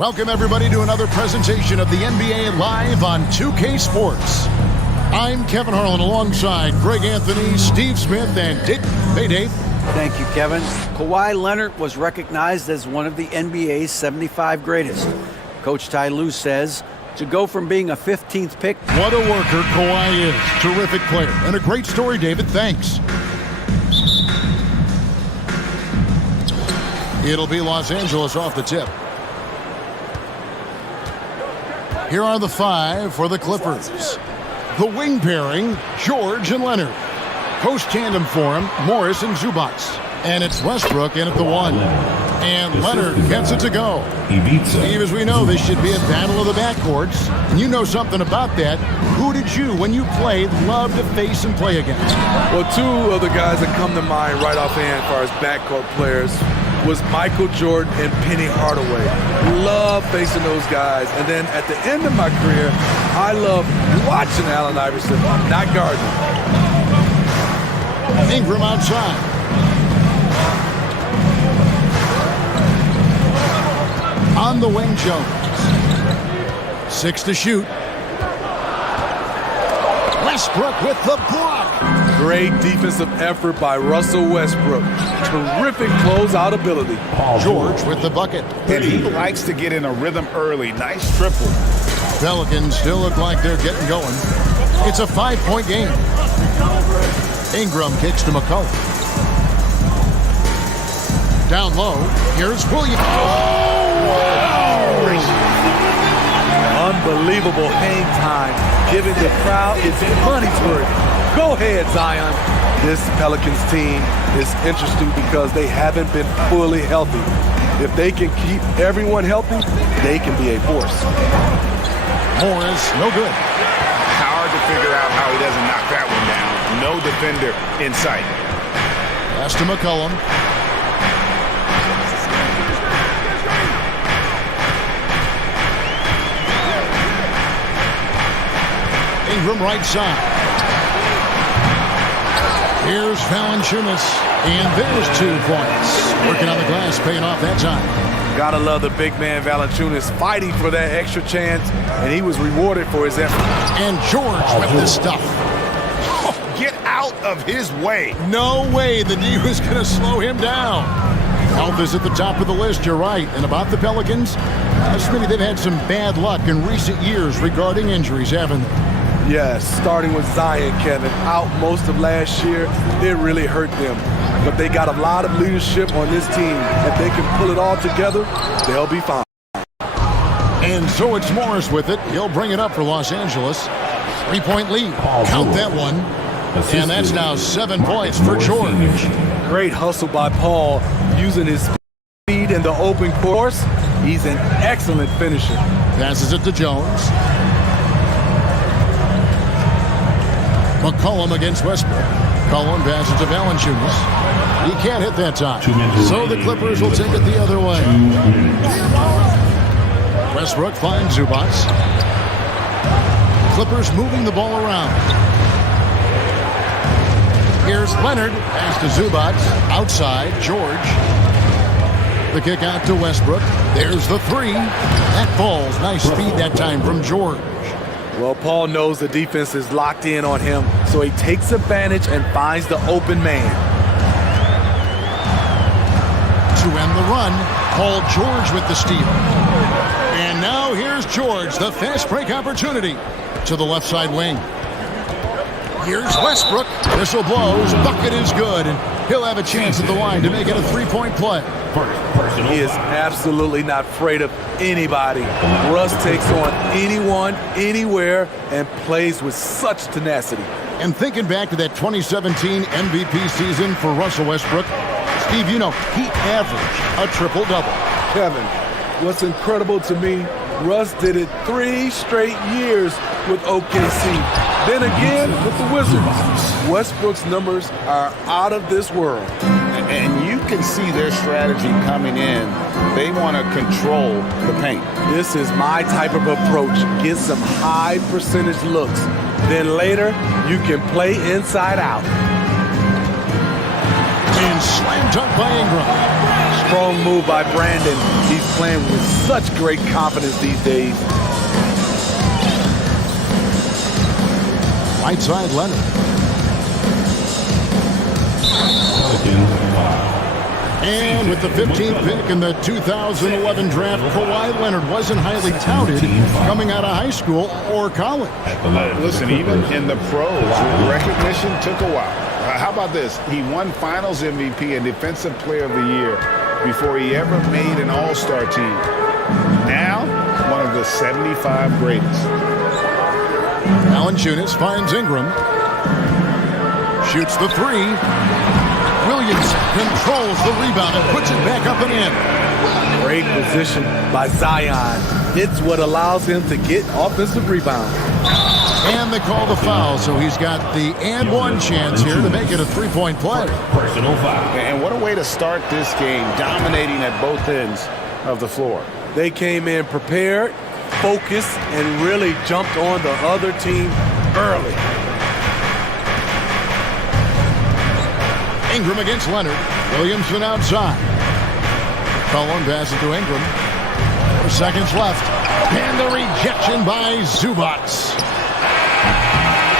Welcome, everybody, to another presentation of the NBA Live on 2K Sports. I'm Kevin Harlan alongside Greg Anthony, Steve Smith, and Dick. Hey, Dave. Thank you, Kevin. Kawhi Leonard was recognized as one of the NBA's 75 greatest. Coach Ty Lue says, to go from being a 15th pick. What a worker Kawhi is. Terrific player. And a great story, David. Thanks. It'll be Los Angeles off the tip. Here are the five for the Clippers. The wing pairing, George and Leonard. Post tandem for him, Morris and Zubac. And it's Westbrook in at the one. And Leonard gets it to go. Steve, as we know, this should be a battle of the backcourts. And you know something about that. Who did you, when you played, love to face and play against? Well, two of the guys that come to mind right offhand as far as backcourt players was Michael Jordan and Penny Hardaway. Love facing those guys. And then at the end of my career, I love watching Allen Iverson, not guarding. Ingram outside. On the wing, Jones. 6 to shoot. Westbrook with the block. Great defensive effort by Russell Westbrook. Terrific closeout ability. George with the bucket. And he likes to get in a rhythm early. Nice triple. Pelicans still look like they're getting going. It's a 5-point game. Ingram kicks to McCullough. Down low, here's Williams. Unbelievable hang time, giving the crowd its money's worth. Go ahead, Zion. This Pelicans team is interesting because they haven't been fully healthy. If they can keep everyone healthy, they can be a force. Morris, no good. Hard to figure out how he doesn't knock that one down. No defender in sight. Pass to McCollum. Ingram right side. Here's Valanciunas, and there's 2 points. Working on the glass, paying off that time. Gotta love the big man Valanciunas fighting for that extra chance, and he was rewarded for his effort. And George with this stuff. Oh, get out of his way. No way the D was going to slow him down. Health is at the top of the list, you're right. And about the Pelicans, Smitty, they've had some bad luck in recent years regarding injuries, haven't they? Yes, starting with Zion, Kevin, out most of last year, it really hurt them. But they got a lot of leadership on this team. If they can pull it all together, they'll be fine. And so it's Morris with it. He'll bring it up for Los Angeles. 3-point lead. Count that one. And that's now 7 points for George. Great hustle by Paul, using his speed in the open course. He's an excellent finisher. Passes it to Jones. McCollum against Westbrook. Cullen passes to Valanciunas. He can't hit that time. So the Clippers will take it the other way. Westbrook finds Zubac. Clippers moving the ball around. Here's Leonard. Pass to Zubac. Outside, George. The kick out to Westbrook. There's the 3. That falls. Nice speed that time from George. Well, Paul knows the defense is locked in on him, so he takes advantage and finds the open man. To end the run, Paul George with the steal. And now here's George, the fast break opportunity to the left side wing. Here's Westbrook. Whistle blows. Bucket is good. And he'll have a chance at the line to make it a 3-point play. He is absolutely not afraid of anybody. Russ takes on anyone, anywhere, and plays with such tenacity. And thinking back to that 2017 MVP season for Russell Westbrook, Steve, you know, he averaged a triple-double. Kevin, what's incredible to me, Russ did it 3 straight years with OKC. Then again with the Wizards. Westbrook's numbers are out of this world. And you can see their strategy coming in. They want to control the paint. This is my type of approach. Get some high percentage looks. Then later, you can play inside out. And slam dunk by Ingram. Strong move by Brandon. He's playing with such great confidence these days. Right side, Leonard. And with the 15th pick in the 2011 draft, Kawhi Leonard wasn't highly touted coming out of high school or college. Listen, even in the pros, recognition took a while. How about this? He won Finals MVP and Defensive Player of the Year before he ever made an All-Star team. Now, one of the 75 greatest. Valanciunas finds Ingram. Shoots the three. Williams controls the rebound and puts it back up and in. Great position by Zion. It's what allows him to get offensive rebound. And they call the foul, so he's got the and one chance here to make it a three-point play. Personal foul. And what a way to start this game, dominating at both ends of the floor. They came in prepared, focused, and really jumped on the other team early. Ingram against Leonard. Williamson outside. Cullen passes to Ingram. 4 seconds left. And the rejection by Zubats.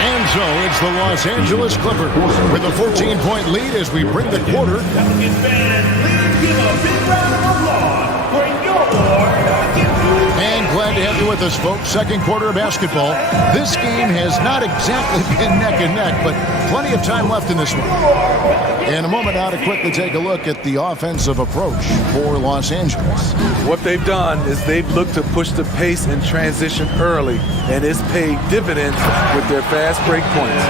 And so it's the Los Angeles Clippers with a 14-point lead as we bring the quarter. Pelicans fans, please give a big round of applause for your And glad to have you with us, folks. Second quarter of basketball. This game has not exactly been neck and neck, but plenty of time left in this one. In a moment now to quickly take a look at the offensive approach for Los Angeles. What they've done is they've looked to push the pace and transition early, and it's paid dividends with their fast break points.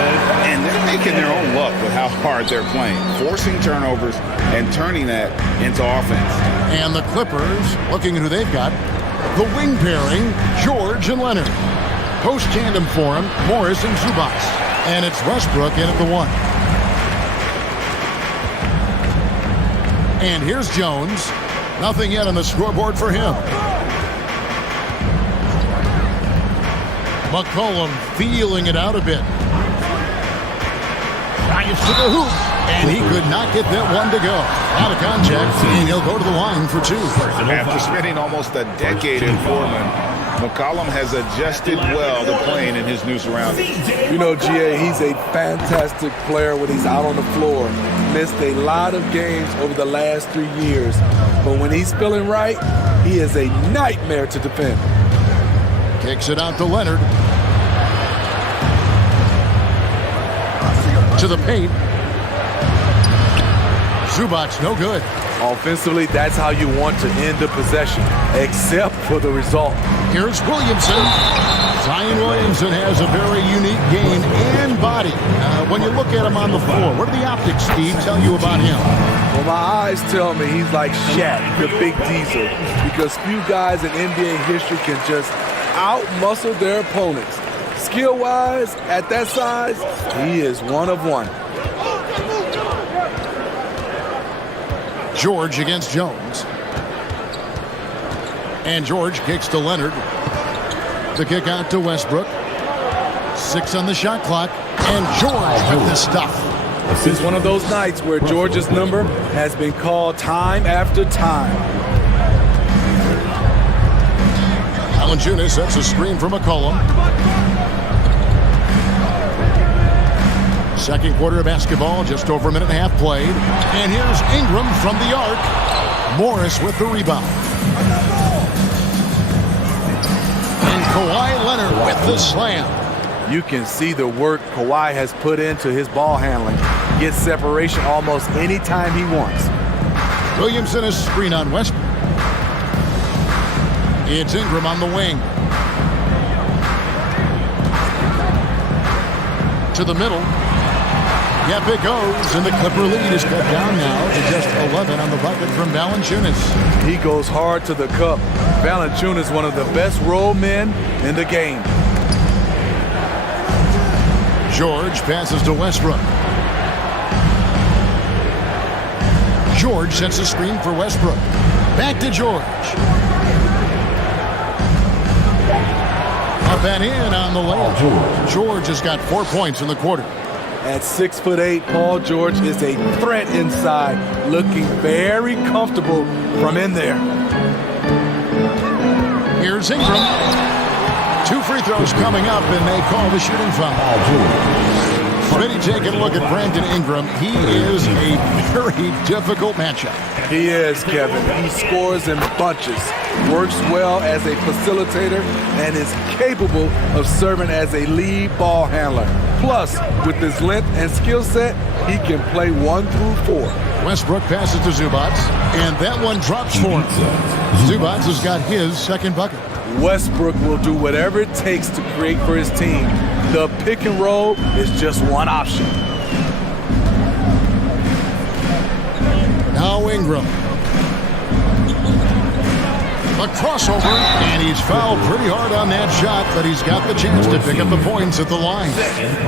And they're making their own luck with how hard they're playing, forcing turnovers and turning that into offense. And the Clippers, looking at who they've got, the wing pairing, George and Leonard. Post tandem for him, Morris and Zubats. And it's Westbrook in at the 1. And here's Jones. Nothing yet on the scoreboard for him. McCollum feeling it out a bit. Drives to the hoop. And he could not get that one to go. Out of contact, and he'll go to the line for 2. After spending almost a decade in Portland, McCollum has adjusted well to playing in his new surroundings. You know, GA, he's a fantastic player when he's out on the floor. Missed a lot of games over the last 3 years. But when he's feeling right, he is a nightmare to defend. Kicks it out to Leonard. To the paint. Zubats, no good. Offensively, that's how you want to end the possession, except for the result. Here's Williamson. Zion Williamson has a very unique game and body. When you look at him on the floor, what do the optics, Steve, tell you about him? Well, my eyes tell me he's like Shaq, the big diesel, because few guys in NBA history can just out-muscle their opponents. Skill-wise, at that size, he is one of one. George against Jones. And George kicks to Leonard. The kick out to Westbrook. 6 on the shot clock. And George with the stuff. This is one of those nights where George's number has been called time after time. Valanciunas sets a screen for McCollum. Second quarter of basketball, just over a minute and a half played. And here's Ingram from the arc. Morris with the rebound. And Kawhi Leonard with the slam. You can see the work Kawhi has put into his ball handling. Gets separation almost any time he wants. Williamson a screen on Westbrook. It's Ingram on the wing. To the middle. Yep, it goes, and the Clipper lead is cut down now to just 11 on the bucket from Valanciunas. He goes hard to the cup. Valanciunas, one of the best roll men in the game. George passes to Westbrook. George sets a screen for Westbrook. Back to George. Up and in on the layup. George has got 4 points in the quarter. At 6'8", Paul George is a threat inside, looking very comfortable from in there. Here's Ingram. 2 free throws coming up, and they call the shooting foul. Smitty taking a look at Brandon Ingram. He is a very difficult matchup. He is, Kevin. He scores in bunches, works well as a facilitator, and is capable of serving as a lead ball handler. Plus, with his length and skill set, he can play 1 through 4. Westbrook passes to Zubats, and that one drops for him. Zubats has got his second bucket. Westbrook will do whatever it takes to create for his team. The pick and roll is just one option. Now Ingram. A crossover, and he's fouled pretty hard on that shot, but he's got the chance to pick up the points at the line.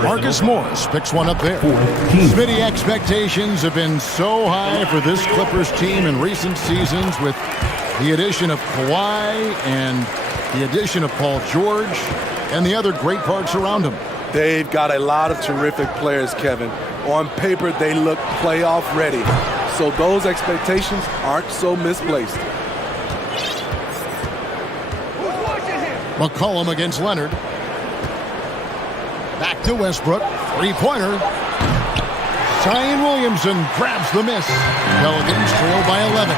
Marcus Morris picks one up there. Smitty, expectations have been so high for this Clippers team in recent seasons with the addition of Kawhi and the addition of Paul George and the other great parts around him. They've got a lot of terrific players, Kevin. On paper, they look playoff ready. So those expectations aren't so misplaced. McCollum against Leonard. Back to Westbrook. Three-pointer. Zion Williamson grabs the miss. Pelicans trail by 11.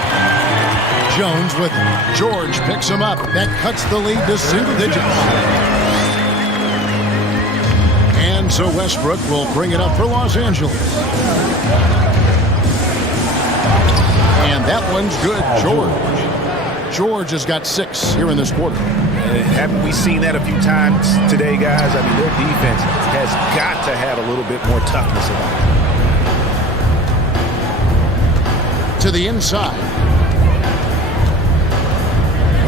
Jones with George picks him up. That cuts the lead to single digits. And so Westbrook will bring it up for Los Angeles. And that one's good. George has got 6 here in this quarter. Haven't we seen that a few times today, guys? I mean, their defense has got to have a little bit more toughness about it. To the inside.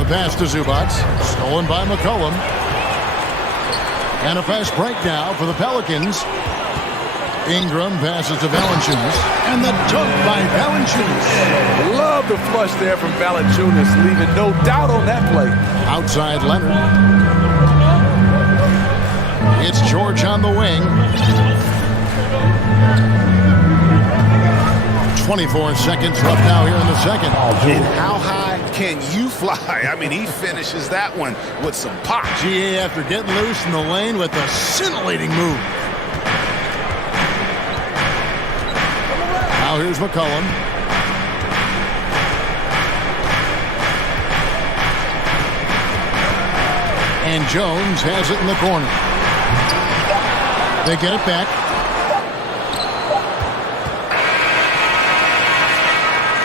The pass to Zubats. Stolen by McCollum. And a fast break now for the Pelicans. Ingram passes to Valanciunas. And the dunk by Valanciunas. Love the flush there from Valanciunas, leaving no doubt on that play. Outside Leonard. It's George on the wing. 24 seconds left now here in the second. And how high can you fly? I mean, he finishes that one with some pop. GA after getting loose in the lane with a scintillating move. Now here's McCollum. And Jones has it in the corner. They get it back.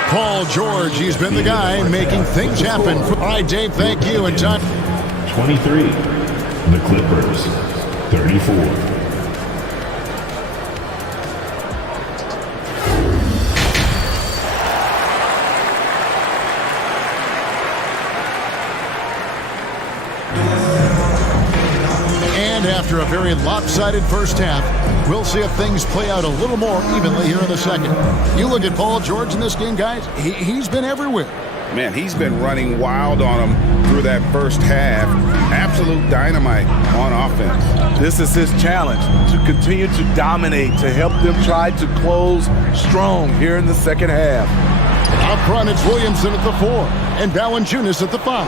Paul George, he's been the guy making things happen. All right, Dave, thank you. And time. 23. The Clippers. 34. After a very lopsided first half, we'll see if things play out a little more evenly here in the second. You look at Paul George in this game, guys, he's been everywhere. Man, he's been running wild on him through that first half. Absolute dynamite on offense. This is his challenge, to continue to dominate, to help them try to close strong here in the second half. Out front, it's Williamson at the 4 and Valanciunas at the 5.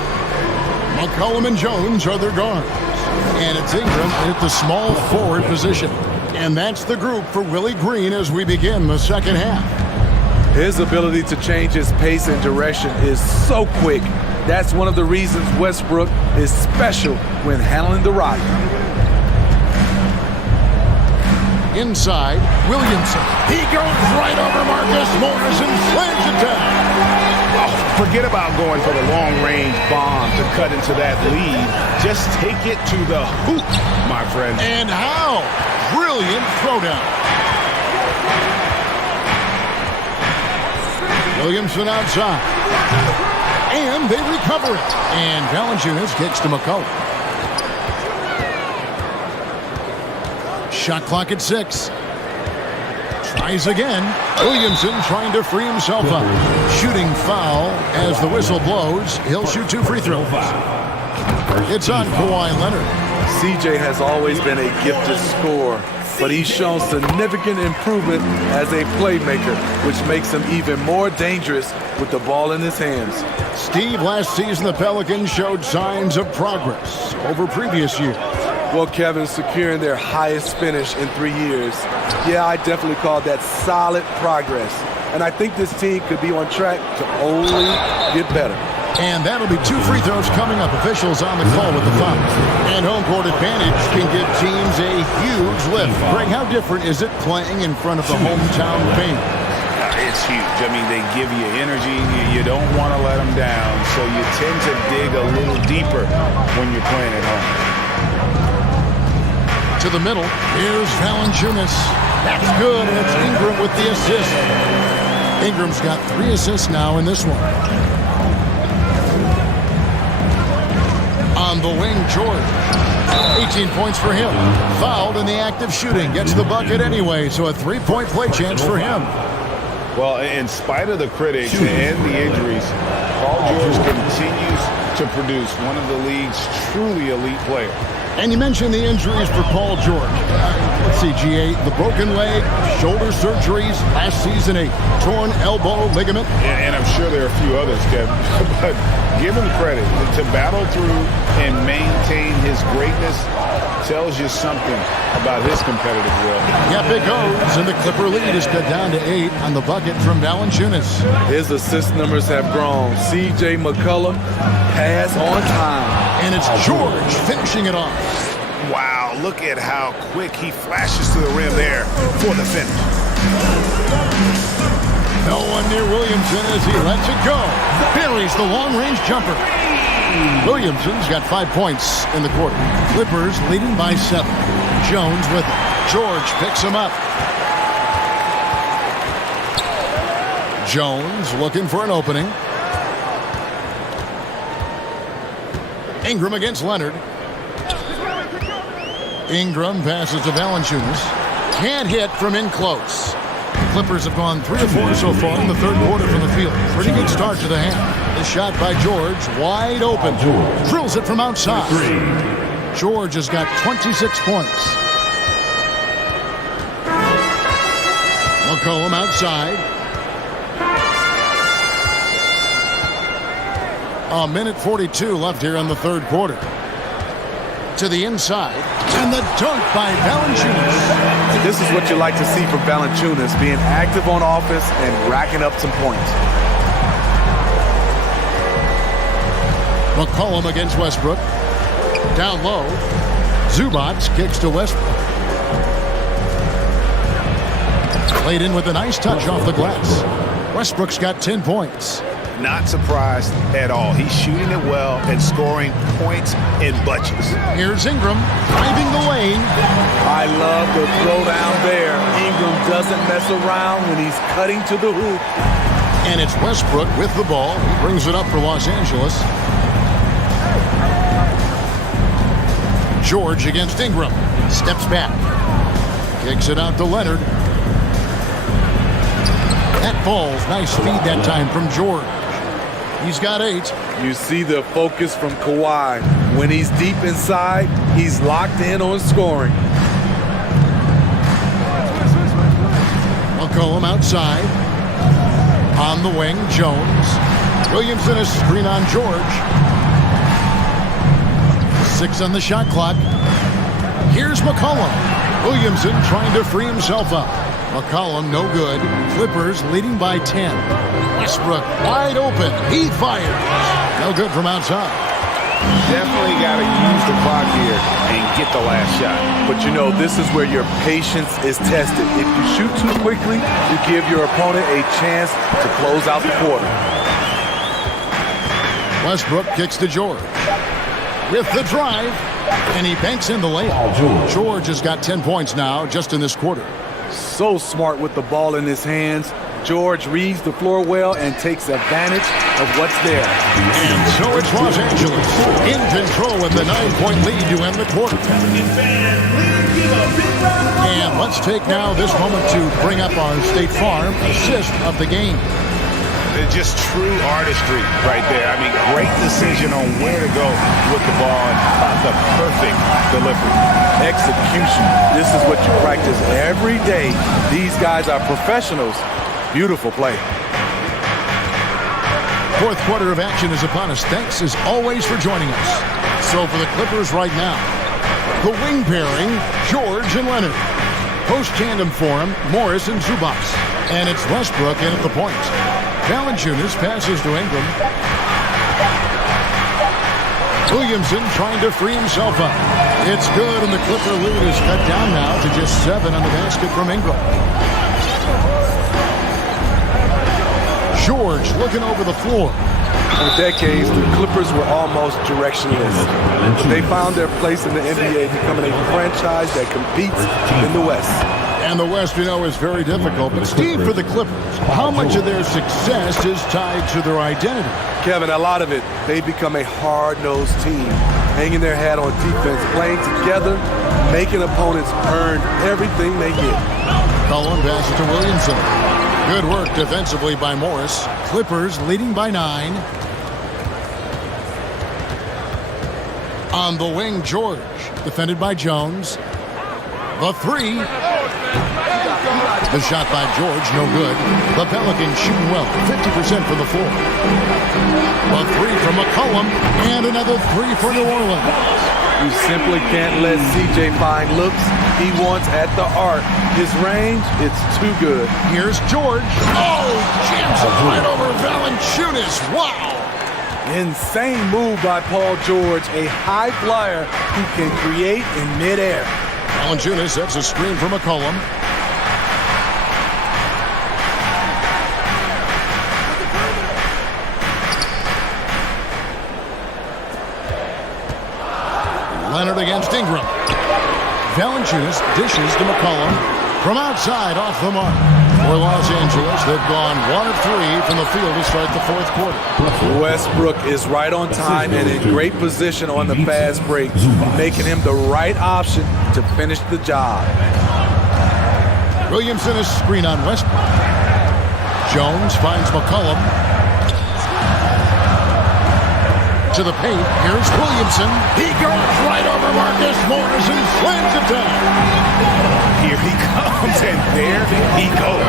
McCollum and Jones are their guards. And it's Ingram at the small forward position. And that's the group for Willie Green as we begin the second half. His ability to change his pace and direction is so quick. That's one of the reasons Westbrook is special when handling the rock. Inside, Williamson. He goes right over Marcus Morris and slams it down. Forget about going for the long-range bomb to cut into that lead. Just take it to the hoop, my friend. And how? Brilliant throwdown. Williamson outside. And they recover it. And Valanciunas kicks to McCollum. Shot clock at 6. Tries again. Williamson trying to free himself up. Shooting foul as the whistle blows. He'll shoot 2 free throws. It's on Kawhi Leonard. CJ has always been a gifted scorer. but he's shown significant improvement as a playmaker, which makes him even more dangerous with the ball in his hands. Steve, last season the Pelicans showed signs of progress over previous years. Well, Kevin, securing their highest finish in 3 years. Yeah, I definitely call that solid progress. And I think this team could be on track to only get better. And that'll be 2 free throws coming up. Officials on the call with the foul. And home court advantage can give teams a huge lift. Greg, how different is it playing in front of the hometown fans? It's huge. I mean, they give you energy. You don't want to let them down, so you tend to dig a little deeper when you're playing at home. To the middle. Here's Valanciunas. That's good, and it's Ingram with the assist. Ingram's got 3 assists now in this one. On the wing, George. 18 points for him. Fouled in the act of shooting. Gets the bucket anyway, so a 3-point play chance for him. Well, in spite of the critics and the injuries, Paul George continues to produce one of the league's truly elite players. And you mentioned the injuries for Paul George. Let's see, GA, the broken leg, shoulder surgeries, last season a torn elbow ligament. And I'm sure there are a few others, Kevin. But give him credit. To battle through and maintain his greatness tells you something about his competitive will. Yep, it goes. And the Clipper lead is cut down to 8 on the bucket from Valanciunas. His assist numbers have grown. C.J. McCollum, pass on time. And it's George finishing it off. Wow, look at how quick he flashes to the rim there for the finish. No one near Williamson as he lets it go. Buries the long-range jumper. Williamson's got 5 points in the quarter. Clippers leading by 7. Jones with it. George picks him up. Jones looking for an opening. Ingram against Leonard. Ingram passes to Valanciunas. Can't hit from in close. Clippers have gone 3 of 4 so far in the third quarter from the field. Pretty good start to the half. The shot by George, wide open. Drills it from outside. George has got 26 points. McCollum outside. A minute 42 left here in the third quarter. To the inside. And the dunk by Valanciunas. This is what you like to see from Valanciunas, being active on offense and racking up some points. McCollum against Westbrook. Down low. Zubats kicks to Westbrook. Played in with a nice touch off the glass. Westbrook's got 10 points. Not surprised at all. He's shooting it well and scoring points in bunches. Here's Ingram driving the lane. I love the throwdown there. Ingram doesn't mess around when he's cutting to the hoop. And it's Westbrook with the ball. He brings it up for Los Angeles. George against Ingram. Steps back. Kicks it out to Leonard. That falls. Nice feed that time from George. He's got 8. You see the focus from Kawhi. When he's deep inside, he's locked in on scoring. McCollum outside. On the wing, Jones. Williamson a screen on George. 6 on the shot clock. Here's McCollum. Williamson trying to free himself up. McCollum no good. Clippers leading by 10. Westbrook wide open. He fires. No good from outside. Definitely got to use the clock here and get the last shot. But you know, this is where your patience is tested. If you shoot too quickly, you give your opponent a chance to close out the quarter. Westbrook kicks to George. With the drive. And he banks in the layup. George has got 10 points now just in this quarter. So smart with the ball in his hands. George reads the floor well and takes advantage of what's there. And so it's Los Angeles in control with the 9-point lead to end the quarter. And let's take now this moment to bring up our State Farm assist of the game. Just true artistry right there. I mean, great decision on where to go with the ball and the perfect delivery. Execution. This is what you practice every day. These guys are professionals. Beautiful play. Fourth quarter of action is upon us. Thanks as always for joining us. So for the Clippers right now, the wing pairing, George and Leonard. Post tandem for him, Morris and Zubac. And it's Westbrook in at the point. Valanciunas passes to Ingram. Williamson trying to free himself up. It's good, and the Clipper lead is cut down now to just 7 on the basket from Ingram. George looking over the floor. For decades, the Clippers were almost directionless. They found their place in the NBA, becoming a franchise that competes in the West. And the West, we know, is very difficult. But Steve, for the Clippers, how much of their success is tied to their identity? Kevin, a lot of it. They've become a hard-nosed team, hanging their hat on defense, playing together, making opponents earn everything they get. Cullen passes to Williamson. Good work defensively by Morris. Clippers leading by 9. On the wing, George, defended by Jones. The 3. The shot by George, no good. The Pelicans shooting well, 50% from the floor. A 3 from McCollum, and another 3 for New Orleans. You simply can't let CJ find looks he wants at the arc. His range, it's too good. Here's George. Oh, jams it right over Valanciunas. Wow. Insane move by Paul George, a high flyer who can create in midair. Valanciunas sets a screen for McCollum. Leonard against Ingram. Valanciunas dishes to McCollum. From outside, off the mark. For Los Angeles, they've gone 1 of 3 from the field to start the fourth quarter. Westbrook is right on time and in great position on the fast break, making him the right option to finish the job. Williamson is screen on Westbrook. Jones finds McCollum. To the paint, here's Williamson. He goes right over Marcus Morris and slams it down. Here he comes, and there he goes.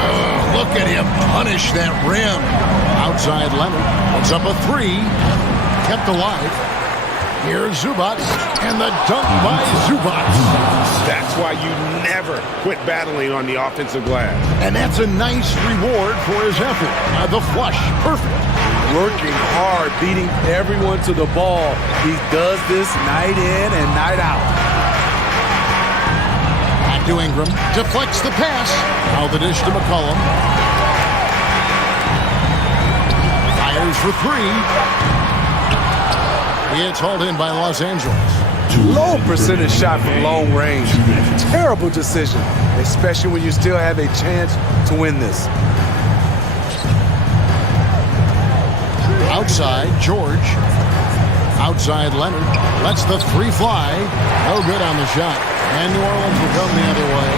Look at him punish that rim. Outside Leonard puts up a 3. Kept alive. Here's Zubac, and the dunk by Zubac. That's why you never quit battling on the offensive glass. And that's a nice reward for his effort. The flush, perfect. Working hard, beating everyone to the ball. He does this night in and night out. Back to Ingram. Deflects the pass. Now the dish to McCollum. Fires for 3. It's hauled in by Los Angeles. Low percentage shot from long range. Terrible decision, especially when you still have a chance to win this. Outside, George. Outside, Leonard. Lets the 3 fly. No good on the shot. And New Orleans will come the other way.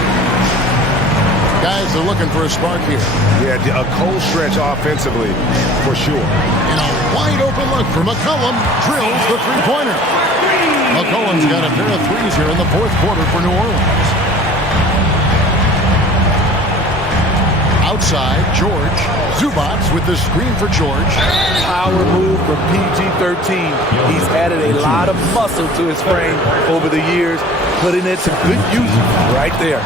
Guys are looking for a spark here. Yeah, a cold stretch offensively, for sure. And a wide open look for McCollum. Drills the 3-pointer. McCollum's got a pair of 3s here in the fourth quarter for New Orleans. Outside, George. Zubac with the screen for George. Power move from PG-13. He's added a lot of muscle to his frame over the years, putting it to good use right there.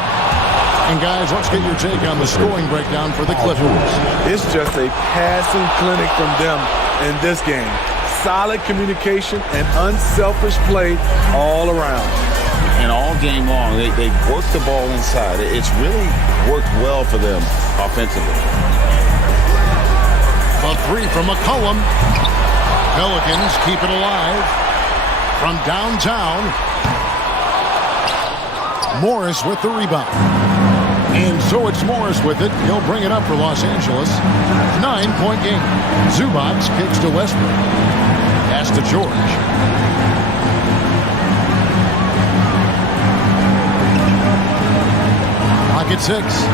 And guys, let's get your take on the scoring breakdown for the Clippers. It's just a passing clinic from them in this game. Solid communication and unselfish play all around. And all game long, they work the ball inside. It's really worked well for them offensively. A 3 from McCollum. Pelicans keep it alive. From downtown, Morris with the rebound. And so it's Morris with it. He'll bring it up for Los Angeles. 9-point game. Zubac kicks to Westbrook. Pass to George. Pocket 6.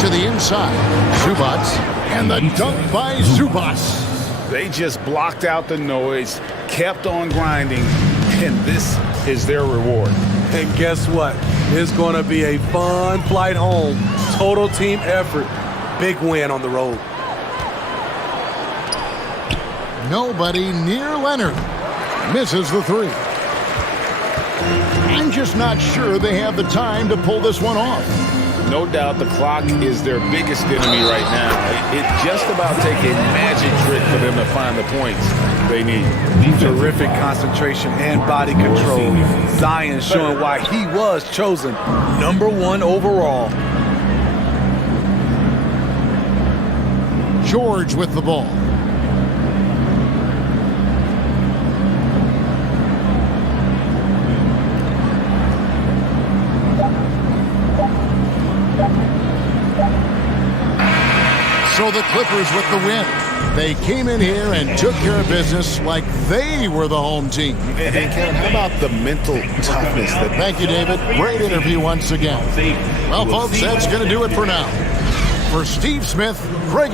to the inside. Zubats, and the dunk by Zubats. They just blocked out the noise, kept on grinding, and this is their reward. And guess what? It's going to be a fun flight home. Total team effort. Big win on the road. Nobody near Leonard. Misses the three. I'm just not sure they have the time to pull this one off. No doubt the clock is their biggest enemy right now. It just about takes a magic trick for them to find the points they need. Terrific concentration and body control. Zion showing why he was chosen #1 overall. George with the ball. So the Clippers with the win. They came in here and took care of business like they were the home team. And Kevin, how about the mental toughness? Thank you, David. Great interview once again. Well, folks, that's going to do it for now. For Steve Smith, Craig.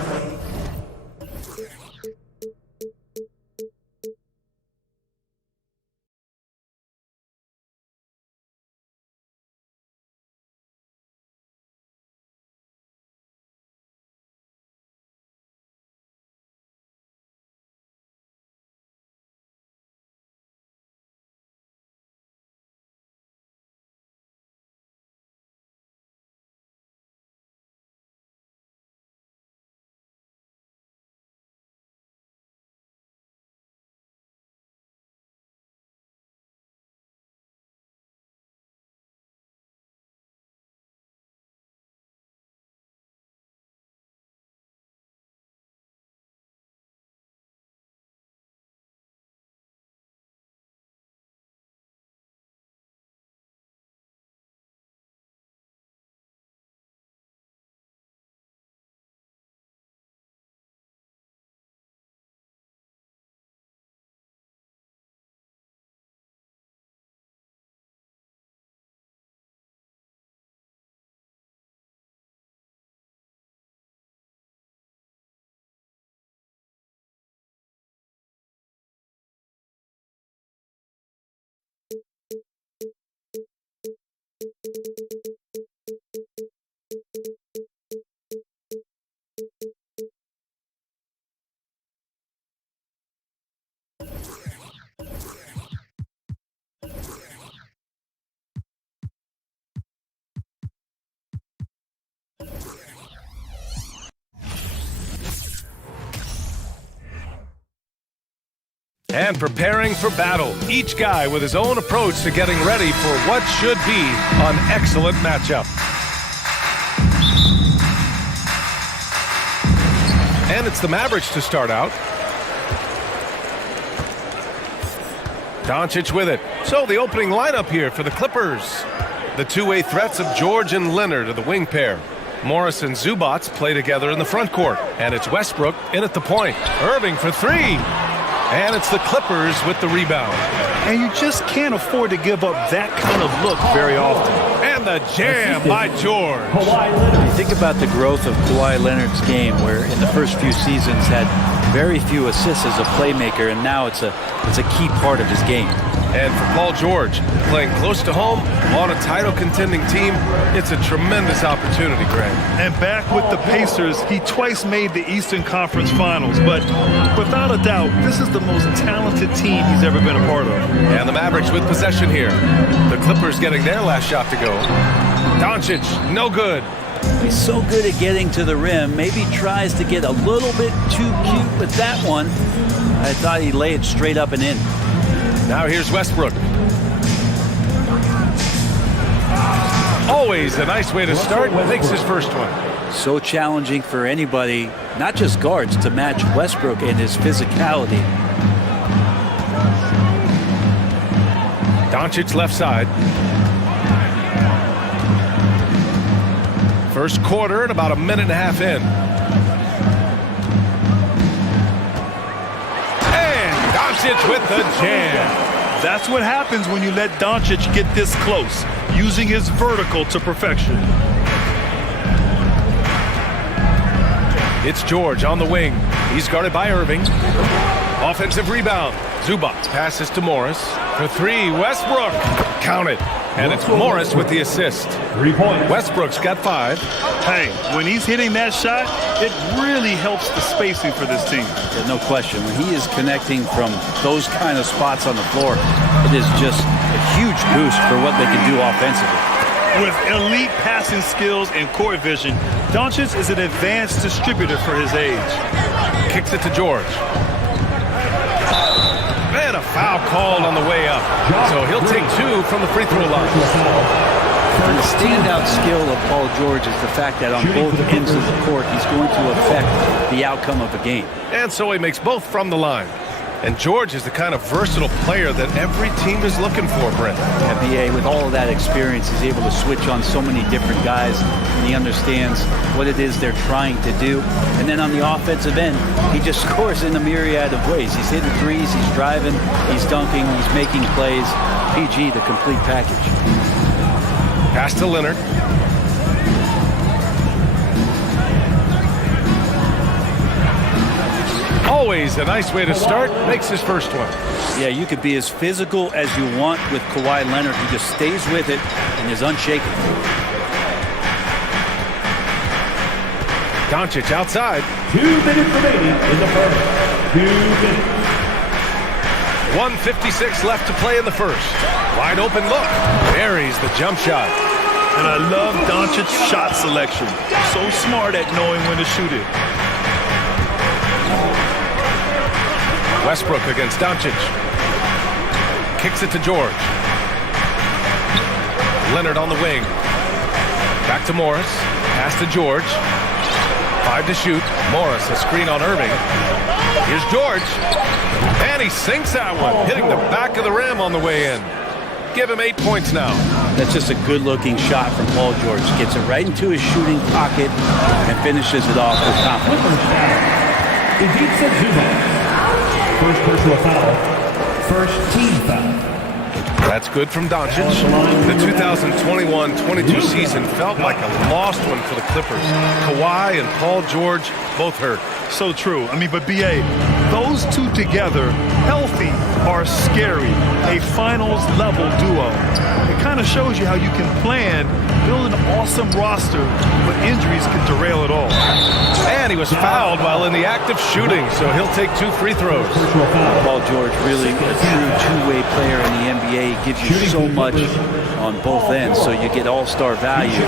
And preparing for battle, each guy with his own approach to getting ready for what should be an excellent matchup. And it's the Mavericks to start out. Doncic with it. So the opening lineup here for the Clippers. The two-way threats of George and Leonard are the wing pair. Morris and Zubats play together in the front court. And it's Westbrook in at the point. Irving for three. And it's the Clippers with the rebound. And you just can't afford to give up that kind of look very often. And the jam by George. Think about the growth of Kawhi Leonard's game, where in the first few seasons had very few assists as a playmaker, and now it's a key part of his game. And for Paul George, playing close to home on a title-contending team, it's a tremendous opportunity, Greg. And back with the Pacers, he twice made the Eastern Conference Finals. But without a doubt, this is the most talented team he's ever been a part of. And the Mavericks with possession here. The Clippers getting their last shot to go. Doncic, no good. He's so good at getting to the rim. Maybe tries to get a little bit too cute with that one. I thought he'd lay it straight up and in. Now here's Westbrook. Always a nice way to start. Makes his first one. So challenging for anybody, not just guards, to match Westbrook in his physicality. Doncic left side. First quarter and about a minute and a half in. And Doncic with the jam. That's what happens when you let Doncic get this close, using his vertical to perfection. It's George on the wing. He's guarded by Irving. Offensive rebound. Zubac passes to Morris. For three, Westbrook. Count it. And it's Morris with the assist. 3 points. Westbrook's got 5. Hey, when he's hitting that shot, it really helps the spacing for this team. Yeah, no question. When he is connecting from those kind of spots on the floor, it is just a huge boost for what they can do offensively. With elite passing skills and court vision, Doncic is an advanced distributor for his age. Kicks it to George. And a foul called on the way up. So he'll take 2 from the free throw line. And the standout skill of Paul George is the fact that on both ends of the court, he's going to affect the outcome of the game. And so he makes both from the line. And George is the kind of versatile player that every team is looking for, Brent. BA, with all of that experience, he's able to switch on so many different guys, and he understands what it is they're trying to do. And then on the offensive end, he just scores in a myriad of ways. He's hitting threes, he's driving, he's dunking, he's making plays. PG, the complete package. Pass to Leonard. Always a nice way to start. Makes his first one. Yeah, you could be as physical as you want with Kawhi Leonard. He just stays with it and is unshaken. Doncic outside. 2 minutes remaining in the first. 2 minutes. 1:56 left to play in the first. Wide open look. Buries the jump shot. And I love Doncic's shot selection. So smart at knowing when to shoot it. Westbrook against Doncic. Kicks it to George. Leonard on the wing. Back to Morris. Pass to George. 5 to shoot. Morris, a screen on Irving. Here's George. And he sinks that one, hitting the back of the rim on the way in. Give him 8 points now. That's just a good-looking shot from Paul George. Gets it right into his shooting pocket and finishes it off with confidence. First personal foul. First team foul. That's good from Doncic. The 2021-22 season felt like a lost one for the Clippers. Kawhi and Paul George both hurt. So true. I mean, but BA, those two together, healthy, are scary. A finals-level duo. It kind of shows you how you can plan, build an awesome roster, but injuries can derail it all. And he was fouled while in the act of shooting, so he'll take 2 free throws. Paul George, really a true two-way player in the NBA. Gives you so much on both ends, so you get all-star value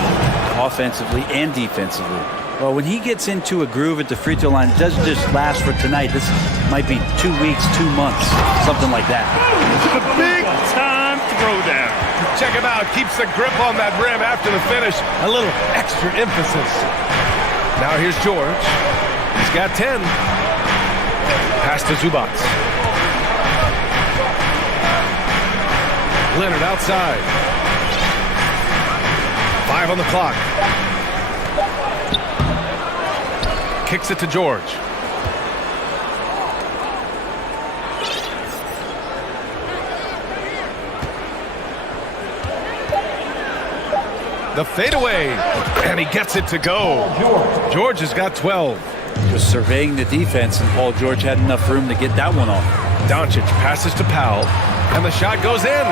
offensively and defensively. Well, when he gets into a groove at the free throw line, it doesn't just last for tonight. This might be 2 weeks, 2 months, something like that. The big-time throwdown. Check him out. Keeps the grip on that rim after the finish. A little extra emphasis. Now here's George. He's got 10. Pass to Zubac. Leonard outside. 5 on the clock. Kicks it to George. The fadeaway, and he gets it to go. George has got 12. Just surveying the defense, and Paul George had enough room to get that one off. Doncic passes to Powell, and the shot goes in.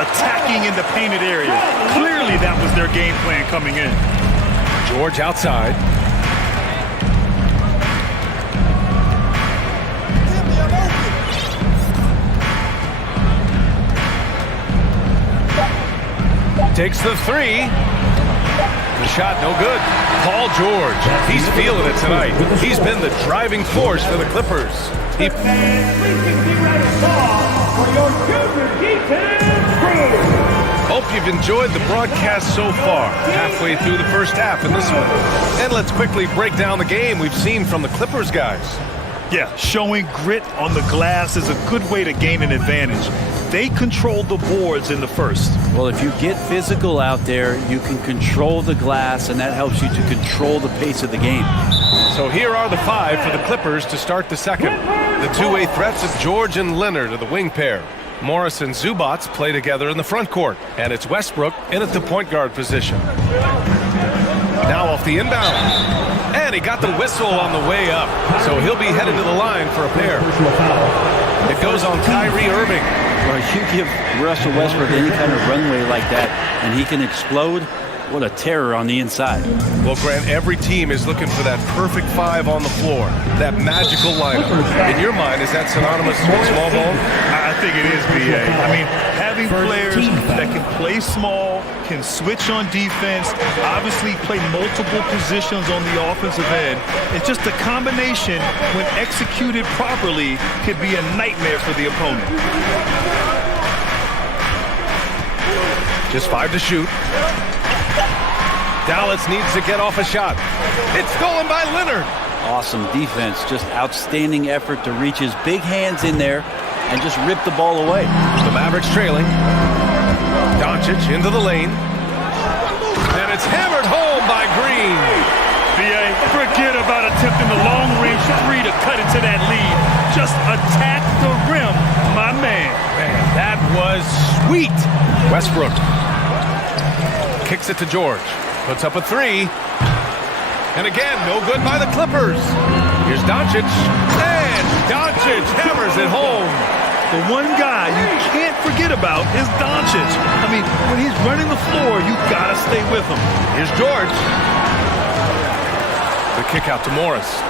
Attacking in the painted area. Clearly that was their game plan coming in. George outside. Takes the 3. The shot no good. Paul George, he's feeling it tonight. He's been the driving force for the Clippers. Hope you've enjoyed the broadcast so far. Halfway through the first half in this one. And let's quickly break down the game we've seen from the Clippers guys. Yeah, showing grit on the glass is a good way to gain an advantage. They controlled the boards in the first. Well, if you get physical out there, you can control the glass, and that helps you to control the pace of the game. So here are the 5 for the Clippers to start the second. The two-way threats of George and Leonard are the wing pair. Morris and Zubac play together in the front court, and it's Westbrook in at the point guard position. Now off the inbound. And he got the whistle on the way up. So he'll be headed to the line for a pair. It goes on Kyrie Irving. Well, you give Russell Westbrook any kind of runway like that, and he can explode. What a terror on the inside. Well, Grant, every team is looking for that perfect five on the floor, that magical lineup. In your mind, is that synonymous with small ball? I think it is, B.A. I mean, having players that can play small, can switch on defense, obviously play multiple positions on the offensive end. It's just a combination, when executed properly, could be a nightmare for the opponent. Just 5 to shoot. Dallas needs to get off a shot. It's stolen by Leonard. Awesome defense. Just outstanding effort to reach his big hands in there and just rip the ball away. The Mavericks trailing. Doncic into the lane. And it's hammered home by Green. B.A., forget about attempting the long-range three to cut into that lead. Just attack the rim, my man. Man, that was sweet. Westbrook kicks it to George. Puts up a three. And again, no good by the Clippers. Here's Doncic. And Doncic hammers it home. The one guy you can't forget about is Doncic. I mean, when he's running the floor, you gotta stay with him. Here's George. The kick out to Morris.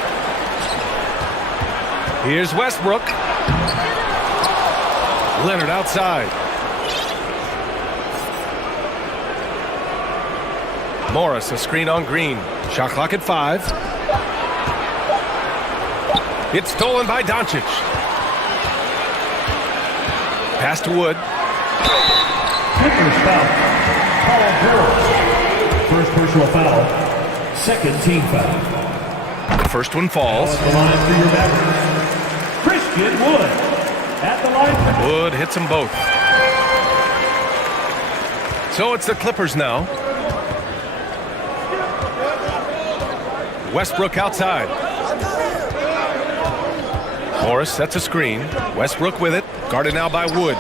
Here's Westbrook. Leonard outside. Morris, a screen on Green. Shot clock at 5. It's stolen by Doncic. Pass to Wood. Clippers foul. Paul George. First personal foul. Second team foul. The first one falls. At the line for your Mavericks, Christian Wood. At the line. Wood hits them both. So it's the Clippers now. Westbrook outside. Morris sets a screen. Westbrook with it. Guarded now by Wood.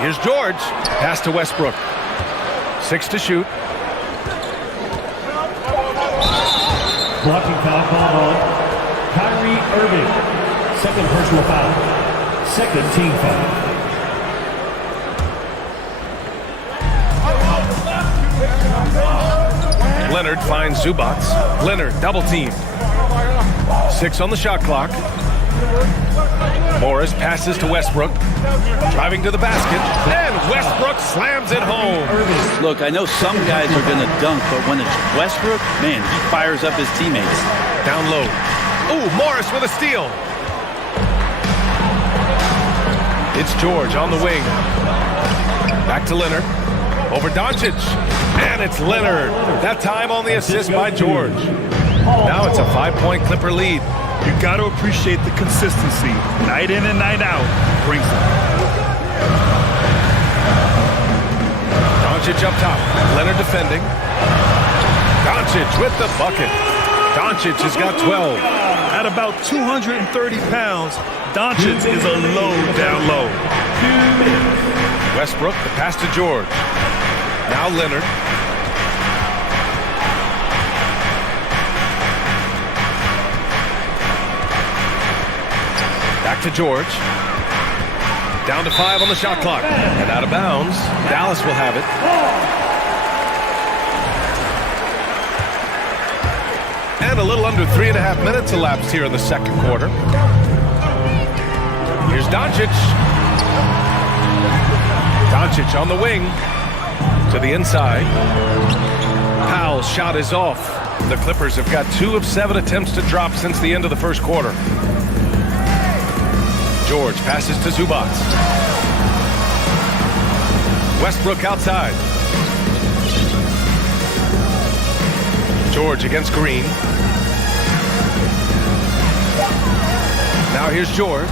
Here's George. Pass to Westbrook. 6 to shoot. Blocking foul called on Kyrie Irving. Second personal foul. Second team foul. Leonard finds Zubac. Leonard double team. 6 on the shot clock. Morris passes to Westbrook. Driving to the basket. And Westbrook slams it home. Look, I know some guys are going to dunk, but when it's Westbrook, man, he fires up his teammates. Down low. Ooh, Morris with a steal. It's George on the wing. Back to Leonard. Over Doncic. And it's Leonard. That time on the assist by George. Now it's a 5-point Clipper lead. You got to appreciate the consistency. Night in and night out brings them. Doncic up top. Leonard defending. Doncic with the bucket. Doncic has got 12. At about 230 pounds, Doncic is a low down low. Westbrook, the pass to George. Now Leonard. Back to George. Down to 5 on the shot clock. And out of bounds. Dallas will have it. And a little under 3.5 minutes elapsed here in the second quarter. Here's Doncic. Doncic on the wing. To the inside. Powell's shot is off. The Clippers have got 2 of 7 attempts to drop since the end of the first quarter. George passes to Zubac. Westbrook outside. George against Green. Now here's George.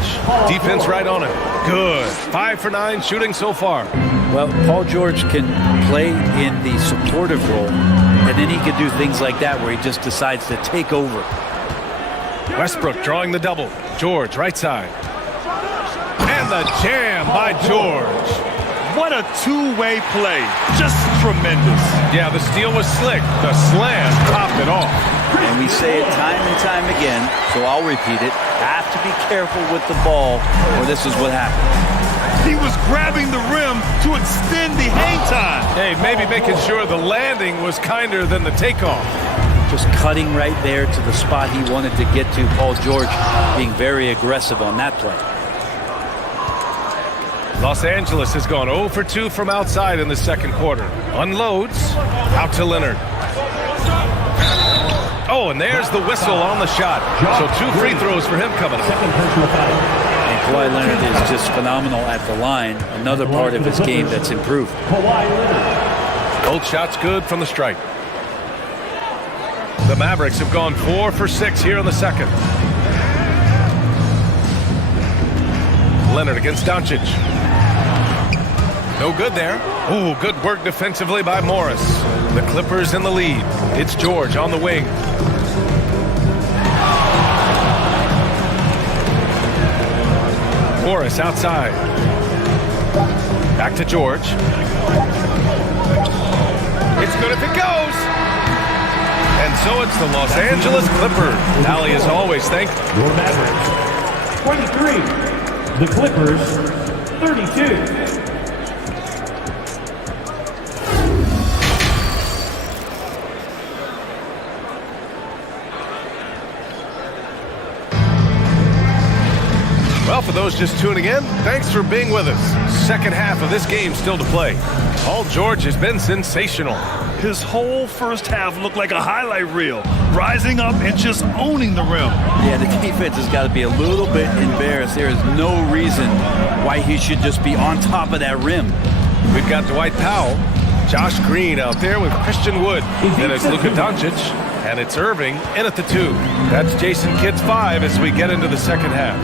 Defense right on him. Good. 5 for 9 shooting so far. Well, Paul George can play in the supportive role, and then he can do things like that where he just decides to take over. Westbrook drawing the double. George right side. And the jam by George. What a two-way play. Just tremendous. Yeah, the steal was slick. The slam topped it off. And we say it time and time again, so I'll repeat it. Have to be careful with the ball, or this is what happens. He was grabbing the rim to extend the hang time. Hey, maybe making sure the landing was kinder than the takeoff. Just cutting right there to the spot he wanted to get to. Paul George being very aggressive on that play. Los Angeles has gone 0 for 2 from outside in the second quarter. Unloads, out to Leonard. Oh, and there's the whistle on the shot. So 2 free throws for him coming up. Second personal foul. And Kawhi Leonard is just phenomenal at the line. Another part of his game that's improved. Kawhi Leonard. Both shots good from the stripe. The Mavericks have gone 4 for 6 here in the second. Leonard against Doncic. No good there. Ooh, good work defensively by Morris. The Clippers in the lead. It's George on the wing. Morris outside. Back to George. It's good if it goes. And so it's the Los Angeles Clippers. Allie, as always, thank you. Your Mavericks, 23. The Clippers, 32. Well, for those just tuning in, thanks for being with us. Second half of this game still to play. Paul George has been sensational. His whole first half looked like a highlight reel, rising up and just owning the rim. Yeah, the defense has got to be a little bit embarrassed. There is no reason why he should just be on top of that rim. We've got Dwight Powell, Josh Green out there with Christian Wood. Then it's Luka Doncic, and it's Irving in at the 2. That's Jason Kidd's 5 as we get into the second half.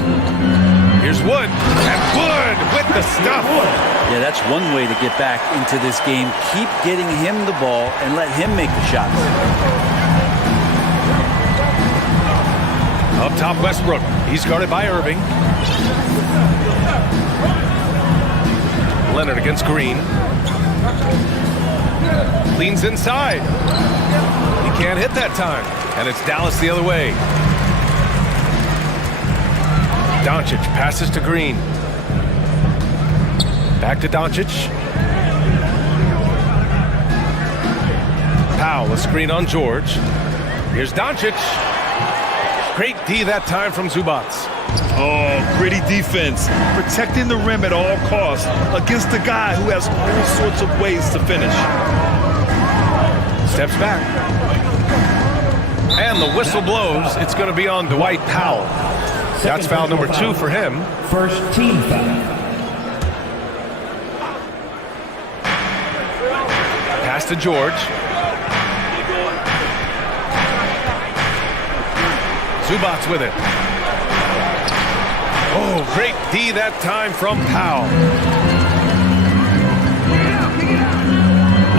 Here's Wood, and Wood with the stuff. Yeah, that's one way to get back into this game. Keep getting him the ball and let him make the shots. Up top, Westbrook. He's guarded by Irving. Leonard against Green. Leans inside. He can't hit that time. And it's Dallas the other way. Doncic passes to Green. Back to Doncic. Powell, a screen on George. Here's Doncic. Great D that time from Zubac. Oh, gritty defense, protecting the rim at all costs against a guy who has all sorts of ways to finish. Steps back. And the whistle blows. It's going to be on Dwight Powell. That's foul number 2 for him. First team foul. Pass to George. Zubac with it. Oh, great D that time from Powell.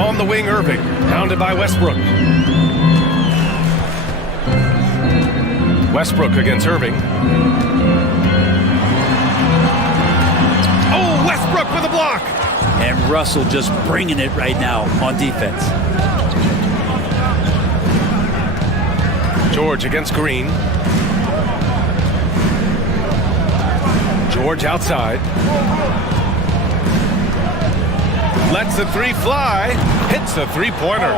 On the wing, Irving. Pounded by Westbrook. Westbrook against Irving. Oh, Westbrook with a block. And Russell just bringing it right now on defense. George against Green. George outside. Lets the 3 fly. Hits the 3-pointer.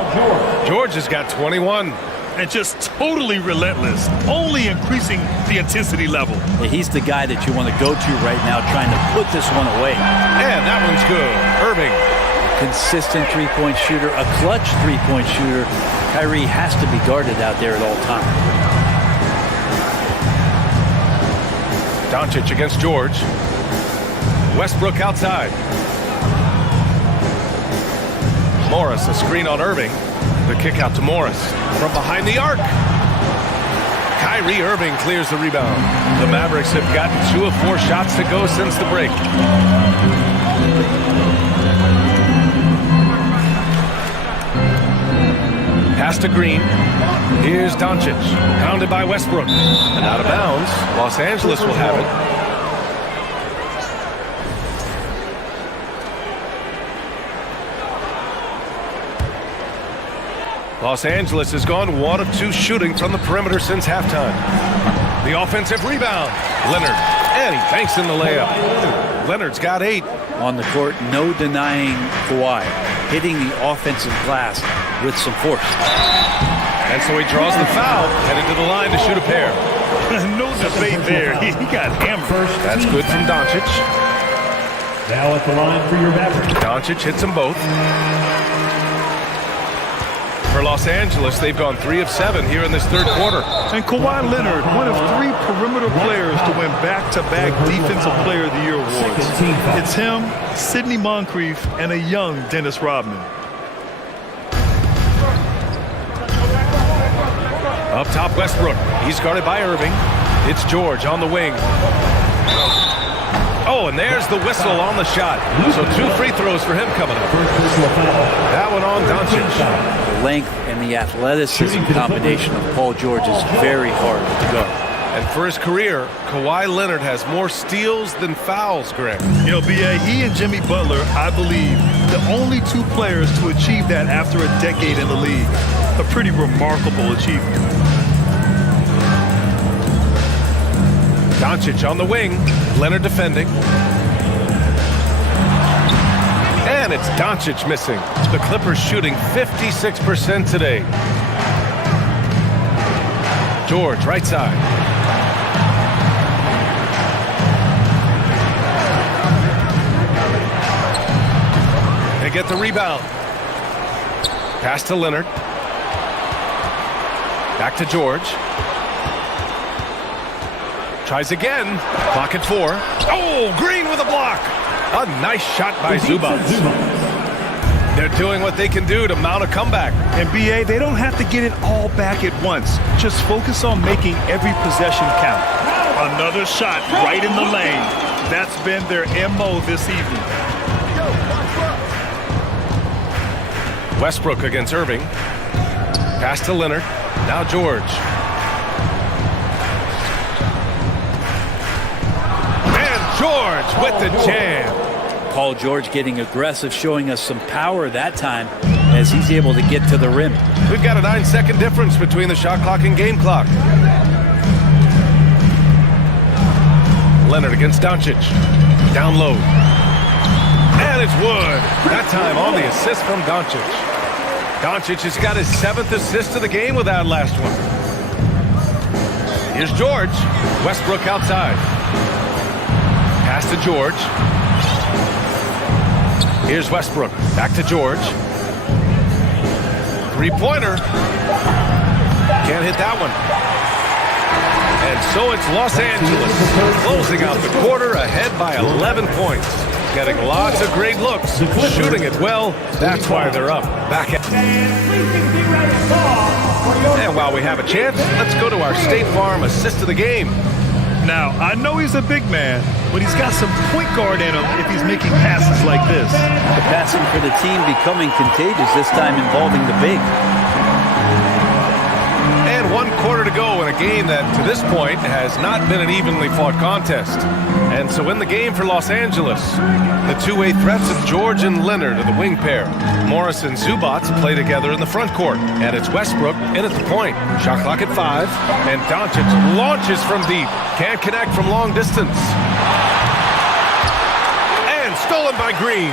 George has got 21. And just totally relentless, only increasing the intensity level. Yeah, he's the guy that you want to go to right now, trying to put this one away. And that one's good. Irving. Consistent three-point shooter, a clutch three-point shooter. Kyrie has to be guarded out there at all times. Doncic against George. Westbrook outside. Morris, a screen on Irving. The kick out to Morris from behind the arc. Kyrie Irving clears the rebound. The Mavericks have gotten 2 of 4 shots to go since the break. Pass to Green. Here's Doncic. Pounded by Westbrook. And out of bounds. Los Angeles will have it. Los Angeles has gone 1 of 2 shooting from the perimeter since halftime. The offensive rebound. Leonard. And he banks in the layup. Leonard's got 8. On the court, no denying Kawhi. Hitting the offensive glass with some force. And so he draws the foul, headed to the line to shoot a pair. No debate there. He got hammered. That's good from Doncic. Now at the line for your Mavericks. Doncic hits them both. For Los Angeles, they've gone 3 of 7 here in this third quarter. And Kawhi Leonard, one of 3 perimeter players to win back-to-back Defensive Player of the Year awards. It's him, Sidney Moncrief, and a young Dennis Rodman. Up top, Westbrook. He's guarded by Irving. It's George on the wing. Oh, and there's the whistle on the shot. So 2 free throws for him coming up. That one on Doncic. The length and the athleticism combination of Paul George is very hard to guard. And for his career, Kawhi Leonard has more steals than fouls, Greg. You know, B.A., he and Jimmy Butler, I believe, the only 2 players to achieve that after a decade in the league. A pretty remarkable achievement. Doncic on the wing. Leonard defending. And it's Doncic missing. The Clippers shooting 56% today. George, right side. They get the rebound. Pass to Leonard. Back to George. Tries again. Clock at 4. Oh, Green with a block. A nice shot by Zubac. They're doing what they can do to mount a comeback. And B.A., they don't have to get it all back at once. Just focus on making every possession count. Another shot right in the lane. That's been their MO this evening. Westbrook against Irving. Pass to Leonard. Now George. And George with the jam. Paul George getting aggressive, showing us some power that time as he's able to get to the rim. We've got a 9-second difference between the shot clock and game clock. Leonard against Doncic. Down low. And it's Wood. That time on the assist from Doncic. Doncic has got his 7th assist of the game with that last one. Here's George. Westbrook outside. Pass to George. Here's Westbrook. Back to George. Three-pointer. Can't hit that one. And so it's Los Angeles closing out the quarter ahead by 11 points. Getting lots of great looks. Shooting it well. That's why they're up. Back at. And while we have a chance, let's go to our State Farm assist of the game. Now, I know he's a big man, but he's got some point guard in him if he's making passes like this. The passing for the team becoming contagious, this time involving the big. And 1 quarter to go in a game that, to this point, has not been an evenly fought contest. And so in the game for Los Angeles, the two-way threats of George and Leonard are the wing pair. Morris and Zubac play together in the front court. And it's Westbrook in at the point. Shot clock at 5. And Doncic launches from deep. Can't connect from long distance. And stolen by Green.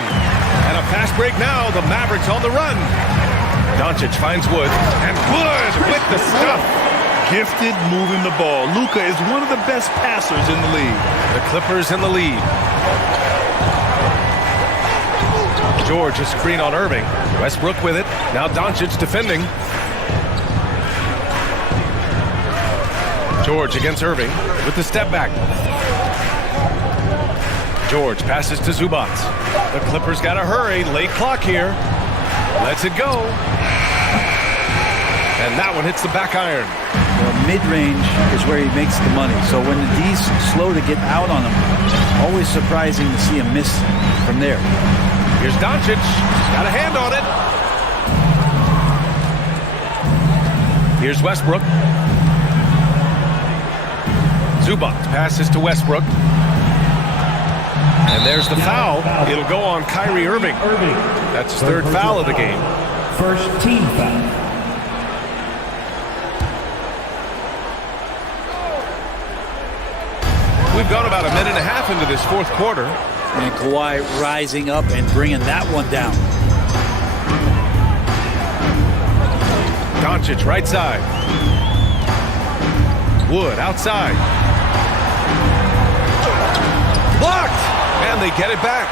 And a fast break now. The Mavericks on the run. Doncic finds Wood. And Wood with the stuff. Gifted moving the ball. Luka is one of the best passers in the league. The Clippers in the lead. George a screen on Irving. Westbrook with it. Now Doncic defending. George against Irving with the step back. George passes to Zubac. The Clippers got to hurry. Late clock here. Lets it go. And that one hits the back iron. Well, mid-range is where he makes the money. So when the D's slow to get out on him, always surprising to see him miss from there. Here's Doncic. Got a hand on it. Here's Westbrook. Zubac passes to Westbrook. And there's the foul. It'll go on Kyrie Irving. That's his 3rd foul of the game. First team foul. gone about a minute and a half into this fourth quarter. And Kawhi rising up and bringing that one down. Doncic right side. Wood outside. Blocked! And they get it back.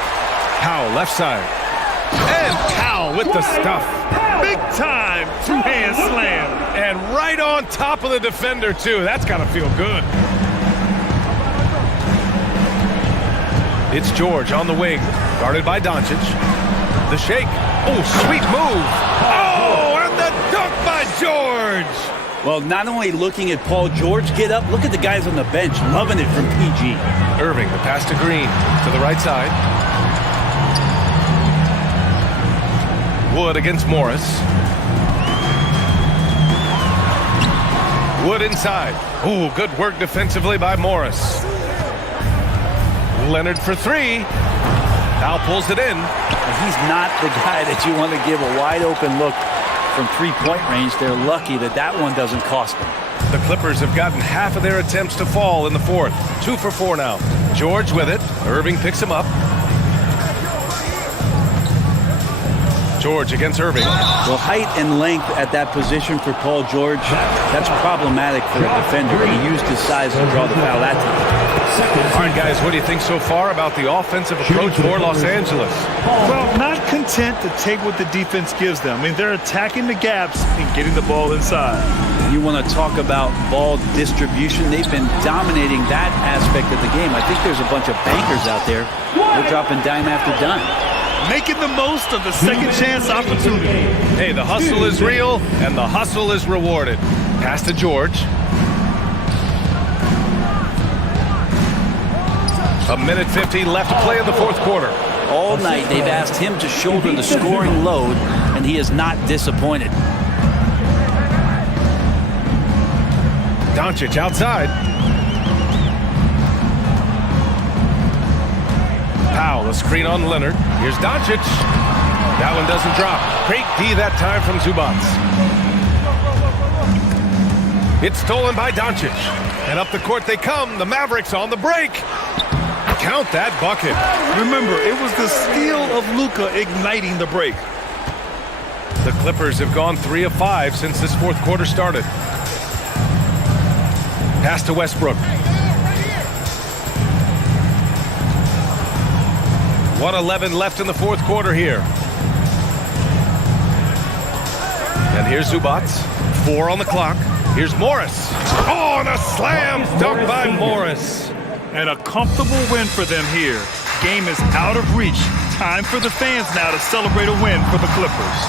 Powell left side. And Powell with the stuff. Big time two-hand slam. And right on top of the defender, too. That's got to feel good. It's George on the wing. Guarded by Doncic. The shake. Oh, sweet move. Oh, and the dunk by George. Well, not only looking at Paul George get up, look at the guys on the bench loving it from PG. Irving, the pass to Green. To the right side. Wood against Morris. Wood inside. Ooh, good work defensively by Morris. Leonard for three. Now pulls it in. He's not the guy that you want to give a wide open look from three-point range. They're lucky that that one doesn't cost them. The Clippers have gotten half of their attempts to fall in the fourth. 2 for 4 now. George with it. Irving picks him up. George against Irving. Well, height and length at that position for Paul George, that's problematic for a defender. He used his size to draw the foul that time. All right, guys, what do you think so far about the offensive approach for Los Angeles? Well, not content to take what the defense gives them. I mean, they're attacking the gaps and getting the ball inside. You want to talk about ball distribution. They've been dominating that aspect of the game. I think there's a bunch of bankers out there. They're dropping dime after dime. Making the most of the second chance opportunity. Hey, the hustle is real, and the hustle is rewarded. Pass to George. A minute 15 left to play in the fourth quarter. All night they've asked him to shoulder the scoring load, and he is not disappointed. Doncic outside. Powell, a screen on Leonard. Here's Doncic. That one doesn't drop. Great D that time from Zubac. It's stolen by Doncic. And up the court they come. The Mavericks on the break. Count that bucket. Remember, it was the steal of Luka igniting the break. The Clippers have gone 3 of 5 since this fourth quarter started. Pass to Westbrook. 1:11 left in the fourth quarter here. And here's Zubac. 4 on the clock. Here's Morris. Oh, and a slam dunk by Morris. And a comfortable win for them here. Game is out of reach. Time for the fans now to celebrate a win for the Clippers.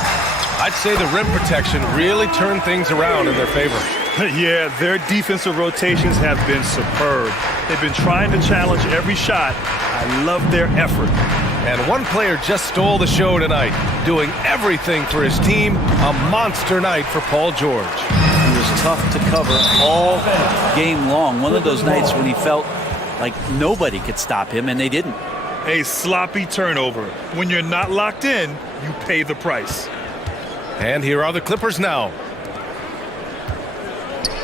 I'd say the rim protection really turned things around in their favor. Yeah, their defensive rotations have been superb. They've been trying to challenge every shot. I love their effort. And one player just stole the show tonight, doing everything for his team. A monster night for Paul George. He was tough to cover all game long. One of those nights when he felt like nobody could stop him, and they didn't. A sloppy turnover. When you're not locked in, you pay the price. And here are the Clippers now.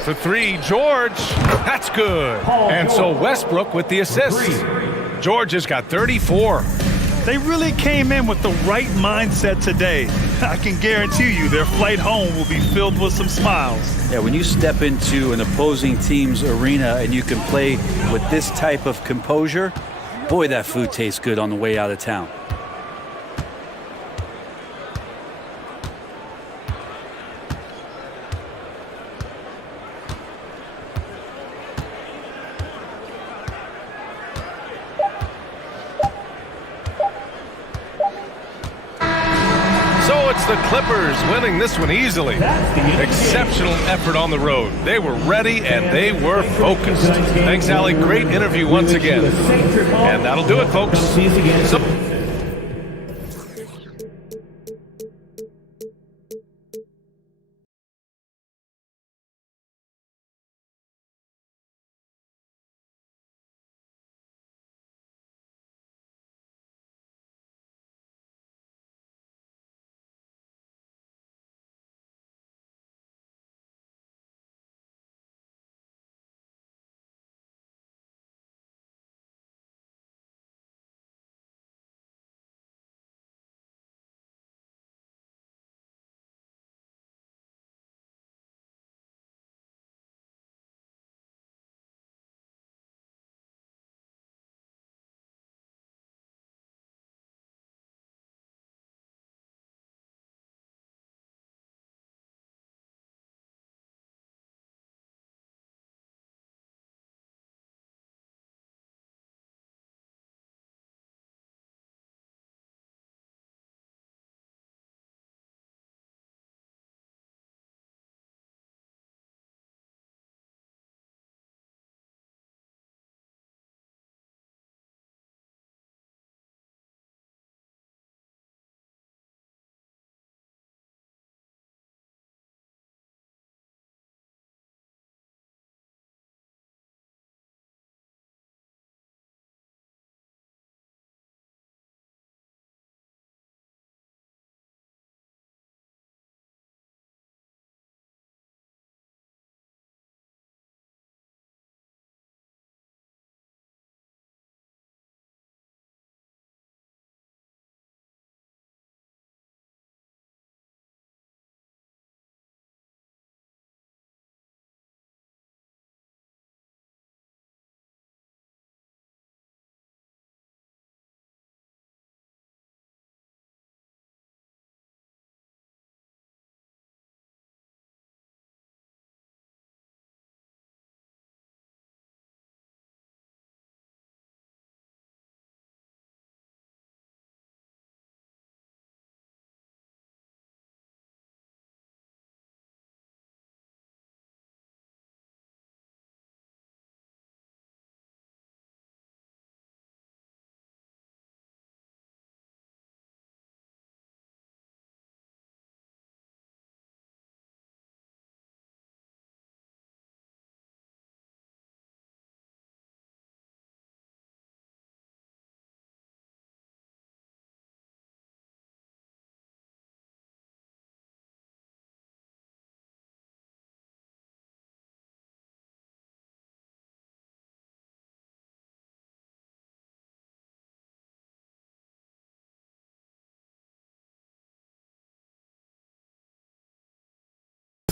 For 3, George. That's good. And so Westbrook with the assist. George has got 34. They really came in with the right mindset today. I can guarantee you their flight home will be filled with some smiles. Yeah, when you step into an opposing team's arena and you can play with this type of composure, boy, that food tastes good on the way out of town. The Clippers winning this one easily. Exceptional effort on the road. They were ready and they were focused. Thanks, Allie. Great interview once again. And that'll do it, folks. So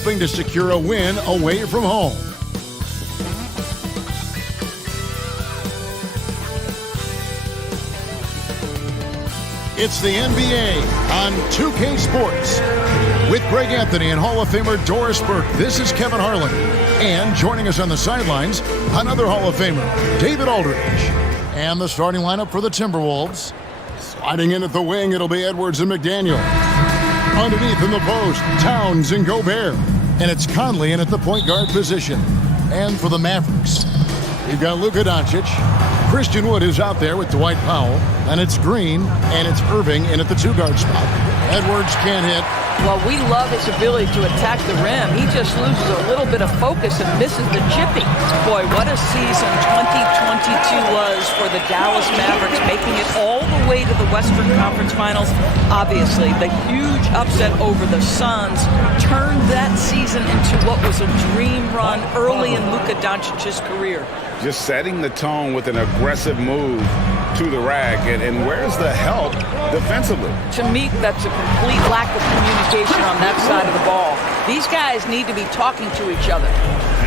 hoping to secure a win away from home. It's the NBA on 2K Sports. With Greg Anthony and Hall of Famer Doris Burke, this is Kevin Harlan. And joining us on the sidelines, another Hall of Famer, David Aldridge. And the starting lineup for the Timberwolves. Sliding in at the wing, it'll be Edwards and McDaniel. Underneath in the post, Towns and Gobert. And it's Conley in at the point guard position. And for the Mavericks, we've got Luka Doncic. Christian Wood is out there with Dwight Powell. And it's Green, and it's Irving in at the two-guard spot. Edwards can't hit. Well, we love his ability to attack the rim. He just loses a little bit of focus and misses the chippy. Boy, what a season 2022 was for the Dallas Mavericks, making it all the way to the Western Conference Finals. Obviously, the huge upset over the Suns turned that season into what was a dream run early in Luka Doncic's career. Just setting the tone with an aggressive move to the rack. And where's the help defensively? To me, that's a complete lack of communication on that side of the ball. These guys need to be talking to each other.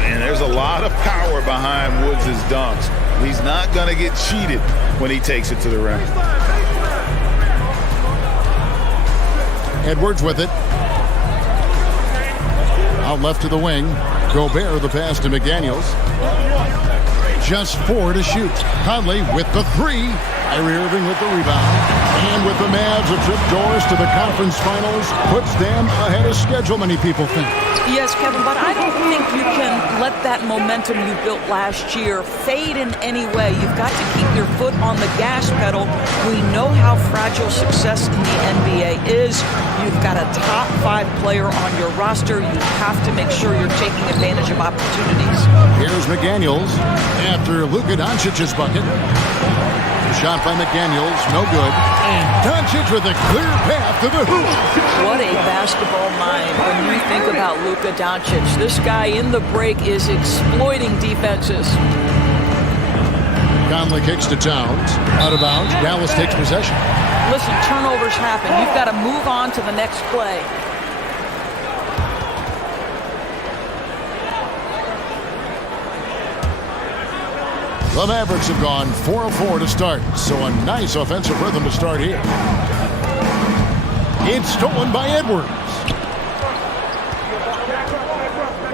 And there's a lot of power behind Woods' dunks. He's not going to get cheated when he takes it to the rim. Edwards with it. Out left to the wing. Gobert the pass to McDaniels. Just 4 to shoot. Conley with the 3. Kyrie Irving with the rebound. And with the Mavs, a trip Doris to the conference finals puts them ahead of schedule, many people think. Yes, Kevin, but I don't think you can let that momentum you built last year fade in any way. You've got to keep your foot on the gas pedal. We know how fragile success in the NBA is. You've got a top 5 player on your roster. You have to make sure you're taking advantage of opportunities. Here's McDaniels after Luka Doncic's bucket. The shot by McDaniels, no good. And Doncic with a clear path to the hoop. What a basketball mind when you think about Luka Doncic. This guy in the break is exploiting defenses. Conley kicks to Towns. Out of bounds. Dallas takes possession. Listen, turnovers happen. You've got to move on to the next play. The Mavericks have gone 4 of 4 to start, so a nice offensive rhythm to start here. It's stolen by Edwards.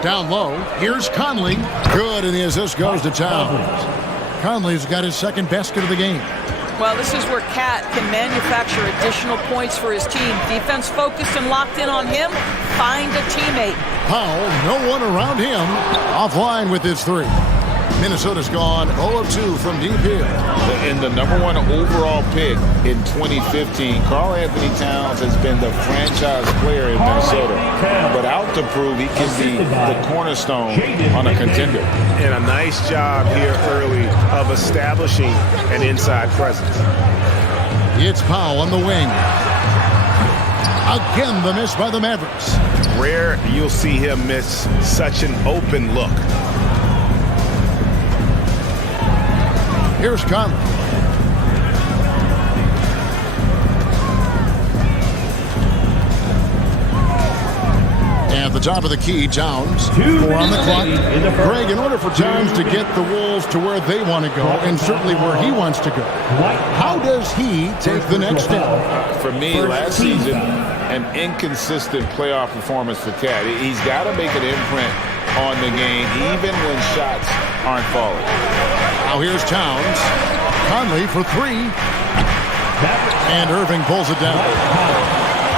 Down low, here's Conley. Good, and the assist goes to Towns. Conley's got his second basket of the game. Well, this is where Cat can manufacture additional points for his team. Defense focused and locked in on him. Find a teammate. Powell, no one around him. Offline with his 3. Minnesota's gone 0 of 2 from deep here. In the #1 overall pick in 2015, Karl Anthony Towns has been the franchise player in Minnesota, but out to prove he can be the cornerstone on a contender. And a nice job here early of establishing an inside presence. It's Powell on the wing. Again, the miss by the Mavericks. Rare you'll see him miss such an open look. Here's Conley. At the top of the key, Towns. 4 on the clock. Greg, in order for Towns to get the Wolves to where they want to go, and certainly where he wants to go, how does he take the next step? For me, last season, an inconsistent playoff performance for Cat. He's got to make an imprint on the game, even when shots aren't falling. Now here's Towns. Conley for 3. And Irving pulls it down.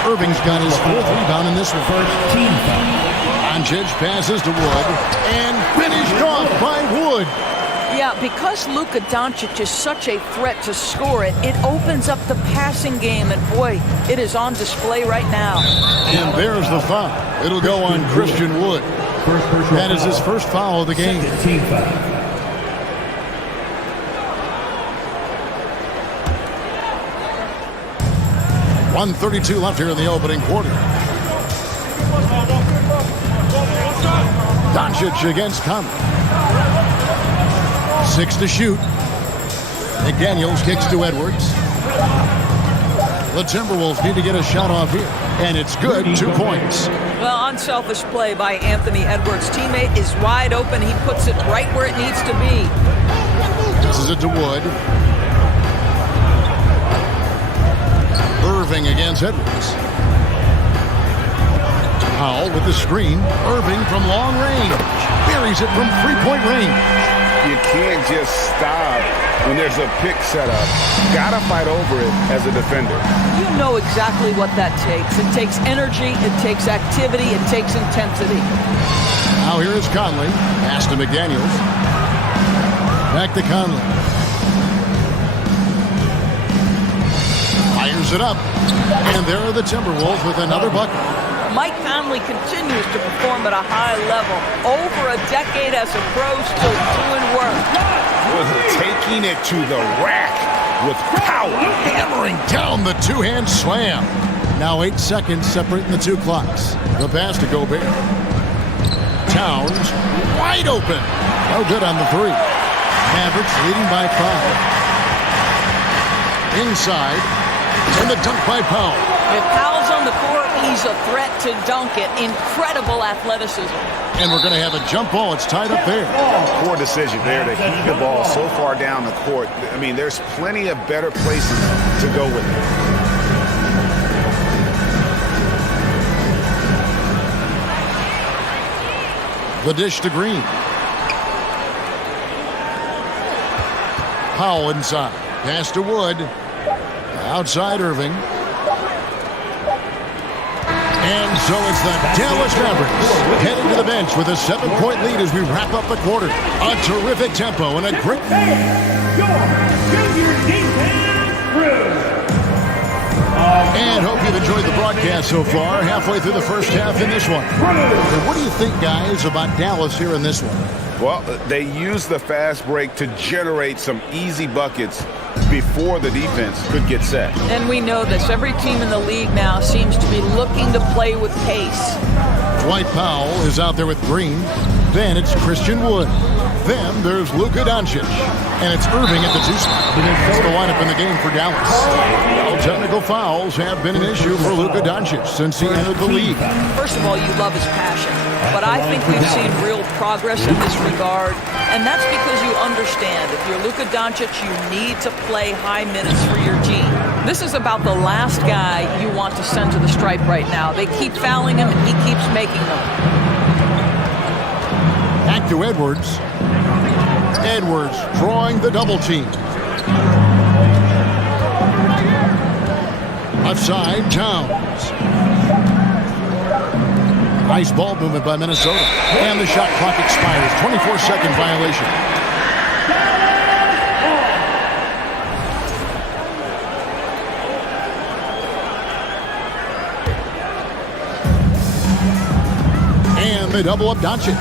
Irving's got his 4th rebound in this one. Doncic passes to Wood. And finished off by Wood. Yeah, because Luka Doncic is such a threat to score it, it opens up the passing game. And boy, it is on display right now. And there's the foul. It'll go on Christian Wood. That is his first foul of the game. 1:32 left here in the opening quarter. Doncic against Conley. 6 to shoot. McDaniels kicks to Edwards. The Timberwolves need to get a shot off here. And it's good, 2 points. Well, unselfish play by Anthony Edwards. Teammate is wide open. He puts it right where it needs to be. Passes it to Wood. Irving against Edwards. Powell with the screen. Irving from long range. Buries it from three-point range. You can't just stop when there's a pick set up. Gotta fight over it as a defender. You know exactly what that takes. It takes energy, it takes activity, it takes intensity. Now here is Conley. Pass to McDaniels. Back to Conley. Fires it up. And there are the Timberwolves with another bucket. Mike Conley continues to perform at a high level. Over a decade as a pro, still doing work. Taking it to the rack with power. Hammering down the two-hand slam. Now 8 seconds separating the two clocks. The pass to Gobert. Towns wide open. No good on the three. Mavericks leading by 5. Inside. And the dunk by Powell. If Powell's on the court, he's a threat to dunk it. Incredible athleticism. And we're going to have a jump ball. It's tied up there. Poor decision there to heat the ball so far down the court. I mean, there's plenty of better places to go with it. The dish to Green. Powell inside. Pass to Wood. Outside Irving. And so it's the Dallas Mavericks heading to the bench with a 7-point lead as we wrap up the quarter. A terrific tempo and a great... And hope you've enjoyed the broadcast so far. Halfway through the first half in this one. And what do you think, guys, about Dallas here in this one? Well, they use the fast break to generate some easy buckets before the defense could get set. And we know this. Every team in the league now seems to be looking to play with pace. Dwight Powell is out there with Green. Then it's Christian Wood. Then there's Luka Doncic. And it's Irving at the 2 spot. That's the lineup in the game for Dallas. Well, technical fouls have been an issue for Luka Doncic since he entered the league. First of all, you love his passion. But I think we've seen real progress in this regard. And that's because you understand if you're Luka Doncic, you need to play high minutes for your team. This is about the last guy you want to send to the stripe right now. They keep fouling him, and he keeps making them. Back to Edwards. Edwards drawing the double team. Left side, Towns. Nice ball movement by Minnesota. And the shot clock expires. 24-second violation. And they double up Doncic.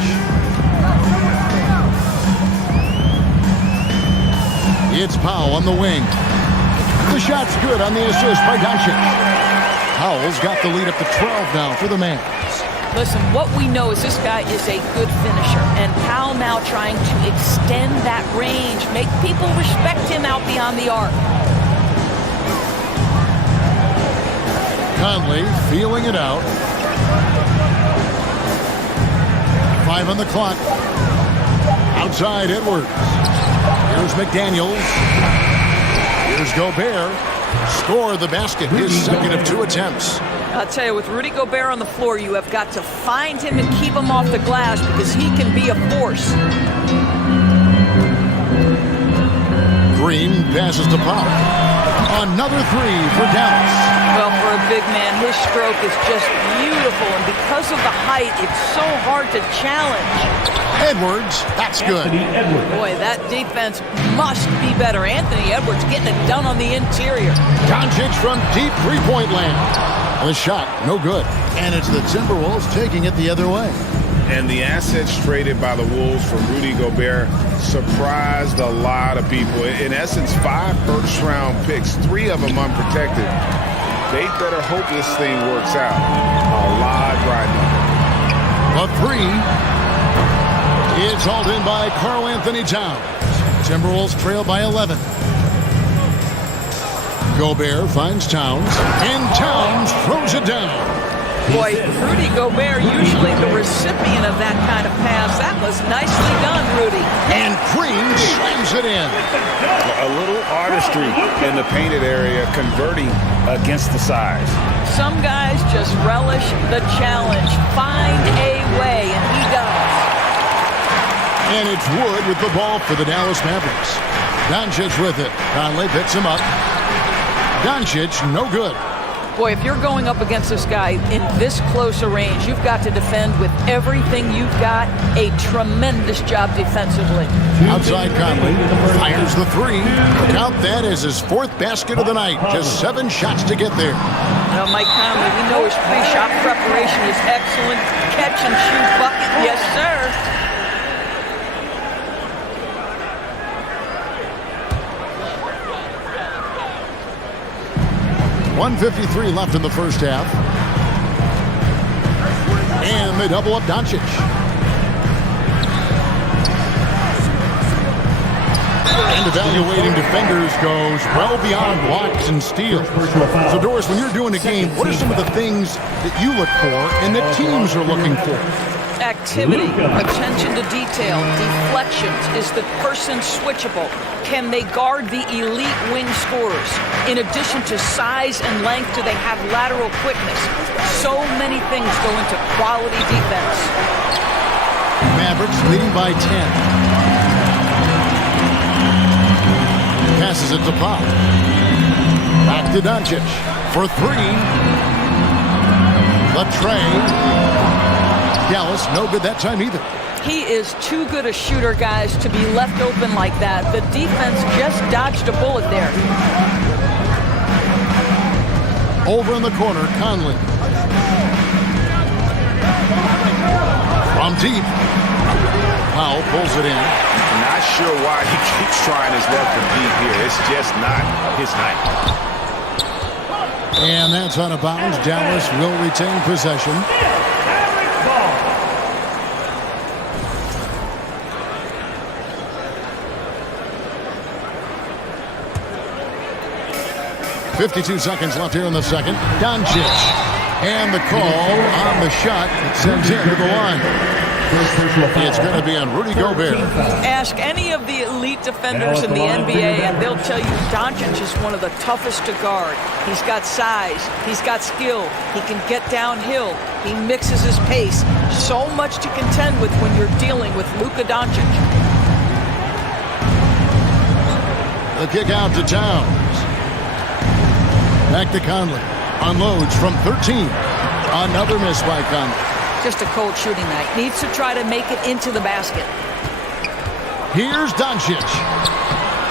It's Powell on the wing. The shot's good on the assist by Doncic. Powell's got the lead up to 12 now for the Mavs. Listen, what we know is this guy is a good finisher. And Powell now trying to extend that range, make people respect him out beyond the arc. Conley feeling it out. 5 on the clock. Outside Edwards. Here's McDaniels. Here's Gobert. Score the basket. His second of 2 attempts. I'll tell you, with Rudy Gobert on the floor, you have got to find him and keep him off the glass because he can be a force. Green passes to Powell. Another 3 for Dallas. Well, for a big man, his stroke is just beautiful, and because of the height, it's so hard to challenge. Edwards, that's good. Boy, that defense must be better. Anthony Edwards getting it done on the interior. Doncic from deep three-point land. The shot, no good. And it's the Timberwolves taking it the other way. And the assets traded by the Wolves for Rudy Gobert surprised a lot of people. In essence, 5 first-round picks, 3 of them unprotected. They better hope this thing works out. A lot riding on it. A 3. It's hauled in by Karl-Anthony Towns. Timberwolves trail by 11. Gobert finds Towns, and Towns throws it down. Boy, Rudy Gobert, usually the recipient of that kind of pass. That was nicely done, Rudy. And Green slams it in. A little artistry in the painted area, converting against the size. Some guys just relish the challenge. Find a way, and he does. And it's Wood with the ball for the Dallas Mavericks. Doncic with it. Conley picks him up. Doncic, no good. Boy, if you're going up against this guy in this close a range, you've got to defend with everything you've got. A tremendous job defensively. Outside Conley fires the three. Count that as his fourth basket of the night. Just 7 shots to get there. Now, Mike Conley, we know his pre-shot preparation is excellent. Catch and shoot bucket, yes, sir. 1:53 left in the first half. And they double up Doncic. And evaluating defenders goes well beyond blocks and steals. So, Doris, when you're doing a game, what are some of the things that you look for and that teams are looking for? Activity, attention to detail, deflections. Is the person switchable? Can they guard the elite wing scorers? In addition to size and length, do they have lateral quickness? So many things go into quality defense. Mavericks leading by 10. Passes it to Pop. Back to Doncic for 3. Latrey. Dallas, no good that time either. He is too good a shooter, guys, to be left open like that. The defense just dodged a bullet there. Over in the corner, Conley. From deep. Powell pulls it in. Not sure why he keeps trying his luck from deep here. It's just not his night. And that's out of bounds. Dallas will retain possession. .52 seconds left here in the second. Doncic. And the call on the shot that sends him to the line. It's going to be on Rudy Gobert. Ask any of the elite defenders in the NBA, and they'll tell you Doncic is one of the toughest to guard. He's got size. He's got skill. He can get downhill. He mixes his pace. So much to contend with when you're dealing with Luka Doncic. The kick out to Towns. Back to Conley. Unloads from 13. Another miss by Conley. Just a cold shooting night. Needs to try to make it into the basket. Here's Doncic.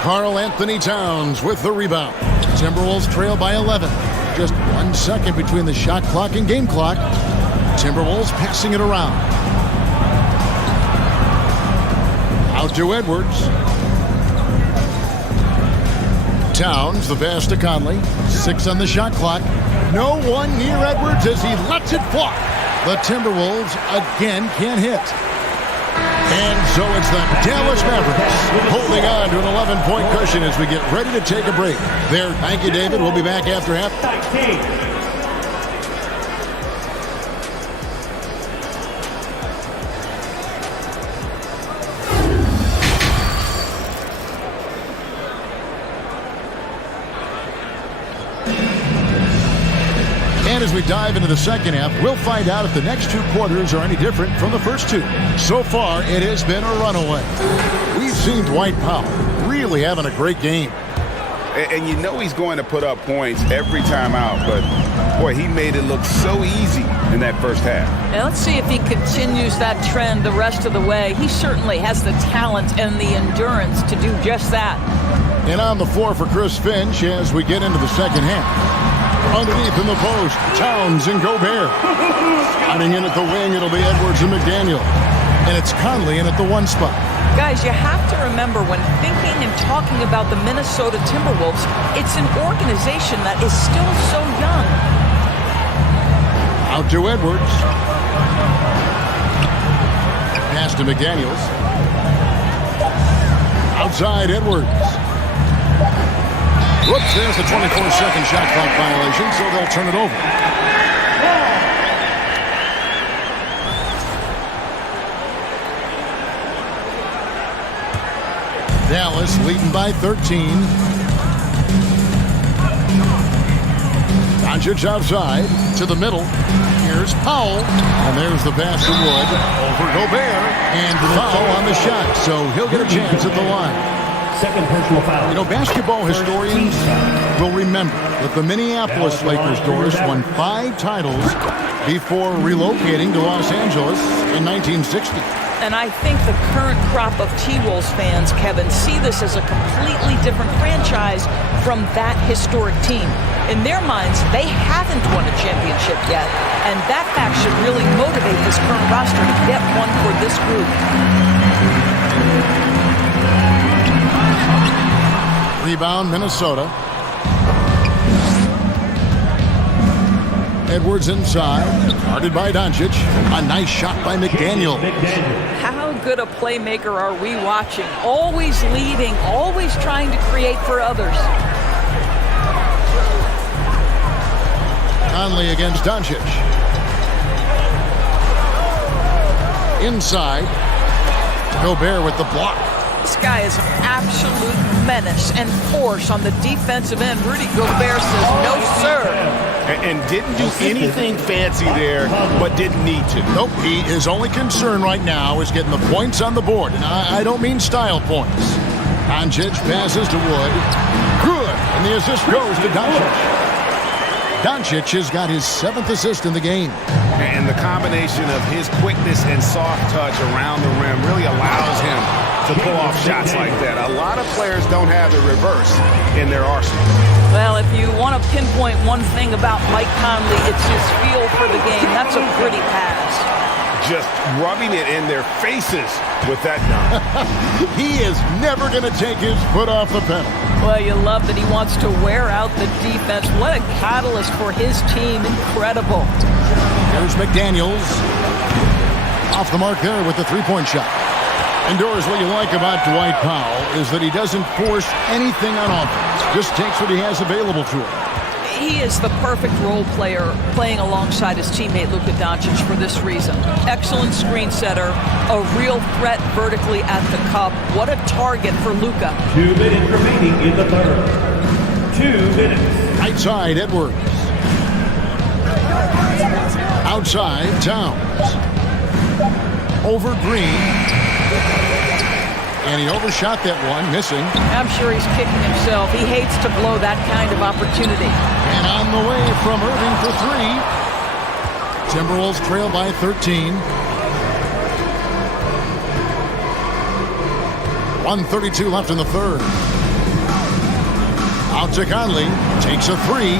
Karl Anthony Towns with the rebound. Timberwolves trail by 11. Just 1 second between the shot clock and game clock. Timberwolves passing it around. Out to Edwards. Towns, the pass to Conley. 6 on the shot clock. No one near Edwards as he lets it fly. The Timberwolves again can't hit. And so it's the Dallas Mavericks holding on to an 11-point cushion as we get ready to take a break. There, thank you, David. We'll be back after half. And as we dive into the second half, we'll find out if the next 2 quarters are any different from the first 2. So far, it has been a runaway. We've seen Dwight Powell really having a great game. And you know he's going to put up points every time out, but boy, he made it look so easy in that first half. Now let's see if he continues that trend the rest of the way. He certainly has the talent and the endurance to do just that. And on the floor for Chris Finch as we get into the second half. Underneath in the post, Towns and Gobert. Sliding in at the wing, it'll be Edwards and McDaniel. And it's Conley in at the 1 spot. Guys, you have to remember when thinking and talking about the Minnesota Timberwolves, it's an organization that is still so young. Out to Edwards. Pass to McDaniels. Outside Edwards. Whoops, there's the 24-second shot clock violation, so they'll turn it over. Dallas leading by 13. Doncic outside to the middle. Here's Powell. And there's the pass to Wood. Over Gobert. And foul on the shot. So he'll get a chance at the line. Second personal foul. You know, basketball historians will remember that the Minneapolis Lakers Doors won 5 titles before relocating to Los Angeles in 1960. And I think the current crop of T-Wolves fans, Kevin, see this as a completely different franchise from that historic team. In their minds, they haven't won a championship yet, and that fact should really motivate this current roster to get one for this group. Rebound, Minnesota. Edwards inside, guarded by Doncic. A nice shot by McDaniel. How good a playmaker are we watching? Always leading, always trying to create for others. Conley against Doncic. Inside. Gobert with the block. This guy is an absolute menace and force on the defensive end. Rudy Gobert says no, sir. And didn't do anything fancy there, but didn't need to. Nope, his only concern right now is getting the points on the board. And I don't mean style points. Doncic passes to Wood. Good. And the assist goes to Doncic. Doncic has got his 7th assist in the game. And the combination of his quickness and soft touch around the rim really allows him to pull off shots like that. A lot of players don't have the reverse in their arsenal. Well, if you want to pinpoint one thing about Mike Conley, it's his feel for the game. That's a pretty pass. Just rubbing it in their faces with that dunk. He is never going to take his foot off the pedal. Well, you love that he wants to wear out the defense. What a catalyst for his team. Incredible. There's McDaniels. Off the mark there with the three-point shot. And Doris, what you like about Dwight Powell is that he doesn't force anything on offense. Just takes what he has available to him. He is the perfect role player playing alongside his teammate Luka Doncic for this reason. Excellent screen setter, a real threat vertically at the cup. What a target for Luka. 2 minutes remaining in the third. 2 minutes. Right side, Edwards. Outside, Towns. Over Green. And he overshot that one, missing. I'm sure he's kicking himself. He hates to blow that kind of opportunity. And on the way from Irving for 3. Timberwolves trail by 13. 1:32 left in the third. Out to Conley. Takes a 3.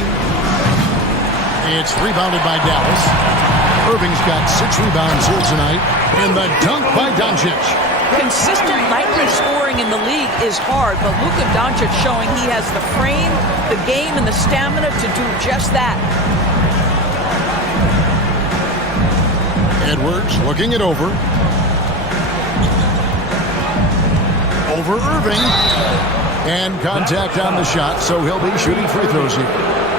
It's rebounded by Dallas. Irving's got 6 rebounds here tonight. And the dunk by Doncic. Consistent nightly scoring in the league is hard, but Luka Doncic showing he has the frame, the game, and the stamina to do just that. Edwards looking it over. Over Irving. And contact on the shot, so he'll be shooting free throws here.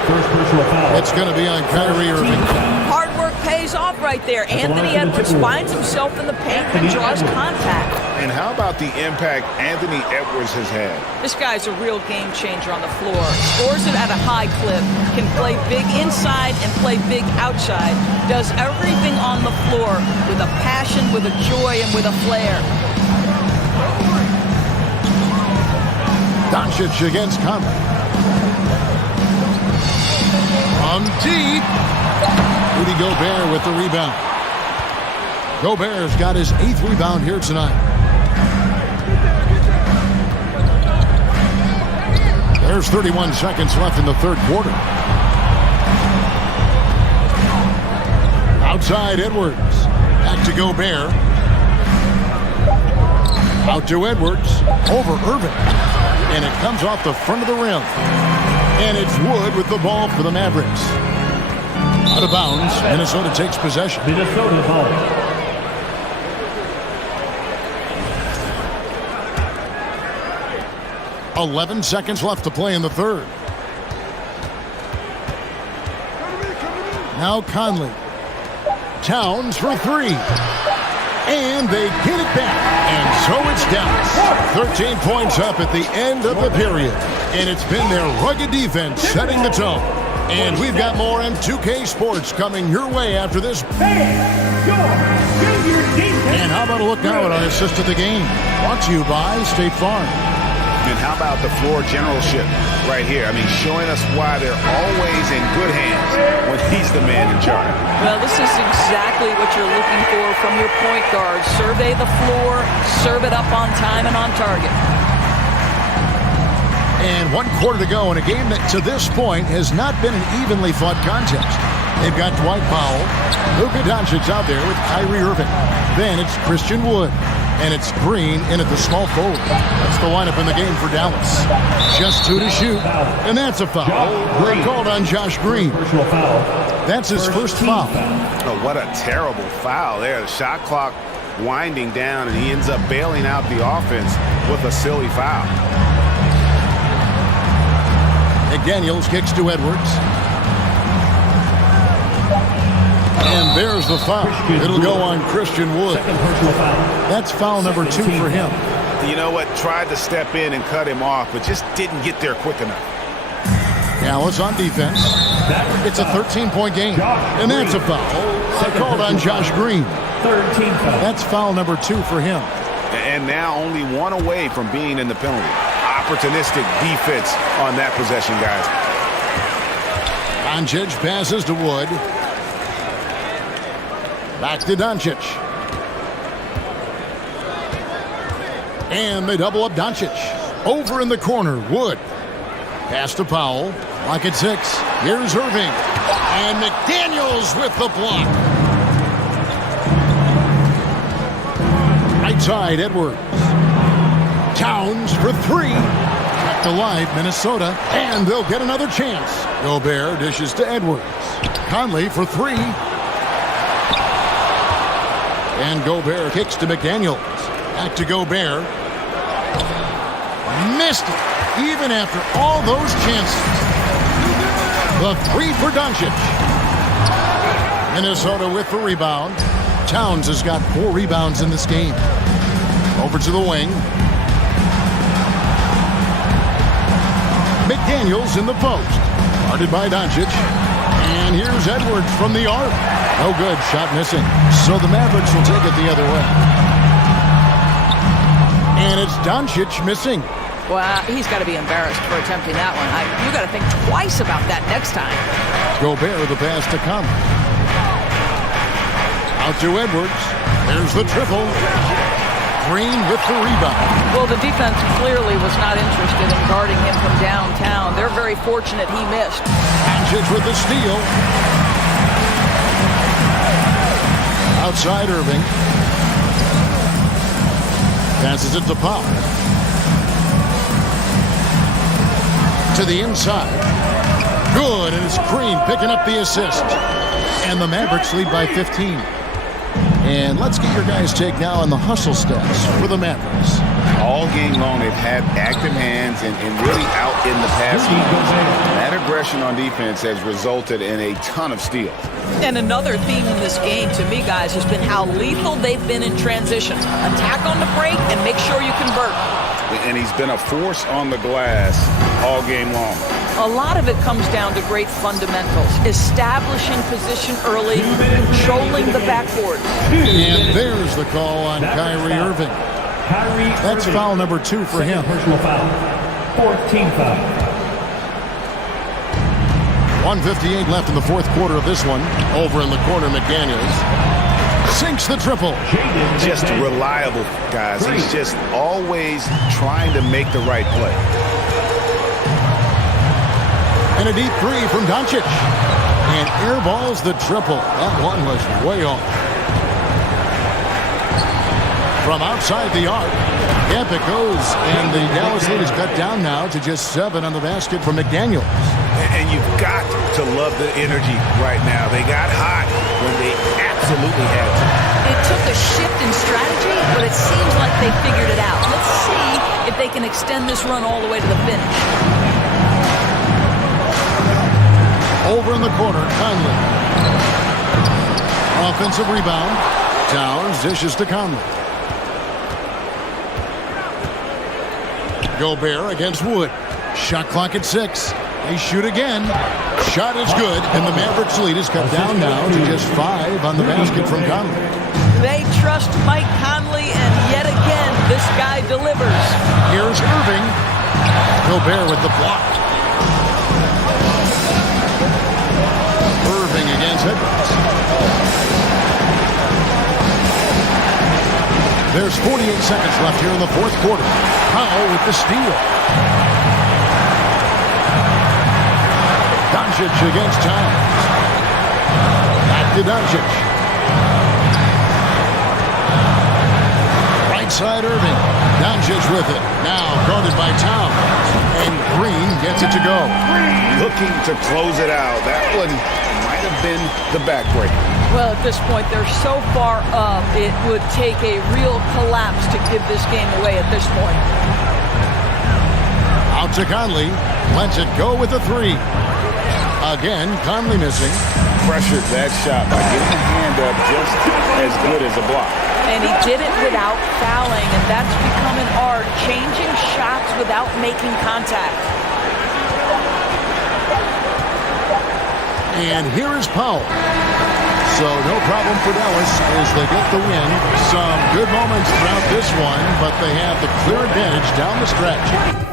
First personal foul. It's going to be on Kyrie Irving. Hard work pays off right there. Anthony Edwards finds himself in the paint and draws contact. And how about the impact Anthony Edwards has had? This guy's a real game changer on the floor. Scores it at a high clip. Can play big inside and play big outside. Does everything on the floor with a passion, with a joy, and with a flair. Doncic against Conley. From deep. Rudy Gobert with the rebound. Gobert's got his 8th rebound here tonight. There's 31 seconds left in the third quarter. Outside Edwards. Back to Gobert. Out to Edwards. Over Irving. And it comes off the front of the rim. And it's Wood with the ball for the Mavericks. Out of bounds. Minnesota takes possession. Minnesota ball. .11 seconds left to play in the third. Now Conley. Towns for three. And they get it back. And so it's Dallas. 13 points up at the end of the period. And it's been their rugged defense setting the tone. And we've got more M2K Sports coming your way after this. And how about a look now at our assist of the game? Brought to you by State Farm. And how about the floor generalship right here? I mean, showing us why they're always in good hands when he's the man in charge. Well, this is exactly what you're looking for from your point guard. Survey the floor, serve it up on time and on target. And 1 quarter to go in a game that to this point has not been an evenly fought contest. They've got Dwight Powell, Luka Doncic out there with Kyrie Irving. Then it's Christian Wood. And it's Green in at the small forward. That's the lineup in the game for Dallas. Just 2 to shoot. And that's a foul. Called on Josh Green. That's his first foul. Oh, what a terrible foul there. The shot clock winding down, and he ends up bailing out the offense with a silly foul. McDaniels kicks to Edwards. And there's the foul. It'll go on Christian Wood. That's foul number 2 for him. You know what? Tried to step in and cut him off, but just didn't get there quick enough. Dallas on defense. It's a 13-point game. And that's a foul. Called on Josh Green. That's foul number 2 for him. And now only 1 away from being in the penalty. Opportunistic defense on that possession, guys. Doncic passes to Wood. Back to Doncic. And they double up Doncic. Over in the corner, Wood. Pass to Powell. Lock at 6. Here's Irving. And McDaniels with the block. Right side, Edwards. Towns for 3. Kept alive, Minnesota. And they'll get another chance. Gobert dishes to Edwards. Conley for 3. And Gobert kicks to McDaniels. Back to Gobert. Missed it. Even after all those chances. The 3 for Doncic. Minnesota with the rebound. Towns has got 4 rebounds in this game. Over to the wing. McDaniels in the post. Guarded by Doncic. And here's Edwards from the arc. No good. Shot missing. So the Mavericks will take it the other way. And it's Doncic missing. Well, he's got to be embarrassed for attempting that one. You got to think twice about that next time. Gobert the pass to come. Out to Edwards. There's the triple. Green with the rebound. Well, the defense clearly was not interested in guarding him from downtown. They're very fortunate he missed. Doncic with the steal. Outside Irving. Passes it to Powell. To the inside. Good, and it's Green picking up the assist. And the Mavericks lead by 15. And let's get your guys' take now on the hustle stats for the Mavericks. All game long, they've had active hands and really out in the pass. That aggression on defense has resulted in a ton of steals. And another theme in this game, to me, guys, has been how lethal they've been in transition. Attack on the break and make sure you convert. And he's been a force on the glass all game long. A lot of it comes down to great fundamentals. Establishing position early, controlling the backboard. And there's the call on Kyrie Irving. That's foul number 2 for him. Personal foul. 14 foul. 1:58 left in the 4th quarter of this one. Over in the corner, McDaniels sinks the triple. Just reliable, guys. He's just always trying to make the right play. And a deep 3 from Doncic. And airballs the triple. That one was way off. From outside the arc. Yep, it goes. And the Dallas lead is cut down now to just 7 on the basket from McDaniels. And you've got to love the energy right now. They got hot when they absolutely had to. It took a shift in strategy, but it seems like they figured it out. Let's see if they can extend this run all the way to the finish. Over in the corner. Conley. Offensive rebound. Towns dishes to Conley. Gobert against Wood. Shot clock at 6. They shoot again. Shot is good, and the Mavericks lead is cut down now to just 5 on the basket from Conley. They trust Mike Conley, and yet again, this guy delivers. Here's Irving. Gobert with the block. Irving against Edwards. There's 48 seconds left here in the fourth quarter. Powell with the steal. Doncic against Towns. Back to Doncic. Right side Irving. Doncic with it. Now guarded by Towns. And Green gets it to go. Looking to close it out. That one might have been the backbreaker. Well, at this point, they're so far up, it would take a real collapse to give this game away at this point. Out to Conley. Lets it go with a 3. Again, Conley missing. Pressured that shot by getting a hand up just as good as a block. And he did it without fouling, and that's become an art, changing shots without making contact. And here is Powell. So no problem for Dallas as they get the win. Some good moments throughout this one, but they have the clear advantage down the stretch.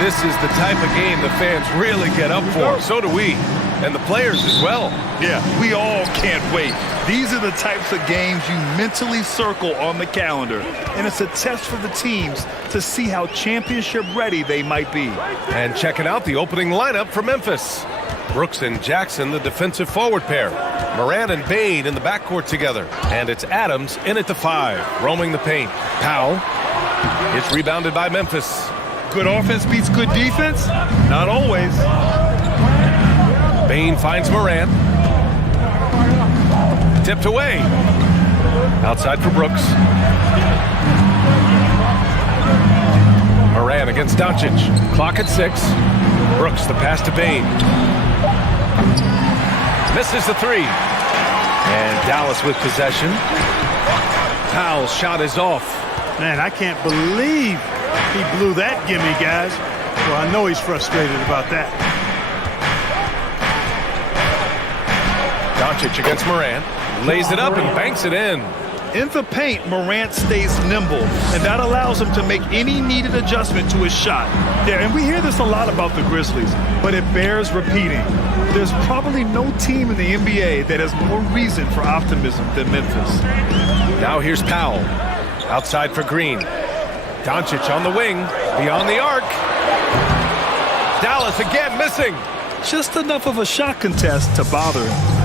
this is the type of game the fans really get up for. So do we, and the players as well. Yeah, we all can't wait. These are the types of games you mentally circle on the calendar, and it's a test for the teams to see how championship ready they might be. And checking out the opening lineup for Memphis. Brooks and Jackson, the defensive forward pair. Moran and Bain in the backcourt together. And it's Adams in at the 5, roaming the paint. Powell. It's rebounded by Memphis. Good offense beats good defense? Not always. Bain finds Moran. Tipped away. Outside for Brooks. Moran against Doncic. Clock at 6. Brooks, the pass to Bain. Misses the 3. And Dallas with possession. Powell's shot is off. Man, I can't believe he blew that gimme, guys. Well, I know he's frustrated about that. Doncic against Moran. Lays it up and banks it in. In the paint, Morant stays nimble, and that allows him to make any needed adjustment to his shot. Yeah, and we hear this a lot about the Grizzlies, but it bears repeating. There's probably no team in the NBA that has more reason for optimism than Memphis. Now here's Powell. Outside for Green. Doncic on the wing. Beyond the arc. Dallas again missing. Just enough of a shot contest to bother him.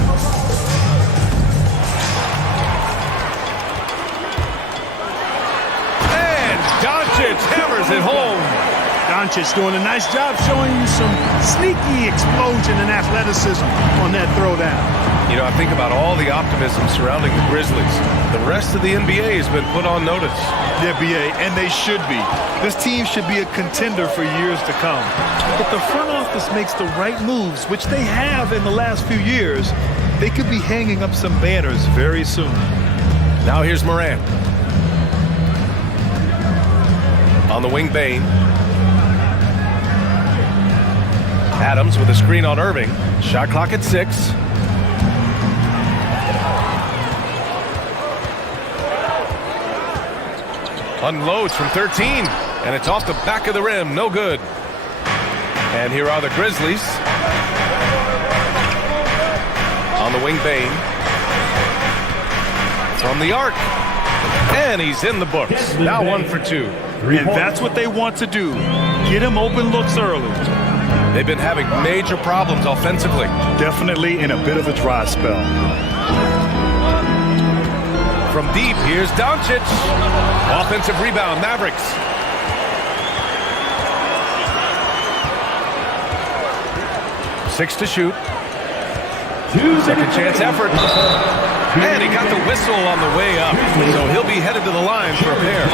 Doncic hammers it home. Doncic doing a nice job showing you some sneaky explosion and athleticism on that throwdown. You know, I think about all the optimism surrounding the Grizzlies. The rest of the NBA has been put on notice. Yeah, BA, and they should be. This team should be a contender for years to come. If the front office makes the right moves, which they have in the last few years, they could be hanging up some banners very soon. Now here's Moran. On the wing, Bain. Adams with a screen on Irving. Shot clock at 6. Unloads from 13. And it's off the back of the rim. No good. And here are the Grizzlies. On the wing, Bain. From the arc. And he's in the books. Now 1 for 2. And that's what they want to do. Get him open looks early. They've been having major problems offensively. Definitely in a bit of a dry spell. From deep, here's Doncic. Offensive rebound, Mavericks. Six to shoot. Second chance effort. And he got the whistle on the way up. So he'll be headed to the line for a pair.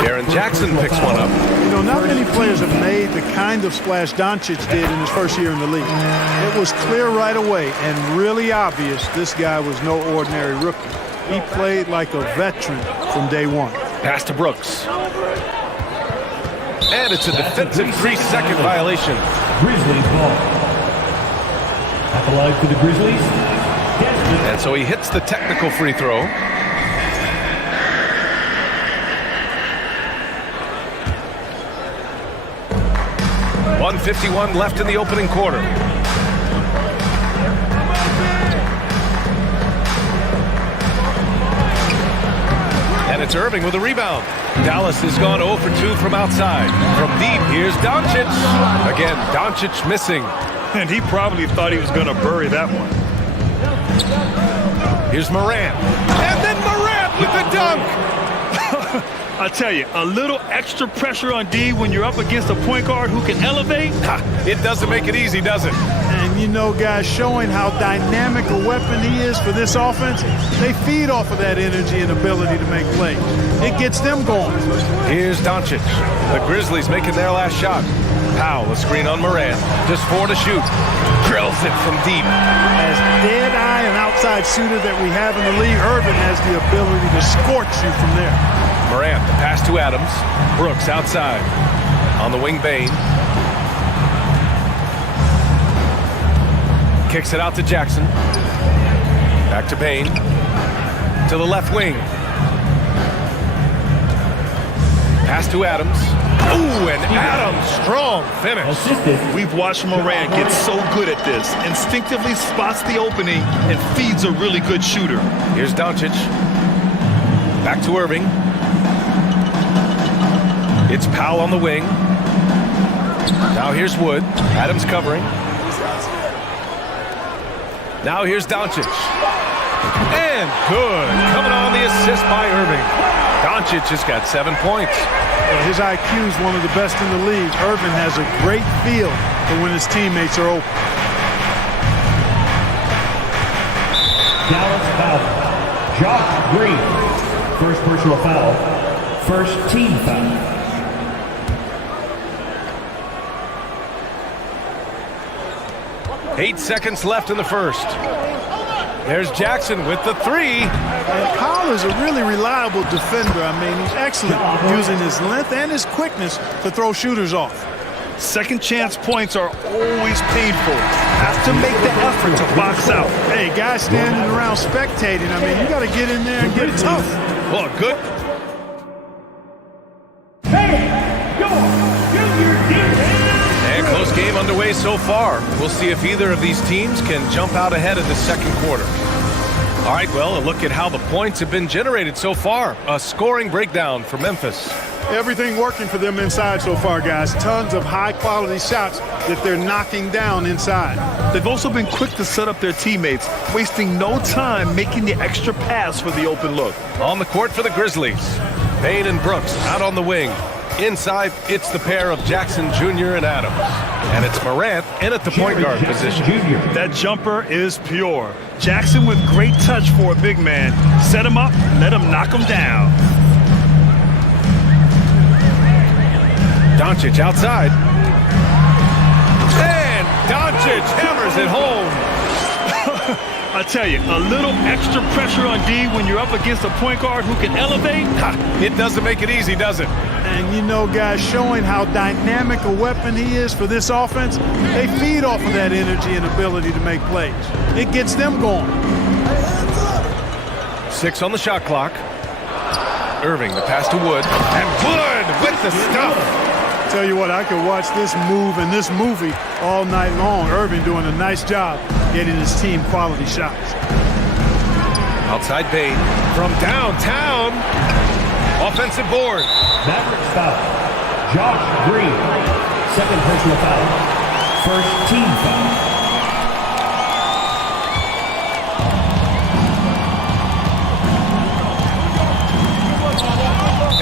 Jaren Jackson picks one up. You know, not many players have made the kind of splash Doncic did in his first year in the league. It was clear right away and really obvious this guy was no ordinary rookie. He played like a veteran from day one. Pass to Brooks. And it's a defensive 3-second violation. Grizzlies ball. At the line for the Grizzlies. And so he hits the technical free throw. .151 left in the opening quarter. And it's Irving with a rebound. Dallas has gone 0 for 2 from outside. From deep, here's Doncic. Again, Doncic missing. And he probably thought he was going to bury that one. Here's Moran. And then Moran with the dunk. I tell you, a little extra pressure on D when you're up against a point guard who can elevate. It doesn't make it easy, does it? And you know, guys, showing how dynamic a weapon he is for this offense, they feed off of that energy and ability to make plays. It gets them going. Here's Doncic. The Grizzlies making their last shot. Powell, a screen on Moran. Just 4 to shoot. Drills it from deep. As dead-eye and outside shooter that we have in the league, Irving has the ability to scorch you from there. Moran, the pass to Adams. Brooks outside. On the wing, Bain. Kicks it out to Jackson. Back to Bain. To the left wing. Pass to Adams. Ooh, and Adams, strong finish. We've watched Morant get so good at this. Instinctively spots the opening and feeds a really good shooter. Here's Doncic. Back to Irving. It's Powell on the wing. Now here's Wood. Adams covering. Now here's Doncic. And good. Coming on the assist by Irving. Doncic has got 7 points. His IQ is one of the best in the league. Irving has a great feel for when his teammates are open. Dallas foul. Josh Green. First personal foul. First team foul. Eight seconds left in the first. There's Jackson with the three. And Powell is a really reliable defender. I mean, he's excellent using his length and his quickness to throw shooters off. Second chance points are always painful. Have to make the effort to box out. Hey, guys standing around spectating, I mean, you got to get in there and get tough. Well, good. And close game underway so far. We'll see if either of these teams can jump out ahead of the second quarter. All right, well, a look at how the points have been generated so far. A scoring breakdown for Memphis. Everything working for them inside so far, guys. Tons of high-quality shots that they're knocking down inside. They've also been quick to set up their teammates, wasting no time making the extra pass for the open look. On the court for the Grizzlies, Payne and Brooks out on the wing. Inside, it's the pair of Jackson Jr. and Adams. And it's Morant in at the point guard position. That jumper is pure. Jackson with great touch for a big man. Set him up, let him knock him down. Doncic outside. And Doncic hammers it home. I tell you, a little extra pressure on D when you're up against a point guard who can elevate. It doesn't make it easy, does it? And you know, guys, showing how dynamic a weapon he is for this offense, they feed off of that energy and ability to make plays. It gets them going. 6 on the shot clock. Irving, the pass to Wood. And Wood with the stuff. Tell you what, I could watch this move and this movie all night long. Irving doing a nice job getting his team quality shots. Outside Payne from downtown. Offensive board. Mavericks foul. Josh Green. Second personal foul. First team foul.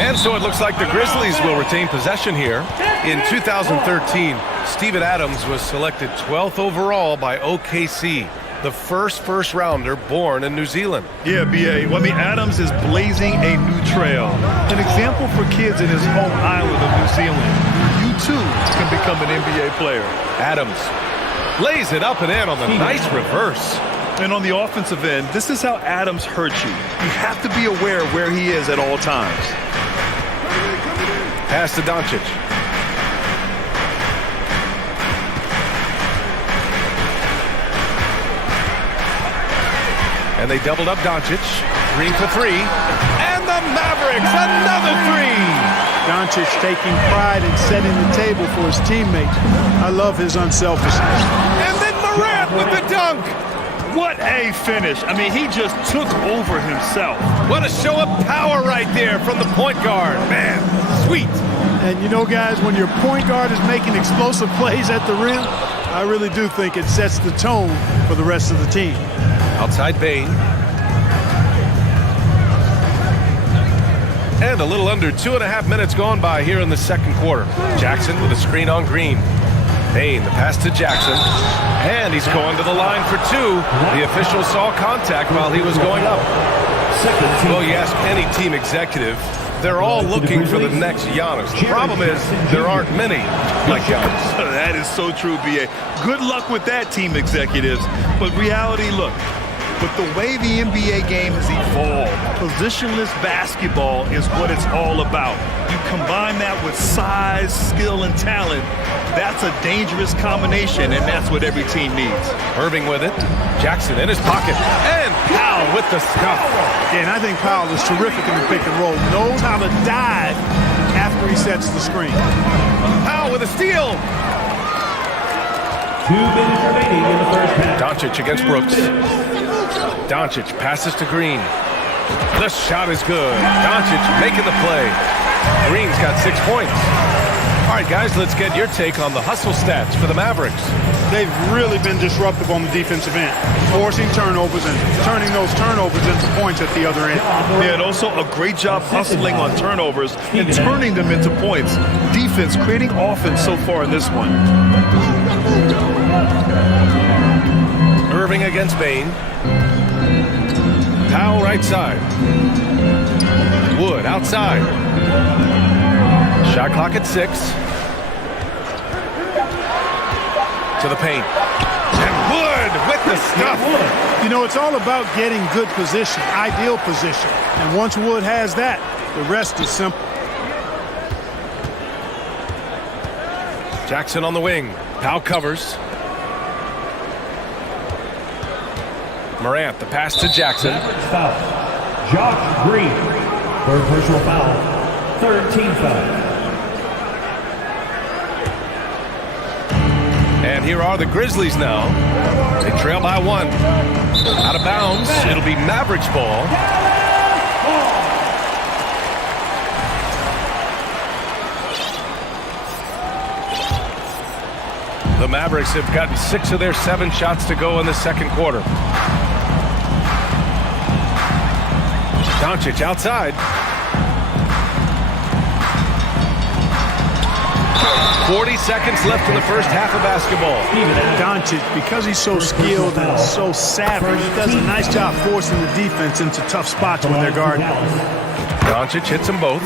And so it looks like the Grizzlies will retain possession here. In 2013, Steven Adams was selected 12th overall by OKC, the first rounder born in New Zealand. Yeah, B.A. Well, I mean, Adams is blazing a new trail. An example for kids in his home island of New Zealand. You, too, can become an NBA player. Adams lays it up and in on the nice reverse. And on the offensive end, this is how Adams hurts you. You have to be aware of where he is at all times. Pass to Doncic. And they doubled up Doncic. Green for three. And the Mavericks, another three. Doncic taking pride in setting the table for his teammates. I love his unselfishness. And then Morant with the dunk. What a finish. I mean, he just took over himself. What a show of power right there from the point guard. Man, sweet. And you know, guys, when your point guard is making explosive plays at the rim, I really do think it sets the tone for the rest of the team. Outside Payne. And a little under 2.5 minutes gone by here in the second quarter. Jackson with a screen on Green. Payne, the pass to Jackson. And he's going to the line for two. The official saw contact while he was going up. Well, you ask any team executive, they're all looking for the next Giannis. The problem is there aren't many like Giannis. That is so true, B.A. Good luck with that, team executives. But reality, look, with the way the NBA game has evolved, positionless basketball is what it's all about. You combine that with size, skill, and talent, that's a dangerous combination, and that's what every team needs. Irving with it. Jackson in his pocket. And Powell with the scuff. Yeah, and I think Powell is terrific in the pick and roll. Knows how to dive after after he sets the screen. Powell with a steal. 2 minutes remaining in the first half. Doncic against Brooks. Doncic passes to Green. The shot is good. Doncic making the play. Green's got 6 points. All right, guys, let's get your take on the hustle stats for the Mavericks. They've really been disruptive on the defensive end, forcing turnovers and turning those turnovers into points at the other end. Yeah, and also a great job hustling on turnovers and turning them into points. Defense creating offense so far in this one. Irving against Bane. Powell right side. Wood outside. Shot clock at 6. To the paint. And Wood with the stuff. You know, it's all about getting good position, ideal position. And once Wood has that, the rest is simple. Jackson on the wing. Powell covers. Morant, the pass to Jackson. Foul. Josh Green. Third personal foul. Third team foul. And here are the Grizzlies now. They trail by 1. Out of bounds. It'll be Mavericks ball. The Mavericks have gotten 6 of their 7 shots to go in the second quarter. Doncic outside. 40 seconds left in the first half of basketball. Doncic, because he's so skilled and so savvy, he does a nice job forcing the defense into tough spots when they're guarding. Doncic hits them both.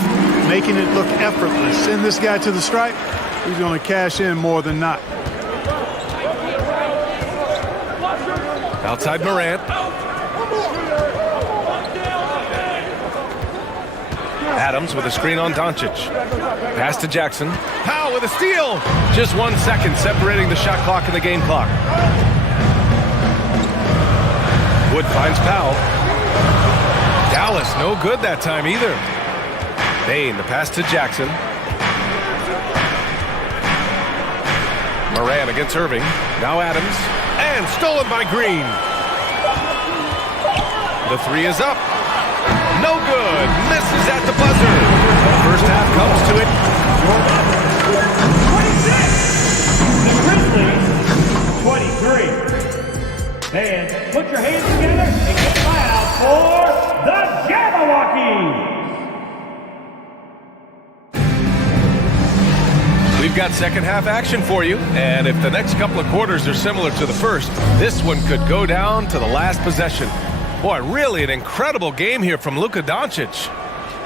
Making it look effortless. Send this guy to the stripe, he's going to cash in more than not. Outside Morant. Adams with a screen on Doncic. Pass to Jackson. Powell with a steal. Just 1 second separating the shot clock and the game clock. Wood finds Powell. Dallas no good that time either. Bane, the pass to Jackson. Morant against Irving. Now Adams. And stolen by Green. The 3 is up. No good. Misses at the buzzer. First half comes to it. 26. The Grizzlies, 23. And put your hands together and get loud for the Jabberwockies. We've got second half action for you. And if the next couple of quarters are similar to the first, this one could go down to the last possession. Boy, really an incredible game here from Luka Doncic.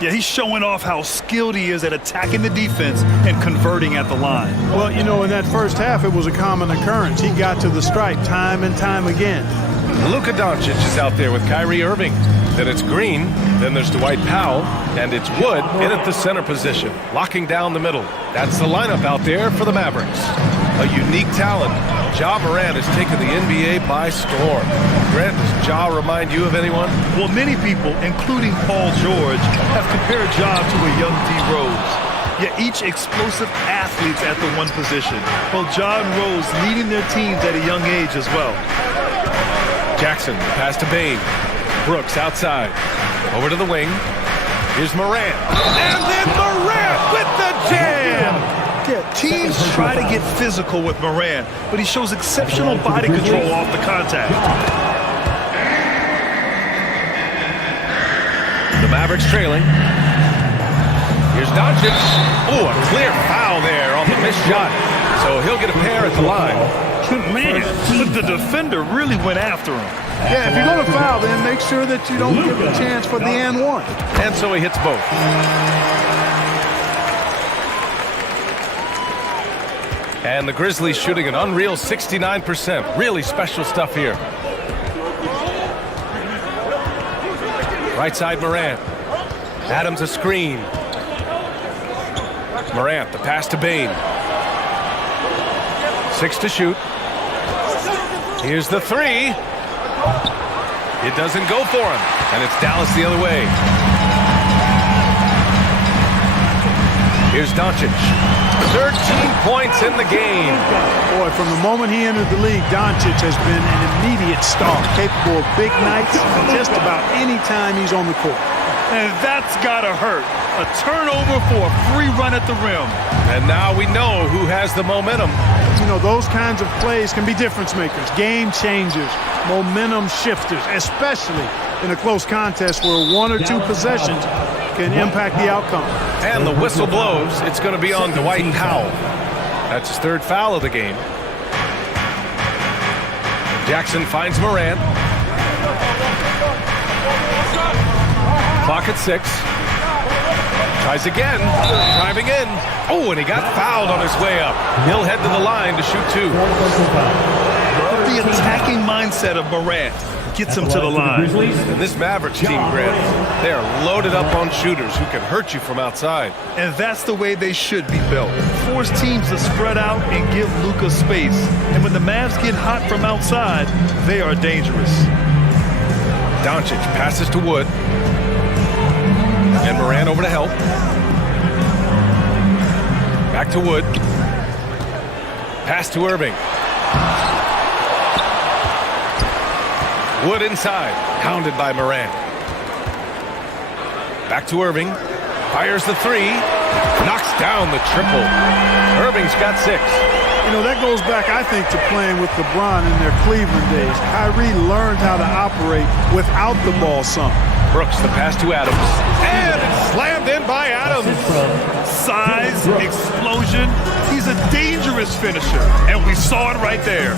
Yeah, he's showing off how skilled he is at attacking the defense and converting at the line. Well, you know, in that first half, it was a common occurrence. He got to the stripe time and time again. Luka Doncic is out there with Kyrie Irving. Then it's Green. Then there's Dwight Powell. And it's Wood in at the center position, locking down the middle. That's the lineup out there for the Mavericks. A unique talent. Ja Morant has taken the NBA by storm. Grant, does Ja remind you of anyone? Well, many people, including Paul George, have compared Ja to a young D. Rose. Yet each explosive athletes at the one position. Well, Ja and Rose leading their teams at a young age as well. Jackson, pass to Bane. Brooks outside. Over to the wing. Here's Morant. And then Morant with the jam! Yeah, teams try to get physical with Morant, but he shows exceptional body control off the contact. The Mavericks trailing. Here's Doncic. Oh, a clear foul there on the missed shot. So he'll get a pair at the line. Man, but the defender really went after him. Yeah, if you're going to foul, then make sure that you don't give a chance for the and one. And so he hits both. And the Grizzlies shooting an unreal 69%. Really special stuff here. Right side Morant. Adams a screen. Morant, the pass to Bane. 6 to shoot. Here's the 3. It doesn't go for him. And it's Dallas the other way. Here's Doncic. 13 points in the game. Boy, from the moment he entered the league, Doncic has been an immediate star, capable of big nights just about any time he's on the court. And that's gotta hurt. A turnover for a free run at the rim. And now we know who has the momentum. You know, those kinds of plays can be difference makers, game changers, momentum shifters, especially in a close contest where one or two possessions can impact the outcome. And the whistle blows. It's going to be on Dwight Powell. That's his third foul of the game. Jackson finds Morant. Clock at 6. Tries again. Driving in. Oh, and he got fouled on his way up. He'll head to the line to shoot 2. The attacking mindset of Morant gets him to the line. And this Mavericks team, Grant, they are loaded up on shooters who can hurt you from outside. And that's the way they should be built. Force teams to spread out and give Luka space. And when the Mavs get hot from outside, they are dangerous. Doncic passes to Wood. And Morant over to help. Back to Wood. Pass to Irving. Wood inside, hounded by Morant. Back to Irving. Fires the 3. Knocks down the triple. Irving's got 6. You know, that goes back, I think, to playing with LeBron in their Cleveland days. Kyrie learned how to operate without the ball some. Brooks, the pass to Adams. And it's slammed in by Adams. Size, explosion. He's a dangerous finisher. And we saw it right there.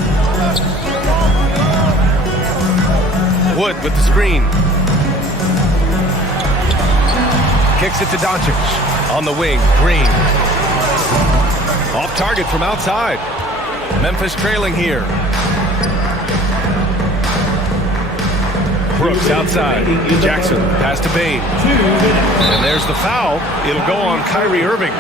Wood with the screen. Kicks it to Doncic. On the wing, Green. Off target from outside. Memphis trailing here. Brooks outside. Jackson, pass to Bane. And there's the foul. It'll go on Kyrie Irving.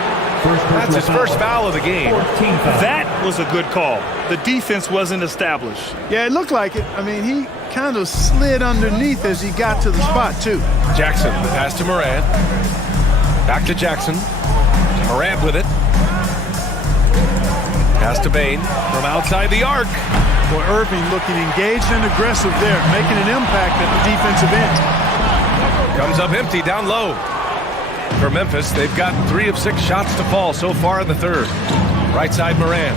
That's his first foul of the game. That was a good call. The defense wasn't established. Yeah, it looked like it. I mean, he kind of slid underneath as he got to the spot, too. Jackson, the pass to Morant. Back to Jackson. Morant with it. Pass to Bane from outside the arc. Boy, Irving looking engaged and aggressive there, making an impact at the defensive end. Comes up empty down low. For Memphis, they've gotten 3 of 6 shots to fall so far in the third. Right side Morant.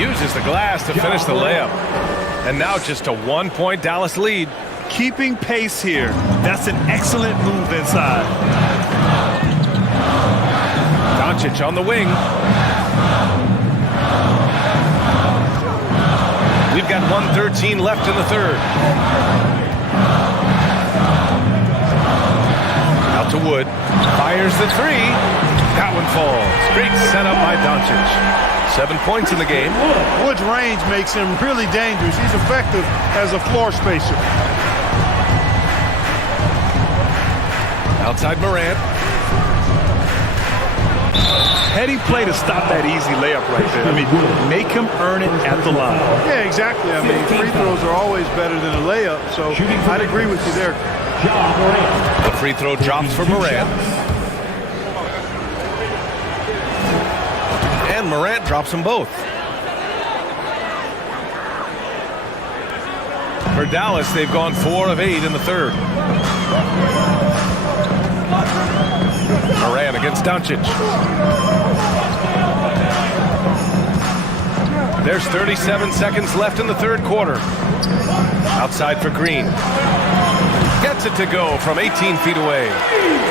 Uses the glass to finish the layup. And now just a 1-point Dallas lead. Keeping pace here. That's an excellent move inside. Doncic on the wing. We've got 1:13 left in the third. Out to Wood. Fires the 3. That one falls. Great setup by Doncic. 7 points in the game. Wood's range makes him really dangerous. He's effective as a floor spacer. Outside Morant. Heady play to stop that easy layup right there. I mean, make him earn it at the line. Yeah, exactly. I mean, free throws are always better than a layup, so I'd agree with you there. The free throw drops for Morant. And Morant drops them both. For Dallas, they've gone 4 of 8 in the third. Morant against Doncic. There's 37 seconds left in the third quarter. Outside for Green. Gets it to go from 18 feet away.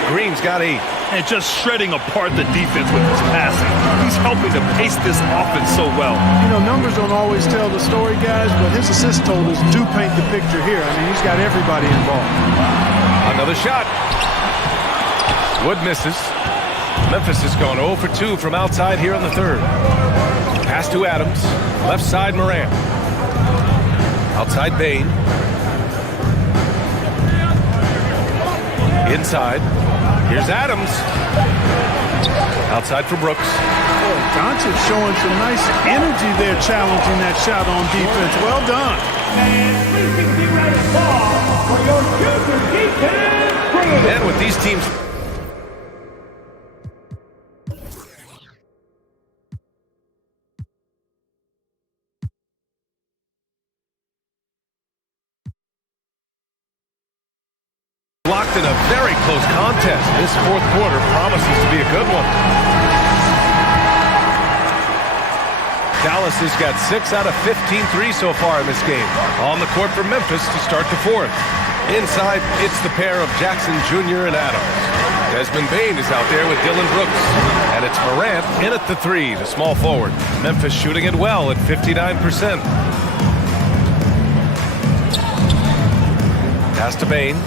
Green's got 8. And just shredding apart the defense with his passing. He's helping to pace this offense so well. You know, numbers don't always tell the story, guys, but his assist totals do paint the picture here. I mean, he's got everybody involved. Another shot. Wood misses. Memphis has gone 0 for 2 from outside here in the third. Pass to Adams. Left side Morant. Outside Bane. Inside. Here's Adams. Outside for Brooks. Boy, Doncic showing some nice energy there, challenging that shot on defense. Well done. And with these teams been a very close contest. This fourth quarter promises to be a good one. Dallas has got 6 out of 15 threes so far in this game. On the court for Memphis to start the fourth. Inside, it's the pair of Jackson Jr. and Adams. Desmond Bane is out there with Dylan Brooks. And it's Morant in at the 3, the small forward. Memphis shooting it well at 59%. Pass to Bane.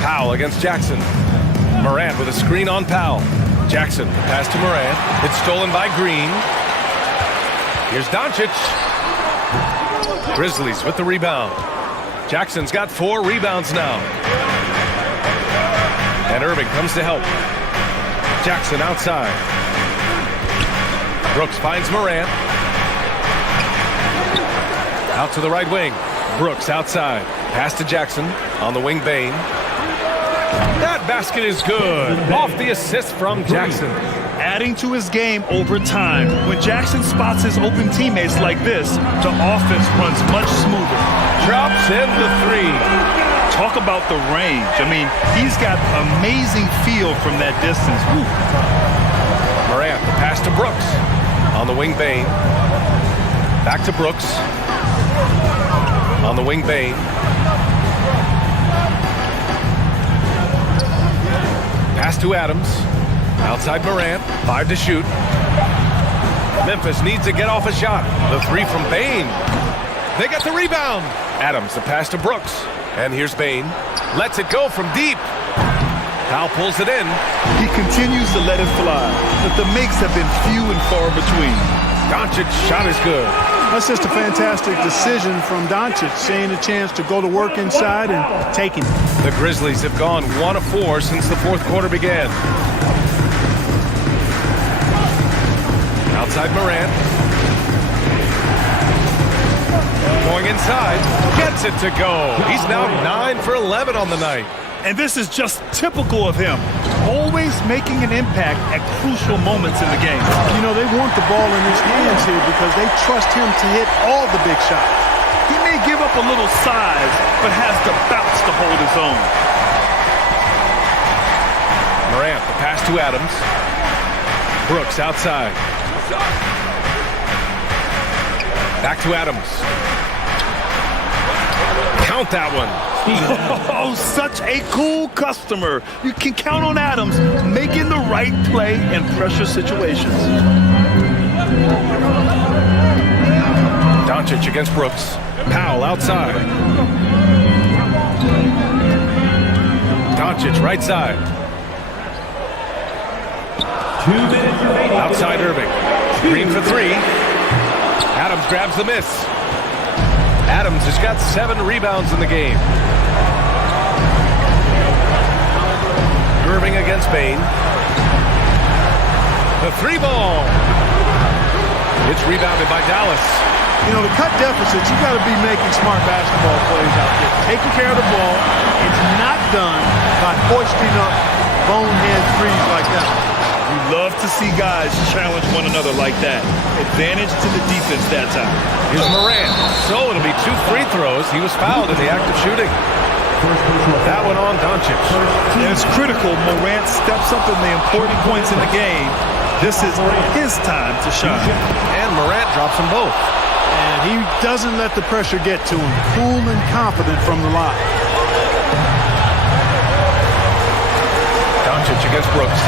Powell against Jackson. Morant with a screen on Powell. Jackson, pass to Morant. It's stolen by Green. Here's Doncic. Grizzlies with the rebound. Jackson's got 4 rebounds now. And Irving comes to help. Jackson outside. Brooks finds Morant. Out to the right wing. Brooks outside. Pass to Jackson. On the wing, Bane. That basket is good. Off the assist from Jackson. Adding to his game over time. When Jackson spots his open teammates like this, the offense runs much smoother. Drops in the 3. Talk about the range. I mean, he's got amazing feel from that distance. Woo. Morant, the pass to Brooks. On the wing, Bane. Back to Brooks. On the wing, Bane. Pass to Adams. Outside Morant. 5 to shoot. Memphis needs to get off a shot. The 3 from Bane. They got the rebound. Adams, the pass to Brooks. And here's Bane. Lets it go from deep. Powell pulls it in. He continues to let it fly, but the makes have been few and far between. Doncic's shot is good. That's just a fantastic decision from Doncic, seeing a chance to go to work inside and taking it. The Grizzlies have gone 1 of 4 since the fourth quarter began. Outside Morant. Going inside. Gets it to go. He's now 9 for 11 on the night. And this is just typical of him. Always making an impact at crucial moments in the game. You know, they want the ball in his hands here because they trust him to hit all the big shots. He may give up a little size, but has the bounce to hold his own. Morant, the pass to Adams. Brooks outside. Back to Adams. Count that one. Oh, such a cool customer. You can count on Adams making the right play in pressure situations. Doncic against Brooks. Powell outside. Doncic right side. 2 minutes remaining. Outside Irving. Green for 3. Adams grabs the miss. Adams has got 7 rebounds in the game. Irving against Bane. The 3 ball. It's rebounded by Dallas. You know, to cut deficits, you got to be making smart basketball plays out there. Taking care of the ball. It's not done by hoisting up bonehead threes like that. You love to see guys challenge one another like that. Advantage to the defense that time. Here's Morant. So it'll be 2 free throws. He was fouled in the act of shooting. That one on Doncic. And it's critical Morant steps up in the important points in the game. This is his time to shine. And Morant drops them both. And he doesn't let the pressure get to him. Cool and confident from the line. Doncic against Brooks.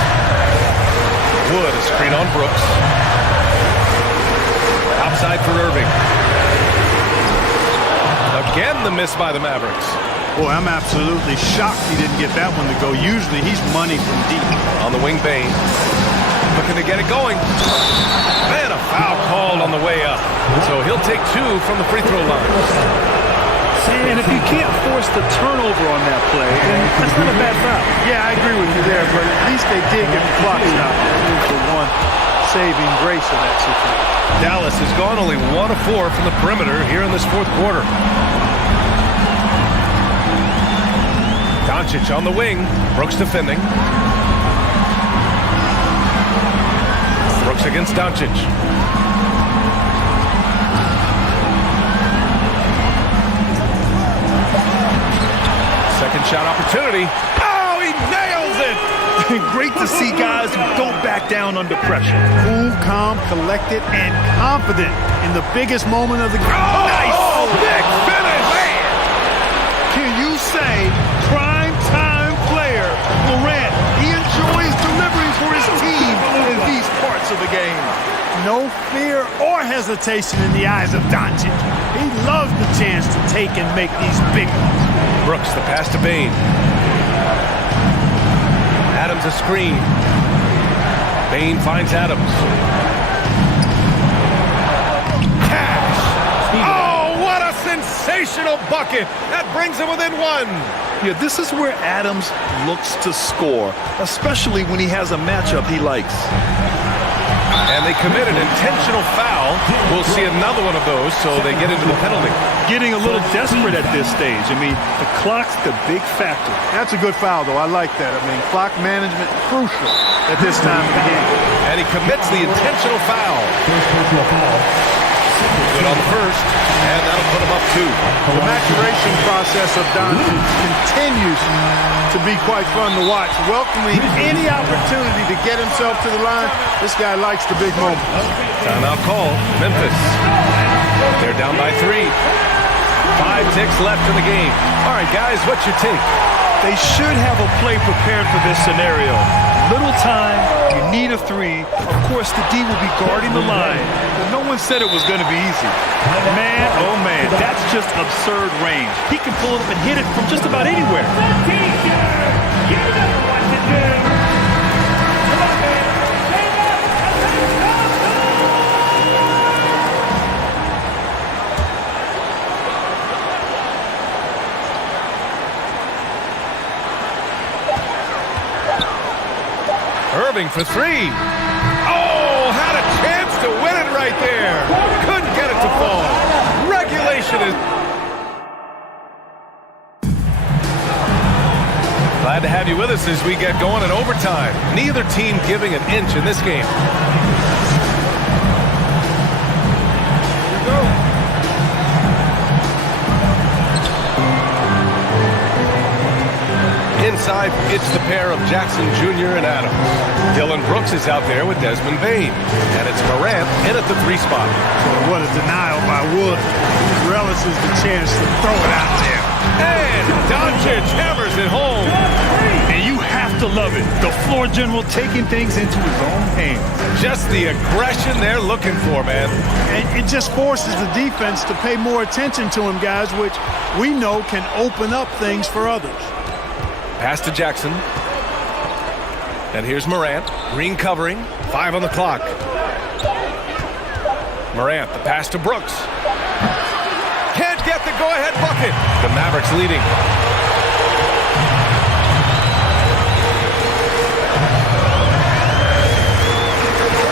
Wood, a screen on Brooks. Outside for Irving. Again, the miss by the Mavericks. Boy, I'm absolutely shocked he didn't get that one to go. Usually he's money from deep. On the wing, Bane. Looking to get it going. Man, a foul called on the way up. So he'll take 2 from the free throw line. And if you can't force the turnover on that play, then that's not a bad foul. Yeah, I agree with you there, but at least they did get the clock stopped. That was the one saving grace of that situation. Dallas has gone only 1 of 4 from the perimeter here in this fourth quarter. Doncic on the wing. Brooks defending. Brooks against Doncic. Second shot opportunity. Oh, he nails it! Great to see guys who don't back down under pressure. Cool, calm, collected, and confident in the biggest moment of the game. Oh, nice! Oh, big finish! Man. Can you say prime time player Morant? He enjoys delivering for his team in these parts of the game. No fear or hesitation in the eyes of Doncic. He loves the chance to take and make these big ones. Brooks, the pass to Bane. Adams a screen. Bane finds Adams. Cash! Oh, what a sensational bucket! That brings him within one. Yeah, this is where Adams looks to score, especially when he has a matchup he likes. And they commit an intentional foul. We'll see another one of those, so they get into the penalty. Getting a little desperate at this stage. I mean, the clock's the big factor. That's a good foul, though. I like that. I mean, clock management crucial at this time of the game. And he commits the intentional foul. Good on the first, and that'll put him up 2. The maturation process of Doncic continues to be quite fun to watch. Welcoming any opportunity to get himself to the line. This guy likes the big moments. Timeout call, Memphis. They're down by 3. 5 ticks left in the game. All right, guys, what's your take? They should have a play prepared for this scenario. Little time, you need a 3. Of course, the D will be guarding the line, but no one said it was going to be easy. Man, oh man, that's just absurd range. He can pull it up and hit it from just about anywhere. You know what to do. Irving for 3. Oh, had a chance to win it right there. Couldn't get it to fall. Regulation is... Glad to have you with us as we get going in overtime. Neither team giving an inch in this game. Inside, it's the pair of Jackson Jr. and Adams. Dylan Brooks is out there with Desmond Bane. And it's Morant in at the 3 spot. What a denial by Wood. He relishes the chance to throw it out there. And Doncic hammers it home. And you have to love it. The floor general taking things into his own hands. Just the aggression they're looking for, man. And it just forces the defense to pay more attention to him, guys, which we know can open up things for others. Pass to Jackson. And here's Morant. Green covering. 5 on the clock. Morant, the pass to Brooks. Can't get the go-ahead bucket. The Mavericks leading.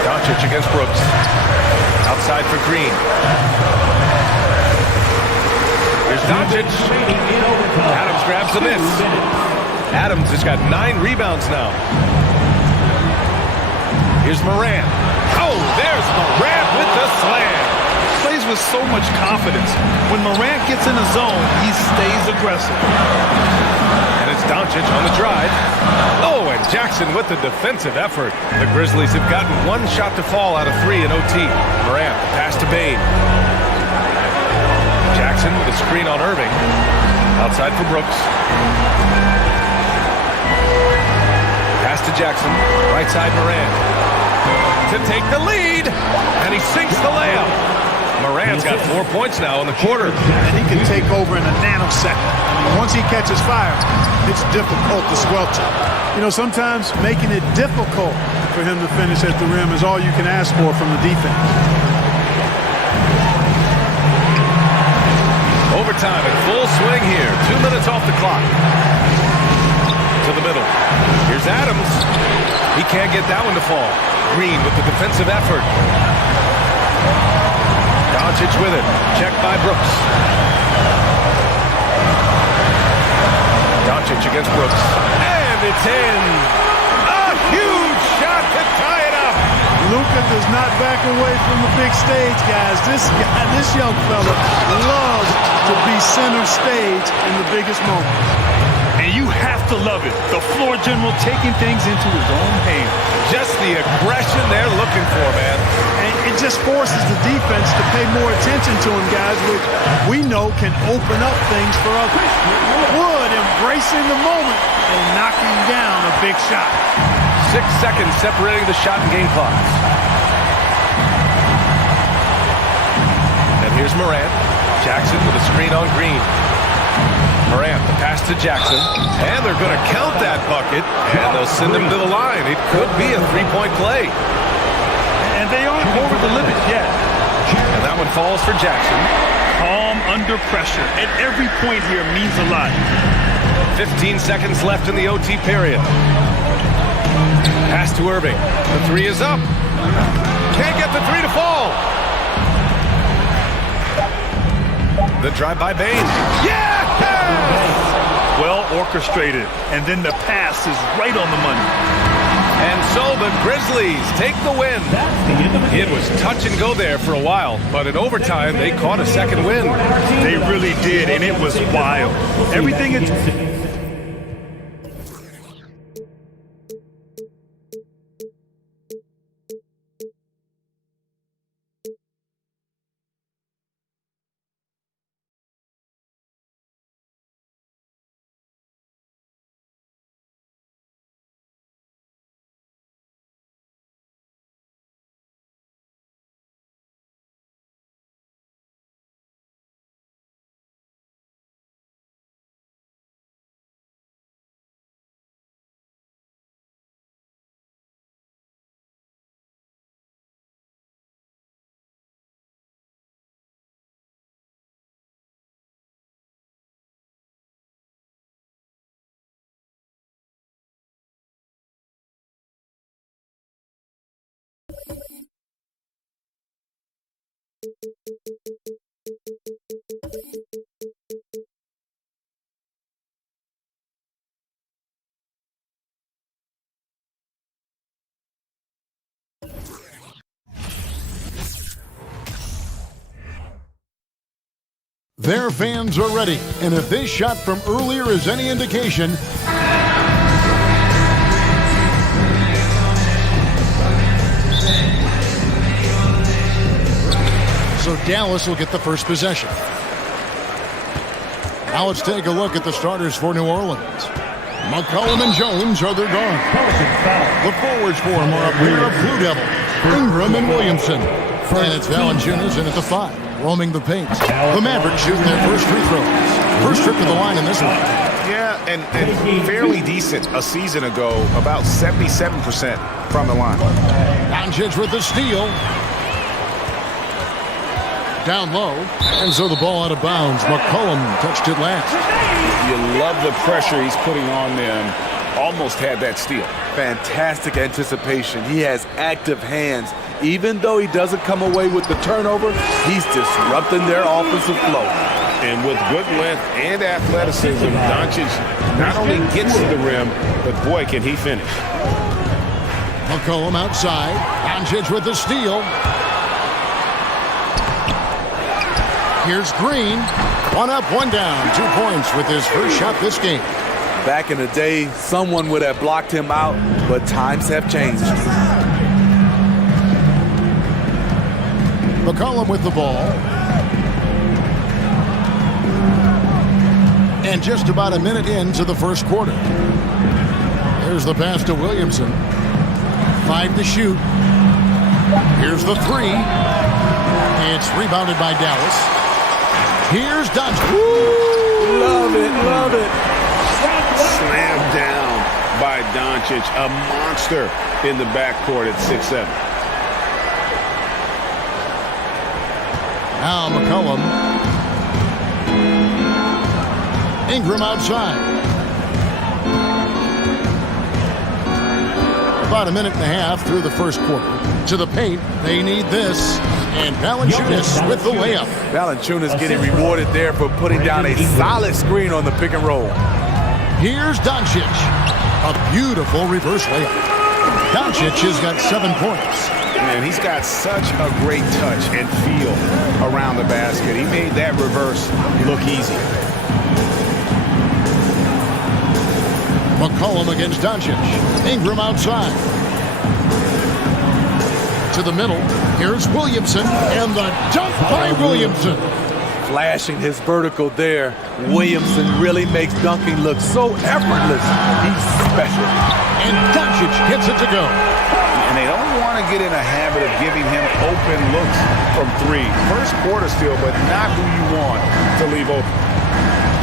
Doncic against Brooks. Outside for Green. Here's Doncic. Adams grabs the miss. Adams has got 9 rebounds now. Here's Morant. Oh, there's Morant with the slam. Plays with so much confidence. When Morant gets in the zone, he stays aggressive. And it's Doncic on the drive. Oh, and Jackson with the defensive effort. The Grizzlies have gotten 1 shot to fall out of 3 in OT. Morant, the pass to Bane. Jackson with a screen on Irving. Outside for Brooks. Pass to Jackson. Right side Morant. To take the lead. And he sinks the layup. Morant's got 4 points now in the quarter. And he can take over in a nanosecond. I mean, once he catches fire, it's difficult to squelch it. You know, sometimes making it difficult for him to finish at the rim is all you can ask for from the defense. Overtime in full swing here. 2 minutes off the clock. To the middle. Here's Adams. He can't get that one to fall. Green with the defensive effort. Doncic with it. Checked by Brooks. Doncic against Brooks. And it's in. A huge shot to tie it up. Luka does not back away from the big stage, guys. This young fella loves to be center stage in the biggest moments. And And you have to love it. The floor general taking things into his own hands. Just the aggression they're looking for, man. And it just forces the defense to pay more attention to him, guys, which we know can open up things for others. Wood embracing the moment and knocking down a big shot. 6 seconds separating the shot and game clocks. And here's Morant. Jackson with a screen on Green. Morant, the pass to Jackson. And they're going to count that bucket. And they'll send him to the line. It could be a three-point play. And they aren't over the limit yet. And that one falls for Jackson. Calm under pressure. And every point here means a lot. 15 seconds left in the OT period. Pass to Irving. The three is up. Can't get the three to fall. The drive by Bain. Yeah! Well orchestrated. And then the pass is right on the money. And so the Grizzlies take the win. It was touch and go there for a while, but in overtime, they caught a second win. They really did, and it was wild. Everything it... Their fans are ready, and if this shot from earlier is any indication, so Dallas will get the first possession. Now let's take a look at the starters for New Orleans. McCollum and Jones are their guards. The forwards for them are a pair of Blue Devils, Ingram and Williamson. And it's Valanciunas in at the 5. Roaming the paint. The Mavericks shooting their first free throws. First trip to the line in this one. Yeah, and fairly decent a season ago, about 77% from the line. Doncic with the steal. Down low, and so the ball out of bounds. McCollum touched it last. You love the pressure he's putting on them. Almost had that steal. Fantastic anticipation. He has active hands. Even though he doesn't come away with the turnover, he's disrupting their offensive flow. And with good length and athleticism, Doncic not only gets to the rim, but boy, can he finish. McCollum outside. Doncic with the steal. Here's Green. One up, one down. 2 points with his first shot this game. Back in the day, someone would have blocked him out, but times have changed. McCollum with the ball. And just about a minute into the first quarter. There's the pass to Williamson. 5 to shoot. Here's the 3. It's rebounded by Dallas. Here's Doncic. Love it, love it. Slammed down by Doncic, a monster in the backcourt at 6'7". Now McCollum. Ingram outside. About a minute and a half through the first quarter. To the paint, they need this. And Valanciunas with the layup. Valanciunas getting rewarded there for putting down a solid screen on the pick and roll. Here's Doncic. A beautiful reverse layup. Doncic has got 7 points. Man, he's got such a great touch and feel around the basket. He made that reverse look easy. McCollum against Doncic. Ingram outside. To the middle. Here's Williamson, and the dunk by Williamson. Flashing his vertical there. Williamson really makes dunking look so effortless. He's special. And Doncic gets it to go. And they don't want to get in a habit of giving him open looks from three. First quarter still, but not who you want to leave open.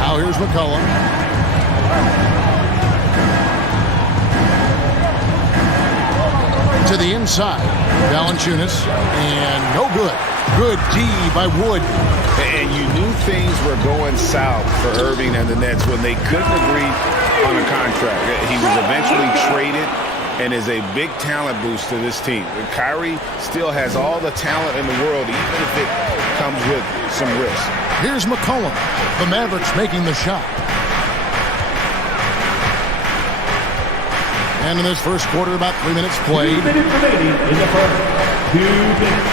Now here's McCollum. To the inside. Valanciunas. And no good. Good D by Wood. And you knew things were going south for Irving and the Nets when they couldn't agree on a contract. He was eventually traded and is a big talent boost to this team. Kyrie still has all the talent in the world, even if it comes with some risk. Here's McCollum. The Mavericks making the shot. And in this first quarter, about 3 minutes played. 2 minutes remaining in the first. 2 minutes.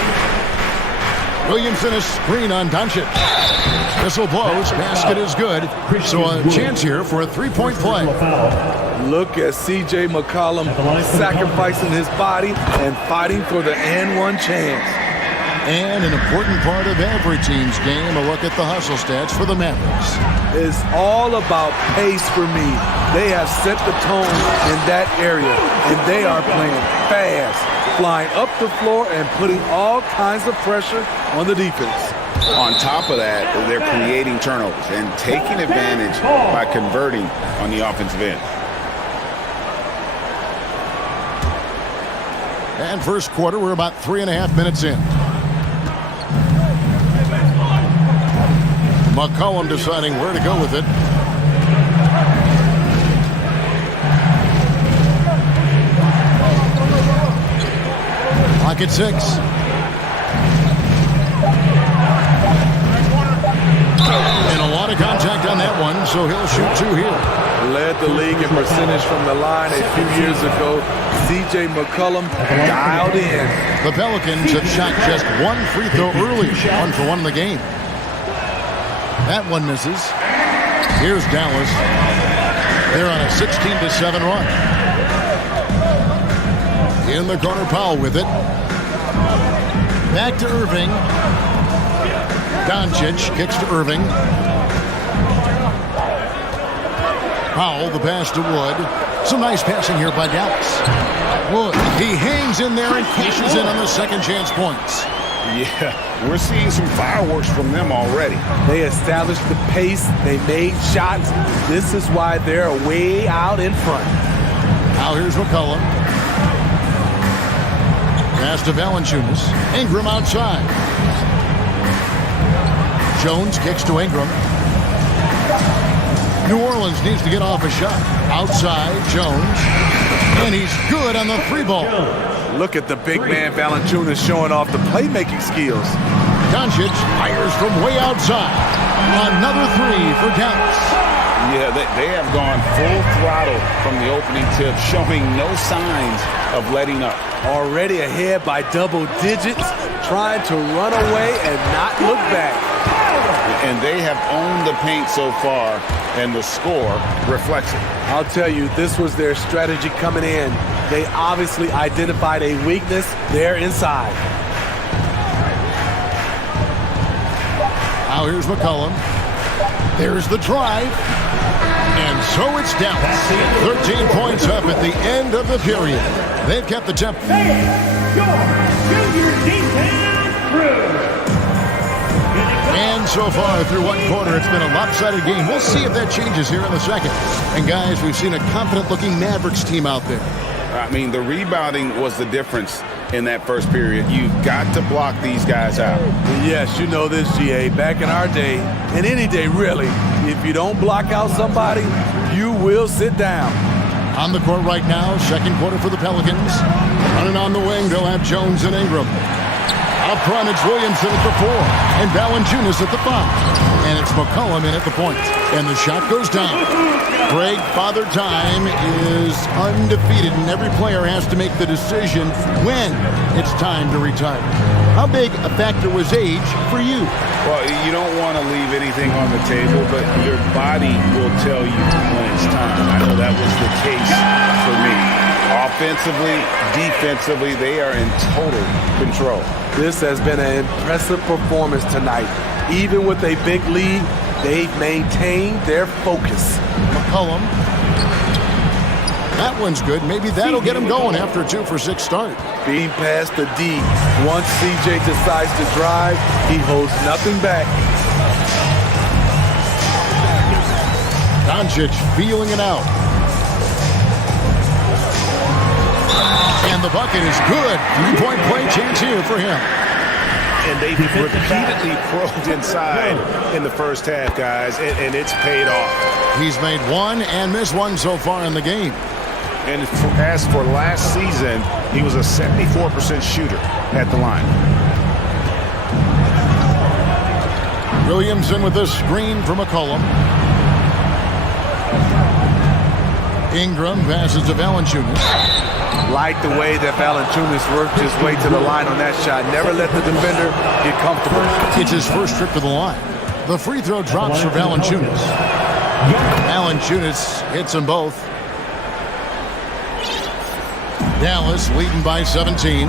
Williamson a screen on Doncic. Whistle blows. Basket is good. So a chance here for a three-point play. Look at C.J. McCollum sacrificing his body and fighting for the and-one chance. And an important part of every team's game, a look at the hustle stats for the Mavericks. It's all about pace for me. They have set the tone in that area, and they are playing fast, flying up the floor and putting all kinds of pressure on the defense. On top of that, they're creating turnovers and taking advantage by converting on the offensive end. And first quarter, we're about 3.5 minutes in. McCollum deciding where to go with it. Clock at 6. And a lot of contact on that one, so he'll shoot 2 here. Led the league in percentage from the line a few years ago. C.J. McCollum dialed in. The Pelicans have shot just 1 free throw early, 1 for 1 in the game. That one misses. Here's Dallas. They're on a 16-7 run. In the corner, Powell with it. Back to Irving. Doncic kicks to Irving. Powell, the pass to Wood. Some nice passing here by Dallas. Wood, he hangs in there and cashes in on the second chance points. Yeah, we're seeing some fireworks from them already. They established the pace. They made shots. This is why they're way out in front. Now here's McCollum. Pass to Valanciunas. Ingram outside. Jones kicks to Ingram. New Orleans needs to get off a shot. Outside, Jones. And he's good on the 3-ball. Look at the big man Valanciunas showing off the playmaking skills. Doncic fires from way outside. Another 3 for Dallas. Yeah, they have gone full throttle from the opening tip, showing no signs of letting up. Already ahead by double digits, trying to run away and not look back. And they have owned the paint so far, and the score reflects it. I'll tell you, this was their strategy coming in. They obviously identified a weakness there inside. Now here's McCollum. There's the drive. And so it's Dallas. 13 points up at the end of the period. They've kept the tempo. And so far through one quarter, it's been a lopsided game. We'll see if that changes here in the second. And guys, we've seen a confident-looking Mavericks team out there. I mean, the rebounding was the difference in that first period. You've got to block these guys out. Yes, you know this, GA. Back in our day, and any day really, if you don't block out somebody, you will sit down. On the court right now, second quarter for the Pelicans. Running on the wing, they'll have Jones and Ingram. Up front, it's Williamson at the 4, and Valanciunas at the 5. And it's McCollum in at the point. And the shot goes down. Greg, Father Time is undefeated, and every player has to make the decision when it's time to retire. How big a factor was age for you? Well, you don't want to leave anything on the table, but your body will tell you when it's time. I know that was the case offensively, defensively, they are in total control. This has been an impressive performance tonight. Even with a big lead, they've maintained their focus. McCollum. That one's good. Maybe that'll get him going after a 2-for-6 start. Being past the D. Once CJ decides to drive, he holds nothing back. Doncic feeling it out. And the bucket is good. 3-point play chance here for him. And they've repeatedly probed inside in the first half, guys, and it's paid off. He's made one and missed one so far in the game. And as for last season, he was a 74% shooter at the line. Williamson with a screen for McCollum. Ingram passes to Valanciunas. Like the way that Valanciunas worked his way to the line on that shot. Never let the defender get comfortable. It's his first trip to the line. The free throw drops for Valanciunas. Valanciunas hits them both. Dallas leading by 17.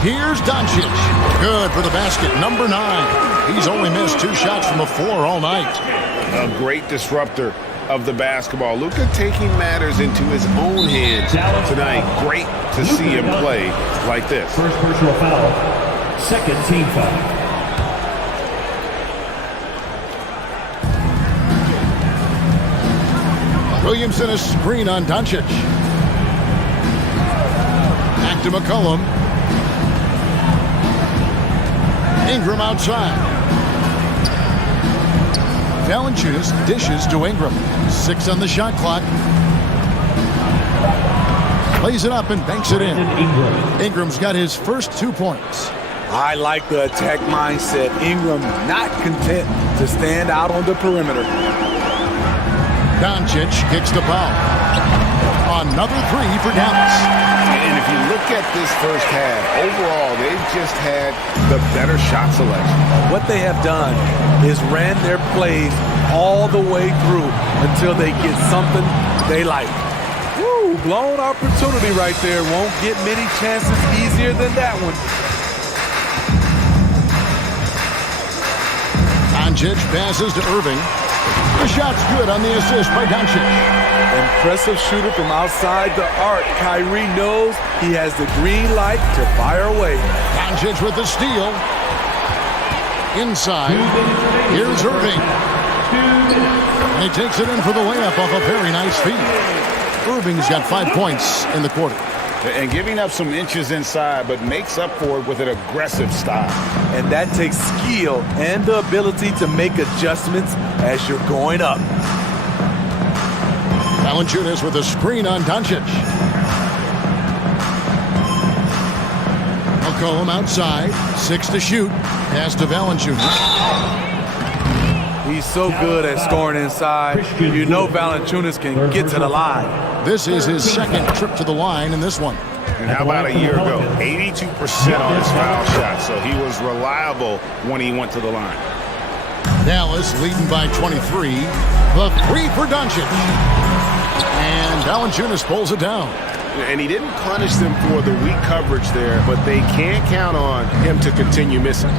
Here's Doncic. Good for the basket. Number 9. He's only missed 2 shots from the floor all night. A great disruptor of the basketball. Luka taking matters into his own hands tonight. Great to see him play like this. First personal foul. Second team foul. Williamson a screen on Doncic. Back to McCollum. Ingram outside. Valanciunas dishes to Ingram. 6 on the shot clock. Plays it up and banks it in. Ingram's got his first 2 points. I like the attack mindset. Ingram not content to stand out on the perimeter. Doncic kicks the foul. Another 3 for Dallas. And if you look at this first half, overall, they've just had the better shot selection. What they have done is ran their plays all the way through until they get something they like. Woo, blown opportunity right there. Won't get many chances easier than that one. Doncic passes to Irving. The shot's good on the assist by Doncic. Impressive shooter from outside the arc. Kyrie knows he has the green light to fire away. Doncic with the steal. Inside. Here's Irving. And he takes it in for the layup off a very nice feed. Irving's got 5 points in the quarter. And giving up some inches inside, but makes up for it with an aggressive style. And that takes skill and the ability to make adjustments as you're going up. Valanciunas with a screen on Doncic. McCollum outside. 6 to shoot. Pass to Valanciunas. He's so good at scoring inside. You know Valanciunas can get to the line. This is his second trip to the line in this one. And how about a year ago? 82% on his foul shot, so he was reliable when he went to the line. Dallas leading by 23. The 3 for Doncic. And Valanciunas pulls it down. And he didn't punish them for the weak coverage there, but they can't count on him to continue missing.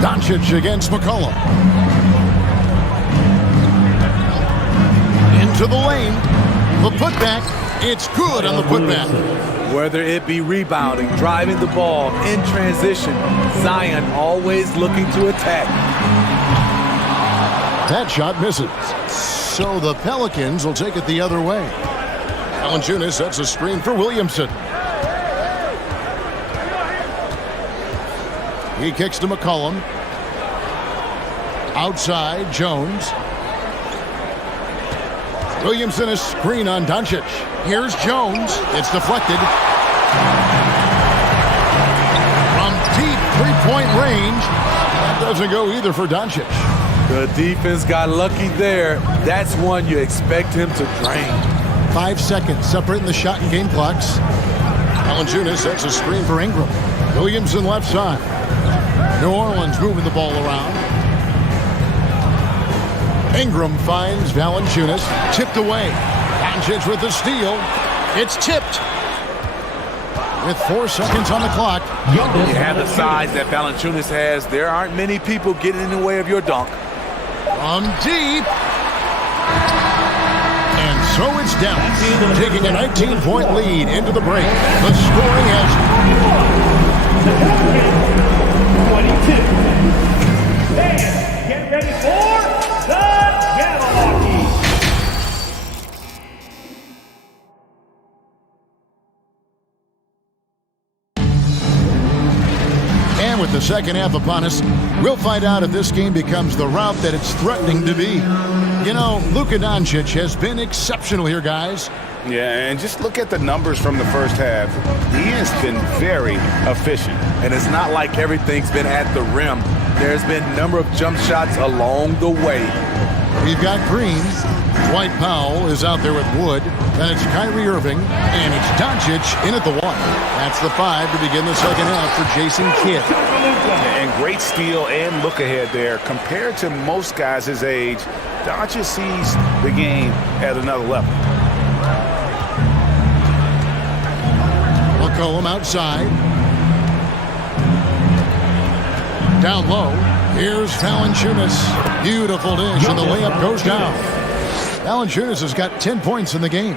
Doncic against McCollum. Into the lane. The putback. It's good on the putback. Whether it be rebounding, driving the ball, in transition, Zion always looking to attack. That shot misses. So the Pelicans will take it the other way. Valanciunas sets a screen for Williamson. He kicks to McCollum. Outside, Jones. Williamson a screen on Doncic. Here's Jones. It's deflected. From deep three-point range. That doesn't go either for Doncic. The defense got lucky there. That's one you expect him to drain. 5 seconds separating the shot and game clocks. Valanciunas sets a screen for Ingram. Williamson left side. New Orleans moving the ball around. Ingram finds Valanciunas. Tipped away. Doncic with the steal. It's tipped. With 4 seconds on the clock. You have the size that Valanciunas has. There aren't many people getting in the way of your dunk. From deep. And so it's Dallas taking a 19-point lead into the break. The scoring has 22. Fans, get ready for the Jabberwocky. And with the second half upon us, we'll find out if this game becomes the route that it's threatening to be. You know, Luka Doncic has been exceptional here, guys. Yeah, and just look at the numbers from the first half. He has been very efficient. And it's not like everything's been at the rim. There's been a number of jump shots along the way. We've got Green. Dwight Powell is out there with Wood. Then it's Kyrie Irving. And it's Doncic in at the 1. That's the 5 to begin the second half for Jason Kidd. And great steal and look ahead there. Compared to most guys his age, Doncic sees the game at another level. McCollum outside. Down low. Here's Valanciunas. Beautiful dish, and the layup goes down. Valanciunas has got 10 points in the game.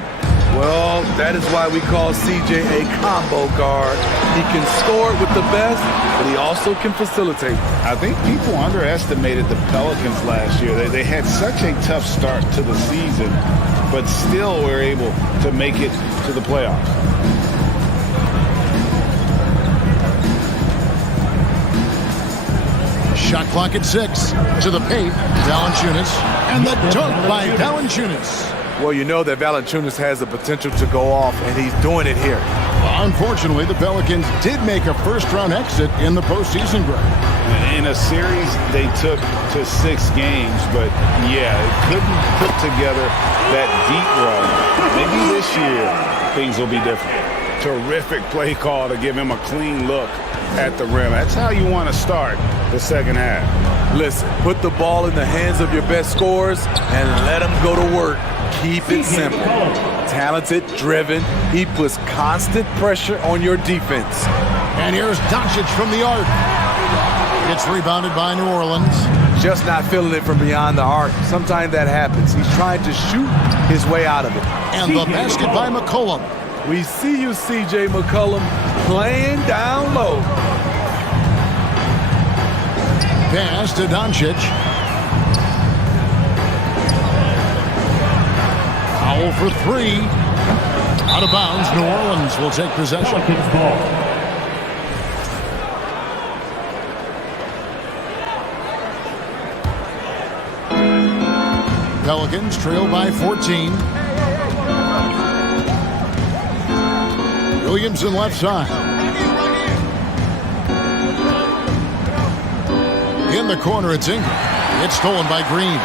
Well, that is why we call CJ a combo guard. He can score with the best, but he also can facilitate. I think people underestimated the Pelicans last year. They had such a tough start to the season, but still were able to make it to the playoffs. Shot clock at 6. To the paint, Valanciunas. And the dunk by Valanciunas. Well, you know that Valanciunas has the potential to go off, and he's doing it here. Unfortunately, the Pelicans did make a first-round exit in the postseason, Greg. In a series they took to 6 games, but yeah, it couldn't put together that deep run. Maybe this year things will be different. Terrific play call to give him a clean look at the rim. That's how you want to start the second half. Listen, put the ball in the hands of your best scorers and let them go to work. Keep it simple. Talented, driven. He puts constant pressure on your defense. And here's Doncic from the arc. It's rebounded by New Orleans. Just not feeling it from beyond the arc. Sometimes that happens. He's trying to shoot his way out of it. And the basket by McCollum. We see you, C.J. McCollum, playing down low. Pass to Doncic. Foul for 3. Out of bounds. New Orleans will take possession. Pelicans trail by 14. Williamson left side. In the corner, it's Ingram. It's stolen by Green.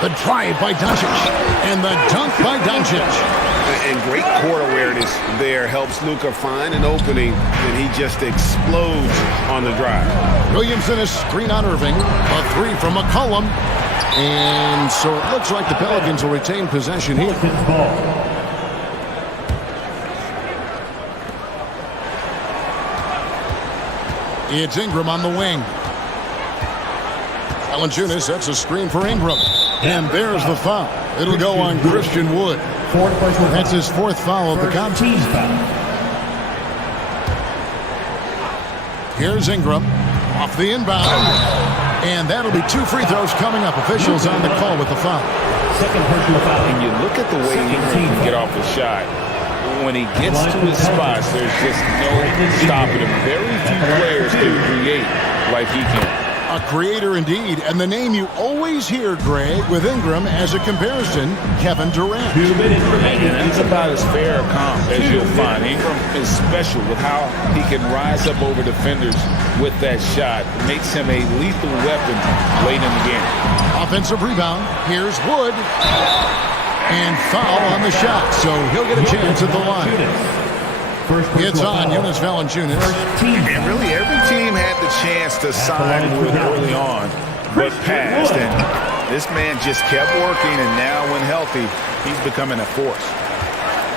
The drive by Doncic. And the dunk by Doncic. And great court awareness there helps Luka find an opening, and he just explodes on the drive. Williamson is screen on Irving. A 3 from McCollum. And so it looks like the Pelicans will retain possession here. It's Ingram on the wing. Valanciunas sets a screen for Ingram. And there's the foul. It'll go on Christian Wood. That's his 4th foul of the contest. Here's Ingram off the inbound. And that'll be 2 free throws coming up. Officials on the call with the foul. Second personal foul. And you look at the way Ingram can get off a shot. When he gets to his spots, there's just no stopping him. Very few players can create like he can. A creator indeed, and the name you always hear, Greg, with Ingram as a comparison, Kevin Durant. 2 minutes remaining. And it's about as fair a comp as you'll find. Ingram is special with how he can rise up over defenders with that shot. It makes him a lethal weapon late in the game. Offensive rebound. Here's Wood. And foul on the shot, so he'll get a chance at the line. It's on Jonas Valanciunas. And really every team had the chance to sign Wood early on. but passed. And this man just kept working, and now when healthy, he's becoming a force.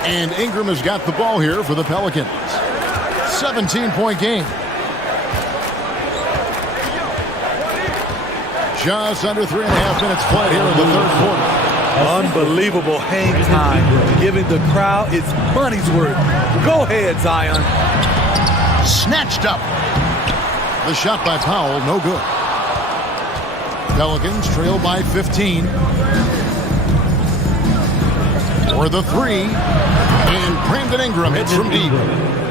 And Ingram has got the ball here for the Pelicans. 17-point game. Just under 3.5 minutes played here in the third quarter. Unbelievable hang time, giving the crowd its money's worth. Go ahead, Zion. Snatched up. The shot by Powell, no good. Pelicans trail by 15. For the three. And Brandon Ingram hits from deep.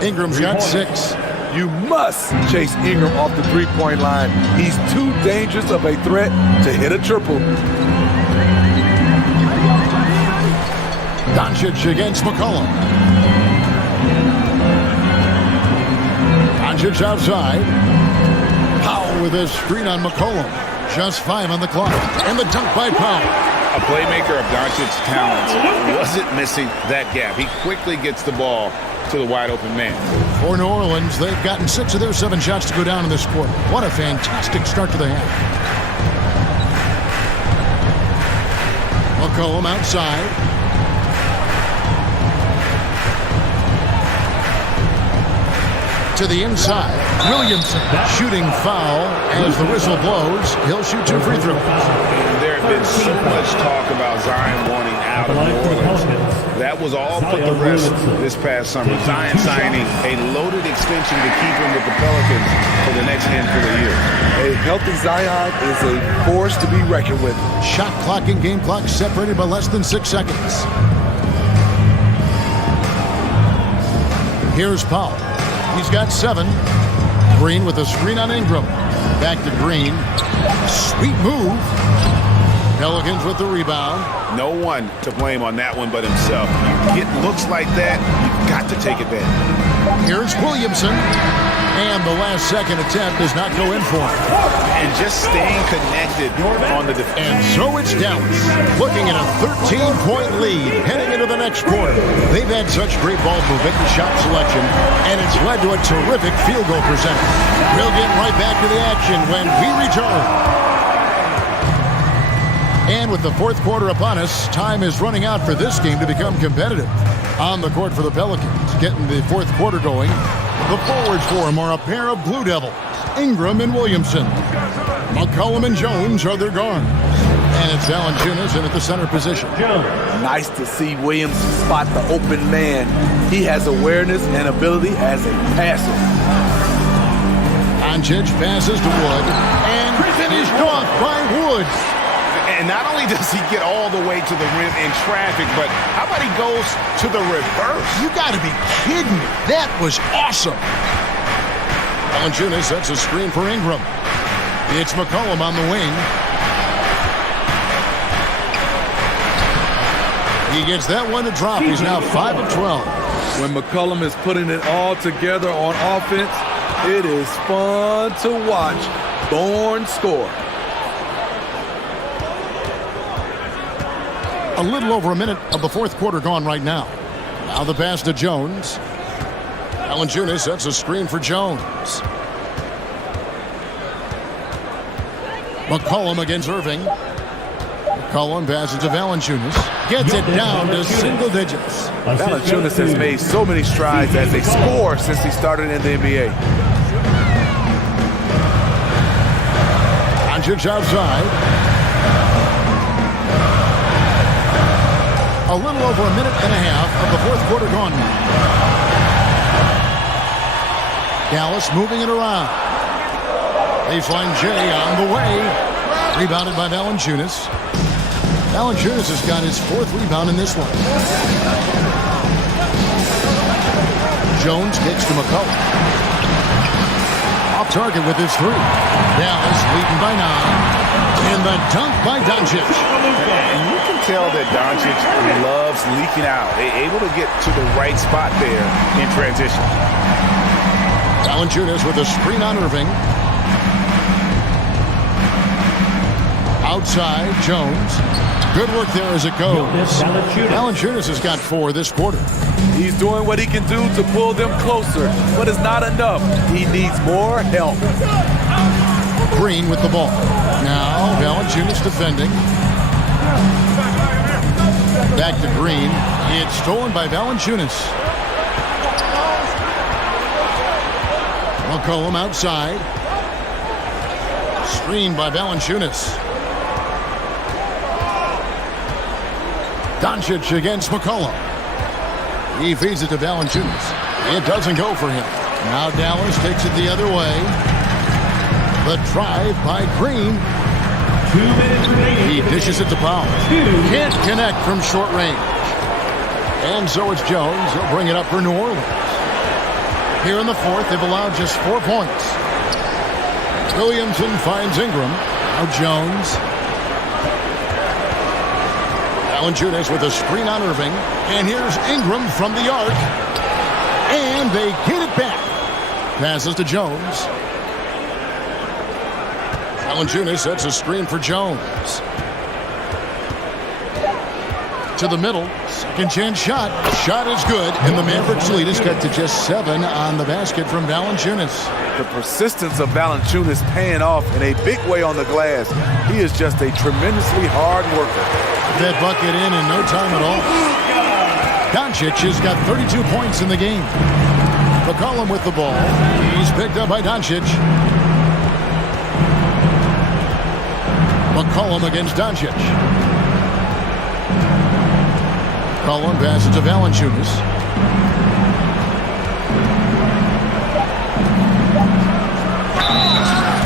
Ingram's got 6. You must chase Ingram off the three-point line. He's too dangerous of a threat to hit a triple. Doncic against McCollum. Doncic outside. Powell with a screen on McCollum. Just 5 on the clock. And the dunk by Powell. A playmaker of Doncic's talents wasn't missing that gap. He quickly gets the ball to the wide-open man. For New Orleans, they've gotten 6 of their 7 shots to go down in this quarter. What a fantastic start to the half. McCollum outside. To the inside. Williamson shooting foul as the whistle blows. He'll shoot 2 free throws. There had been so much talk about Zion wanting out of New Orleans. That was all put to rest this past summer. Zion signing a loaded extension to keep him with the Pelicans for the next handful of years. A healthy Zion is a force to be reckoned with. Shot clock and game clock separated by less than 6 seconds. Here's Powell. He's got 7. Green with a screen on Ingram. Back to Green. Sweet move. Pelicans with the rebound. No one to blame on that one but himself. You get looks like that, you've got to take advantage. Here's Williamson. And the last second attempt does not go in for him. And just staying connected on the defense. And so it's Dallas looking at a 13-point lead heading into the next quarter. They've had such great ball movement and shot selection, and it's led to a terrific field goal percentage. We'll get right back to the action when we return. And with the fourth quarter upon us, time is running out for this game to become competitive. On the court for the Pelicans, getting the fourth quarter going. The forwards for him are a pair of Blue Devils, Ingram and Williamson. McCollum and Jones are their guards. And it's Valanciunas in at the center position. Nice to see Williams spot the open man. He has awareness and ability as a passer. Doncic passes to Wood and finished off by Wood. And not only does he get all the way to the rim in traffic, but how about he goes to the reverse? You got to be kidding me. That was awesome. Valanciunas sets a screen for Ingram. It's McCollum on the wing. He gets that one to drop. He's now 5 of 12. When McCollum is putting it all together on offense, it is fun to watch. Born score. A little over a minute of the fourth quarter gone right now. Now the pass to Jones. Valanciunas sets a screen for Jones. McCollum against Irving. McCollum passes to Valanciunas. Gets it down to single digits. Valanciunas has made so many strides as a scorer since he started in the NBA. Doncic outside. A little over a minute and a half of the fourth quarter gone now. Dallas moving it around. Baseline J on the way. Rebounded by Valanciunas. Valanciunas has got his 4th rebound in this one. Jones kicks to McCollum. Off target with his 3. Dallas leading by 9. And the dunk by Doncic. And you can tell that Doncic loves leaking out. Able to get to the right spot there in transition. Valanciunas with a screen on Irving. Outside, Jones. Good work there as it goes. Valanciunas has got 4 this quarter. He's doing what he can do to pull them closer, but it's not enough. He needs more help. Green with the ball. Now Valanciunas defending. Back to Green. It's stolen by Valanciunas. McCollum outside. Screened by Valanciunas. Doncic against McCollum. He feeds it to Valanciunas. It doesn't go for him. Now Dallas takes it the other way. The drive by Green. 2 minutes remaining. He dishes it to Powell. Can't connect from short range. And so it's Jones. He'll bring it up for New Orleans. Here in the fourth, they've allowed just 4 points. Williamson finds Ingram. Now Jones. Valanciunas with a screen on Irving. And here's Ingram from the arc. And they get it back. Passes to Jones. Valanciunas sets a screen for Jones. To the middle. Second chance shot. Shot is good. And the Mavericks lead is cut to just 7 on the basket from Valanciunas. The persistence of Valanciunas paying off in a big way on the glass. He is just a tremendously hard worker. That bucket in no time at all. Doncic has got 32 points in the game. McCollum with the ball. He's picked up by Doncic. McCollum against Doncic. McCollum passes to Valanciunas.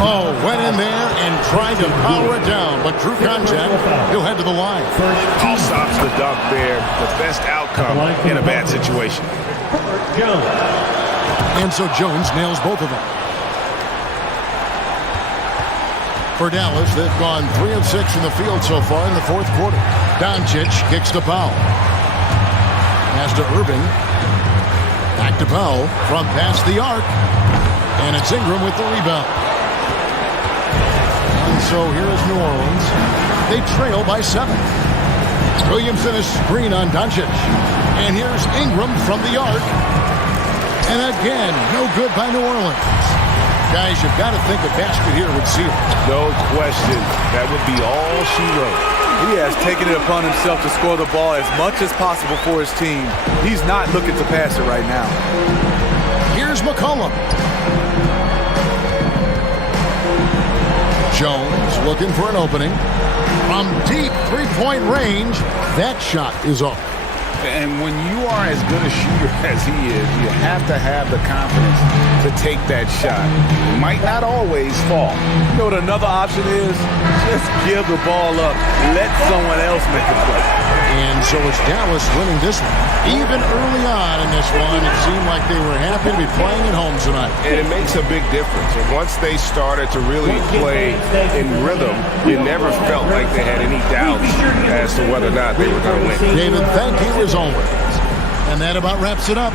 Oh, went in there and tried to power it down, but drew contact. He'll head to the line. All stops the dunk there. The best outcome in a bad situation. And so Jones nails both of them. For Dallas, they've gone 3 of 6 from the field so far in the fourth quarter. Doncic kicks to Powell. Pass to Irving. Back to Powell from past the arc. And it's Ingram with the rebound. And so here is New Orleans. They trail by 7. Williamson is screen on Doncic. And here's Ingram from the arc. And again, no good by New Orleans. Guys, you've got to think a basket here would seal it. No question. That would be all she wrote. He has taken it upon himself to score the ball as much as possible for his team. He's not looking to pass it right now. Here's McCollum. Jones looking for an opening. From deep three-point range, that shot is off. And when you are as good a shooter as he is, you have to have the confidence to take that shot. It might not always fall. You know what another option is? Just give the ball up. Let someone else make a play. And so it's Dallas winning this one. Even early on in this one, it seemed like they were happy to be playing at home tonight. And it makes a big difference. And once they started to really play in rhythm, you never felt like they had any doubts as to whether or not they were going to win. David, thank you as always. And that about wraps it up.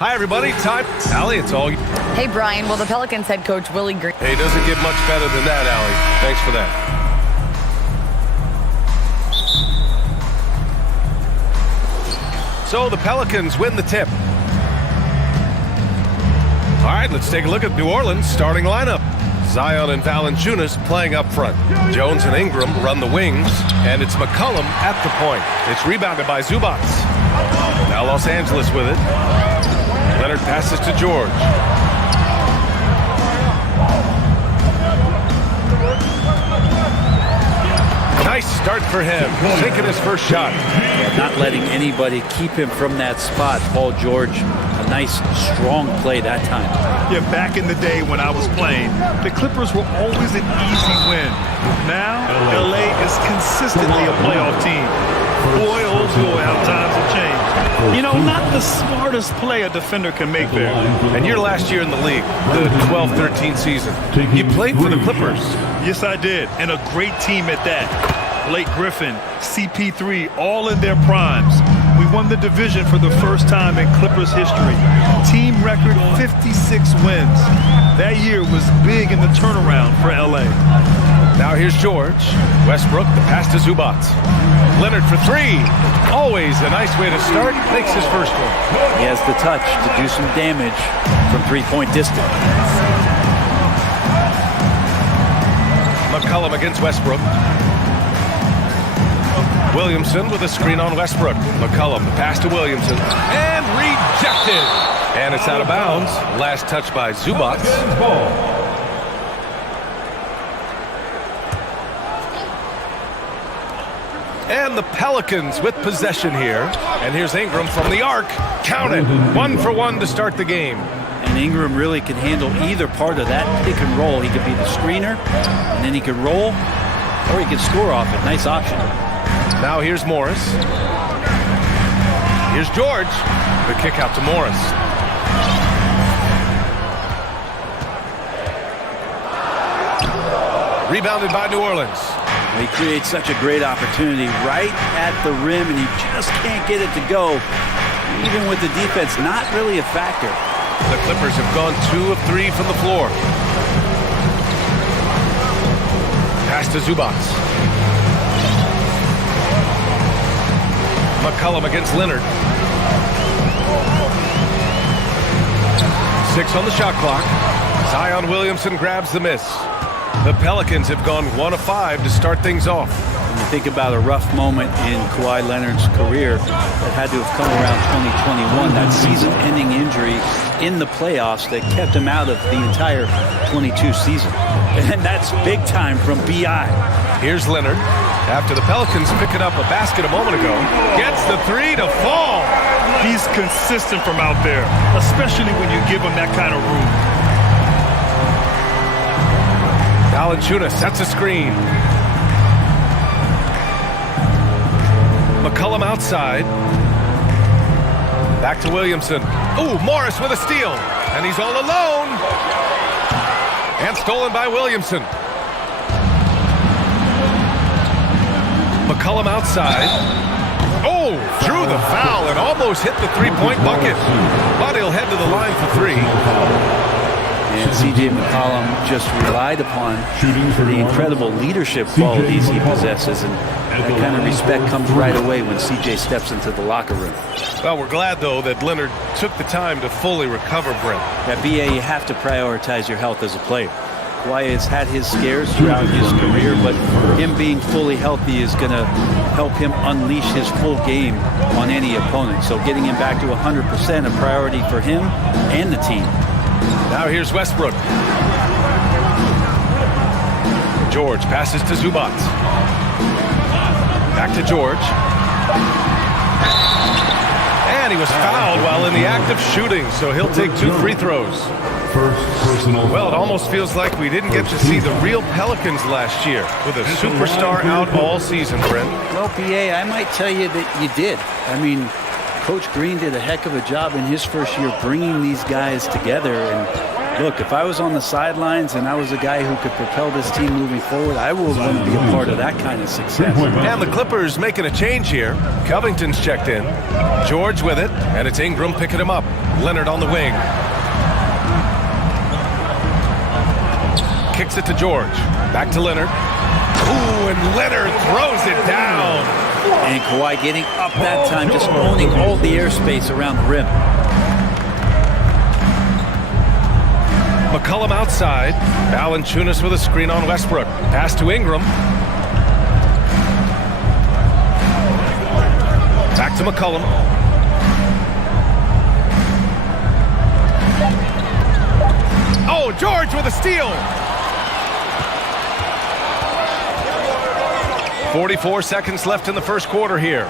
Hi, everybody. Time. Allie, it's all you. Hey, Brian. Well, the Pelicans head coach Willie Green. Hey, it doesn't get much better than that, Allie. Thanks for that. So the Pelicans win the tip. All right, let's take a look at New Orleans' starting lineup. Zion and Valanciunas playing up front. Jones and Ingram run the wings, and it's McCollum at the point. It's rebounded by Zubac. Now Los Angeles with it. Leonard passes to George. Nice start for him, sinking his first shot. Not letting anybody keep him from that spot. Paul George, a nice, strong play that time. Yeah, back in the day when I was playing, the Clippers were always an easy win. Now, LA is consistently a playoff team. Boy, oh boy, how times have changed. You know, not the smartest play a defender can make there. And your last year in the league, the 12-13 season, you played for the Clippers. Yes, I did, and a great team at that. Blake Griffin, CP3, all in their primes. We won the division for the first time in Clippers history. Team record 56 wins. That year was big in the turnaround for LA. Now here's George. Westbrook, the pass to Zubac. Leonard for three. Always a nice way to start. Makes his first one. He has the touch to do some damage from three-point distance. McCollum against Westbrook. Williamson with a screen on Westbrook. McCollum, the pass to Williamson. And rejected. And it's out of bounds. Last touch by Zubac. And the Pelicans with possession here. And here's Ingram from the arc. Count it. 1 for 1 to start the game. And Ingram really could handle either part of that pick and roll. He could be the screener, and then he could roll, or he could score off it. Nice option. Now here's Morris. Here's George. The kick out to Morris. Rebounded by New Orleans. He creates such a great opportunity right at the rim, and he just can't get it to go. Even with the defense, not really a factor. The Clippers have gone 2 of 3 from the floor. Pass to Zubac. McCollum against Leonard. 6 on the shot clock. Zion Williamson grabs the miss. The Pelicans have gone 1 of 5 to start things off. When you think about a rough moment in Kawhi Leonard's career that had to have come around 2021, that season-ending injury in the playoffs that kept him out of the entire 22 season. And that's big time from B.I. Here's Leonard. After the Pelicans picking up a basket a moment ago, gets the three to fall. He's consistent from out there, especially when you give him that kind of room. Valanciunas sets a screen. McCollum outside. Back to Williamson. Ooh, Morris with a steal. And he's all alone. And stolen by Williamson. McCollum outside. Oh, drew the foul and almost hit the three-point bucket. But he'll head to the line for 3. And C.J. McCollum just relied upon the incredible leadership qualities he possesses, and that kind of respect comes right away when C.J. steps into the locker room. Well, we're glad, though, that Leonard took the time to fully recover, Brent. At BA, you have to prioritize your health as a player. Kawhi has had his scares throughout his career, but him being fully healthy is going to help him unleash his full game on any opponent. So getting him back to 100% a priority for him and the team. Now here's Westbrook. George passes to Zubac. Back to George. And he was fouled while in the act of shooting, so he'll take 2 free throws. First personal. Well, it almost feels like we didn't get to see the real Pelicans last year with a superstar out all season, Brent. Well, BA, I might tell you that you did. I mean, Coach Green did a heck of a job in his first year bringing these guys together. And look, if I was on the sidelines and I was a guy who could propel this team moving forward, I would want to be a part of that kind of success. And the Clippers making a change here. Covington's checked in. George with it, and it's Ingram picking him up. Leonard on the wing. Kicks it to George. Back to Leonard. Ooh, and Leonard throws it down. And Kawhi getting up that time, just owning all the airspace around the rim. McCollum outside. Valanciunas with a screen on Westbrook. Pass to Ingram. Back to McCollum. Oh, George with a steal. 44 seconds left in the first quarter here.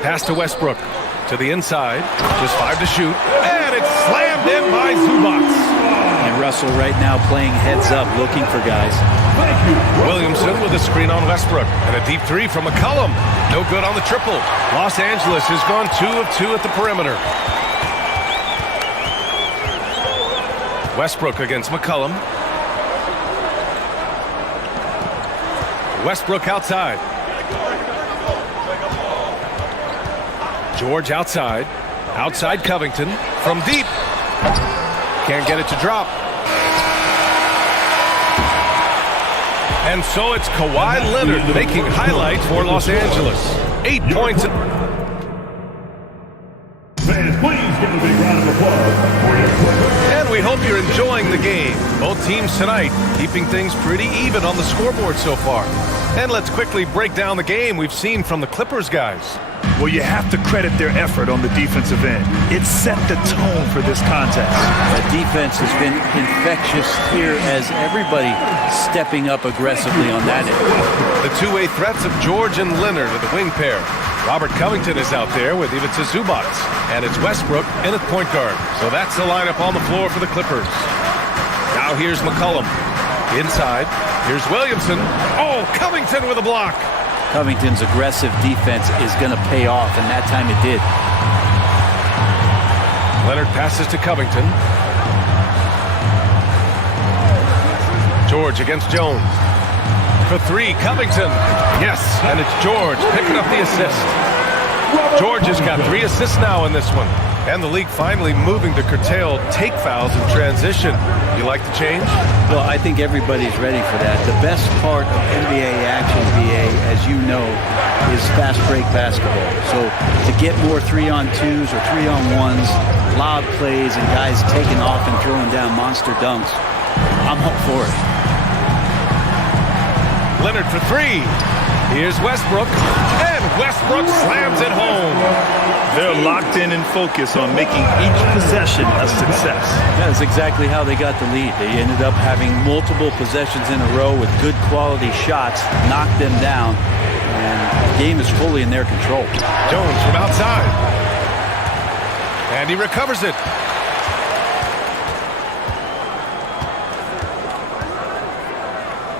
Pass to Westbrook. To the inside. Just 5 to shoot. And it's slammed in by Zubac. And Russell right now playing heads up, looking for guys. Williamson with a screen on Westbrook. And a deep three from McCollum. No good on the triple. Los Angeles has gone 2 of 2 at the perimeter. Westbrook against McCollum. Westbrook outside. George outside. Outside Covington. From deep. Can't get it to drop. And so it's Kawhi Leonard making highlights for Los Angeles. 8 points. Fans, please give a big round of applause for your Clippers. And we hope you're enjoying the game. Both teams tonight keeping things pretty even on the scoreboard so far. And let's quickly break down the game we've seen from the Clippers guys. Well, you have to credit their effort on the defensive end. It set the tone for this contest. The defense has been infectious here as everybody stepping up aggressively on that end. The two-way threats of George and Leonard are the wing pair. Robert Covington is out there with Ivica Zubac. And it's Westbrook in at point guard. So that's the lineup on the floor for the Clippers. Now here's McCollum. Inside. Here's Williamson. Oh, Covington with a block. Covington's aggressive defense is going to pay off, and that time it did. Leonard passes to Covington. George against Jones. For 3, Covington. Yes, and it's George picking up the assist. George has got 3 assists now in this one. And the league finally moving to curtail take fouls in transition. You like the change? Well, I think everybody's ready for that. The best part of NBA action, BA, as you know, is fast break basketball. So to get more 3-on-2s or 3-on-1s, lob plays, and guys taking off and throwing down monster dunks, I'm up for it. Leonard for 3. Here's Westbrook. And Westbrook slams it home. They're locked in and focused on making each possession a success. That's exactly how they got the lead. They ended up having multiple possessions in a row with good quality shots, knocked them down, and the game is fully in their control. Jones from outside. And he recovers it.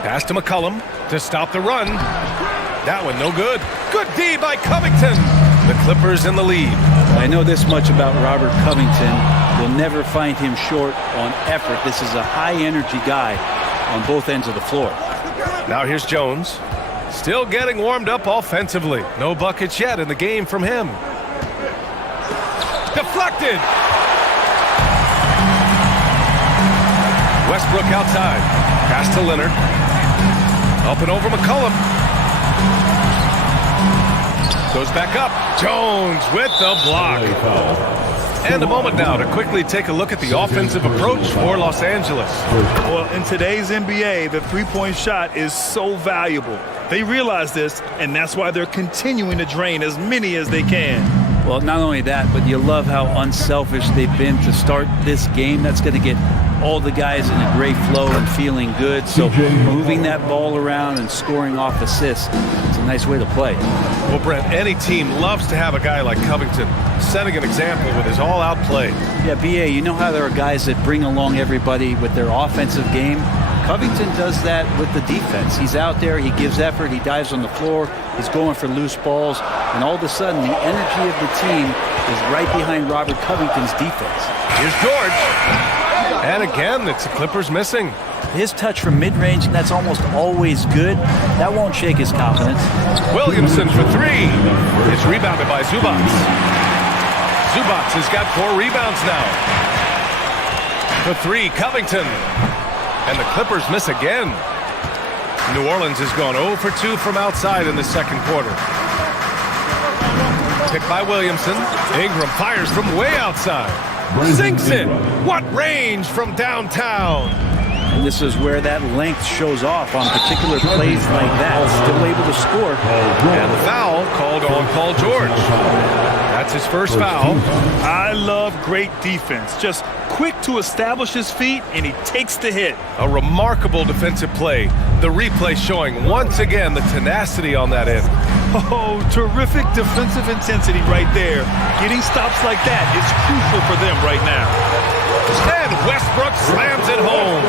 Pass to McCollum to stop the run. That one no good. Good D by Covington. The Clippers in the lead. I know this much about Robert Covington. You'll never find him short on effort. This is a high-energy guy on both ends of the floor. Now here's Jones. Still getting warmed up offensively. No buckets yet in the game from him. Deflected. Westbrook outside. Pass to Leonard. Up and over McCollum. Goes back up. Jones with the block. And a moment now to quickly take a look at the offensive approach for Los Angeles. Well, in today's NBA, the three-point shot is so valuable. They realize this, and that's why they're continuing to drain as many as they can. Well, not only that, but you love how unselfish they've been to start this game. That's going to get all the guys in a great flow and feeling good. So moving that ball around and scoring off assists, it's a nice way to play. Well, Brent, any team loves to have a guy like Covington setting an example with his all-out play. Yeah, BA, you know how there are guys that bring along everybody with their offensive game? Covington does that with the defense. He's out there, he gives effort, he dives on the floor, he's going for loose balls, and all of a sudden the energy of the team is right behind Robert Covington's defense. Here's George. And again, it's the Clippers missing. His touch from mid-range, that's almost always good. That won't shake his confidence. Williamson for 3. It's rebounded by Zubac. Zubac has got 4 rebounds now. For three, Covington. And the Clippers miss again. New Orleans has gone 0 for 2 from outside in the second quarter. Picked by Williamson. Ingram fires from way outside. Sinks it. What range from downtown. And this is where that length shows off on particular plays like that. Still able to score. And the foul called on Paul George. That's his first foul. I love great defense. Just quick to establish his feet, and he takes the hit. A remarkable defensive play. The replay showing once again the tenacity on that end. Oh, terrific defensive intensity right there. Getting stops like that is crucial for them right now. And Westbrook slams it home.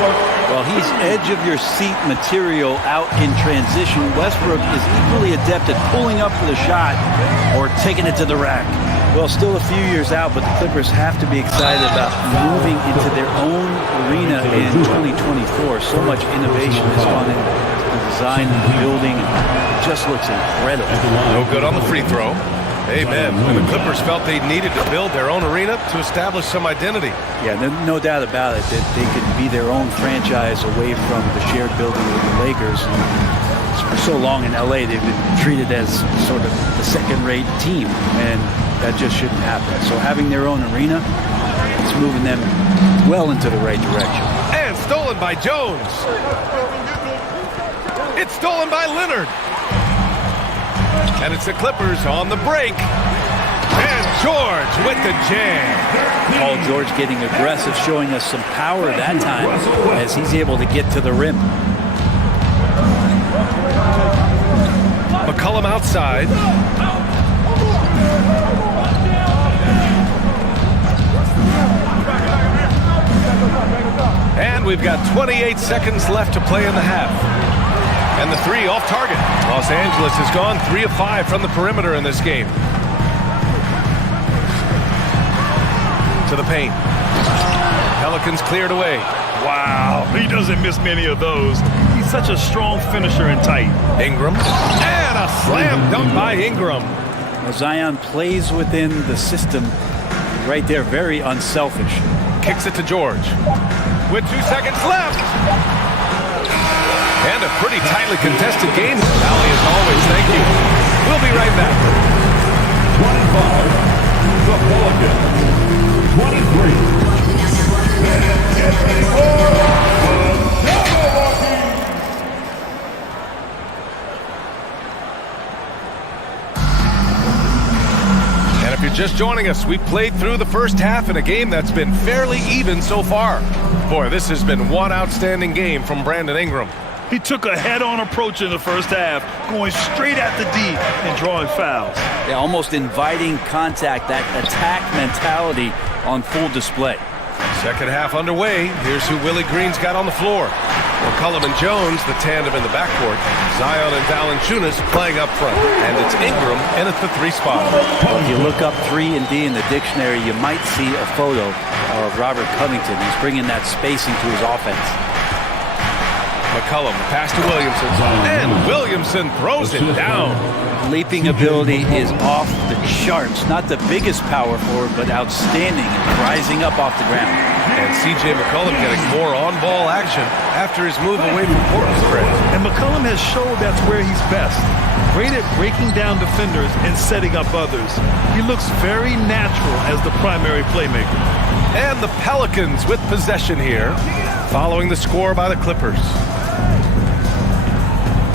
Well, he's edge-of-your-seat material out in transition. Westbrook is equally adept at pulling up for the shot or taking it to the rack. Well, still a few years out, but the Clippers have to be excited about moving into their own arena in 2024. So much innovation has gone into the design and the building. It just looks incredible. No good on the free throw. Amen. And the Clippers felt they needed to build their own arena to establish some identity. Yeah, no doubt about it that they could be their own franchise away from the shared building with the Lakers. And for so long in LA, they've been treated as sort of the second-rate team, and that just shouldn't happen. So having their own arena, it's moving them well into the right direction. And stolen by Jones. It's stolen by Leonard. And it's the Clippers on the break. And George with the jam. Paul George getting aggressive, showing us some power that time as he's able to get to the rim. McCollum outside. And we've got 28 seconds left to play in the half. And the three off target. Los Angeles has gone 3 of 5 from the perimeter in this game. To the paint. Pelicans cleared away. Wow, he doesn't miss many of those. He's such a strong finisher and tight. Ingram. And a slam dunk by Ingram. Well, Zion plays within the system. Right there, very unselfish. Kicks it to George. With 2 seconds left. And a pretty tightly contested game. Valley, as always, thank you. We'll be right back. 25, the Pelicans. 23. And if you're just joining us, we've played through the first half in a game that's been fairly even so far. Boy, this has been one outstanding game from Brandon Ingram. He took a head-on approach in the first half, going straight at the D and drawing fouls. Yeah, almost inviting contact, that attack mentality on full display. Second half underway. Here's who Willie Green's got on the floor. McCollum and Jones, the tandem in the backcourt. Zion and Valanciunas playing up front. And it's Ingram in at the 3 spot. Well, if you look up 3 and D in the dictionary, you might see a photo of Robert Covington. He's bringing that spacing to his offense. McCollum, pass to Williamson. And Williamson throws it down. Leaping ability is off the charts. Not the biggest power forward, but outstanding and rising up off the ground. And C.J. McCollum getting more on-ball action after his move away from Portland's grip. And McCollum has showed that's where he's best. Great at breaking down defenders and setting up others. He looks very natural as the primary playmaker. And the Pelicans with possession here, following the score by the Clippers.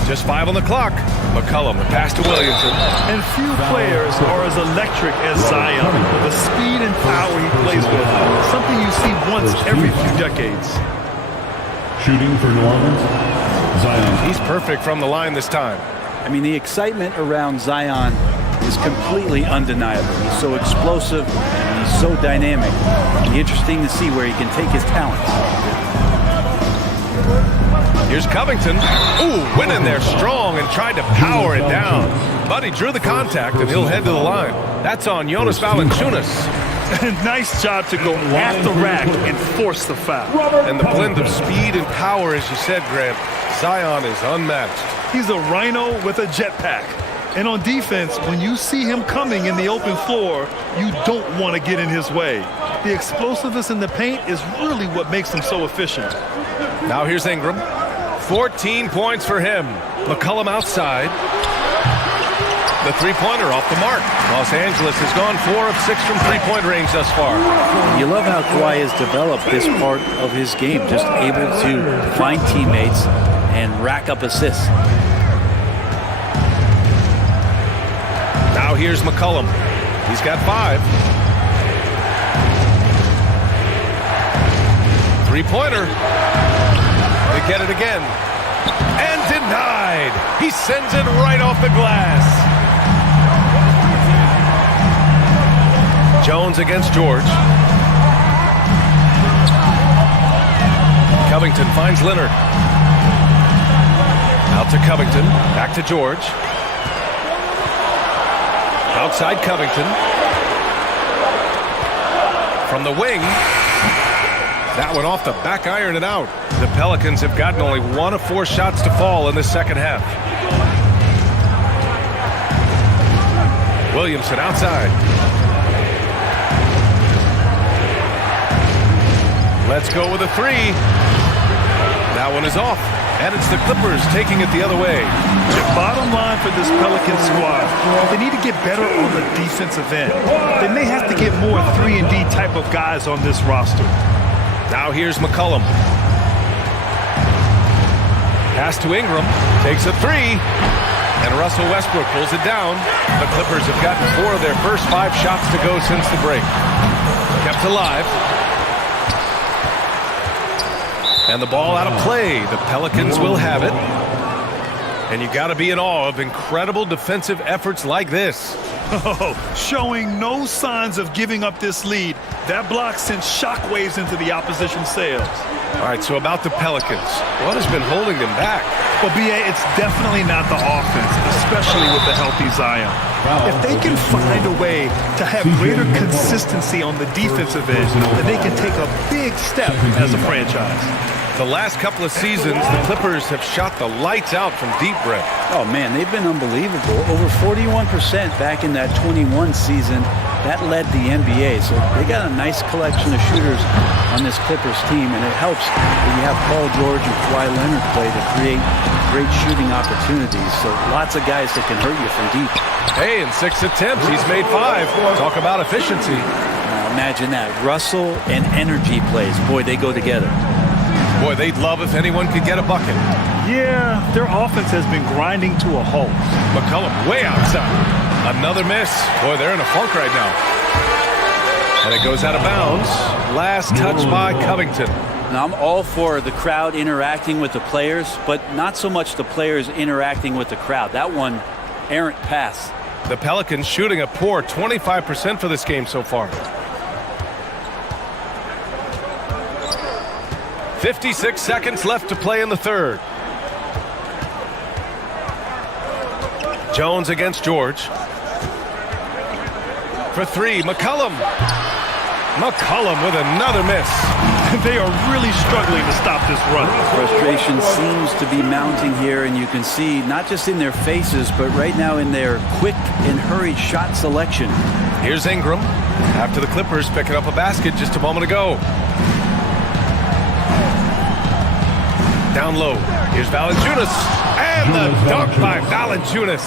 Just 5 on the clock. McCollum, a pass to Williamson. And few players are as electric as Zion. The speed and power he plays with, something you see once every few decades. Shooting for New Orleans, Zion. He's perfect from the line this time. I mean, the excitement around Zion is completely undeniable. He's so explosive, and he's so dynamic. It'll be interesting to see where he can take his talents. Here's Covington. Ooh, went in there strong and tried to power it down. But he drew the contact, and he'll head to the line. That's on Jonas Valanciunas. Nice job to go at the rack and force the foul. And the blend of speed and power, as you said, Grant, Zion is unmatched. He's a rhino with a jetpack. And on defense, when you see him coming in the open floor, you don't want to get in his way. The explosiveness in the paint is really what makes him so efficient. Now here's Ingram. 14 points for him. McCollum outside. The three-pointer off the mark. Los Angeles has gone 4 of 6 from three-point range thus far. You love how Kawhi has developed this part of his game, just able to find teammates and rack up assists. Now here's McCollum. He's got 5. Three-pointer. They get it again. And denied. He sends it right off the glass. Jones against George. Covington finds Leonard. Out to Covington. Back to George. Outside Covington. From the wing. That one off the back iron and out. The Pelicans have gotten only 1 of 4 shots to fall in the second half. Williamson outside. Let's go with a 3. That one is off. And it's the Clippers taking it the other way. The bottom line for this Pelican squad, they need to get better on the defensive end. They may have to get more 3-and-D type of guys on this roster. Now here's McCollum. Pass to Ingram. Takes a 3. And Russell Westbrook pulls it down. The Clippers have gotten 4 of their first 5 shots to go since the break. Kept alive. And the ball out of play. The Pelicans will have it. And you got to be in awe of incredible defensive efforts like this. Oh, showing no signs of giving up this lead. That block sends shockwaves into the opposition sails. All right, so about the Pelicans. What has been holding them back? Well, B.A., it's definitely not the offense, especially with the healthy Zion. If they can find a way to have greater consistency on the defensive end, then they can take a big step as a franchise. The last couple of seasons, the Clippers have shot the lights out from deep, Brett. Oh, man, they've been unbelievable. Over 41% back in that 21 season. That led the NBA. So they got a nice collection of shooters on this Clippers team, and it helps when you have Paul George and Kawhi Leonard play to create great shooting opportunities. So lots of guys that can hurt you from deep. Hey, in 6 attempts, he's made 5. Talk about efficiency. Imagine that. Russell and energy plays. Boy, they go together. Boy, they'd love if anyone could get a bucket. Yeah, their offense has been grinding to a halt. McCollum way outside. Another miss. Boy, they're in a funk right now. And it goes out of bounds. Last touch by Covington. Now, I'm all for the crowd interacting with the players, but not so much the players interacting with the crowd. That one, errant pass. The Pelicans shooting a poor 25% for this game so far. 56 seconds left to play in the third. Jones against George. For 3, McCollum. McCollum with another miss. They are really struggling to stop this run. Frustration seems to be mounting here, and you can see not just in their faces, but right now in their quick and hurried shot selection. Here's Ingram after the Clippers picking up a basket just a moment ago. Down low. Here's Valanciunas. And the dunk by Valanciunas.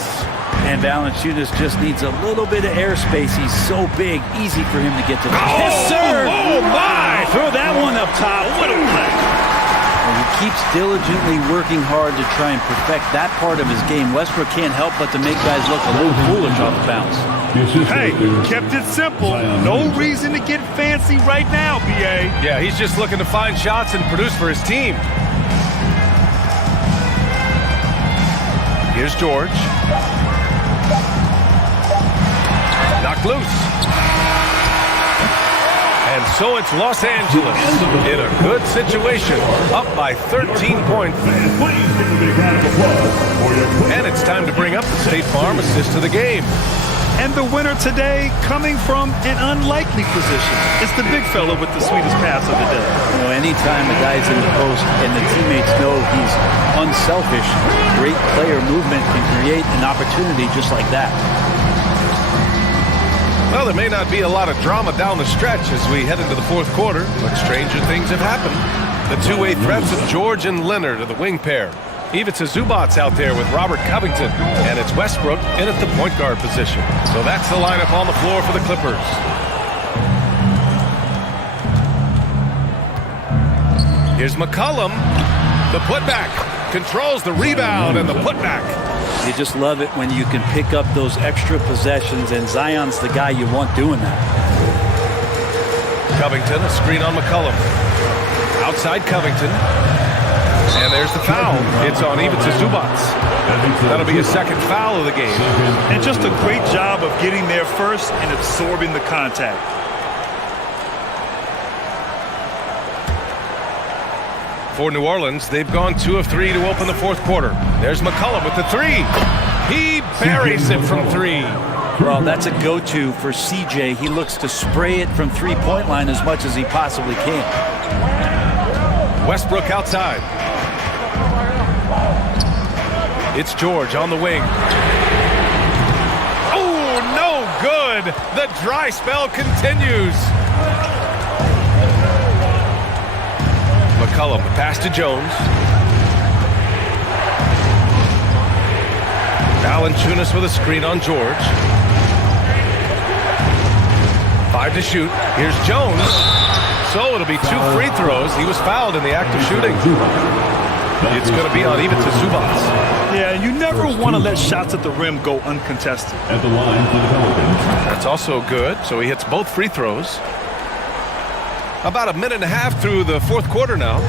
And Valanciunas just needs a little bit of airspace. He's so big, easy for him to get to the yes, sir! Oh, my! Throw that one up top. What a play. And he keeps diligently working hard to try and perfect that part of his game. Westbrook can't help but to make guys look a little foolish off the bounce. Hey, kept it simple. No reason to get fancy right now, B.A. Yeah, he's just looking to find shots and produce for his team. Here's George. Knocked loose. And so it's Los Angeles in a good situation, up by 13 points. And it's time to bring up the State Farm assist of the game. And the winner today coming from an unlikely position. It's the big fella with the sweetest pass of the day. You know, anytime a guy's in the post and the teammates know he's unselfish, great player movement can create an opportunity just like that. Well, there may not be a lot of drama down the stretch as we head into the fourth quarter, but stranger things have happened. The two-way threats of George and Leonard are the wing pair. Ivica Zubac's out there with Robert Covington, and it's Westbrook in at the point guard position. So that's the lineup on the floor for the Clippers. Here's McCollum, the putback, controls the rebound and the putback. You just love it when you can pick up those extra possessions, and Zion's the guy you want doing that. Covington, a screen on McCollum. Outside Covington. And there's the foul. It's on Ivica Zubac. That'll be his second foul of the game. And just a great job of getting there first and absorbing the contact. For New Orleans, they've gone 2 of 3 to open the fourth quarter. There's McCollum with the three. He buries it from 3. Well, that's a go-to for CJ. He looks to spray it from three-point line as much as he possibly can. Westbrook outside. It's George on the wing. Oh, no good. The dry spell continues. McCollum, pass to Jones. Valanciunas with a screen on George. 5 to shoot. Here's Jones. So it'll be 2 free throws. He was fouled in the act of shooting. It's going to be on Ivica Zubac. Yeah, and you never want to let shots at the rim go uncontested. At the line for the Pelicans. That's also good. So he hits both free throws. About a minute and a half through the fourth quarter now.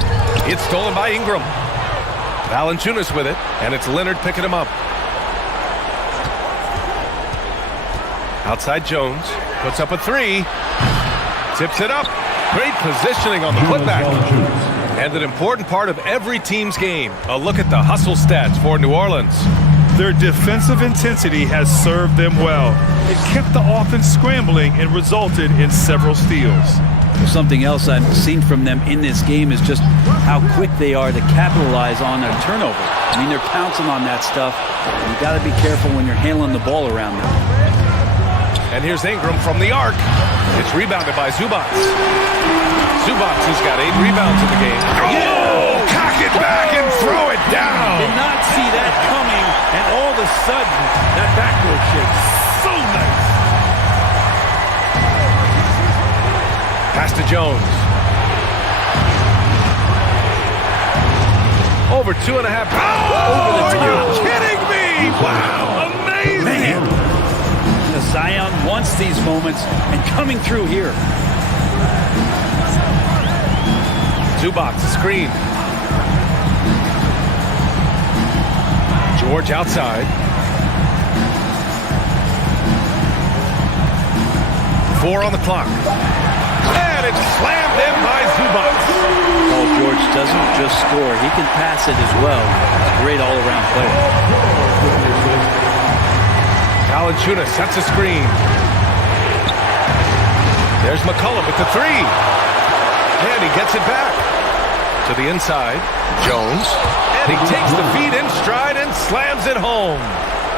It's stolen by Ingram. Valanciunas with it, and it's Leonard picking him up. Outside Jones. Puts up a 3. Tips it up. Great positioning on the putback. And an important part of every team's game. A look at the hustle stats for New Orleans. Their defensive intensity has served them well. It kept the offense scrambling and resulted in several steals. Something else I've seen from them in this game is just how quick they are to capitalize on a turnover. I mean, they're pouncing on that stuff. You got to be careful when you're handling the ball around them. And here's Ingram from the arc. It's rebounded by Zubac. Zubac has got 8 rebounds in the game. Oh, cock it back and throw it down. Did not see that coming, and all of a sudden, that backdoor shake, so nice. Pass to Jones. Over 2.5 pounds. Over the top. Are you kidding me? Wow, amazing. Man. Zion wants these moments, and coming through here. Zubac, screen. George outside. 4 on the clock. And it's slammed in by Zubac. Oh, George doesn't just score. He can pass it as well. Great all-around player. Valanciunas sets a screen. There's McCollum with the 3. And he gets it back. To the inside. Jones. And he takes the feed in stride and slams it home.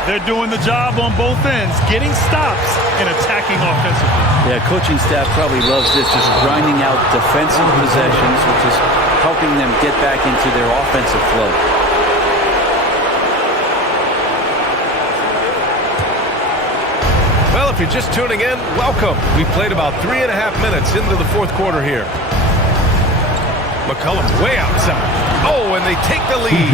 They're doing the job on both ends, getting stops and attacking offensively. Yeah, coaching staff probably loves this, just grinding out defensive possessions, which is helping them get back into their offensive flow. Well, if you're just tuning in, welcome. We've played about 3.5 minutes into the fourth quarter here. McCollum way outside. Oh, and they take the lead.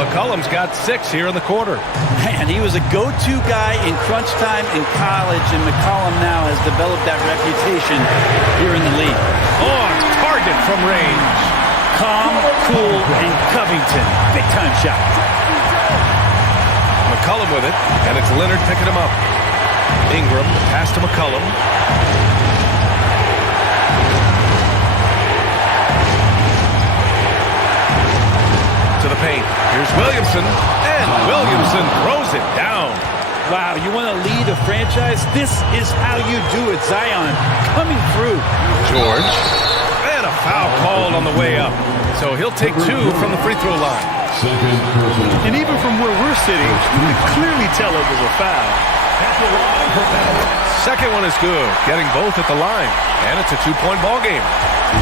McCollum's got 6 here in the quarter. Man, he was a go-to guy in crunch time in college, and McCollum now has developed that reputation here in the league. On target from range. Calm, cool, and Covington. Big-time shot. McCollum with it, and it's Leonard picking him up. Ingram, pass to McCollum. To the paint. Here's Williamson, and Williamson throws it down. Wow, you want to lead a franchise? This is how you do it. Zion coming through. George, and a foul called on the way up. So he'll take 2 from the free throw line. And even from where we're sitting, you can clearly tell it was a foul. Second one is good, getting both at the line, and it's a 2-point ball game.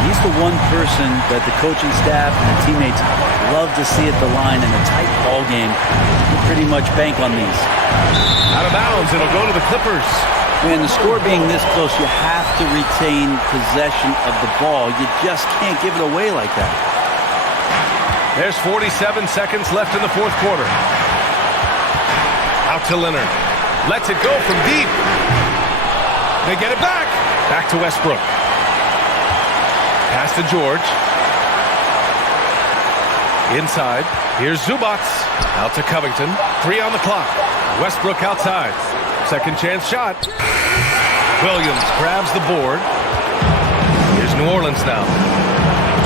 He's the one person that the coaching staff and the teammates love to see at the line in a tight ball game. You pretty much bank on these. Out of bounds, it'll go to the Clippers. Man, the score being this close, you have to retain possession of the ball. You just can't give it away like that. There's 47 seconds left in the fourth quarter. Out to Leonard. Lets it go from deep. They get it back. Back to Westbrook. Pass to George. Inside. Here's Zubats. Out to Covington. 3 on the clock. Westbrook outside. Second chance shot. Williams grabs the board. Here's New Orleans now.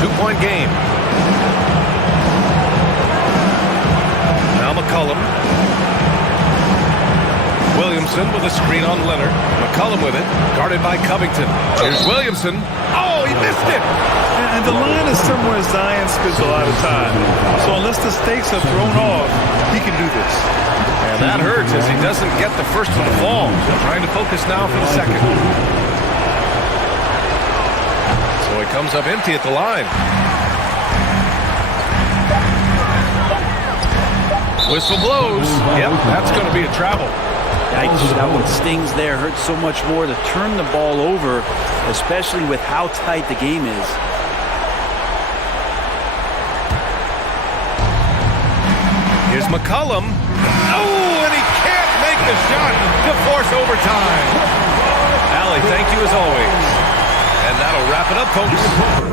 2-point game. Now McCollum. Williamson with a screen on Leonard. McCollum with it. Guarded by Covington. Here's Williamson. Oh, he missed it. And the line is somewhere Zion spends a lot of time. So unless the stakes are thrown off, he can do this. And that hurts as he doesn't get the first one to fall. Trying to focus now for the second. So he comes up empty at the line. Whistle blows. Yep, that's going to be a travel. Yikes, that one stings there. Hurts so much more to turn the ball over, especially with how tight the game is. Here's McCollum. Oh, and he can't make the shot to force overtime. Allie, thank you as always. And that'll wrap it up, folks.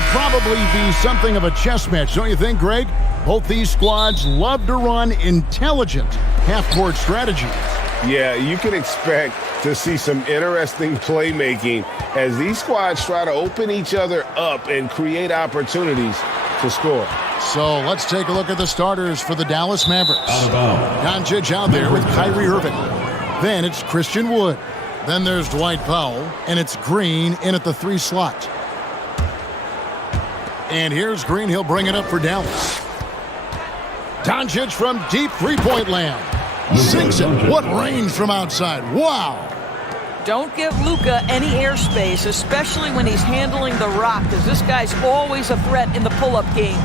will probably be something of a chess match, don't you think, Greg? Both these squads love to run intelligent half-court strategies. Yeah, you can expect to see some interesting playmaking as these squads try to open each other up and create opportunities to score. So let's take a look at the starters for the Dallas Mavericks. Doncic out there with Kyrie Irving. Then it's Christian Wood. Then there's Dwight Powell, and it's Green in at the 3 slot. And here's Green. He'll bring it up for Dallas. Doncic from deep three-point land. Sinks it. What range from outside. Wow. Don't give Luka any airspace, especially when he's handling the rock, because this guy's always a threat in the pull-up game.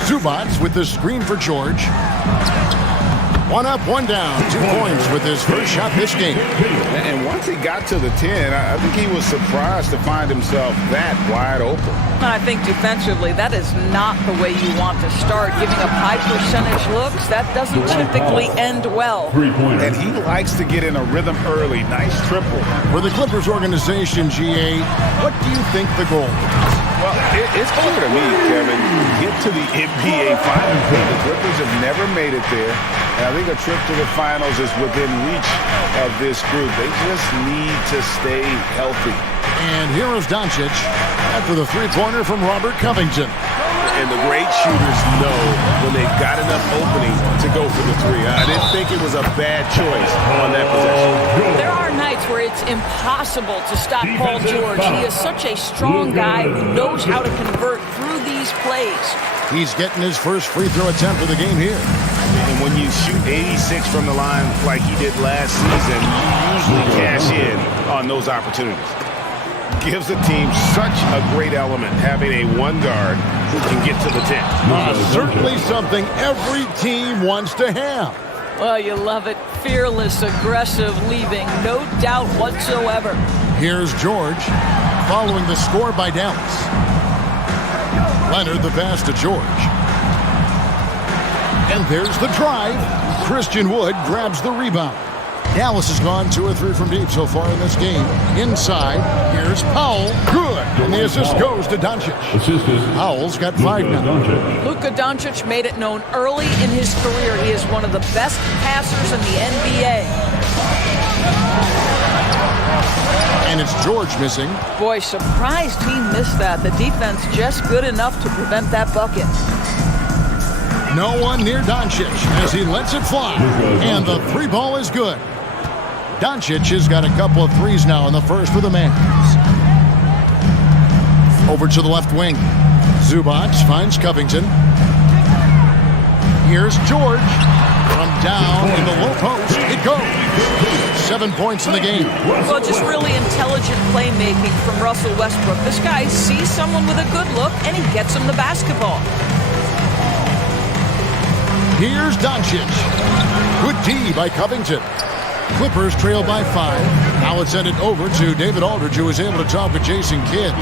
Zubac with the screen for George. 1 up, 1 down. 2 points with his first shot this game. And once he got to the 10, I think he was surprised to find himself that wide open. I think defensively, that is not the way you want to start. Giving up high percentage looks, that doesn't typically end well. And he likes to get in a rhythm early. Nice triple. For the Clippers organization, GA, what do you think the goal is? Well, it's clear to me, Kevin, get to the NBA Finals. The Clippers have never made it there. And I think a trip to the Finals is within reach of this group. They just need to stay healthy. And here is Doncic after the three-pointer from Robert Covington. And the great shooters know when they've got enough opening to go for the 3. I didn't think it was a bad choice on that possession. There are nights where it's impossible to stop Paul George. He is such a strong guy who knows how to convert through these plays. He's getting his first free throw attempt of the game here. And when you shoot 86 from the line like he did last season, you usually cash in on those opportunities. Gives the team such a great element having a 1 guard who can get to the 10. Certainly something every team wants to have. Well, you love it. Fearless, aggressive, leaving. No doubt whatsoever. Here's George following the score by Dallas. Leonard the pass to George. And there's the drive. Christian Wood grabs the rebound. Dallas has gone 2 or 3 from deep so far in this game. Inside, here's Powell. Good. And the assist goes to Doncic. Powell's got 5 now. Luka Doncic made it known early in his career he is one of the best passers in the NBA. And it's George missing. Boy, surprised he missed that. The defense just good enough to prevent that bucket. No one near Doncic as he lets it fly. And the 3 ball is good. Doncic has got a couple of threes now in the first for the Mavs. Over to the left wing. Zubac finds Covington. Here's George. From down in the low post, it goes. 7 points in the game. Well, just really intelligent playmaking from Russell Westbrook. This guy sees someone with a good look, and he gets him the basketball. Here's Doncic. Good D by Covington. Clippers trail by 5. Now let's send it over to David Aldridge, who was able to talk with Jason Kidd.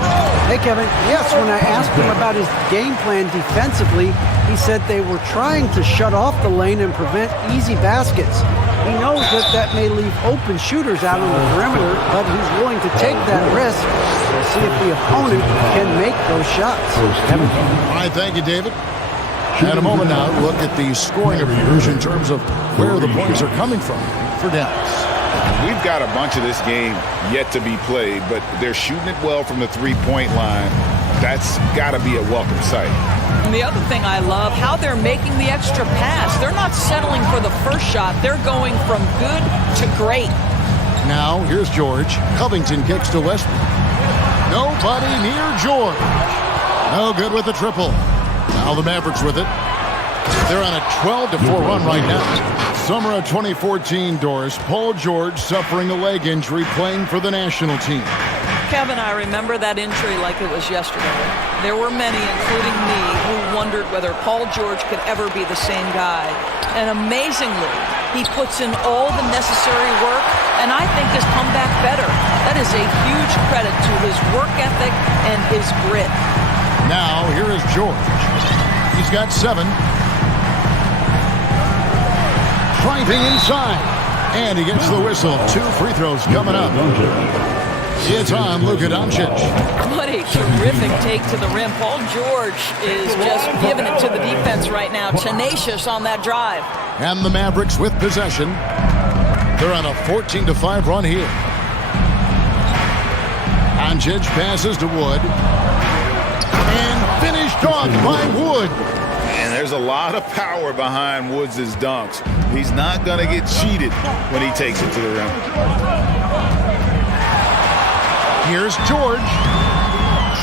Hey, Kevin. Yes, when I asked him about his game plan defensively, he said they were trying to shut off the lane and prevent easy baskets. He knows that may leave open shooters out on the perimeter, but he's willing to take that risk to see if the opponent can make those shots. Kevin? All right, thank you, David. In a moment now, look at the scoring approach in terms of where the points are coming from for Dallas. We've got a bunch of this game yet to be played, but they're shooting it well from the 3-point line. That's got to be a welcome sight. And the other thing I love, how they're making the extra pass. They're not settling for the first shot. They're going from good to great. Now, here's George. Covington kicks to Westbrook. Nobody near George. No good with the triple. Now the Mavericks with it. They're on a 12-4 run right now. Summer of 2014, Doris. Paul George suffering a leg injury playing for the national team. Kevin, I remember that injury like it was yesterday. There were many, including me, who wondered whether Paul George could ever be the same guy. And amazingly, he puts in all the necessary work, and I think has come back better. That is a huge credit to his work ethic and his grit. Now, here is George. He's got 7. Driving inside. And he gets the whistle. 2 free throws coming up. It's on Luka Doncic. What a terrific take to the rim. Paul George is just giving it to the defense right now. Tenacious on that drive. And the Mavericks with possession. They're on a 14-5 run here. Doncic passes to Wood. And finished off by Wood. And there's a lot of power behind Woods' dunks. He's not going to get cheated when he takes it to the rim. Here's George.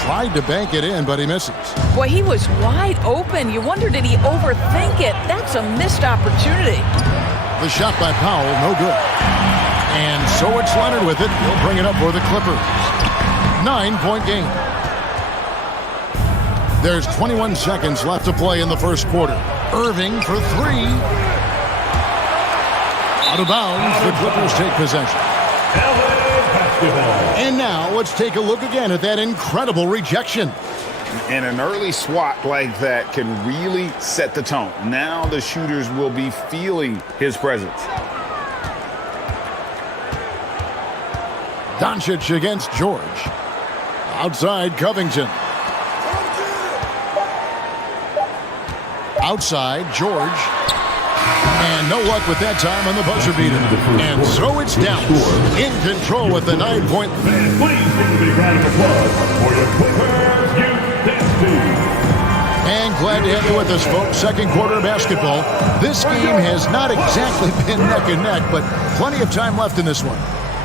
Tried to bank it in, but he misses. Boy, he was wide open. You wonder, did he overthink it? That's a missed opportunity. The shot by Powell, no good. And so it's Leonard with it. He'll bring it up for the Clippers. 9-point game. There's 21 seconds left to play in the first quarter. Irving for three. Out of bounds, the Clippers take possession. And now let's take a look again at that incredible rejection. And an early swat like that can really set the tone. Now the shooters will be feeling his presence. Doncic against George. Outside Covington. Outside George. And no luck with that time on the buzzer beater. And so it's down. In control with the 9-point. Please give a big round of applause for your Clippers Youth Team. And glad to have you with us, folks. Second quarter of basketball. This game has not exactly been neck and neck, but plenty of time left in this one.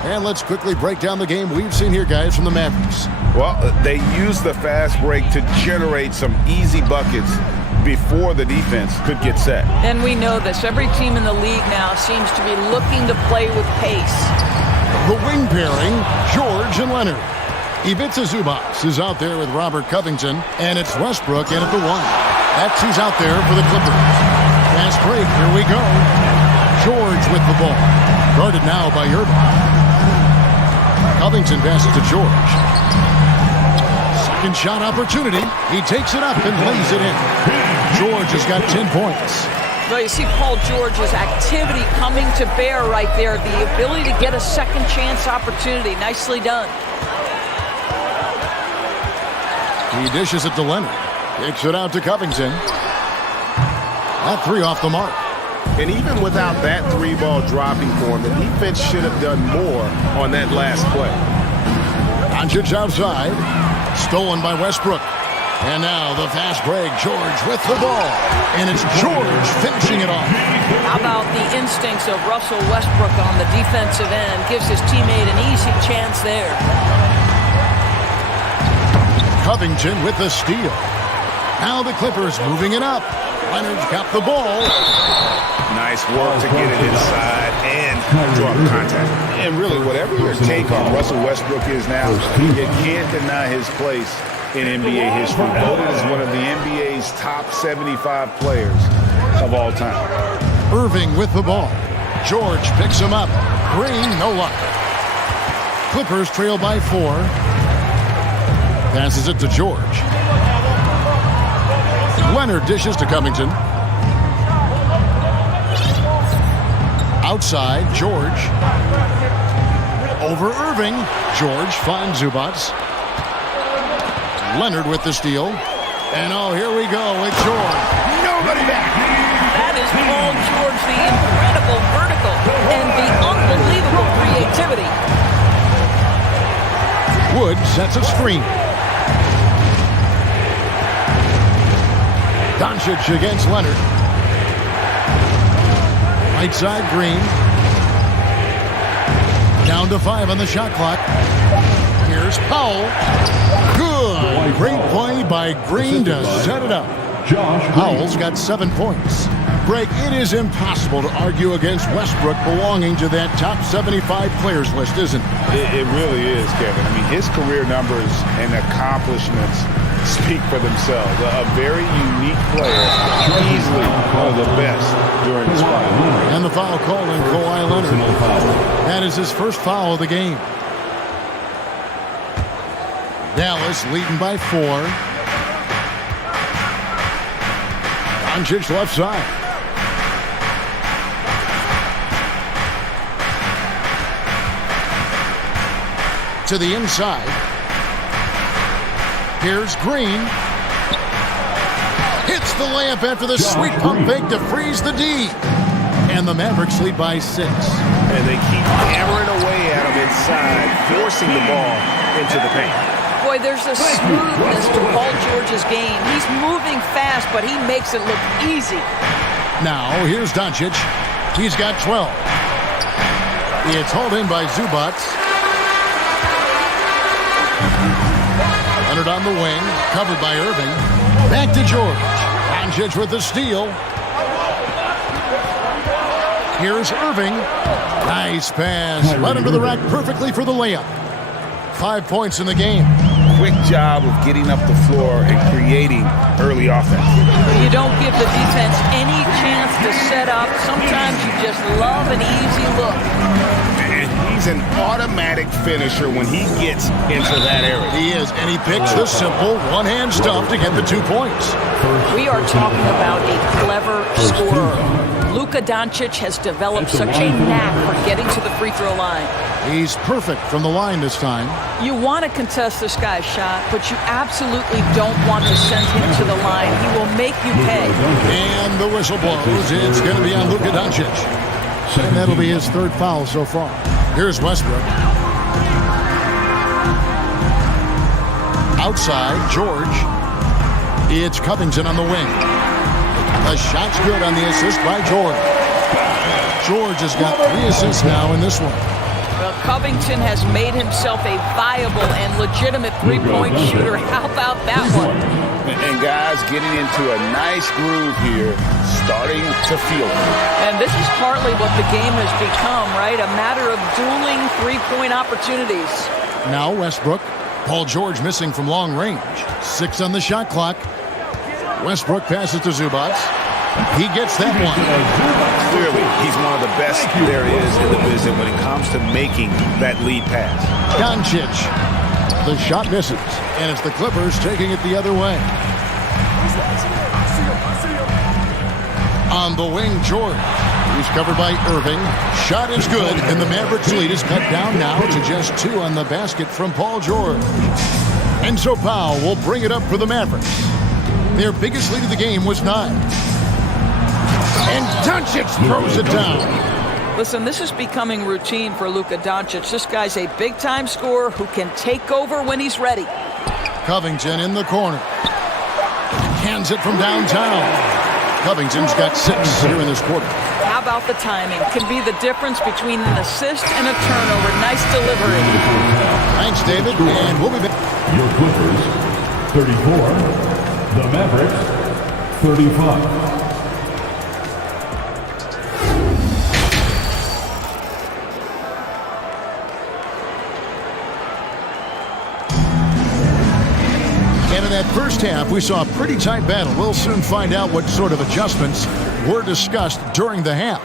And let's quickly break down the game we've seen here, guys, from the Mavericks. Well, they used the fast break to generate some easy buckets before the defense could get set. And we know this. Every team in the league now seems to be looking to play with pace. The wing pairing, George and Leonard. Ivica Zubac is out there with Robert Covington, and it's Westbrook in at the one. That's who's out there for the Clippers. Fast break, here we go. George with the ball. Guarded now by Irving. Covington passes to George. Second shot opportunity. He takes it up and lays it in. George has got 10 points. Well, you see Paul George's activity coming to bear right there. The ability to get a second chance opportunity. Nicely done. He dishes it to Leonard. Kicks it out to Covington. That three off the mark. And even without that three ball dropping for him, the defense should have done more on that last play. Doncic outside. Stolen by Westbrook. And now the fast break. George with the ball. And it's George finishing it off. How about the instincts of Russell Westbrook on the defensive end? Gives his teammate an easy chance there. Covington with the steal. Now the Clippers moving it up. Leonard's got the ball. Nice work to get it inside and draw contact. And really, whatever your take on Russell Westbrook is now, you can't deny his place in NBA history. Voted as one of the NBA's top 75 players of all time. Irving with the ball. George picks him up. Green, no luck. Clippers trail by 4. Passes it to George. Leonard dishes to Covington. Outside, George. Over Irving. George finds Zubac. Leonard with the steal. And oh, here we go with George. Nobody back. That is Paul George, the incredible vertical and the unbelievable creativity. Wood sets a screen. Doncic against Leonard. Right side, Green. Down to 5 on the shot clock. Here's Powell. Good. Great play by Green to set it up. Powell's got 7 points. Greg, it is impossible to argue against Westbrook belonging to that top 75 players list, isn't it? It really is, Kevin. I mean, his career numbers and accomplishments speak for themselves. A very unique player, easily one of the best during his prime. And the foul called on Kawhi Leonard. That is his first foul of the game. Dallas leading by 4. Doncic left side. to the inside. Here's Green. Hits the layup after the sweet pump fake to freeze the D. And the Mavericks lead by 6. And they keep hammering away at him inside, forcing the ball into the paint. Boy, there's a smoothness to Paul George's game. He's moving fast, but he makes it look easy. Now, here's Doncic. He's got 12. It's hauled in by Zubac. Leonard on the wing, covered by Irving. Back to George. Doncic with the steal. Here's Irving. Nice pass. Right under the rack perfectly for the layup. 5 points in the game. Quick job of getting up the floor and creating early offense. You don't give the defense any chance to set up. Sometimes you just love an easy look. And he's an automatic finisher when he gets into that area. He is, and he picks the simple one-hand stuff to get the 2 points. We are talking about a clever scorer. Luka Doncic has developed such a knack for getting to the free throw line. He's perfect from the line this time. You want to contest this guy's shot, but you absolutely don't want to send him to the line. He will make you pay. And the whistle blows. It's going to be on Luka Doncic. And that'll be his 3rd foul so far. Here's Westbrook. Outside, George. It's Covington on the wing. The shot's good on the assist by George. George has got 3 assists now in this one. Well, Covington has made himself a viable and legitimate three-point shooter. How about that one? And guys getting into a nice groove here, starting to feel it. And this is partly what the game has become, right? A matter of dueling three-point opportunities. Now Westbrook. Paul George missing from long range. 6 on the shot clock. Westbrook passes to Zubac. He gets that one. Clearly, he's one of the best there is in the business when it comes to making that lead pass. Doncic. The shot misses, and it's the Clippers taking it the other way. On the wing, George. He's covered by Irving. Shot is good, and the Mavericks lead is cut down now to just 2 on the basket from Paul George. And so Powell will bring it up for the Mavericks. Their biggest lead of the game was 9. And Doncic throws it down. Listen, this is becoming routine for Luka Doncic. This guy's a big-time scorer who can take over when he's ready. Covington in the corner. Hands it from downtown. Covington's got 6 here in this quarter. How about the timing? Can be the difference between an assist and a turnover. Nice delivery. Thanks, David, and we'll be back. Your Clippers, 34. The Mavericks, 35. And in that first half, we saw a pretty tight battle. We'll soon find out what sort of adjustments were discussed during the half.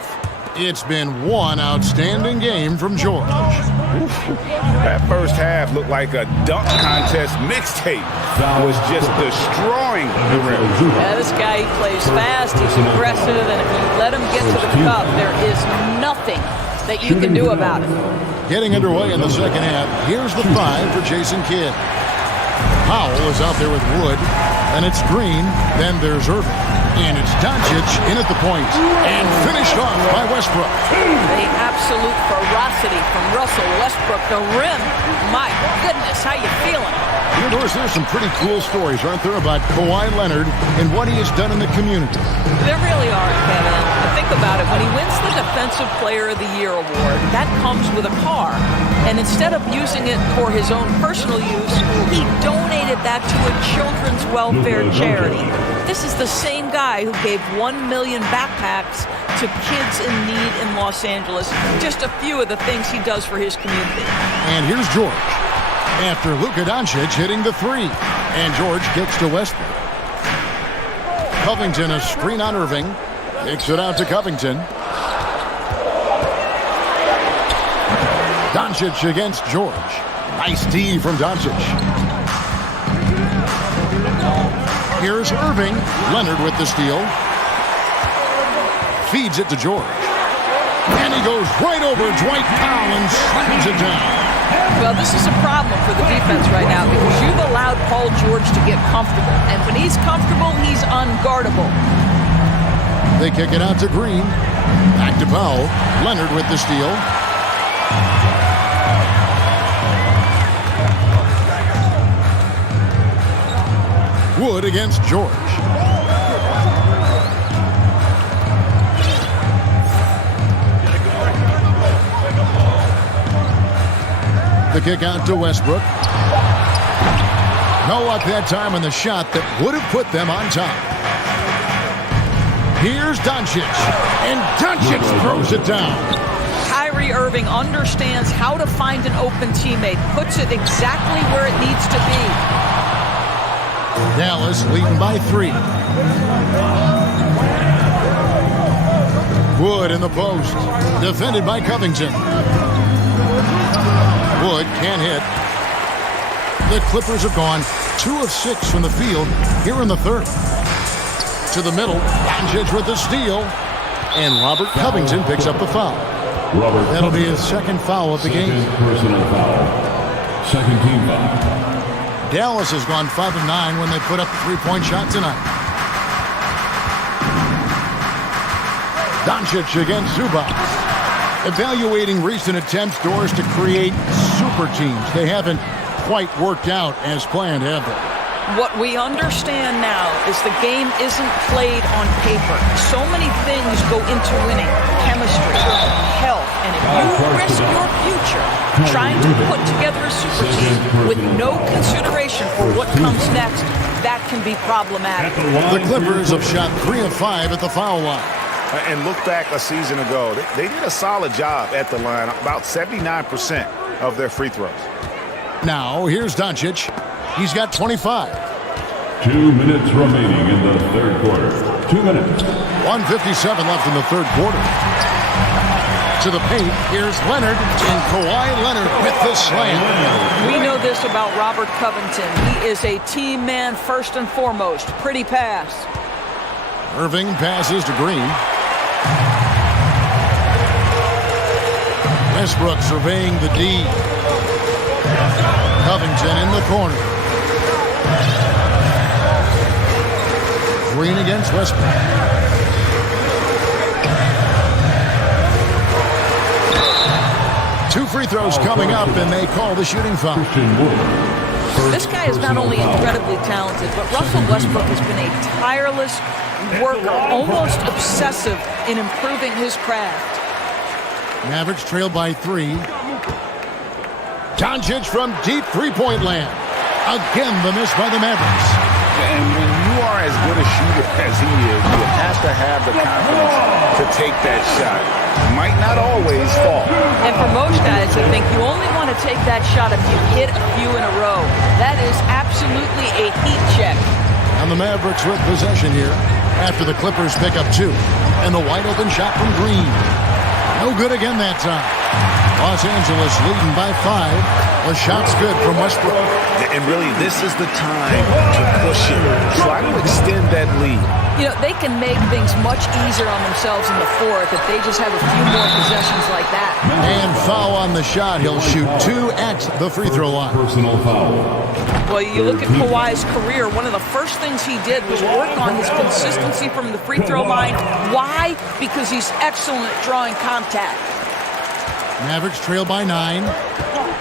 It's been one outstanding game from George. That first half looked like a dunk contest mixtape. Was just destroying the rim. Yeah, this guy plays fast, he's aggressive, and if you let him get to the cup, there is nothing that you can do about it. Getting underway in the second half, here's the 5 for Jason Kidd. Powell is out there with Wood, and it's Green, then there's Irving. And it's Doncic in at the point, and finished off by Westbrook. The absolute ferocity from Russell Westbrook, the rim. My goodness, how you feeling? You know, there's some pretty cool stories, aren't there, about Kawhi Leonard and what he has done in the community. There really are, Kevin. Think about it. When he wins the Defensive Player of the Year award, that comes with a car. And instead of using it for his own personal use, he donated that to a children's welfare charity. This is the same guy who gave 1 million backpacks to kids in need in Los Angeles. Just a few of the things he does for his community. And here's George. After Luka Doncic hitting the 3. And George kicks to Westbrook. Covington, a screen on Irving. Kicks it out to Covington. Doncic against George. Nice D from Doncic. Here's Irving. Leonard with the steal. Feeds it to George. And he goes right over Dwight Powell and slams it down. Well, this is a problem for the defense right now because you've allowed Paul George to get comfortable. And when he's comfortable, he's unguardable. They kick it out to Green. Back to Powell. Leonard with the steal. Wood against George. The kick out to Westbrook. No luck that time on the shot that would have put them on top. Here's Doncic, and Doncic throws it down. Kyrie Irving understands how to find an open teammate, puts it exactly where it needs to be. Dallas leading by 3. Wood in the post, defended by Covington. Wood can't hit. The Clippers have gone 2 of 6 from the field here in the third. To the middle, Doncic with the steal, and Robert Covington picks up the foul. That'll be his second foul of the game. Personal foul. Second team foul. Dallas has gone 5 of 9 when they put up a 3-point shot tonight. Doncic against Zubac. Evaluating recent attempts, Doors, to create super teams. They haven't quite worked out as planned, have they? What we understand now is the game isn't played on paper. So many things go into winning. Chemistry, health, and if you risk your future trying to put together a super team with no consideration for what comes next, that can be problematic. The Clippers have shot 3 of 5 at the foul line. And look back a season ago, they did a solid job at the line, about 79% of their free throws. Now, here's Doncic. He's got 25. 2 minutes remaining in the third quarter. 2 minutes. 1:57 left in the third quarter. To the paint, here's Leonard, and Kawhi Leonard with the slam. We know this about Robert Covington. He is a team man first and foremost. Pretty pass. Irving passes to Green. Westbrook surveying the D. Covington in the corner. Green against Westbrook. Two free throws coming up, and they call the shooting foul. This guy is not only incredibly talented, but Russell Westbrook has been a tireless worker, almost obsessive in improving his craft. Mavericks trail by 3. Doncic from deep three-point land. Again, the miss by the Mavericks. And when you are as good a shooter as he is, you have to have the confidence to take that shot. Might not always fall. And for most guys, I think you only want to take that shot if you hit a few in a row. That is absolutely a heat check. And the Mavericks with possession here after the Clippers pick up 2. And the wide open shot from Green. No good again that time. Los Angeles leading by 5. The shot's good from Westbrook. And really, this is the time to push it. Try to extend that lead. You know, they can make things much easier on themselves in the fourth if they just have a few more possessions like that. And foul on the shot. He'll shoot 2 at the free throw line. Personal foul. Well, you look at Kawhi's career, one of the first things he did was work on his consistency from the free throw line. Why? Because he's excellent at drawing contact. Mavericks trail by 9.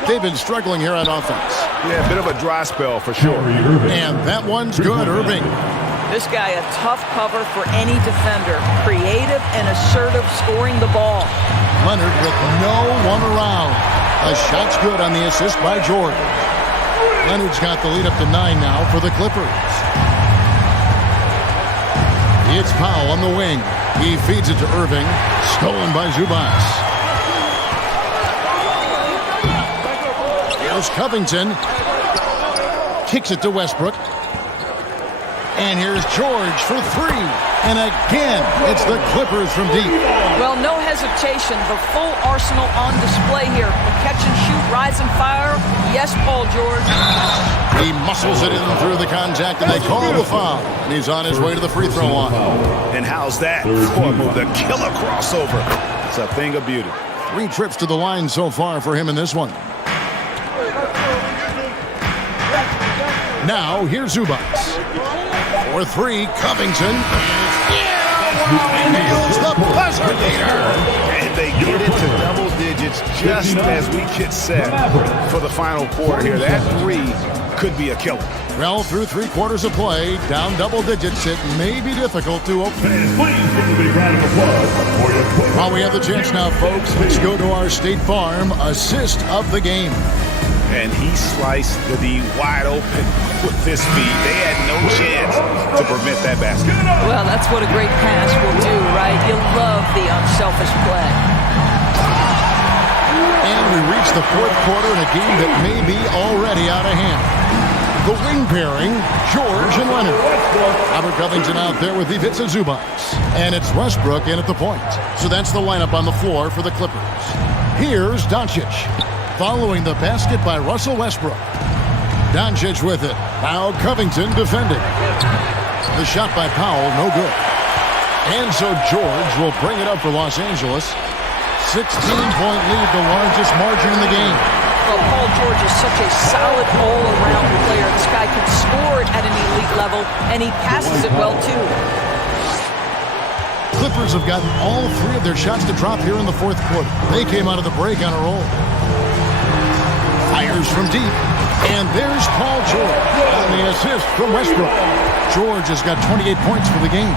They've been struggling here on offense. Yeah, a bit of a dry spell for sure. And that one's good, Irving. This guy, a tough cover for any defender. Creative and assertive scoring the ball. Leonard with no one around. A shot's good on the assist by George. Leonard's got the lead up to 9 now for the Clippers. It's Powell on the wing. He feeds it to Irving. Stolen by Zubac. Here's Covington. Kicks it to Westbrook. And here's George for 3. And again, it's the Clippers from deep. Well, no hesitation. The full arsenal on display here. The catch and shoot, rise and fire. Yes, Paul George. He muscles it in through the contact, and they call the foul. And he's on his way to the free throw line. And how's that? Boy, the killer crossover. It's a thing of beauty. 3 trips to the line so far for him in this one. Now, here's Zubac. For three, Covington. Nails the buzzer beater. And they get it to double digits just as we get set for the final quarter here. That three could be a killer. Well, through 3 quarters of play, down double digits, it may be difficult to open. While we have the chance now, folks, let's go to our State Farm assist of the game. And he sliced the D wide open with his feet. They had no chance to prevent that basket. Well, that's what a great pass will do, right? You love the unselfish play. And we reach the 4th quarter in a game that may be already out of hand. The wing pairing, George and Leonard. Robert Covington out there with Ivica Zubac. And it's Westbrook in at the point. So that's the lineup on the floor for the Clippers. Here's Doncic. Following the basket by Russell Westbrook. Doncic with it. Now Covington defending. The shot by Powell, no good. And so George will bring it up for Los Angeles. 16-point lead, the largest margin in the game. Well, Paul George is such a solid all-around player. This guy can score it at an elite level, and he passes it well, too. Clippers have gotten all 3 of their shots to drop here in the 4th quarter. They came out of the break on a roll. Fires from deep. And there's Paul George on the assist from Westbrook. George has got 28 points for the game.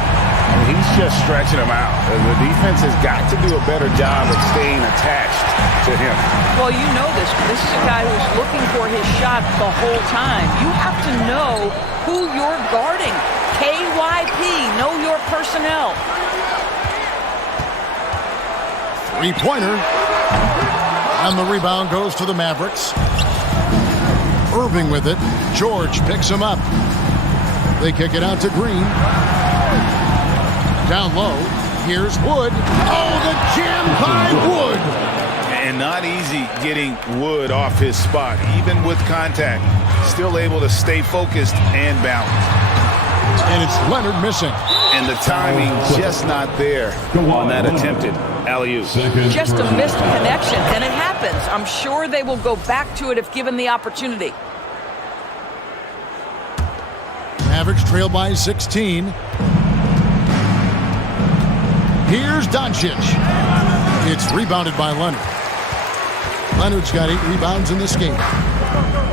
And he's just stretching them out. The defense has got to do a better job of staying attached to him. Well, you know this. This is a guy who's looking for his shot the whole time. You have to know who you're guarding. KYP, know your personnel. 3-pointer. And the rebound goes to the Mavericks. Irving with it. George picks him up. They kick it out to Green. Down low. Here's Wood. Oh, the jam by Wood. And not easy getting Wood off his spot. Even with contact, still able to stay focused and balanced. And it's Leonard missing. And the timing just not there on that attempted alley-oop. Just a missed connection, and it happens. I'm sure they will go back to it if given the opportunity. Mavericks trail by 16. Here's Doncic. It's rebounded by Leonard. Leonard's got 8 rebounds in this game.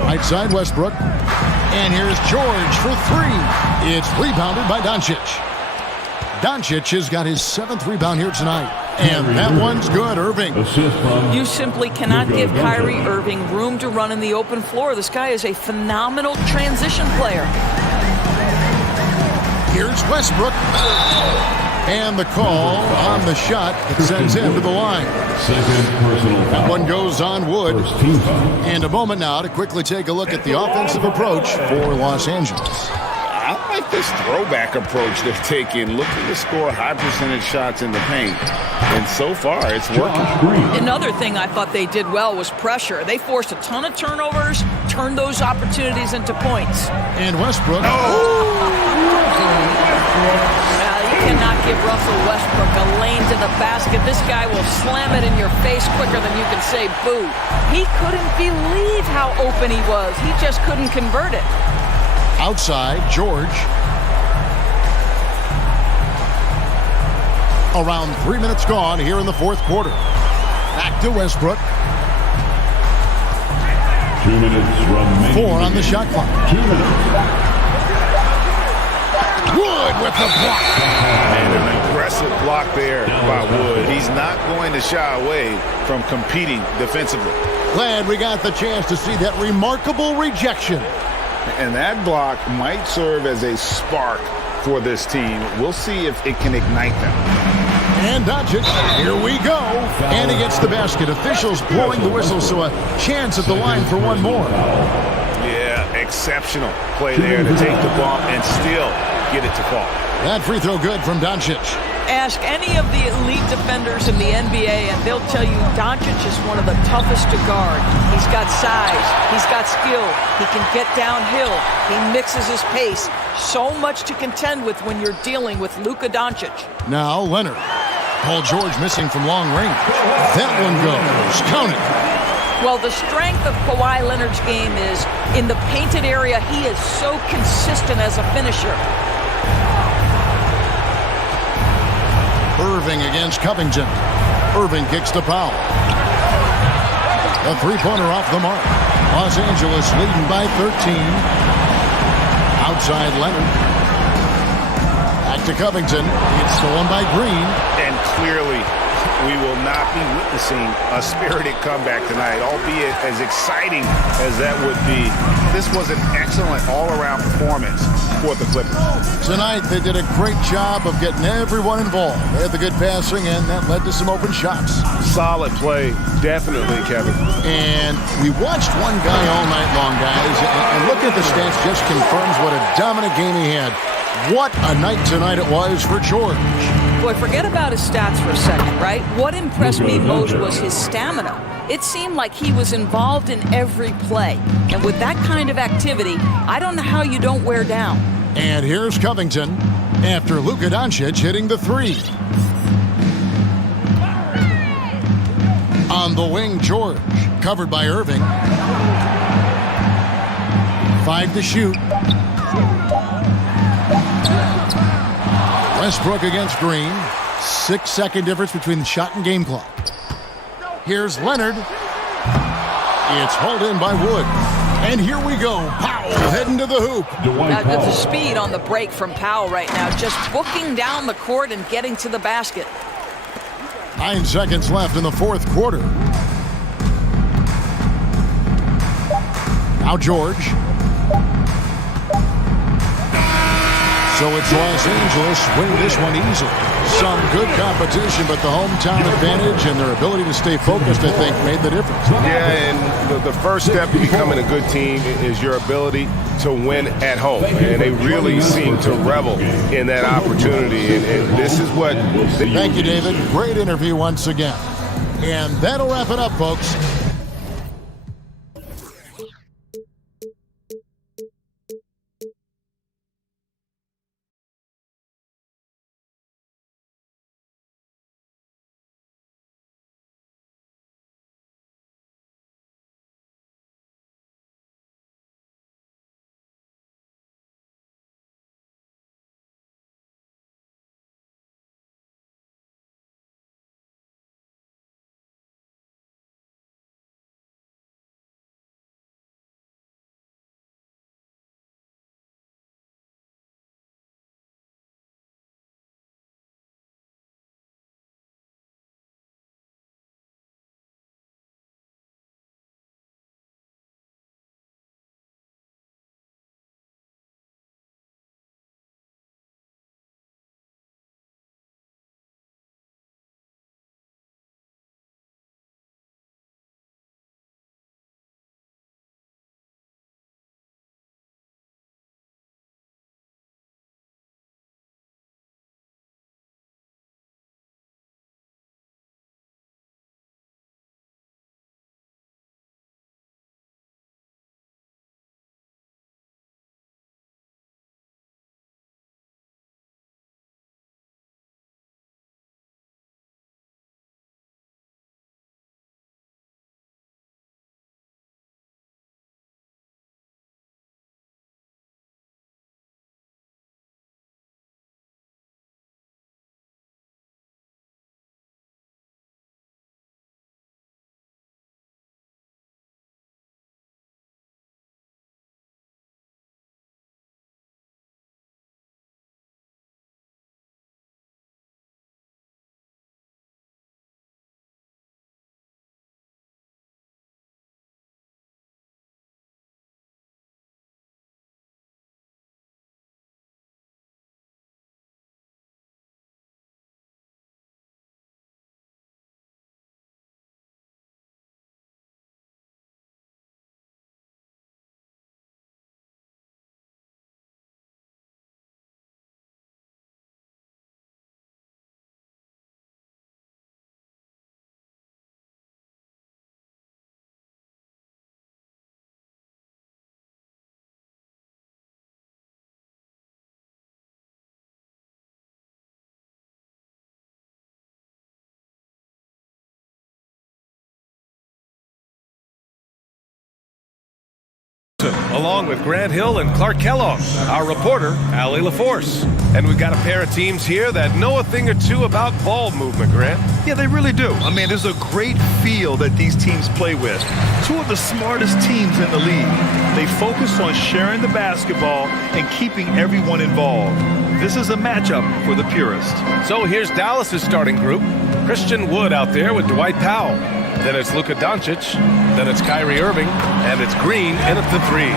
Right side, Westbrook. And here's George for 3. It's rebounded by Doncic. Doncic has got his 7th rebound here tonight. And that one's good, Irving. You simply cannot give Kyrie Irving room to run in the open floor. This guy is a phenomenal transition player. Here's Westbrook. And the call on the shot that sends him to the line. That one goes on Wood. And a moment now to quickly take a look at the offensive approach for Los Angeles. I like this throwback approach they're taking, looking to score high percentage shots in the paint. And so far, it's working. Another thing I thought they did well was pressure. They forced a ton of turnovers, turned those opportunities into points. And Westbrook. You cannot give Russell Westbrook a lane to the basket. This guy will slam it in your face quicker than you can say boo. He couldn't believe how open he was. He just couldn't convert it. Outside, George. Around 3 minutes gone here in the 4th quarter. Back to Westbrook. 2 minutes remaining. 4 on the shot clock. 2 minutes. Wood with the block. And an aggressive block there by Wood. He's not going to shy away from competing defensively. Glad we got the chance to see that remarkable rejection. And that block might serve as a spark for this team. We'll see if it can ignite them. And Doncic, here we go. And he gets the basket. Officials blowing the whistle, so a chance at the line for one more. Yeah, exceptional play there to take the bump and still get it to fall. That free throw good from Doncic. Ask any of the elite defenders in the NBA, and they'll tell you Doncic is one of the toughest to guard. He's got size. He's got skill. He can get downhill. He mixes his pace. So much to contend with when you're dealing with Luka Doncic. Now Leonard. Paul George missing from long range. That one goes. Count it. Well, the strength of Kawhi Leonard's game is in the painted area. He is so consistent as a finisher. Irving against Covington. Irving kicks to Powell. A three-pointer off the mark. Los Angeles leading by 13. Outside Leonard. Back to Covington. It's stolen by Green. And clearly, we will not be witnessing a spirited comeback tonight, albeit as exciting as that would be. This was an excellent all-around performance for the Clippers. Tonight, they did a great job of getting everyone involved. They had the good passing, and that led to some open shots. Solid play, definitely, Kevin. And we watched one guy all night long, guys, and looking at the stats just confirms what a dominant game he had. What a night tonight it was for George. Boy, forget about his stats for a second, right? What impressed me most was his stamina. It seemed like he was involved in every play. And with that kind of activity, I don't know how you don't wear down. And here's Covington after Luka Doncic hitting the three. On the wing, George, covered by Irving. 5 to shoot. Westbrook against Green. 6-second difference between the shot and game clock. Here's Leonard. It's hauled in by Wood. And here we go. Powell heading to the hoop. The speed on the break from Powell right now, just booking down the court and getting to the basket. 9 seconds left in the fourth quarter. Now George. So it's Los Angeles winning this one easily. Some good competition, but the hometown advantage and their ability to stay focused, I think, made the difference. Yeah, and the first step to becoming a good team is your ability to win at home. And they really seem to revel in that opportunity. And this is what... Thank you, David. Great interview once again. And that'll wrap it up, folks. along with Grant Hill and Clark Kellogg, our reporter, Allie LaForce. And we've got a pair of teams here that know a thing or two about ball movement, Grant. Yeah, they really do. I mean, there's a great feel that these teams play with. Two of the smartest teams in the league. They focus on sharing the basketball and keeping everyone involved. This is a matchup for the purist. So here's Dallas's starting group. Christian Wood out there with Dwight Powell. Then it's Luka Doncic. Then it's Kyrie Irving. And it's Green in at the 3.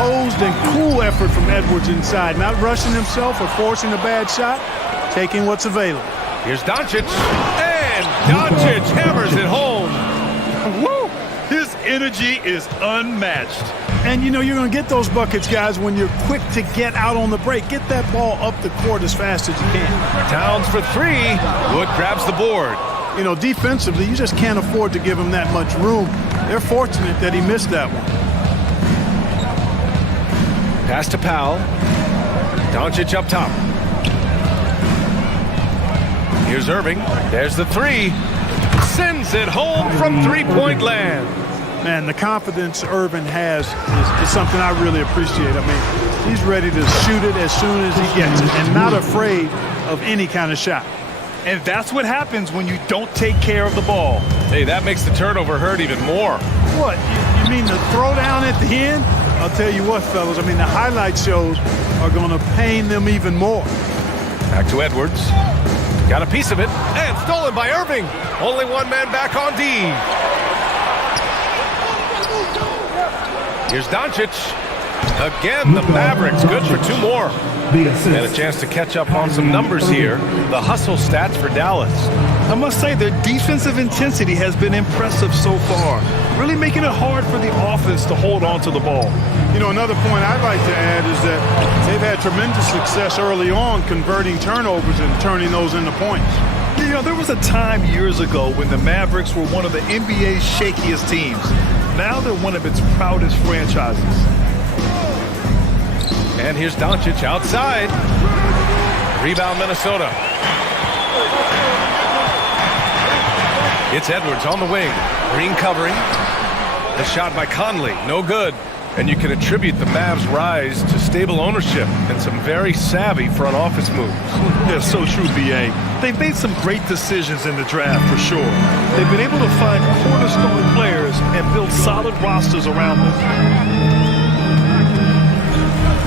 Composed and cool effort from Edwards inside. Not rushing himself or forcing a bad shot. Taking what's available. Here's Doncic. And Doncic hammers it home. Woo! His energy is unmatched. And, you know, you're going to get those buckets, guys, when you're quick to get out on the break. Get that ball up the court as fast as you can. Towns for 3. Wood grabs the board. You know, defensively, you just can't afford to give him that much room. They're fortunate that he missed that one. Pass to Powell. Doncic up top. Here's Irving. There's the 3. Sends it home from three-point land. Man, the confidence Irving has is something I really appreciate. I mean, he's ready to shoot it as soon as he gets it and not afraid of any kind of shot. And that's what happens when you don't take care of the ball. Hey, that makes the turnover hurt even more. What? You mean the throwdown at the end? I'll tell you what, fellas. I mean, the highlight shows are going to pain them even more. Back to Edwards. Got a piece of it. And stolen by Irving. Only one man back on D. Here's Doncic. Again, the Mavericks good for 2 more. And a chance to catch up on some numbers here. The hustle stats for Dallas. I must say their defensive intensity has been impressive so far. Really making it hard for the offense to hold on to the ball. You know, another point I'd like to add is that they've had tremendous success early on converting turnovers and turning those into points. You know, there was a time years ago when the Mavericks were one of the NBA's shakiest teams. Now they're one of its proudest franchises. And here's Doncic outside. Rebound Minnesota. It's Edwards on the wing. Green covering. The shot by Conley. No good. And you can attribute the Mavs' rise to stable ownership and some very savvy front office moves. Yeah, so true, B.A. They've made some great decisions in the draft, for sure. They've been able to find cornerstone players and build solid rosters around them.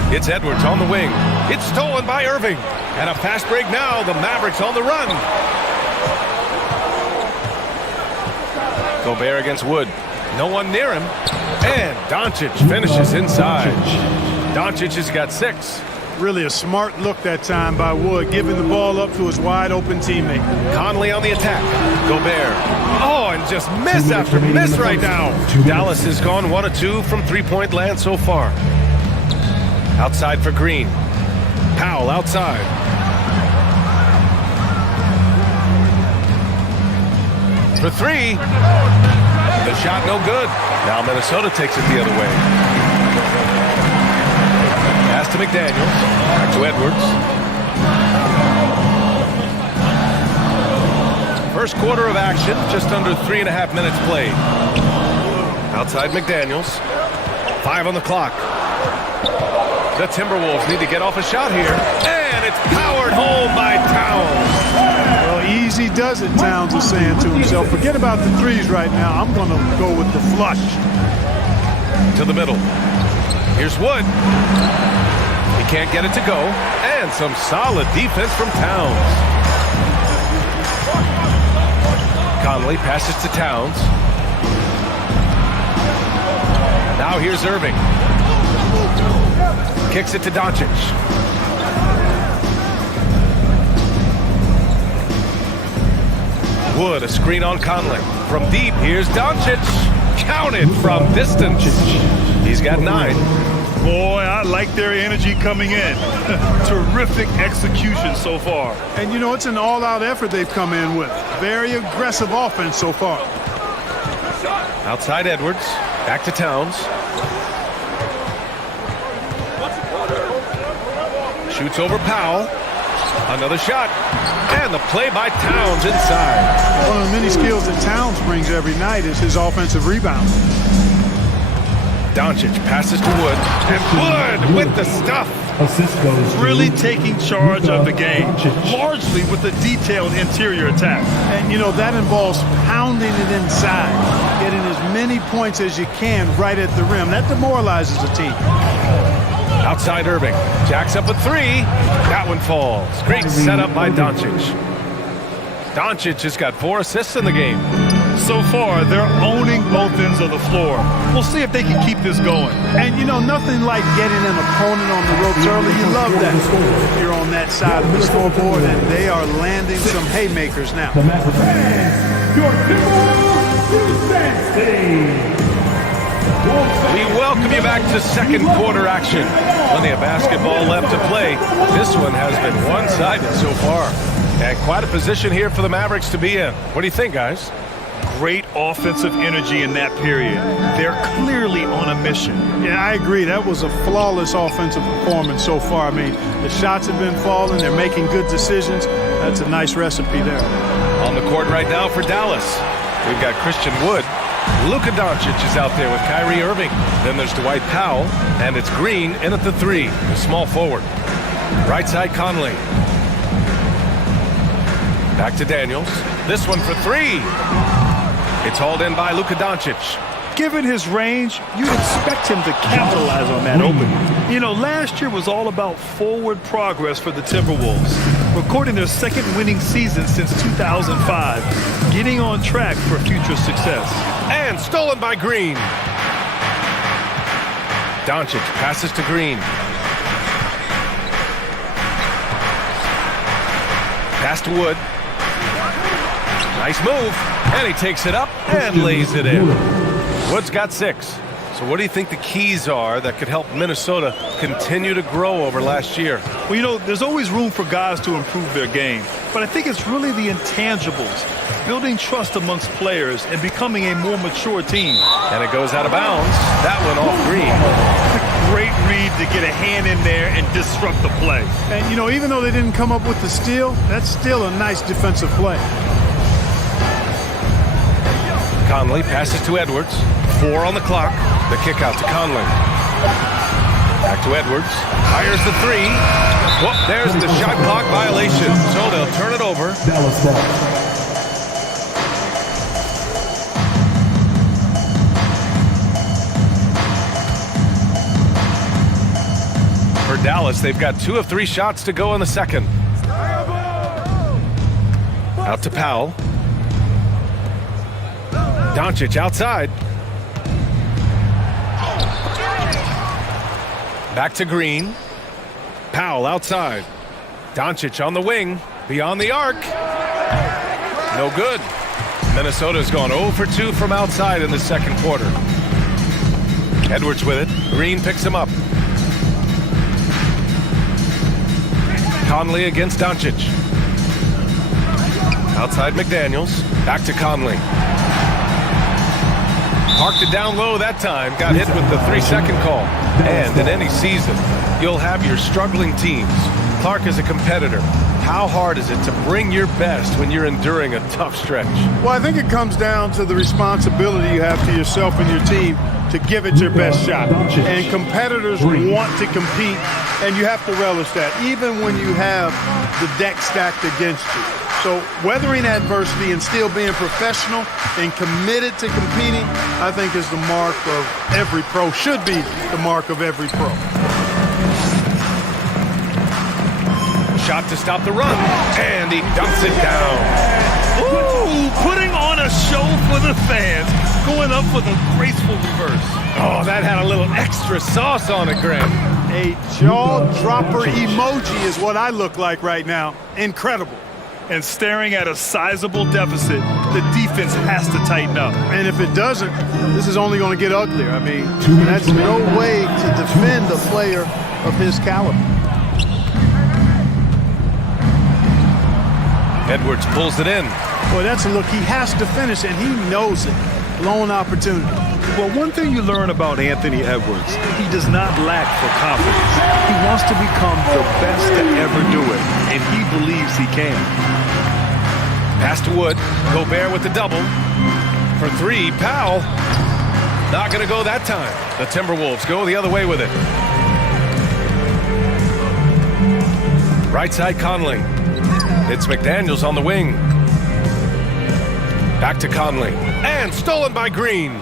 It's Edwards on the wing. It's stolen by Irving. And a fast break now. The Mavericks on the run. Gobert against Wood. No one near him. And Doncic finishes inside. Doncic has got 6. Really a smart look that time by Wood, giving the ball up to his wide-open teammate. Conley on the attack. Gobert. Oh, and just miss after miss right now. Dallas has gone 1 of 2 from three-point land so far. Outside for Green. Powell outside. For 3. The shot no good. Now Minnesota takes it the other way. Pass to McDaniels. Back to Edwards. First quarter of action. Just under 3.5 minutes played. Outside McDaniels. 5 on the clock. The Timberwolves need to get off a shot here. And it's powered home by Towns. Well, easy does it, Towns is saying to himself. Forget about the threes right now. I'm going to go with the flush. To the middle. Here's Wood. He can't get it to go. And some solid defense from Towns. Conley passes to Towns. Now here's Irving. Kicks it to Doncic. Wood, a screen on Conley. From deep, here's Doncic. Counted from distance. He's got 9. Boy, I like their energy coming in. Terrific execution so far. And, you know, it's an all-out effort they've come in with. Very aggressive offense so far. Outside Edwards. Back to Towns. Shoots over Powell. Another shot. And the play by Towns inside. One of the many skills that Towns brings every night is his offensive rebound. Doncic passes to Wood, and Wood with the stuff. Really taking charge of the game, largely with a detailed interior attack. And, you know, that involves pounding it inside, getting as many points as you can right at the rim. That demoralizes the team. Outside Irving. Jacks up a three. That one falls. Great setup by Doncic. Doncic has got 4 assists in the game. So far, they're owning both ends of the floor. We'll see if they can keep this going. And, you know, nothing like getting an opponent on the ropes early. You love that. If you're on that side of the scoreboard, and they are landing some haymakers now. We welcome you back to second quarter action. Plenty of basketball left to play. This one has been one-sided so far. And quite a position here for the Mavericks to be in. What do you think, guys? Great offensive energy in that period. They're clearly on a mission. Yeah, I agree. That was a flawless offensive performance so far. I mean, the shots have been falling. They're making good decisions. That's a nice recipe there. On the court right now for Dallas, we've got Christian Wood. Luka Doncic is out there with Kyrie Irving. Then there's Dwight Powell, and it's Green in at the 3, the small forward. Right side Conley. Back to Daniels. This one for 3. It's hauled in by Luka Doncic. Given his range, you'd expect him to capitalize on that opening. You know, last year was all about forward progress for the Timberwolves, recording their second winning season since 2005, getting on track for future success. And stolen by Green. Doncic passes to Green. Pass to Wood. Nice move. And he takes it up and lays it in. Wood's got 6. So what do you think the keys are that could help Minnesota continue to grow over last year? Well, you know, there's always room for guys to improve their game. But I think it's really the intangibles, building trust amongst players and becoming a more mature team. And it goes out of bounds. That one off Green. Great read to get a hand in there and disrupt the play. And, you know, even though they didn't come up with the steal, that's still a nice defensive play. Conley passes to Edwards. 4 on the clock. The kick out to Conley. Back to Edwards. Fires the 3. Whoop, there's the shot clock violation. So they'll turn it over. Dallas ball. For Dallas, they've got 2 of 3 shots to go in the second. Out to Powell. Doncic outside. Back to Green. Powell outside. Doncic on the wing. Beyond the arc. No good. Minnesota's gone 0 for 2 from outside in the second quarter. Edwards with it. Green picks him up. Conley against Doncic. Outside McDaniels. Back to Conley. Parked it down low that time. Got hit with the 3-second call. And in any season, you'll have your struggling teams. Clark is a competitor. How hard is it to bring your best when you're enduring a tough stretch? Well, I think it comes down to the responsibility you have to yourself and your team to give it your best shot. And competitors want to compete, and you have to relish that, even when you have the deck stacked against you. So weathering adversity and still being professional and committed to competing, I think is the mark of every pro, should be the mark of every pro. Shot to stop the run, and he dumps it down. Ooh, putting on a show for the fans, going up with a graceful reverse. Oh, that had a little extra sauce on it, Grant. A jaw-dropper emoji is what I look like right now. Incredible. And staring at a sizable deficit, the defense has to tighten up. And if it doesn't, this is only going to get uglier. I mean, that's no way to defend a player of his caliber. Edwards pulls it in. Boy, that's a look. He has to finish, and he knows it. Lone opportunity. Well, one thing you learn about Anthony Edwards, he does not lack for confidence. He wants to become the best to ever do it, and he believes he can. Pass to Wood. Gobert with the double. For 3, Powell. Not going to go that time. The Timberwolves go the other way with it. Right side Conley. It's McDaniels on the wing. Back to Conley. And stolen by Green.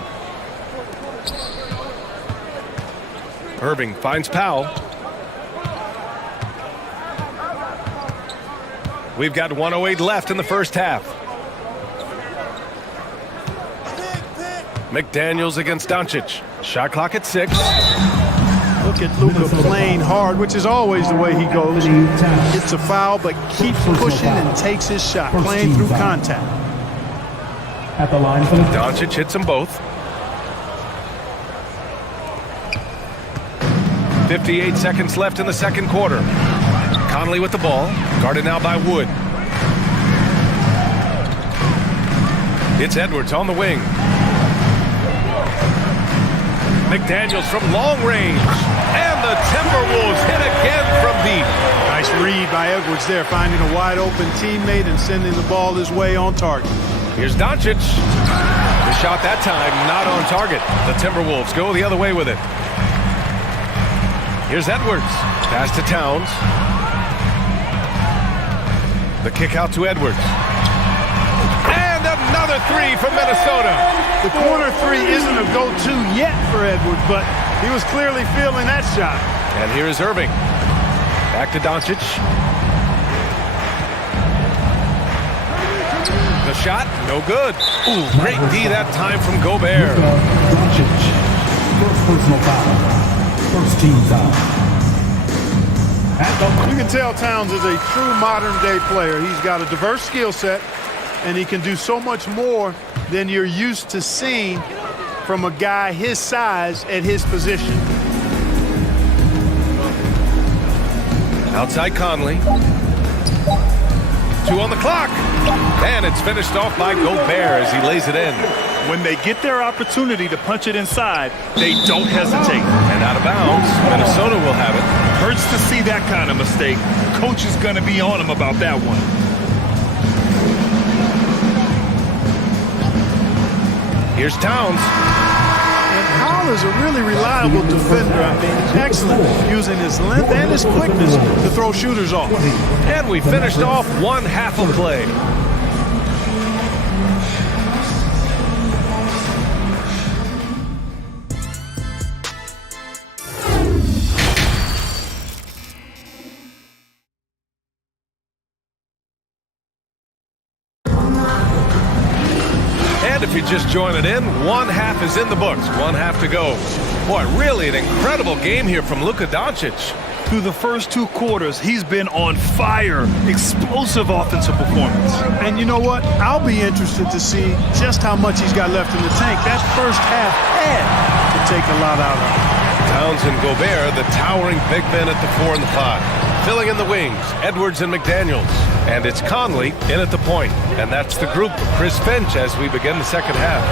Irving finds Powell. We've got 1:08 left in the first half. McDaniels against Doncic. Shot clock at 6. Look at Luka playing hard, which is always the way he goes. Gets a foul, but keeps pushing and takes his shot, playing through contact. At the line for the Doncic hits them both. 58 seconds left in the second quarter. Conley with the ball, guarded now by Wood. It's Edwards on the wing. McDaniels from long range. And the Timberwolves hit again from deep. Nice read by Edwards there, finding a wide open teammate and sending the ball his way on target. Here's Doncic. The shot that time not on target. The Timberwolves go the other way with it. Here's Edwards. Pass to Towns. The kick out to Edwards. And another three from Minnesota. The corner three isn't a go-to yet for Edwards, but he was clearly feeling that shot. And here is Irving. Back to Doncic. The shot, no good. Ooh, great D that time from Gobert. Doncic. First personal foul. First team foul. You can tell Towns is a true modern-day player. He's got a diverse skill set, and he can do so much more than you're used to seeing from a guy his size at his position. Outside Conley. 2 on the clock. And it's finished off by Gobert as he lays it in. When they get their opportunity to punch it inside, they don't hesitate. And out of bounds, Minnesota will have it. Hurts to see that kind of mistake. Coach is going to be on him about that one. Here's Towns. And Powell is a really reliable defender. I mean, he's excellent using his length and his quickness to throw shooters off. And we finished off one half of play. And if you're just joining in, one half is in the books. One half to go. Boy, really an incredible game here from Luka Doncic. Through the first 2 quarters, he's been on fire. Explosive offensive performance. And you know what? I'll be interested to see just how much he's got left in the tank. That first half had to take a lot out of him. Towns and Gobert, the towering big men at the 4 and the 5. Filling in the wings, Edwards and McDaniels. And it's Conley in at the point. And that's the group of Chris Finch as we begin the second half.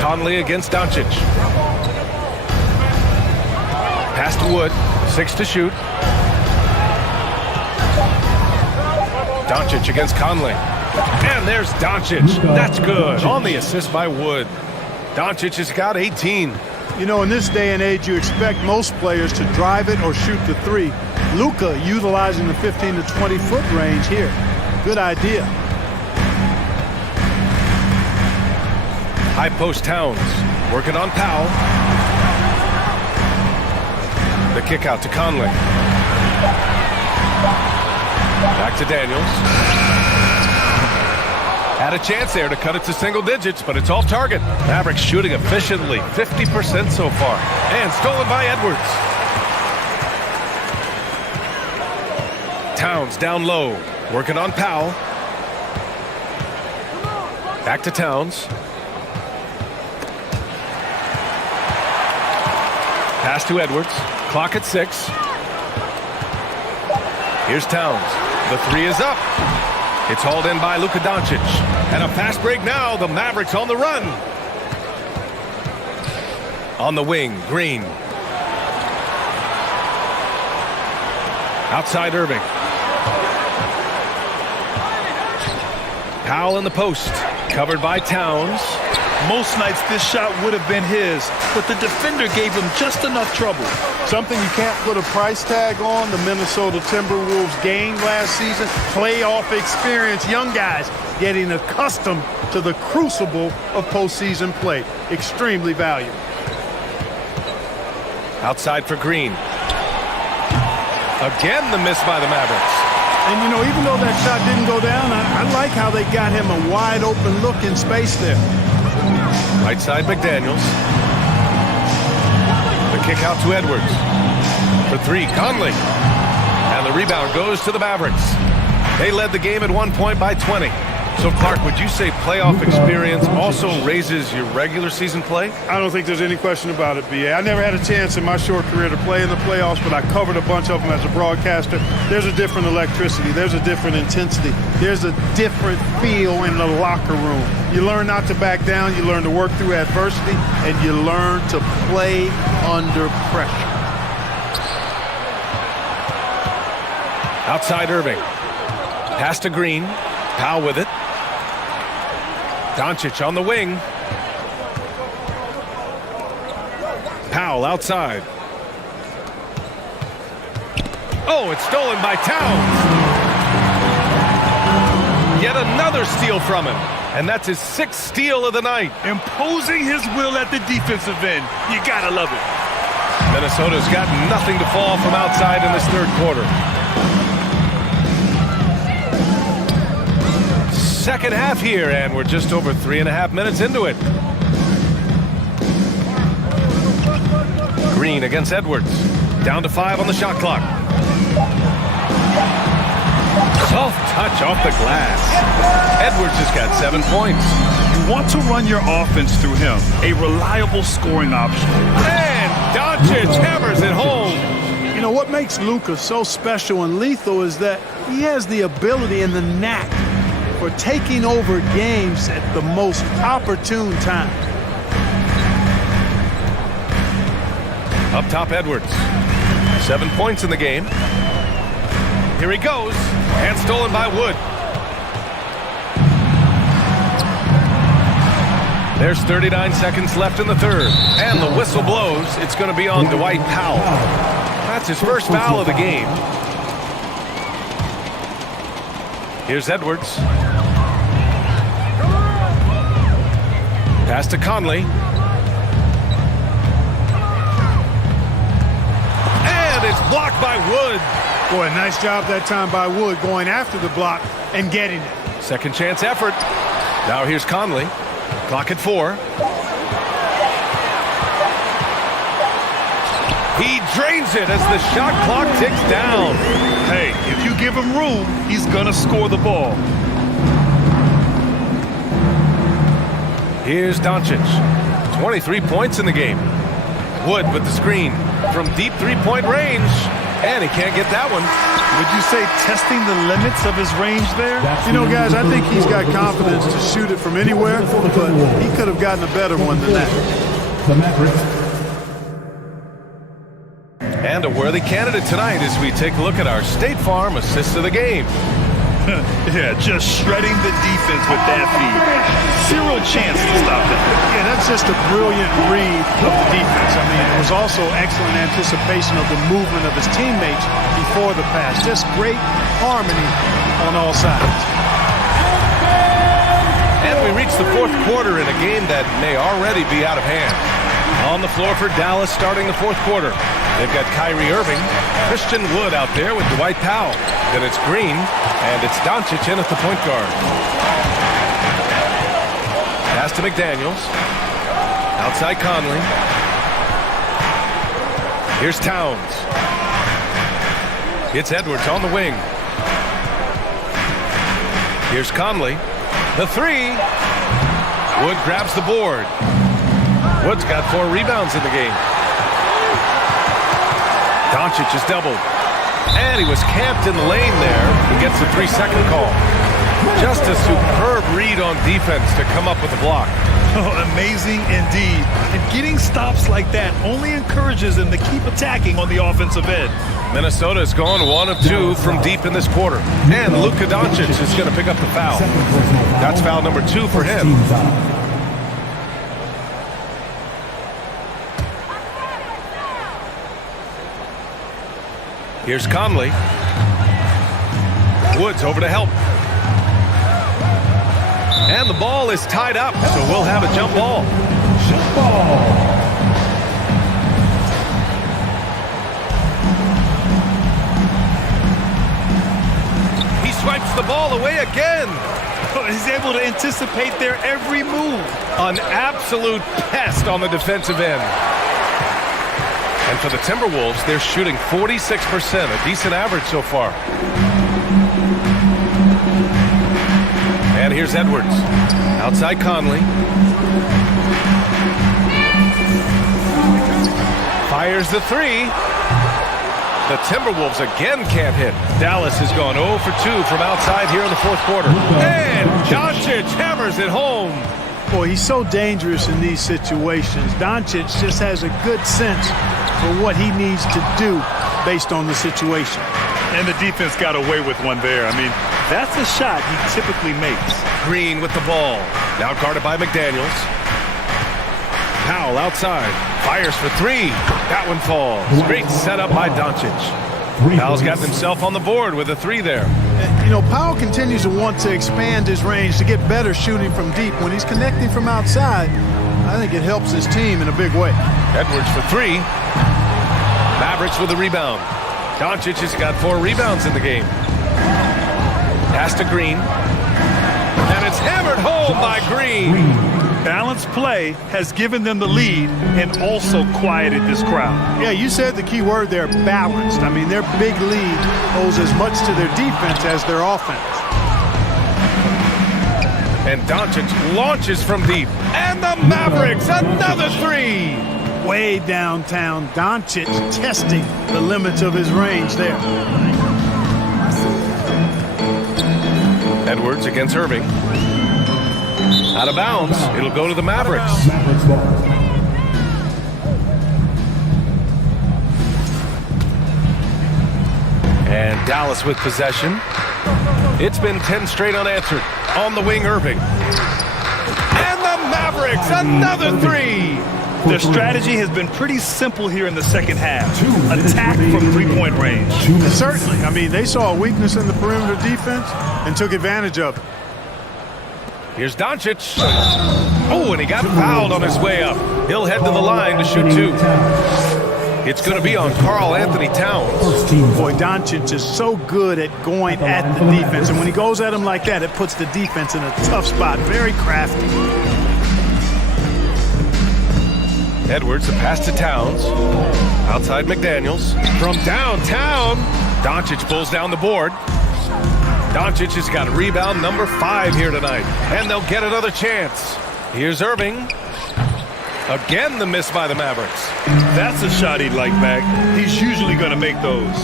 Conley against Doncic. Pass to Wood. 6 to shoot. Doncic against Conley. And there's Doncic. That's good. On the assist by Wood. Doncic has got 18. You know, in this day and age, you expect most players to drive it or shoot the 3. Luka utilizing the 15 to 20-foot range here. Good idea. High post Towns. Working on Powell. The kick out to Conley. Back to Daniels. Had a chance there to cut it to single digits, but it's off target. Mavericks shooting efficiently, 50% so far. And stolen by Edwards. Towns down low, working on Powell. Back to Towns. Pass to Edwards. Clock at 6. Here's Towns. The 3 is up. It's hauled in by Luka Doncic. And a fast break now. The Mavericks on the run. On the wing, Green. Outside Irving. Powell in the post. Covered by Towns. Most nights this shot would have been his, but the defender gave him just enough trouble. Something you can't put a price tag on, the Minnesota Timberwolves gained last season. Playoff experience, young guys getting accustomed to the crucible of postseason play. Extremely valuable. Outside for Green. Again, the miss by the Mavericks. And, you know, even though that shot didn't go down, I like how they got him a wide-open look in space there. Right side, McDaniels. The kick out to Edwards. For three, Conley. And the rebound goes to the Mavericks. They led the game at 1 point by 20. So, Clark, would you say playoff experience also raises your regular season play? I don't think there's any question about it, B.A. I never had a chance in my short career to play in the playoffs, but I covered a bunch of them as a broadcaster. There's a different electricity. There's a different intensity. There's a different feel in the locker room. You learn not to back down. You learn to work through adversity, and you learn to play under pressure. Outside Irving. Pass to Green. Powell with it. Doncic on the wing. Powell outside. Oh, it's stolen by Towns. Yet another steal from him. And that's his 6th steal of the night. Imposing his will at the defensive end. You gotta love it. Minnesota's got nothing to fall from outside in this third quarter. Second half here, and we're just over 3.5 minutes into it. Green against Edwards. Down to 5 on the shot clock. Soft touch off the glass. Edwards has got 7 points. You want to run your offense through him. A reliable scoring option. And Doncic hammers it home. You know, what makes Luka so special and lethal is that he has the ability and the knack for taking over games at the most opportune time. Up top, Edwards. 7 points in the game. Here he goes. And stolen by Wood. There's 39 seconds left in the third. And the whistle blows. It's going to be on Dwight Powell. That's his first foul of the game. Here's Edwards. Pass to Conley. And it's blocked by Wood. Boy, nice job that time by Wood going after the block and getting it. Second chance effort. Now here's Conley. Clock at 4. He drains it as the shot clock ticks down. Hey, if you give him room, he's gonna score the ball. Here's Doncic. 23 points in the game. Wood with the screen from deep three-point range. And he can't get that one. Would you say testing the limits of his range there? You know, guys, I think he's got confidence to shoot it from anywhere, but he could have gotten a better one than that. The Mavericks. And a worthy candidate tonight as we take a look at our State Farm assist of the game. Yeah, just shredding the defense with that feed. Zero chance to stop that. Yeah, that's just a brilliant read of the defense. I mean, it was also excellent anticipation of the movement of his teammates before the pass. Just great harmony on all sides. And we reach the fourth quarter in a game that may already be out of hand. On the floor for Dallas starting the fourth quarter. They've got Kyrie Irving, Christian Wood out there with Dwight Powell. Then it's Green, and it's Doncic in at the point guard. Pass to McDaniels. Outside Conley. Here's Towns. It's Edwards on the wing. Here's Conley. The three. Wood grabs the board. Wood's got 4 rebounds in the game. Doncic is doubled. And he was camped in the lane there. He gets the 3-second call. Just a superb read on defense to come up with the block. Oh, amazing indeed. And getting stops like that only encourages them to keep attacking on the offensive end. Minnesota has gone 1 of 2 from deep in this quarter. And Luka Doncic is going to pick up the foul. That's foul number 2 for him. Here's Conley. Woods over to help. And the ball is tied up, so we'll have a jump ball. Jump ball. He swipes the ball away again. He's able to anticipate their every move. An absolute pest on the defensive end. And for the Timberwolves, they're shooting 46%, a decent average so far. And here's Edwards. Outside Conley. Fires the 3. The Timberwolves again can't hit. Dallas has gone 0 for 2 from outside here in the fourth quarter. And Doncic hammers it home. Boy, he's so dangerous in these situations. Doncic just has a good sense for what he needs to do based on the situation. And the defense got away with one there. I mean, that's a shot he typically makes. Green with the ball. Now guarded by McDaniels. Powell outside. Fires for 3. That one falls. Great setup by Doncic. Powell's got himself on the board with a 3 there. You know, Powell continues to want to expand his range to get better shooting from deep. When he's connecting from outside, I think it helps his team in a big way. Edwards for 3. Mavericks with a rebound. Doncic has got 4 rebounds in the game. Pass to Green. And it's hammered home by Green. Balanced play has given them the lead and also quieted this crowd. Yeah, you said the key word there, balanced. I mean, their big lead owes as much to their defense as their offense. And Doncic launches from deep. And the Mavericks, another 3. Way downtown, Doncic testing the limits of his range there. Edwards against Irving. Out of bounds. It'll go to the Mavericks. And Dallas with possession. It's been 10 straight unanswered. On the wing, Irving. And the Mavericks, another 3. Their strategy has been pretty simple here in the second half. Attack from three-point range. Certainly. I mean, they saw a weakness in the perimeter defense and took advantage of it. Here's Doncic. Oh, and he got fouled on his way up. He'll head to the line to shoot 2. It's going to be on Karl Anthony Towns. Boy, Doncic is so good at going at the defense. And when he goes at him like that, it puts the defense in a tough spot. Very crafty. Edwards, the pass to Towns. Outside McDaniels. From downtown, Doncic pulls down the board. Doncic has got rebound number 5 here tonight. And they'll get another chance. Here's Irving. Again, the miss by the Mavericks. That's a shot he'd like back. He's usually going to make those.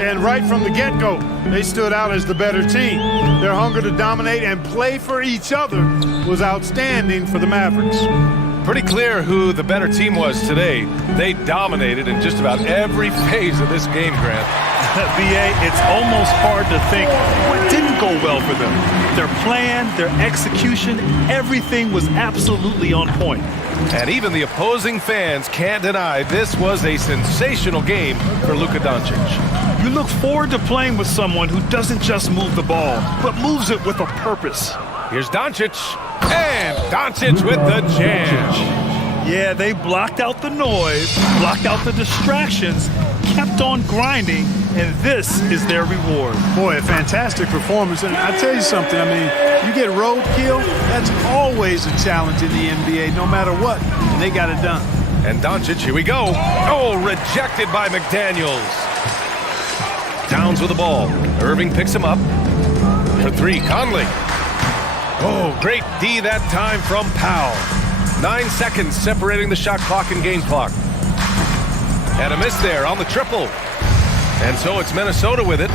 And right from the get-go, they stood out as the better team. Their hunger to dominate and play for each other was outstanding for the Mavericks. Pretty clear who the better team was today. They dominated in just about every phase of this game, Grant. B.A., it's almost hard to think what didn't go well for them. Their plan, their execution, everything was absolutely on point. And even the opposing fans can't deny this was a sensational game for Luka Doncic. You look forward to playing with someone who doesn't just move the ball, but moves it with a purpose. Here's Doncic. And Doncic with the jam. Yeah, they blocked out the noise, blocked out the distractions, kept on grinding, and this is their reward. Boy, a fantastic performance. And I tell you something, I mean, you get roadkill, that's always a challenge in the NBA, no matter what, and they got it done. And Doncic, here we go. Oh, rejected by McDaniels. Towns with the ball. Irving picks him up. For 3, Conley. Oh, great D that time from Powell. 9 seconds separating the shot clock and game clock. And a miss there on the triple. And so it's Minnesota with it.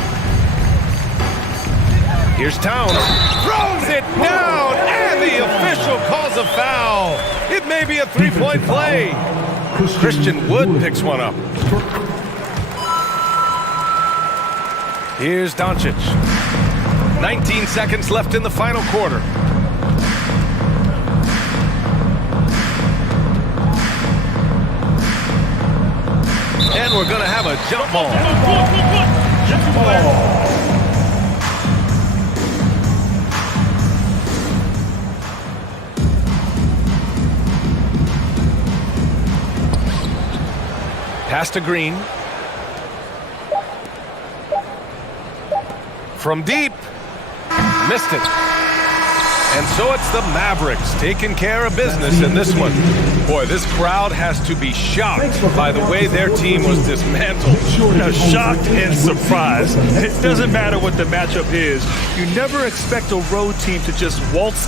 Here's Towns. Throws it down, and the official calls a foul. It may be a three-point play. Christian Wood picks one up. Here's Doncic. 19 seconds left in the final quarter. And we're going to have a jump ball. Jump ball. Pass to Green. From deep. Missed it. And so it's the Mavericks taking care of business in this one. Boy, this crowd has to be shocked by the way their team was dismantled. Now, shocked and surprised. It doesn't matter what the matchup is. You never expect a road team to just waltz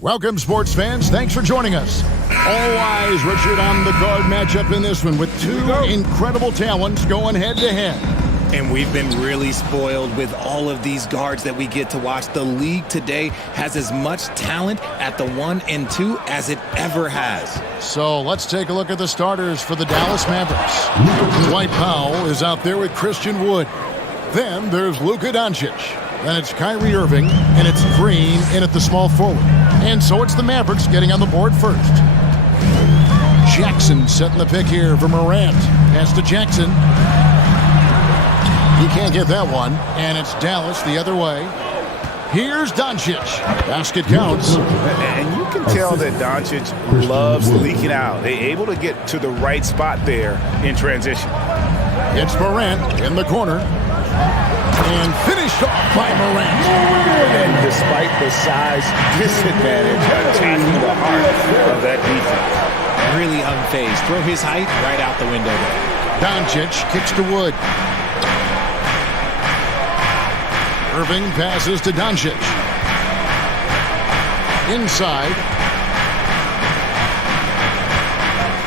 Welcome, sports fans. Thanks for joining us. All eyes, Richard, on the guard matchup in this one with two incredible talents going head-to-head. And we've been really spoiled with all of these guards that we get to watch. The league today has as much talent at the 1 and 2 as it ever has. So let's take a look at the starters for the Dallas Mavericks. Dwight Powell is out there with Christian Wood. Then there's Luka Doncic. Then it's Kyrie Irving, and it's Green in at the small forward. And so it's the Mavericks getting on the board first. Jackson setting the pick here for Morant. Pass to Jackson. He can't get that one, and it's Dallas the other way. Here's Doncic. Basket counts. And you can tell that Doncic loves leaking out. They're able to get to the right spot there in transition. It's Morant in the corner. And finished off by Morant. And despite the size disadvantage, attacking the heart of that defense. Really unfazed. Throw his height right out the window there. Doncic kicks to Wood. Irving passes to Doncic. Inside.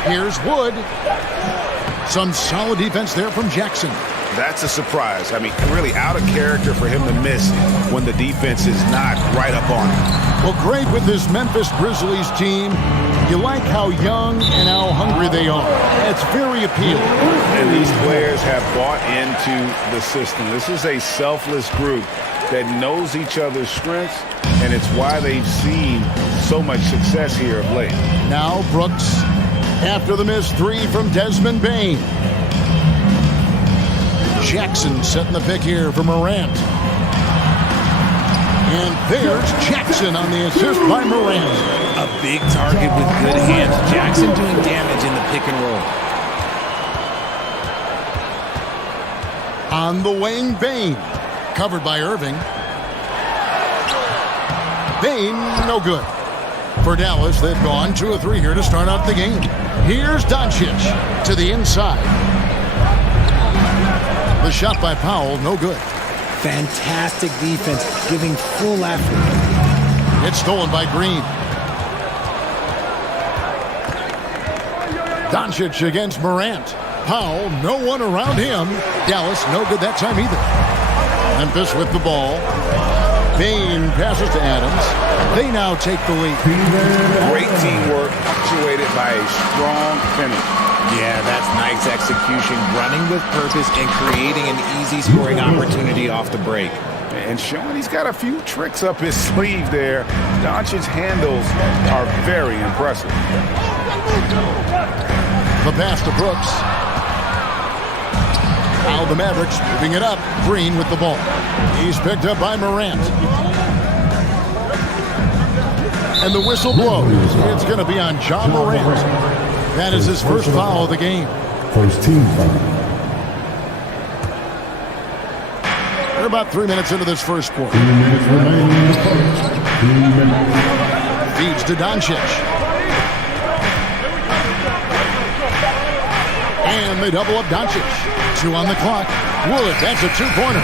Here's Wood. Some solid defense there from Jackson. That's a surprise. I mean, really out of character for him to miss when the defense is not right up on him. Well, great with this Memphis Grizzlies team. You like how young and how hungry they are. It's very appealing. And these players have bought into the system. This is a selfless group that knows each other's strengths, and it's why they've seen so much success here of late. Now Brooks, after the missed three from Desmond Bane. Jackson setting the pick here for Morant. And there's Jackson on the assist by Morant. A big target with good hands. Jackson doing damage in the pick and roll. On the wing, Bane. Covered by Irving. Bane, no good. For Dallas, they've gone 2 of 3 here to start out the game. Here's Doncic to the inside. The shot by Powell, no good. Fantastic defense, giving full effort. It's stolen by Green. Doncic against Morant. Powell, no one around him. Dallas, no good that time either. Memphis with the ball. Bane passes to Adams. They now take the lead. Great teamwork, punctuated by a strong finish. Yeah, that's nice execution, running with purpose and creating an easy scoring opportunity off the break. And showing he's got a few tricks up his sleeve there. Doncic's handles are very impressive. The pass to Brooks. Now the Mavericks moving it up. Green with the ball. He's picked up by Morant. And the whistle blows. It's going to be on John Morant. That is his first foul of the game. First team foul. We're about 3 minutes into this first quarter. 2 minutes remaining in the first. 2 minutes. Feeds to Doncic. And they double up Doncic. 2 on the clock. Wood, that's a 2-pointer.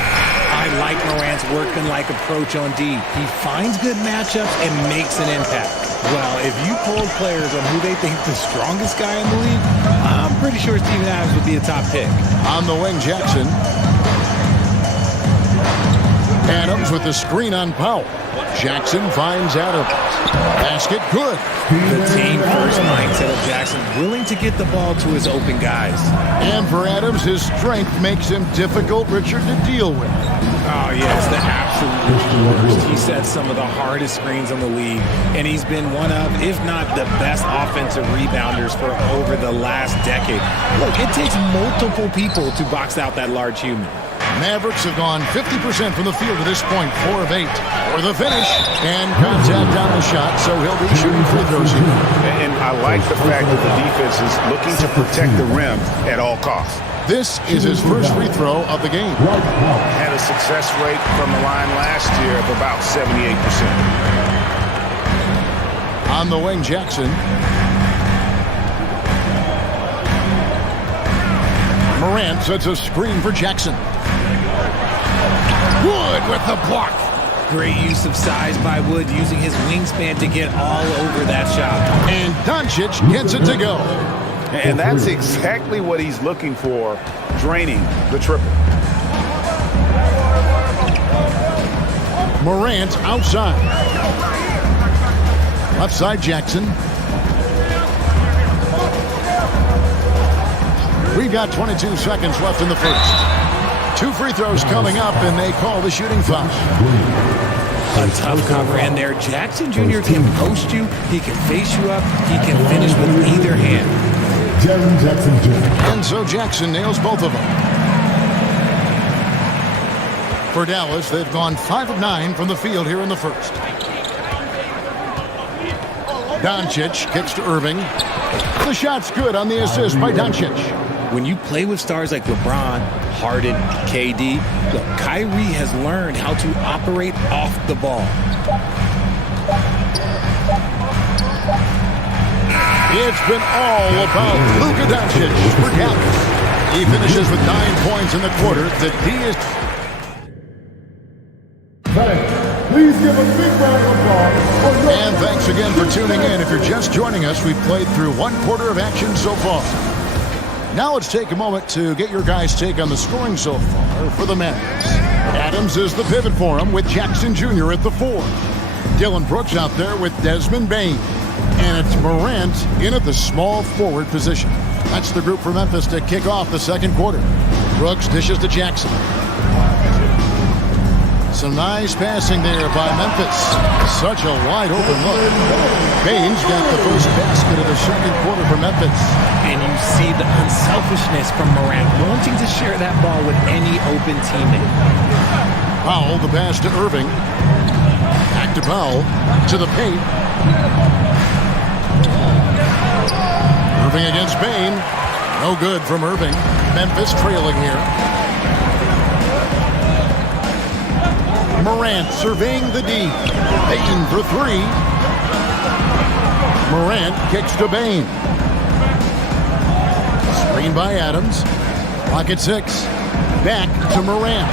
I like Morant's workman-like approach on D. He finds good matchups and makes an impact. Well, if you polled players on who they think the strongest guy in the league, I'm pretty sure Steven Adams would be a top pick. On the wing, Jackson. Adams with the screen on Powell. Jackson finds Adams. Basket good. The team first mindset of Jackson, willing to get the ball to his open guys. And for Adams, his strength makes him difficult, Richard, to deal with. Oh, yes, the absolute worst. He sets some of the hardest screens in the league, and he's been one of, if not the best offensive rebounders for over the last decade. Look, it takes multiple people to box out that large human. Mavericks have gone 50% from the field to this point, 4 of 8. For the finish, and contact on the shot, so he'll be shooting free throws here. And I like the fact that the defense is looking to protect the rim at all costs. This is his first free throw of the game. Had a success rate from the line last year of about 78%. On the wing, Jackson. Morant sets a screen for Jackson. Wood with the block. Great use of size by Wood, using his wingspan to get all over that shot. And Doncic gets it to go. And that's exactly what he's looking for, draining the triple. Morant outside. Left side, Jackson. We've got 22 seconds left in the first. 2 free throws coming up, and they call the shooting foul. A tough cover in there. Jackson Jr. can post you. He can face you up. He can finish with either hand. Jackson Jr. And so Jackson nails both of them. For Dallas, they've gone 5 of 9 from the field here in the first. Doncic kicks to Irving. The shot's good on the assist by Doncic. When you play with stars like LeBron, Harden, KD, look, Kyrie has learned how to operate off the ball. It's been all about Luka Doncic for Dallas. He finishes with 9 points in the quarter. The D is... Please give a big round of applause. And thanks again for tuning in. If you're just joining us, we've played through 1 quarter of action so far. Now let's take a moment to get your guys' take on the scoring so far for the Mavericks. Adams is the pivot for him with Jackson Jr. at the 4. Dylan Brooks out there with Desmond Bane. And it's Morant in at the small forward position. That's the group for Memphis to kick off the second quarter. Brooks dishes to Jackson. Some nice passing there by Memphis. Such a wide open look. Bane's got the first basket of the second quarter for Memphis. And you see the unselfishness from Morant, wanting to share that ball with any open teammate. Powell, the pass to Irving. Back to Powell, to the paint. Irving against Bane. No good from Irving. Memphis trailing here. Morant surveying the D. Bane for 3. Morant kicks to Bane. Screen by Adams. Clock at 6. Back to Morant.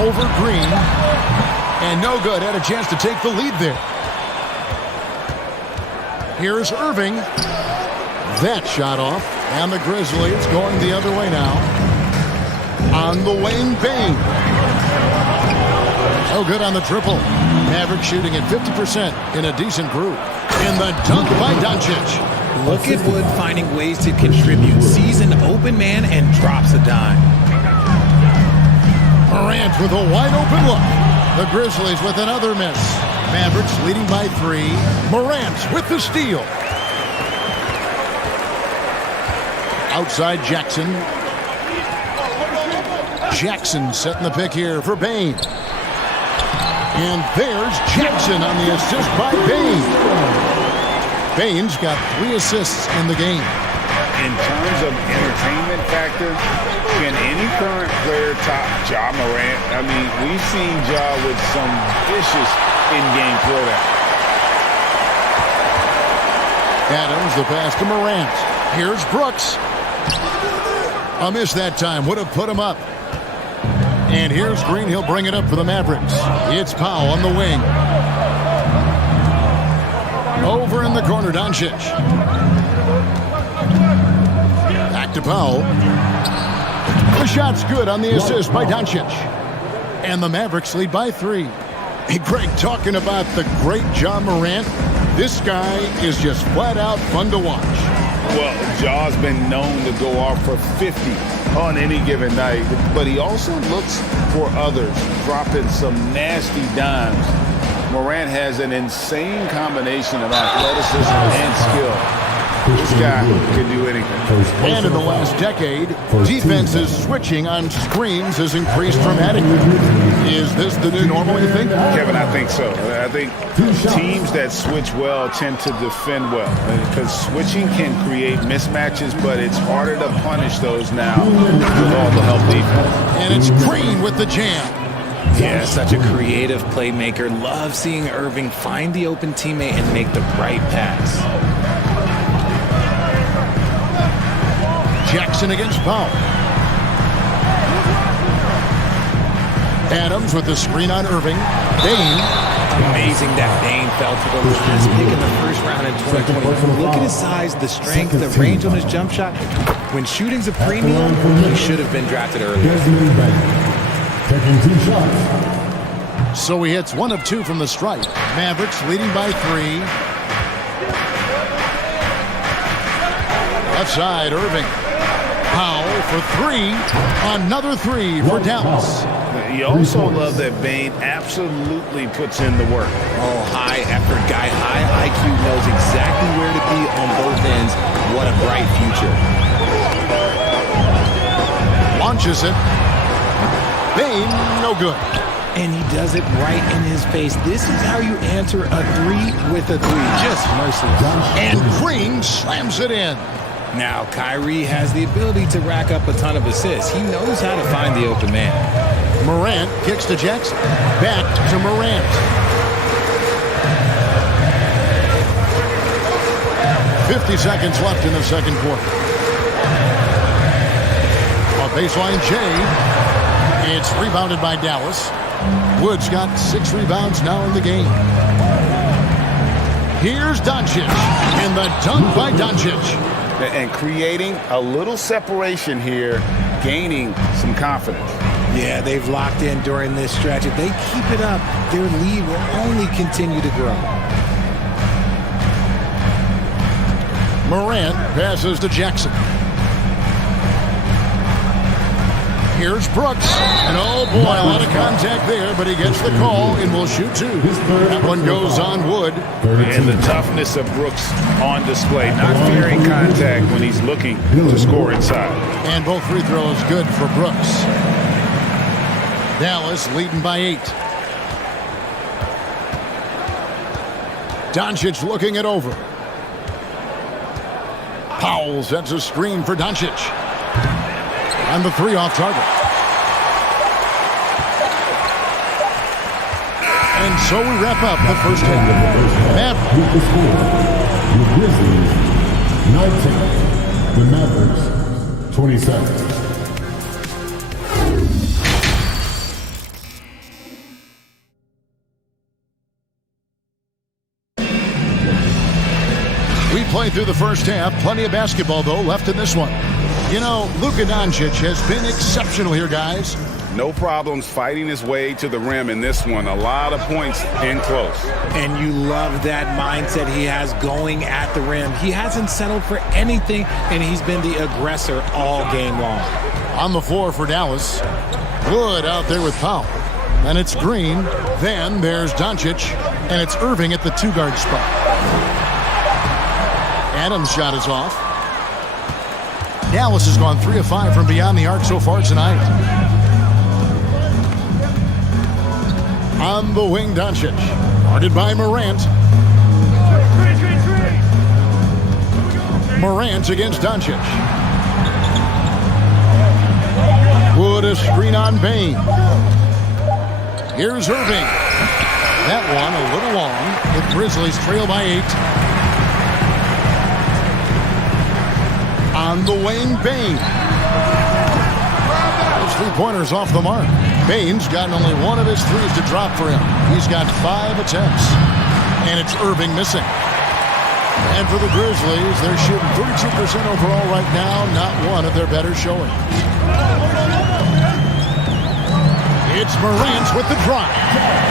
Over Green. And no good. Had a chance to take the lead there. Here's Irving. That shot off. And the Grizzlies going the other way now. On the wing, Bane. No good on the triple. Maverick shooting at 50% in a decent group. In the dunk by Doncic. Look at Wood finding ways to contribute. Sees an open man and drops a dime. Morant with a wide open look. The Grizzlies with another miss. Mavericks leading by 3. Morant with the steal. Outside Jackson. Jackson setting the pick here for Bane. And there's Jackson on the assist by Bane. Bane's got 3 assists in the game. In terms of entertainment factor, can any current player top Ja Morant? I mean, we've seen Ja with some vicious in-game throwdown. Adams, the pass to Morant. Here's Brooks. A miss that time. Would have put him up. And here's Green. He'll bring it up for the Mavericks. It's Powell on the wing. Over in the corner, Doncic. Back to Powell. The shot's good on the assist by Doncic. And the Mavericks lead by 3. Hey, Greg, talking about the great Ja Morant, this guy is just flat out fun to watch. Well, Ja's been known to go off for 50 on any given night, but he also looks for others, dropping some nasty dimes. Morant has an insane combination of athleticism and skill. This guy can do anything. And in the last decade, defenses switching on screens has increased dramatically. Is this the new normal, you think? Kevin, I think so. I think teams that switch well tend to defend well, because switching can create mismatches, but it's harder to punish those now with all the help defense. And it's Green with the jam. Yeah, such a creative playmaker. Love seeing Irving find the open teammate and make the right pass. Jackson against Powell. Adams with the screen on Irving. Bane. Amazing that Bane fell to the last pick in the first round in 2020. Look at his size, the strength, the range on his jump shot. When shooting's a premium, he should have been drafted earlier. Taking 2 shots. So he hits 1 of 2 from the stripe. Mavericks leading by 3. Left side, Irving. Powell for 3. Another 3 for Dallas. You also love that Bane absolutely puts in the work. Oh, high effort guy, high IQ, knows exactly where to be on both ends. What a bright future. Launches it. Bane, no good. And he does it right in his face. This is how you answer a 3 with a 3. Just merciless. And Green slams it in. Now, Kyrie has the ability to rack up a ton of assists. He knows how to find the open man. Morant kicks to Jackson. Back to Morant. .50 seconds left in the second quarter. A baseline J. It's rebounded by Dallas. Wood's got 6 rebounds now in the game. Here's Doncic. And the dunk by Doncic. And creating a little separation here, gaining some confidence. Yeah, they've locked in during this stretch. If they keep it up, their lead will only continue to grow. Morant passes to Jackson. Here's Brooks. And oh boy, a lot of contact there, but he gets the call and will shoot 2. That one goes on Wood. And the toughness of Brooks on display. Not fearing contact when he's looking to score inside. And both free throws good for Brooks. Dallas leading by 8. Doncic looking it over. Powell sets a screen for Doncic. And the 3 off target. And so we wrap up the first half. The Grizzlies, the Grizzlies, 19. The Mavericks, 27. We played through the first half. Plenty of basketball, though, left in this one. You know, Luka Doncic has been exceptional here, guys. No problems fighting his way to the rim in this one. A lot of points in close. And you love that mindset he has going at the rim. He hasn't settled for anything, and he's been the aggressor all game long. On the floor for Dallas. Wood out there with Powell. And it's Green. Then there's Doncic. And it's Irving at the 2-guard spot. Adams' shot is off. Dallas has gone 3 of 5 from beyond the arc so far tonight. On the wing, Doncic. Guarded by Morant. Morant against Doncic. Wood a screen on Bane. Here's Irving. That one a little long. The Grizzlies trail by 8. On the wing, Bane. Those 3-pointers off the mark. Bane's gotten only 1 of his 3s to drop for him. He's got 5 attempts. And it's Irving missing. And for the Grizzlies, they're shooting 32% overall right now. Not one of their better showings. It's Morant with the drive.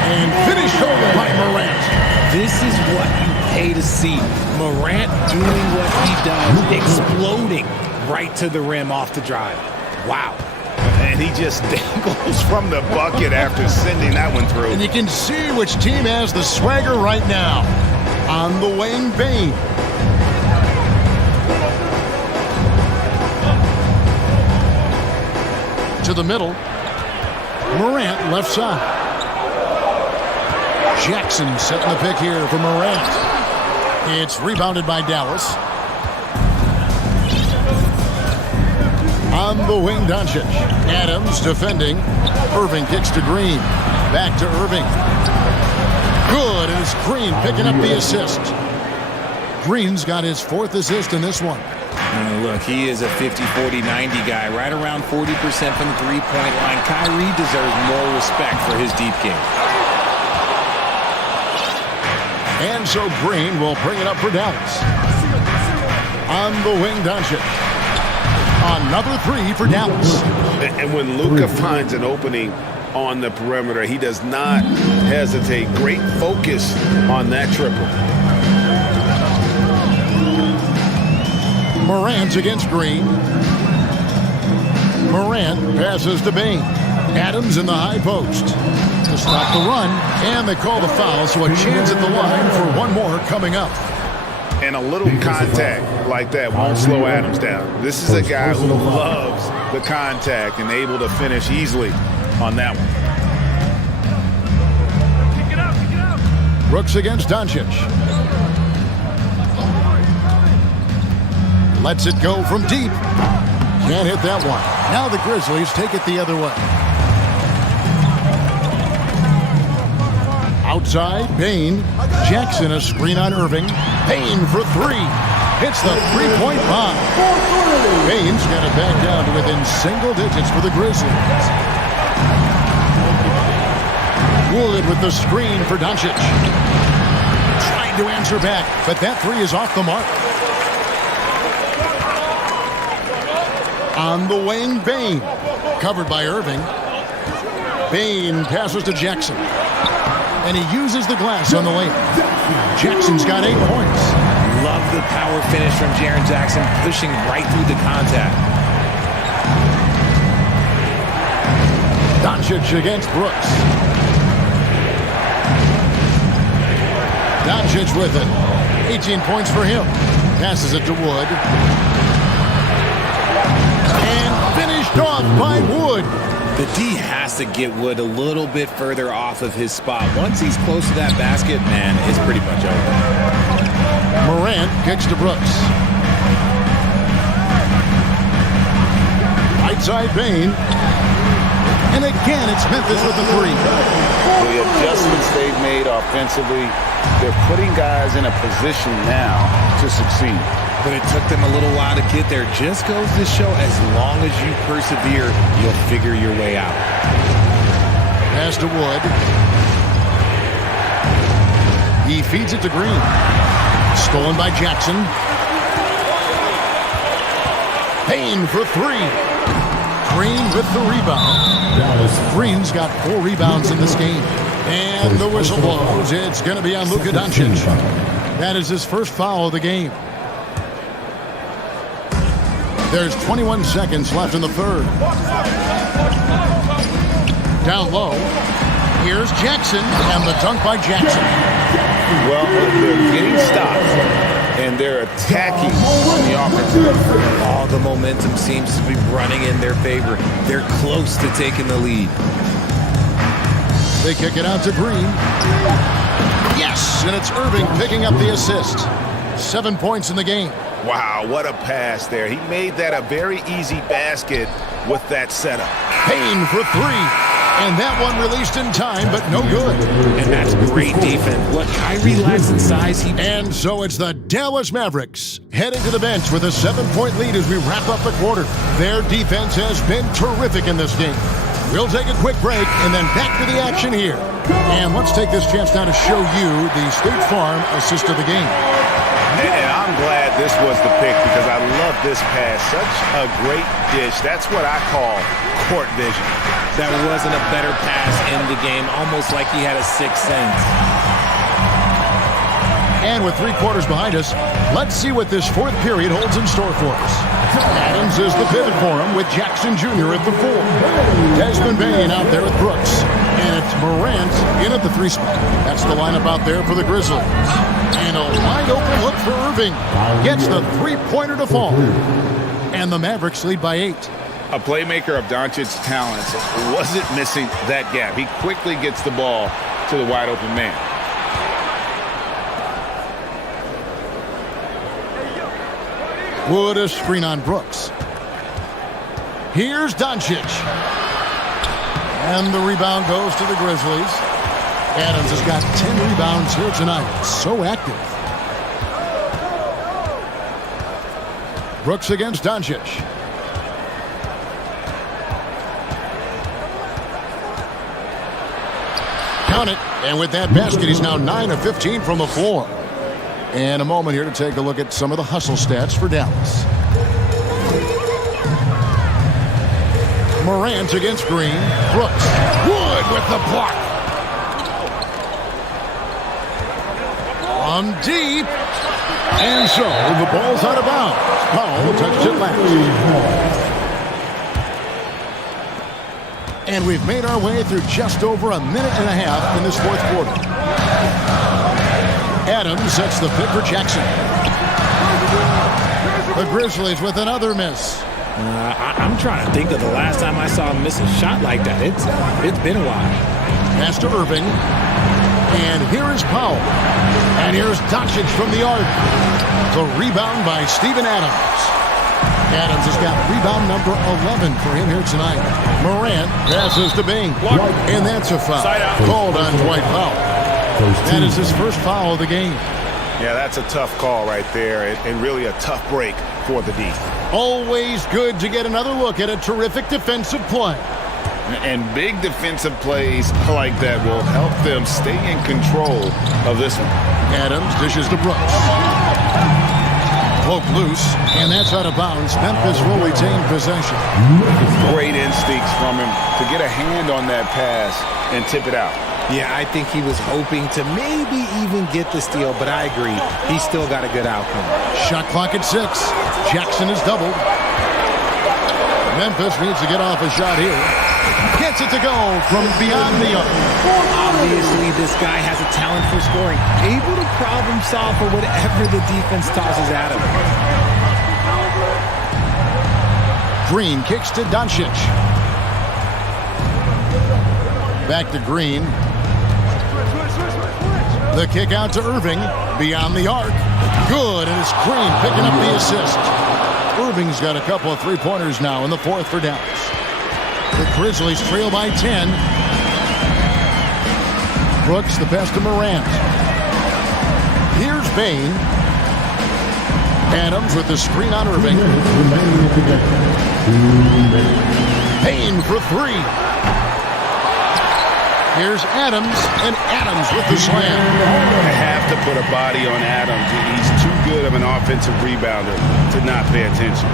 And finished over by Morant. This is what you pay to see. Morant doing what he does, exploding right to the rim off the drive. Wow. And he just dangles from the bucket after sending that one through. And you can see which team has the swagger right now. On the wing, Bane. To the middle. Morant left side. Jackson setting the pick here for Morant. It's rebounded by Dallas. On the wing, Doncic. Adams defending. Irving kicks to Green. Back to Irving. Good, and it's Green picking up the assist. Green's got his 4th assist in this one. Look, he is a 50-40-90 guy, right around 40% from the three-point line. Kyrie deserves more respect for his deep game. And so Green will bring it up for Dallas. On the wing, Doncic. Another three for Dallas. And when Luka finds an opening on the perimeter, he does not hesitate. Great focus on that triple. Morant's against Green. Morant passes to Bain. Adams in the high post to stop the run, and they call the foul, so a chance at the line for one more coming up. And a little contact like that won't slow Adams down. This is a guy who loves the contact and able to finish easily on that one. Brooks against Doncic. Lets it go from deep. Can't hit that one. Now the Grizzlies take it the other way. Outside, Bain. Jackson a screen on Irving. Bain for three. Hits the three-point bomb. Bain's got it back down to within single digits for the Grizzlies. Wood with the screen for Doncic. Trying to answer back, but that three is off the mark. On the wing, Bain. Covered by Irving. Bain passes to Jackson. And he uses the glass on the lane. Jackson's got 8 points. Love the power finish from Jaren Jackson, pushing right through the contact. Doncic against Brooks. Doncic with it. 18 points for him. Passes it to Wood. And finished off by Wood. The D has to get Wood a little bit further off of his spot. Once he's close to that basket, man, it's pretty much over. Morant kicks to Brooks. Right side, Bain. And again, it's Memphis with the three. The adjustments they've made offensively, they're putting guys in a position now to succeed. But it took them a little while to get there. Just goes to show, as long as you persevere, you'll figure your way out. Pass to Wood. He feeds it to Green. Stolen by Jackson. Bain for three. Green with the rebound. Green's got 4 rebounds in this game. And the whistle blows. It's going to be on Luka Doncic. That is his first foul of the game. There's 21 seconds left in the third. Down low. Here's Jackson, and the dunk by Jackson. Well, they're getting stopped, and they're attacking on the offensive end. All the momentum seems to be running in their favor. They're close to taking the lead. They kick it out to Green. Yes, and it's Irving picking up the assist. 7 points in the game. Wow, what a pass there. He made that a very easy basket with that setup. Bain for three. And that one released in time, but no good. And that's great defense. What Kyrie lacks in size. And so it's the Dallas Mavericks heading to the bench with a 7-point lead as we wrap up the quarter. Their defense has been terrific in this game. We'll take a quick break and then back to the action here. And let's take this chance now to show you the State Farm assist of the game. And I'm glad this was the pick because I love this pass. Such a great dish. That's what I call court vision. That wasn't a better pass in the game, almost like he had a sixth sense. And with 3 quarters behind us, let's see what this fourth period holds in store for us. Adams is the pivot for him with Jackson Jr. at the 4. Desmond Bain out there with Brooks. And it's Morant in at the 3 spot. That's the lineup out there for the Grizzlies. And a wide open look for Irving. Gets the 3-pointer to fall. And the Mavericks lead by 8. A playmaker of Doncic's talents wasn't missing that gap. He quickly gets the ball to the wide open man. Wood a screen on Brooks. Here's Doncic. And the rebound goes to the Grizzlies. Adams has got 10 rebounds here tonight. So active. Brooks against Doncic. Count it. And with that basket, he's now 9 of 15 from the floor. And a moment here to take a look at some of the hustle stats for Dallas. Morant against Green. Brooks. Wood with the block. From deep. And so the ball's out of bounds. Powell touched it last. And we've made our way through just over a minute and a half in this fourth quarter. Adams sets the pick for Jackson. The Grizzlies with another miss. I'm trying to think of the last time I saw him miss a shot like that. It's been a while. Pass to Irving. And here is Powell. And here's Doncic from the arc. The rebound by Steven Adams. Adams has got rebound number 11 for him here tonight. Morant passes to Bing. And that's a foul. Called on Dwight Powell. That is his first foul of the game. Yeah, that's a tough call right there, and really a tough break for the D. Always good to get another look at a terrific defensive play. And big defensive plays like that will help them stay in control of this one. Adams dishes to Brooks. Poke loose, and that's out of bounds. Memphis will retain possession. Great instincts from him to get a hand on that pass and tip it out. Yeah, I think he was hoping to maybe even get the steal, but I agree. He still got a good outcome. Shot clock at 6. Jackson is doubled. Memphis needs to get off a shot here. Gets it to go from beyond the arc. Obviously, this guy has a talent for scoring. Able to problem solve for whatever the defense tosses at him. Green kicks to Doncic. Back to Green. The kick out to Irving. Beyond the arc. Good, and it's Green picking up the assist. Irving's got a couple of three-pointers now in the fourth for Dallas. The Grizzlies trail by 10. Brooks, the pass to Morant. Here's Bane. Adams with the screen on Irving. Bane for 3. Here's Adams, and Adams with the slam. I have to put a body on Adams. He's too good of an offensive rebounder to not pay attention.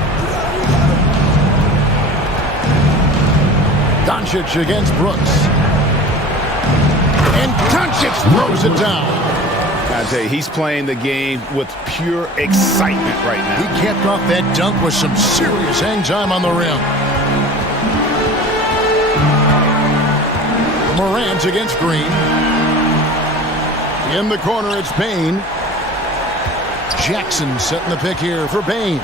Doncic against Brooks. And Doncic throws it down. I tell you, he's playing the game with pure excitement right now. He capped off that dunk with some serious hang time on the rim. Morant against Green. In the corner, it's Bane. Jackson setting the pick here for Bane.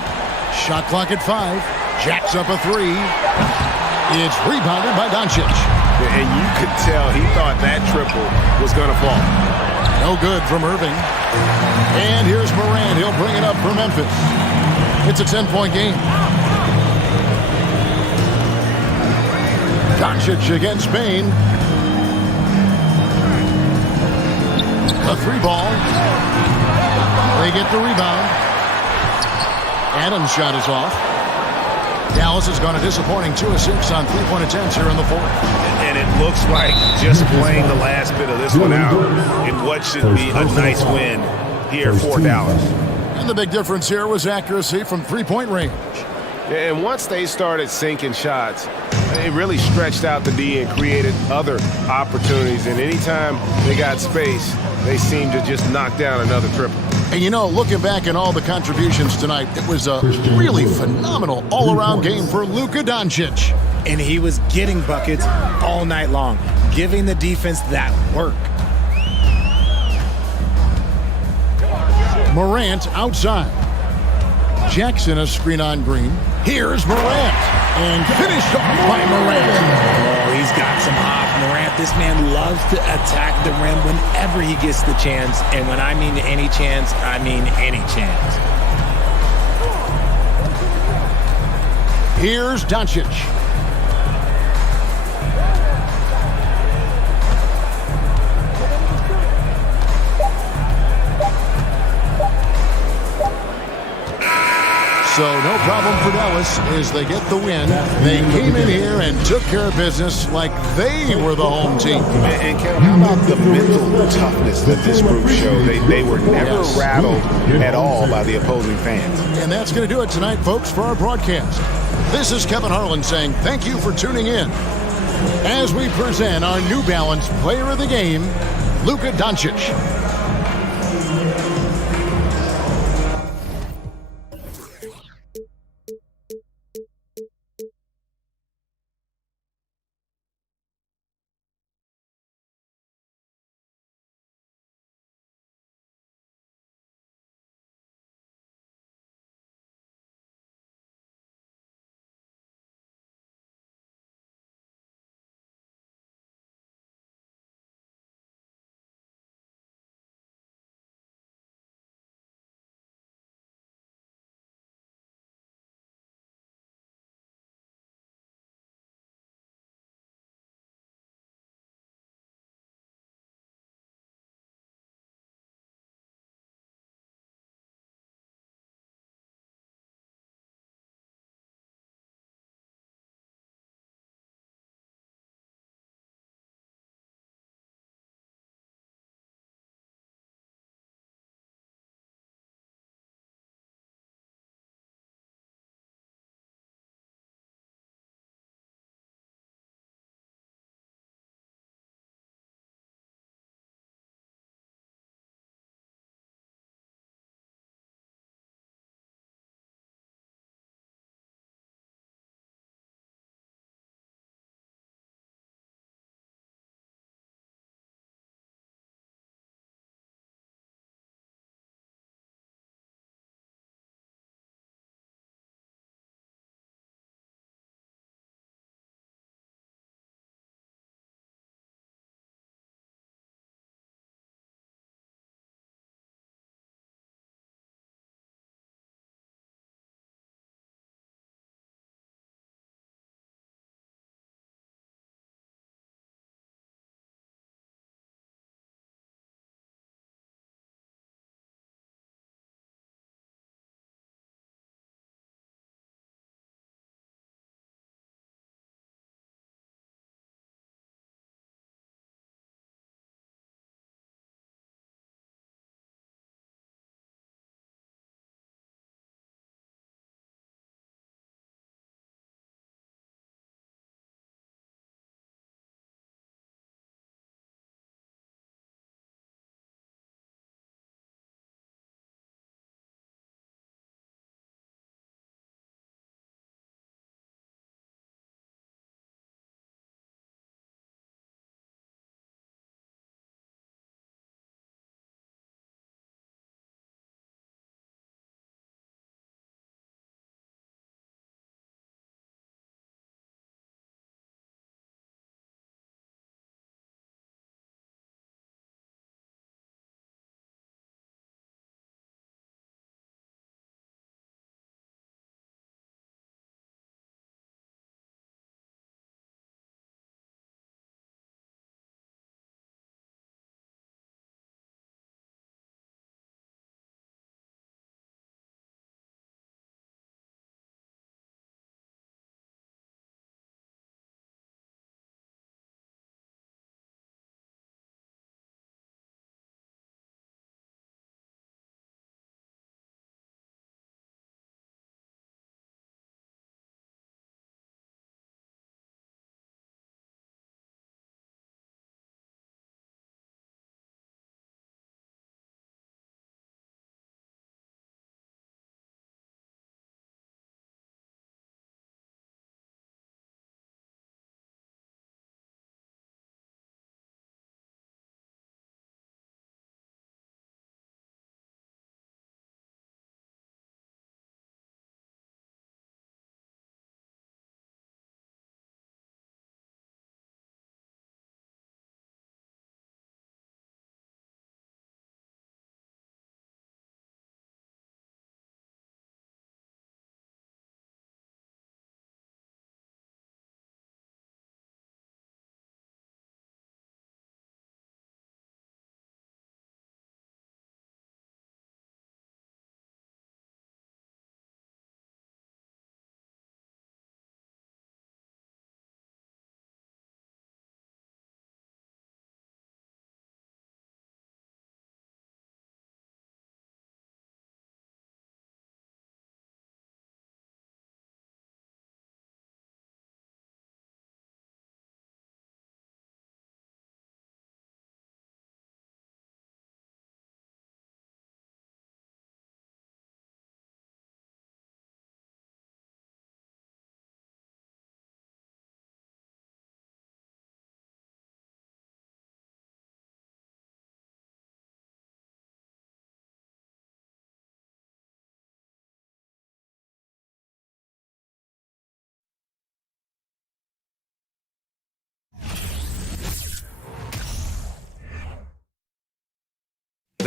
Shot clock at 5. Jacks up a 3. It's rebounded by Doncic. And you could tell he thought that triple was going to fall. No good from Irving. And here's Morant. He'll bring it up for Memphis. It's a 10-point game. Doncic against Bane. A 3-ball. They get the rebound. Adams' shot is off. Dallas has gone a disappointing 2 of 6 on 3-point attempts here in the fourth. And it looks like just playing the last bit of this one out in what should be a nice win here for Dallas. And the big difference here was accuracy from 3-point range. And once they started sinking shots, they really stretched out the D and created other opportunities. And anytime they got space, they seemed to just knock down another triple. And you know, looking back at all the contributions tonight, it was a really phenomenal all-around game for Luka Doncic. And he was getting buckets all night long, giving the defense that work. Morant outside. Jackson a screen on Green. Here's Morant. And finished off by Morant. Oh, he's got some hop. Morant, this man loves to attack the rim whenever he gets the chance. And when I mean any chance, I mean any chance. Here's Doncic. So no problem for Dallas is they get the win. They came in here and took care of business like they were the home team. And Kevin, how about the mental toughness that this group showed? They were never rattled at all by the opposing fans. And that's going to do it tonight, folks, for our broadcast. This is Kevin Harlan saying thank you for tuning in as we present our New Balance Player of the Game, Luka Doncic.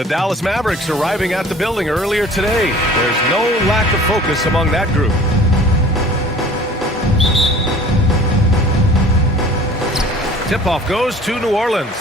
The Dallas Mavericks arriving at the building earlier today. There's no lack of focus among that group. Tip-off goes to New Orleans.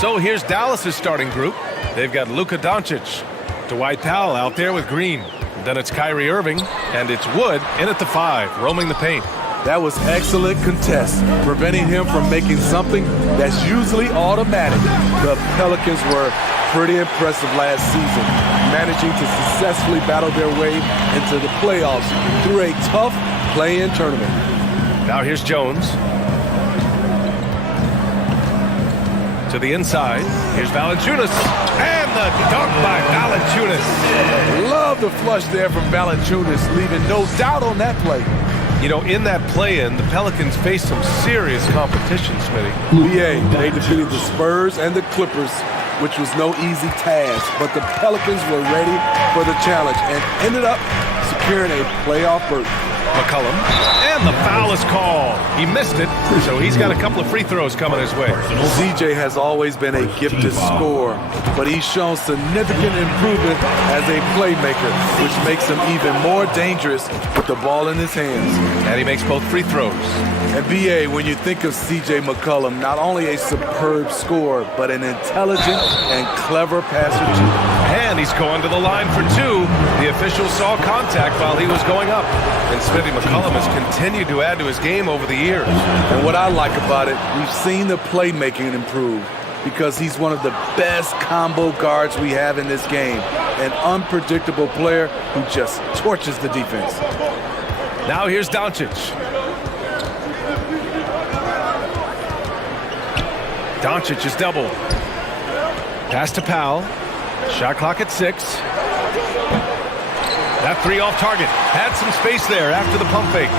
So here's Dallas's starting group. They've got Luka Doncic, Dwight Powell out there with Green. Then it's Kyrie Irving, and it's Wood in at the 5, roaming the paint. That was excellent contest, preventing him from making something that's usually automatic. The Pelicans were pretty impressive last season, managing to successfully battle their way into the playoffs through a tough play-in tournament. Now here's Jones. To the inside. Here's Valanciunas. And the dunk by Valanciunas. Love the flush there from Valanciunas, leaving no doubt on that play. You know, in that play-in, the Pelicans faced some serious competition, Smitty. BA, they defeated the Spurs and the Clippers, which was no easy task, but the Pelicans were ready for the challenge and ended up securing a playoff berth. McCollum, and the foul is called. He missed it, so he's got a couple of free throws coming his way. CJ has always been a gifted scorer, but he's shown significant improvement as a playmaker, which makes him even more dangerous with the ball in his hands. And he makes both free throws. And BA, when you think of CJ McCollum, not only a superb scorer, but an intelligent and clever passer too. And he's going to the line for 2. The official saw contact while he was going up. And Smitty McCollum has continued to add to his game over the years. And what I like about it, we've seen the playmaking improve because he's one of the best combo guards we have in this game. An unpredictable player who just torches the defense. Now here's Doncic. Doncic is doubled. Pass to Powell. Shot clock at 6. That 3 off target. Had some space there after the pump fake.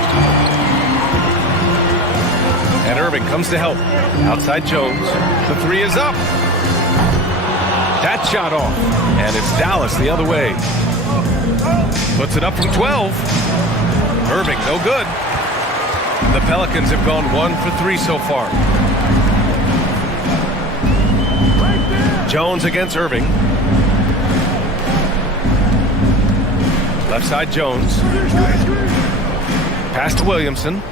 And Irving comes to help. Outside Jones. The 3 is up. That shot off. And it's Dallas the other way. Puts it up from 12. Irving, no good. The Pelicans have gone 1 for 3 so far. Jones against Irving. Left side Jones. Pass to Williamson.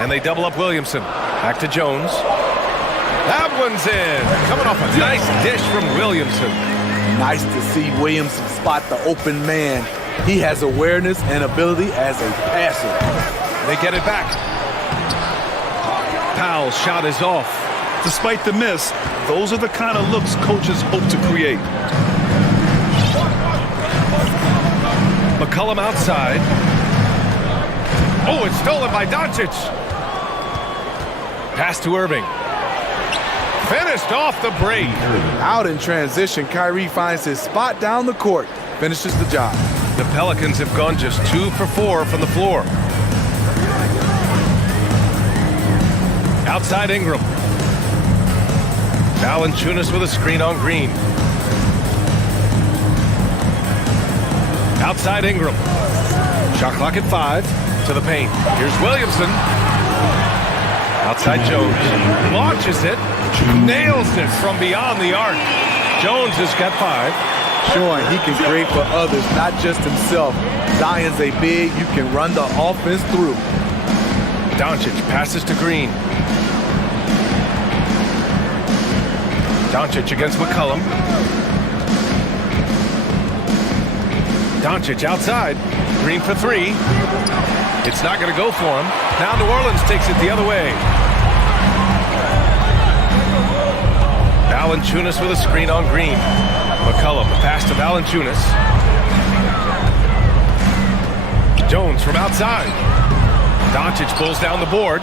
And they double up Williamson. Back to Jones. That one's in. Coming off a nice dish from Williamson. Nice to see Williamson spot the open man. He has awareness and ability as a passer. They get it back. Powell's shot is off. Despite the miss, those are the kind of looks coaches hope to create. McCollum outside. Oh, it's stolen by Doncic. Pass to Irving. Finished off the break. Out in transition, Kyrie finds his spot down the court. Finishes the job. The Pelicans have gone just 2 for 4 from the floor. Outside Ingram. Valanciunas with a screen on Green. Outside Ingram. Shot clock at 5. To the paint. Here's Williamson. Outside Jones. Launches it. Nails it from beyond the arc. Jones has got 5. Showing he can create for others, not just himself. Zion's a big you can run the offense through. Doncic passes to Green. Doncic against McCollum. Doncic outside. Green for 3. It's not going to go for him. Now New Orleans takes it the other way. Valanciunas with a screen on Green. McCollum, the pass to Valanciunas. Jones from outside. Doncic pulls down the board.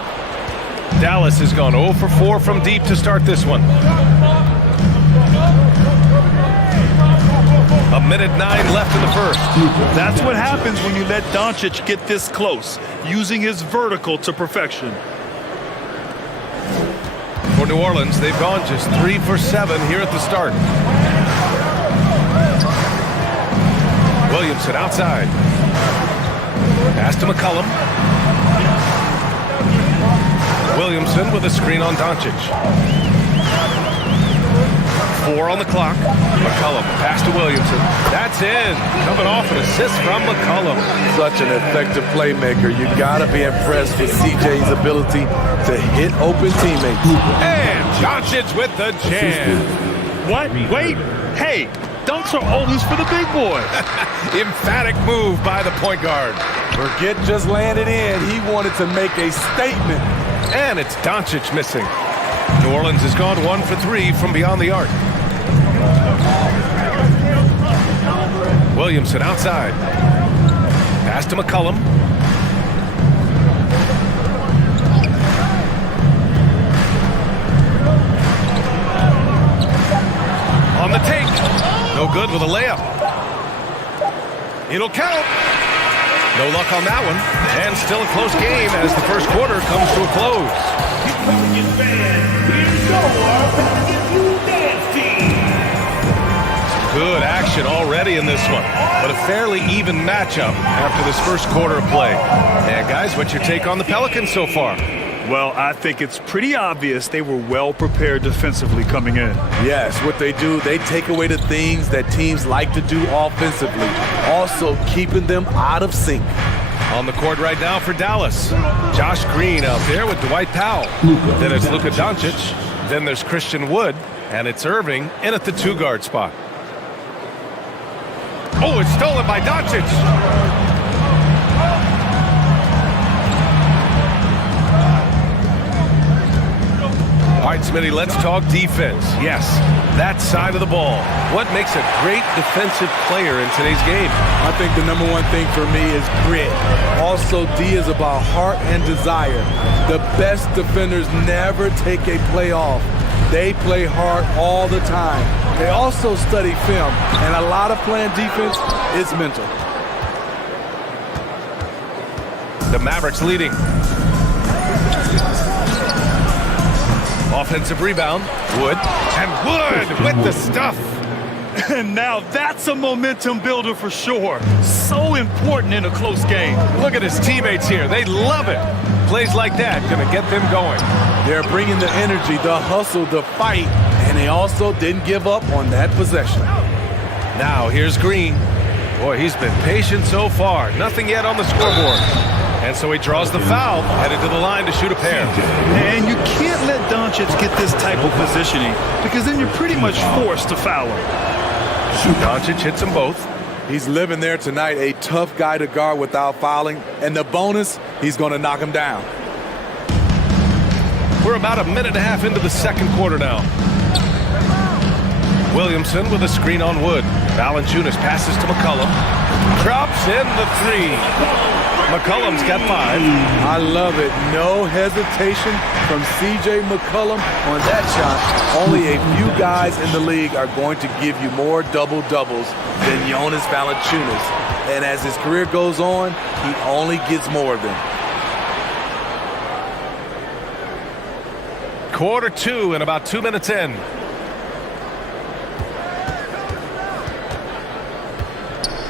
Dallas has gone 0 for 4 from deep to start this one. A minute 9 left in the first. That's what happens when you let Doncic get this close, using his vertical to perfection. For New Orleans, they've gone just 3 for 7 here at the start. Williamson outside. Pass to McCollum. Williamson with a screen on Doncic. 4 on the clock. McCollum, pass to Williamson. That's in. Coming off an assist from McCollum. Such an effective playmaker. You gotta be impressed with CJ's ability to hit open teammates. And Doncic with the jam. What? Wait. Hey, dunks are always for the big boy. Emphatic move by the point guard. Forget just landed in. He wanted to make a statement. And it's Doncic missing. New Orleans has gone 1 for 3 from beyond the arc. Williamson outside. Pass to McCollum. On the take. No good with a layup. It'll count. No luck on that one. And still a close game as the first quarter comes to a close. Good action already in this one, but a fairly even matchup after this first quarter of play. And guys, what's your take on the Pelicans so far? Well, I think it's pretty obvious they were well prepared defensively coming in. Yes, what they do, they take away the things that teams like to do offensively, also keeping them out of sync. On the court right now for Dallas. Josh Green out there with Dwight Powell. Then it's Luka Doncic. Then there's Christian Wood. And it's Irving in at the 2-guard spot. Oh, it's stolen by Doncic. All right, Smitty, let's talk defense. Yes, that side of the ball. What makes a great defensive player in today's game? I think the number one thing for me is grit. Also, D is about heart and desire. The best defenders never take a play off. They play hard all the time. They also study film, and a lot of playing defense is mental. The Mavericks leading. Offensive rebound. Wood. And Wood with the stuff. And now that's a momentum builder for sure. So important in a close game. Look at his teammates here. They love it. Plays like that going to get them going. They're bringing the energy, the hustle, the fight, and they also didn't give up on that possession. Now here's Green. Boy, he's been patient so far. Nothing yet on the scoreboard. And so he draws the foul, headed to the line to shoot a pair. And you can't let Doncic get this type of positioning because then you're pretty much forced to foul him. Doncic hits them both. He's living there tonight, a tough guy to guard without fouling. And the bonus, he's going to knock him down. We're about a minute and a half into the second quarter now. Williamson with a screen on Wood. Valanciunas passes to McCollum. Drops in the 3. McCollum's got 5. I love it. No hesitation from C.J. McCollum on that shot. Only a few guys in the league are going to give you more double-doubles than Jonas Valanciunas. And as his career goes on, he only gets more of them. Quarter 2 and about 2 minutes in.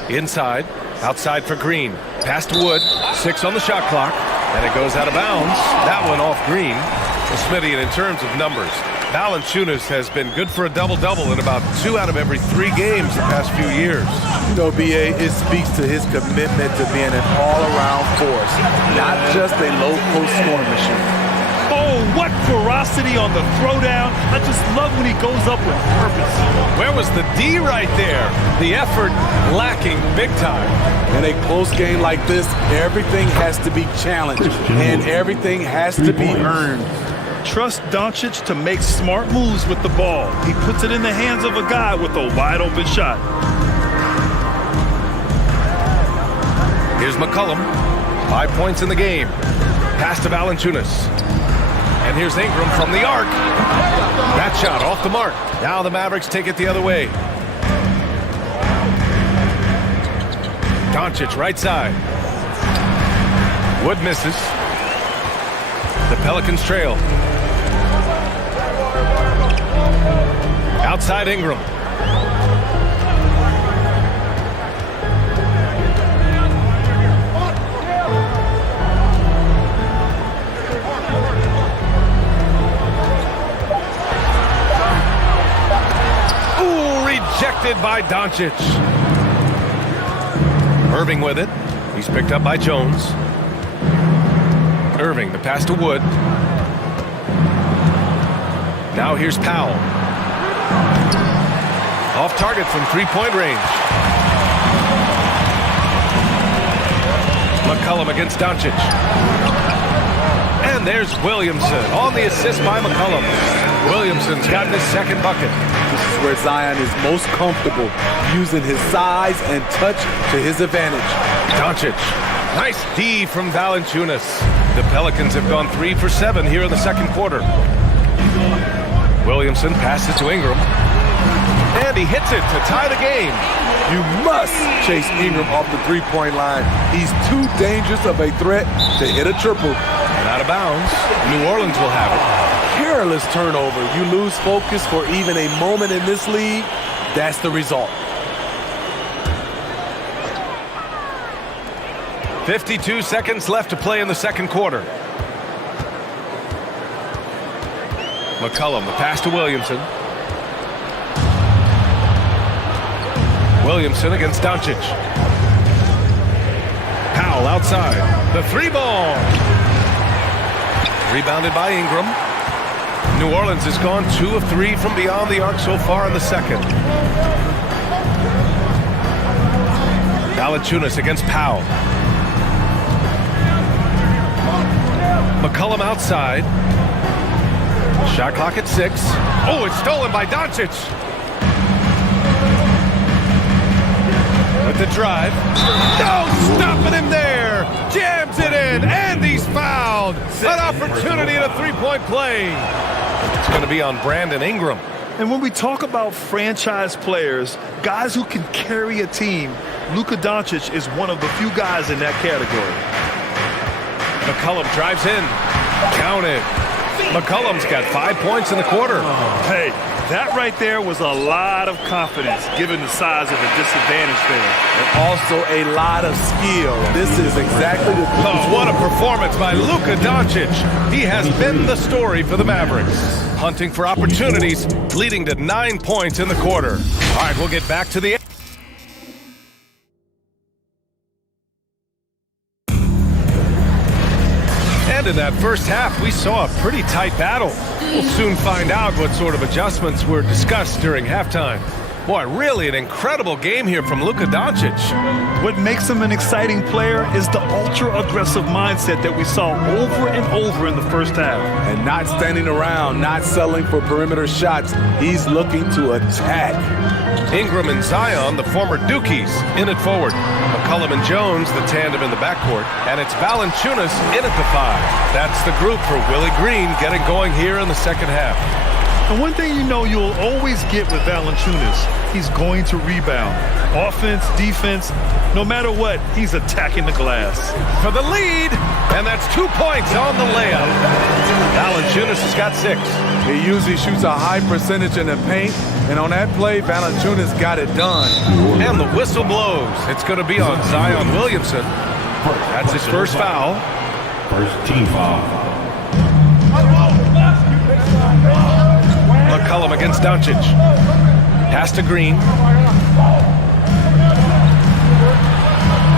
Inside. Outside for Green. Pass to Wood. 6 on the shot clock. And it goes out of bounds. That one off Green. Well, Smitty, and in terms of numbers, Valanciunas has been good for a double-double in about 2 out of every 3 games the past few years. You know, B.A., it speaks to his commitment to being an all-around force, not just a low-post scoring machine. Oh, what ferocity on the throwdown. I just love when he goes up with purpose. Where was the D right there? The effort lacking big time. In a close game like this, everything has to be challenged, and everything has to be earned. Trust Doncic to make smart moves with the ball. He puts it in the hands of a guy with a wide-open shot. Here's McCollum. 5 points in the game. Pass to Valanciunas. And here's Ingram from the arc. That shot off the mark. Now the Mavericks take it the other way. Doncic right side. Wood misses. The Pelicans trail. Outside Ingram. deflected by Doncic. Irving with it. He's picked up by Jones. Irving, the pass to Wood. Now here's Powell. Off target from three-point range. McCollum against Doncic. And there's Williamson on the assist by McCollum. Williamson's gotten his second bucket. This is where Zion is most comfortable, using his size and touch to his advantage. Doncic. Nice D from Valanciunas. The Pelicans have gone 3 for 7 here in the second quarter. Williamson passes to Ingram. And he hits it to tie the game. You must chase Ingram off the three-point line. He's too dangerous of a threat to hit a triple. And out of bounds. New Orleans will have it. Careless turnover. You lose focus for even a moment in this league. That's the result. 52 seconds left to play in the second quarter. McCollum, the pass to Williamson. Williamson against Doncic. Powell outside. The three ball. Rebounded by Ingram. New Orleans has gone 2 of 3 from beyond the arc so far in the second. Valanciunas against Powell. McCollum outside. Shot clock at 6. Oh, it's stolen by Doncic. With the drive. No, stopping him there. Jams it in, and he's fouled. An opportunity at a three-point play. It's going to be on Brandon Ingram. And when we talk about franchise players, guys who can carry a team, Luka Doncic is one of the few guys in that category. McCollum drives in. Count it. McCollum's got 5 points in the quarter. Hey, that right there was a lot of confidence given the size of the disadvantage there. And also a lot of skill. This is exactly the... Oh, what a performance by Luka Doncic. He has been the story for the Mavericks. Hunting for opportunities, leading to 9 points in the quarter. All right, we'll get back to the... And in that first half, we saw a pretty tight battle. We'll soon find out what sort of adjustments were discussed during halftime. Boy, really an incredible game here from Luka Doncic. What makes him an exciting player is the ultra-aggressive mindset that we saw over and over in the first half. And not standing around, not settling for perimeter shots. He's looking to attack. Ingram and Zion, the former Dukies, in it forward. McCollum and Jones, the tandem in the backcourt. And it's Valanciunas in at the 5. That's the group for Willie Green getting going here in the second half. And one thing you know you'll always get with Valanciunas, he's going to rebound. Offense, defense, no matter what, he's attacking the glass. For the lead, and that's 2 points on the layup. Valanciunas has got 6. He usually shoots a high percentage in the paint, and on that play, Valanciunas got it done. And the whistle blows. It's going to be on Zion Williamson. That's his first foul. First team foul. McCollum against Doncic. Pass to Green.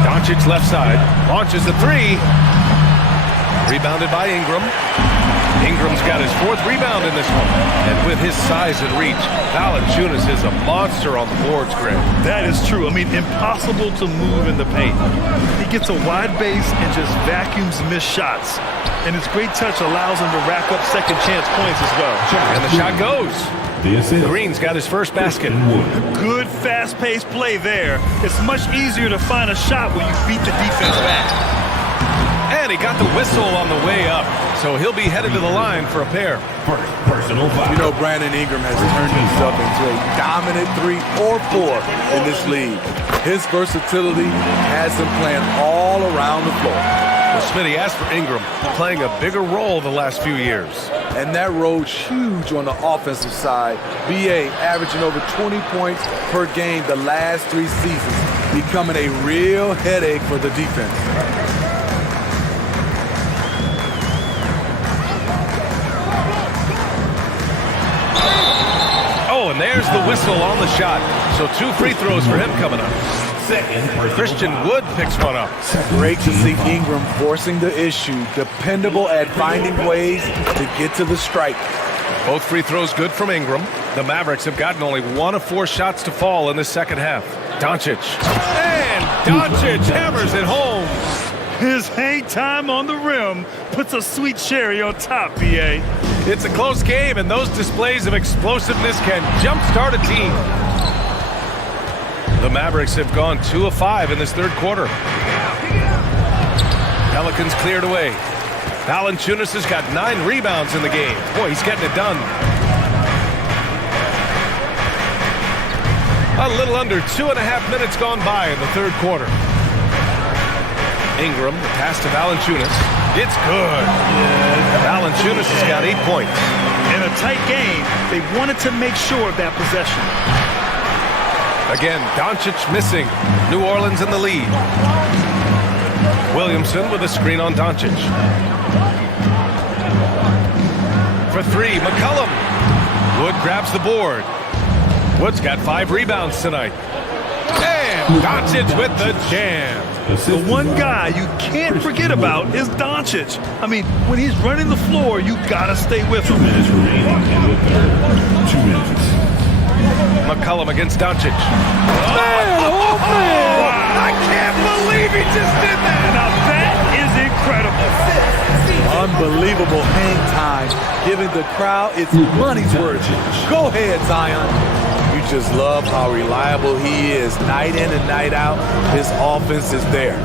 Doncic left side. Launches the 3. Rebounded by Ingram. Ingram's got his 4th rebound in this one. And with his size and reach, Valanciunas is a monster on the boards, Greg. That is true. I mean, impossible to move in the paint. He gets a wide base and just vacuums missed shots. And his great touch allows him to rack up second chance points as well. And the shot goes. Green's got his first basket. Good fast-paced play there. It's much easier to find a shot when you beat the defense back. And he got the whistle on the way up. So he'll be headed to the line for a pair. Personal foul. You know, Brandon Ingram has turned himself into a dominant 3 or 4 in this league. His versatility has him playing all around the floor. Well, Smitty, as for Ingram, playing a bigger role the last few years. And that role's huge on the offensive side. BA averaging over 20 points per game the last 3 seasons, becoming a real headache for the defense. Oh, and there's the whistle on the shot. So 2 free throws for him coming up. Christian Wood picks one up. Great to see Ingram forcing the issue, dependable at finding ways to get to the stripe. Both free throws good from Ingram. The Mavericks have gotten only 1 of 4 shots to fall in the second half. Doncic. And Doncic hammers it home. His hang time on the rim puts a sweet cherry on top, B.A. It's a close game, and those displays of explosiveness can jumpstart a team. The Mavericks have gone 2 of 5 in this third quarter. Pelicans cleared away. Valanciunas has got 9 rebounds in the game. Boy, he's getting it done. A little under 2.5 minutes gone by in the third quarter. Ingram, the pass to Valanciunas. It's good. Valanciunas has got 8 points. In a tight game, they wanted to make sure of that possession. Again, Doncic missing. New Orleans in the lead. Williamson with a screen on Doncic. For 3, McCollum. Wood grabs the board. Wood's got 5 rebounds tonight. And Doncic with the jam. The one guy you can't forget about is Doncic. I mean, when he's running the floor, you gotta stay with him. 2 minutes remaining in the third. 2 minutes. McCollum against Doncic. Man, oh man! I can't believe he just did that! Now that is incredible. Unbelievable hang time, giving the crowd its money's worth. Go ahead, Zion. You just love how reliable he is night in and night out. His offense is there.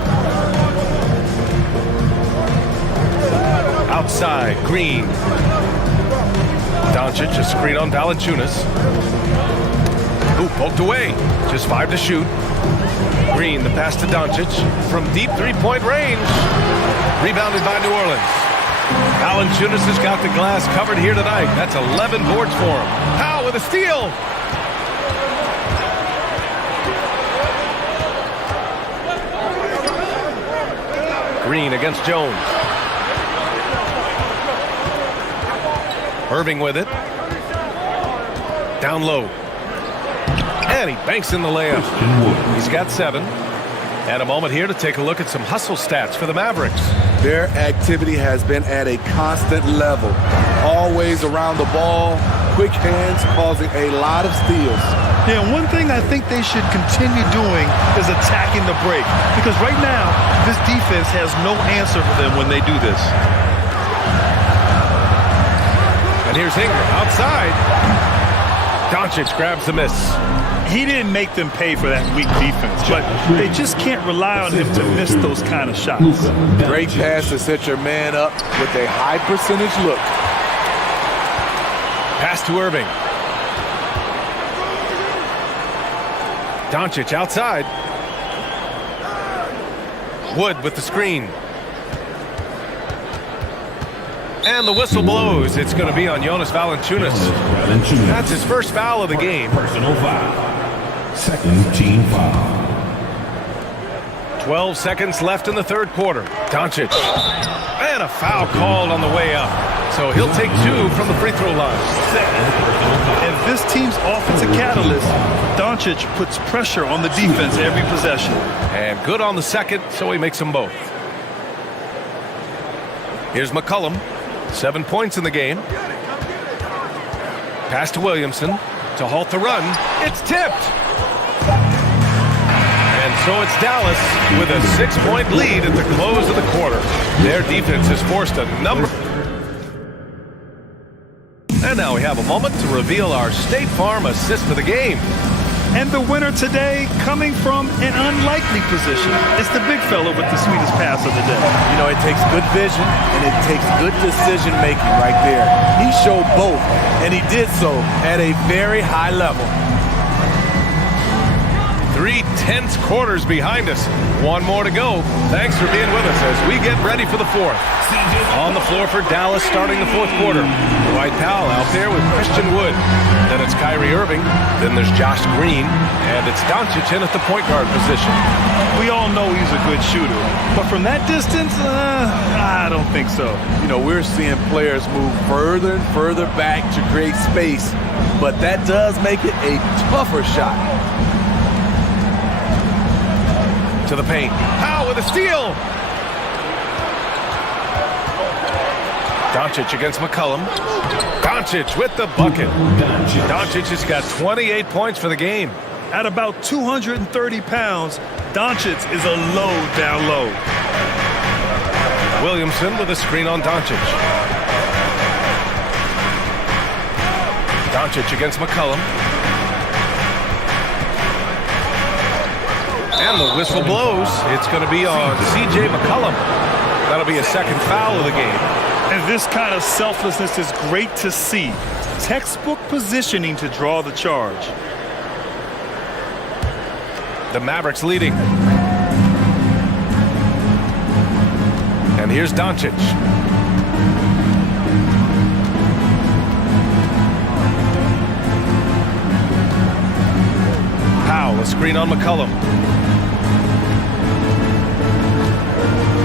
Outside, Green. Doncic, a screen on Valanciunas. Ooh, poked away. Just 5 to shoot. Green, the pass to Doncic from deep 3-point range. Rebounded by New Orleans. Valanciunas has got the glass covered here tonight. That's 11 boards for him. Powell with a steal. Green against Jones. Irving with it. Down low. And he banks in the layup. He's got 7. And a moment here to take a look at some hustle stats for the Mavericks. Their activity has been at a constant level. Always around the ball, quick hands causing a lot of steals. Yeah, one thing I think they should continue doing is attacking the break. Because right now, this defense has no answer for them when they do this. And here's Ingram outside. Doncic grabs the miss. He didn't make them pay for that weak defense, but they just can't rely on him to miss those kind of shots. Great pass to set your man up with a high percentage look. Pass to Irving. Doncic outside. Wood with the screen. And the whistle blows. It's going to be on Jonas Valanciunas. That's his first foul of the game. Personal foul. Second team foul. 12 seconds left in the third quarter. Doncic. And a foul called on the way up. So he'll take 2 from the free throw line. And this team's offensive catalyst, Doncic puts pressure on the defense every possession. And good on the second, so he makes them both. Here's McCollum. 7 points in the game. Pass to Williamson to halt the run. It's tipped. And so it's Dallas with a 6-point lead at the close of the quarter. Their defense has forced a number. And now we have a moment to reveal our State Farm assist of the game. And the winner today coming from an unlikely position. It's the big fella with the sweetest pass of the day. You know, it takes good vision and it takes good decision making right there. He showed both, and he did so at a very high level. 3 tense quarters behind us. One more to go. Thanks for being with us as we get ready for the fourth. On the floor for Dallas starting the fourth quarter. Dwight Powell out there with Christian Wood. Then it's Kyrie Irving. Then there's Josh Green. And it's Doncic in at the point guard position. We all know he's a good shooter. But from that distance, I don't think so. You know, we're seeing players move further and further back to create space. But that does make it a tougher shot. To the paint. Powell with a steal. Doncic against McCollum. Doncic with the bucket. Doncic has got 28 points for the game. At about 230 pounds, Doncic is a load down low. Williamson with a screen on Doncic. Doncic against McCollum. And the whistle blows. It's going to be on C.J. McCollum. That'll be a second foul of the game. And this kind of selflessness is great to see. Textbook positioning to draw the charge. The Mavericks leading. And here's Doncic. Powell, a screen on McCollum.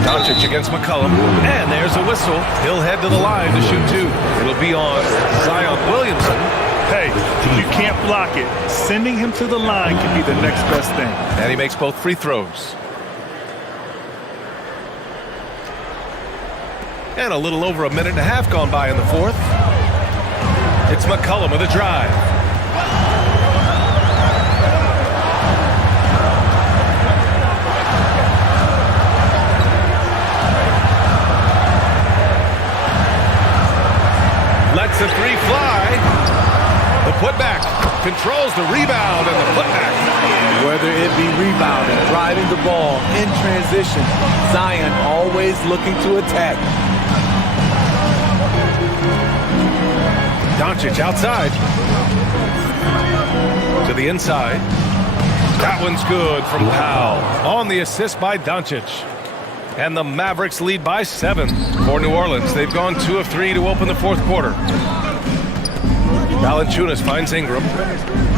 Doncic against McCollum. And there's a whistle. He'll head to the line to shoot two. It'll be on Zion Williamson. Hey, if you can't block it, sending him to the line can be the next best thing. And he makes both free throws. And a little over a minute and a half gone by in the fourth. It's McCollum with a drive. Lets the three fly. The putback controls the rebound and the putback. Whether it be rebounding, driving the ball, in transition, Zion always looking to attack. Doncic outside. To the inside. That one's good from Powell. On the assist by Doncic. And the Mavericks lead by 7 for New Orleans. They've gone 2 of 3 to open the fourth quarter. Valanciunas finds Ingram.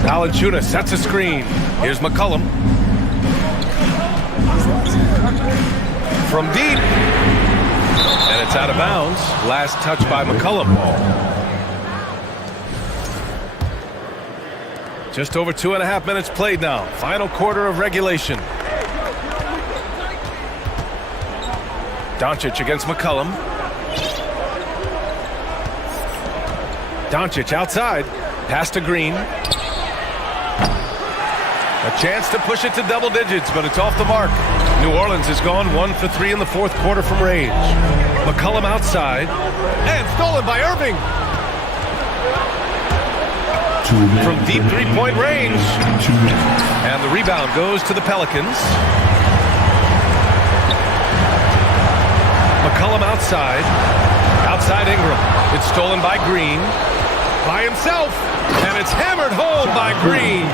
Valanciunas sets a screen. Here's McCollum. From deep. And it's out of bounds. Last touch by McCollum. Just over 2.5 minutes played now. Final quarter of regulation. Doncic against McCollum. Doncic outside. Pass to Green. A chance to push it to double digits, but it's off the mark. New Orleans has gone 1 for 3 in the fourth quarter from range. McCollum outside. And stolen by Irving. From deep three-point range. And the rebound goes to the Pelicans. McCollum outside. Outside Ingram. It's stolen by Green. By himself. And it's hammered home by Green.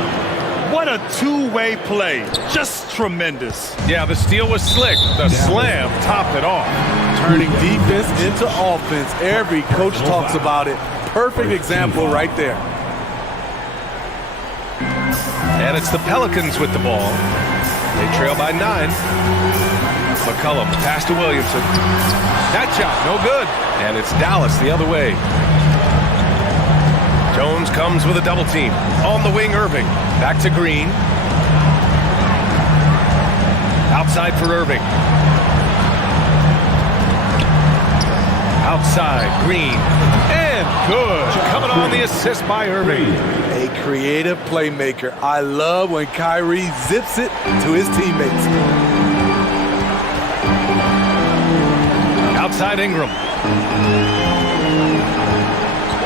What a two-way play. Just tremendous. Yeah, the steal was slick. The slam topped it off. Turning defense into offense. Every coach talks about it. Perfect example right there. And it's the Pelicans with the ball. They trail by 9. McCollum, pass to Williamson. That shot, no good. And it's Dallas the other way. Jones comes with a double team. On the wing, Irving. Back to Green. Outside for Irving. Outside, Green. And good. Coming on the assist by Irving. A creative playmaker. I love when Kyrie zips it to his teammates. Outside Ingram.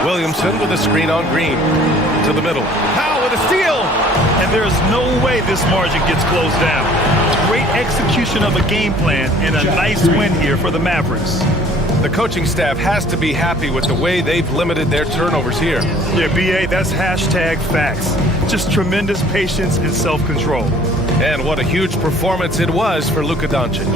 Williamson with a screen on Green. To the middle. Powell with a steal. And there's no way this margin gets closed down. Great execution of a game plan and a nice win here for the Mavericks. The coaching staff has to be happy with the way they've limited their turnovers here. Yeah, BA, that's hashtag facts. Just tremendous patience and self-control. And what a huge performance it was for Luka Doncic.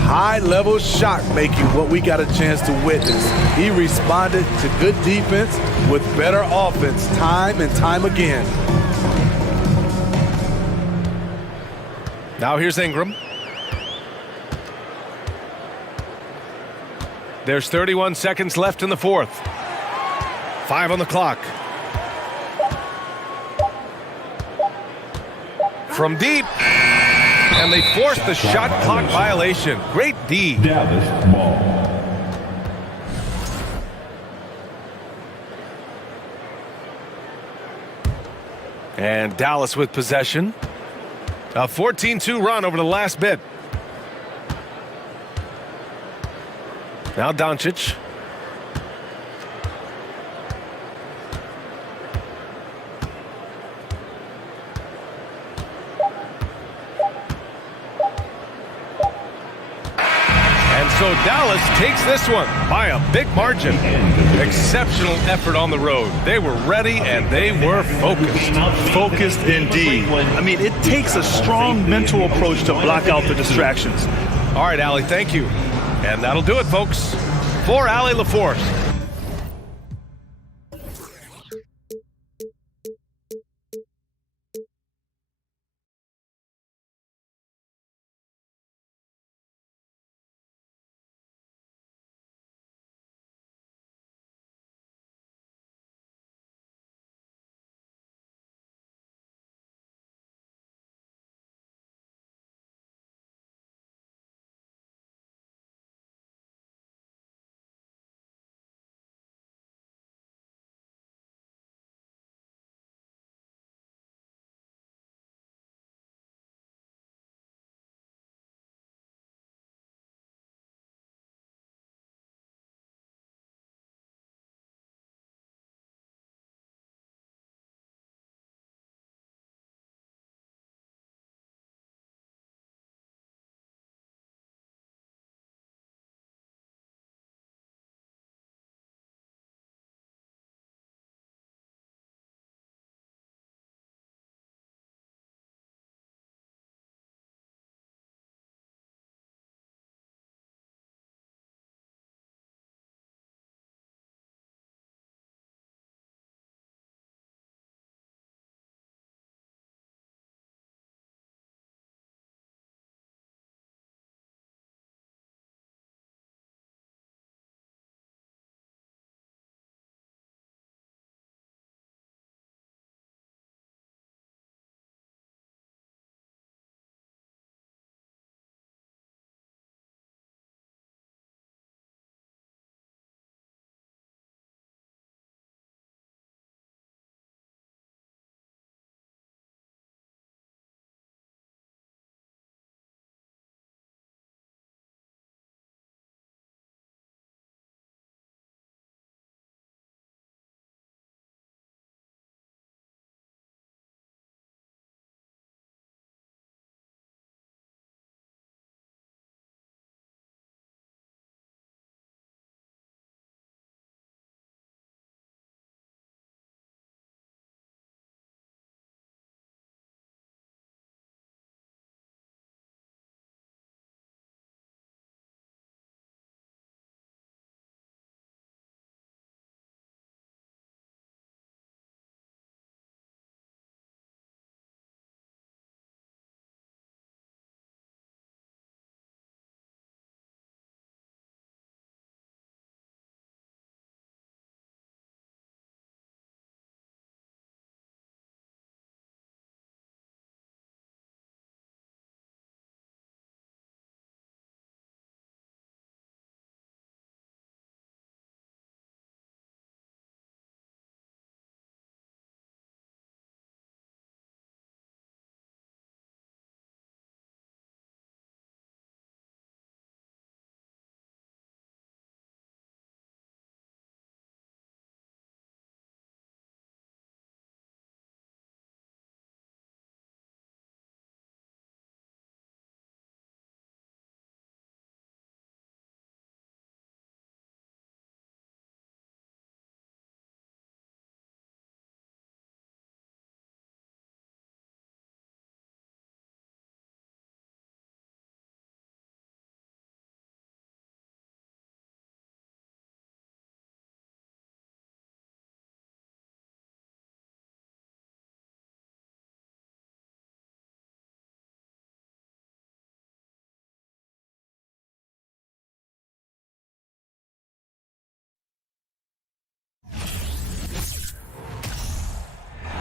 High-level shot making, what we got a chance to witness. He responded to good defense with better offense time and time again. Now here's Ingram. There's 31 seconds left in the fourth. 5 on the clock. From deep. And they forced the shot clock violation. Great D. Dallas ball. And Dallas with possession. A 14-2 run over the last bit. Now Doncic. And so Dallas takes this one by a big margin. Exceptional effort on the road. They were ready and they were focused. Focused indeed. I mean, it takes a strong mental approach to block out the distractions. All right, Allie, thank you. And that'll do it, folks. For Allie LaForce.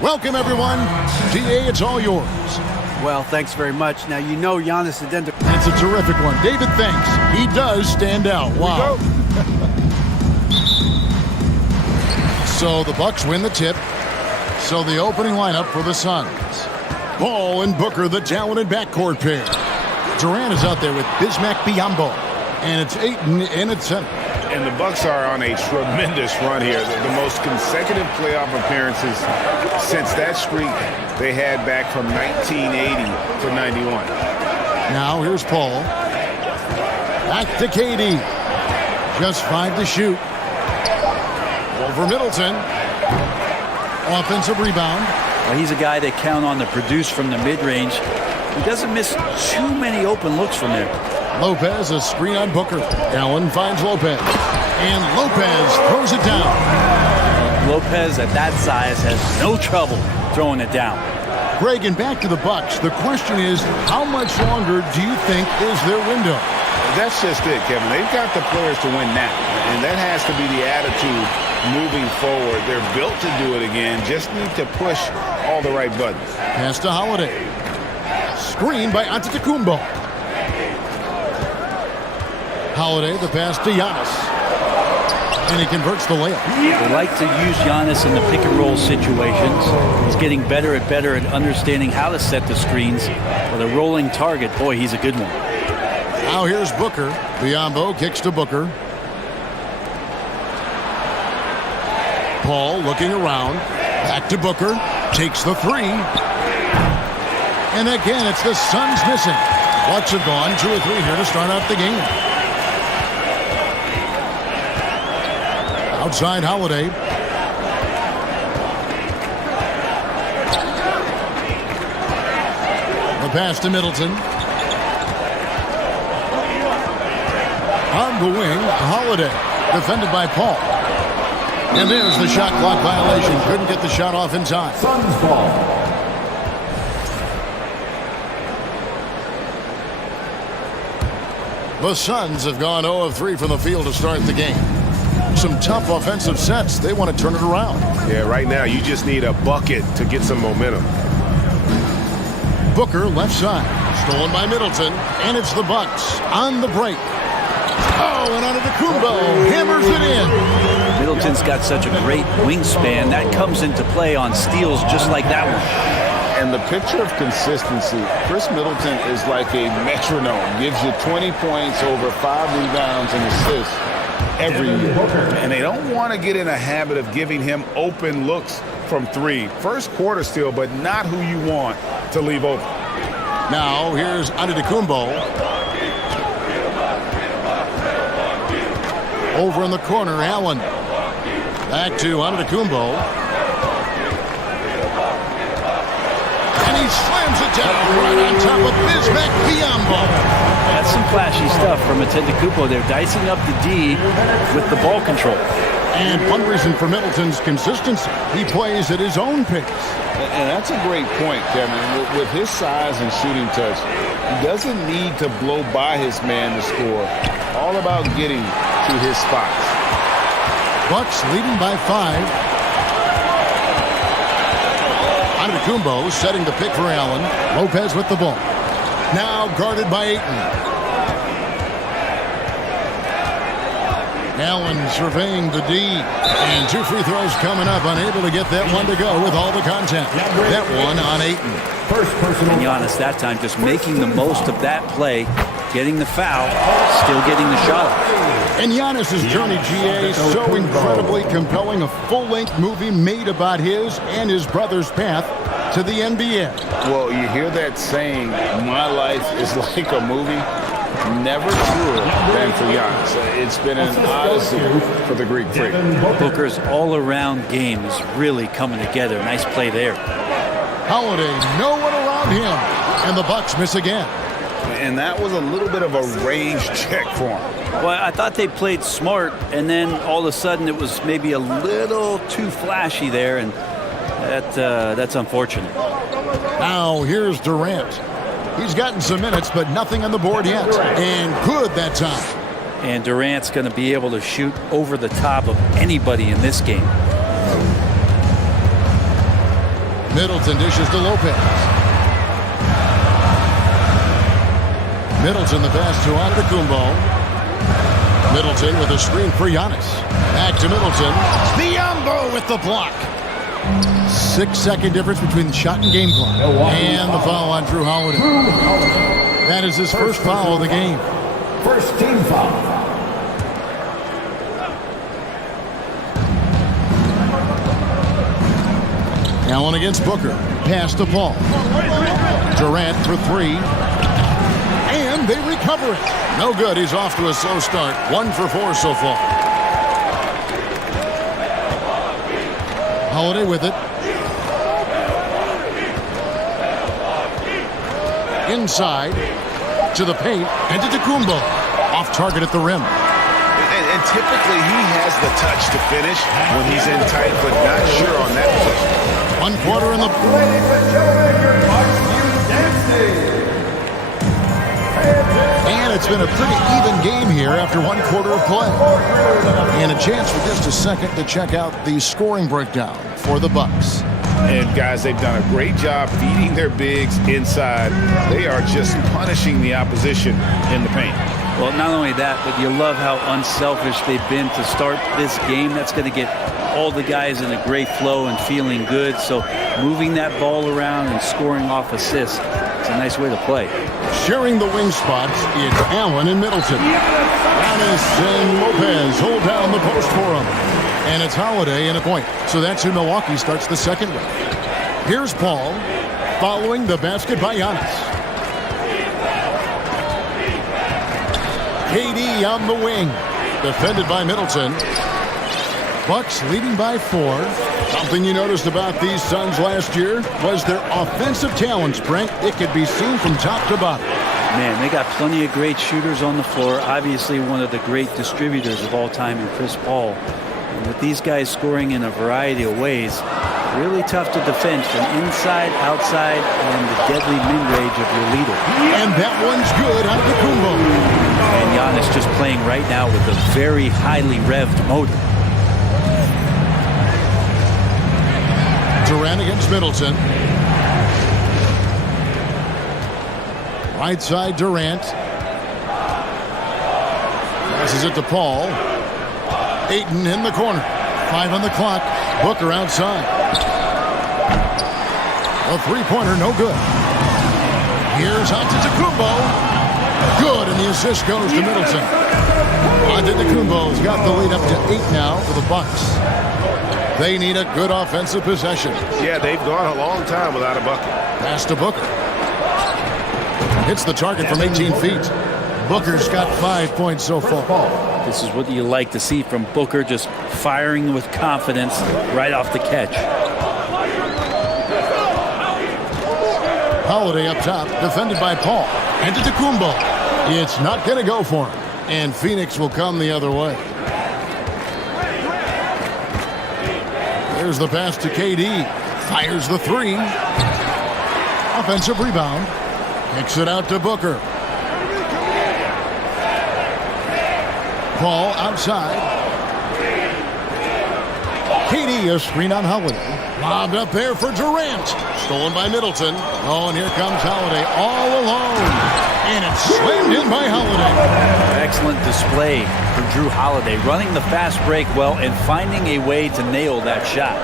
Welcome, everyone. DA, it's all yours. Well, thanks very much. Now, you know Giannis Antetokounmpo. That's a terrific one. David, thanks. He does stand out. Wow. So the Bucks win the tip. So the opening lineup for the Suns. Ball and Booker, the talented backcourt pair. Durant is out there with Bismack Biyombo. And it's Ayton in at center. And the Bucks are on a tremendous run here. The most consecutive playoff appearances since that streak they had back from 1980 to 91. Now here's Paul. Back to KD. Just 5 to shoot. Over Middleton. Offensive rebound. Well, he's a guy they count on to produce from the mid-range. He doesn't miss too many open looks from there. Lopez, a screen on Booker. Allen finds Lopez. And Lopez throws it down. Lopez at that size has no trouble throwing it down. Greg, and back to the Bucks. The question is, how much longer do you think is their window? That's just it, Kevin. They've got the players to win now. And that has to be the attitude moving forward. They're built to do it again. Just need to push all the right buttons. Pass to Holiday. Screen by Antetokounmpo. Holiday, the pass to Giannis. And he converts the layup. They like to use Giannis in the pick-and-roll situations. He's getting better at understanding how to set the screens. With a rolling target, boy, he's a good one. Now here's Booker. Biyombo kicks to Booker. Paul looking around. Back to Booker. Takes the three. And again, it's the Suns missing. Bucks have gone 2 or 3 here to start out the game. Outside Holiday. The pass to Middleton. On the wing, Holiday. Defended by Paul. And there's the shot clock violation. Couldn't get the shot off in time. Suns ball. The Suns have gone 0 of 3 from the field to start the game. Some tough offensive sets. They want to turn it around. Yeah, right now you just need a bucket to get some momentum. Booker left side. Stolen by Middleton. And it's the Bucks on the break. Oh, and Antetokounmpo hammers it in. Middleton's got such a great wingspan. That comes into play on steals just like that one. And the picture of consistency, Chris Middleton is like a metronome. Gives you 20 points, over 5 rebounds and assists every year. And they don't want to get in a habit of giving him open looks from 3. First quarter still, but not who you want to leave open. Now here's Antetokounmpo. Over in the corner, Allen. Back to Antetokounmpo. And he slams it down right on top of Bismack Biyombo. That's some flashy stuff from Antetokounmpo. They're dicing up the D with the ball control. And one reason for Middleton's consistency, he plays at his own pace. And that's a great point, Kevin. With his size and shooting touch, he doesn't need to blow by his man to score. All about getting to his spots. Bucks leading by 5. Antetokounmpo setting the pick for Allen. Lopez with the ball. Now guarded by Ayton. Allen surveying the D. And 2 free throws coming up. Unable to get that one to go with all the contact. That one on Ayton. And Giannis that time just making the most of that play. Getting the foul. Still getting the shot off. And Giannis's journey, GA, so incredibly compelling. A full-length movie made about his and his brother's path to the NBA. Well, you hear that saying, my life is like a movie. Never truer than for Giannis. It's been an odyssey for the Greek freak. Booker's all-around game is really coming together. Nice play there. Holiday, no one around him. And the Bucks miss again. And that was a little bit of a range check for him. Well, I thought they played smart, and then all of a sudden it was maybe a little too flashy there, and that's unfortunate. Now here's Durant. He's gotten some minutes, but nothing on the board yet. And good that time. And Durant's going to be able to shoot over the top of anybody in this game. Middleton dishes to Lopez. Middleton the pass to Antetokounmpo. Middleton with a screen for Giannis. Back to Middleton. Biyombo with the block. 6-second difference between the shot and game clock. And the foul on Drew Holiday. That is his first foul of the game. First team foul. Allen against Booker. Pass to Paul. Durant for three. And they recover it. No good. He's off to a slow start. 1 for 4 so far. Holiday with it. Inside to the paint and to Antetokounmpo. Off target at the rim. And typically he has the touch to finish when he's in tight, but not sure on that position. 1 quarter in the... Ladies and gentlemen, your Fox News dancing. And it's been a pretty even game here after 1 quarter of play. And a chance for just a second to check out the scoring breakdown for the Bucks. And guys, they've done a great job feeding their bigs inside. They are just punishing the opposition in the paint. Well, not only that, but you love how unselfish they've been to start this game. That's going to get all the guys in a great flow and feeling good. So moving that ball around and scoring off assists, it's a nice way to play. Sharing the wing spots, it's Allen and Middleton. Giannis and Lopez hold down the post for him. And it's Holiday and a point. So that's who Milwaukee starts the second with. Here's Paul following the basket by Giannis. KD on the wing. Defended by Middleton. Bucks leading by 4. Something you noticed about these Suns last year was their offensive talent strength. It could be seen from top to bottom. Man, they got plenty of great shooters on the floor. Obviously one of the great distributors of all time in Chris Paul. And with these guys scoring in a variety of ways, really tough to defend from inside, outside, and the deadly mid-range of your leader. And that one's good on Antetokounmpo. And Giannis just playing right now with a very highly revved motor. Durant against Middleton. Right side Durant. Passes it to Paul. Ayton in the corner. 5 on the clock. Booker outside. A three-pointer, no good. Here's Antetokounmpo. Good, and the assist goes to Middleton. Antetokounmpo's got the lead up to 8 now for the Bucks. They need a good offensive possession. Yeah, they've gone a long time without a bucket. Pass to Booker. Hits the target from 18 feet. Booker's got 5 points so far. This is what you like to see from Booker, just firing with confidence right off the catch. Holiday up top, defended by Paul. Antetokounmpo. It's not going to go for him. And Phoenix will come the other way. There's the pass to KD. Fires the three. Offensive rebound. Kicks it out to Booker. Paul outside. KD, a screen on Holiday. Lobbed up there for Durant. Stolen by Middleton. Oh, and here comes Holiday all alone. And it's slammed in by Holiday. Excellent display for Drew Holiday, running the fast break well and finding a way to nail that shot.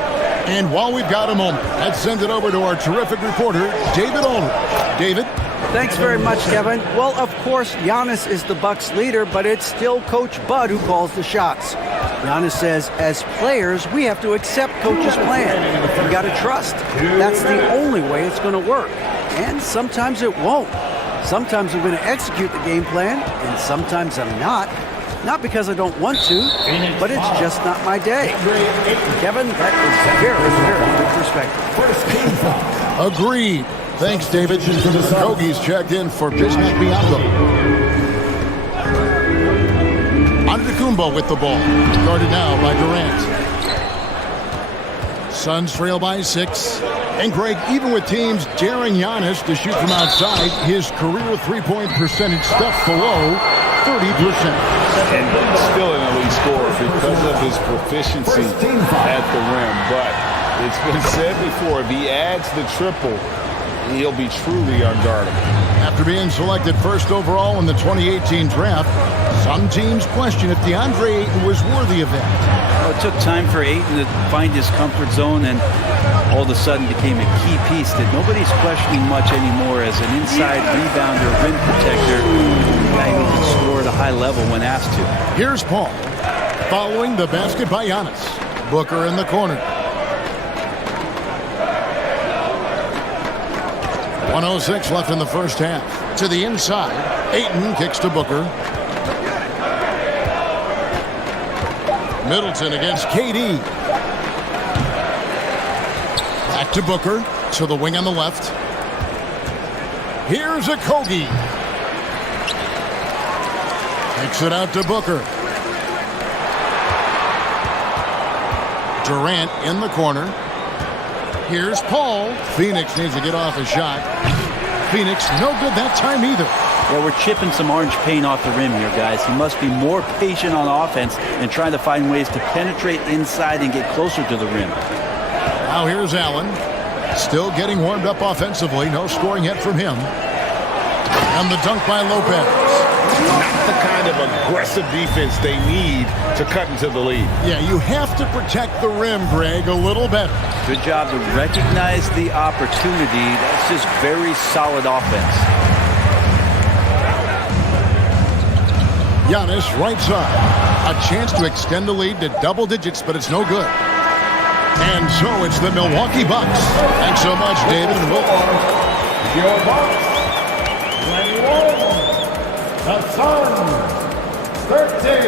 And while we've got a moment, let's send it over to our terrific reporter, David Aldridge. David? Thanks very much, Kevin. Well, of course, Giannis is the Bucks leader, but it's still Coach Bud who calls the shots. Giannis says, as players, we have to accept Coach's plan. We got to trust. That's the only way it's going to work. And sometimes it won't. Sometimes I'm going to execute the game plan, and sometimes I'm not. Not because I don't want to, but it's just not my day. Kevin, that is very, very good perspective. Agreed. Thanks, David. Kogi's checked in for Bismack Biyombo. Antetokounmpo with the ball. Guarded now by Durant. Suns trail by 6. And Greg, even with teams daring Giannis to shoot from outside, his career three-point percentage stuck below 30%. And still an elite scorer because of his proficiency at the rim. But It's been said before, if he adds the triple, he'll be truly unguardable. After being selected first overall in the 2018 draft, some teams question if DeAndre Ayton was worthy of that. Well, it took time for Ayton to find his comfort zone and all of a sudden became a key piece that nobody's questioning much anymore as an inside rebounder, rim protector, guy who can score at a high level when asked to. Here's Paul. Following the basket by Giannis. Booker in the corner. 1:06 left in the first half. To the inside. Ayton kicks to Booker. Middleton against KD. Back to Booker. To the wing on the left. Here's a Kogi. Takes it out to Booker. Durant in the corner. Here's Paul. Phoenix needs to get off a shot. Phoenix no good that time either. Yeah, we're chipping some orange paint off the rim here, guys. He must be more patient on offense and trying to find ways to penetrate inside and get closer to the rim. Now here's Allen. Still getting warmed up offensively. No scoring yet from him. And the dunk by Lopez. Not the kind of aggressive defense they need to cut into the lead. Yeah, you have to protect the rim, Greg, a little better. Good job to recognize the opportunity. That's just very solid offense. Giannis right side. A chance to extend the lead to double digits, but it's no good. And so it's the Milwaukee Bucks. Thanks so much, David. Your Bucks, 21. The Suns, 13.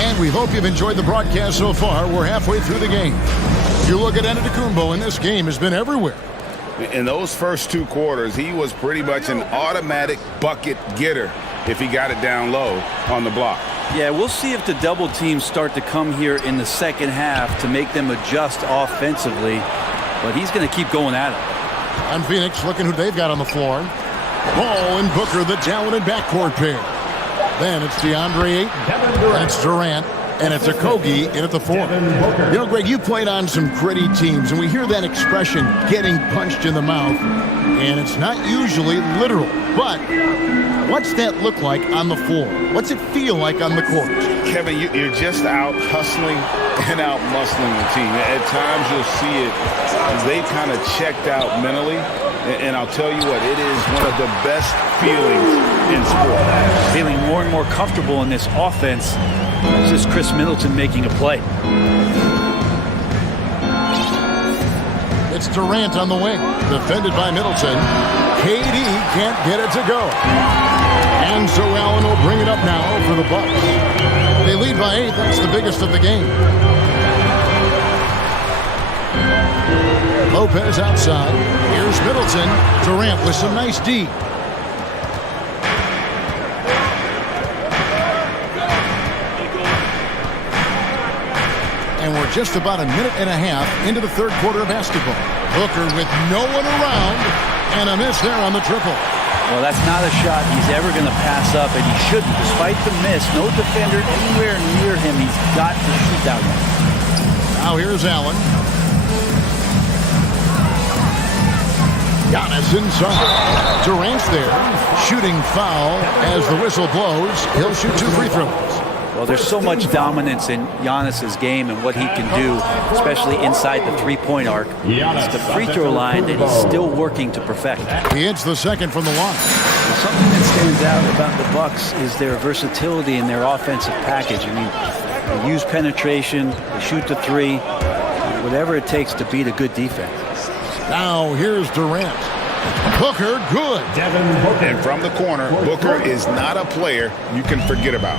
And we hope you've enjoyed the broadcast so far. We're halfway through the game. If you look at Antetokounmpo, and this game has been everywhere. In those first two quarters, he was pretty much an automatic bucket getter if he got it down low on the block. Yeah, we'll see if the double teams start to come here in the second half to make them adjust offensively. But he's going to keep going at it. And Phoenix looking who they've got on the floor. Ball and Booker, the talented backcourt pair. Then it's DeAndre Ayton. And it's Durant. And it's a Kogi in at the 4. You know, Greg, you played on some gritty teams, and we hear that expression, getting punched in the mouth. And it's not usually literal. But what's that look like on the floor? What's it feel like on the court? Kevin, you're just out hustling and out muscling the team. At times you'll see it as they kind of checked out mentally. And I'll tell you what, it is one of the best feelings in sport. Feeling more and more comfortable in this offense. This is Chris Middleton making a play. It's Durant on the wing. Defended by Middleton. KD can't get it to go. And so Allen will bring it up now for the Bucks. They lead by 8. That's the biggest of the game. Lopez outside. Here's Middleton. Durant with some nice D. And we're just about a minute and a half into the third quarter of basketball. Booker with no one around, and a miss there on the triple. Well, that's not a shot he's ever going to pass up, and he shouldn't. Despite the miss, no defender anywhere near him. He's got to shoot that one. Now here's Allen. Giannis inside. Durant's there. Shooting foul as the whistle blows. He'll shoot 2 free throws. Well, there's so much dominance in Giannis's game and what he can do, especially inside the three-point arc. It's the free throw line that he's still working to perfect. He hits the second from the line. Something that stands out about the Bucks is their versatility in their offensive package. I mean, they use penetration, they shoot the three, whatever it takes to beat a good defense. Now here's Durant. Booker, good. And from the corner, Booker is not a player you can forget about.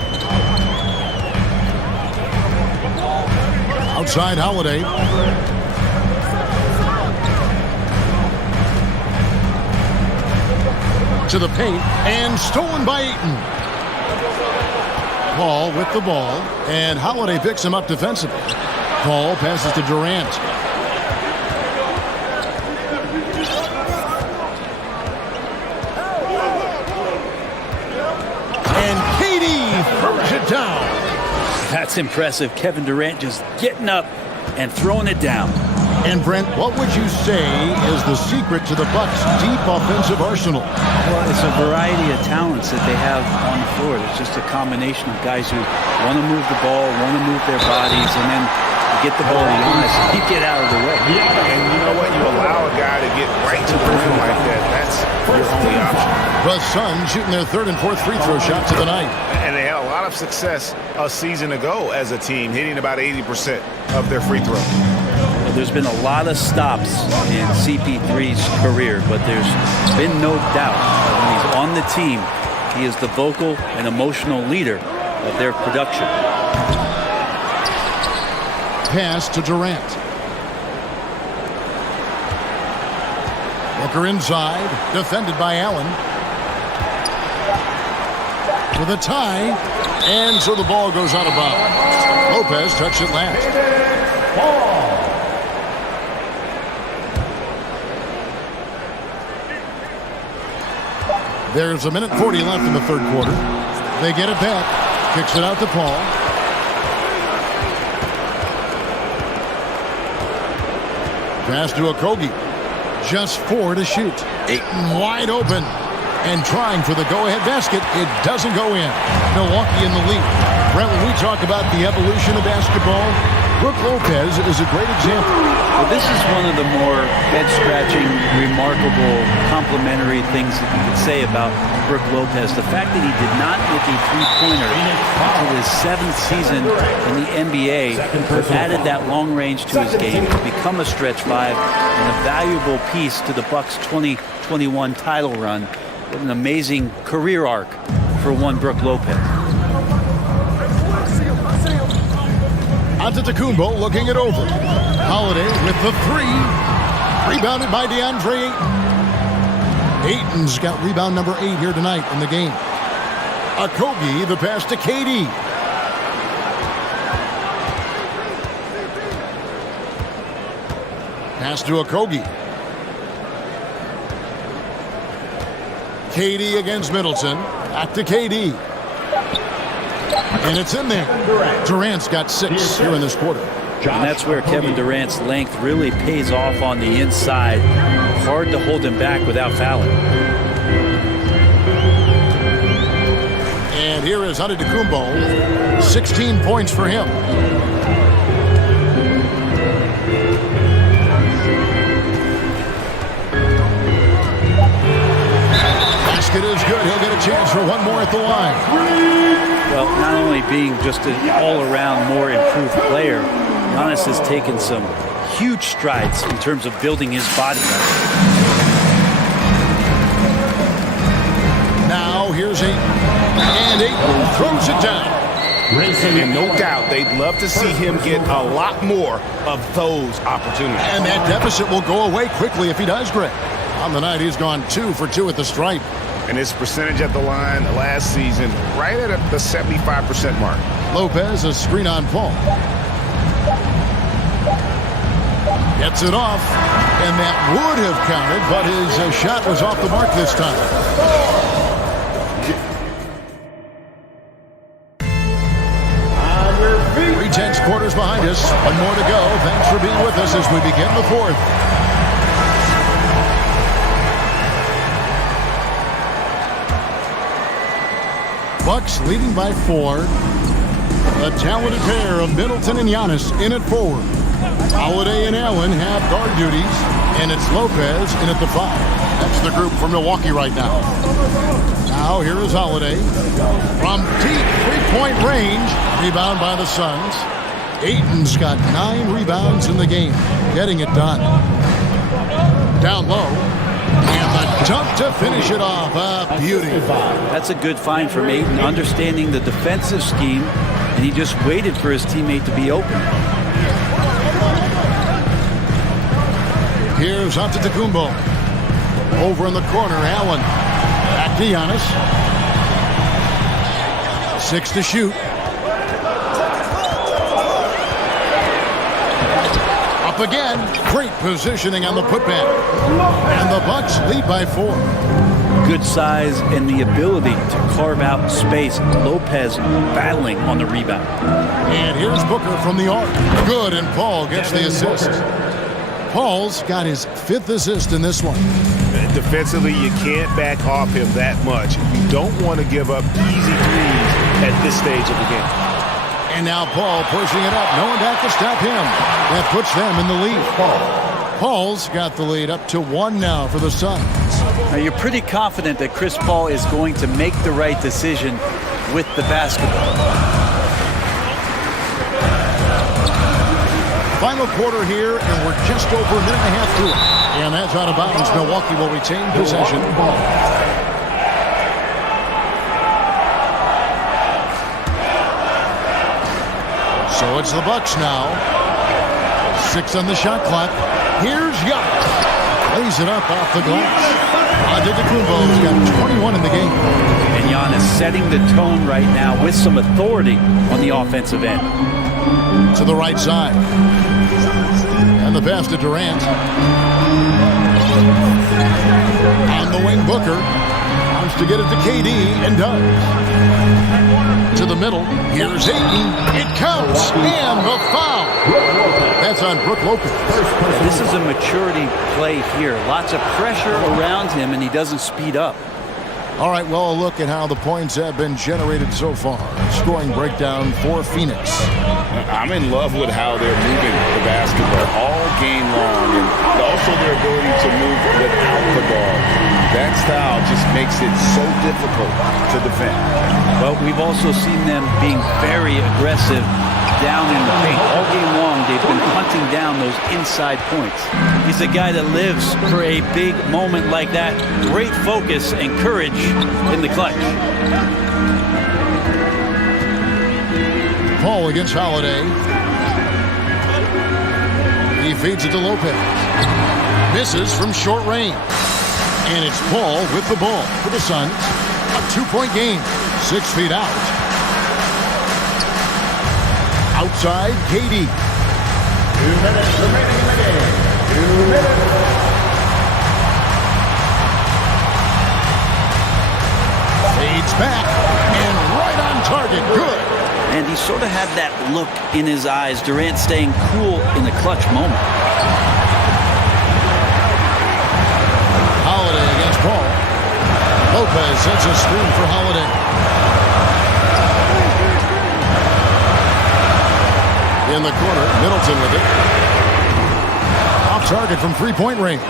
Outside Holiday. To the paint, and stolen by Ayton. Paul with the ball, and Holiday picks him up defensively. Paul passes to Durant. throws it down. That's impressive. Kevin Durant just getting up and throwing it down. And Brent, what would you say is the secret to the Bucks' deep offensive arsenal? Well, it's a variety of talents that they have on the floor. It's just a combination of guys who want to move the ball, want to move their bodies, and then you get the ball to Giannis, you get out of the way. And you know what? You allow a guy to get right to the rim like that. That's your only option. The Suns shooting their third and fourth free throw shots of the night. And they had a lot of success a season ago as a team, hitting about 80% of their free throws. Well, there's been a lot of stops in CP3's career, but there's been no doubt that when he's on the team, he is the vocal and emotional leader of their production. Pass to Durant. Booker inside, defended by Allen. With a tie, and so the ball goes out of bounds. Lopez touched it last. There's a minute 40 left in the third quarter. They get it back. Kicks it out to Paul. Pass to Okogie. Just 4 to shoot. Ayton wide open. And trying for the go-ahead basket. It doesn't go in. Milwaukee in the lead. Brent, when we talk about the evolution of basketball, Brook Lopez is a great example. Well, this is one of the more head-scratching, remarkable, complimentary things that you could say about Brook Lopez. The fact that he did not hit a three-pointer until his 7th season in the NBA, but added that long range to his game to become a stretch 5 and a valuable piece to the Bucks' 2021 title run. What an amazing career arc for one Brook Lopez. Antetokounmpo looking it over. Holiday with the 3. Rebounded by DeAndre Ayton. Ayton's got rebound number 8 here tonight in the game. Okogie, the pass to KD. Pass to Okogie. KD against Middleton. Back to KD. And it's in there. Durant's got 6 here in this quarter. And that's where Kevin Durant's length really pays off on the inside. Hard to hold him back without fouling. And here is Antetokounmpo. 16 points for him. Basket is good. He'll get a chance for one more at the line. Well, not only being just an all-around more improved player, Giannis has taken some huge strides in terms of building his body. Now here's Ayton. And Ayton throws it down. And no doubt they'd love to see him get a lot more of those opportunities. And that deficit will go away quickly if he does, Greg. On the night, he's gone 2 for 2 at the stripe. And his percentage at the line last season, right at the 75% mark. Lopez, a screen on Paul. Gets it off, and that would have counted, but his shot was off the mark this time. 3/10 quarters behind us. One more to go. Thanks for being with us as we begin the fourth. Bucks leading by 4. A talented pair of Middleton and Giannis in at forward. Holiday and Allen have guard duties, and it's Lopez in at the 5. That's the group for Milwaukee right now. Now here is Holiday. From deep three-point range, rebound by the Suns. Ayton's got 9 rebounds in the game, getting it done. Down low. And the dunk to finish it off. A beauty. That's a good find from Ayton, understanding the defensive scheme, and he just waited for his teammate to be open. Here's Antetokounmpo. Over in the corner, Allen. Back to Giannis. 6 to shoot. Up again. Great positioning on the putback. And the Bucks lead by 4. good size and the ability to carve out space. Lopez battling on the rebound. And here's Booker from the arc. Good, and Paul gets the assist. Paul's got his 5th assist in this one. Defensively, you can't back off him that much. You don't want to give up easy threes at this stage of the game. And now Paul pushing it up. No one back to stop him. That puts them in the lead. Paul's got the lead up to 1 now for the Suns. Now you're pretty confident that Chris Paul is going to make the right decision with the basketball. Final quarter here, and we're just over a minute and a half through it. And that's out of bounds. Milwaukee will retain possession. So it's the Bucks now. 6 on the shot clock. Here's Giannis. Lays it up off the glass. Antetokounmpo's got 21 in the game. And Giannis setting the tone right now with some authority on the offensive end. To the right side. And the pass to Durant. On the wing, Booker wants to get it to KD and does. To the middle. Here's Ayton. It counts. And the foul. That's on Brook Lopez. This is a maturity play here. Lots of pressure around him, and he doesn't speed up. All right, well, a look at how the points have been generated so far. Scoring breakdown for Phoenix. I'm in love with how they're moving the basketball all game long, and also their ability to move without the ball. That style just makes it so difficult to defend. Well, we've also seen them being very aggressive down in the paint. All game long, they've been hunting down those inside points. He's a guy that lives for a big moment like that. Great focus and courage in the clutch. Paul against Holiday. He feeds it to Lopez. Misses from short range. And it's Paul with the ball for the Suns. A 2-point game. 6 feet out. Outside, KD. 2 minutes remaining in the game. 2 minutes. Fades back. And right on target. Good. And he sort of had that look in his eyes. Durant staying cool in the clutch moment. Holiday against Paul. Lopez sets a screen for Holiday. In the corner, Middleton with it. Off target from 3-point range.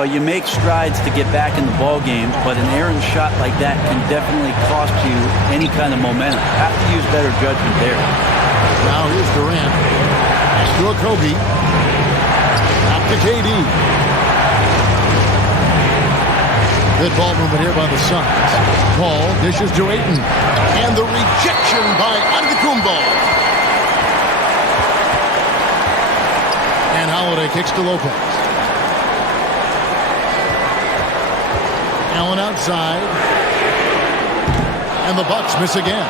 Well, you make strides to get back in the ball game, but an errant shot like that can definitely cost you any kind of momentum. Have to use better judgment there. Now here's Durant. To a Kobe. Up to KD. Good ball movement here by the Suns. Paul dishes to Ayton. And the rejection by Antetokounmpo. And Holiday kicks to Lopez. Allen outside. And the Bucks miss again.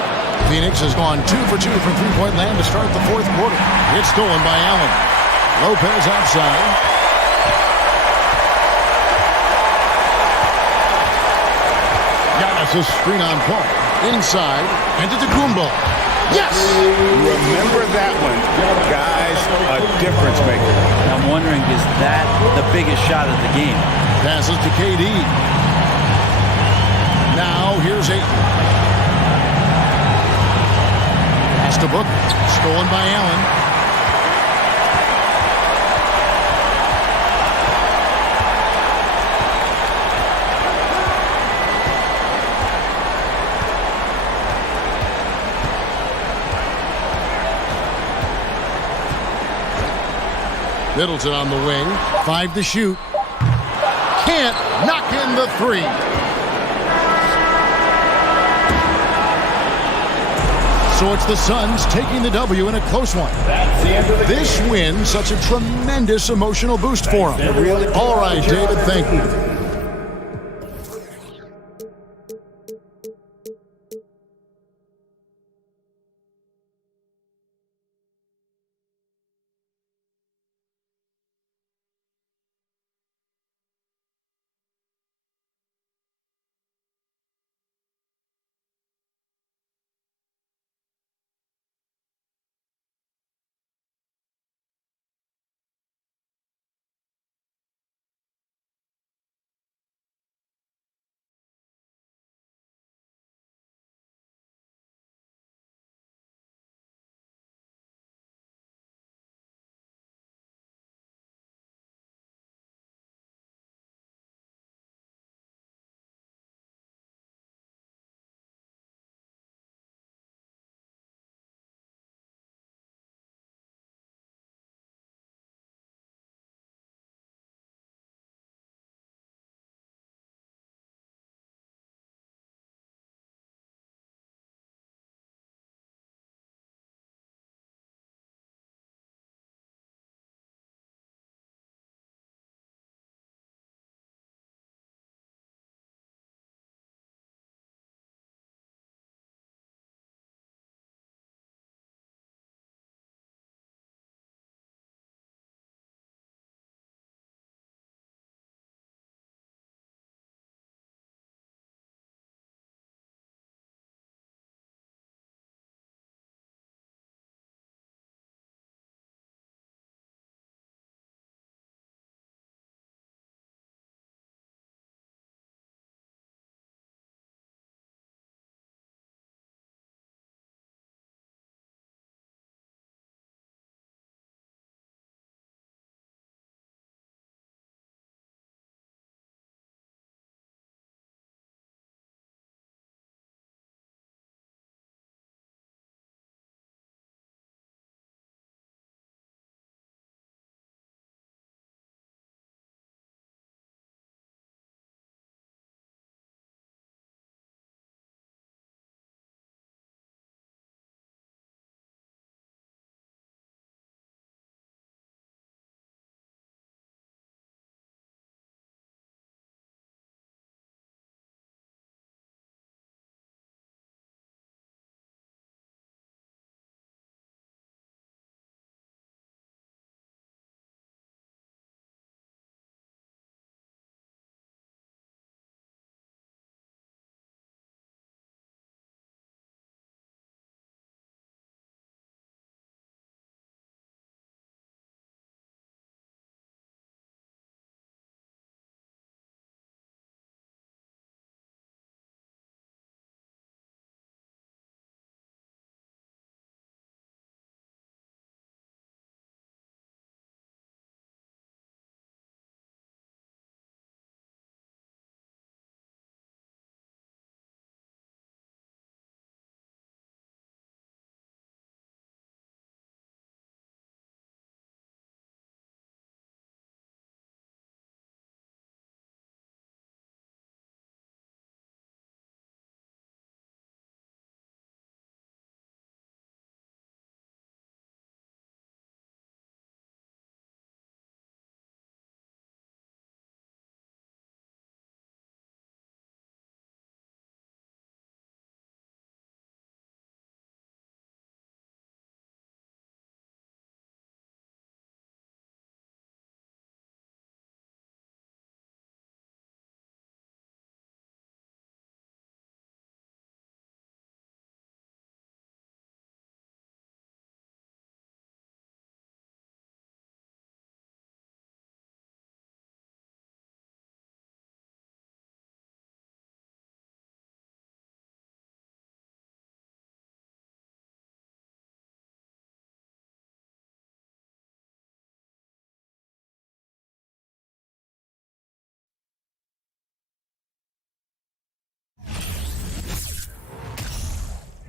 Phoenix has gone 2 for 2 from 3-point land to start the 4th quarter. It's stolen by Allen. Lopez outside. Giannis a screen on Paul. Inside. And to Antetokounmpo. Yes! Remember that one. Guys, a difference maker. I'm wondering, is that the biggest shot of the game? Passes to KD. Now here's Ayton. Pass to Booker. Stolen by Allen. Middleton on the wing. 5 to shoot. Can't knock in the 3. So it's the Suns taking the W in a close one. This win, such a tremendous emotional boost for them. All right, David, thank you.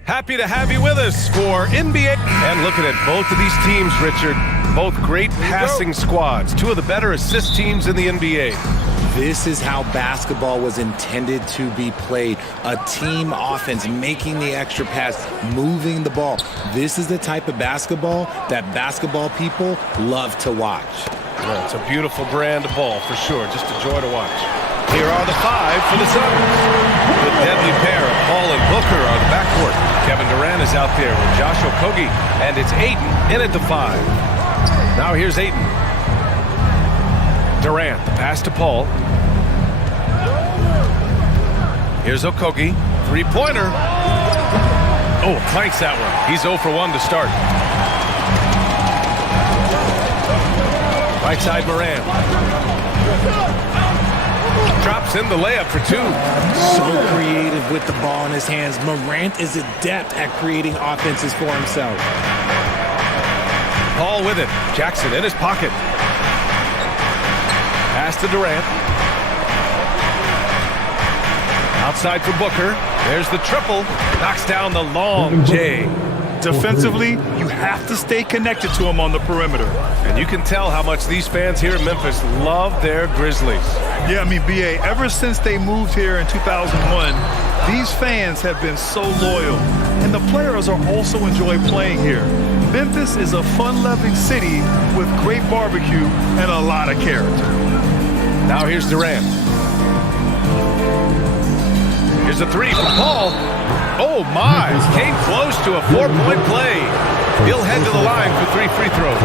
Happy to have you with us for NBA. And looking at both of these teams, Richard, both great passing squads, two of the better assist teams in the NBA. This is how basketball was intended to be played. A team offense, making the extra pass, moving the ball. This is the type of basketball that basketball people love to watch. Yeah, it's a beautiful brand of ball for sure. Just a joy to watch. Here are the five for the Suns. The deadly pair of Paul and Booker on the backcourt. Kevin Durant is out there with Josh Okogie, and it's Ayton in at the five. Now here's Ayton. Durant, the pass to Paul. Here's Okogie, three-pointer. Oh, clanks that one. He's 0 for 1 to start. Right side Morant. Drops in the layup for 2. So creative with the ball in his hands. Morant is adept at creating offenses for himself. Paul with it. Jackson in his pocket. Pass to Durant. Outside for Booker. There's the triple. Knocks down the long J. Defensively, you have to stay connected to him on the perimeter. And you can tell how much these fans here in Memphis love their Grizzlies. Yeah, I mean, BA, ever since they moved here in 2001, these fans have been so loyal. And the players are also enjoy playing here. Memphis is a fun-loving city with great barbecue and a lot of character. Now here's Durant. Here's a three from Paul. Oh, my. Came close to a 4-point play. He'll head to the line for 3 free throws.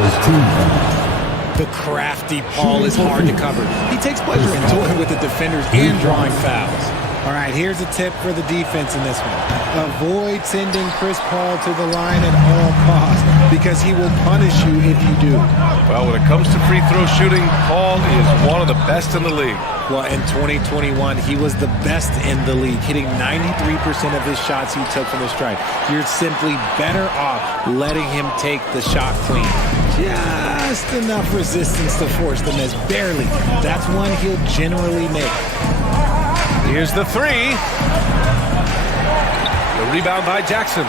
The crafty Paul is hard to cover. He takes pleasure in toying with the defenders and drawing fouls. All right, here's a tip for the defense in this one. Avoid sending Chris Paul to the line at all costs because he will punish you if you do. Well, when it comes to free throw shooting, Paul is one of the best in the league. Well, in 2021, he was the best in the league, hitting 93% of his shots he took from the stripe. You're simply better off letting him take the shot clean. Just enough resistance to force the miss, barely. That's one he'll generally make. Here's the three. The rebound by Jackson.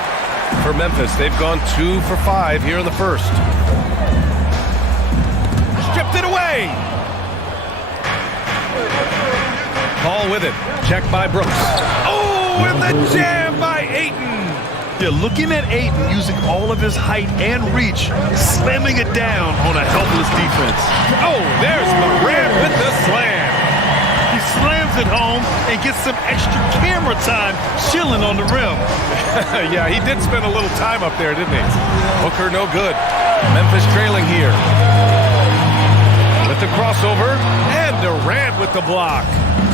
For Memphis, they've gone 2 for 5 here in the first. Stripped it away. Paul with it. Checked by Brooks. Oh, and the jam by Ayton. Yeah, looking at Ayton using all of his height and reach, slamming it down on a helpless defense. Oh, there's Morant with the slam. He slams it home and gets some extra camera time chilling on the rim. Yeah, he did spend a little time up there, didn't he? Booker no good. Memphis trailing here. With the crossover, and Durant with the block.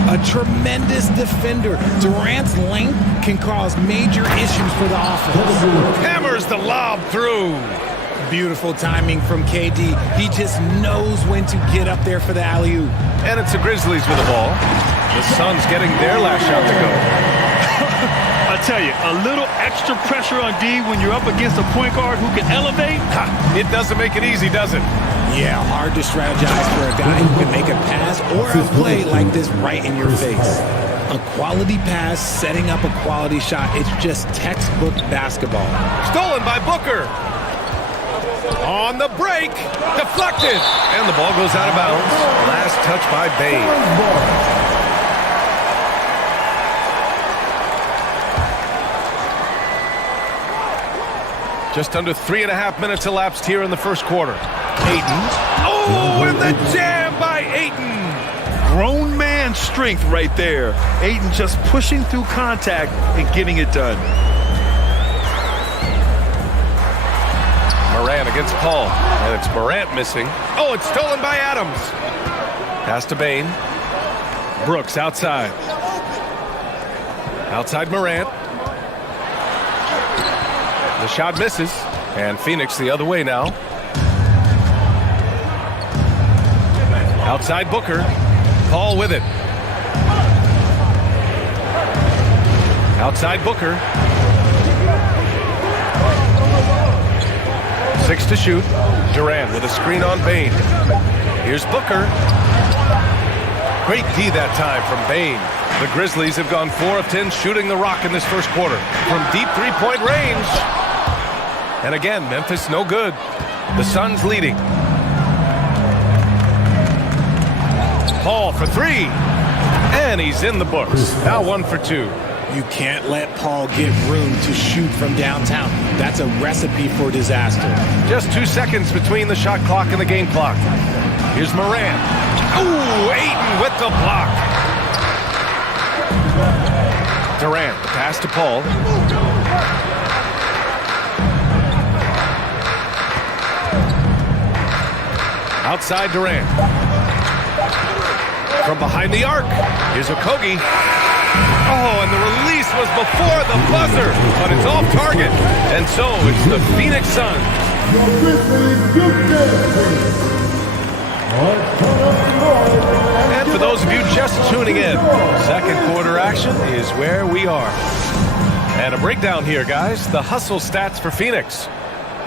A tremendous defender. Durant's length can cause major issues for the offense. Hammers the lob through. Beautiful timing from KD. He just knows when to get up there for the alley-oop. And it's the Grizzlies with the ball. The Suns getting their last shot to go. I tell you, a little extra pressure on D when you're up against a point guard who can elevate. It doesn't make it easy, does it? Yeah, hard to strategize for a guy who can make a pass or a play like this right in your face. A quality pass, setting up a quality shot. It's just textbook basketball. Stolen by Booker. On the break. Deflected. And the ball goes out of bounds. Last touch by Bane. Just under 3.5 minutes elapsed here in the first quarter. Ayton. Oh, and the jam by Ayton. Grown man strength right there. Ayton just pushing through contact and getting it done. Morant against Paul. And it's Morant missing. Oh, it's stolen by Adams. Pass to Bane. Brooks outside. Outside Morant. The shot misses. And Phoenix the other way now. Outside Booker. Paul with it. Outside Booker. 6 to shoot. Durant with a screen on Bane. Here's Booker. Great D that time from Bane. The Grizzlies have gone 4 of 10 shooting the rock in this first quarter from deep three-point range. And again, Memphis no good. The Suns leading. Paul for 3. And he's in the books. Now 1 for 2. You can't let Paul get room to shoot from downtown. That's a recipe for disaster. Just 2 seconds between the shot clock and the game clock. Here's Morant. Ooh, Ayton with the block. Durant, the pass to Paul. Outside Durant. From behind the arc, here's Okogie. Oh, and the release was before the buzzer, but it's off target. And so it's the Phoenix Suns. And for those of you just tuning in, second quarter action is where we are. And a breakdown here, guys. The hustle stats for Phoenix.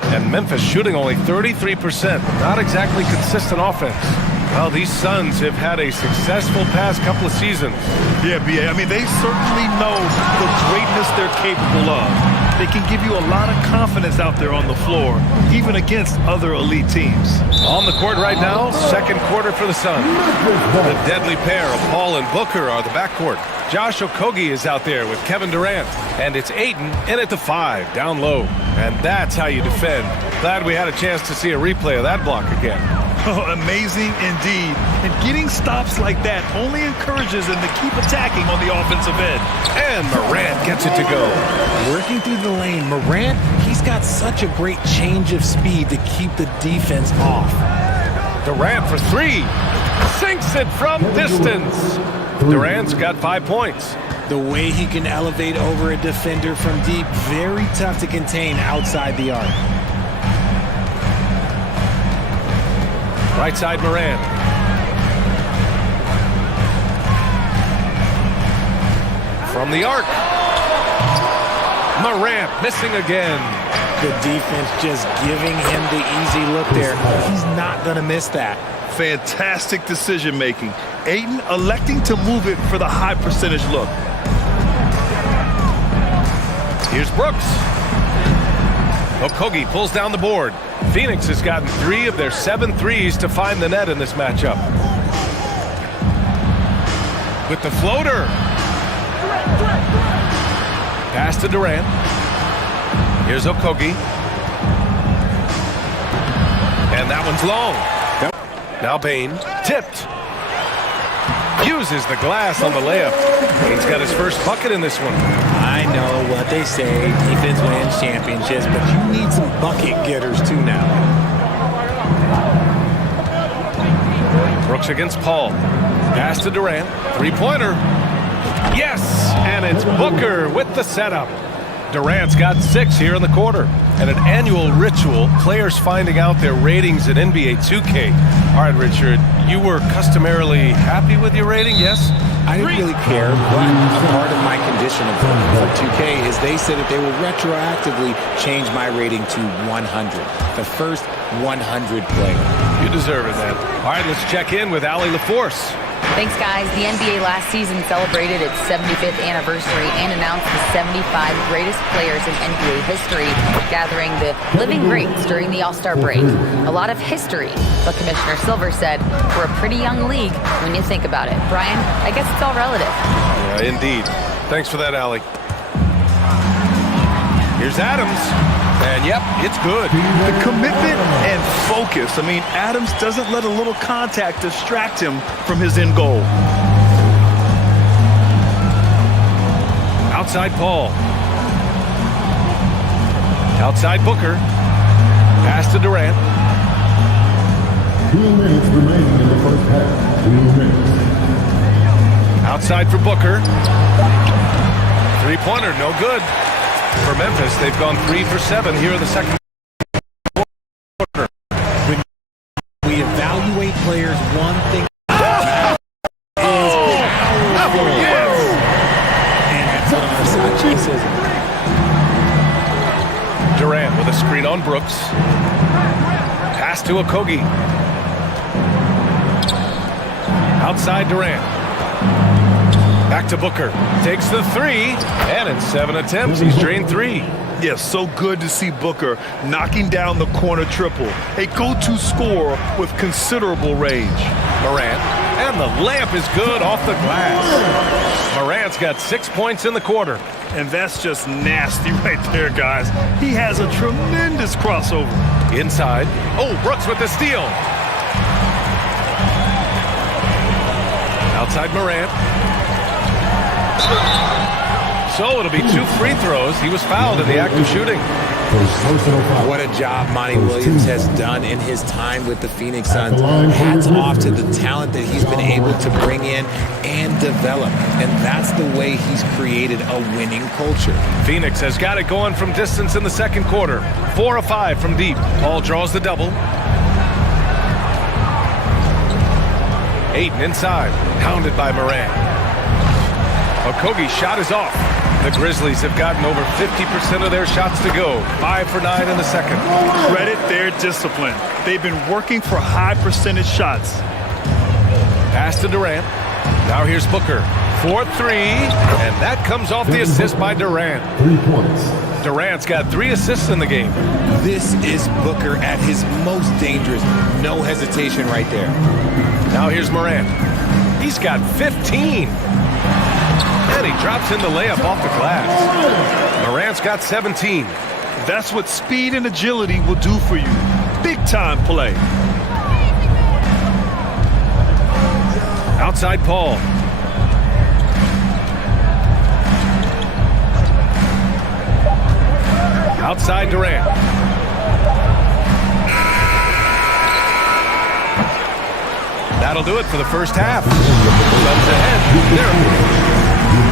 And Memphis shooting only 33%. Not exactly consistent offense. Well, these Suns have had a successful past couple of seasons. Yeah, B.A. I mean, they certainly know the greatness they're capable of. They can give you a lot of confidence out there on the floor, even against other elite teams. On the court right now, second quarter for the Suns. The deadly pair of Paul and Booker are the backcourt. Josh Okogie is out there with Kevin Durant. And it's Ayton in at the 5, down low. And that's how you defend. Glad we had a chance to see a replay of that block again. Oh, amazing indeed. And getting stops like that only encourages them to keep attacking on the offensive end. And Morant gets it to go. Working through the lane, Morant, he's got such a great change of speed to keep the defense off. Durant for 3. Sinks it from distance. Durant's got 5 points. The way he can elevate over a defender from deep, very tough to contain outside the arc. Right side Morant. From the arc. Morant missing again. The defense just giving him the easy look there. He's not going to miss that. Fantastic decision making. Ayton electing to move it for the high percentage look. Here's Brooks. Okogie pulls down the board. Phoenix has gotten 3 of their 7 threes to find the net in this matchup. With the floater. Pass to Durant. Here's Okogie. And that one's long. Now Bane, tipped. Uses the glass on the layup. Bane's got his first bucket in this one. I know what they say, defense wins championships, but you need some bucket getters too now. Brooks against Paul. Pass to Durant. 3-pointer. Yes! And it's Booker with the setup. Durant's got 6 here in the quarter. And an annual ritual, players finding out their ratings in NBA 2K. All right, Richard, you were customarily happy with your rating, yes? I didn't really care, but a part of my condition of voting for 2K is they said that they will retroactively change my rating to 100. The first 100 player. You deserve it, man. All right, let's check in with Allie LaForce. Thanks, guys. The NBA last season celebrated its 75th anniversary and announced the 75 greatest players in NBA history, gathering the living greats during the All-Star break. A lot of history, but Commissioner Silver said, we're a pretty young league when you think about it. Brian, I guess it's all relative. Yeah, indeed. Thanks for that, Allie. Here's Adams. And, yep, it's good. The commitment and focus. I mean, Adams doesn't let a little contact distract him from his end goal. Outside Paul. Outside Booker. Pass to Durant. 2 minutes remaining in the first half. 2 minutes. Outside for Booker. 3-pointer, no good. For Memphis, they've gone 3 for 7 here in the second quarter. When we evaluate players, one thing is powerful. Yes! And that's what Versace says. Durant with a screen on Brooks. Pass to Okogie. Outside Durant. Back to Booker. Takes the three, and in 7 attempts, he's drained 3. Yes, so good to see Booker knocking down the corner triple. A go-to scorer with considerable range. Morant, and the layup is good off the glass. Morant's got 6 points in the quarter. And that's just nasty right there, guys. He has a tremendous crossover. Inside. Oh, Brooks with the steal. Outside Morant. So it'll be 2 free throws. He was fouled in the act of shooting. What a job Monty Williams has done in his time with the Phoenix Suns. Hats off to the talent that he's been able to bring in and develop. And that's the way he's created a winning culture. Phoenix has got it going from distance in the second quarter. 4 of 5 from deep. Paul draws the double. Ayton inside. Pounded by Morant. Okogie's shot is off. The Grizzlies have gotten over 50% of their shots to go. 5 for 9 in the second. Credit their discipline. They've been working for high percentage shots. Pass to Durant. Now here's Booker. 4-3, and that comes off the assist by Durant. 3 points. Durant's got 3 assists in the game. This is Booker at his most dangerous. No hesitation right there. Now here's Morant. He's got 15. And he drops in the layup off the glass. Morant's got 17. That's what speed and agility will do for you. Big time play. Outside Paul. Outside Durant. That'll do it for the first half. Suns ahead. They're 23.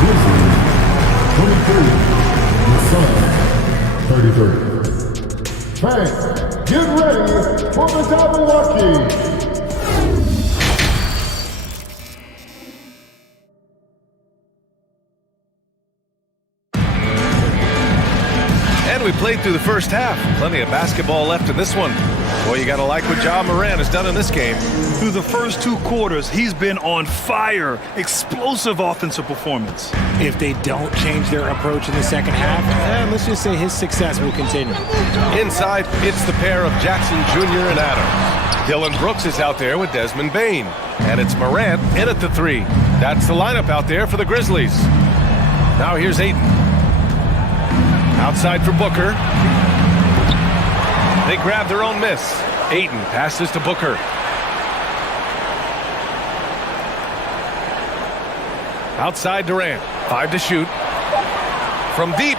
Fans, get ready for the Jabberwocky. And we played through the first half. Plenty of basketball left in this one. Boy, you got to like what Ja Morant has done in this game. Through the first 2 quarters, he's been on fire. Explosive offensive performance. If they don't change their approach in the second half, let's just say his success will continue. Inside, it's the pair of Jackson Jr. and Adams. Dillon Brooks is out there with Desmond Bane. And it's Morant in at the 3. That's the lineup out there for the Grizzlies. Now here's Ayton. Outside for Booker. They grab their own miss. Ayton passes to Booker. Outside Durant. 5 to shoot. From deep.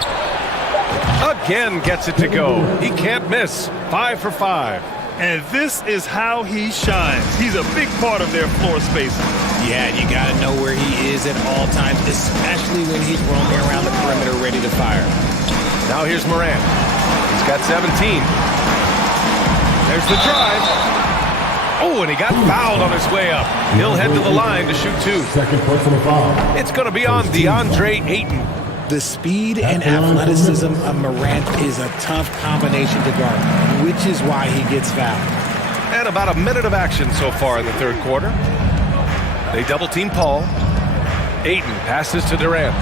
Again gets it to go. He can't miss. 5 for 5. And this is how he shines. He's a big part of their floor spacing. Yeah, you got to know where he is at all times, especially when he's roaming around the perimeter ready to fire. Now here's Morant. He's got 17. There's the drive. Oh, and he got fouled on his way up. He'll head to the line to shoot 2. Second personal foul. It's going to be on DeAndre Ayton. The speed and athleticism of Morant is a tough combination to guard, which is why he gets fouled. And about a minute of action so far in the third quarter. They double team Paul. Ayton passes to Durant.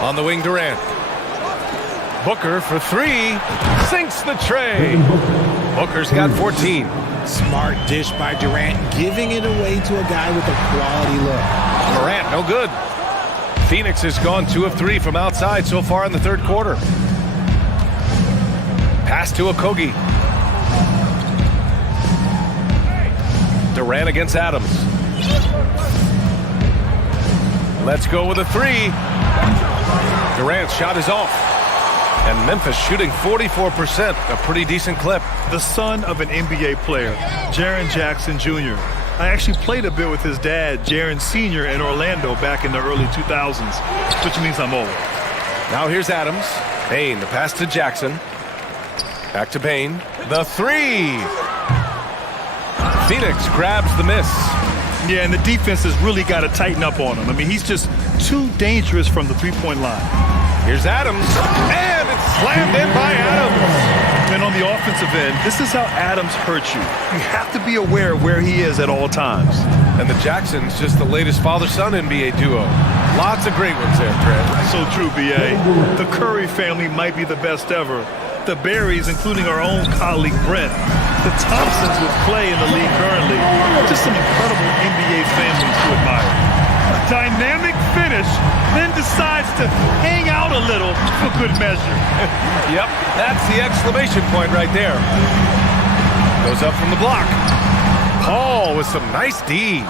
On the wing, Durant. Booker for 3. Sinks the tray. Booker's got 14. Smart dish by Durant, giving it away to a guy with a quality look. Durant, no good. Phoenix has gone 2 of 3 from outside so far in the third quarter. Pass to Okogie. Durant against Adams. Let's go with a 3. Durant's shot is off. And Memphis shooting 44%, a pretty decent clip. The son of an NBA player, Jaren Jackson Jr. I actually played a bit with his dad, Jaren Sr. in Orlando back in the early 2000s, which means I'm old. Now here's Adams. Bane, the pass to Jackson. Back to Bane. The 3. Phoenix grabs the miss. Yeah, and the defense has really got to tighten up on him. I mean, he's just too dangerous from the three-point line. Here's Adams, and it's slammed in by Adams. And on the offensive end, this is how Adams hurts you. You have to be aware of where he is at all times. And the Jacksons, just the latest father-son NBA duo. Lots of great ones there, Fred. So true, B.A. The Curry family might be the best ever. The Berries, including our own colleague Brent. The Thompsons with Clay in the league currently. Just some incredible NBA families to admire. A dynamic finish, then decides to hang out a little for good measure. Yep, that's the exclamation point right there. Goes up from the block. Paul with some nice D.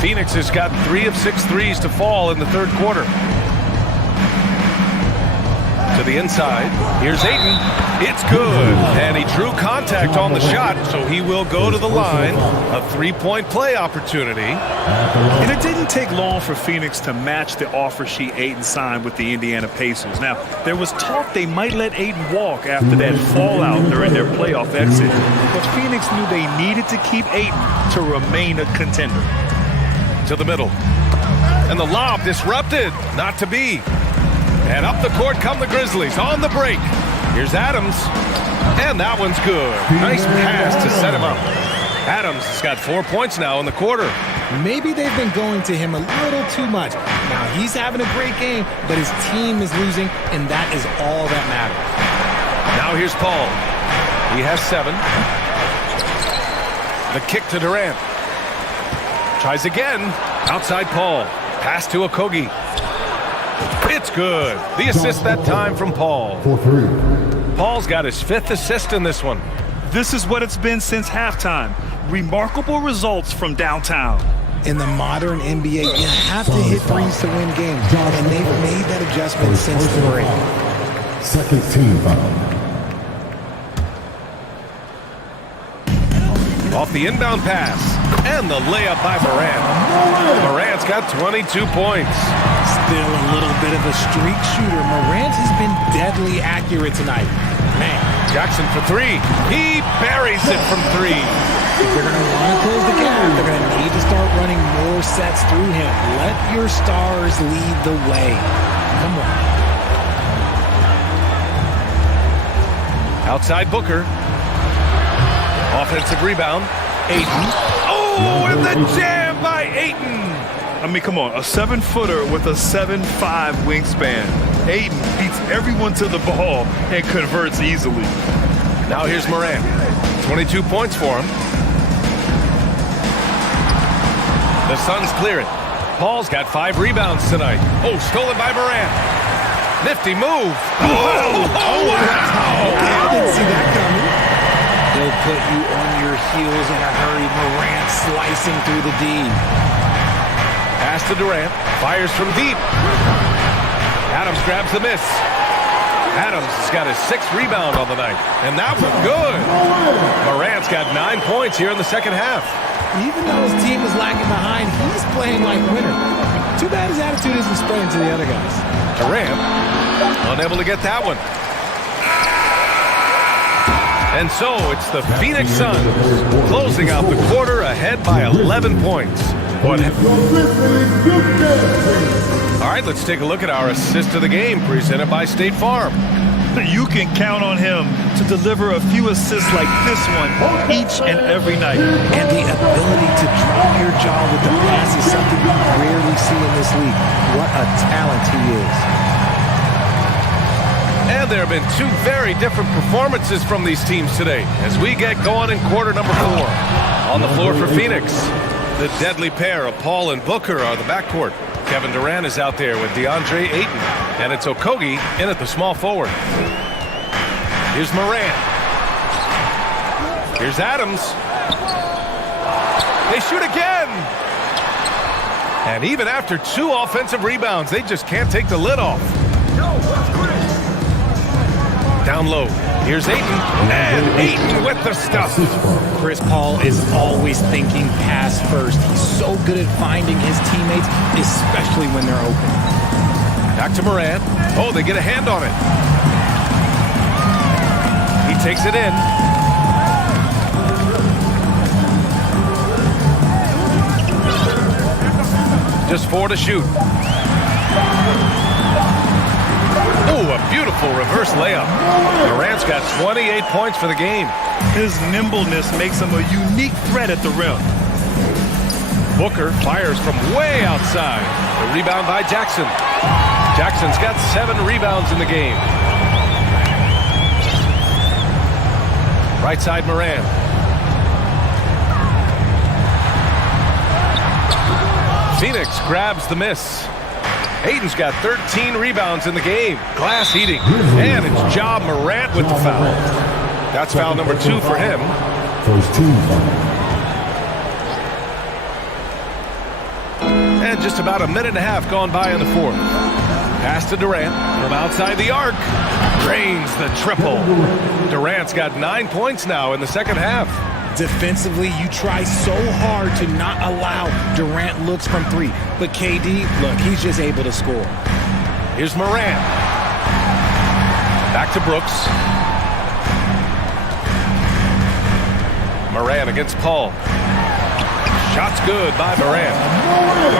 Phoenix has got 3 of 6 threes to fall in the third quarter. To the inside. Here's Ayton. It's good. And he drew contact on the shot, so he will go to the line. A 3-point play opportunity. And it didn't take long for Phoenix to match the offer sheet Ayton signed with the Indiana Pacers. Now, there was talk they might let Ayton walk after that fallout during their playoff exit. But Phoenix knew they needed to keep Ayton to remain a contender. To the middle. And the lob disrupted. Not to be. And up the court come the Grizzlies on the break. Here's Adams. And that one's good. Nice pass to set him up. Adams has got 4 points now in the quarter. Maybe they've been going to him a little too much. Now he's having a great game, but his team is losing, and that is all that matters. Now here's Paul. He has 7. The kick to Durant. Tries again. Outside Paul. Pass to Okogie. It's good. The assist that time from Paul. Paul's got his 5th assist in this one. This is what it's been since halftime. Remarkable results from downtown. In the modern NBA, you have to hit threes to win games. And they've made that adjustment since the break. Second team foul. Off the inbound pass. And the layup by Morant. Morant's got 22 points. Still a little bit of a streak shooter. Morant has been deadly accurate tonight. Man. Jackson for 3. He buries it from 3. If they're going to want to close the gap, they're going to need to start running more sets through him. Let your stars lead the way. Come on. Outside Booker. Offensive rebound. Ayton. Oh, and the jam by Ayton. I mean, come on, a 7-footer with a 7'5" wingspan. Ayton beats everyone to the ball and converts easily. Now here's Morant. 22 points for him. The Suns clear it. Paul's got 5 rebounds tonight. Oh, stolen by Morant. Nifty move. Oh, wow. I didn't see that coming. He'll put you on your heels in a hurry. Morant slicing through the D. Pass to Durant. Fires from deep. Adams grabs the miss. Adams has got his 6th rebound on the night. And that was good. Morant's got 9 points here in the second half. Even though his team is lagging behind, he's playing like winner. Too bad his attitude isn't spreading to the other guys. Durant unable to get that one. And so it's the Phoenix Suns closing out the quarter ahead by 11 points. All right, let's take a look at our assist of the game presented by State Farm. You can count on him to deliver a few assists like this one each and every night. And the ability to drop your jaw with the pass is something you rarely see in this league. What a talent he is. And there have been 2 very different performances from these teams today as we get going in quarter number 4. On the floor for Phoenix, the deadly pair of Paul and Booker are the backcourt. Kevin Durant is out there with DeAndre Ayton, and it's Okogie in at the small forward. Here's Morant. Here's Adams. They shoot again. And even after 2 offensive rebounds, they just can't take the lid off. Down low. Here's Ayton. And Ayton with the stuff. Chris Paul is always thinking pass first. He's so good at finding his teammates, especially when they're open. Back to Morant. Oh, they get a hand on it. He takes it in. Just 4 to shoot. Oh, a beautiful reverse layup. Durant's got 28 points for the game. His nimbleness makes him a unique threat at the rim. Booker fires from way outside. The rebound by Jackson. Jackson's got 7 rebounds in the game. Right side, Moran. Phoenix grabs the miss. Hayden's got 13 rebounds in the game. Glass eating. And it's Ja Morant with the foul. That's foul number 2 for him. First team foul. And just about a minute and a half gone by in the fourth. Pass to Durant from outside the arc. Drains the triple. Durant's got 9 points now in the second half. Defensively, you try so hard to not allow Durant looks from 3. But KD, look, he's just able to score. Here's Moran. Back to Brooks. Moran against Paul. Shot's good by Morant.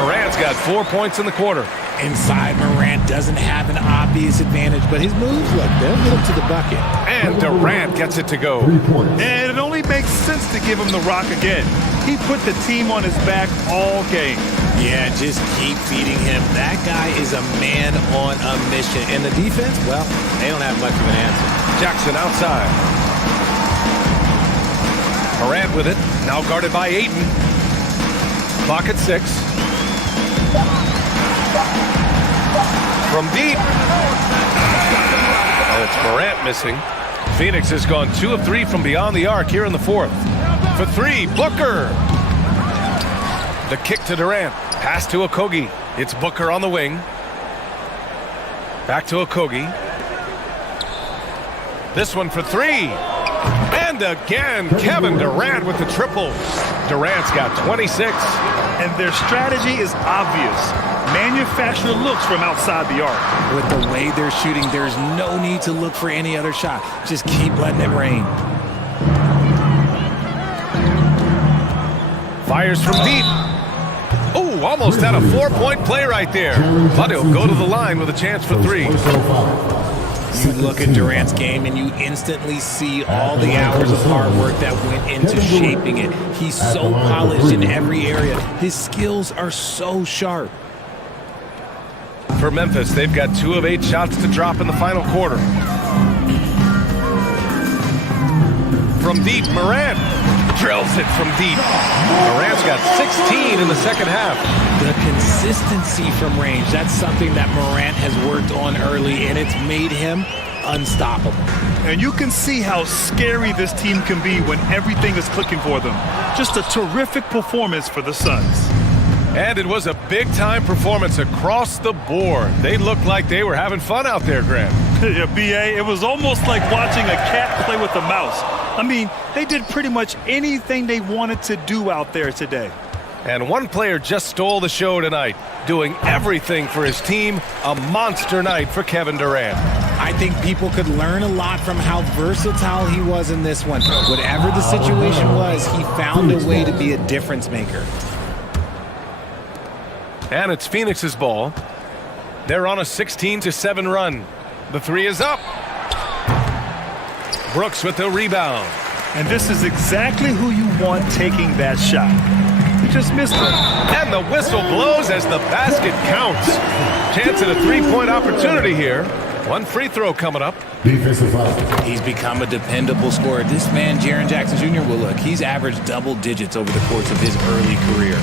Morant's got 4 points in the quarter. Inside, Morant doesn't have an obvious advantage, but his moves, look, they'll get him to the bucket. And Durant gets it to go. And it only makes sense to give him the rock again. He put the team on his back all game. Yeah, just keep feeding him. That guy is a man on a mission. And the defense, well, they don't have much of an answer. Jackson outside. Morant with it. Now guarded by Ayton. Clock at 6. From deep. And it's Morant missing. Phoenix has gone 2 of 3 from beyond the arc here in the fourth. For 3, Booker. The kick to Durant. Pass to Okogie. It's Booker on the wing. Back to Okogie. This one for 3. And again, Kevin Durant with the triple. Durant's got 26. And their strategy is obvious. Manufacture looks from outside the arc. With the way they're shooting, there's no need to look for any other shot. Just keep letting it rain. Fires from deep. Oh, almost had a 4-point play right there. But he'll go to the line with a chance for 3. You look at Durant's game and you instantly see all the hours of hard work that went into shaping it. He's so polished in every area. His skills are so sharp. For Memphis, they've got 2 of 8 shots to drop in the final quarter. From deep, Morant drills it from deep. Morant's got 16 in the second half. The consistency from range, that's something that Morant has worked on early, and it's made him unstoppable. And you can see how scary this team can be when everything is clicking for them. Just a terrific performance for the Suns. And it was a big-time performance across the board. They looked like they were having fun out there, Grant. Yeah, B.A., it was almost like watching a cat play with a mouse. I mean, they did pretty much anything they wanted to do out there today. And one player just stole the show tonight, doing everything for his team. A monster night for Kevin Durant. I think people could learn a lot from how versatile he was in this one. Whatever the situation was, he found a way to be a difference maker. And it's Phoenix's ball. They're on a 16-7 run. The 3 is up. Brooks with the rebound. And this is exactly who you want taking that shot. He just missed it. And the whistle blows as the basket counts. Chance at a 3-point opportunity here. 1 free throw coming up. Defensive foul. He's become a dependable scorer. This man, Jaren Jackson Jr., well, look, he's averaged double digits over the course of his early career.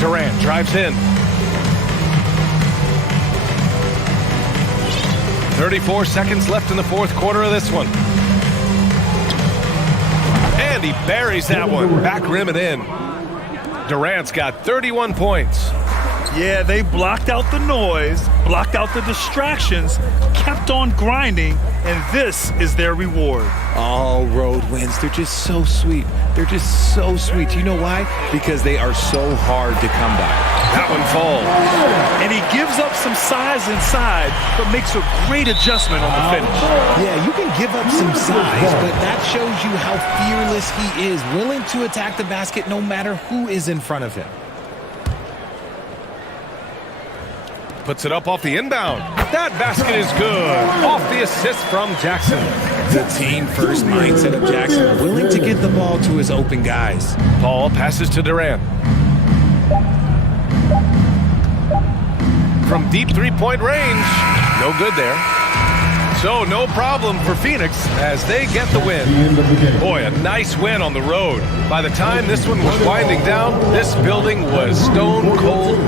Durant drives in. 34 seconds left in the fourth quarter of this one. And he buries that one. Back rim and in. Durant's got 31 points. Yeah, they blocked out the noise, blocked out the distractions, kept on grinding, and this is their reward. All road wins. They're just so sweet. They're just so sweet. You know why? Because they are so hard to come by. That one falls. And he gives up some size inside, but makes a great adjustment on the finish. Yeah, you can give up some size, but that shows you how fearless he is, willing to attack the basket no matter who is in front of him. puts it up off the inbound. That basket is good. Off the assist from Jackson. The team-first mindset of Jackson, willing to get the ball to his open guys. Paul passes to Durant. From deep three-point range. No good there. So no problem for Phoenix as they get the win. Boy, a nice win on the road. By the time this one was winding down, this building was stone cold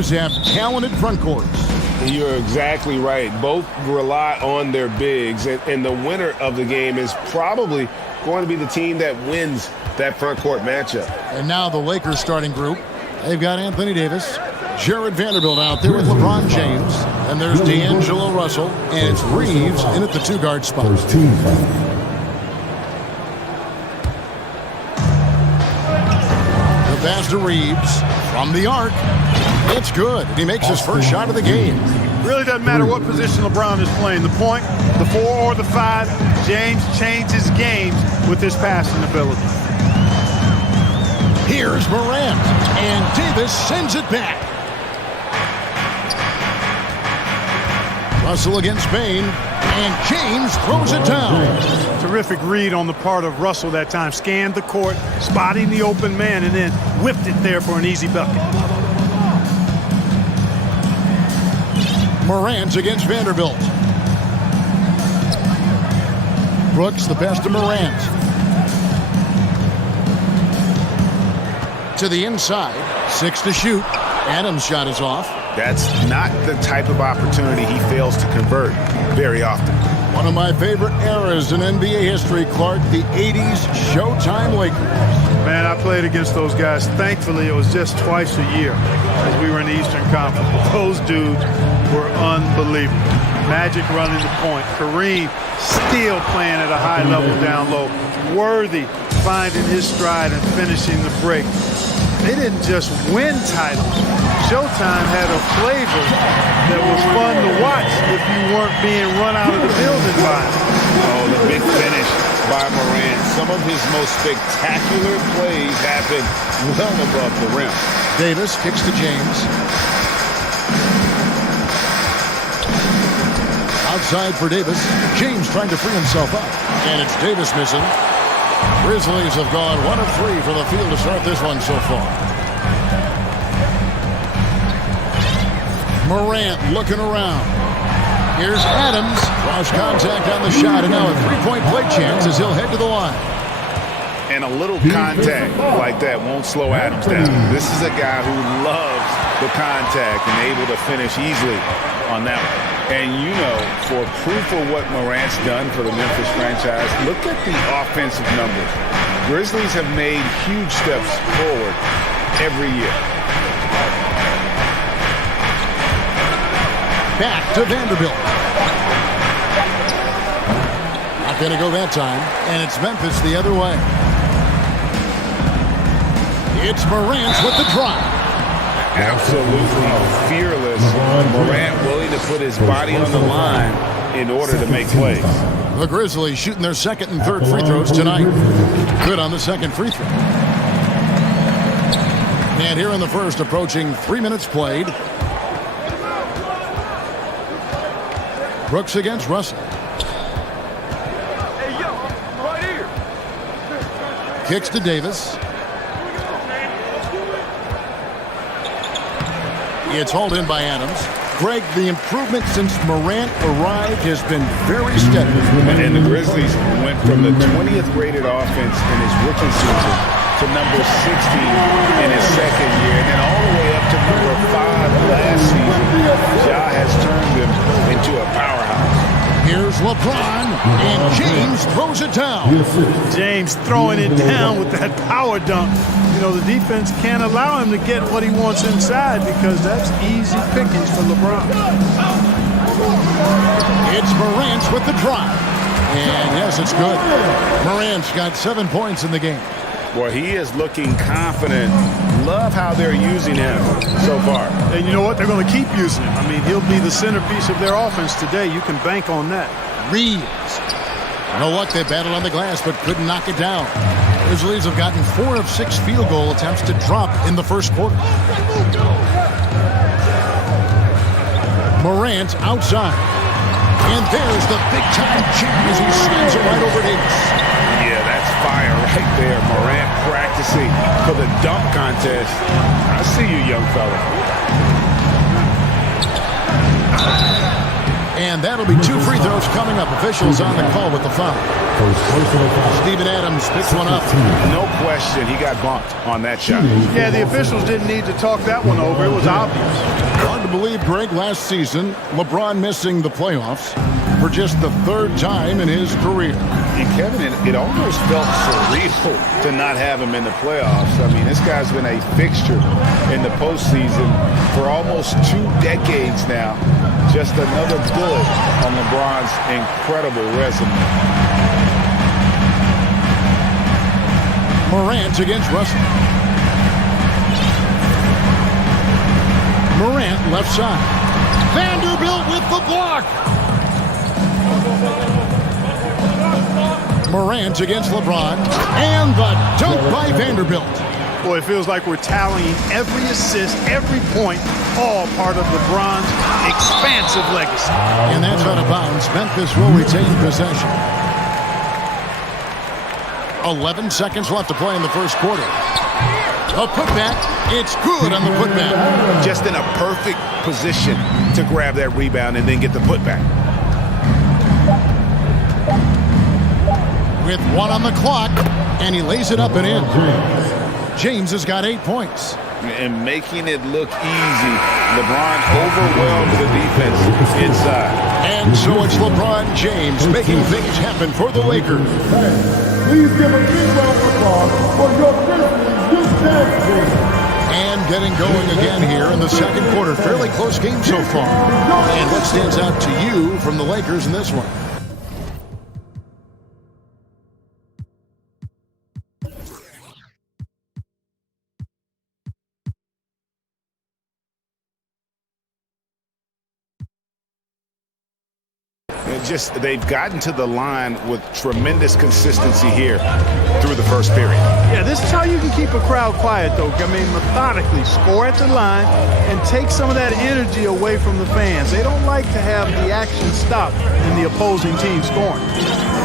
teams have talented front courts. You're exactly right. Both rely on their bigs, and the winner of the game is probably going to be the team that wins that front court matchup. And now the Lakers starting group. They've got Anthony Davis, Jared Vanderbilt out there with LeBron James, and there's D'Angelo Russell, and it's Reeves in at the two-guard spot. The pass to Reeves from the arc. It's good. He makes his first shot of the game. Really doesn't matter what position LeBron is playing. The point, the 4 or the 5, James changes games with his passing ability. Here's Morant, and Davis sends it back. Russell against Bain, and James throws it down. Terrific read on the part of Russell that time. Scanned the court, spotting the open man, and then whipped it there for an easy bucket. Morant against Vanderbilt. Brooks the pass to Morant. To the inside, 6 to shoot. Adams' shot is off. That's not the type of opportunity he fails to convert very often. One of my favorite eras in NBA history, Clark, the 80s Showtime Lakers. Man, I played against those guys. Thankfully, it was just twice a year as we were in the Eastern Conference. Those dudes were unbelievable. Magic running the point. Kareem still playing at a high level down low. Worthy finding his stride and finishing the break. They didn't just win titles. Showtime had a flavor that was fun to watch if you weren't being run out of the building by it. Oh, the big finish by Morant. Some of his most spectacular plays happen well above the rim. Davis kicks to James. Outside for Davis. James trying to free himself up. And it's Davis missing. Grizzlies have gone 1 of 3 for the field to start this one so far. Morant looking around. Here's Adams. Cross contact on the shot, and now a three-point play chance as he'll head to the line. And a little contact like that won't slow Adams down. This is a guy who loves the contact and able to finish easily on that one. And you know, for proof of what Morant's done for the Memphis franchise, look at the offensive numbers. Grizzlies have made huge steps forward every year. Back to Vanderbilt. Not going to go that time, and it's Memphis the other way. It's Morant with the drive. Absolutely fearless. Morant willing to put his body on the line in order to make plays. The Grizzlies shooting their second and third free throws tonight. Good on the second free throw. And here in the first, approaching 3 minutes played. Brooks against Russell. Kicks to Davis. It's hauled in by Adams. Greg, the improvement since Morant arrived has been very steady. And the Grizzlies went from the 20th rated offense in his rookie season to number 16 in his second year, and then all the way up to number 5 last season. Ja has turned them into a powerhouse. Here's LeBron, and James throws it down. James throwing it down with that power dunk. You know, the defense can't allow him to get what he wants inside because that's easy pickings for LeBron. It's Morant with the drive. And yes, it's good. Morant's got 7 points in the game. Boy, he is looking confident. Love how they're using him so far. And you know what? They're going to keep using him. I mean, he'll be the centerpiece of their offense today. You can bank on that. Reeves. No luck, they battled on the glass, but couldn't knock it down. Grizzlies have gotten 4 of 6 field goal attempts to drop in the first quarter. Morant outside. And there's the big-time jam as he slams it right over Davis. Yeah, that's fire right there. Morant practicing for the dunk contest. I see you, young fella. And that'll be 2 free throws coming up. Officials on the call with the foul. Steven Adams picks one up. No question, he got bumped on that shot. Yeah, the officials didn't need to talk that one over. It was obvious. Hard to believe, Greg, last season, LeBron missing the playoffs for just the 3rd time in his career. And Kevin, it almost felt surreal to not have him in the playoffs. I mean, this guy's been a fixture in the postseason for almost 2 decades now. Just another bullet on LeBron's incredible resume. Morant against Russell. Morant left side. Vanderbilt with the block. Morant against LeBron. And the dunk by Vanderbilt. Boy, it feels like we're tallying every assist, every point, all part of LeBron's expansive legacy. And that's out of bounds. Memphis will retain possession. 11 seconds left to play in the first quarter. A putback. It's good on the putback. Just in a perfect position to grab that rebound and then get the putback. With 1 on the clock, and he lays it up and in. James has got 8 points. And making it look easy, LeBron overwhelms the defense inside. And so it's LeBron James making things happen for the Lakers. Please give a big round of applause for your Grizzlies youth dance team. And getting going again here in the second quarter. Fairly close game so far. And what stands out to you from the Lakers in this one? Just they've gotten to the line with tremendous consistency here through the first period. Yeah, this is how you can keep a crowd quiet, though. I mean, methodically score at the line and take some of that energy away from the fans. They don't like to have the action stop in the opposing team scoring.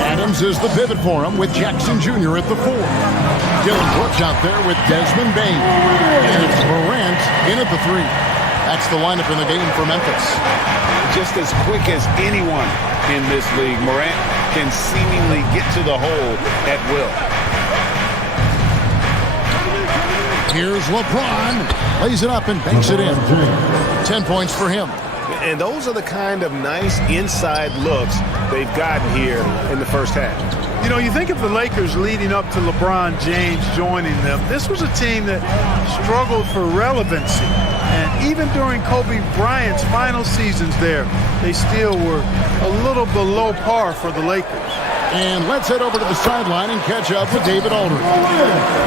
Adams is the pivot for him with Jackson Jr. at the 4. Dylan Brooks out there with Desmond Bain. And it's Morant in at the 3. That's the lineup in the game for Memphis. Just as quick as anyone in this league, Morant can seemingly get to the hole at will. Here's LeBron. Lays it up and banks it in. 10 points for him. And those are the kind of nice inside looks they've gotten here in the first half. You know, you think of the Lakers leading up to LeBron James joining them. This was a team that struggled for relevancy. And even during Kobe Bryant's final seasons there, they still were a little below par for the Lakers. And let's head over to the sideline and catch up with David Aldridge.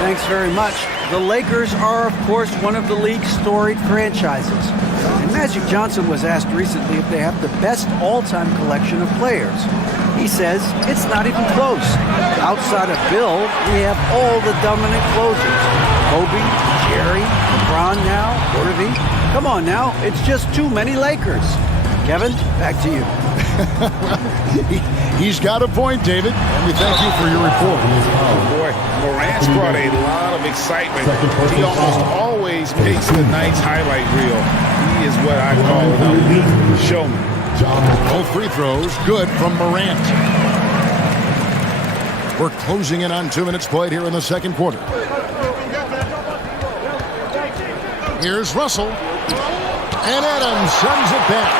Thanks very much. The Lakers are, of course, one of the league's storied franchises. And Magic Johnson was asked recently if they have the best all-time collection of players. He says it's not even close. Outside of Bill, we have all the dominant closers. Kobe, Jerry, LeBron now, Irving. Come on now, it's just too many Lakers. Kevin, back to you. He's got a point, David. And we thank you for your report. Oh, boy, Morant's brought a lot of excitement. He almost always makes the night's highlight reel. He is what I call an elite showman. Both free throws good from Morant. We're closing in on 2 minutes played here in the second quarter. Here's Russell. And Adams sends it back.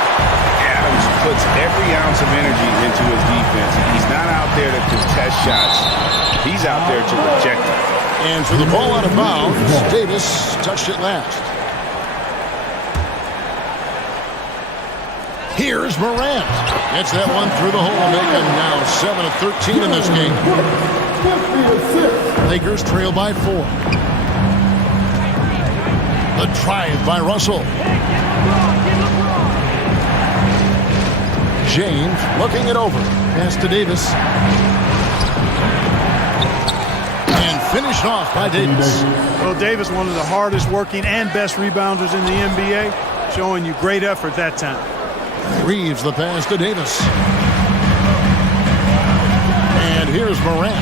Adams puts every ounce of energy into his defense. He's not out there to contest shots. He's out there to reject them. And for the ball out of bounds, Davis touched it last. Here's Morant. Gets that one through the hole, making now 7 of 13 in this game. Lakers trail by 4. The drive by Russell. James looking it over. Pass to Davis. And finished off by Davis. Well, Davis, one of the hardest working and best rebounders in the NBA, showing you great effort that time. Reeves the pass to Davis. And here's Morant.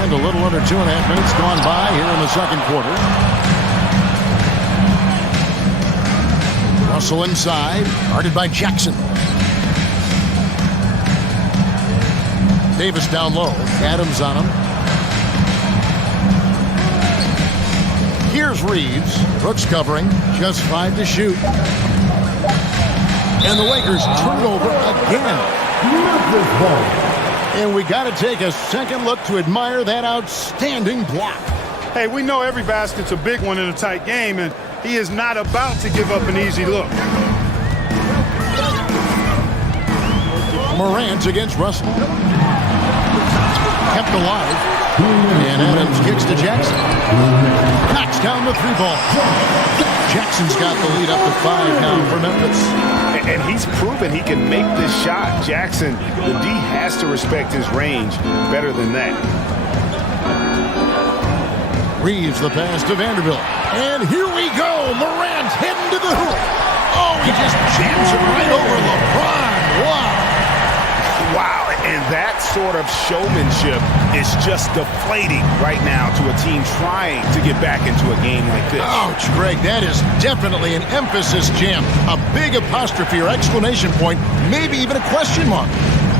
And a little under 2.5 minutes gone by here in the second quarter. Russell inside, guarded by Jackson. Davis down low. Adams on him. Here's Reeves. Brooks covering. Just 5 to shoot. And the Lakers turn it over again. And we got to take a second look to admire that outstanding block. Hey, we know every basket's a big one in a tight game, and he is not about to give up an easy look. Morant against Russell. Kept alive. And Adams kicks to Jackson. Knocks down the 3-ball. Jackson's got the lead up to 5 now for Memphis. And he's proven he can make this shot. Jackson, the D has to respect his range better than that. Reeves the pass to Vanderbilt. And here we go. Morant heading to the hoop. Oh, he just jams it right over LeBron. Wow. Wow, and that sort of showmanship is just deflating right now to a team trying to get back into a game like this. Ouch, Greg, that is definitely an emphasis jam. A big apostrophe or exclamation point, maybe even a question mark.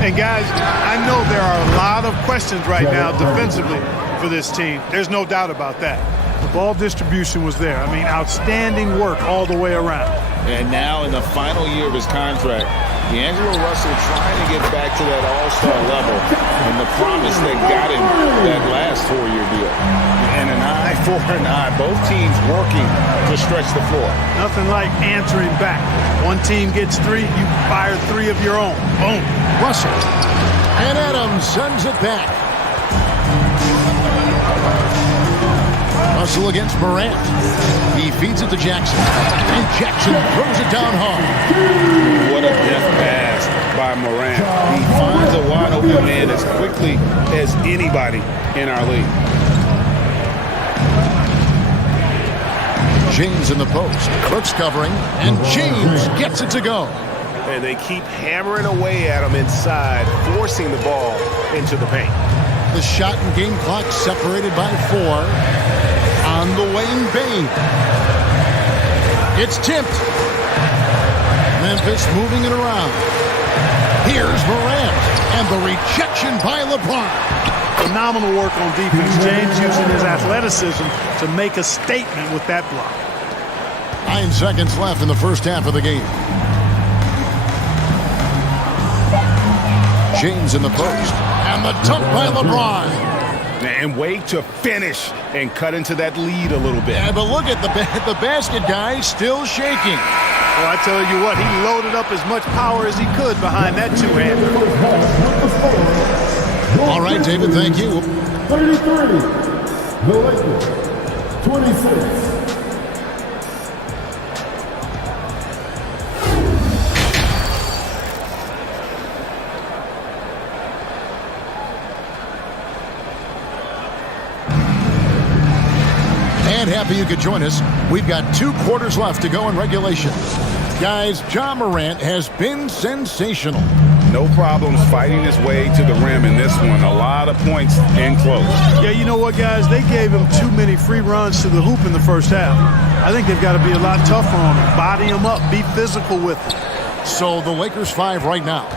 And guys, I know there are a lot of questions right now defensively for this team. There's no doubt about that. The ball distribution was there. I mean, outstanding work all the way around. And now in the final year of his contract, D'Angelo Russell trying to get back to that all-star level and the promise that got him that last 4-year deal. And an eye for an eye. Both teams working to stretch the floor. Nothing like answering back. One team gets 3, you fire 3 of your own. Boom. Russell. And Adams sends it back. Russell against Morant. He feeds it to Jackson. And Jackson throws it down hard. What a deft pass by Morant. He finds a wide open man as quickly as anybody in our league. James in the post. Brooks covering. And James gets it to go. And they keep hammering away at him inside, forcing the ball into the paint. The shot and game clock separated by 4. On the Wayne Bain. It's tipped. Memphis moving it around. Here's Morant. And the rejection by LeBron. Phenomenal work on defense. James using his athleticism to make a statement with that block. 9 seconds left in the first half of the game. James in the post. And the dunk by LeBron. And wait to finish and cut into that lead a little bit. Yeah, but look at the basket guy still shaking. Well, I tell you what, he loaded up as much power as he could behind that 2-hander. All right, David, thank you. 33, the Lakers, 26. Happy you could join us. We've got 2 quarters left to go in regulation. Guys, Ja Morant has been sensational. No problems fighting his way to the rim in this one. A lot of points in close. Yeah, you know what, guys? They gave him too many free runs to the hoop in the first half. I think they've got to be a lot tougher on him. Body him up. Be physical with him. So the Lakers 5 right now.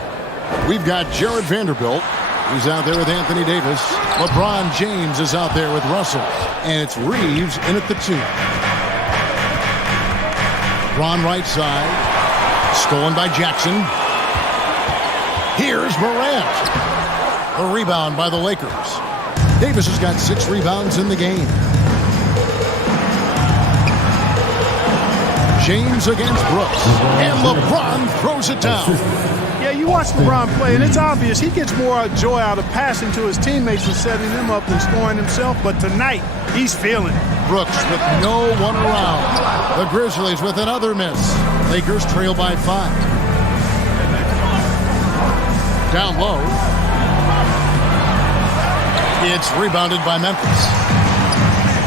We've got Jared Vanderbilt. He's out there with Anthony Davis. LeBron James is out there with Russell. And it's Reeves in at the 2. Ron right side. Stolen by Jackson. Here's Morant. The rebound by the Lakers. Davis has got 6 rebounds in the game. James against Brooks. And LeBron throws it down. Yeah, you watch LeBron play, and it's obvious he gets more joy out of passing to his teammates and setting them up than scoring himself. But tonight, he's feeling it. Brooks with no one around. The Grizzlies with another miss. Lakers trail by 5. Down low. It's rebounded by Memphis.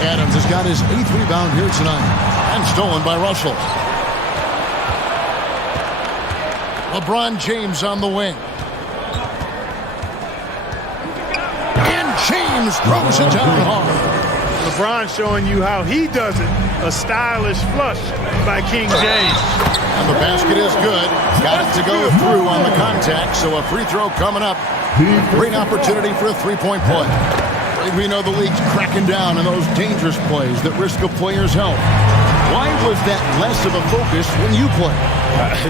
Adams has got his 8th rebound here tonight. And stolen by Russell. LeBron James on the wing. And James throws it down hard. LeBron showing you how he does it. A stylish flush by King James. And the basket is good. Got it to go through on the contact, so a free throw coming up. Great opportunity for a three-point play. We know the league's cracking down on those dangerous plays that risk a player's health. Why was that less of a focus when you play?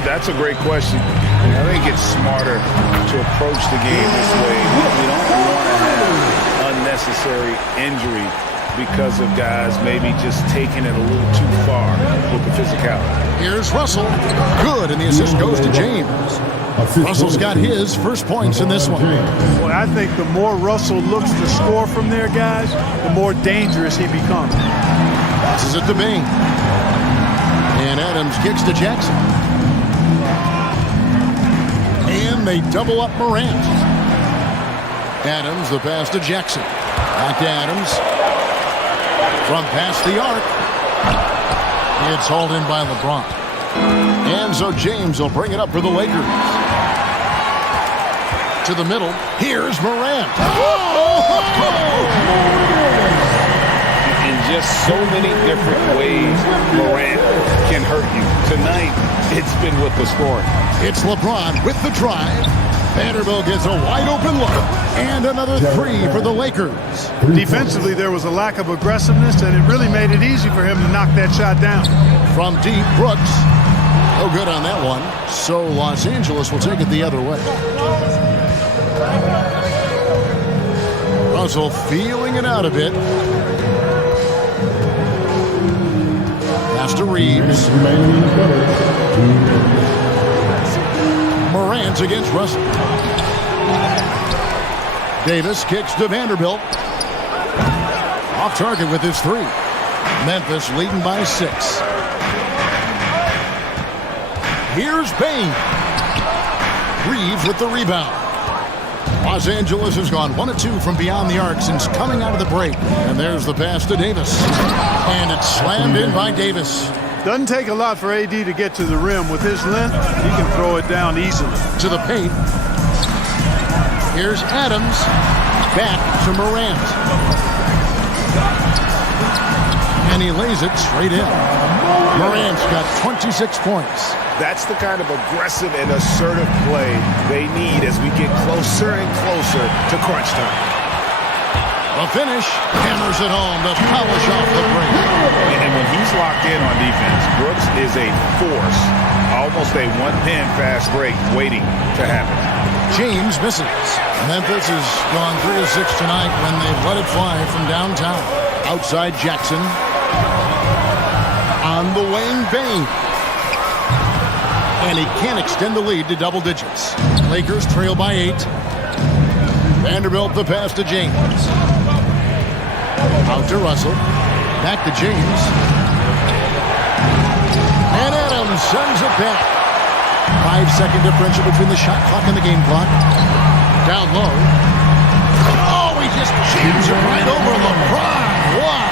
That's a great question. I think it's smarter to approach the game this way. We don't want to have unnecessary injury because of guys maybe just taking it a little too far with the physicality. Here's Russell. Good, and the assist goes to James. Russell's got his first points in this one. Well, I think the more Russell looks to score from there, guys, the more dangerous he becomes. Passes it to Bing. And Adams kicks to Jackson. And they double up Morant. Adams, the pass to Jackson. Back to Adams. From past the arc. It's hauled in by LeBron. And so James will bring it up for the Lakers. To the middle. Here's Morant. In just so many different ways, Morant can hurt you. Tonight, it's been with the scoring. It's LeBron with the drive. Vanderbilt gets a wide open look. And another three for the Lakers. Defensively, there was a lack of aggressiveness, and it really made it easy for him to knock that shot down. From deep, Brooks. No good on that one. So Los Angeles will take it the other way. Russell feeling it out a bit. Pass to Reeves. Morant against Russell. Davis kicks to Vanderbilt. Off target with his three. Memphis leading by 6. Here's Bane. Reeves with the rebound. Los Angeles has gone 1 of 2 from beyond the arc since coming out of the break. And there's the pass to Davis. And it's slammed in by Davis. Doesn't take a lot for AD to get to the rim. With his length, he can throw it down easily. To the paint. Here's Adams. Back to Morant. And he lays it straight in. Morant's got 26 points. That's the kind of aggressive and assertive play they need as we get closer and closer to crunch time. The finish hammers it home to polish off the break. And when he's locked in on defense, Brooks is a force. Almost a one-man fast break waiting to happen. James misses. Memphis has gone 3 of 6 tonight when they've let it fly from downtown. Outside Jackson. On the wing, Bane. And he can't extend the lead to double digits. Lakers trail by 8. Vanderbilt the pass to James. Out to Russell. Back to James. And Adams sends it back. 5-second differential between the shot clock and the game clock. Down low. Oh, he just jams it right over LeBron. Wow.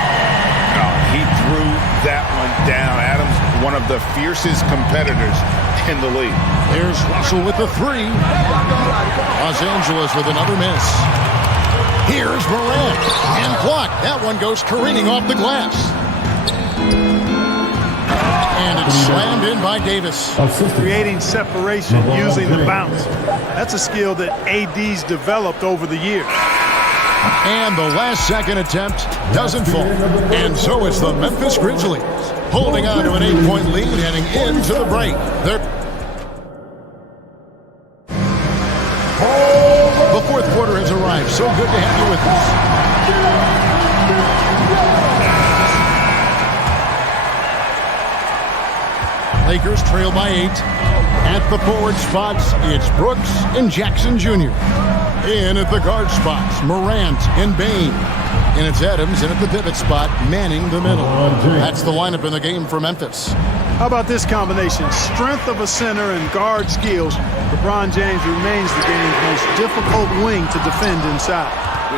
He threw that one down. Adams, one of the fiercest competitors in the league. Here's Russell with the 3. Los Angeles with another miss. Here's Morant. And blocked. That one goes careening off the glass. And it's slammed in by Davis. Creating separation using the bounce. That's a skill that AD's developed over the years. And the last second attempt doesn't fall. And so it's the Memphis Grizzlies holding on to an 8-point lead heading into the break. The fourth quarter has arrived. So good to have you with us. Lakers trail by 8. At the forward spots, it's Brooks and Jackson Jr. In at the guard spots, Morant and Bane. And it's Adams in at the pivot spot, manning the middle. That's the lineup in the game for Memphis. How about this combination? Strength of a center and guard skills. LeBron James remains the game's most difficult wing to defend inside.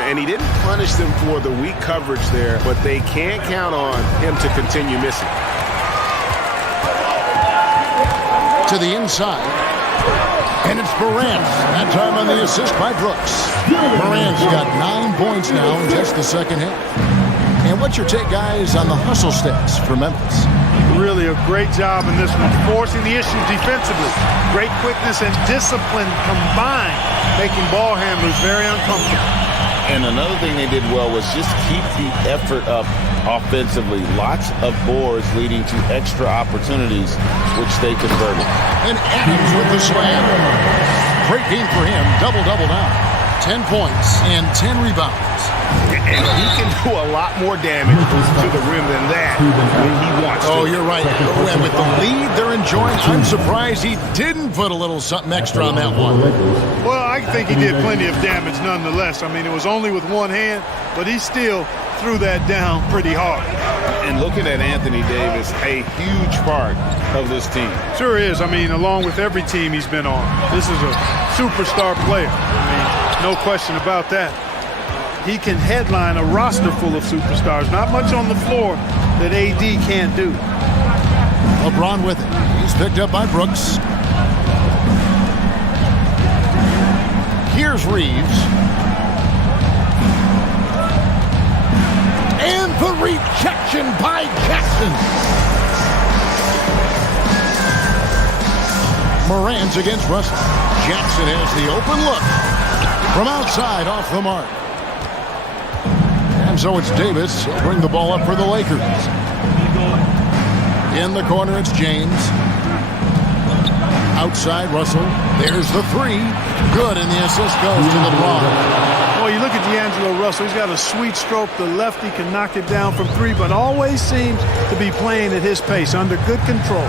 And he didn't punish them for the weak coverage there, but they can't count on him to continue missing. To the inside. And it's Morant. That time on the assist by Brooks. Morant's got 9 points now in just the second half. And what's your take, guys, on the hustle stats for Memphis? Really a great job in this one, forcing the issues defensively. Great quickness and discipline combined, making ball handlers very uncomfortable. And another thing they did well was just keep the effort up offensively. Lots of boards leading to extra opportunities, which they converted. And Adams with the slam. Great game for him. Double-double now. 10 points and 10 rebounds. And he can do a lot more damage to the rim than that when he wants to. Oh, you're right. And with the lead they're enjoying, I'm surprised he didn't put a little something extra on that one. Well, I think he did plenty of damage nonetheless. I mean, it was only with one hand, but he still threw that down pretty hard. And looking at Anthony Davis, a huge part of this team. Sure is. I mean, along with every team he's been on, this is a superstar player. I mean, no question about that. He can headline a roster full of superstars. Not much on the floor that AD can't do. LeBron with it. He's picked up by Brooks. Here's Reeves. And the rejection by Jackson. Morant's against Russell. Jackson has the open look. From outside, off the mark. And so it's Davis. He'll bring the ball up for the Lakers. In the corner, it's James. Outside, Russell. There's the three. Good, and the assist goes to LeBron. Well, you look at D'Angelo Russell. He's got a sweet stroke. The lefty can knock it down from three, but always seems to be playing at his pace, under good control.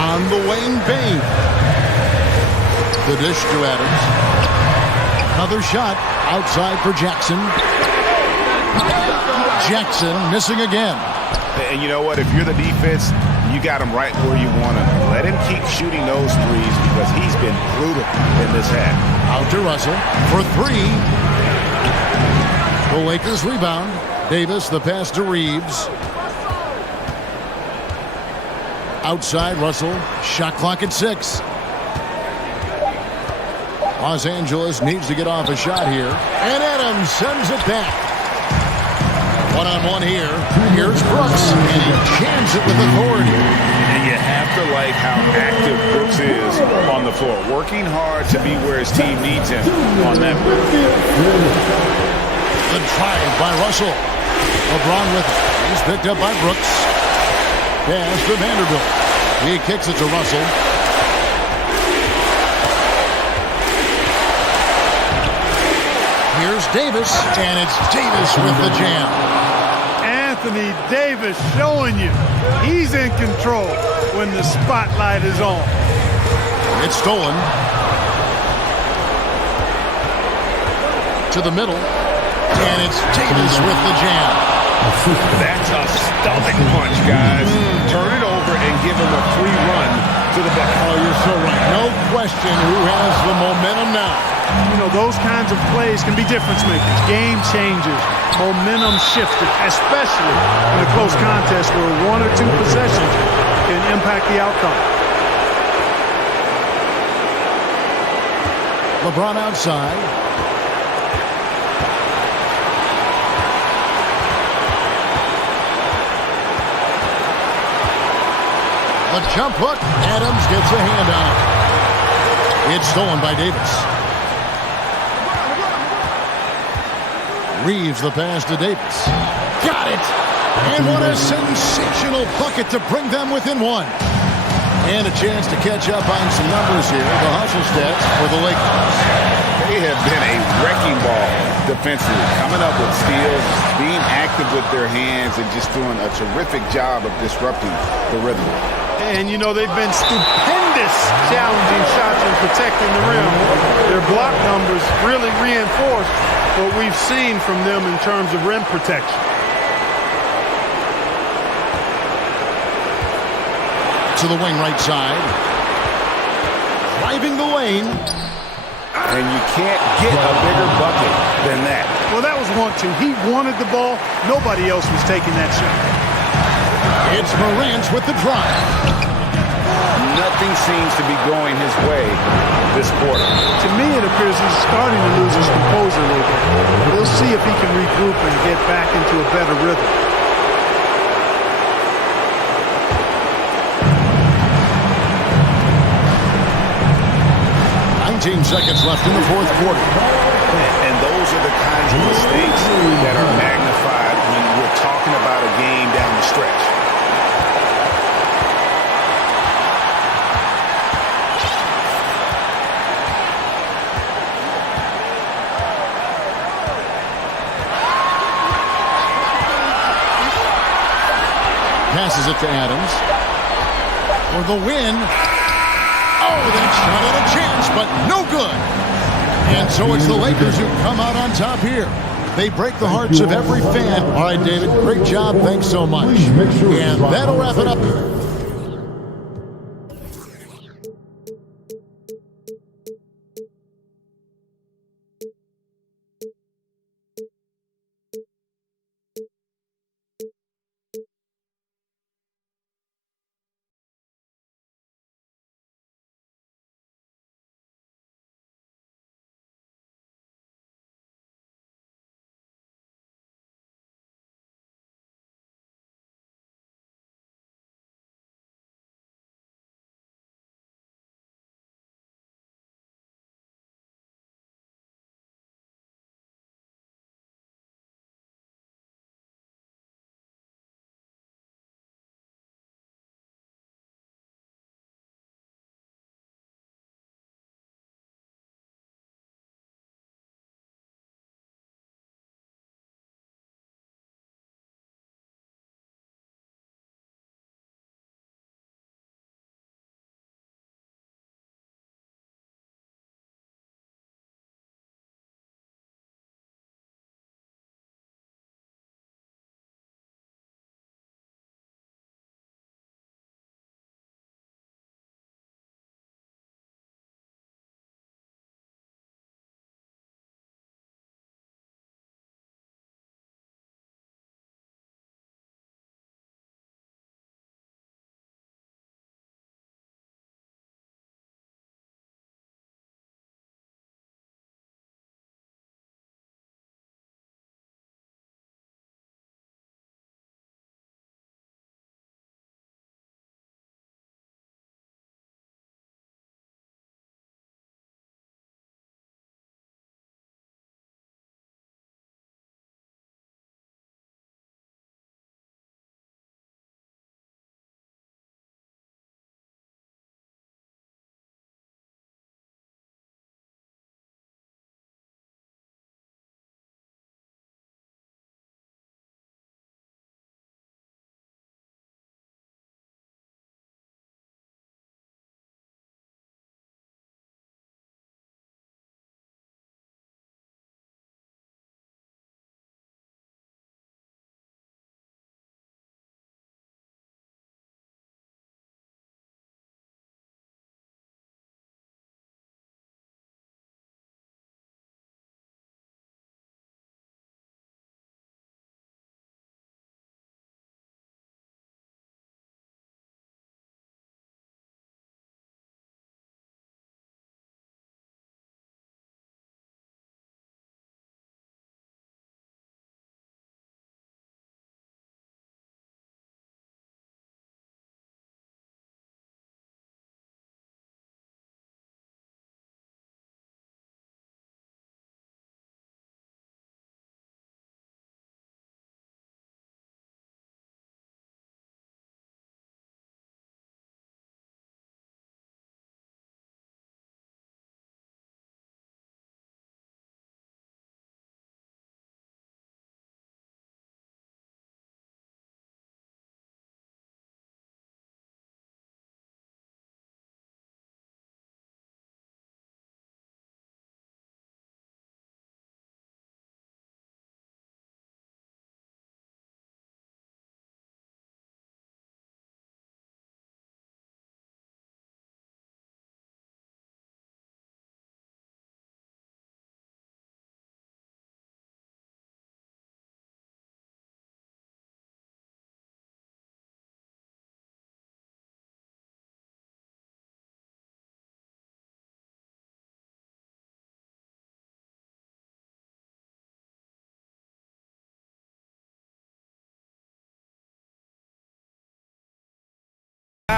On the wing, Bain. The dish to Adams. Another shot outside for Jackson. Jackson missing again. And you know what? If you're the defense, you got him right where you want him. Let him keep shooting those threes because he's been brutal in this half. Out to Russell for three. The Lakers rebound. Davis, the pass to Reeves. Outside, Russell. Shot clock at 6. Los Angeles needs to get off a shot here. And Adams sends it back. One-on-one here. Here's Brooks. And he jams it with authority. And you have to like how active Brooks is on the floor. Working hard to be where his team needs him on that break. The drive by Russell. LeBron with it. He's picked up by Brooks. Pass to Vanderbilt. He kicks it to Russell. Here's Davis, and it's Davis with the jam. Anthony Davis showing you he's in control when the spotlight is on. It's stolen. To the middle, and it's Davis with the jam. That's a stomach punch, guys. Turn it over and give him a free run to the back. Oh, you're so right. No question who has the momentum now. You know, those kinds of plays can be difference makers, game changers, momentum shifters, especially in a close contest where one or two possessions can impact the outcome. LeBron outside. A jump hook. Adams gets a hand on it. It's stolen by Davis. Reeves the pass to Davis. Got it! And what a sensational bucket to bring them within one. And a chance to catch up on some numbers here. The hustle stats for the Lakers. They have been a wrecking ball defensively, coming up with steals, being active with their hands, and just doing a terrific job of disrupting the rhythm. And, you know, they've been stupendous challenging shots and protecting the rim. Their block numbers really reinforce what we've seen from them in terms of rim protection. To the wing right side. Driving the lane. And you can't get a bigger bucket than that. Well, that was 1-2. He wanted the ball. Nobody else was taking that shot. It's Morant with the drive. Nothing seems to be going his way this quarter. To me, it appears he's starting to lose his composure a little bit. see if he can regroup and get back into a better rhythm. 19 seconds left in the fourth quarter. And those are the kinds of mistakes that are magnified when we're talking about a game down the stretch. Passes it to Adams. For the win. Oh, that shot at a chance, but no good. And so it's the Lakers who come out on top here. They break the hearts of every fan. All right, David, great job. Thanks so much. And that'll wrap it up.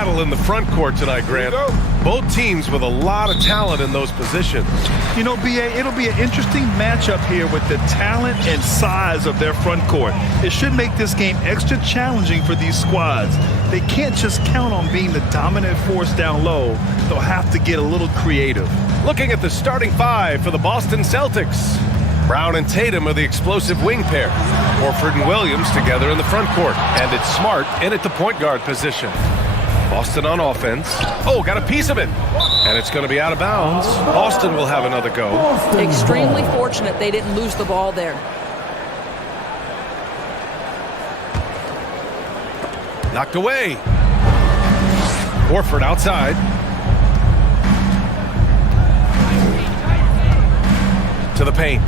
battle in the front court tonight, Grant. Both teams with a lot of talent in those positions. You know, B.A., it'll be an interesting matchup here with the talent and size of their front court. It should make this game extra challenging for these squads. They can't just count on being the dominant force down low. They'll have to get a little creative. Looking at the starting five for the Boston Celtics. Brown and Tatum are the explosive wing pair. Horford and Williams together in the front court. And it's Smart in at the point guard position. Boston on offense. Oh, got a piece of it. And it's going to be out of bounds. Boston will have another go. Extremely fortunate they didn't lose the ball there. Knocked away. Horford outside. To the paint.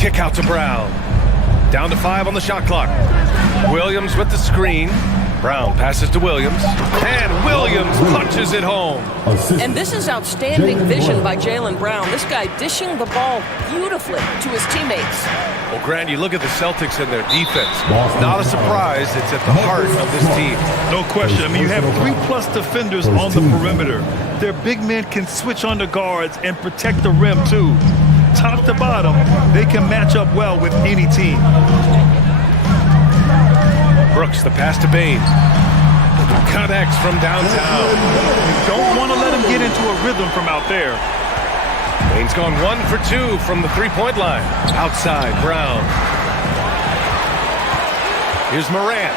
Kick out to Brown. Down to 5 on the shot clock. Williams with the screen. Brown passes to Williams. And Williams punches it home. And this is outstanding vision by Jaylen Brown. This guy dishing the ball beautifully to his teammates. Well, Grant, you look at the Celtics and their defense. Not a surprise. It's at the heart of this team. No question. I mean, you have 3+ defenders on the perimeter. Their big men can switch on the guards and protect the rim, too. Top to bottom, they can match up well with any team. Brooks, the pass to Bain. Connects from downtown. You don't want to let him get into a rhythm from out there. Bain's gone 1 for 2 from the three-point line. Outside, Brown. Here's Morant.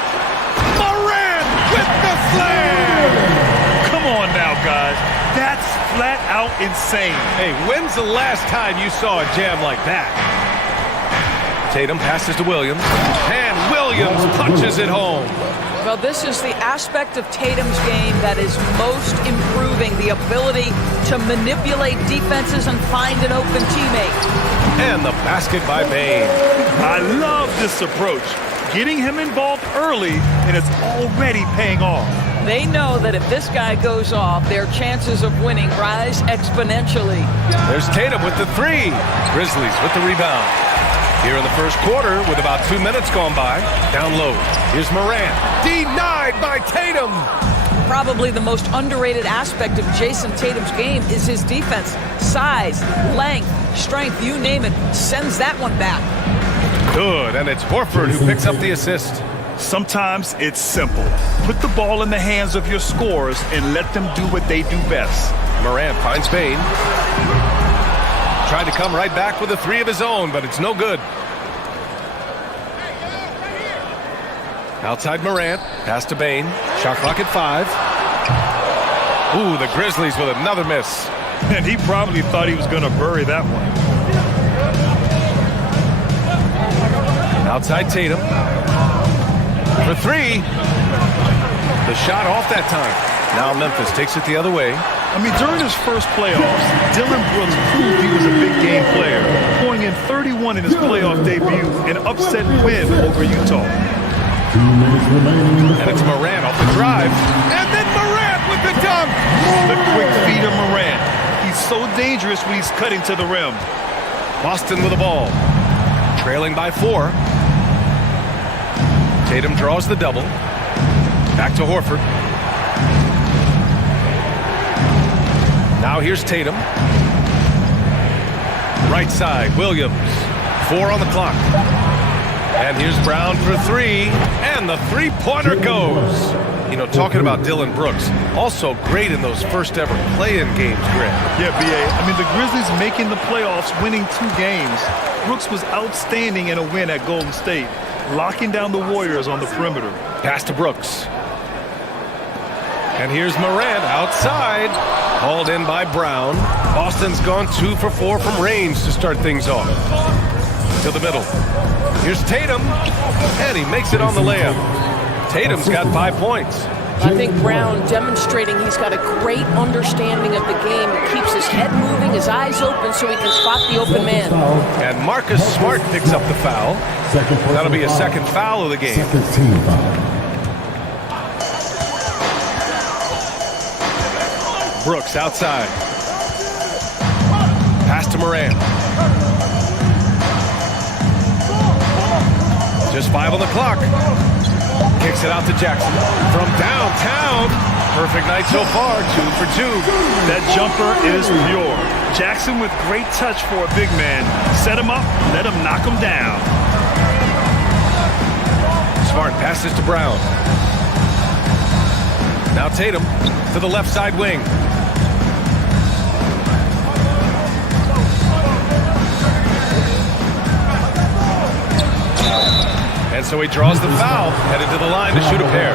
Morant with the slam! Come on now, guys. That's flat out insane. Hey, when's the last time you saw a jam like that? Tatum passes to Williams. And Williams punches it home. Well, this is the aspect of Tatum's game that is most improving, the ability to manipulate defenses and find an open teammate. And the basket by Bain. I love this approach. Getting him involved early, and it's already paying off. They know that if this guy goes off, their chances of winning rise exponentially. There's Tatum with the three. Grizzlies with the rebound. Here in the first quarter with about 2 minutes gone by. Down low. Here's Morant. Denied by Tatum. Probably the most underrated aspect of Jason Tatum's game is his defense. Size, length, strength, you name it, sends that one back. Good, and it's Horford who picks up the assist. Sometimes it's simple. Put the ball in the hands of your scorers and let them do what they do best. Morant finds Bain. Tried to come right back with a three of his own, but it's no good. Outside Morant. Pass to Bain. Shot clock at 5. Ooh, the Grizzlies with another miss. And he probably thought he was going to bury that one. Outside Tatum. For 3. The shot off that time. Now Memphis takes it the other way. I mean, during his first playoffs, Dillon Brooks proved he was a big game player, pouring in 31 in his playoff debut, an upset win over Utah. 2 minutes remaining. And it's Morant off the drive. And then Morant with the dunk. The quick feed of Morant. He's so dangerous when he's cutting to the rim. Boston with the ball. Trailing by 4. Tatum draws the double. Back to Horford. Now here's Tatum. Right side, Williams. 4 on the clock. And here's Brown for 3. And the three-pointer goes. You know, talking about Dillon Brooks, also great in those first ever play-in games, Grant. Yeah, B.A. I mean, the Grizzlies making the playoffs, winning 2 games. Brooks was outstanding in a win at Golden State, locking down the Warriors on the perimeter. Pass to Brooks. And here's Morant outside. Hauled in by Brown. Boston's gone 2 for 4 from range to start things off. To the middle. Here's Tatum. And he makes it on the layup. Tatum's got 5 points. I think Brown demonstrating he's got a great understanding of the game. He keeps his head moving, his eyes open so he can spot the open man. And Marcus Smart picks up the foul. That'll be a second foul of the game. Second team foul. Brooks outside. Pass to Morant. Just 5 on the clock. Kicks it out to Jackson. From downtown. Perfect night so far, 2 for 2. That jumper is pure. Jackson with great touch for a big man. Set him up, let him knock him down. Smart passes to Brown. Now Tatum to the left side wing. And so he draws the foul, headed to the line to shoot a pair.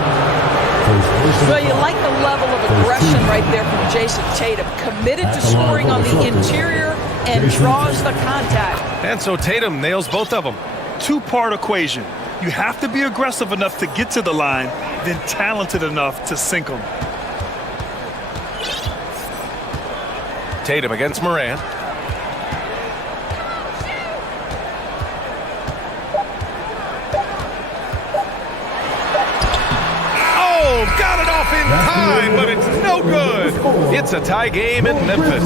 Well, you like the level of aggression right there from Jason Tatum. Committed to scoring on the interior and draws the contact. And so Tatum nails both of them. Two-part equation. You have to be aggressive enough to get to the line, then talented enough to sink them. Tatum against Morant. Got it off in time, but it's no good. It's a tie game in Memphis.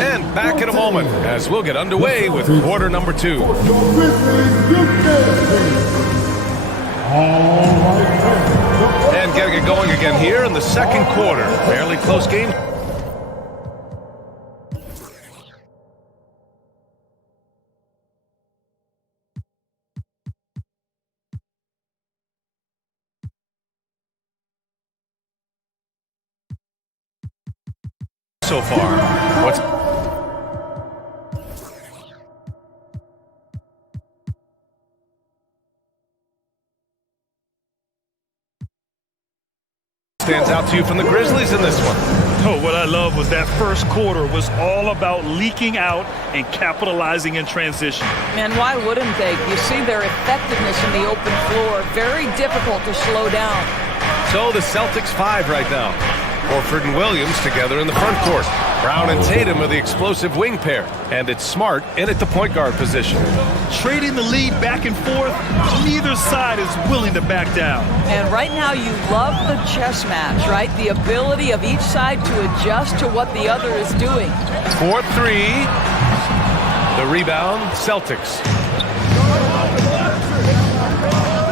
And back in a moment as we'll get underway with quarter number 2. And getting it going again here in the second quarter. Fairly close game. So far, what's stands out to you from the Grizzlies in this one? Oh, what I love was that first quarter was all about leaking out and capitalizing in transition. Man, why wouldn't they? You see their effectiveness in the open floor. Very difficult to slow down. So the Celtics 5 right now. Horford and Williams together in the front court. Brown and Tatum are the explosive wing pair. And it's Smart in at the point guard position. Trading the lead back and forth, neither side is willing to back down. And right now you love the chess match, right? The ability of each side to adjust to what the other is doing. 4-3. The rebound, Celtics.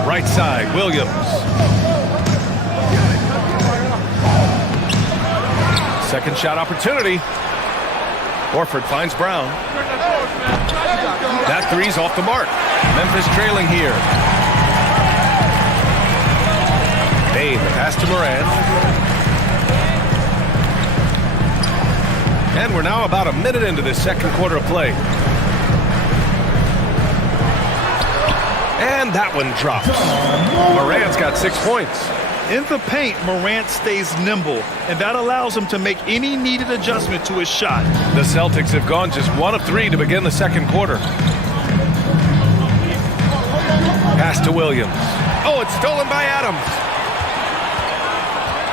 Right side, Williams. Second shot opportunity. Horford finds Brown. That three's off the mark. Memphis trailing here. Bane, the pass to Morant. And we're now about a minute into this second quarter of play. And that one drops. Morant's got 6 points. In the paint, Morant stays nimble, and that allows him to make any needed adjustment to his shot. The Celtics have gone just 1 of 3 to begin the second quarter. Pass to Williams. Oh, it's stolen by Adams.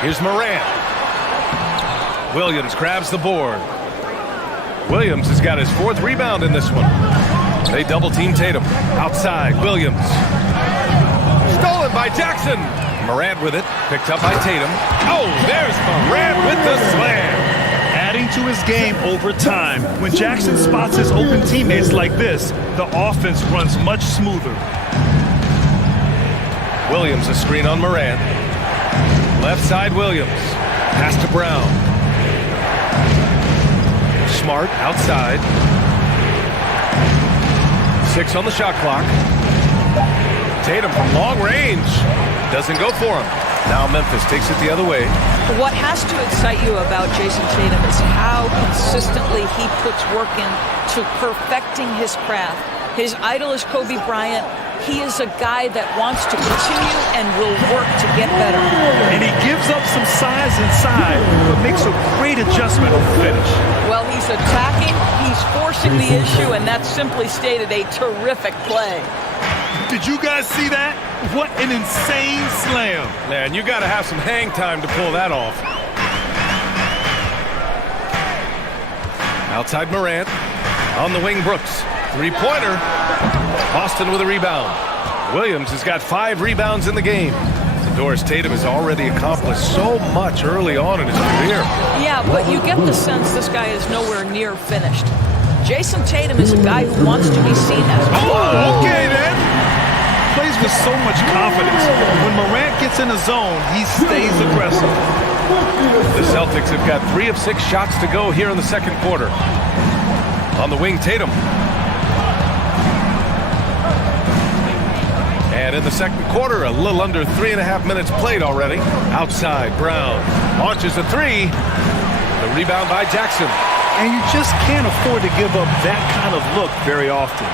Here's Morant. Williams grabs the board. Williams has got his 4th rebound in this one. They double-team Tatum. Outside, Williams. Stolen by Jackson. Morant with it, picked up by Tatum. Oh, there's Morant with the slam. Adding to his game over time. When Jackson spots his open teammates like this, the offense runs much smoother. Williams a screen on Morant. Left side Williams. Pass to Brown. Smart outside. 6 on the shot clock. Tatum from long range. Doesn't go for him. Now Memphis takes it the other way. What has to excite you about Jason Tatum is how consistently he puts work into perfecting his craft. His idol is Kobe Bryant. He is a guy that wants to continue and will work to get better. And he gives up some size inside, but makes a great adjustment on the finish. Well, he's attacking, he's forcing the issue, and that's simply stated a terrific play. Did you guys see that? What an insane slam. Man, you got to have some hang time to pull that off. Outside Morant. On the wing, Brooks. 3-pointer. Boston with a rebound. Williams has got 5 rebounds in the game. Doris Tatum has already accomplished so much early on in his career. Yeah, but you get the sense this guy is nowhere near finished. Jason Tatum is a guy who wants to be seen as... Oh, okay then. plays with so much confidence. When Morant gets in the zone, he stays aggressive. The Celtics have got 3 of 6 shots to go here in the second quarter. On the wing, Tatum. And in the second quarter, a little under 3.5 minutes played already. Outside, Brown launches a 3. The rebound by Jackson. And you just can't afford to give up that kind of look very often.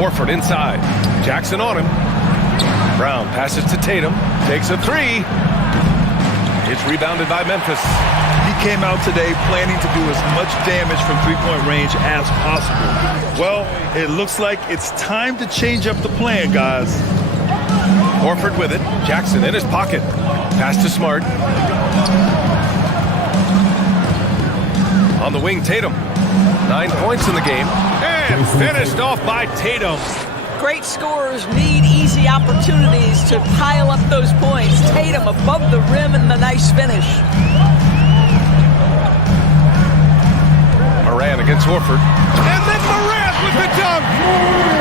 Horford inside. Jackson on him. Brown passes to Tatum. Takes a 3. It's rebounded by Memphis. He came out today planning to do as much damage from three-point range as possible. Well, it looks like it's time to change up the plan, guys. Horford with it. Jackson in his pocket. Pass to Smart. On the wing, Tatum. 9 points in the game. And finished off by Tatum. Great scorers need easy opportunities to pile up those points. Tatum above the rim and the nice finish. Morant against Horford. And then Morant with the dunk.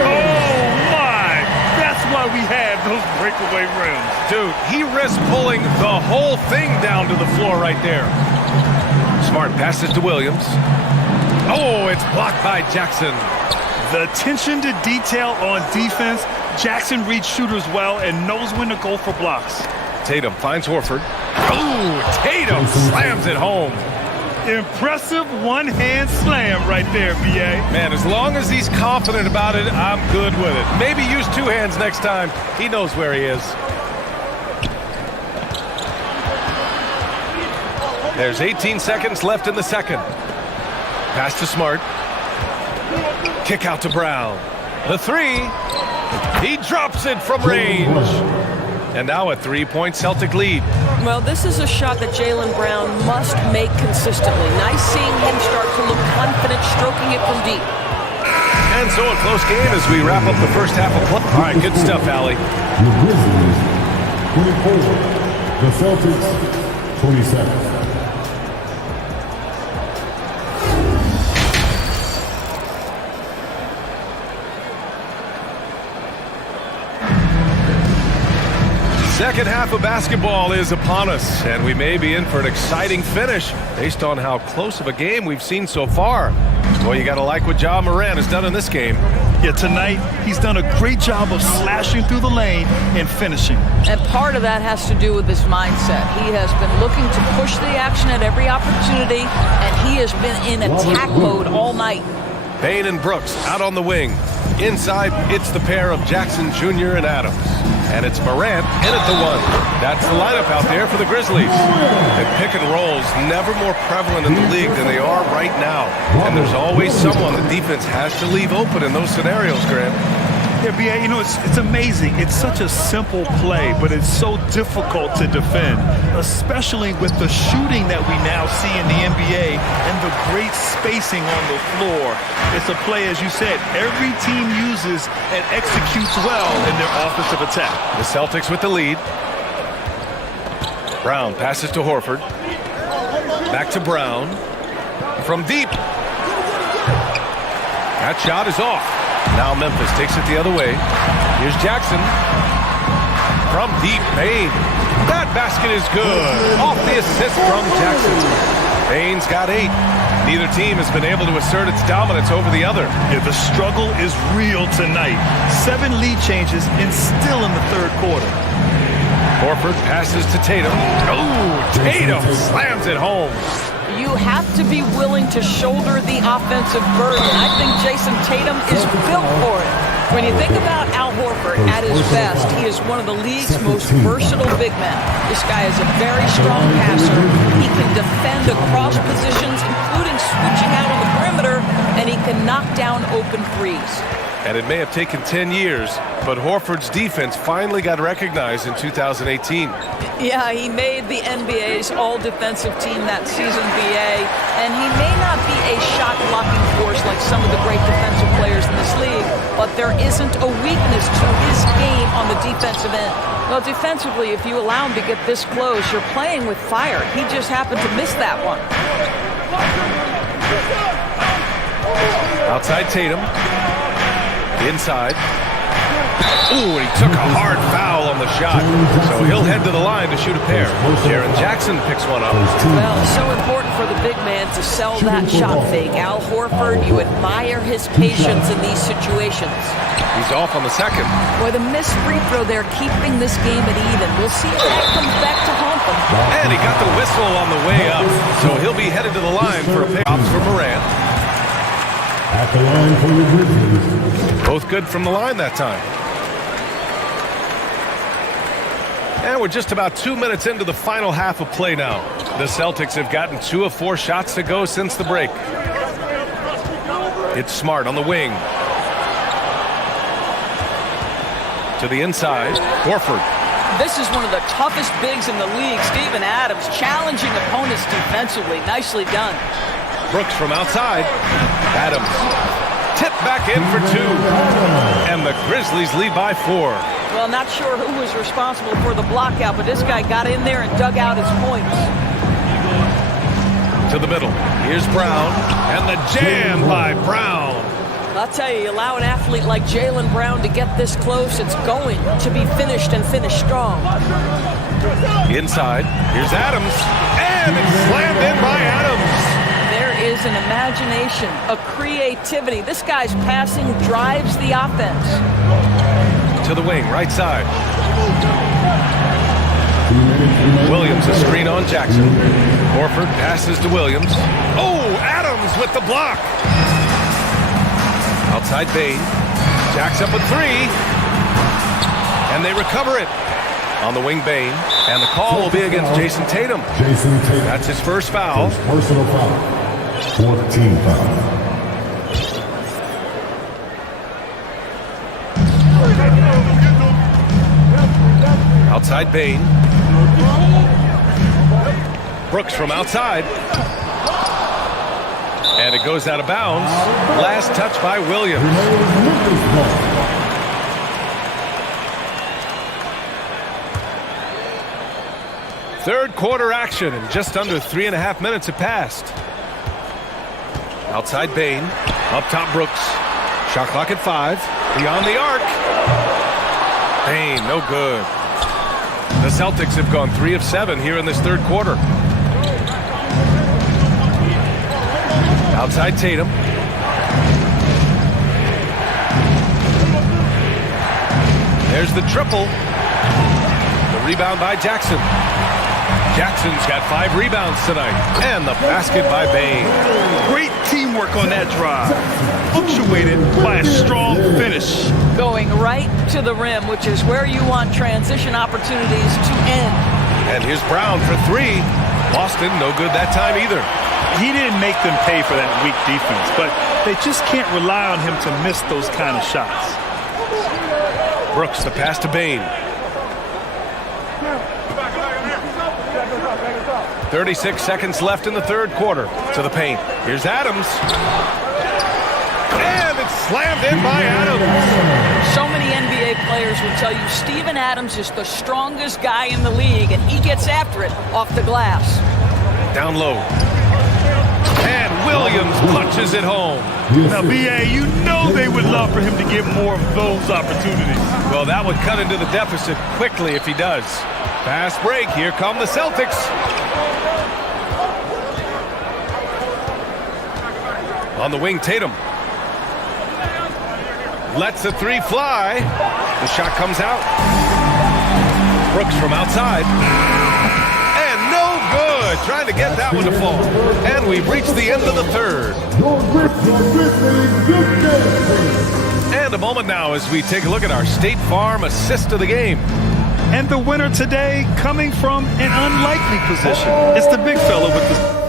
Oh, my. That's why we had those breakaway rims. Dude, he risked pulling the whole thing down to the floor right there. Smart passes to Williams. Oh, it's blocked by Jackson. The attention to detail on defense. Jackson reads shooters well and knows when to go for blocks. Tatum finds Horford. Oh, Tatum slams it home. Impressive one-hand slam right there, B.A. Man, as long as he's confident about it, I'm good with it. Maybe use 2 hands next time. He knows where he is. There's 18 seconds left in the second. Pass to Smart. Kick out to Brown. The 3. He drops it from range. And now a 3-point Celtic lead. Well, this is a shot that Jaylen Brown must make consistently. Nice seeing him start to look confident, stroking it from deep. And so a close game as we wrap up the first half of play. All right, good stuff, Allie. The Grizzlies, 24. The Celtics, 27. Second half of basketball is upon us, and we may be in for an exciting finish based on how close of a game we've seen so far. Well, you got to like what Ja Morant has done in this game. Yeah, tonight he's done a great job of slashing through the lane and finishing. And part of that has to do with his mindset. He has been looking to push the action at every opportunity, and he has been in attack mode all night. Payne and Brooks out on the wing. Inside, it's the pair of Jackson Jr. and Adams. And it's Morant in at the 1. That's the lineup out there for the Grizzlies. And pick and rolls never more prevalent in the league than they are right now. And there's always someone the defense has to leave open in those scenarios, Grant. Yeah, B.A., you know, it's amazing. It's such a simple play, but it's so difficult to defend, especially with the shooting that we now see in the NBA and the great spacing on the floor. It's a play, as you said, every team uses and executes well in their offensive attack. The Celtics with the lead. Brown passes to Horford. Back to Brown. From deep. That shot is off. Now Memphis takes it the other way. Here's Jackson. From deep, Payne. That basket is good. Off the assist from Jackson. Payne's got 8. Neither team has been able to assert its dominance over the other. Yeah, the struggle is real tonight. 7 lead changes and still in the third quarter. Horford passes to Tatum. Oh, Tatum slams it home. You have to be willing to shoulder the offensive burden. I think Jason Tatum is built for it. When you think about Al Horford at his best, he is one of the league's most versatile big men. This guy is a very strong passer. He can defend across positions, including switching out on the perimeter, and he can knock down open threes. And it may have taken 10 years, but Horford's defense finally got recognized in 2018. Yeah, he made the NBA's all-defensive team that season, BA, and he may not be a shot-blocking force like some of the great defensive players in this league, but there isn't a weakness to his game on the defensive end. Well, defensively, if you allow him to get this close, you're playing with fire. He just happened to miss that one. Outside Tatum. Inside. Ooh, and he took a hard foul on the shot. So he'll head to the line to shoot a pair. Jaren Jackson picks one up. Well, it's so important for the big man to sell that shot fake. Al Horford, you admire his patience in these situations. He's off on the second. Boy, the missed free throw there, keeping this game at even. We'll see if that comes back to haunt them. And he got the whistle on the way up. So he'll be headed to the line for a payoff for Morant. At the line for the Grizzlies. Both good from the line that time. And we're just about 2 minutes into the final half of play now. The Celtics have gotten 2 of 4 shots to go since the break. It's Smart on the wing. To the inside, Horford. This is one of the toughest bigs in the league. Steven Adams challenging opponents defensively. Nicely done. Brooks from outside. Adams. Tip back in for 2. And the Grizzlies lead by 4. Well, not sure who was responsible for the block out, but this guy got in there and dug out his points. To the middle. Here's Brown. And the jam by Brown. I'll tell you, allow an athlete like Jaylen Brown to get this close, it's going to be finished and finished strong. Inside. Here's Adams. And it's slammed in by Adams. There is an imagination, a creativity. This guy's passing drives the offense. To the wing, right side. Williams, a screen on Jackson. Horford passes to Williams. Oh, Adams with the block. Outside Bane. Jacks up a 3. And they recover it. On the wing, Bane. And the call will be against Jason Tatum. That's his first foul. His personal foul. 14 foul. Outside Bane. Brooks from outside. And it goes out of bounds. Last touch by Williams. Third quarter action, and just under 3.5 minutes have passed. Outside Bane. Up top Brooks. Shot clock at 5. Beyond the arc. Bane, no good. The Celtics have gone 3 of 7 here in this third quarter. Outside Tatum. There's the triple. The rebound by Jackson. Jackson's got 5 rebounds tonight. And the basket by Bane. Great teamwork on that drive. Punctuated by a strong finish. Going right to the rim, which is where you want transition opportunities to end. And here's Brown for 3. Boston, no good that time either. He didn't make them pay for that weak defense, but they just can't rely on him to miss those kind of shots. Brooks, the pass to Bane. 36 seconds left in the third quarter. To the paint. Here's Adams. And it's slammed in by Adams. So many NBA players will tell you Steven Adams is the strongest guy in the league, and he gets after it off the glass. Down low. And Williams punches it home. Now, B.A., you know they would love for him to get more of those opportunities. Well, that would cut into the deficit quickly if he does. Fast break. Here come the Celtics. On the wing, Tatum. Lets the 3 fly. The shot comes out. Brooks from outside. And no good. Trying to get that one to fall. And we've reached the end of the third. And a moment now as we take a look at our State Farm assist of the game. And the winner today coming from an unlikely position. It's the big fella with the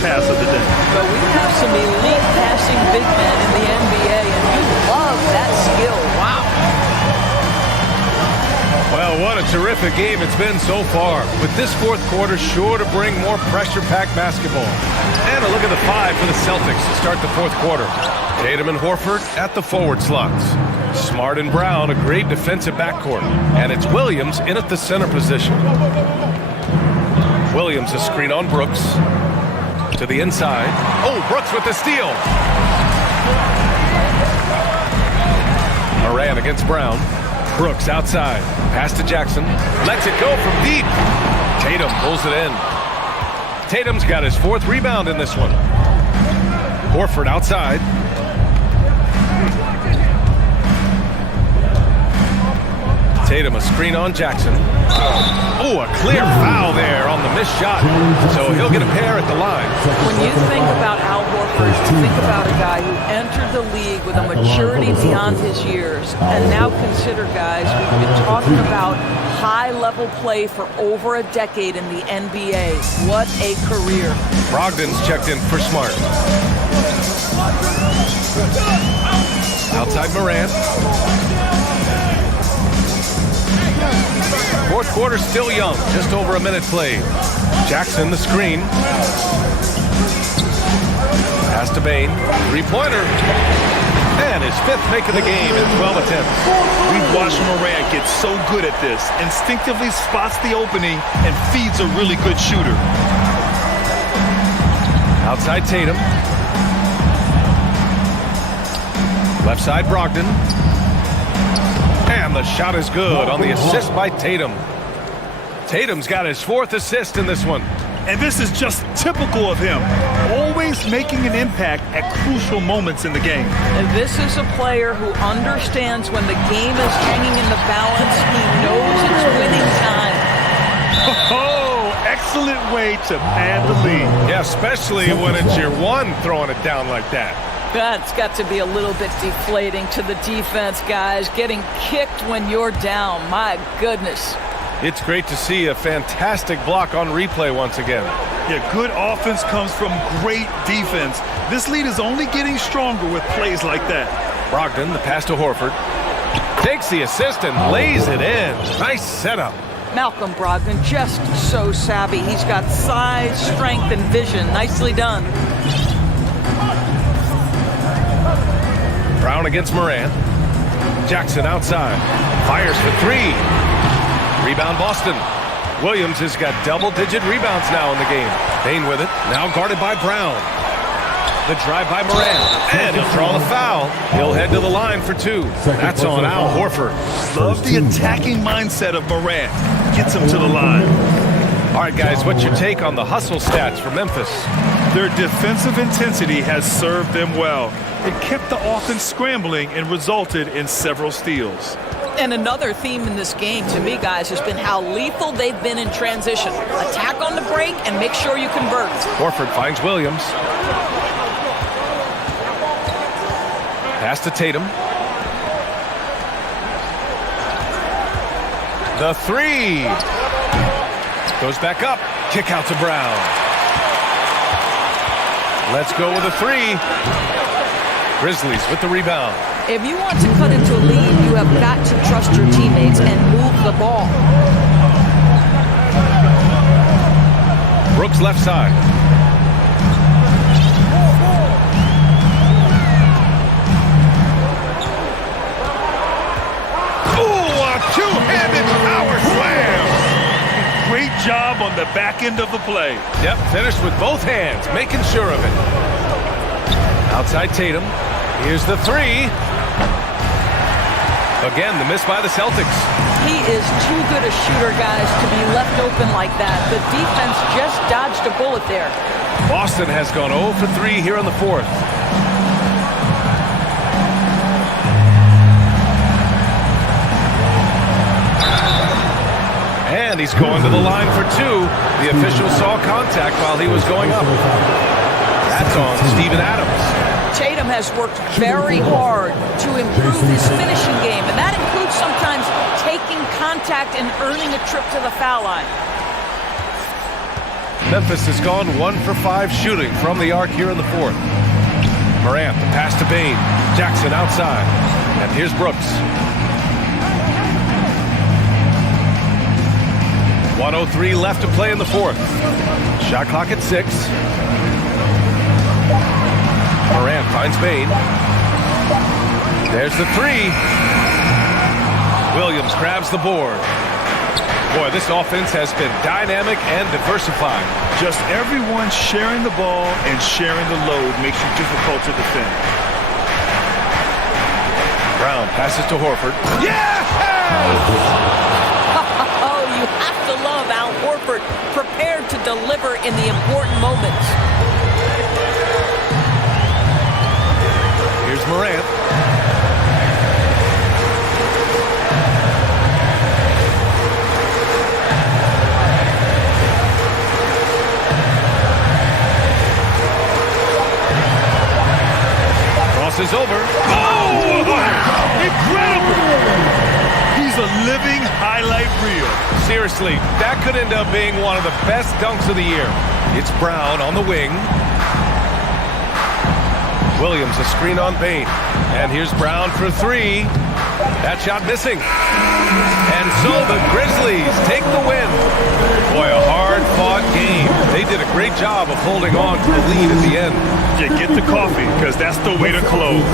pass of the day. But we have some elite passing big men in the NBA, and you love that skill. Wow. Well, what a terrific game it's been so far. With this fourth quarter sure to bring more pressure-packed basketball. And a look at the 5 for the Celtics to start the fourth quarter. Tatum and Horford at the forward slots. Smart and Brown, a great defensive backcourt. And it's Williams in at the center position. Williams, a screen on Brooks. To the inside. Oh, Brooks with the steal. Moran against Brown. Brooks outside. Pass to Jackson. Lets it go from deep. Tatum pulls it in. Tatum's got his 4th rebound in this one. Horford outside. Tatum a screen on Jackson. Oh, a clear foul there on the missed shot. So he'll get a pair at the line. When you think about Al Horford, you think about a guy who entered the league with a maturity beyond his years. And now consider, guys, we've been talking about high-level play for over a decade in the NBA. What a career. Brogdon's checked in for Smart. Outside Moran. Fourth quarter still young, just over a minute played. Jackson the screen. Pass to Bain. 3-pointer. And his 5th make of the game in 12 attempts. We've watched Moran get so good at this. Instinctively spots the opening and feeds a really good shooter. Outside Tatum. Left side Brogdon. And the shot is good on the assist by Tatum. Tatum's got his 4th assist in this one. And this is just typical of him. Always making an impact at crucial moments in the game. And this is a player who understands when the game is hanging in the balance. He knows it's winning time. Oh, excellent way to pad the lead. Yeah, especially when it's your 1 throwing it down like that. That's got to be a little bit deflating to the defense, guys. Getting kicked when you're down. My goodness. It's great to see a fantastic block on replay once again. Yeah, good offense comes from great defense. This lead is only getting stronger with plays like that. Brogdon, the pass to Horford. Takes the assist and lays it in. Nice setup. Malcolm Brogdon, just so savvy. He's got size, strength, and vision. Nicely done. Brown against Moran. Jackson outside. Fires for 3. Rebound Boston. Williams has got double-digit rebounds now in the game. Bain with it. Now guarded by Brown. The drive by Moran. And he'll draw the foul. He'll head to the line for 2. That's on Al Horford. Love the attacking mindset of Moran. Gets him to the line. All right, guys, what's your take on the hustle stats for Memphis? Their defensive intensity has served them well. It kept the offense scrambling and resulted in several steals. And another theme in this game, to me, guys, has been how lethal they've been in transition. Attack on the break and make sure you convert. Horford finds Williams. Pass to Tatum. The 3. Goes back up. Kick out to Brown. Let's go with a 3. Grizzlies with the rebound. If you want to cut into a lead, you have got to trust your teammates and move the ball. Brooks left side. Ooh, a two-handed power slam. Great job on the back end of the play. Yep, finished with both hands, making sure of it. Outside Tatum. Here's the 3. Again, the miss by the Celtics. He is too good a shooter, guys, to be left open like that. The defense just dodged a bullet there. Boston has gone 0 for 3 here in the 4th. And he's going to the line for 2. The official saw contact while he was going up. That's on Steven Adams. Tatum has worked very hard to improve his finishing game, and that includes sometimes taking contact and earning a trip to the foul line. Memphis has gone 1 for 5 shooting from the arc here in the fourth. Morant, the pass to Bain. Jackson outside. And here's Brooks. 1:03 left to play in the fourth. Shot clock at 6. Morant finds Bain. There's the 3. Williams grabs the board. Boy, this offense has been dynamic and diversified. Just everyone sharing the ball and sharing the load makes you difficult to defend. Brown passes to Horford. Yeah! Oh, you have to love Al Horford, prepared to deliver in the important moments. Here's Morant. Crosses over. Oh! Incredible! He's a living highlight reel. Seriously, that could end up being one of the best dunks of the year. It's Brown on the wing. Williams a screen on Bain. And here's Brown for 3. That shot missing. And so the Grizzlies take the win. Boy, a hard-fought game. They did a great job of holding on to the lead at the end. You get the coffee, because that's the way to close.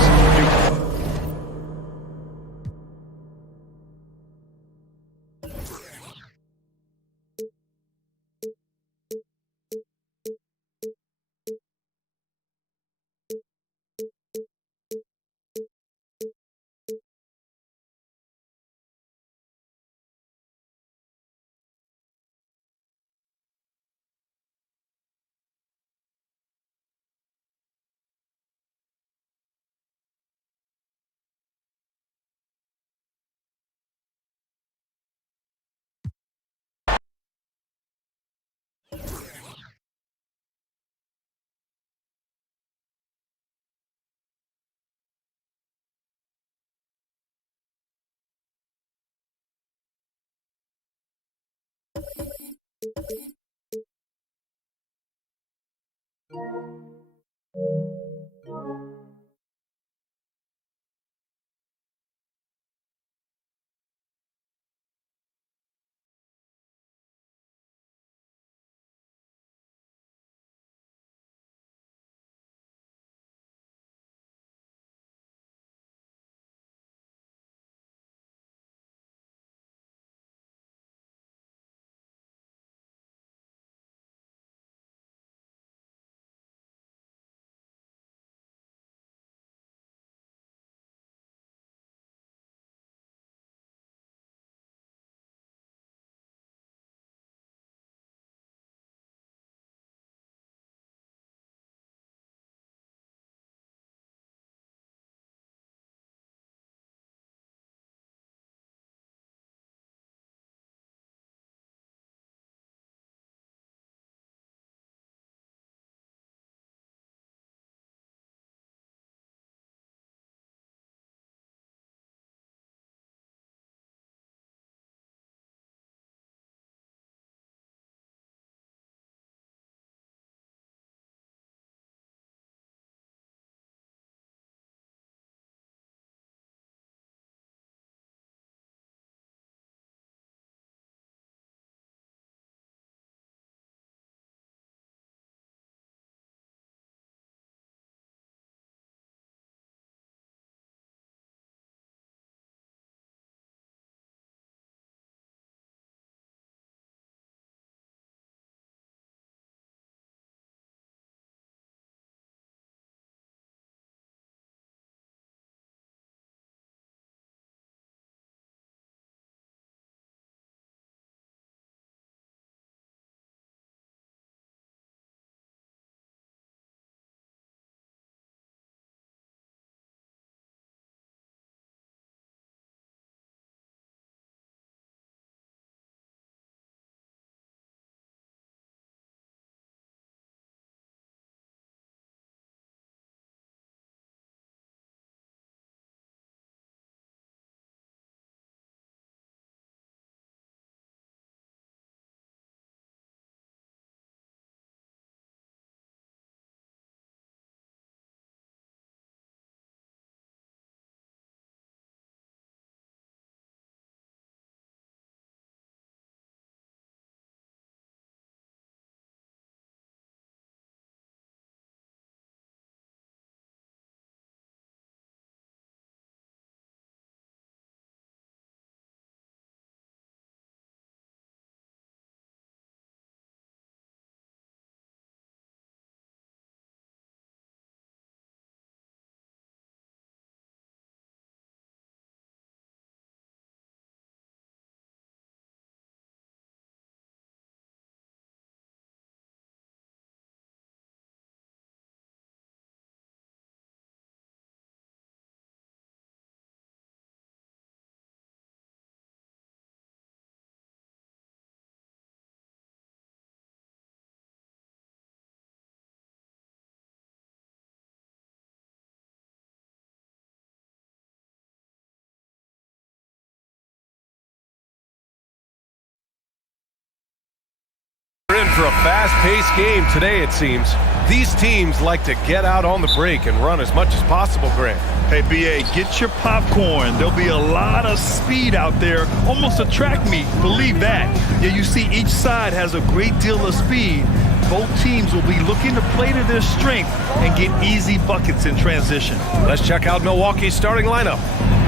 for a fast-paced game today, it seems. These teams like to get out on the break and run as much as possible, Grant. Hey, B.A., get your popcorn. There'll be a lot of speed out there, almost a track meet. Believe that. Yeah, you see each side has a great deal of speed. Both teams will be looking to play to their strength and get easy buckets in transition. Let's check out Milwaukee's starting lineup.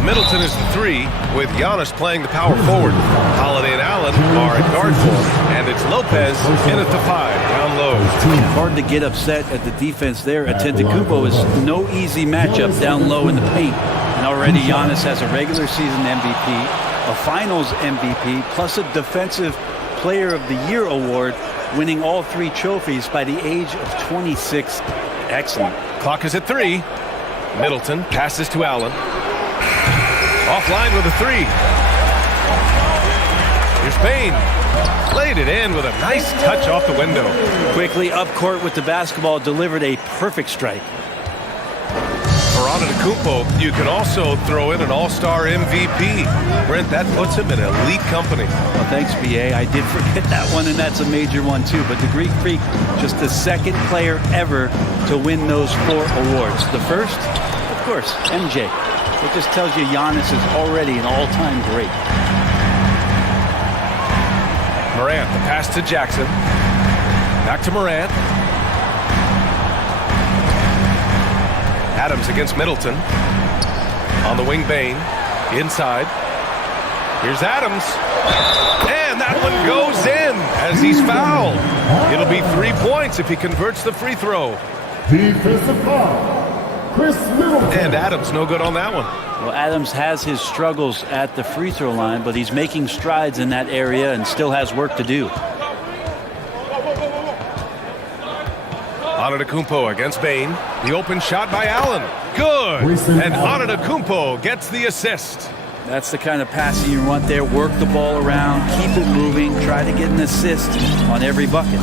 Middleton is the 3, with Giannis playing the power forward. Holiday and Allen are at guard form, and it's Lopez in at the 5, down low. Hard to get upset at the defense there. Antetokounmpo is no easy matchup down low in the paint. And already Giannis has a regular season MVP, a finals MVP, plus a Defensive Player of the Year award, winning all 3 trophies by the age of 26. Excellent. Clock is at 3. Middleton passes to Allen. Offline with a 3. Here's Payne. Laid it in with a nice touch off the window. Quickly up court with the basketball, delivered a perfect strike. For Antetokounmpo, you can also throw in an all-star MVP. Brent, that puts him in elite company. Well, thanks, B.A. I did forget that one, and that's a major one, too. But the Greek Freak, just the second player ever to win those 4 awards. The first, of course, MJ. It just tells you Giannis is already an all-time great. Morant, the pass to Jackson. Back to Morant. Adams against Middleton. On the wing, Bane. Inside. Here's Adams. And that one goes in as he's fouled. It'll be 3 points if he converts the free throw. Defensive foul. Chris Middleton. And Adams no good on that one. Well, Adams has his struggles at the free throw line, but he's making strides in that area and still has work to do. Antetokounmpo against Bane. The open shot by Allen. Good. And Antetokounmpo gets the assist. That's the kind of passing you want there. Work the ball around, keep it moving, try to get an assist on every bucket.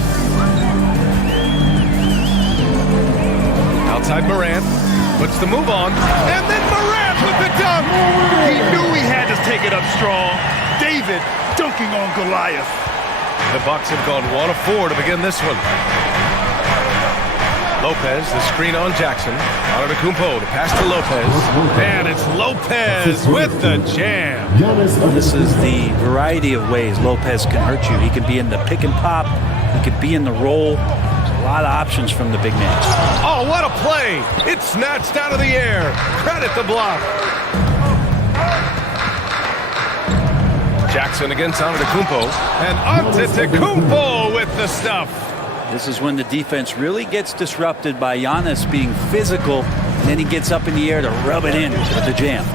Outside Morant. Puts the move on. And then Morant with the dunk. He knew he had to take it up strong. David dunking on Goliath. The Bucks have gone 1 of 4 to begin this one. Lopez, the screen on Jackson. Antetokounmpo, the pass to Lopez. And it's Lopez with the jam. This is the variety of ways Lopez can hurt you. He can be in the pick and pop. He could be in the roll. There's a lot of options from the big man. Oh, what a play! It's snatched out of the air. Credit the block. Jackson against Antetokounmpo. And Antetokounmpo with the stuff. This is when the defense really gets disrupted by Giannis being physical, and then he gets up in the air to rub it in with the jam.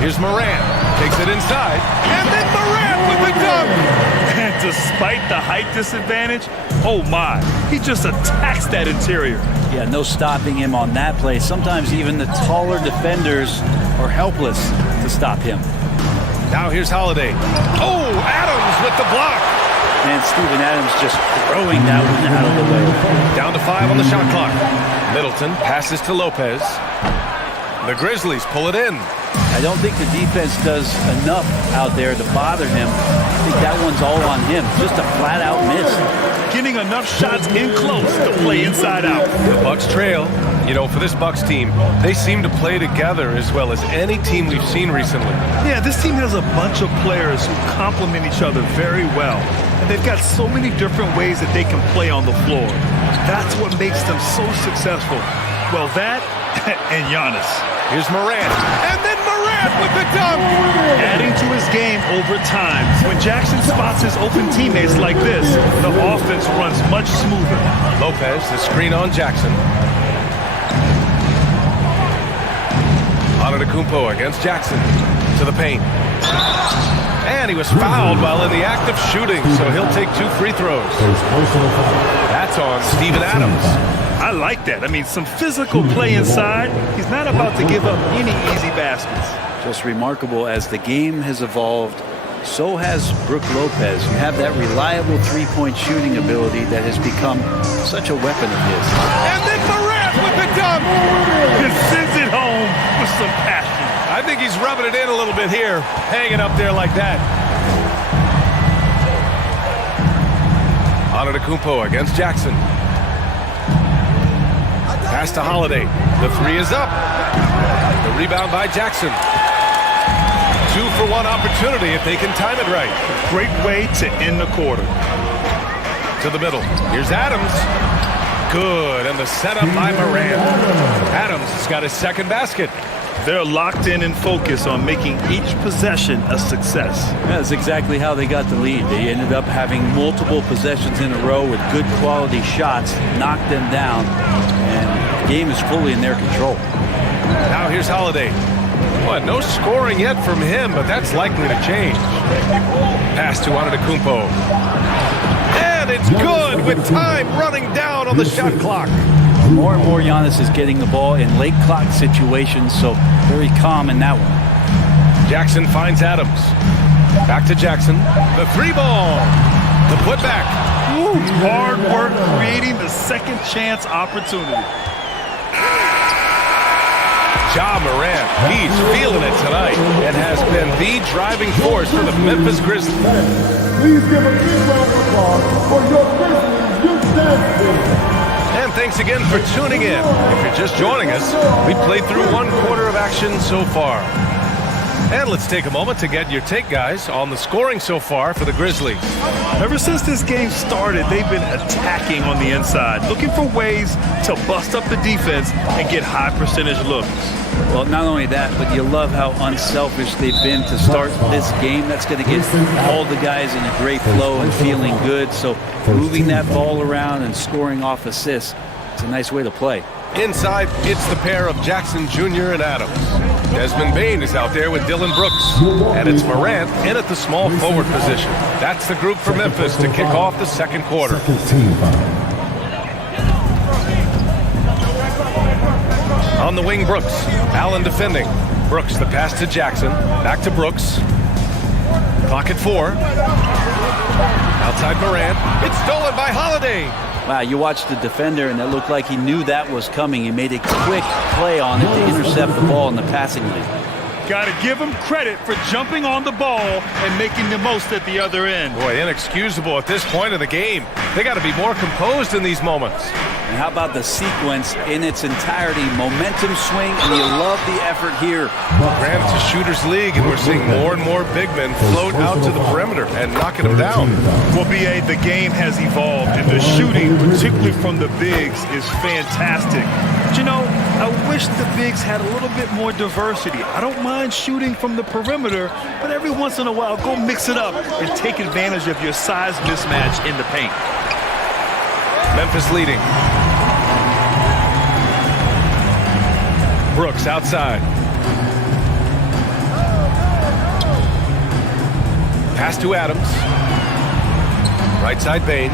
Here's Morant. Takes it inside. And then Morant with the dunk. And despite the height disadvantage, oh my, he just attacks that interior. Yeah, no stopping him on that play. Sometimes even the taller defenders are helpless to stop him. Now here's Holiday. Oh, Adams with the block. And Steven Adams just throwing that one out of the way. Down to 5 on the shot clock. Middleton passes to Lopez. The Grizzlies pull it in. I don't think the defense does enough out there to bother him. I think that one's all on him. Just a flat-out miss. Getting enough shots in close to play inside out. The Bucks trail. You know, for this Bucks team, they seem to play together as well as any team we've seen recently. Yeah, this team has a bunch of players who complement each other very well. And they've got so many different ways that they can play on the floor. That's what makes them so successful. Well, that and Giannis. Here's Morant. And then Morant with the dunk. Adding to his game over time. When Jackson spots his open teammates like this, the offense runs much smoother. Lopez, the screen on Jackson. Antetokounmpo against Jackson to the paint. And he was fouled while in the act of shooting, so he'll take 2 free throws. That's on Steven Adams. I like that. I mean, some physical play inside. He's not about to give up any easy baskets. Just remarkable as the game has evolved. So has Brook Lopez. You have that reliable three-point shooting ability that has become such a weapon of his. And then Morant with the dunk. And sends it home with some passion. I think he's rubbing it in a little bit here, hanging up there like that. Antetokounmpo against Jackson. Pass to Holiday. The three is up. The rebound by Jackson. 2-for-1 opportunity if they can time it right. Great way to end the quarter. To the middle. Here's Adams. Good, and the setup by Morant. Adams has got his second basket. They're locked in and focused on making each possession a success. That's exactly how they got the lead. They ended up having multiple possessions in a row with good quality shots, knocked them down, and the game is fully in their control. Now here's Holiday. Well, no scoring yet from him, but that's likely to change. Pass to Antetokounmpo. And it's good with time running down on the shot clock. More and more Giannis is getting the ball in late clock situations, so very calm in that one. Jackson finds Adams. Back to Jackson. The three ball. The putback. Ooh, hard work creating the second chance opportunity. Ja Morant, he's feeling it tonight and has been the driving force for the Memphis Grizzlies. Please give a big round of applause for your Grizzlies Youth Dance Team. And thanks again for tuning in. If you're just joining us, we played through one quarter of action so far. And let's take a moment to get your take, guys, on the scoring so far for the Grizzlies. Ever since this game started, they've been attacking on the inside, looking for ways to bust up the defense and get high percentage looks. Well, not only that, but you love how unselfish they've been to start this game. That's going to get all the guys in a great flow and feeling good. So moving that ball around and scoring off assists, it's a nice way to play. Inside, it's the pair of Jackson Jr. and Adams. Desmond Bane is out there with Dillon Brooks. And it's Morant in at the small forward position. That's the group for Memphis to kick off the second quarter. On the wing, Brooks. Allen defending. Brooks, the pass to Jackson. Back to Brooks. Clock at 4. Outside Morant. It's stolen by Holiday. Wow, you watched the defender, and it looked like he knew that was coming. He made a quick play on it to intercept the ball in the passing lane. Got to give him credit for jumping on the ball and making the most at the other end. Boy, inexcusable at this point of the game. They got to be more composed in these moments. And how about the sequence in its entirety? Momentum swing, and you love the effort here. Granted, it's a shooter's league, and we're seeing more and more big men float out to the perimeter and knocking them down. Well, B.A., the game has evolved, and the shooting, particularly from the bigs, is fantastic. But, you know, I wish the bigs had a little bit more diversity. I don't mind shooting from the perimeter, but every once in a while, go mix it up and take advantage of your size mismatch in the paint. Memphis leading. Brooks outside. Pass to Adams. Right side Bane.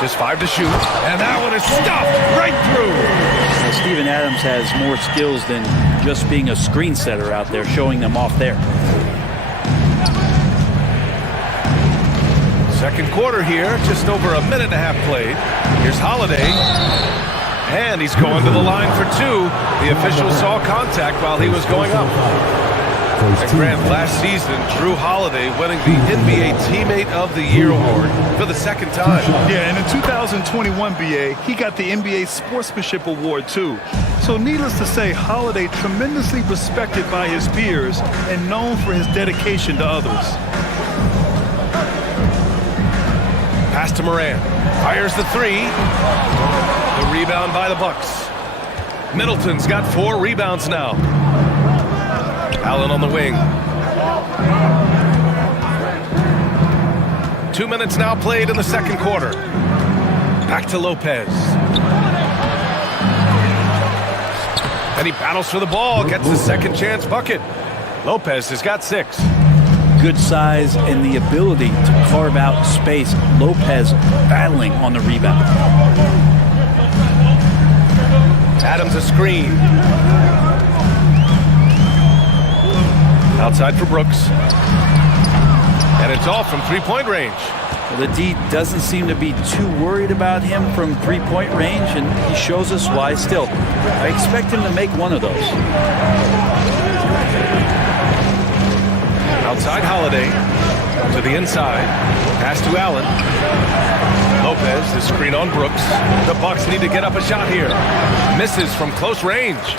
Just 5 to shoot. And that one is stuffed right through. Well, Steven Adams has more skills than just being a screen setter out there, showing them off there. Second quarter here, just over a minute and a half played. Here's Holiday. And he's going to the line for 2. The official saw contact while he was going up. And Grant, last season, Drew Holiday winning the NBA Teammate of the Year award for the second time. Yeah, and in 2021, BA, he got the NBA Sportsmanship Award, too. So needless to say, Holiday tremendously respected by his peers and known for his dedication to others. Pass to Morant. Fires the 3. The rebound by the Bucks. Middleton's got 4 rebounds now. Allen on the wing. 2 minutes now played in the second quarter. Back to Lopez. And he battles for the ball, gets the second chance bucket. Lopez has got 6. Good size and the ability to carve out space. Lopez battling on the rebound. Adams a screen. Outside for Brooks. And it's off from 3-point range. Well, the D doesn't seem to be too worried about him from 3-point range, and he shows us why still. I expect him to make one of those. Outside Holiday. To the inside. Pass to Allen. Lopez, the screen on Brooks. The Bucks need to get up a shot here. Misses from close range.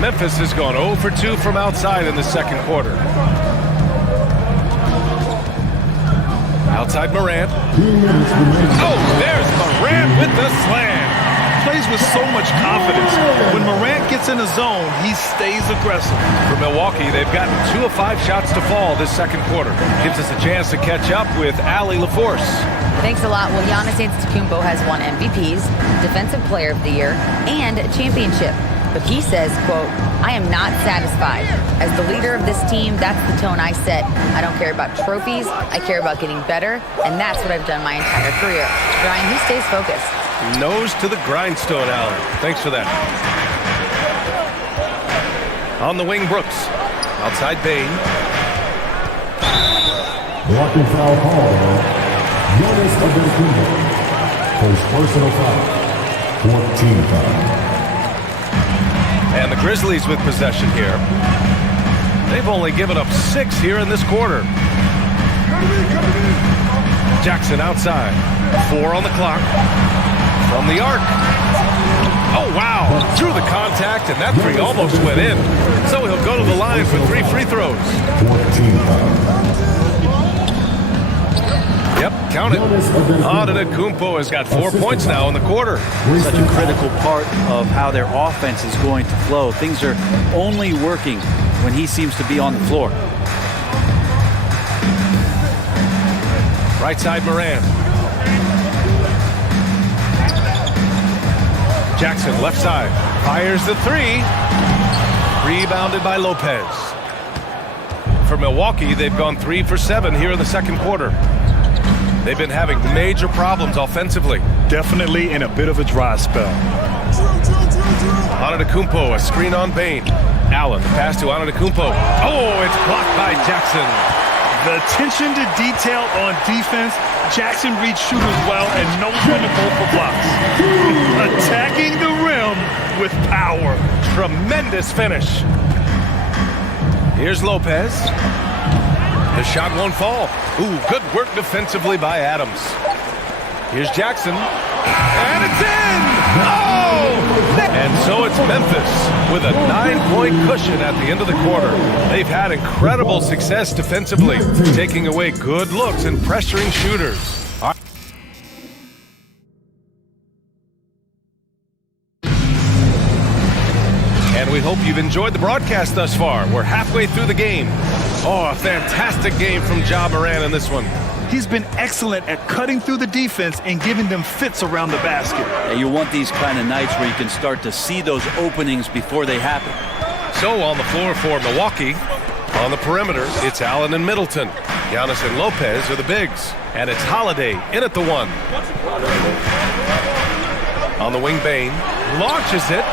Memphis has gone 0 for 2 from outside in the second quarter. Outside Morant. Oh, there's Morant with the slam. Plays with so much confidence. When Morant gets in the zone, he stays aggressive. For Milwaukee, they've gotten 2 of 5 shots to fall this second quarter. Gives us a chance to catch up with Allie LaForce. Thanks a lot. Well, Giannis Antetokounmpo has won MVPs, Defensive Player of the Year, and a championship. But he says, quote, I am not satisfied. As the leader of this team, that's the tone I set. I don't care about trophies. I care about getting better, and that's what I've done my entire career. Brian, he stays focused. Nose to the grindstone, Allen. Thanks for that. On the wing, Brooks. Outside Bain. Blocking foul call. Giannis Antetokounmpo. First personal foul. 14 foul. And the Grizzlies with possession here. They've only given up 6 here in this quarter. Jackson outside. 4 on the clock. From the arc. Oh, wow. Through the contact, and that 3 almost went in. So he'll go to the line for 3 free throws. 14 foul. Yep, count it. Antetokounmpo has got 4 points now in the quarter. Such a critical part of how their offense is going to flow. Things are only working when he seems to be on the floor. Right side, Moran. Jackson, left side. Fires the 3. Rebounded by Lopez. For Milwaukee, they've gone 3 for 7 here in the second quarter. They've been having major problems offensively. Definitely in a bit of a dry spell. Antetokounmpo, a screen on Bain. Allen, the pass to Antetokounmpo. Oh, it's blocked by Jackson. The attention to detail on defense. Jackson reads shooters well and knows when to go for blocks. Attacking the rim with power. Tremendous finish. Here's Lopez. The shot won't fall. Ooh, good work defensively by Adams. Here's Jackson. And it's in! Oh! And so it's Memphis with a 9-point cushion at the end of the quarter. They've had incredible success defensively, taking away good looks and pressuring shooters. And we hope you've enjoyed the broadcast thus far. We're halfway through the game. Oh, a fantastic game from Ja Morant in this one. He's been excellent at cutting through the defense and giving them fits around the basket. And you want these kind of nights where you can start to see those openings before they happen. So on the floor for Milwaukee, on the perimeter, it's Allen and Middleton. Giannis and Lopez are the bigs. And it's Holiday in at the 1. On the wing, Bain launches it.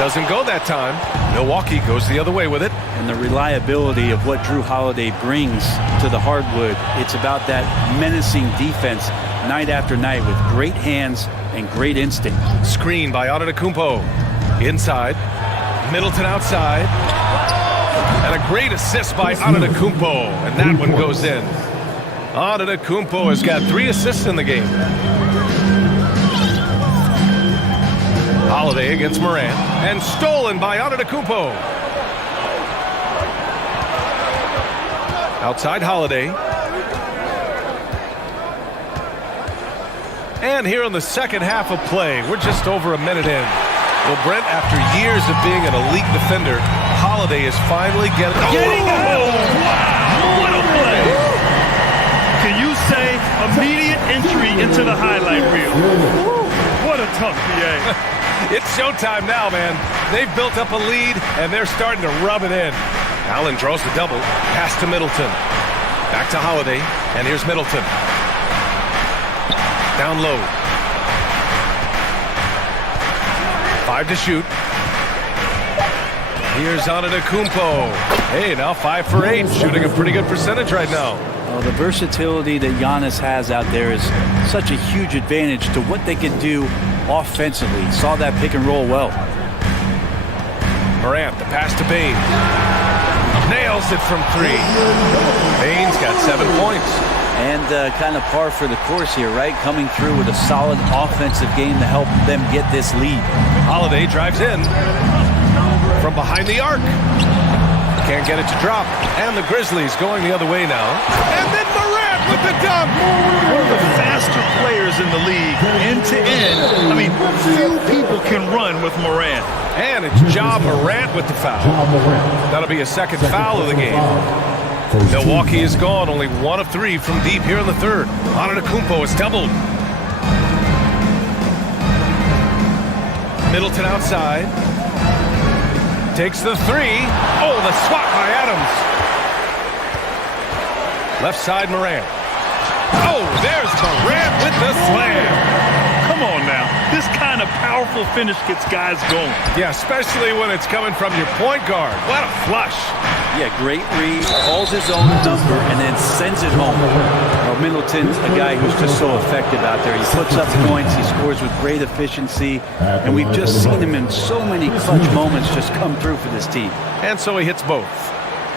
Doesn't go that time. Milwaukee goes the other way with it. And the reliability of what Drew Holiday brings to the hardwood, it's about that menacing defense night after night with great hands and great instinct. Screen by Antetokounmpo. Inside. Middleton outside. And a great assist by Antetokounmpo. And that one goes in. Antetokounmpo has got 3 assists in the game. Holiday against Morant, and stolen by Antetokounmpo. Outside Holiday. And here in the second half of play, we're just over a minute in. Well, Brent, after years of being an elite defender, Holiday is finally getting Oh, wow! What a play! Can you say immediate entry into the highlight reel? What a tough PA. It's showtime now, man. They've built up a lead, and they're starting to rub it in. Allen draws the double. Pass to Middleton. Back to Holiday, and here's Middleton. Down low. 5 to shoot. Here's Antetokounmpo. Hey, now 5 for 8, shooting a pretty good percentage right now. Well, the versatility that Giannis has out there is such a huge advantage to what they can do offensively. Saw that pick and roll well. Morant, the pass to Bain. Nails it from 3. Baines got 7 points. And kind of par for the course here, right? Coming through with a solid offensive game to help them get this lead. Holiday drives in from behind the arc. Can't get it to drop. And the Grizzlies going the other way now. And then Morant with the dunk. One of the faster players in the league, end to end. I mean, few people can run with Morant. And it's Ja Morant with the foul. That'll be a second foul of the game. Milwaukee is gone, only 1 of 3 from deep here in the third. Antetokounmpo is doubled. Middleton outside. Takes the 3. Oh, the swat by Adams. Left side, Morant. Oh, there's Morant with the slam. Come on now. This kind of powerful finish gets guys going. Yeah, especially when it's coming from your point guard. What a flush. Yeah, great read, calls his own number, and then sends it home. Middleton's a guy who's just so effective out there. He puts up points, he scores with great efficiency, and we've just seen him in so many clutch moments just come through for this team. And so he hits both.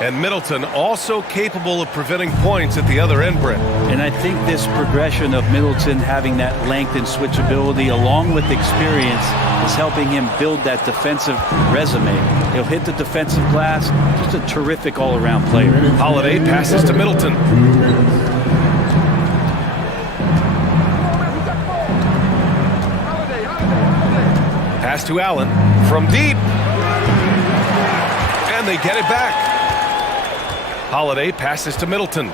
And Middleton also capable of preventing points at the other end, Brent. And I think this progression of Middleton having that length and switchability along with experience is helping him build that defensive resume. He'll hit the defensive glass, just a terrific all-around player. Holiday passes to Middleton. Pass to Allen from deep. And they get it back. Holiday passes to Middleton.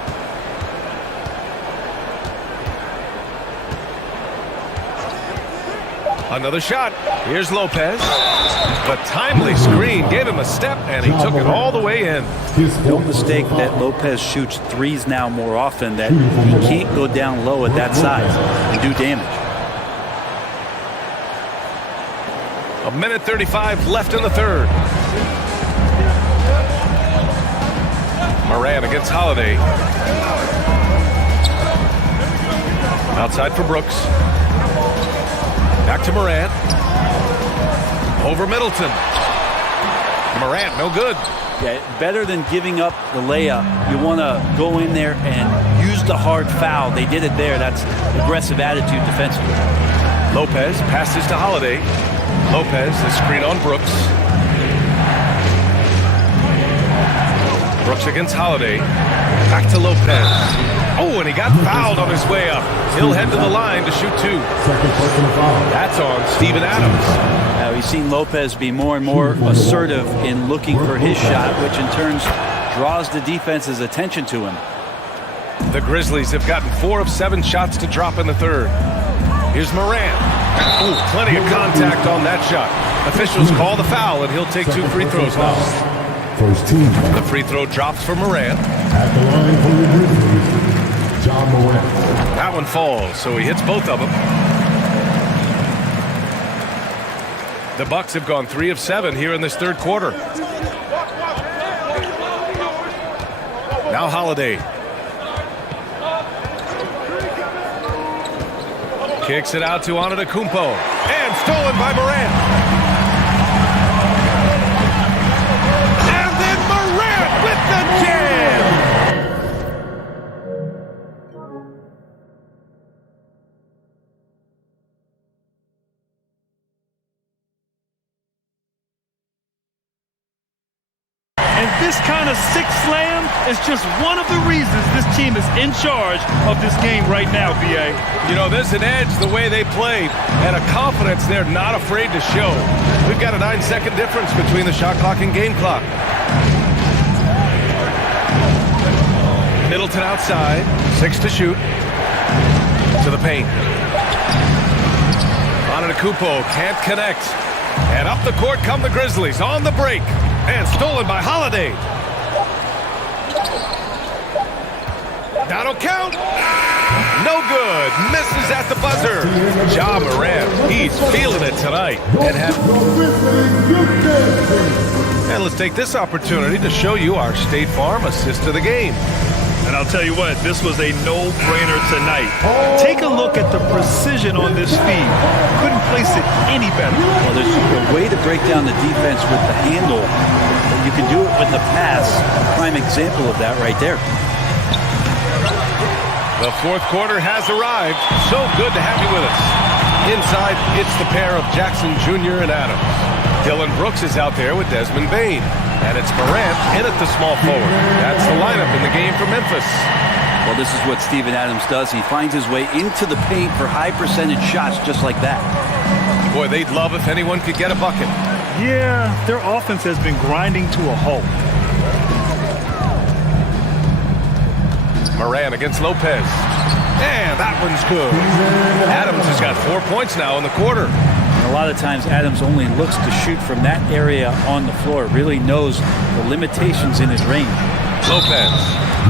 Another shot. Here's Lopez. The timely screen gave him a step, and he took it all the way in. Don't mistake that Lopez shoots threes now more often, that he can't go down low at that size and do damage. 1:35 left in the third. Morant against Holiday. Outside for Brooks. Back to Morant. Over Middleton. Morant, no good. Yeah, better than giving up the layup. You want to go in there and use the hard foul. They did it there. That's aggressive attitude defensively. Lopez passes to Holiday. Lopez, the screen on Brooks. Brooks against Holiday. Back to Lopez. Oh, and he got fouled on his way up. He'll head to the line to shoot 2. That's on Steven Adams. Now, we've seen Lopez be more and more assertive in looking for his shot, which in turn draws the defense's attention to him. The Grizzlies have gotten 4 of 7 shots to drop in the third. Here's Morant. Oh, plenty of contact on that shot. Officials call the foul, and he'll take 2 free throws now. First team. The free throw drops for Morant. At the line for the Grizzlies, Ja Morant. That one falls, so he hits both of them. The Bucks have gone 3 of 7 here in this third quarter. Now Holiday. Kicks it out to Antetokounmpo. And stolen by Morant. And then Morant with the jam. And this kind of six slam is just one of the reasons this team is in charge of this game right now, B.A. You know, there's an edge the way they played and a confidence they're not afraid to show. We've got a 9-second difference between the shot clock and game clock. Middleton outside, 6 to shoot. To the paint. Antetokounmpo can't connect. And up the court come the Grizzlies on the break. And stolen by Holiday. That'll count. No good. Misses at the buzzer. Ja Morant, he's feeling it tonight. And let's take this opportunity to show you our State Farm assist of the game. And I'll tell you what, this was a no-brainer tonight. Take a look at the precision on this feed. Couldn't place it any better. Well, there's a way to break down the defense with the handle. You can do it with the pass. Prime example of that right there. The fourth quarter has arrived. So good to have you with us. Inside, it's the pair of Jackson Jr. and Adams. Dylan Brooks is out there with Desmond Bain. And it's Morant in at the small forward. That's the lineup in the game for Memphis. Well, this is what Steven Adams does. He finds his way into the paint for high percentage shots just like that. Boy, they'd love if anyone could get a bucket. Yeah, their offense has been grinding to a halt. Moran against Lopez. And that one's good. Adams has got 4 points now in the quarter. And a lot of times Adams only looks to shoot from that area on the floor. Really knows the limitations in his range. Lopez.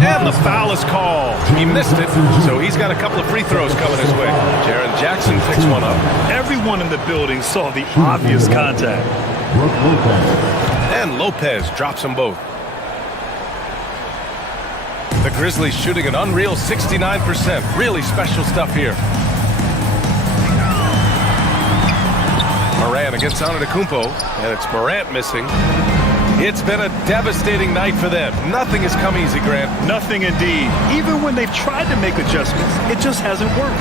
And the foul is called. He missed it, so he's got a couple of free throws coming his way. Jaren Jackson picks one up. Everyone in the building saw the obvious contact. And Lopez drops them both. The Grizzlies shooting an unreal 69%. Really special stuff here. Morant against Antetokounmpo, and it's Morant missing. It's been a devastating night for them. Nothing has come easy, Grant. Nothing indeed. Even when they've tried to make adjustments, it just hasn't worked.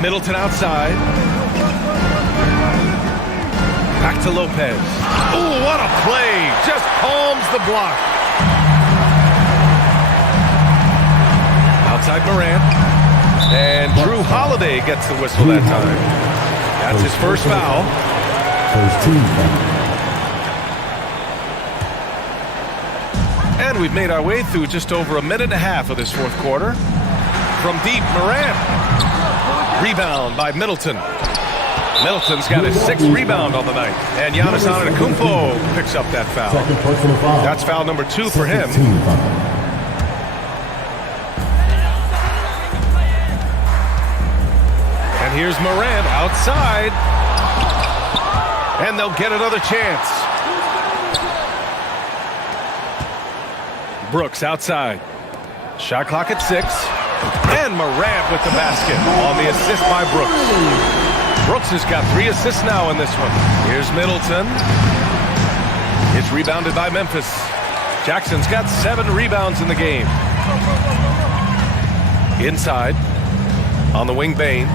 Middleton outside. Back to Lopez. Oh, what a play. Just palms the block. Outside Morant. And Drew Holiday gets the whistle that time. That's his first foul. First team foul. And we've made our way through just over a minute and a half of this fourth quarter. From deep, Morant. Rebound by Middleton. Middleton's got his 6th rebound on the night. And Giannis Antetokounmpo picks up that foul. That's foul number 2 for him. And here's Morant outside. And they'll get another chance. Brooks outside. Shot clock at 6. And Morant with the basket on the assist by Brooks. Brooks has got 3 assists now in this one. Here's Middleton. It's rebounded by Memphis. Jackson's got 7 rebounds in the game. Inside. On the wing, Bain.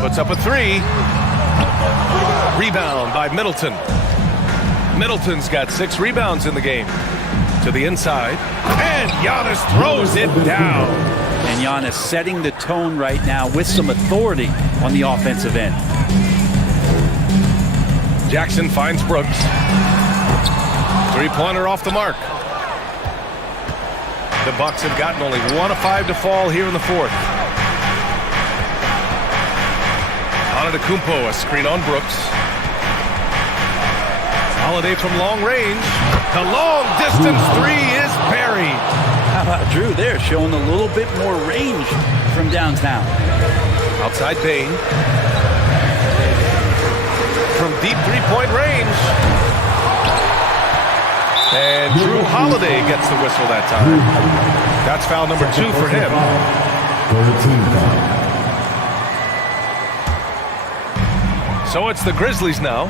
Puts up a 3. Rebound by Middleton. Middleton's got 6 rebounds in the game. To the inside. And Giannis throws it down. And Giannis setting the tone right now with some authority on the offensive end. Jackson finds Brooks. 3-pointer off the mark. The Bucks have gotten only 1 of 5 to fall here in the fourth. Antetokounmpo, a screen on Brooks. Holiday from long range. The long distance 3 is buried. How about Drew there, showing a little bit more range from downtown. Outside Bain. From deep 3-point range. And Drew Holiday gets the whistle that time. That's foul number 2 for him. So it's the Grizzlies now.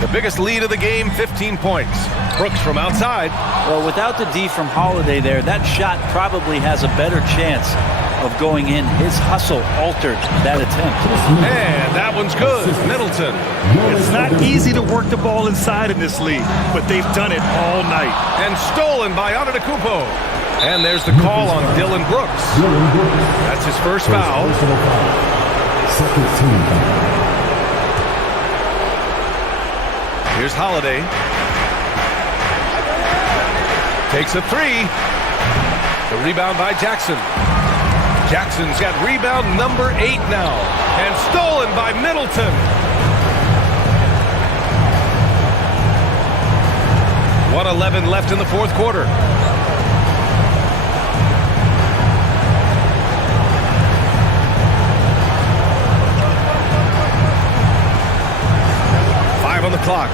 The biggest lead of the game, 15 points. Brooks from outside. Well, without the D from Holiday there, that shot probably has a better chance of going in. His hustle altered that attempt. And that one's good. Middleton. It's not easy to work the ball inside in this league, but they've done it all night. And stolen by Antetokounmpo. And there's the call on Dylan Brooks. That's his first foul. Second team foul. Here's Holiday. Takes a 3. The rebound by Jackson. Jackson's got rebound number 8 now. And stolen by Middleton. 1:11 left in the fourth quarter. On the clock,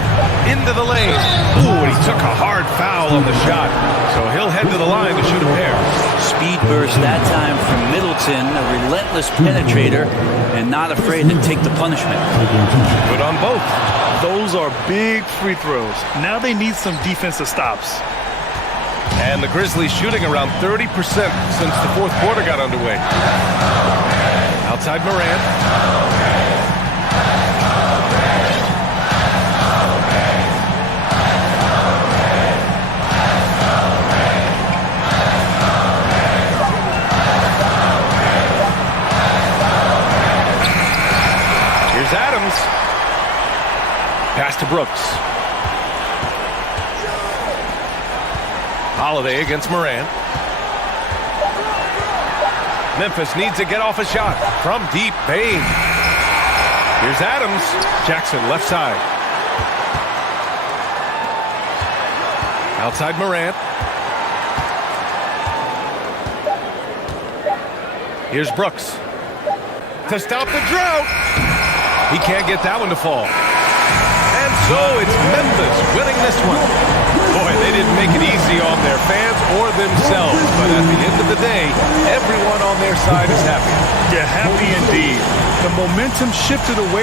into the lane. Ooh, he took a hard foul on the shot, so he'll head to the line to shoot a pair. Speed burst that time from Middleton, a relentless penetrator, and not afraid to take the punishment. Good on both. Those are big free throws. Now they need some defensive stops. And the Grizzlies shooting around 30% since the fourth quarter got underway. Outside Morant. Here's Adams. Pass to Brooks. Holiday against Morant. Memphis needs to get off a shot from deep. Bain. Here's Adams. Jackson left side. Outside Morant. Here's Brooks. To stop the drought. He can't get that one to fall. And so it's Memphis winning this one. Boy, they didn't make it easy on their fans or themselves. But at the end of the day, everyone on their side is happy. Yeah, happy indeed. The momentum shifted away.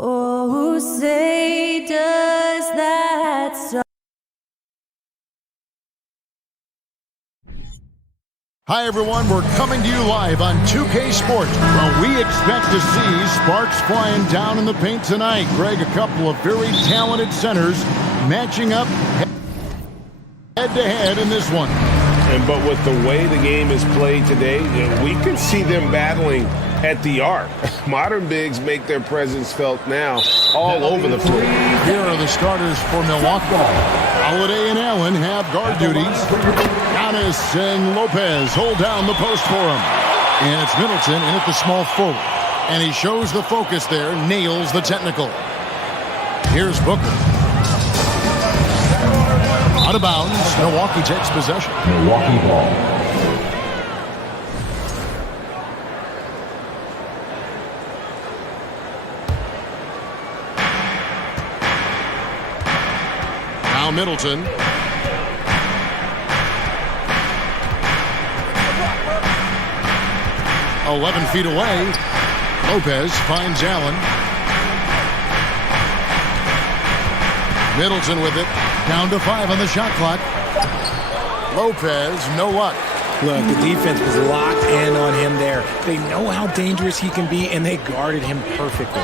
Oh, say does that song. Hi, everyone. We're coming to you live on 2K Sports. Well, we expect to see sparks flying down in the paint tonight. Greg, a couple of very talented centers matching up head-to-head in this one. But with the way the game is played today, we can see them battling at the arc. Modern bigs make their presence felt now all over the floor. Here are the starters for Milwaukee. Holiday and Allen have guard duties. Giannis and Lopez hold down the post for him. And it's Middleton in at the small forward. And he shows the focus there, nails the technical. Here's Booker. Out of bounds, Milwaukee takes possession. Milwaukee ball. Now Middleton. "11 feet away. Lopez finds Allen. Middleton with it. Down to 5 on the shot clock. Lopez, no luck. Look, the defense was locked in on him there. They know how dangerous he can be, and they guarded him perfectly.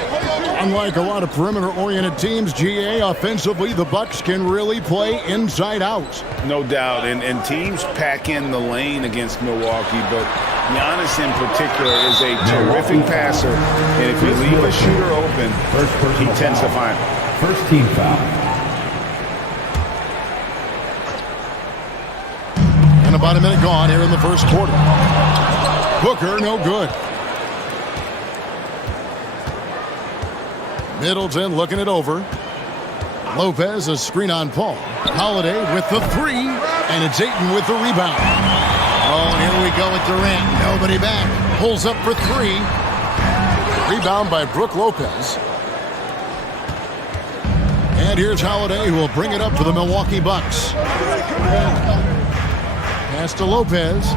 Unlike a lot of perimeter-oriented teams, GA, offensively, the Bucks can really play inside out. No doubt, and teams pack in the lane against Milwaukee, but Giannis in particular is a terrific passer, and if you leave a shooter open, he tends to find it. First team foul. And about a minute gone here in the first quarter. Booker, no good. Middleton looking it over. Lopez, a screen on Paul. Holiday with the 3, and it's Ayton with the rebound. Oh, and here we go with Durant. Nobody back. Pulls up for 3. Rebound by Brook Lopez. And here's Holiday, who will bring it up for the Milwaukee Bucks. Pass to Lopez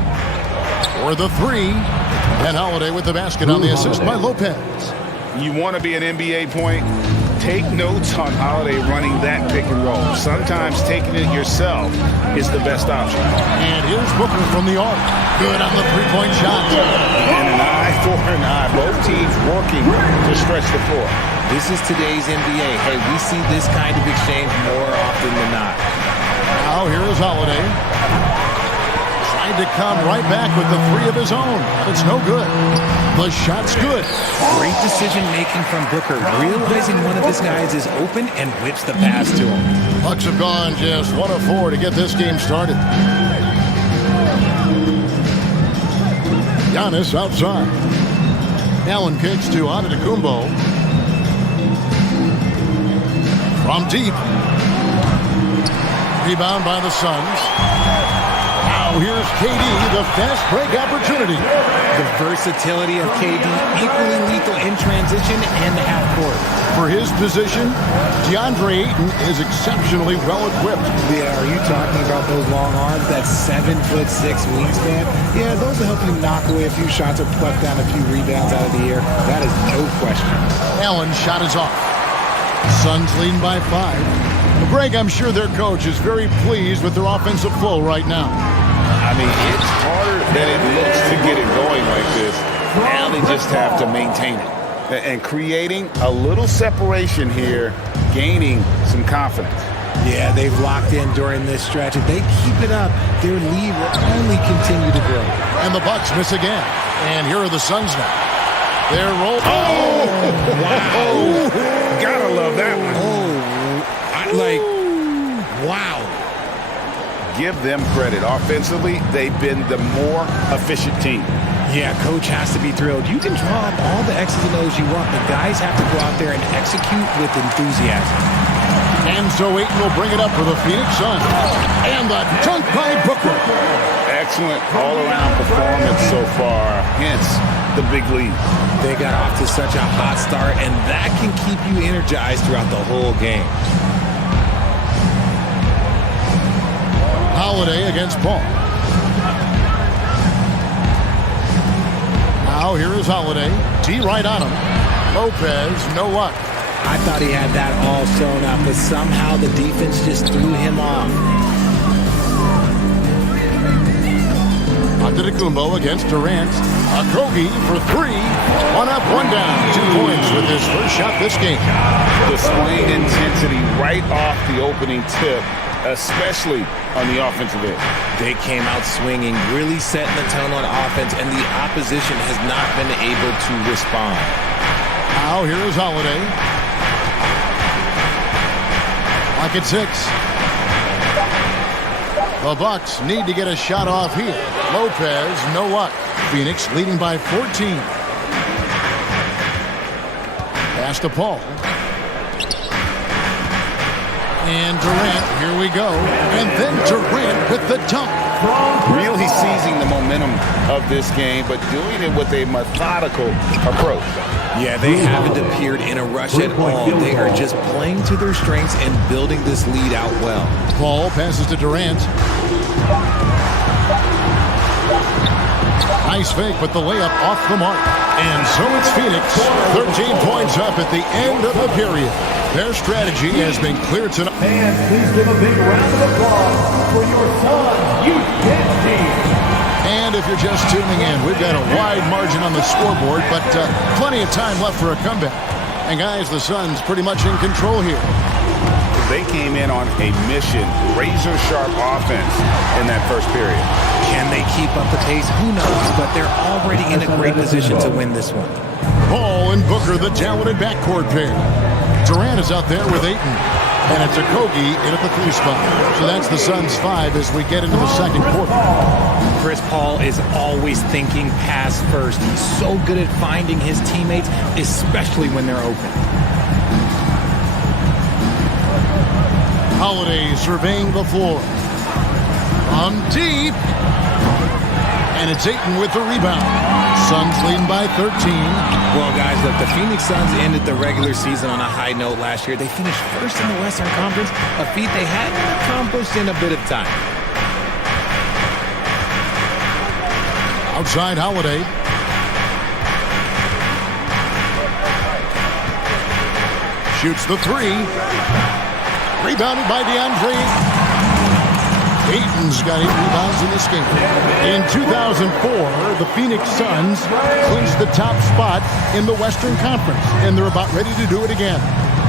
for the 3. And Holiday with the basket on the assist by Lopez. You want to be an NBA point? Take notes on Holiday running that pick and roll. Sometimes taking it yourself is the best option. And here's Booker from the arc. Good on the three-point shot. And an eye for an eye. Both teams working to stretch the floor. This is today's NBA. Hey, we see this kind of exchange more often than not. Now here is Holiday. Tried to come right back with the 3 of his own. It's no good. The shot's good. Great decision-making from Booker, realizing one of his guys is open and whips the pass to him. Bucks have gone just 1 of 4 to get this game started. Giannis outside. Allen kicks to Antetokounmpo. From deep. Rebound by the Suns. Now here's KD, the fast break opportunity. The versatility of KD, equally lethal in transition and the half court. For his position, DeAndre Ayton is exceptionally well equipped. Yeah, are you talking about those long arms, that 7'6" wingspan? Yeah, those will help you knock away a few shots or pluck down a few rebounds out of the air. That is no question. Allen's shot is off. Suns leading by 5. Well, Greg, I'm sure their coach is very pleased with their offensive flow right now. I mean, it's harder than it looks to get it going like this. Now they just have to maintain it. And creating a little separation here, gaining some confidence. Yeah, they've locked in during this stretch. If they keep it up, their lead will only continue to grow. And the Bucks miss again. And here are the Suns now. They're rolling. Oh! Wow. Gotta love that one. Wow. Give them credit. Offensively, they've been the more efficient team. Yeah, coach has to be thrilled. You can draw up all the X's and O's you want, but guys have to go out there and execute with enthusiasm. And so Ayton will bring it up for the Phoenix Suns. And the dunk by Booker. Excellent all-around performance so far, hence the big lead. They got off to such a hot start, and that can keep you energized throughout the whole game. Holiday against Paul. Now here is Holiday. D right on him. Lopez, no luck. I thought he had that all sewn up, but somehow the defense just threw him off. Antetokounmpo against Durant. Okogie for 3. 1 up, 1 down. 2 points with his first shot this game. Displaying intensity right off the opening tip, especially on the offensive end. They came out swinging, really setting the tone on offense, and the opposition has not been able to respond. Now here is Holiday. Lock at 6. The Bucks need to get a shot off here. Lopez, no luck. Phoenix leading by 14. Pass to Paul. And Durant, here we go. And then Durant with the dunk. Really seizing the momentum of this game, but doing it with a methodical approach. Yeah, they haven't appeared in a rush at all. They are just playing to their strengths and building this lead out well. Paul passes to Durant. Nice fake, but the layup off the mark. And so it's Phoenix. 13 points up at the end of the period. Their strategy has been clear tonight. And please give a big round of applause for your Suns youth dance team. And if you're just tuning in, we've got a wide margin on the scoreboard, but plenty of time left for a comeback. And guys, the Suns pretty much in control here. They came in on a mission, razor-sharp offense in that first period. Can they keep up the pace? Who knows? But they're already in a great position to win this one. Paul and Booker, the talented backcourt pair. Durant is out there with Ayton. And it's Okogie in at the 3 spot. So that's the Suns 5 as we get into the second quarter. Chris Paul is always thinking pass first. He's so good at finding his teammates, especially when they're open. Holiday surveying the floor. From deep. And it's Ayton with the rebound. Suns leading by 13. Well, guys, look, the Phoenix Suns ended the regular season on a high note last year. They finished first in the Western Conference, a feat they hadn't accomplished in a bit of time. Outside Holiday. Shoots the 3. Rebounded by DeAndre. Ayton's got 8 rebounds in this game. In 2004, the Phoenix Suns clinched the top spot in the Western Conference, and they're about ready to do it again.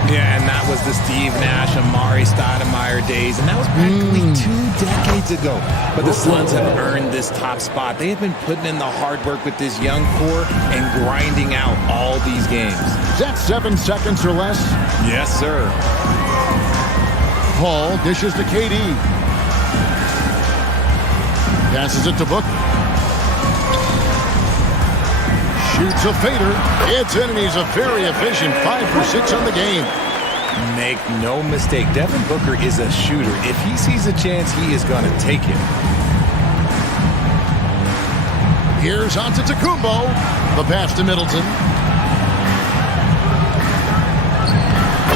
Yeah, and that was the Steve Nash, Amari Stoudemire days, and that was practically 2 decades ago. But the Suns have earned this top spot. They have been putting in the hard work with this young core and grinding out all these games. Is that 7 seconds or less? Yes, sir. Paul dishes to KD. Passes it to Booker. Shoots a fader. It's in, and he's a very efficient 5 for 6 on the game. Make no mistake, Devin Booker is a shooter. If he sees a chance, he is going to take it. Here's Antetokounmpo. The pass to Middleton.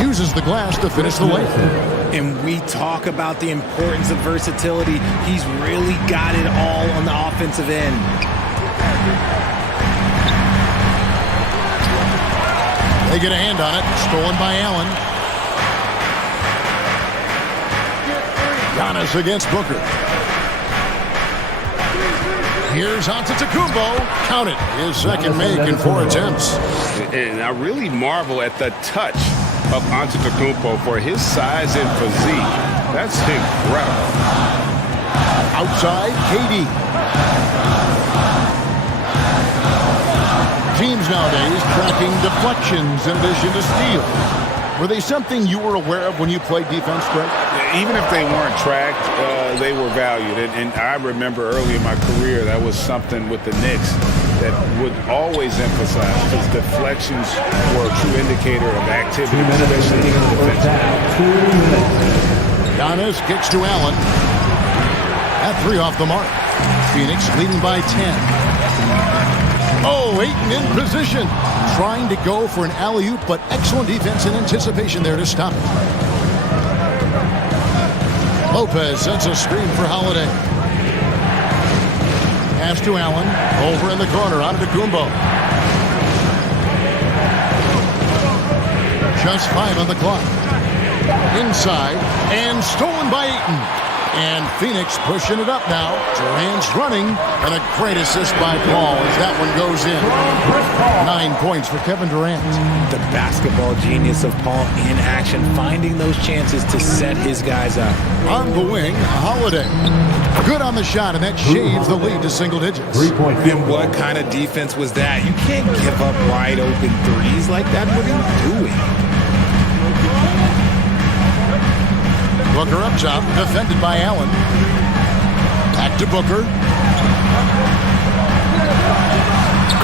Uses the glass to finish the layup. And we talk about the importance of versatility. He's really got it all on the offensive end. They get a hand on it. Stolen by Allen. Giannis against Booker. Here's Antetokounmpo. Count it. His second make in 4 attempts. And I really marvel at the touch of Antetokounmpo for his size and physique. That's incredible. Outside, KD. Teams nowadays tracking deflections in addition to steals. Were they something you were aware of when you played defense, Greg? Even if they weren't tracked, they were valued. And I remember early in my career, that was something with the Knicks that would always emphasize, because deflections were a true indicator of activity, especially in the defense. Giannis kicks to Allen. At 3 off the mark. Phoenix leading by 10. Oh, Ayton in position. Trying to go for an alley-oop, but excellent defense and anticipation there to stop it. Lopez sets a screen for Holiday. Pass to Allen. Over in the corner. Antetokounmpo. Just 5 on the clock. Inside. And stolen by Ayton. And Phoenix pushing it up now. Durant's running. And a great assist by Paul as that one goes in. 9 points for Kevin Durant. The basketball genius of Paul in action, finding those chances to set his guys up. On the wing, Holiday. Good on the shot, and that shaves the lead to single digits. And what kind of defense was that? You can't give up wide open threes like that. What are you doing? Booker up top, defended by Allen. Back to Booker.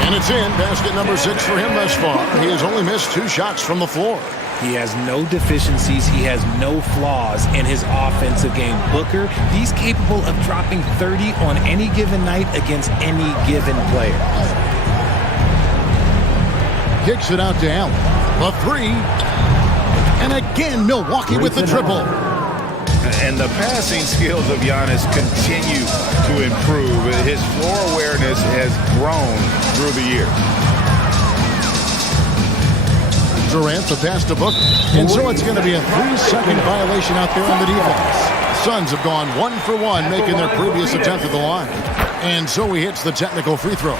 And it's in. Basket number 6 for him thus far. He has only missed 2 shots from the floor. He has no deficiencies. He has no flaws in his offensive game. Booker, he's capable of dropping 30 on any given night against any given player. Kicks it out to Allen. A 3. And again, Milwaukee with the triple. And the passing skills of Giannis continue to improve. His floor awareness has grown through the year. Durant the pass to Booker. And so it's going to be a 3-second violation out there on the defense. Suns have gone 1 for 1, making their previous attempt at the line. And so he hits the technical free throw.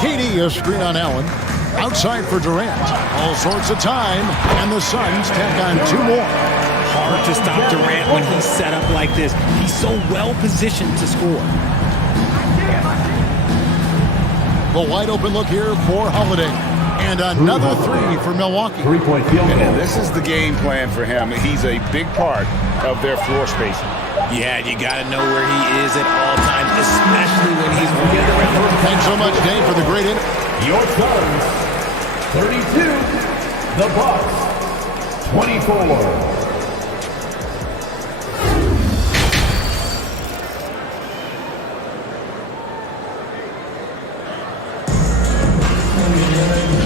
KD a screen on Allen. Outside for Durant. All sorts of time. And the Suns tack on 2 more. Hard to stop Durant when he's set up like this. He's so well positioned to score. The wide open look here for Holiday. And another 3 for Milwaukee. 3-point field goal. And this is the game plan for him. He's a big part of their floor spacing. Yeah, you got to know where he is at all times, especially when he's running around. Thanks so much, Dave, for the great input. Your Suns, 32. The Bucks, 24.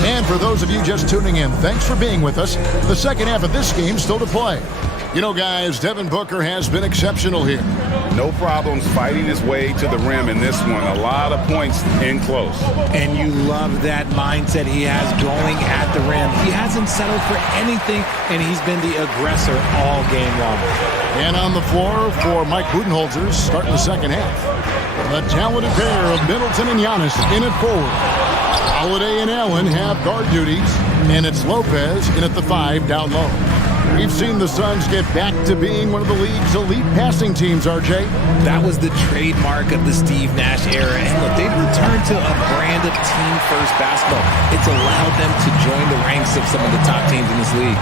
And for those of you just tuning in, thanks for being with us. The second half of this game still to play. You know, guys, Devin Booker has been exceptional here. No problems fighting his way to the rim in this one. A lot of points in close. And you love that mindset he has going at the rim. He hasn't settled for anything, and he's been the aggressor all game long. And on the floor for Mike Budenholzer starting the second half. The talented pair of Middleton and Giannis in it forward. Holiday and Allen have guard duties, and it's Lopez in at the 5 down low. We've seen the Suns get back to being one of the league's elite passing teams, RJ. That was the trademark of the Steve Nash era. And look, they've returned to a brand of team-first basketball. It's allowed them to join the ranks of some of the top teams in this league.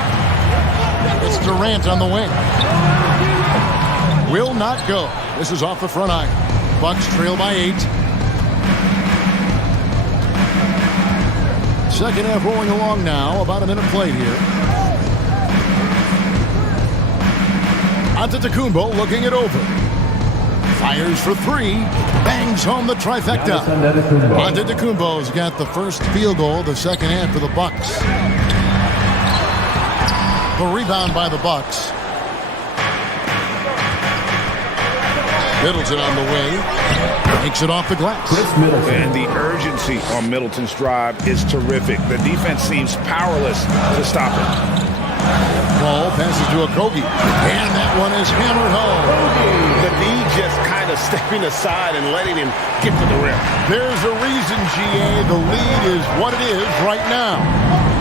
It's Durant on the wing. Will not go. This is off the front iron. Bucks trail by 8. Second half rolling along now. About a minute played here. Antetokounmpo looking it over. Fires for 3. Bangs home the trifecta. Antetokounmpo's got the first field goal of the second half for the Bucks. The rebound by the Bucks. Middleton on the wing. Takes it off the glass. And the urgency on Middleton's drive is terrific. The defense seems powerless to stop it. Ball passes to Okogie. And that one is hammered home. The D just kind of stepping aside and letting him get to the rim. There's a reason, GA. The lead is what it is right now.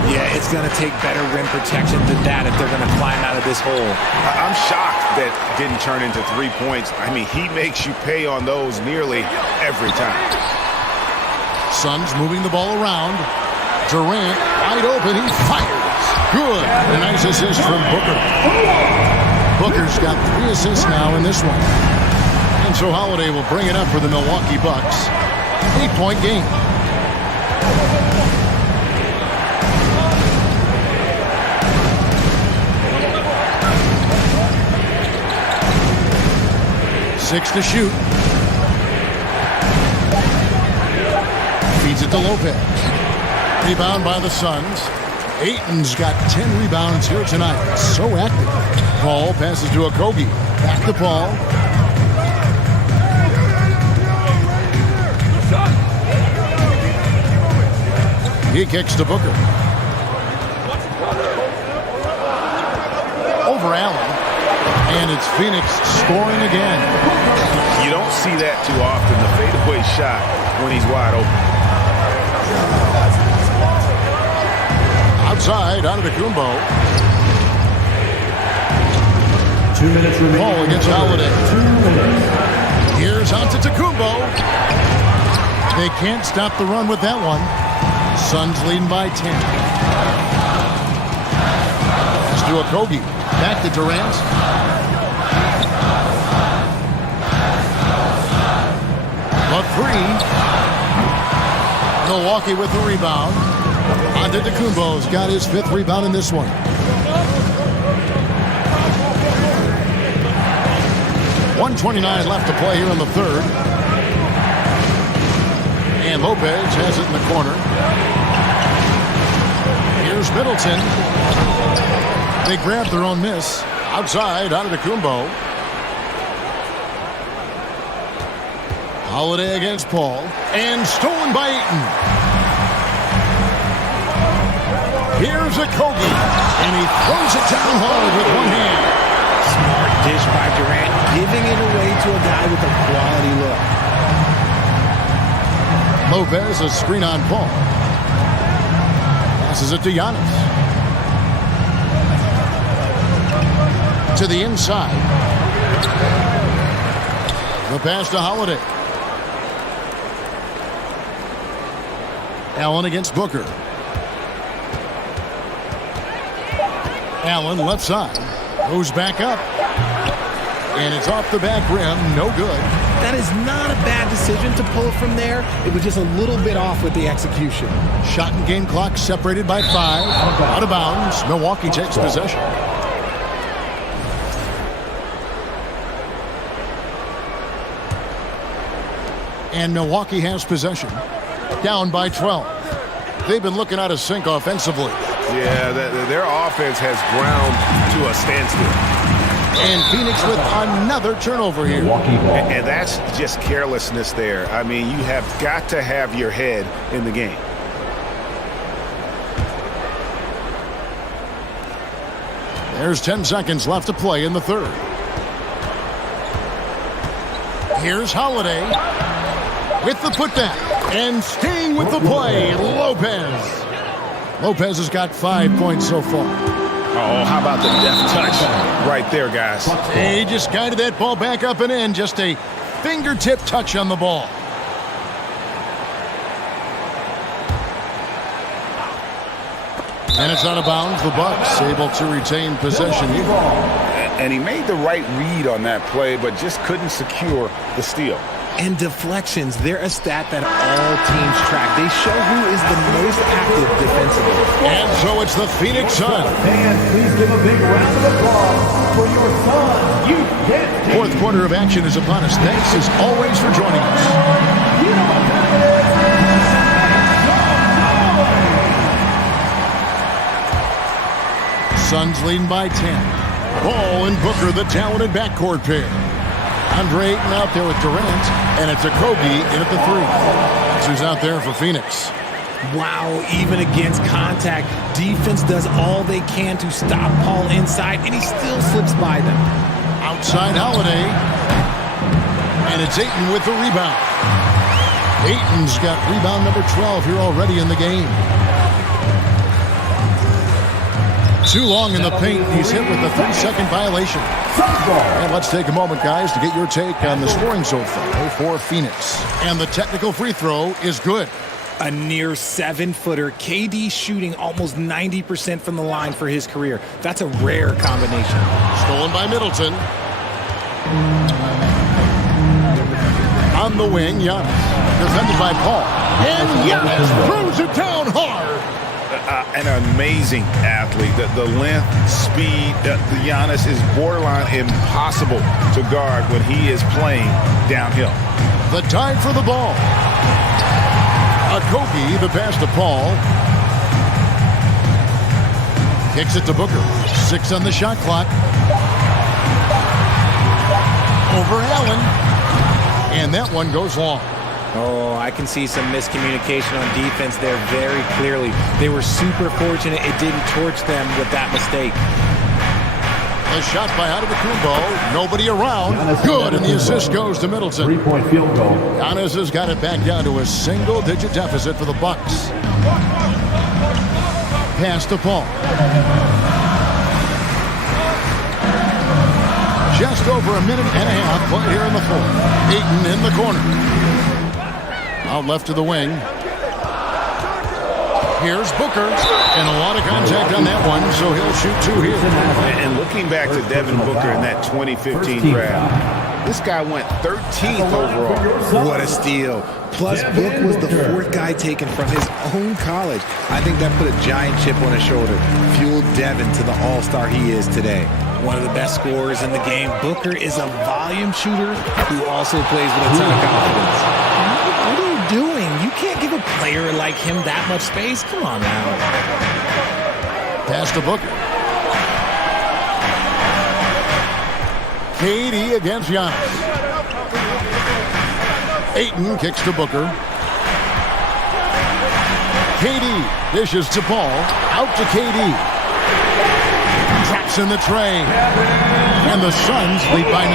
Yeah, it's going to take better rim protection than that if they're going to climb out of this hole. I'm shocked that didn't turn into 3 points. I mean, he makes you pay on those nearly every time. Suns moving the ball around. Durant wide open. He fires. Good. A nice assist from Booker. Booker's got 3 assists now in this one. And so Holiday will bring it up for the Milwaukee Bucks. 8-point game. Six to shoot. Feeds it to Lopez. Rebound by the Suns. Ayton's got 10 rebounds here tonight. So active. Paul passes to Okogie. Back to Paul. He kicks to Booker. Over Allen. And it's Phoenix scoring again. You don't see that too often. The fadeaway shot when he's wide open. Outside, Antetokounmpo. 2 minutes remaining. Ball against Holiday. 2 minutes. Here's Antetokounmpo. They can't stop the run with that one. Suns leading by 10. Pass to Okogie. Back to Durant. But 3. Milwaukee with the rebound. Antetokounmpo's got his 5th rebound in this one. 1:29 left to play here in the third. And Lopez has it in the corner. Here's Middleton. They grab their own miss. Outside, Antetokounmpo. Holiday against Paul. And stolen by Ayton. Here's Okogie. And he throws it down hard with one hand. Smart dish by Durant, giving it away to a guy with a quality look. Lopez, a screen on Paul. Passes it to Giannis. To the inside. The pass to Holiday. Allen against Booker. Allen left side. Goes back up. And it's off the back rim. No good. That is not a bad decision to pull it from there. It was just a little bit off with the execution. Shot and game clock separated by 5. Out of bounds. Milwaukee takes possession. And Milwaukee has possession. Down by 12. They've been looking out of sync offensively. Yeah, their offense has ground to a standstill. And Phoenix with another turnover here. And that's just carelessness there. I mean, you have got to have your head in the game. There's 10 seconds left to play in the third. Here's Holiday with the putback. And staying with the play, Lopez. Lopez has got 5 points so far. Oh, how about the deft touch right there, guys? He just guided that ball back up and in. Just a fingertip touch on the ball. And it's out of bounds. The Bucks able to retain possession here. And he made the right read on that play, but just couldn't secure the steal. And deflections, they're a stat that all teams track. They show who is the most active defensively. And so it's the Phoenix Suns. Fans, please give a big round of applause for your Suns youth dance team. Fourth quarter of action is upon us. Thanks as always for joining us. You know what time it is. Suns leading by 10. Ball and Booker, the talented backcourt pair. Andre Ayton out there with Durant, and it's Okogie in at the 3. Who's out there for Phoenix. Wow, even against contact, defense does all they can to stop Paul inside, and he still slips by them. Outside Holiday, and it's Ayton with the rebound. Ayton's got rebound number 12 here already in the game. Too long in the paint. He's hit with a 3-second violation. And let's take a moment, guys, to get your take on the scoring so far for Phoenix. And the technical free throw is good. A near 7-footer. KD shooting almost 90% from the line for his career. That's a rare combination. Stolen by Middleton. On the wing, Giannis. Defended by Paul. And Giannis throws it down hard. An amazing athlete. The length, speed, the Giannis is borderline impossible to guard when he is playing downhill. The time for the ball. Okogie, the pass to Paul. Kicks it to Booker. 6 on the shot clock. Over Allen. And that one goes long. Oh, I can see some miscommunication on defense there very clearly. They were super fortunate it didn't torch them with that mistake. A shot by Antetokounmpo. Nobody around. Good, and the assist goes to Middleton. 3-point field goal. Giannis has got it back down to a single-digit deficit for the Bucks. Pass to Paul. Just over a minute and a half played here in the fourth. Ayton in the corner. Out left to the wing. Here's Booker. And a lot of contact on that one, so he'll shoot 2 here. And looking back to Devin Booker in that 2015 draft, this guy went 13th overall. What a steal. Plus, Book was the 4th guy taken from his own college. I think that put a giant chip on his shoulder, fueled Devin to the all-star he is today. One of the best scorers in the game. Booker is a volume shooter who also plays with a ton of confidence. What are you doing? You can't give a player like him that much space. Come on now. Pass to Booker. KD against Giannis. Ayton kicks to Booker. KD dishes to Paul. Out to KD. Drops in the tray. And the Suns lead by 9.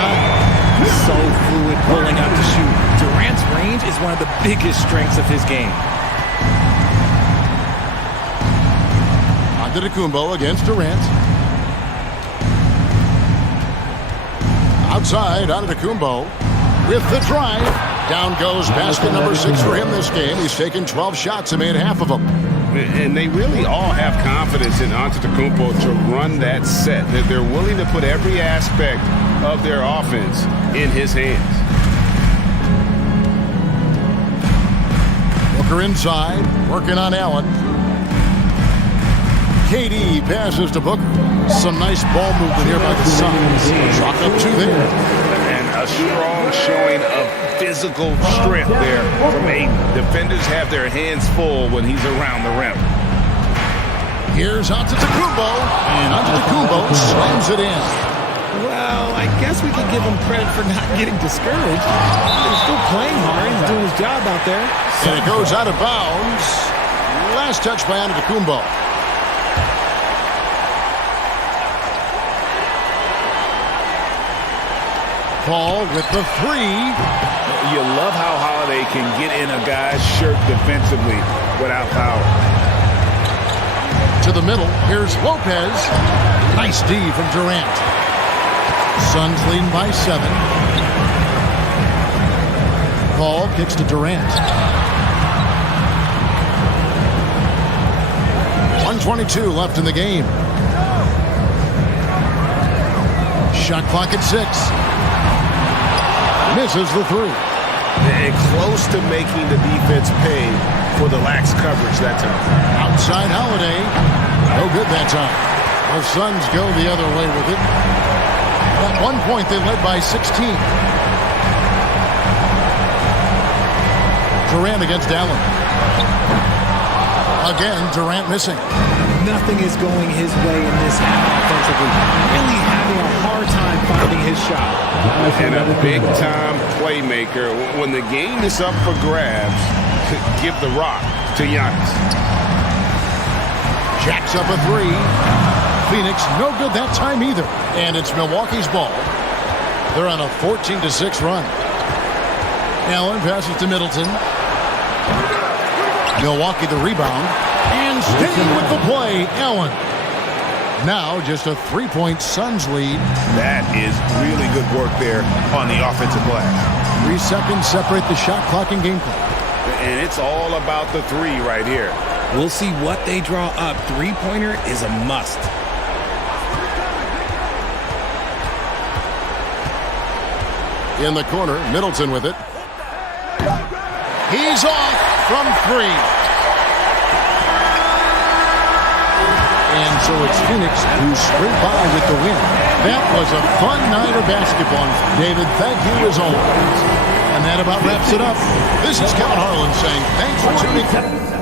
So fluid pulling up to shoot. Durant's range is one of the biggest strengths of his game. Antetokounmpo against Durant. Outside, Antetokounmpo with the drive. Down goes basket number 6 for him this game. He's taken 12 shots and made half of them. And they really all have confidence in Antetokounmpo to run that set. They're willing to put every aspect of their offense in his hands. Booker inside, working on Allen. KD passes to Booker. Some nice ball movement here by the Suns. Chalk up 2 there. And a strong showing of physical strength there from Ayton. Defenders have their hands full when he's around the rim. Here's Antetokounmpo, and Antetokounmpo slams it in. Well, I guess we can give him credit for not getting discouraged. He's still playing hard. He's doing his job out there. And it goes out of bounds. Last touch by Antetokounmpo. Paul with the 3. You love how Holiday can get in a guy's shirt defensively without power. To the middle, here's Lopez. Nice D from Durant. Suns leading by 7. Paul kicks to Durant. 1:22 left in the game. Shot clock at 6. Misses the 3. And close to making the defense pay for the lax coverage that time. Outside Holiday. No good that time. The Suns go the other way with it. At one point, they led by 16. Durant against Allen. Again, Durant missing. Nothing is going his way in this half offensively. Really having a hard time finding his shot. And a big-time playmaker. When the game is up for grabs, give the rock to Giannis. Jacks up a 3. Phoenix, no good that time either. And it's Milwaukee's ball. They're on a 14-6 run. Allen passes to Middleton. Milwaukee the rebound. And staying with the play, Allen. Now just a 3-point Suns lead. That is really good work there on the offensive glass. 3 seconds separate the shot clock and game clock. And it's all about the 3 right here. We'll see what they draw up. Three-pointer is a must. In the corner, Middleton with it. He's off from 3. And so it's Phoenix who sprint by with the win. That was a fun night of basketball. David, thank you as always. And that about wraps it up. This is Kevin Harlan saying thanks for tuning in.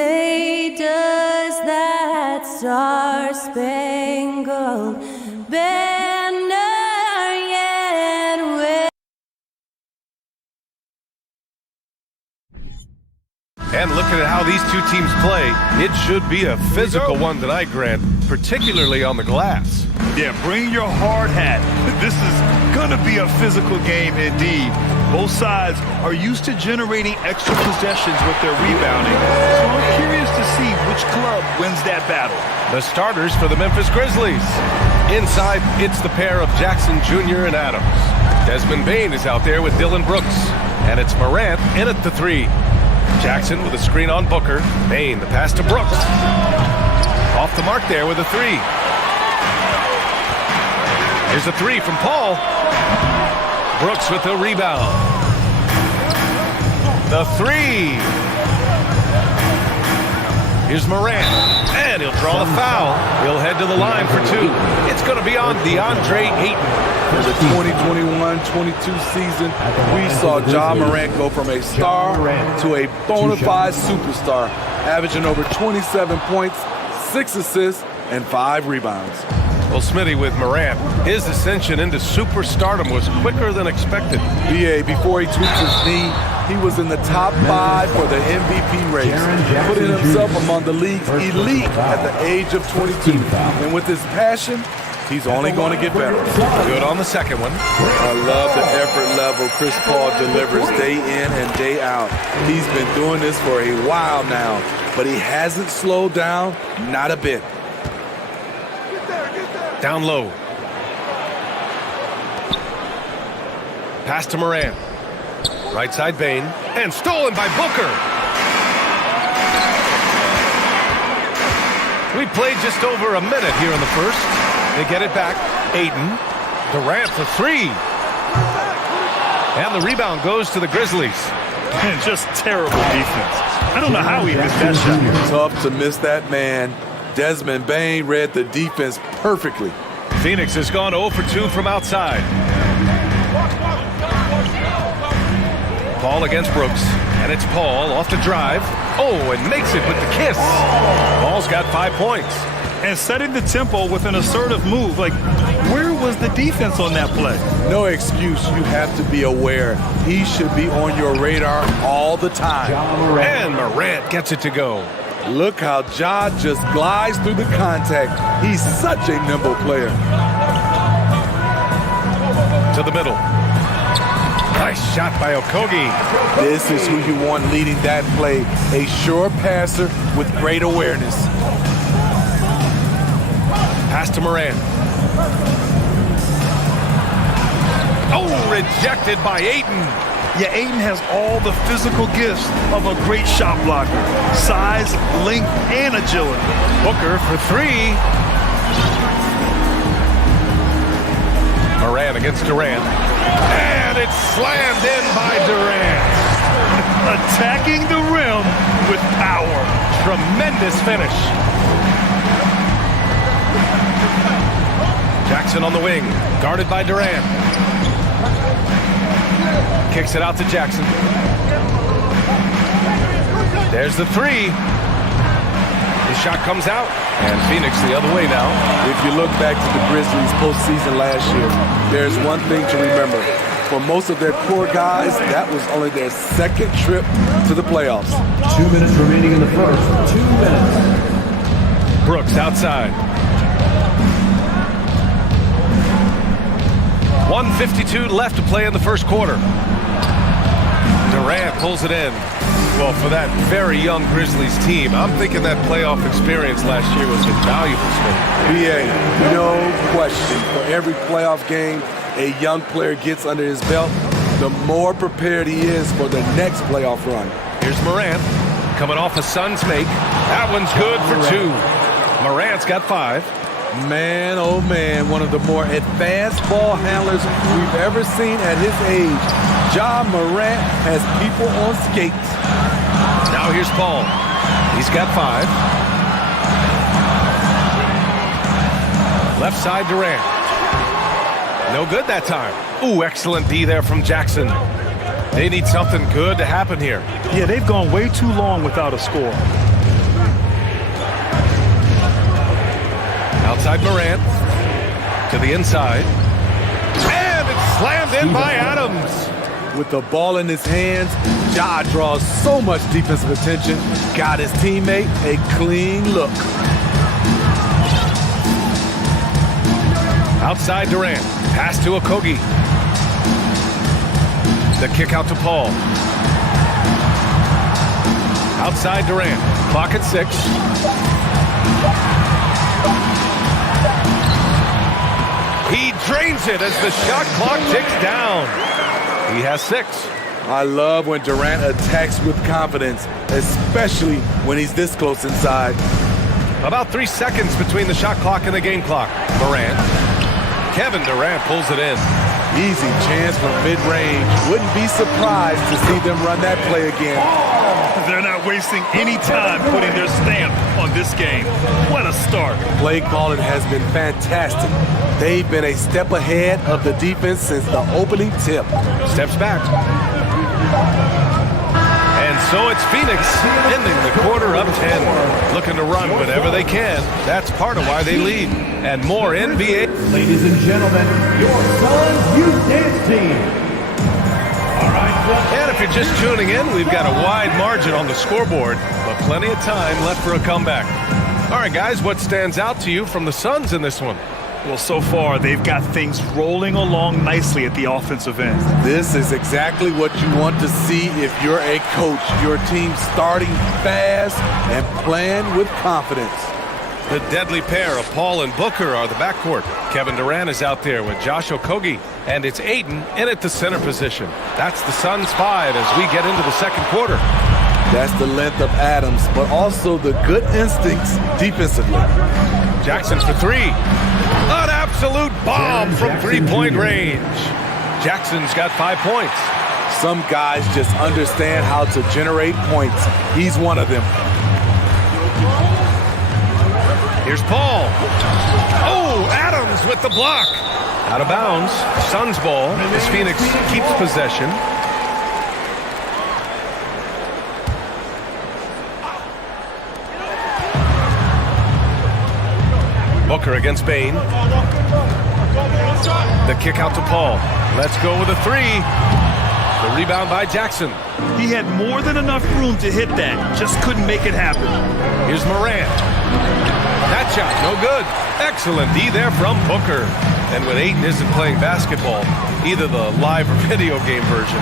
Say, does that star-spangled banner yet wave? And looking at how these two teams play, it should be a physical one tonight, Grant, particularly on the glass. Yeah, bring your hard hat. This is going to be a physical game indeed. Both sides are used to generating extra possessions with their rebounding, so I'm curious to see which club wins that battle. The starters for the Memphis Grizzlies. Inside, it's the pair of Jackson Jr. and Adams. Desmond Bane is out there with Dylan Brooks, and it's Morant in at the 3. Jackson with a screen on Booker. Bane, the pass to Brooks. Off the mark there with a 3. Here's a 3 from Paul. Brooks with the rebound. The 3. Here's Morant, and he'll draw the foul. He'll head to the line for 2. It's going to be on DeAndre Ayton. For the 2021-22 season, we saw Ja Morant go from a star to a bona fide superstar, averaging over 27 points, 6 assists, and 5 rebounds. Well, Smitty, with Morant, his ascension into superstardom was quicker than expected. BA, before he tweaked his knee, he was in the top 5 for the MVP race, putting himself among the league's elite at the age of 22. And with his passion, he's only going to get better. Good on the second one. I love the effort level Chris Paul delivers day in and day out. He's been doing this for a while now, but he hasn't slowed down, not a bit. Down low. Pass to Morant. Right side Bane. And stolen by Booker. We played just over a minute here in the first. They get it back. Ayton. Durant for 3. And the rebound goes to the Grizzlies. And just terrible defense. I don't know how he missed that shot. Tough to miss that man. Desmond Bane read the defense perfectly. Phoenix has gone 0 for 2 from outside. Paul against Brooks. And it's Paul off the drive. Oh, and makes it with the kiss. Paul's got 5 points. And setting the tempo with an assertive move. Like, where was the defense on that play? No excuse. You have to be aware. He should be on your radar all the time. And Morant gets it to go. Look how Ja just glides through the contact. He's such a nimble player. To the middle. Nice shot by Okogie. This is who you want leading that play. A sure passer with great awareness. Pass to Morant. Oh, rejected by Ayton. Yeah, Ayton has all the physical gifts of a great shot blocker. Size, length, and agility. Booker for 3. Morant against Durant. And it's slammed in by Durant. Attacking the rim with power. Tremendous finish. Jackson on the wing, guarded by Durant. Kicks it out to Jackson. There's the 3. The shot comes out, and Phoenix the other way now. If you look back to the Grizzlies postseason last year, there's one thing to remember. For most of their core guys, that was only their second trip to the playoffs. 2 minutes remaining in the first. 2 minutes. Brooks outside. 1:52 left to play in the first quarter. Durant pulls it in. Well, for that very young Grizzlies team, I'm thinking that playoff experience last year was invaluable. BA, no question. For every playoff game a young player gets under his belt, the more prepared he is for the next playoff run. Here's Morant coming off a Suns make. That one's good for 2. Morant's got 5. Man, oh man, one of the more advanced ball handlers we've ever seen at his age. Ja Morant has people on skates. Now here's Paul. He's got 5. Left side Durant. No good that time. Ooh, excellent D there from Jackson. They need something good to happen here. Yeah, they've gone way too long without a score. Outside Morant. To the inside. And it's slammed in by Adams. With the ball in his hands, Ja draws so much defensive attention. Got his teammate a clean look. Outside Durant. Pass to Okogie. The kick out to Paul. Outside Durant. Clock at 6. He drains it as the shot clock ticks down. He has 6. I love when Durant attacks with confidence, especially when he's this close inside. About 3 seconds between the shot clock and the game clock. Durant. Kevin Durant pulls it in. Easy chance from mid-range. Wouldn't be surprised to see them run that play again. They're not wasting any time putting their stamp on this game. What a start. Play calling has been fantastic. They've been a step ahead of the defense since the opening tip. Steps back. And so it's Phoenix ending the quarter up 10. Looking to run whenever they can. That's part of why they lead. And more NBA. Ladies and gentlemen, your Suns Youth Dance Team. And if you're just tuning in, we've got a wide margin on the scoreboard, but plenty of time left for a comeback. All right, guys, what stands out to you from the Suns in this one? Well, so far, they've got things rolling along nicely at the offensive end. This is exactly what you want to see if you're a coach. Your team starting fast and playing with confidence. The deadly pair of Paul and Booker are the backcourt. Kevin Durant is out there with Josh Okogie, and it's Ayton in at the center position. That's the Suns 5 as we get into the second quarter. That's the length of Adams, but also the good instincts defensively. Jackson for 3. An absolute bomb from three-point range. Jackson's got 5 points. Some guys just understand how to generate points. He's one of them. Here's Paul. Oh, Adams with the block. Out of bounds. Suns ball as Phoenix keeps possession. Booker against Bane. The kick out to Paul. Let's go with a 3. The rebound by Jackson. He had more than enough room to hit that. Just couldn't make it happen. Here's Morant. That shot, no good. Excellent D there from Booker. And when Ayton isn't playing basketball, either the live or video game version,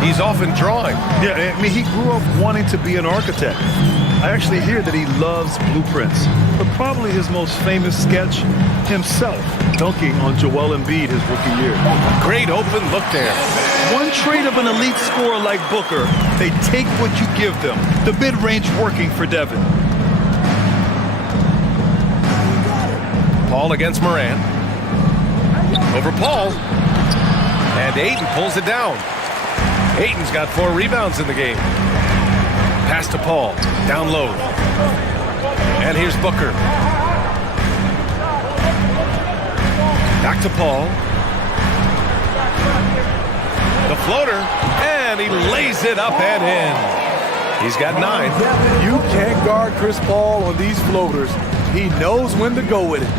he's often drawing. Yeah, I mean, he grew up wanting to be an architect. I actually hear that he loves blueprints. But probably his most famous sketch, himself dunking on Joel Embiid his rookie year. Great open look there. One trait of an elite scorer like Booker, they take what you give them. The mid-range working for Devin. Paul against Morant. Over Paul. And Ayton pulls it down. Ayton's got 4 rebounds in the game. Pass to Paul. Down low. And here's Booker. Back to Paul. The floater. And he lays it up and in. He's got 9. You can't guard Chris Paul on these floaters. He knows when to go with it.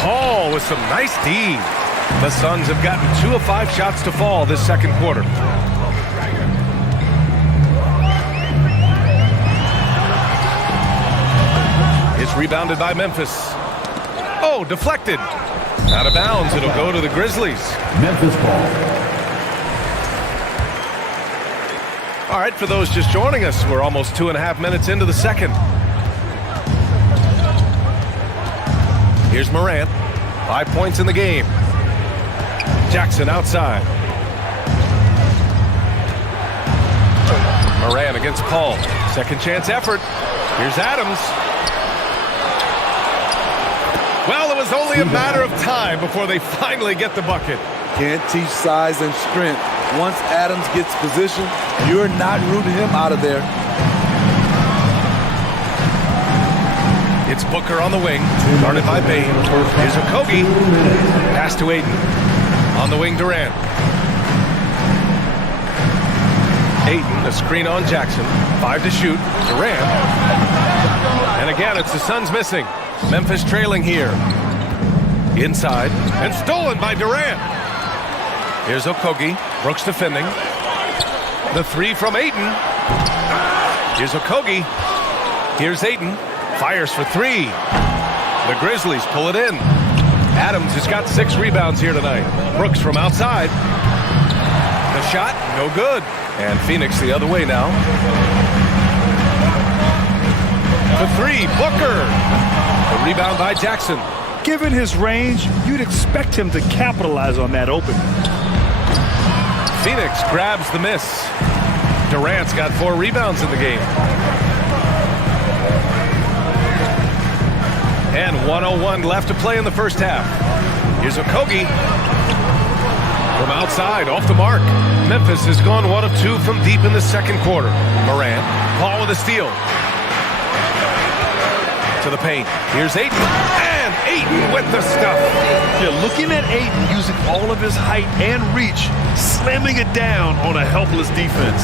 Paul with some nice D. The Suns have gotten 2 of 5 shots to fall this second quarter. It's rebounded by Memphis. Oh, deflected. Out of bounds. It'll go to the Grizzlies. Memphis ball. All right, for those just joining us, we're almost 2.5 minutes into the second. Here's Morant. 5 points in the game. Jackson outside. Morant against Paul. Second chance effort. Here's Adams. Well, it was only a matter of time before they finally get the bucket. Can't teach size and strength. Once Adams gets position, you're not rooting him out of there. It's Booker on the wing, guarded by Bane. Here's Okogie. Pass to Ayton. On the wing, Durant. Ayton, a screen on Jackson. 5 to shoot. Durant. And again, it's the Suns missing. Memphis trailing here. Inside, and stolen by Durant. Here's Okogie. Brooks defending. The three from Ayton. Here's Okogie. Here's Ayton. Fires for three. The Grizzlies pull it in. Adams has got 6 rebounds here tonight. Brooks from outside. The shot, no good. And Phoenix the other way now. The three, Booker. The rebound by Jackson. Given his range, you'd expect him to capitalize on that opening. Phoenix grabs the miss. Durant's got 4 rebounds in the game. And 1:01 left to play in the first half. Here's Okogie. From outside, off the mark. Memphis has gone 1 of 2 from deep in the second quarter. Morant, Paul with a steal. To the paint. Here's Ayton. And Ayton with the stuff. You're looking at Ayton using all of his height and reach, slamming it down on a helpless defense.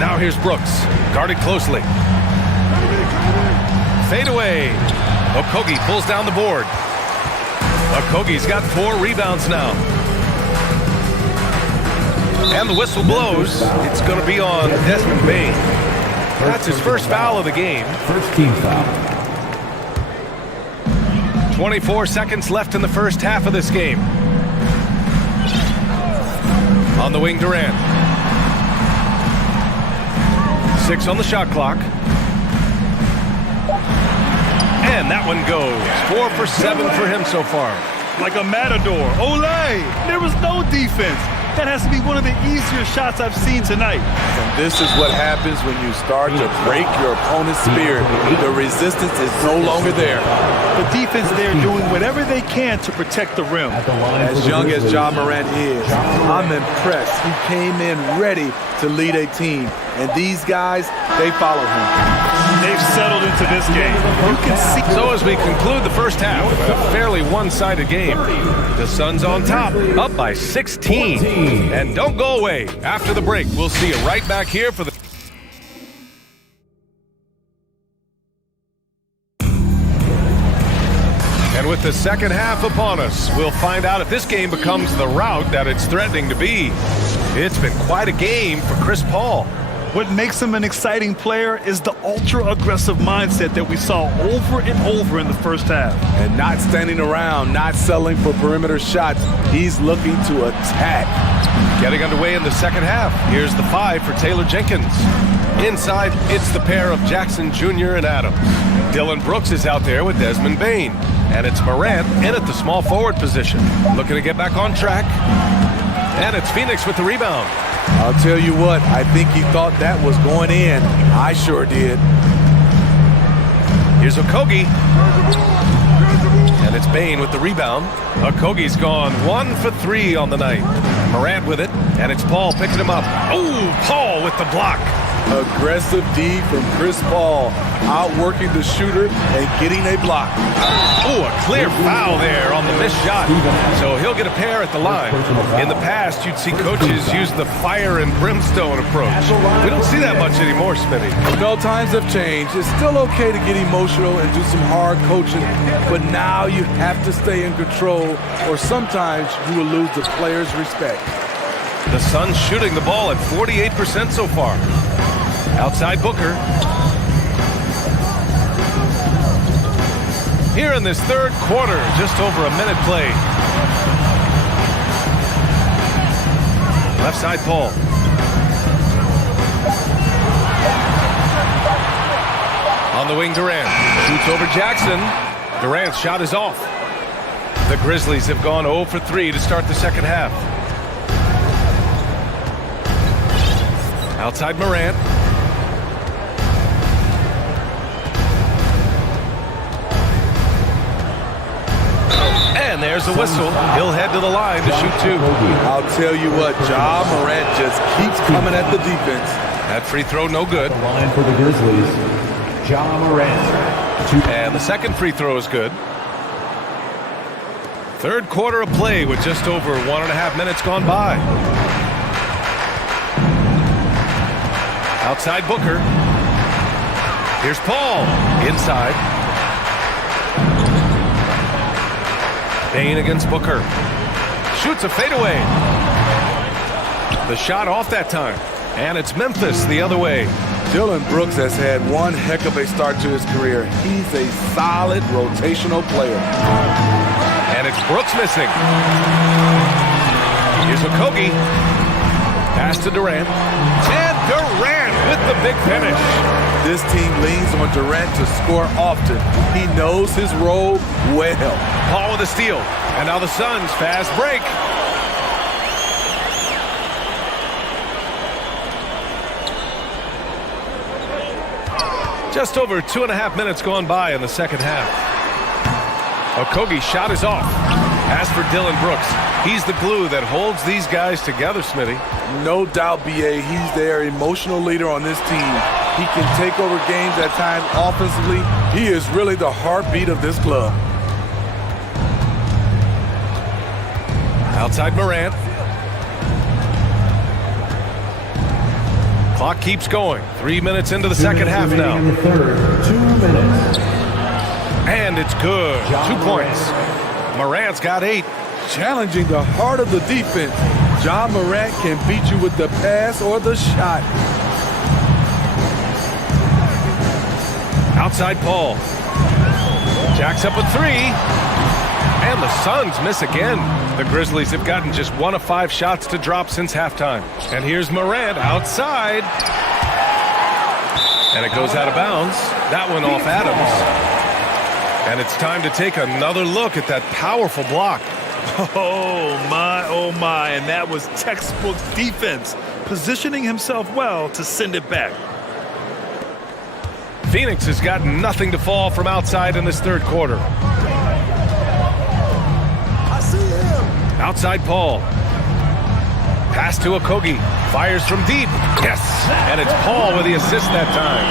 Now here's Brooks, guarded closely. Fade away. Okogie pulls down the board. Okogie's got 4 rebounds now. And the whistle blows. It's going to be on Desmond Bane. That's his first foul of the game. First team foul. 24 seconds left in the first half of this game. On the wing, Durant. 6 on the shot clock. And that one goes. 4 for 7 for him so far. Like a matador. Olay! There was no defense. That has to be one of the easier shots I've seen tonight. And this is what happens when you start to break your opponent's spirit. The resistance is no longer there. The defense there doing whatever they can to protect the rim. As young as Ja Morant is, I'm impressed. He came in ready to lead a team. And these guys, they follow him. They've settled into this game. You can see. So as we conclude the first half, a fairly one-sided game. The Suns on top, up by 16. And don't go away. After the break, we'll see you right back here for the... And with the second half upon us, we'll find out if this game becomes the rout that it's threatening to be. It's been quite a game for Chris Paul. What makes him an exciting player is the ultra-aggressive mindset that we saw over and over in the first half. And not standing around, not settling for perimeter shots. He's looking to attack. Getting underway in the second half. Here's the 5 for Taylor Jenkins. Inside, it's the pair of Jackson Jr. and Adams. Dylan Brooks is out there with Desmond Bane. And it's Morant in at the small forward position. Looking to get back on track. And it's Phoenix with the rebound. I'll tell you what, I think he thought that was going in. I sure did. Here's Okogie. And it's Bane with the rebound. Okogie's gone 1 for 3 on the night. Morant with it, and it's Paul picking him up. Oh, Paul with the block. Aggressive D from Chris Paul, outworking the shooter and getting a block. Oh, a clear foul there on the missed shot. So he'll get a pair at the line. In the past, you'd see coaches use the fire and brimstone approach. We don't see that much anymore, Smitty. No, times have changed. It's still okay to get emotional and do some hard coaching, but now you have to stay in control, or sometimes you will lose the player's respect. The Suns shooting the ball at 48% so far. Outside Booker. Here in this third quarter, just over a minute played. Left side Paul. On the wing, Durant. Shoots over Jackson. Durant's shot is off. The Grizzlies have gone 0 for 3 to start the second half. Outside Morant. And there's the whistle. He'll head to the line to shoot 2. I'll tell you what, Ja Morant just keeps coming at the defense. That free throw no good. The line for the Grizzlies, Ja Morant. And the second free throw is good. Third quarter of play with just over 1.5 minutes gone by. Outside Booker. Here's Paul. Inside. Bain against Booker. Shoots a fadeaway. The shot off that time. And it's Memphis the other way. Dillon Brooks has had one heck of a start to his career. He's a solid rotational player. And it's Brooks missing. Here's Okogie. Pass to Durant. And Durant with the big finish. This team leans on Durant to score often. He knows his role well. Paul with a steal. And now the Suns fast break. Just over 2.5 minutes gone by in the second half. Okogie's shot is off. As for Dillon Brooks, he's the glue that holds these guys together, Smitty. No doubt, B.A., he's their emotional leader on this team. He can take over games at times offensively. He is really the heartbeat of this club. Outside Morant. Clock keeps going. 3 minutes into the second half now. In the third, 2 minutes. And it's good. 2 points. Morant's got 8. Challenging the heart of the defense. Ja Morant can beat you with the pass or the shot. Outside Paul. Jacks up a 3. And the Suns miss again. The Grizzlies have gotten just 1 of 5 shots to drop since halftime. And here's Morant outside. And it goes out of bounds. That one off Adams. And it's time to take another look at that powerful block. Oh, my. And that was textbook defense, positioning himself well to send it back. Phoenix has got nothing to fall from outside in this third quarter. I see him. Outside Paul. Pass to Okogie. Fires from deep. Yes! And it's Paul with the assist that time.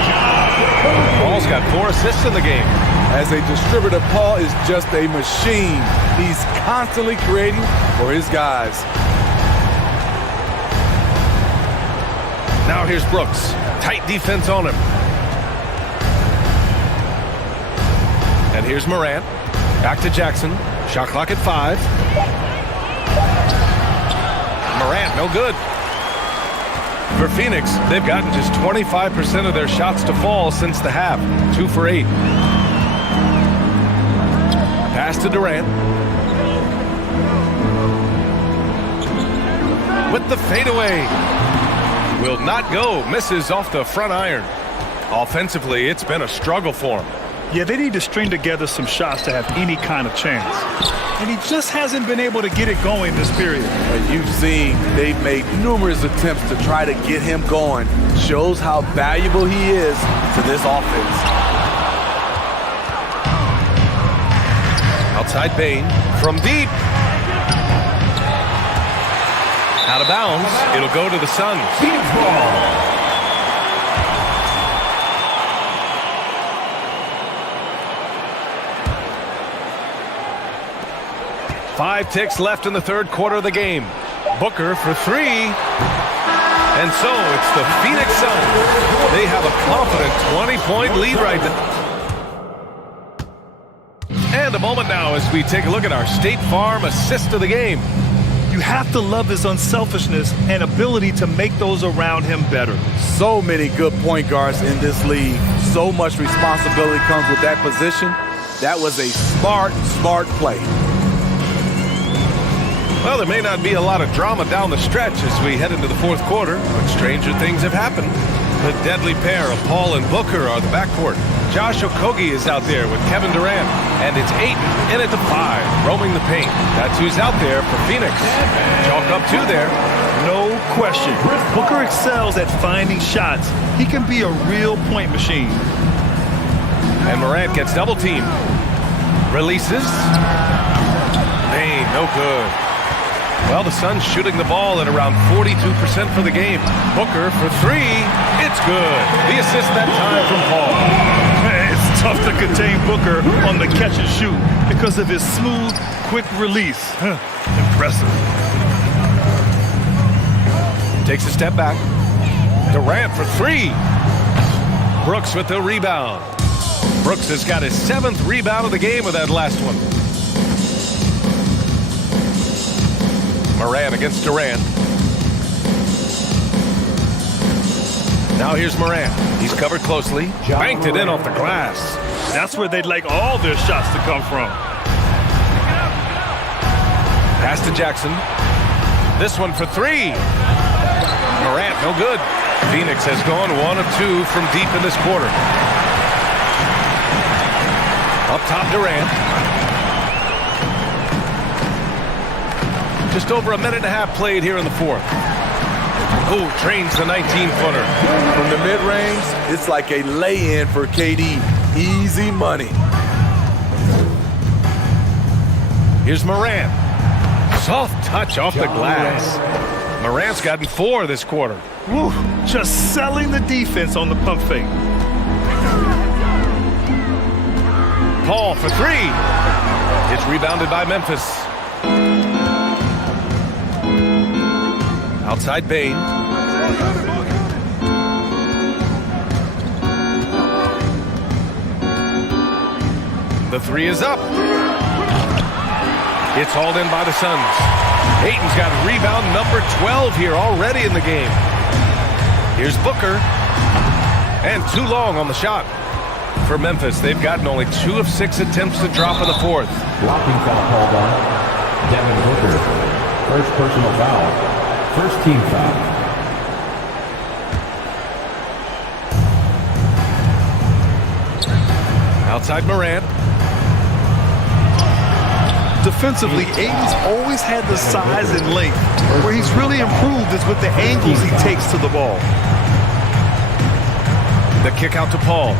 Paul's got 4 assists in the game. As a distributor, Paul is just a machine. He's constantly creating for his guys. Now here's Brooks. Tight defense on him. And here's Morant. Back to Jackson. Shot clock at 5. Morant, no good. For Phoenix, they've gotten just 25% of their shots to fall since the half. 2 for 8. Pass to Durant. With the fadeaway. Will not go. Misses off the front iron. Offensively, it's been a struggle for him. Yeah, they need to string together some shots to have any kind of chance. And he just hasn't been able to get it going this period. And you've seen they've made numerous attempts to try to get him going. Shows how valuable he is to this offense. Outside Bain from deep. Out of bounds. It'll go to the Suns. Phoenix ball. 5 ticks left in the third quarter of the game. Booker for 3. And so it's the Phoenix Suns. They have a confident 20-point lead right now. And a moment now as we take a look at our State Farm assist of the game. You have to love his unselfishness and ability to make those around him better. So many good point guards in this league. So much responsibility comes with that position. That was a smart play. Well, there may not be a lot of drama down the stretch as we head into the fourth quarter, but stranger things have happened. The deadly pair of Paul and Booker are the backcourt. Josh Okogie is out there with Kevin Durant, and it's Ayton in at the 5, roaming the paint. That's who's out there for Phoenix. Chalk up 2 there. No question. Booker excels at finding shots. He can be a real point machine. And Morant gets double teamed. Releases. Bain, no good. Well, the Suns shooting the ball at around 42% for the game. Booker for 3. It's good. The assist that time from Paul. It's tough to contain Booker on the catch and shoot because of his smooth, quick release. Impressive. Takes a step back. Durant for three. Brooks with the rebound. Brooks has got his 7th rebound of the game with that last one. Morant against Durant. Now here's Morant. He's covered closely. Banked it in off the glass. That's where they'd like all their shots to come from. Pass to Jackson. This one for three. Morant, no good. Phoenix has gone 1 of 2 from deep in this quarter. Up top, Durant. Just over a minute and a half played here in the fourth. Oh, trains the 19-footer. From the mid-range, it's like a lay-in for KD. Easy money. Here's Morant. Soft touch off the glass. Morant's gotten 4 this quarter. Woo, just selling the defense on the pump fake. Paul for three. It's rebounded by Memphis. Outside Bain. The three is up. It's hauled in by the Suns. Ayton's got rebound number 12 here already in the game. Here's Booker. And too long on the shot. For Memphis, they've gotten only 2 of 6 attempts to drop in the fourth. Blocking foul called on Devin Booker. First personal foul. First team foul. Outside Morant. Defensively, Ayton's always had the size and length. Where he's really improved is with the angles he takes to the ball. The kick out to Paul.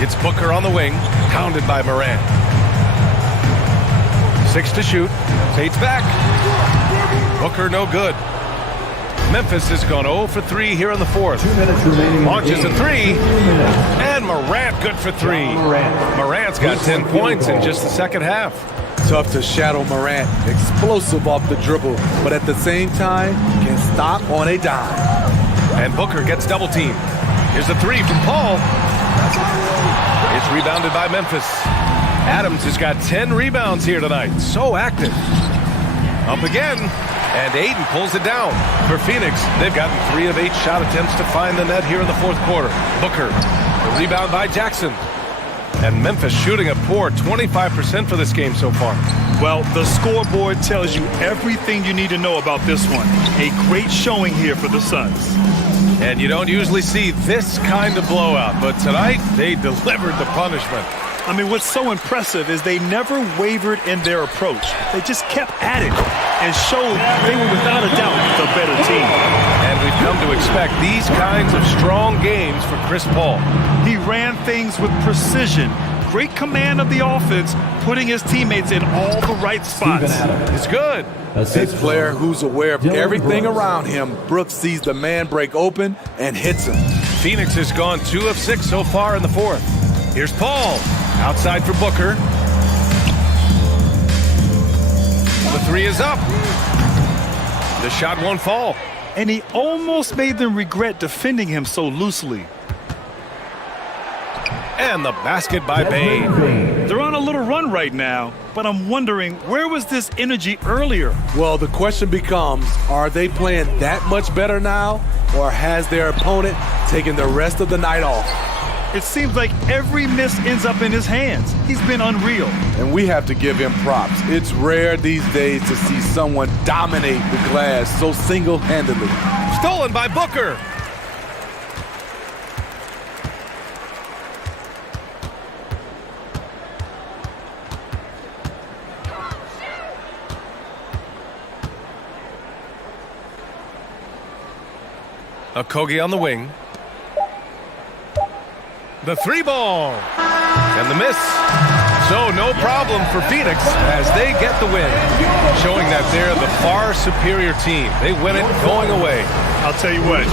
It's Booker on the wing, pounded by Morant. 6 to shoot. Tate's back. Booker no good. Memphis has gone 0 for 3 here in the fourth. 2 minutes remaining. Launches a three. And Morant good for 3. Morant's got 10 points in just the second half. Tough to shadow Morant. Explosive off the dribble, but at the same time, can stop on a dime. And Booker gets double teamed. Here's the three from Paul. It's rebounded by Memphis. Adams has got 10 rebounds here tonight. So active. Up again. And Ayton pulls it down. For Phoenix, they've gotten 3 of 8 shot attempts to find the net here in the fourth quarter. Booker, the rebound by Jackson. And Memphis shooting a poor 25% for this game so far. Well, the scoreboard tells you everything you need to know about this one. A great showing here for the Suns. And you don't usually see this kind of blowout, but tonight they delivered the punishment. I mean, what's so impressive is they never wavered in their approach. They just kept at it and showed they were without a doubt the better team. And we've come to expect these kinds of strong games for Chris Paul. He ran things with precision, great command of the offense, putting his teammates in all the right spots. It's good. A player who's aware of everything around him. Brooks sees the man break open and hits him. Phoenix has gone 2 of 6 so far in the fourth. Here's Paul. Outside for Booker. The three is up. The shot won't fall. And he almost made them regret defending him so loosely. And the basket by Bain. They're on a little run right now, but I'm wondering, where was this energy earlier? Well, the question becomes, are they playing that much better now, or has their opponent taken the rest of the night off? It seems like every miss ends up in his hands. He's been unreal. And we have to give him props. It's rare these days to see someone dominate the glass so single-handedly. Stolen by Booker. Okogie on the wing. The 3 ball. And the miss. So no problem for Phoenix as they get the win. Showing that they're the far superior team. They win it going away. I'll tell you what.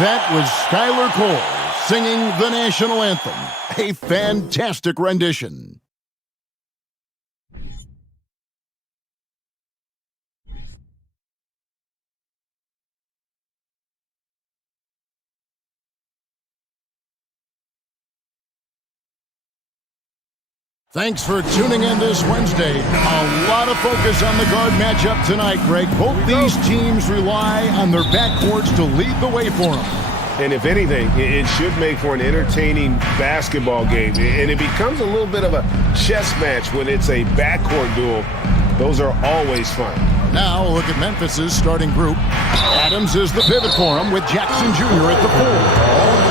that was Skylar Cole singing the national anthem. A fantastic rendition. Thanks for tuning in this Wednesday. A lot of focus on the guard matchup tonight, Greg. Both these teams rely on their backcourts to lead the way for them. And if anything, it should make for an entertaining basketball game. And it becomes a little bit of a chess match when it's a backcourt duel. Those are always fun. Now, look at Memphis's starting group. Adams is the pivot for him with Jackson Jr. at the 4.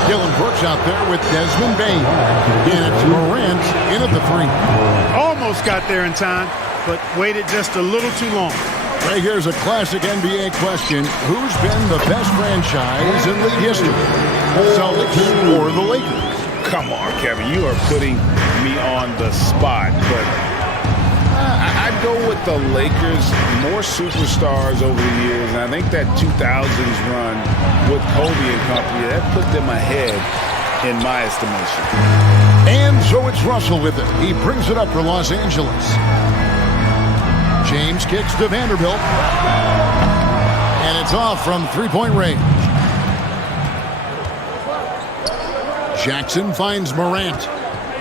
Dylan Brooks out there with Desmond Bain. And it's Morant in at the 3. Almost got there in time, but waited just a little too long. Right, here's a classic NBA question. Who's been the best franchise in league history? Celtics or the Lakers? Come on, Kevin. You are putting me on the spot, but I'd go with the Lakers. More superstars over the years, and I think that 2000s run with Kobe and company, that put them ahead in my estimation. And so it's Russell with it. He brings it up for Los Angeles. James kicks to Vanderbilt. And it's off from three-point range. Jackson finds Morant.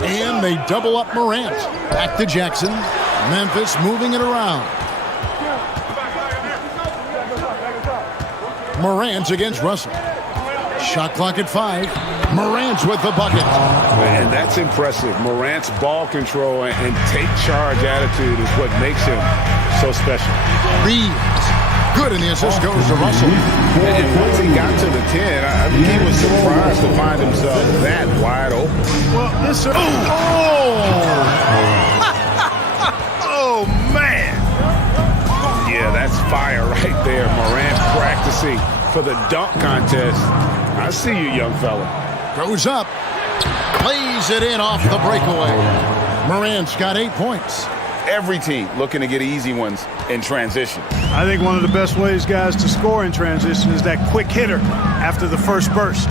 And they double up Morant. Back to Jackson. Memphis moving it around. Morant against Russell. Shot clock at 5. Morant with the bucket. And that's impressive. Morant's ball control and take charge attitude is what makes him so special. Reeves. Good, and the assist goes to Russell. And once he got to the 10, I think he was surprised to find himself that wide open. Well, this... Oh, man. Yeah, that's fire right there. Morant practicing for the dunk contest. I see you, young fella. Goes up. Plays it in off the breakaway. Morant's got 8 points. Every team looking to get easy ones in transition. I think one of the best ways, guys, to score in transition is that quick hitter after the first burst.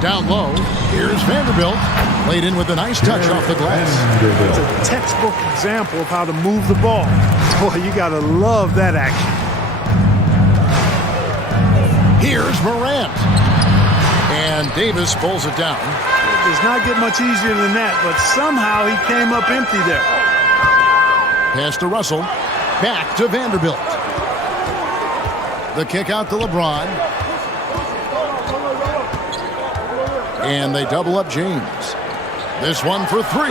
Down low, here's Vanderbilt. Played in with a nice touch off the glass. It's a textbook example of how to move the ball. Boy, you got to love that action. Here's Morant. And Davis pulls it down. It does not get much easier than that, but somehow he came up empty there. Pass to Russell. Back to Vanderbilt. The kick out to LeBron. And they double up James. This one for 3.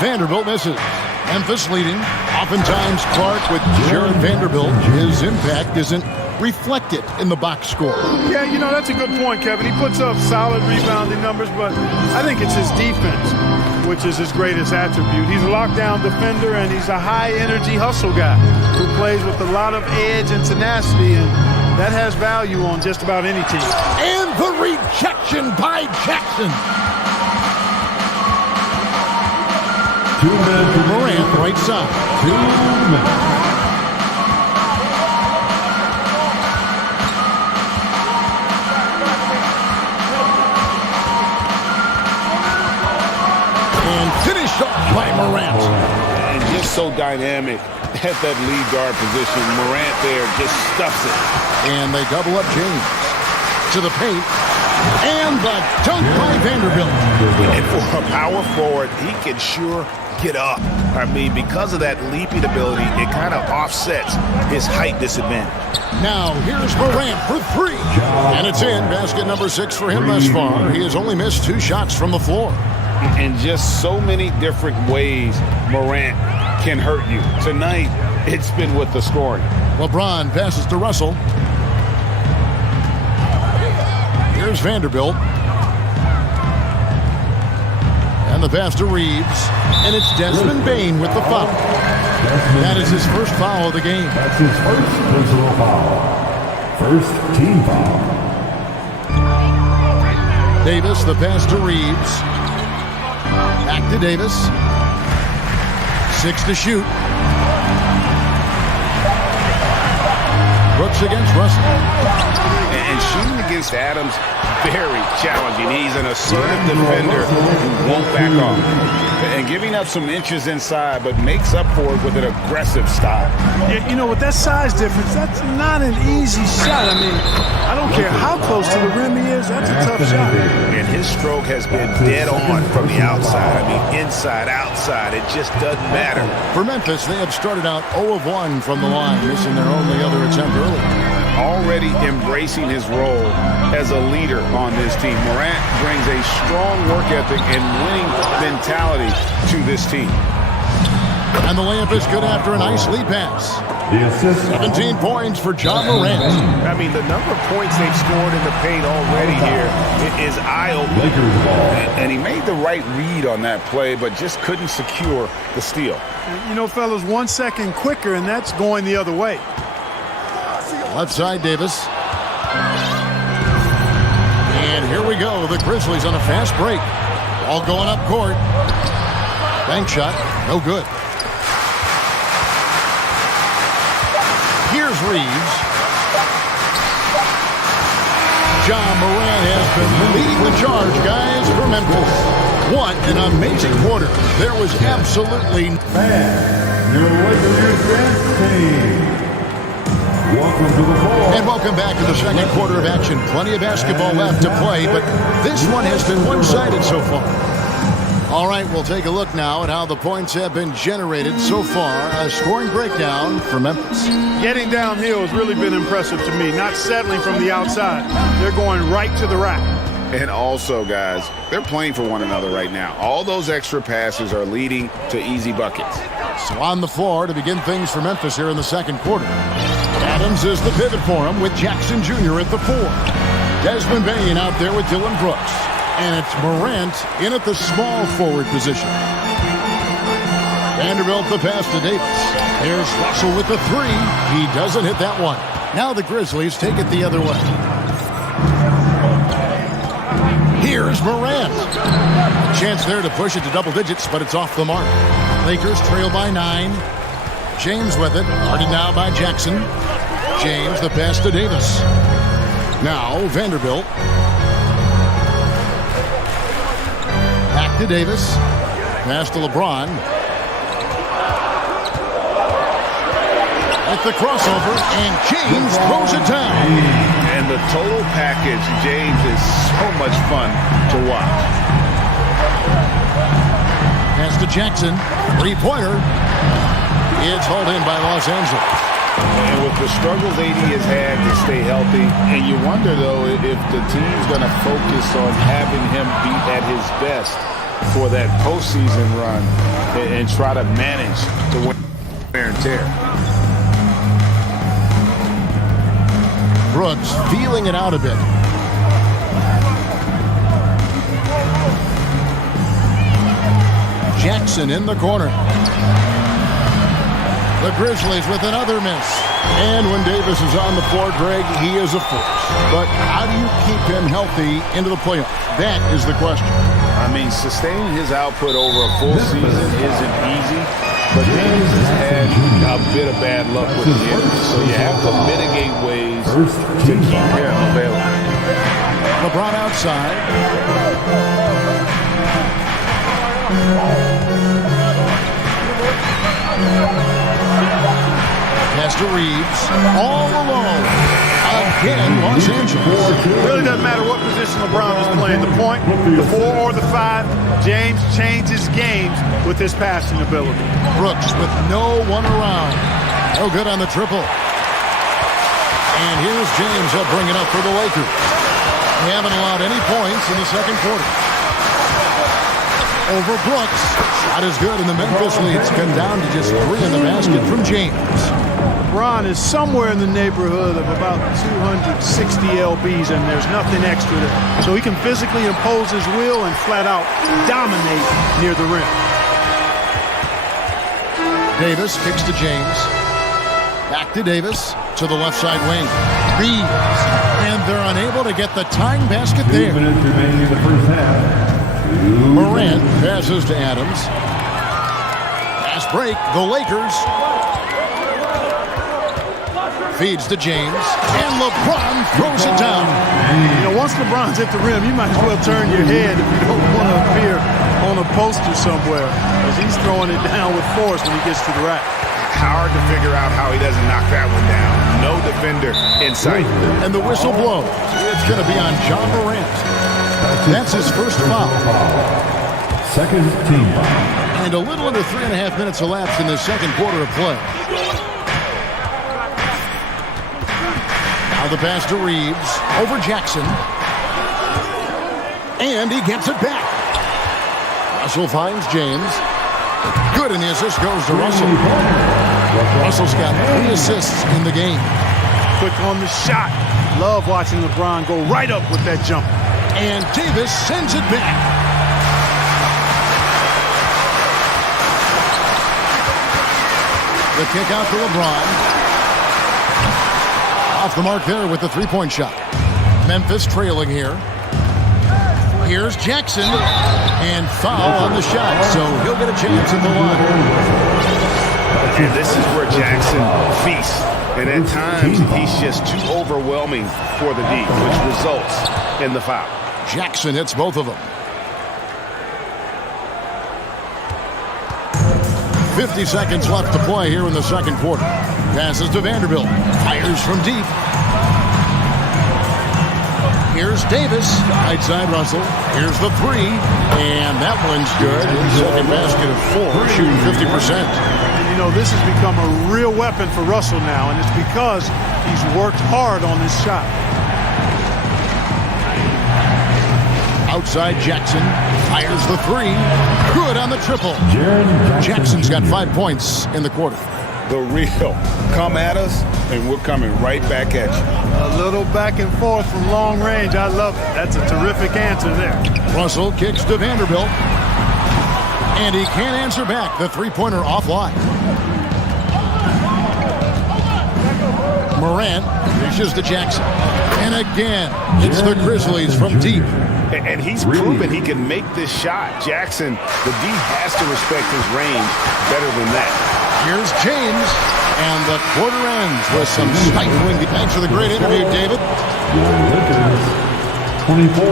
Vanderbilt misses. Memphis leading. Oftentimes Clark with Jared Vanderbilt. His impact isn't reflected in the box score. Yeah, you know, that's a good point, Kevin. He puts up solid rebounding numbers, but I think it's his defense, which is his greatest attribute. He's a lockdown defender, and he's a high-energy hustle guy who plays with a lot of edge and tenacity, and that has value on just about any team. And the rejection by Jackson. Morant, right side. 2 minutes. Finished off by Morant. And just so dynamic at that lead guard position. Morant there just stuffs it. And they double up James. To the paint. And the dunk by Vanderbilt. And for a power forward, he can sure get up. I mean, because of that leaping ability, it kind of offsets his height disadvantage. Now, here's Morant for 3. And it's in. Basket number 6 for him thus far. He has only missed 2 shots from the floor. In just so many different ways, Morant can hurt you. Tonight, it's been with the scoring. LeBron passes to Russell. Here's Vanderbilt. And the pass to Reeves. And it's Desmond Bain with the foul. That is his first foul of the game. That's his first personal foul. First team foul. Davis, the pass to Reeves. Back to Davis. 6 to shoot. Brooks against Russell. And shooting against Adams, very challenging. He's an assertive defender who won't back off. And giving up some inches inside, but makes up for it with an aggressive style. Yeah, you know, with that size difference, that's not an easy shot. I mean, I don't care how close to the rim he is, that's a tough shot. And his stroke has been dead on from the outside. I mean, inside, outside, it just doesn't matter. For Memphis, they have started out 0 of 1 from the line, missing their only other attempt early. Already embracing his role as a leader on this team. Morant brings a strong work ethic and winning mentality to this team. And the layup is good after a nice lead pass. 17 points for John Morant. I mean, the number of points they've scored in the paint already here is eye-opening. And he made the right read on that play, but just couldn't secure the steal. You know, fellas, 1 second quicker, and that's going the other way. Left side, Davis. And here we go. The Grizzlies on a fast break. All going up court. Bank shot. No good. Here's Reeves. John Morant has been leading the charge, guys, for Memphis. What an amazing quarter. There was absolutely... Your Lakers dance team. Welcome to the ball. And welcome back to the second quarter of action. Plenty of basketball left to play, but this one has been one-sided so far. All right, we'll take a look now at how the points have been generated so far. A scoring breakdown for Memphis. Getting downhill has really been impressive to me, not settling from the outside. They're going right to the rack. And also, guys, they're playing for one another right now. All those extra passes are leading to easy buckets. So on the floor to begin things for Memphis here in the second quarter. Adams is the pivot for him with Jackson Jr. at the 4. Desmond Bane out there with Dylan Brooks. And it's Morant in at the small forward position. Vanderbilt the pass to Davis. Here's Russell with the 3. He doesn't hit that one. Now the Grizzlies take it the other way. Here's Morant. Chance there to push it to double digits, but it's off the mark. Lakers trail by 9. James with it. Guarded now by Jackson. James the pass to Davis. Now Vanderbilt. Back to Davis. Pass to LeBron. At the crossover, and James throws it down. And the total package, James, is so much fun to watch. Pass to Jackson. Three-pointer. It's hauled in by Los Angeles. And with the struggles AD has had to stay healthy, and you wonder, though, if the team's going to focus on having him be at his best for that postseason run and try to manage the wear and tear. Brooks feeling it out a bit. Jackson in the corner. The Grizzlies with another miss. And when Davis is on the floor, Greg, he is a force. But how do you keep him healthy into the playoffs? That is the question. I mean, sustaining his output over a full season isn't easy, but Davis has had a bit of bad luck with the injuries, so you have to mitigate ways to keep him available. LeBron outside. Pass to Reeves. All alone. Again, Los Angeles. Really doesn't matter what position LeBron is playing. The point, the 4 or the 5, James changes games with his passing ability. Brooks with no one around. No good on the triple. And here's James. He'll bring it up for the Lakers. They haven't allowed any points in the second quarter. Over Brooks. Shot is good, and the Memphis leads come down to just 3 in the basket from James. LeBron is somewhere in the neighborhood of about 260 lbs, and there's nothing extra there. So he can physically impose his will and flat out dominate near the rim. Davis kicks to James. Back to Davis to the left side wing. Reeves. And they're unable to get the tying basket there. 2 minutes remaining in the first half. Morant passes to Adams. Fast break. The Lakers. Feeds to James, and LeBron throws it down. You know, once LeBron's at the rim, you might as well turn your head if you don't want to appear on a poster somewhere, because he's throwing it down with force when he gets to the rack. Hard to figure out how he doesn't knock that one down. No defender in sight. And the whistle blows. It's going to be on John Morant. That's his first foul. Second team foul. And a little under 3.5 minutes elapsed in the second quarter of play. Now the pass to Reeves. Over Jackson. And he gets it back. Russell finds James. Good, and the assist goes to Russell. Russell's got 3 assists in the game. Quick on the shot. Love watching LeBron go right up with that jump. And Davis sends it back. The kick out to LeBron. Off the mark there with the three-point shot. Memphis trailing here. Here's Jackson, and foul on the shot, so he'll get a chance at the line. And this is where Jackson feasts, and at times he's just too overwhelming for the D, which results in the foul. Jackson hits both of them. 50 seconds left to play here in the second quarter. Passes to Vanderbilt, fires from deep. Here's Davis, right side Russell. Here's the three, and that one's good. His second basket of 4, shooting 50%. You know, this has become a real weapon for Russell now, and it's because he's worked hard on this shot. Outside Jackson, fires the three. Good on the triple. Jackson's got 5 points in the quarter. The real. Come at us, and we're coming right back at you. A little back and forth from long range. I love it. That's a terrific answer there. Russell kicks to Vanderbilt. And he can't answer back. The three-pointer offline. Morant reaches to Jackson. And again, it's the Grizzlies from deep. And he's proven he can make this shot. Jackson, the D has to respect his range better than that. Here's James, and the quarter ends with some stifling. Thanks for the great interview, David. The Lakers, 24.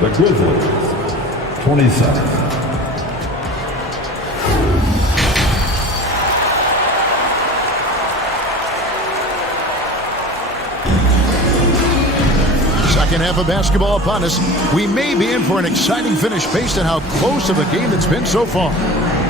The Grizzlies, 27. Second half of basketball upon us. We may be in for an exciting finish based on how close of a game it's been so far.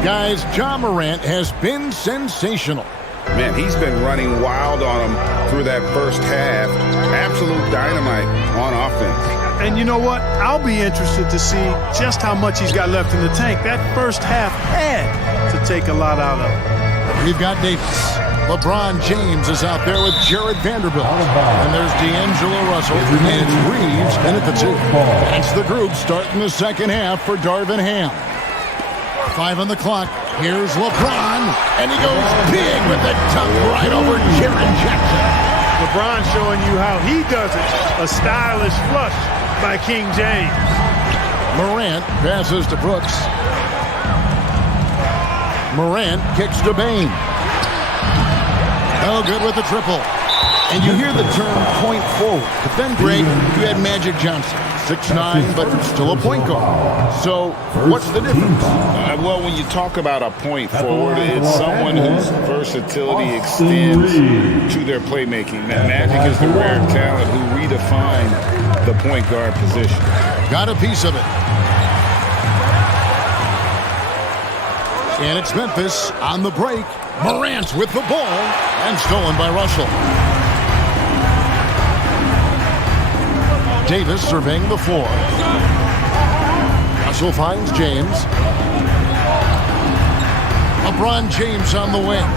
Guys, John Morant has been sensational. Man, he's been running wild on him through that first half. Absolute dynamite on offense. And you know what? I'll be interested to see just how much he's got left in the tank. That first half had to take a lot out of him. We've got Davis. LeBron James is out there with Jared Vanderbilt. And there's D'Angelo Russell. And it's Reeves in at the 2. That's the group starting the second half for Darvin Ham. 5 on the clock. Here's LeBron. And he goes big with the dunk right over Jaren Jackson. LeBron showing you how he does it. A stylish flush by King James. Morant passes to Brooks. Morant kicks to Bain. Oh, good with the triple. And you hear the term point forward. But then, Greg, you had Magic Johnson. 6'9", but still a point guard. So, what's the difference? Well, when you talk about a point forward, it's someone whose versatility extends to their playmaking. Magic is the rare talent who redefined the point guard position. Got a piece of it. And it's Memphis on the break. Morant with the ball and stolen by Russell. Davis surveying the floor. Russell finds James. LeBron James on the wing.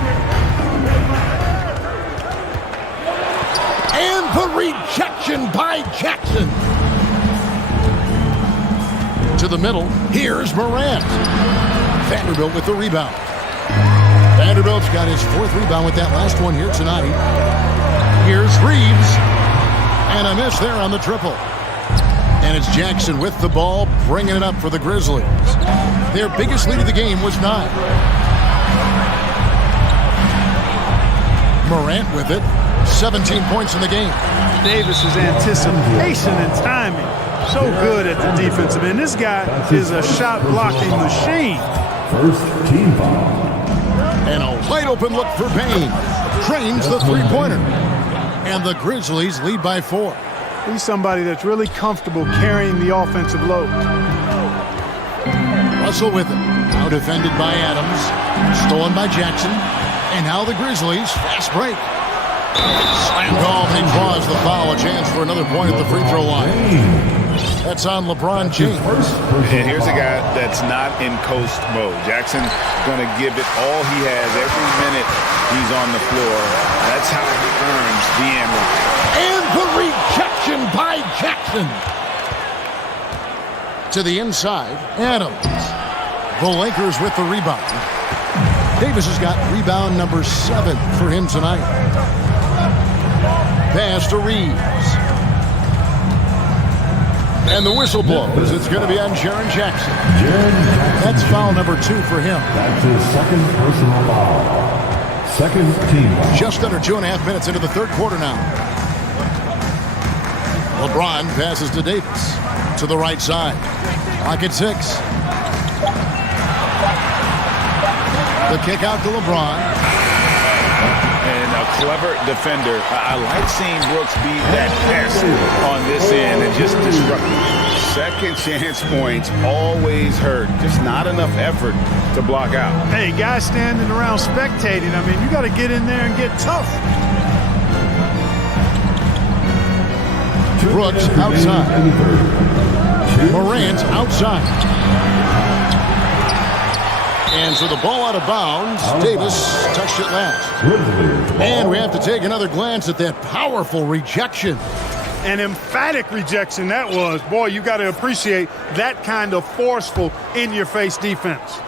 And the rejection by Jackson. To the middle. Here's Morant. Vanderbilt with the rebound. Vanderbilt's got his 4th rebound with that last one here tonight. Here's Reeves. And a miss there on the triple. And it's Jackson with the ball, bringing it up for the Grizzlies. Their biggest lead of the game was 9. Morant with it. 17 points in the game. Davis's anticipation and timing, so good at the defensive end. This guy is a shot-blocking machine. First team foul. And a wide open look for Payne. Trains the three-pointer. And the Grizzlies lead by 4. He's somebody that's really comfortable carrying the offensive load. Russell with it. Now defended by Adams. Stolen by Jackson. And now the Grizzlies. Fast break. Slam call, and he draws the foul. A chance for another point at the free throw line. That's on LeBron James. And here's a guy that's not in coast mode. Jackson's going to give it all he has every minute he's on the floor. That's how he earns the end one. And the rejection by Jackson. To the inside, Adams. The Lakers with the rebound. Davis has got rebound number 7 for him tonight. Pass to Reeves. And the whistle blows. It's going to be on Jaren Jackson. That's foul number 2 for him. That's his second personal foul. Second team foul. Just under 2.5 minutes into the third quarter now. LeBron passes to Davis. To the right side. Clock at 6. The kick out to LeBron. And a clever defender. I like seeing Brooks be that pest on this end and just disrupt it. Second chance points always hurt. Just not enough effort to block out. Hey, guys standing around spectating. I mean, you got to get in there and get tough. Brooks outside. Morant outside. And so the ball out of bounds. Davis touched it last. And we have to take another glance at that powerful rejection. An emphatic rejection that was. Boy, you got to appreciate that kind of forceful, in-your-face defense.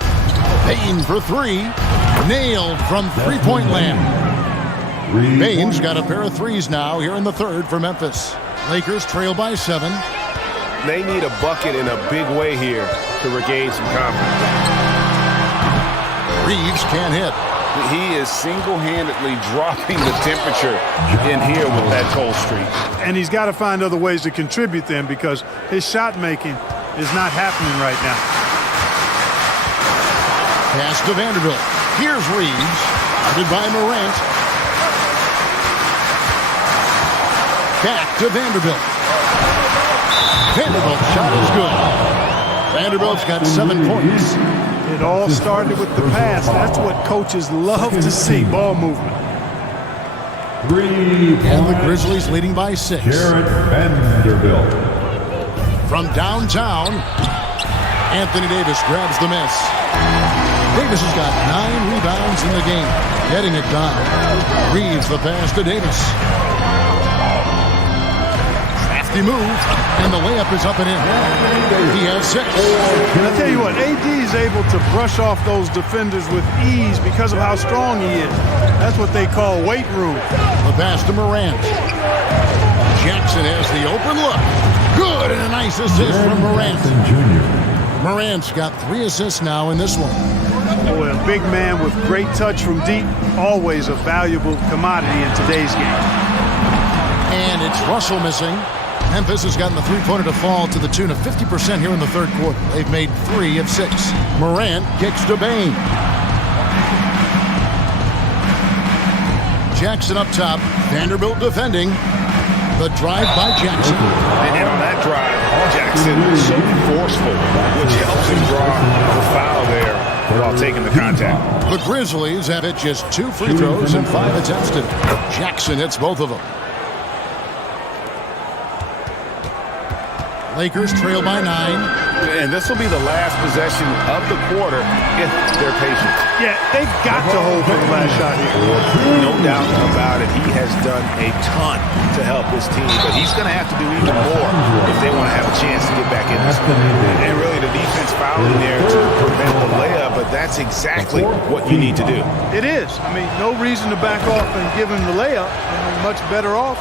Payne for 3. Nailed from three-point land. Payne's got a pair of threes now here in the third for Memphis. Lakers trail by 7. They need a bucket in a big way here to regain some confidence. Reeves can't hit. He is single-handedly dropping the temperature in here with that cold streak. And he's got to find other ways to contribute then because his shot making is not happening right now. Pass to Vanderbilt. Here's Reeves. Guarded by Morant. Back to Vanderbilt. Vanderbilt's shot is good. Vanderbilt's got 7 points. It all started with the pass. That's what coaches love to see, ball movement. And the Grizzlies leading by 6. Jarrett Vanderbilt. From downtown, Anthony Davis grabs the miss. Davis has got 9 rebounds in the game. Getting it done. Reeves the pass to Davis. Crafty move, and the layup is up and in. He has 6. And I tell you what, AD is able to brush off those defenders with ease because of how strong he is. That's what they call weight room. The pass to Morant. Jackson has the open look. Good, and a nice assist from Morant. Morant's got 3 assists now in this one. Boy, a big man with great touch from deep, always a valuable commodity in today's game. And it's Russell missing. Memphis has gotten the three-pointer to fall to the tune of 50% here in the third quarter. They've made 3 of 6. Morant kicks to Payne. Jackson up top. Vanderbilt defending. The drive by Jackson. And on that drive, Jackson is so forceful, which helps him draw the foul there while taking the contact. The Grizzlies have hit just 2 free throws and 5 attempts today. Jackson hits both of them. Lakers trail by 9. And this will be the last possession of the quarter if they're patient. Yeah, they've got to hold for the last shot here. No doubt about it. He has done a ton to help his team, but he's going to have to do even more if they want to have a chance to get back in this one. And really, the defense fouling there to prevent the layup, but that's exactly what you need to do. It is. I mean, no reason to back off and give him the layup. I mean, much better off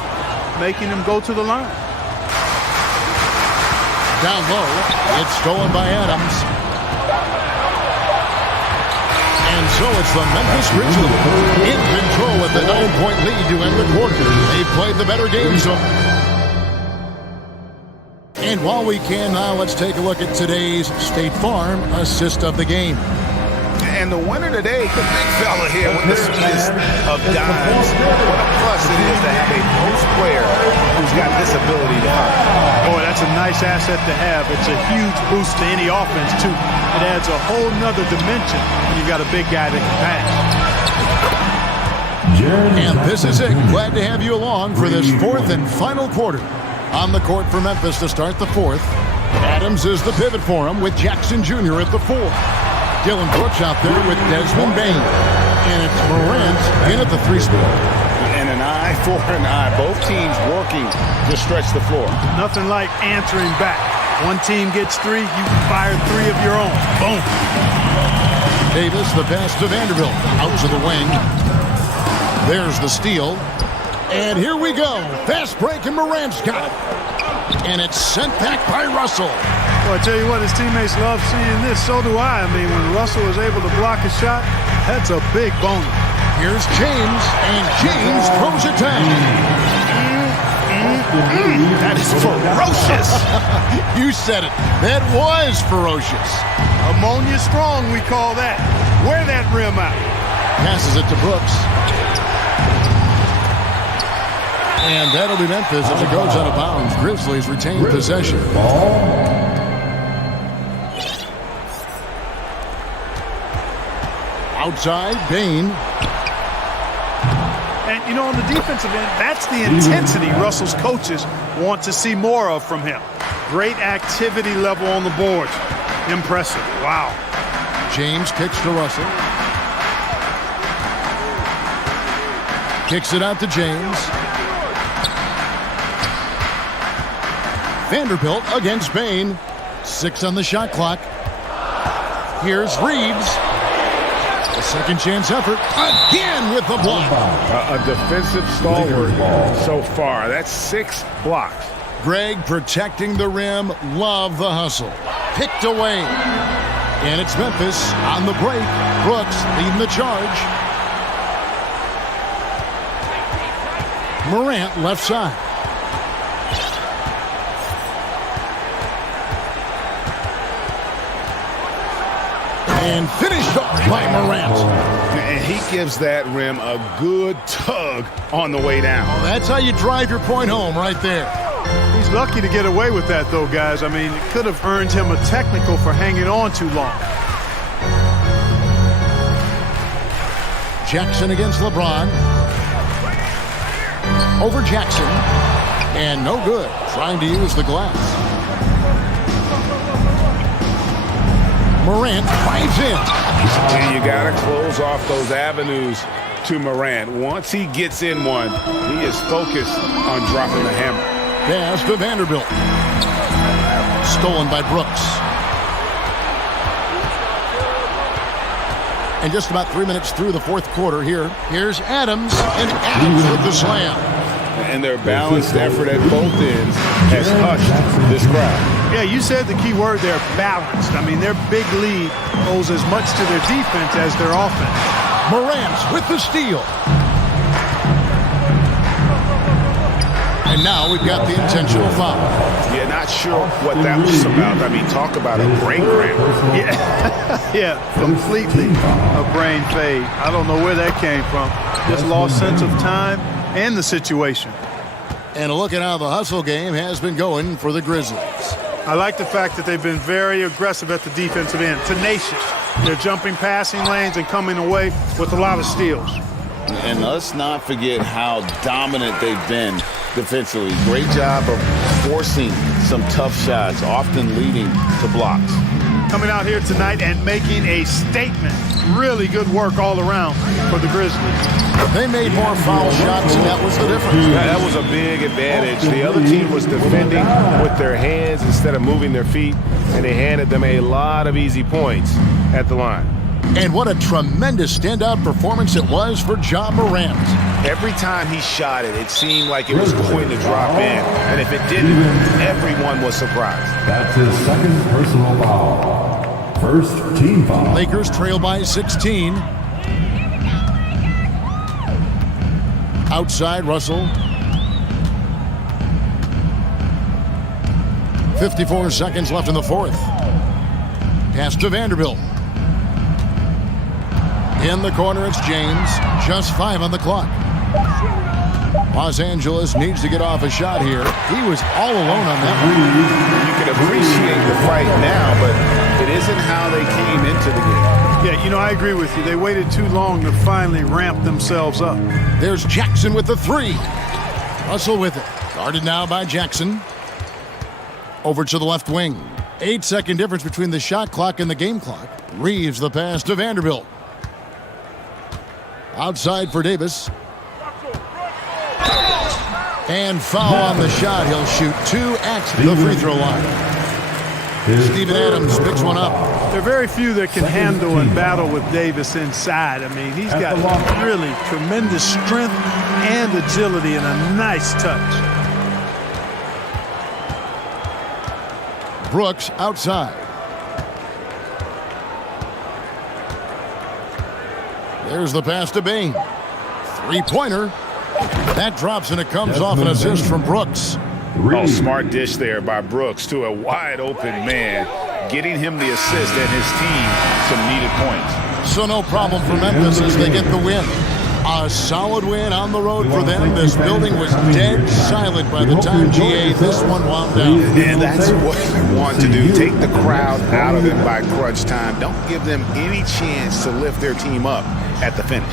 making him go to the line. Down low, it's stolen by Adams. And so it's the Memphis Grizzlies in control with with a 9-point lead to end the quarter. They played the better game zone. And while we can now, let's take a look at today's State Farm assist of the game. And the winner today, the big fella here with the sweetest of dimes. What a plus it is to have a post player who's got this ability to hunt. Boy, that's a nice asset to have. It's a huge boost to any offense, too. It adds a whole nother dimension when you've got a big guy that can pass. And this is it. Glad to have you along for this fourth and final quarter. On the court for Memphis to start the fourth. Adams is the pivot for him with Jackson Jr. at the 4. Dylan Brooks out there with Desmond Bain. And it's Morant in at the 3 spot. And an eye for an eye. Both teams working to stretch the floor. Nothing like answering back. One team gets 3, you fire 3 of your own. Boom. Davis, the pass to Vanderbilt. Out to the wing. There's the steal. And here we go. Fast break, and Morant's got it. And it's sent back by Russell. Well, I tell you what, his teammates love seeing this. So do I. I mean, when Russell is able to block a shot, that's a big bonus. Here's James, and James throws it down. That is ferocious. You said it. That was ferocious. Ammonia strong, we call that. Wear that rim out. Passes it to Brooks. And that'll be Memphis as it goes out of bounds. Grizzlies retain possession. Outside, Bain. And, you know, on the defensive end, that's the intensity Russell's coaches want to see more of from him. Great activity level on the boards. Impressive. Wow. James kicks to Russell. Kicks it out to James. Vanderbilt against Bain. 6 on the shot clock. Here's Reeves. A second chance effort. Again with the block. A defensive stalwart so far. That's 6 blocks. Greg protecting the rim. Love the hustle. Picked away. And it's Memphis on the break. Brooks leading the charge. Morant left side. And finished off by Morant. And he gives that rim a good tug on the way down. Well, that's how you drive your point home right there. He's lucky to get away with that, though, guys. I mean, it could have earned him a technical for hanging on too long. Jackson against LeBron. Over Jackson. And no good. Trying to use the glass. Morant finds in. And you got to close off those avenues to Morant. Once he gets in one, he is focused on dropping the hammer. Pass to Vanderbilt. Stolen by Brooks. And just about 3 minutes through the fourth quarter here. Here's Adams, and Adams with the slam. And their balanced effort at both ends has hushed this crowd. Yeah, you said the key word there, balanced. I mean, their big lead owes as much to their defense as their offense. Morant with the steal. And now we've got the intentional foul. Yeah, not sure what that was about. I mean, talk about a brain cramp. Yeah, yeah, completely a brain fade. I don't know where that came from. Just lost sense of time and the situation. And a look at how the hustle game has been going for the Grizzlies. I like the fact that they've been very aggressive at the defensive end, tenacious. They're jumping passing lanes and coming away with a lot of steals. And let's not forget how dominant they've been defensively. Great job of forcing some tough shots, often leading to blocks. Coming out here tonight and making a statement. Really good work all around for the Grizzlies. They made more foul shots, and that was the difference. Yeah, that was a big advantage. The other team was defending with their hands instead of moving their feet, and they handed them a lot of easy points at the line. And what a tremendous standout performance it was for Ja Morant. Every time he shot it, it seemed like it was going to drop in. And if it didn't, everyone was surprised. That's his second personal foul. First team foul. Lakers trail by 16. Outside, Russell. 54 seconds left in the fourth. Pass to Vanderbilt. In the corner, it's James. Just 5 on the clock. Los Angeles needs to get off a shot here. He was all alone on that one. You can appreciate the fight now, but it isn't how they came into the game. Yeah, you know, I agree with you. They waited too long to finally ramp themselves up. There's Jackson with the 3. Russell with it. Guarded now by Jackson. Over to the left wing. 8-second difference between the shot clock and the game clock. Reeves the pass to Vanderbilt. Outside for Davis. And foul on the shot. He'll shoot 2 at the free throw line. Steven Adams picks one up. There are very few that can handle and battle with Davis inside. I mean, he's got really tremendous strength and agility and a nice touch. Brooks outside. There's the pass to Bain. 3-pointer. That drops and it comes off an assist from Brooks. Oh, smart dish there by Brooks to a wide open man, getting him the assist and his team some needed points. So no problem for Memphis as they get the win. A solid win on the road for them. This building was dead silent by the time GA this one wound down. And that's what you want to do. Take the crowd out of it by crunch time. Don't give them any chance to lift their team up at the finish.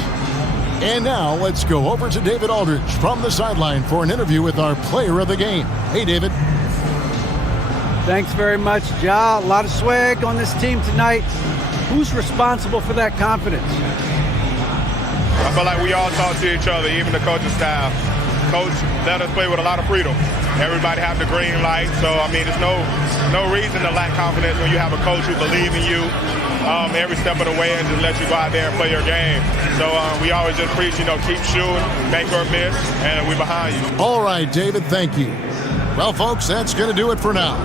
And now let's go over to David Aldridge from the sideline for an interview with our player of the game. Hey, David. Thanks very much, Ja. A lot of swag on this team tonight. Who's responsible for that confidence? I feel like we all talk to each other, even the coaching staff. Coach let us play with a lot of freedom. Everybody have the green light, so I mean, there's no reason to lack confidence when you have a coach who believes in you every step of the way and just let you go out there and play your game. So we always just preach, keep shooting, make or miss, and we're behind you. All right, David, thank you. Well, folks, that's going to do it for now.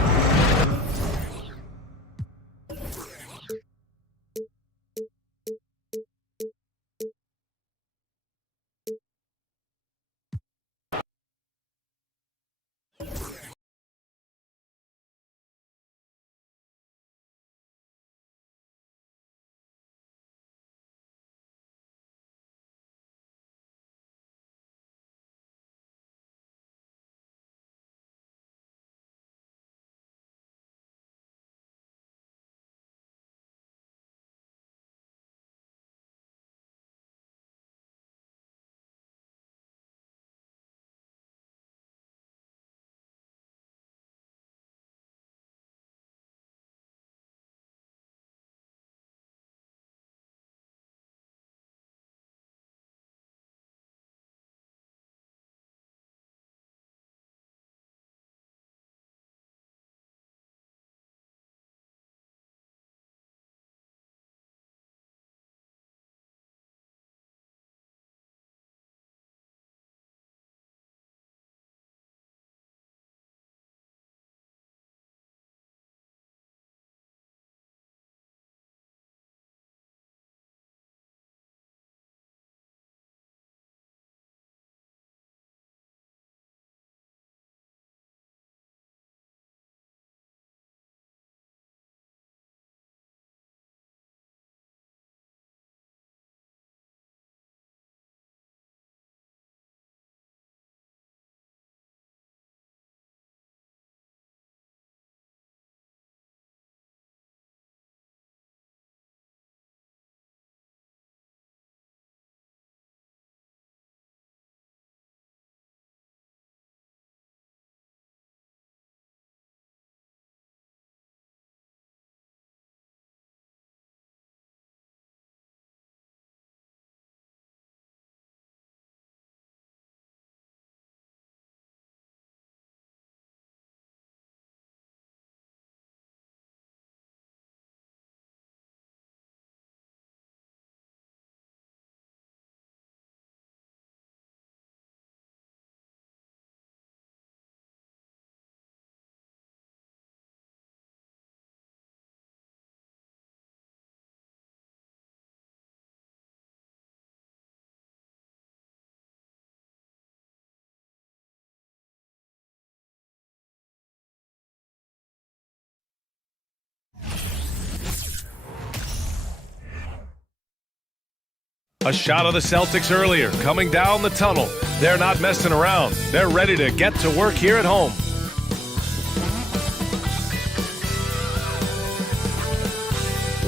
A shot of the Celtics earlier, coming down the tunnel. They're not messing around. They're ready to get to work here at home.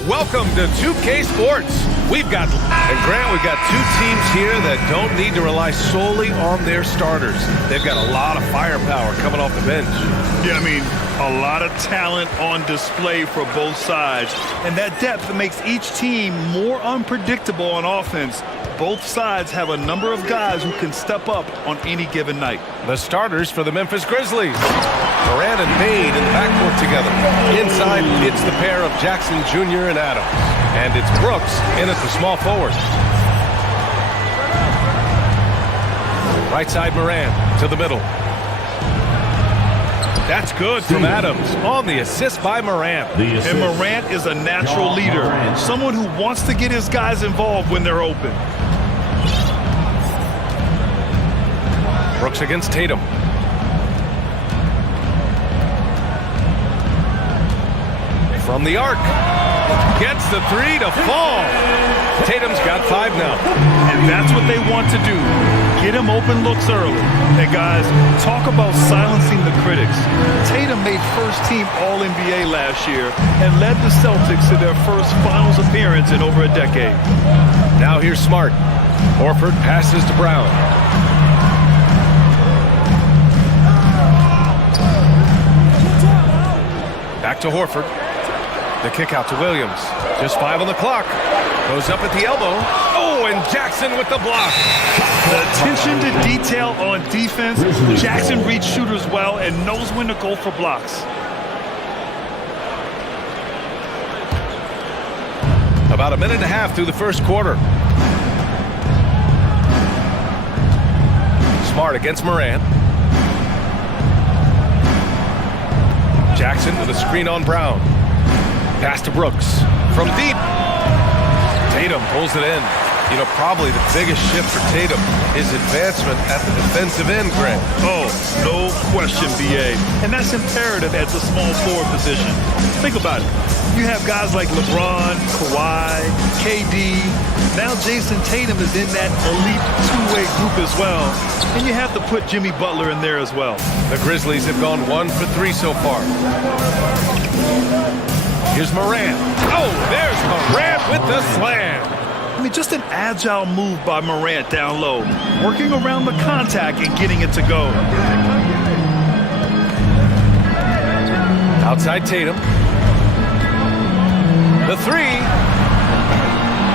Welcome to 2K Sports. We've got two teams here that don't need to rely solely on their starters. They've got a lot of firepower coming off the bench. Yeah, I mean, a lot of talent on display for both sides. And that depth makes each team more unpredictable on offense. Both sides have a number of guys who can step up on any given night. The starters for the Memphis Grizzlies. Moran and Bade in the backcourt together. Inside, it's the pair of Jackson Jr. and Adams. And it's Brooks in at the small forward. Right side Moran to the middle. That's good from Adams on the assist by Morant. And Morant is a natural leader, someone who wants to get his guys involved when they're open. Brooks against Tatum. From the arc. Gets the three to fall. Tatum's got 5 now. And that's what they want to do. Get him open looks early. Hey, guys, talk about silencing the critics. Tatum made first-team All-NBA last year and led the Celtics to their first finals appearance in over a decade. Now here's Smart. Horford passes to Brown. Back to Horford. The kick out to Williams. Just 5 on the clock. Goes up at the elbow. Oh, and Jackson with the block. The attention to detail on defense. Jackson reads shooters well and knows when to go for blocks. About a minute and a half through the first quarter. Smart against Moran. Jackson with a screen on Brown. Pass to Brooks. From deep. Tatum pulls it in. You know, probably the biggest shift for Tatum is advancement at the defensive end, Greg. Oh, no question, BA. And that's imperative at the small forward position. Think about it. You have guys like LeBron, Kawhi, KD. Now Jason Tatum is in that elite two-way group as well. And you have to put Jimmy Butler in there as well. The Grizzlies have gone 1 for 3 so far. Here's Morant. Oh, there's Morant with the slam. I mean, just an agile move by Morant down low, working around the contact and getting it to go. Outside Tatum. The 3.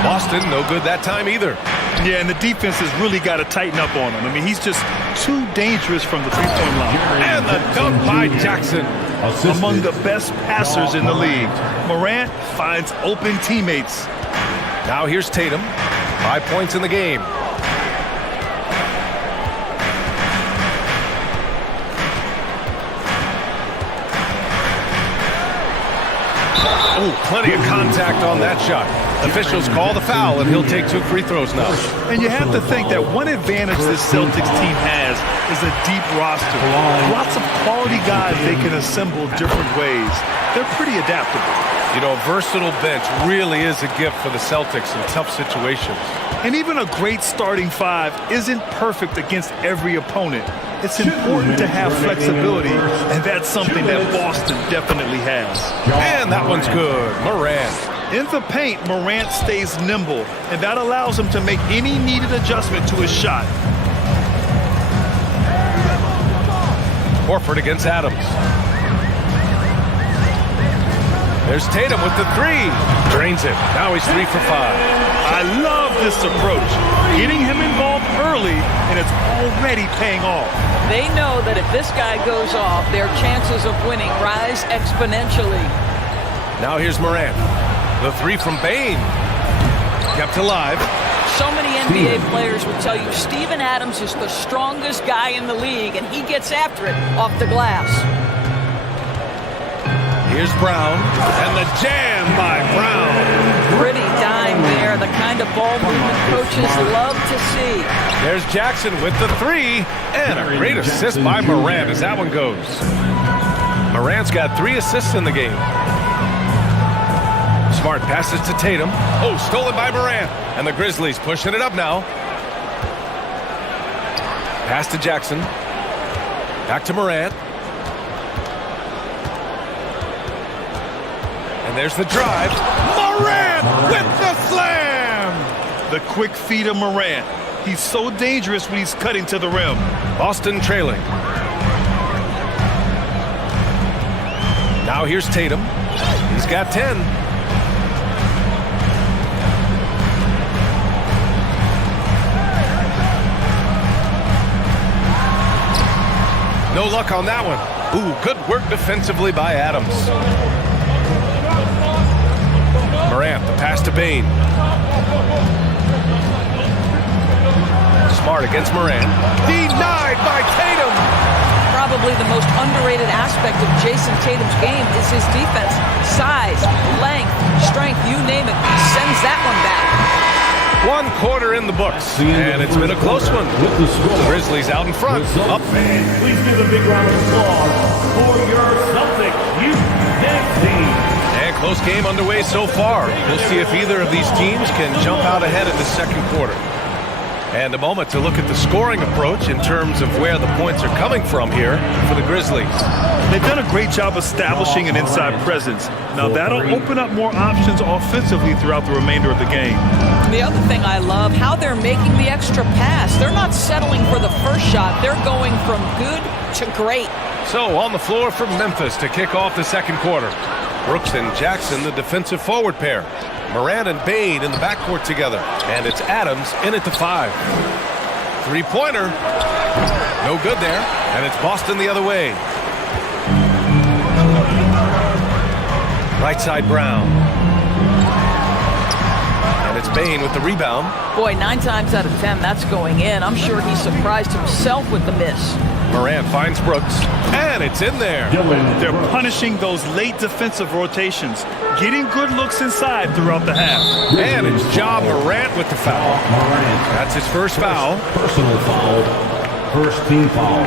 Boston, no good that time either. Yeah, and the defense has really got to tighten up on him. I mean, he's just too dangerous from the three-point line. And the dunk by Jackson. Among the best passers in the league. Morant finds open teammates. Now here's Tatum. 5 points in the game. Oh, plenty of contact on that shot. Officials call the foul, and he'll take 2 free throws now. And you have to think that one advantage this Celtics team has is a deep roster. Lots of quality guys they can assemble different ways. They're pretty adaptable. You know, a versatile bench really is a gift for the Celtics in tough situations. And even a great starting 5 isn't perfect against every opponent. It's important to have flexibility, and that's something that Boston definitely has. And that one's good. Morant. In the paint, Morant stays nimble, and that allows him to make any needed adjustment to his shot. Horford against Adams. There's Tatum with the 3. Drains it. Now he's 3 for 5. I love this approach. Getting him involved early, and it's already paying off. They know that if this guy goes off, their chances of winning rise exponentially. Now here's Morant. The 3 from Bane. Kept alive. So many NBA players would tell you Steven Adams is the strongest guy in the league, and he gets after it off the glass. Here's Brown, and the jam by Brown. Pretty dime there, the kind of ball movement coaches love to see. There's Jackson with the 3, and a great assist by Morant as that one goes. Morant's got 3 assists in the game. Smart passes to Tatum. Oh, stolen by Morant. And the Grizzlies pushing it up now. Pass to Jackson. Back to Morant. And there's the drive. Morant with the slam! The quick feed of Morant. He's so dangerous when he's cutting to the rim. Boston trailing. Now here's Tatum. He's got 10. No luck on that one. Ooh, good work defensively by Adams. Morant, the pass to Bane. Smart against Morant. Denied by Tatum. Probably the most underrated aspect of Jason Tatum's game is his defense. Size, length, strength, you name it. Sends that one back. 1 quarter in the books, and it's been a close one. The Grizzlies out in front. Up. Please give a big round of applause for your Celtics youth team. And close game underway so far. We'll see if either of these teams can jump out ahead in the second quarter. And a moment to look at the scoring approach in terms of where the points are coming from here for the Grizzlies. They've done a great job establishing an inside presence. Now that'll open up more options offensively throughout the remainder of the game. The other thing I love, how they're making the extra pass. They're not settling for the first shot. They're going from good to great. So on the floor from Memphis to kick off the second quarter. Brooks and Jackson, the defensive forward pair. Morant and Bane in the backcourt together. And it's Adams in at the 5. Three-pointer. No good there. And it's Boston the other way. Right side Brown. And it's Bane with the rebound. Boy, 9 times out of 10, that's going in. I'm sure he surprised himself with the miss. Morant finds Brooks, and it's in there. They're punishing those late defensive rotations, getting good looks inside throughout the half. And it's Ja Morant with the foul. That's his first foul. Personal foul. First team foul.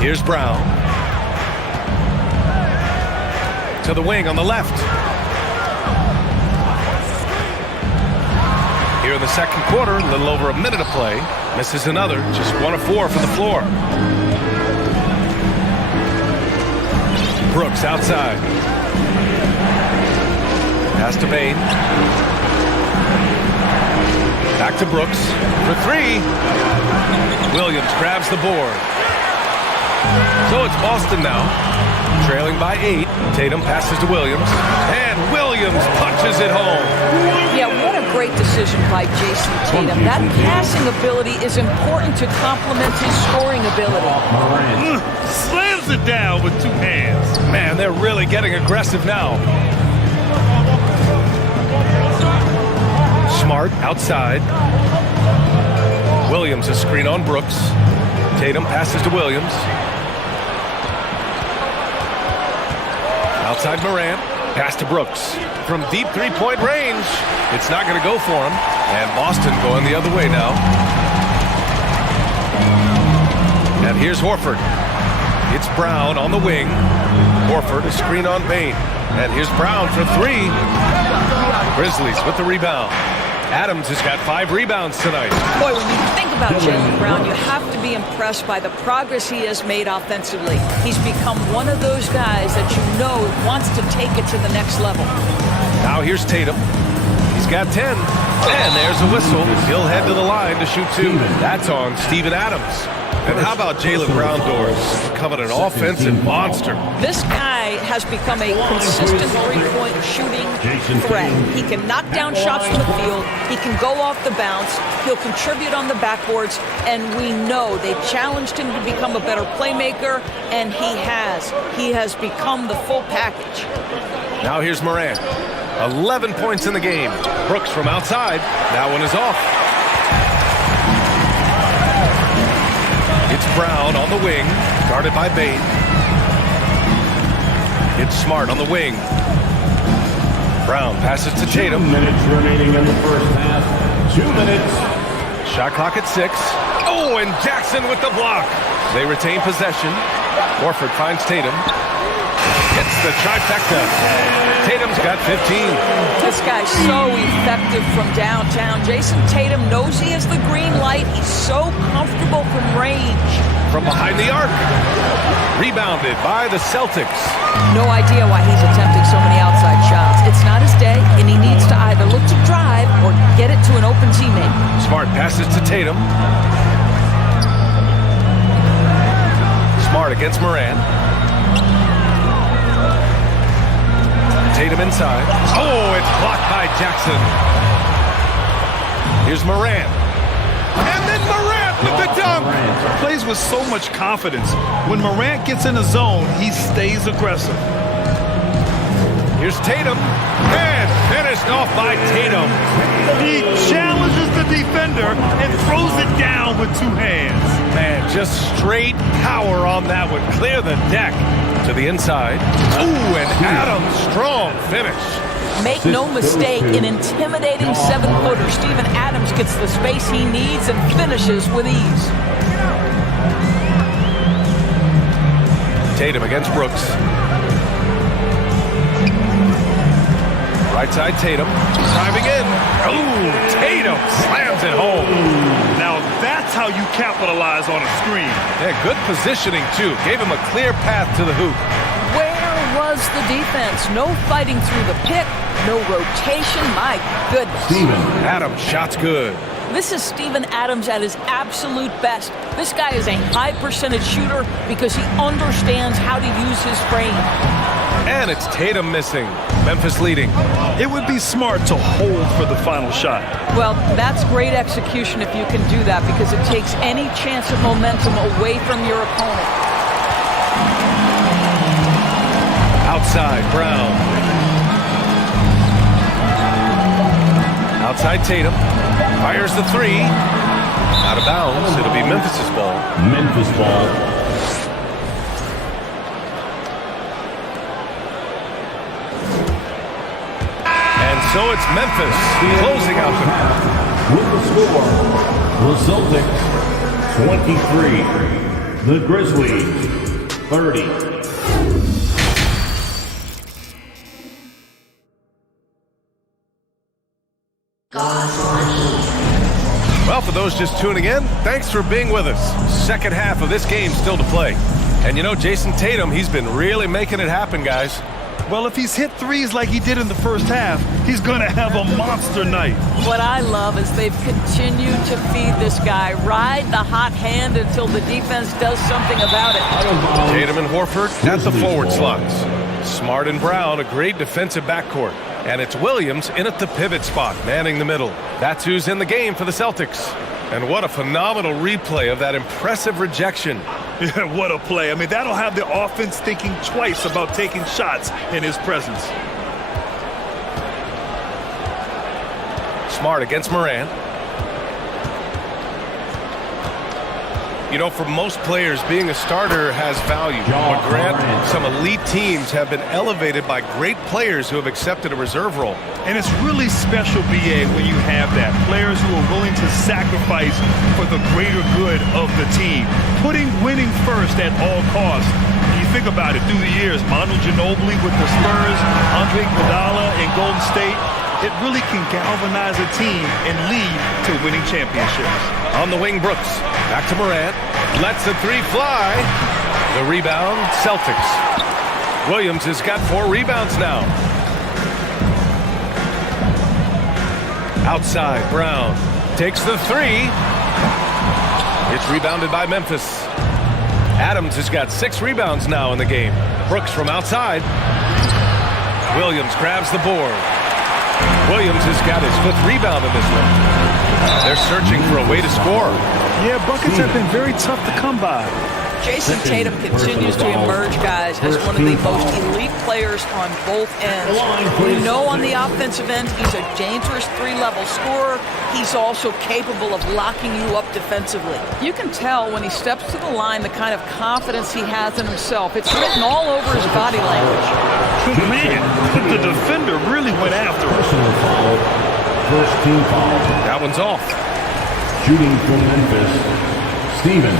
Here's Brown. To the wing on the left. Here in the second quarter, a little over a minute of play. Misses another, just 1 of 4 from the floor. Brooks outside. Pass to Bane. Back to Brooks for 3. Williams grabs the board. So it's Boston now, trailing by 8. Tatum passes to Williams, and Williams punches it home. Yeah, what a great decision by Jason Tatum. That passing ability is important to complement his scoring ability. Slams it down with 2 hands. Man, they're really getting aggressive now. Smart outside. Williams a screen on Brooks. Tatum passes to Williams. Outside Morant, pass to Brooks. From deep three-point range, it's not going to go for him. And Boston going the other way now. And here's Horford. It's Brown on the wing. Horford a screen on Bane. And here's Brown for 3. Grizzlies with the rebound. Adams has got 5 rebounds tonight. Boy, when you think about Jaylen Brown, you have to be impressed by the progress he has made offensively. He's become one of those guys that you know wants to take it to the next level. Now here's Tatum. He's got 10. And there's a whistle. He'll head to the line to shoot 2. That's on Steven Adams. And how about Jaylen Brown doors? Becoming an offensive monster. This guy has become a consistent three-point shooting threat. He can knock down shots from the field. He can go off the bounce. He'll contribute on the backboards. And we know they challenged him to become a better playmaker, and he has. He has become the full package. Now here's Morant. 11 points in the game. Brooks from outside. That one is off. It's Brown on the wing, guarded by Bane. It's Smart on the wing. Brown passes to Tatum. 2 minutes remaining in the first half. 2 minutes. Shot clock at 6. Oh, and Jackson with the block. They retain possession. Horford finds Tatum. Gets It's the trifecta. Tatum's got 15. This guy's so effective from downtown. Jason Tatum knows he has the green light. He's so comfortable from range. From behind the arc. Rebounded by the Celtics. No idea why he's attempting so many outside shots. It's not his day, and he needs to either look to drive or get it to an open teammate. Smart passes to Tatum. Smart against Moran. Tatum inside. Oh, it's blocked by Jackson. Here's Moran. And then Morant with the dunk. Plays with so much confidence. When Morant gets in the zone, he stays aggressive. Here's Tatum. And finished off by Tatum. He challenges the defender and throws it down with two hands. Man, just straight power on that one. Clear the deck. To the inside. Ooh, and Adams, strong finish. Make no mistake, an intimidating 7-footer. Steven Adams gets the space he needs and finishes with ease. Tatum against Brooks. Right side Tatum. Driving in. Ooh, Tatum slams it home. Now that's how you capitalize on a screen. Yeah, good positioning, too. Gave him a clear path to the hoop. Where was the defense? No fighting through the pick, no rotation. My goodness. Adams, shot's good. This is Steven Adams at his absolute best. This guy is a high percentage shooter because he understands how to use his frame. And it's Tatum missing. Memphis leading. It would be smart to hold for the final shot. Well, that's great execution if you can do that because it takes any chance of momentum away from your opponent. Outside, Brown. Outside Tatum. Fires the three. Out of bounds. It'll be Memphis's ball. Memphis ball. And so it's Memphis closing out the half. With the score, the Celtics 23, the Grizzlies 30. Well, for those just tuning in, thanks for being with us. Second half of this game still to play. And you know, Jason Tatum, he's been really making it happen, guys. Well, if he's hit threes like he did in the first half, he's going to have a monster night. What I love is they've continued to feed this guy. Ride the hot hand until the defense does something about it. Tatum and Horford at the forward slots. Smart and Brown, a great defensive backcourt. And it's Williams in at the pivot spot, manning the middle. That's who's in the game for the Celtics. And what a phenomenal replay of that impressive rejection. Yeah, what a play. I mean, that'll have the offense thinking twice about taking shots in his presence. Smart against Moran. You know, for most players, being a starter has value. But Grant, some elite teams have been elevated by great players who have accepted a reserve role. And it's really special, BA, when you have that. Players who are willing to sacrifice for the greater good of the team. Putting winning first at all costs. When you think about it, through the years, Manu Ginobili with the Spurs, Andre Iguodala in Golden State, it really can galvanize a team and lead to winning championships. On the wing, Brooks. Back to Morant. Lets the three fly. The rebound, Celtics. Williams has got 4 rebounds now. Outside, Brown takes the three. It's rebounded by Memphis. Adams has got 6 rebounds now in the game. Brooks from outside. Williams grabs the board. Williams has got his 5th rebound in this one. They're searching for a way to score. Yeah, buckets have been very tough to come by. Jason Tatum continues to emerge, guys, as one of the most elite players on both ends. We know on the offensive end, he's a dangerous 3-level scorer. He's also capable of locking you up defensively. You can tell when he steps to the line the kind of confidence he has in himself. It's written all over his body language. Man, the defender really went after him. First team foul. That one's off. Shooting from Memphis, Steven.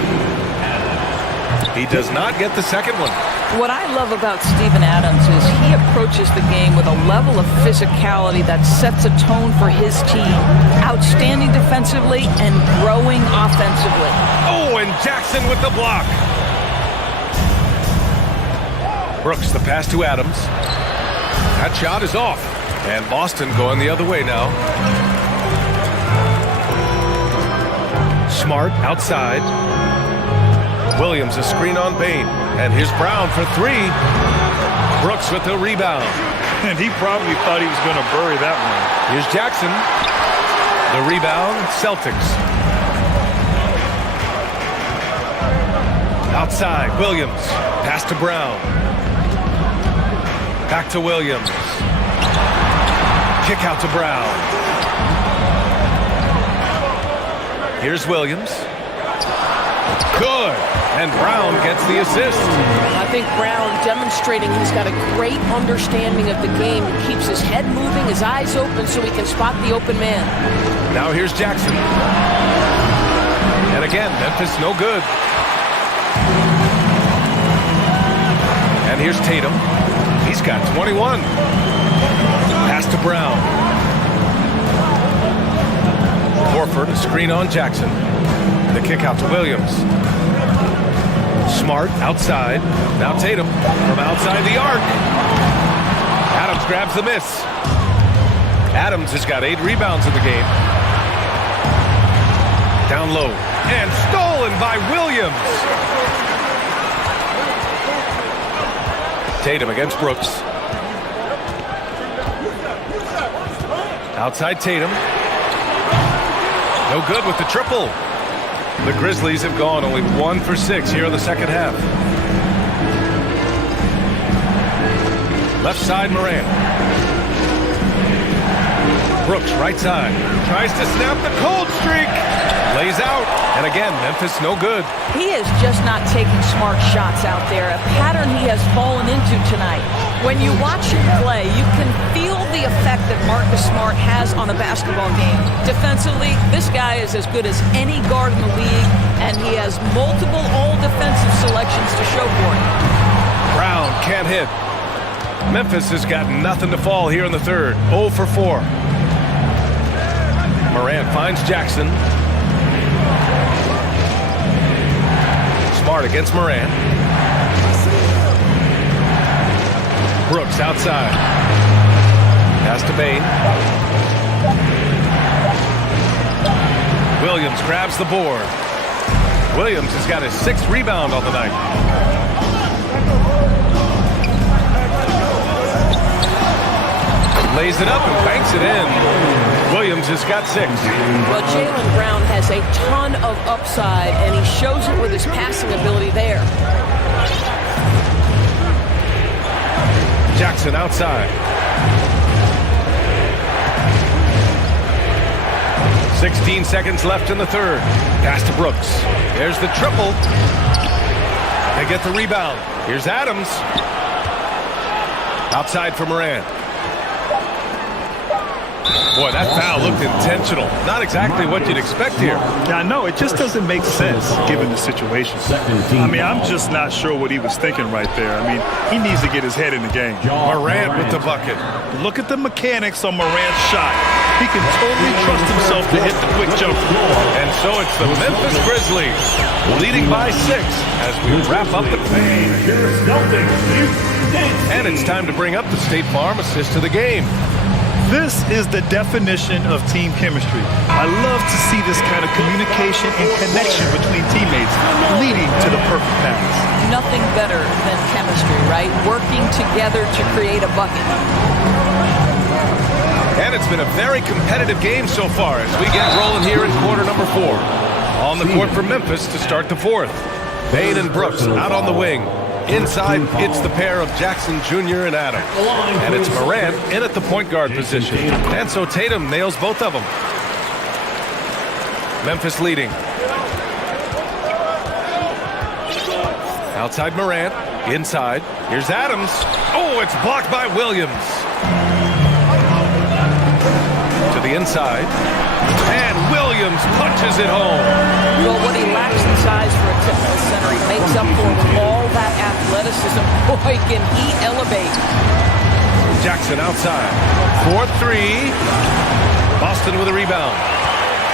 He does not get the second one. What I love about Steven Adams is he approaches the game with a level of physicality that sets a tone for his team. Outstanding defensively and growing offensively. Oh, and Jackson with the block. Brooks, the pass to Adams. That shot is off. And Boston going the other way now. Smart outside. Williams a screen on Bain. And here's Brown for three. Brooks with the rebound. And he probably thought he was going to bury that one. Here's Jackson. The rebound, Celtics. Outside, Williams. Pass to Brown. Back to Williams. Kick out to Brown. Here's Williams. Good. And Brown gets the assist. I think Brown demonstrating he's got a great understanding of the game. He keeps his head moving, his eyes open so he can spot the open man. Now here's Jackson. And again, Memphis no good. And here's Tatum. He's got 21. Pass to Brown. Horford, a screen on Jackson. The kick out to Williams. Smart outside. Now Tatum from outside the arc. Adams grabs the miss. Adams has got 8 rebounds in the game. Down low. And stolen by Williams. Tatum against Brooks. Outside Tatum. No good with the triple. The Grizzlies have gone only 1 for 6 here in the second half. Left side, Morant. Brooks, right side. Tries to snap the cold streak. Lays out. And again, Memphis no good. He is just not taking smart shots out there, a pattern he has fallen into tonight. When you watch him play, you can feel the effect that Marcus Smart has on a basketball game. Defensively, this guy is as good as any guard in the league, and he has multiple all-defensive selections to show for it. Brown can't hit. Memphis has got nothing to fall here in the third. 0 for 4. Morant finds Jackson. Smart against Morant. Brooks outside. Pass to Bain. Williams grabs the board. Williams has got his 6th rebound on the night. Lays it up and banks it in. Williams has got 6. Well, Jaylen Brown has a ton of upside, and he shows it with his passing ability there. Jackson outside. 16 seconds left in the third. Pass to Brooks. There's the triple. They get the rebound. Here's Adams. Outside for Morant. Boy, that foul looked intentional. Not exactly what you'd expect here. Yeah, I know. It just doesn't make sense given the situation. I mean, I'm just not sure what he was thinking right there. I mean, he needs to get his head in the game. Morant with the bucket. Look at the mechanics on Morant's shot. He can totally trust himself to hit the quick jumper. And so it's the Memphis Grizzlies leading by 6 as we wrap up the play. And it's time to bring up the State Farm assist to the game. This is the definition of team chemistry. I love to see this kind of communication and connection between teammates leading to the perfect pass. Nothing better than chemistry, right? Working together to create a bucket. And it's been a very competitive game so far as we get rolling here in quarter number 4. On the court for Memphis to start the 4th. Bain and Brooks out on the wing. Inside, it's the pair of Jackson Jr. and Adams. And it's Morant in at the point guard position. And so Tatum nails both of them. Memphis leading. Outside Morant. Inside. Here's Adams. Oh, it's blocked by Williams. To the inside. And Williams Williams punches it home. Well, what he lacks in size for a typical center, he makes up for with all that athleticism. Boy, can he elevate. Jackson outside. 4-3. Boston with a rebound.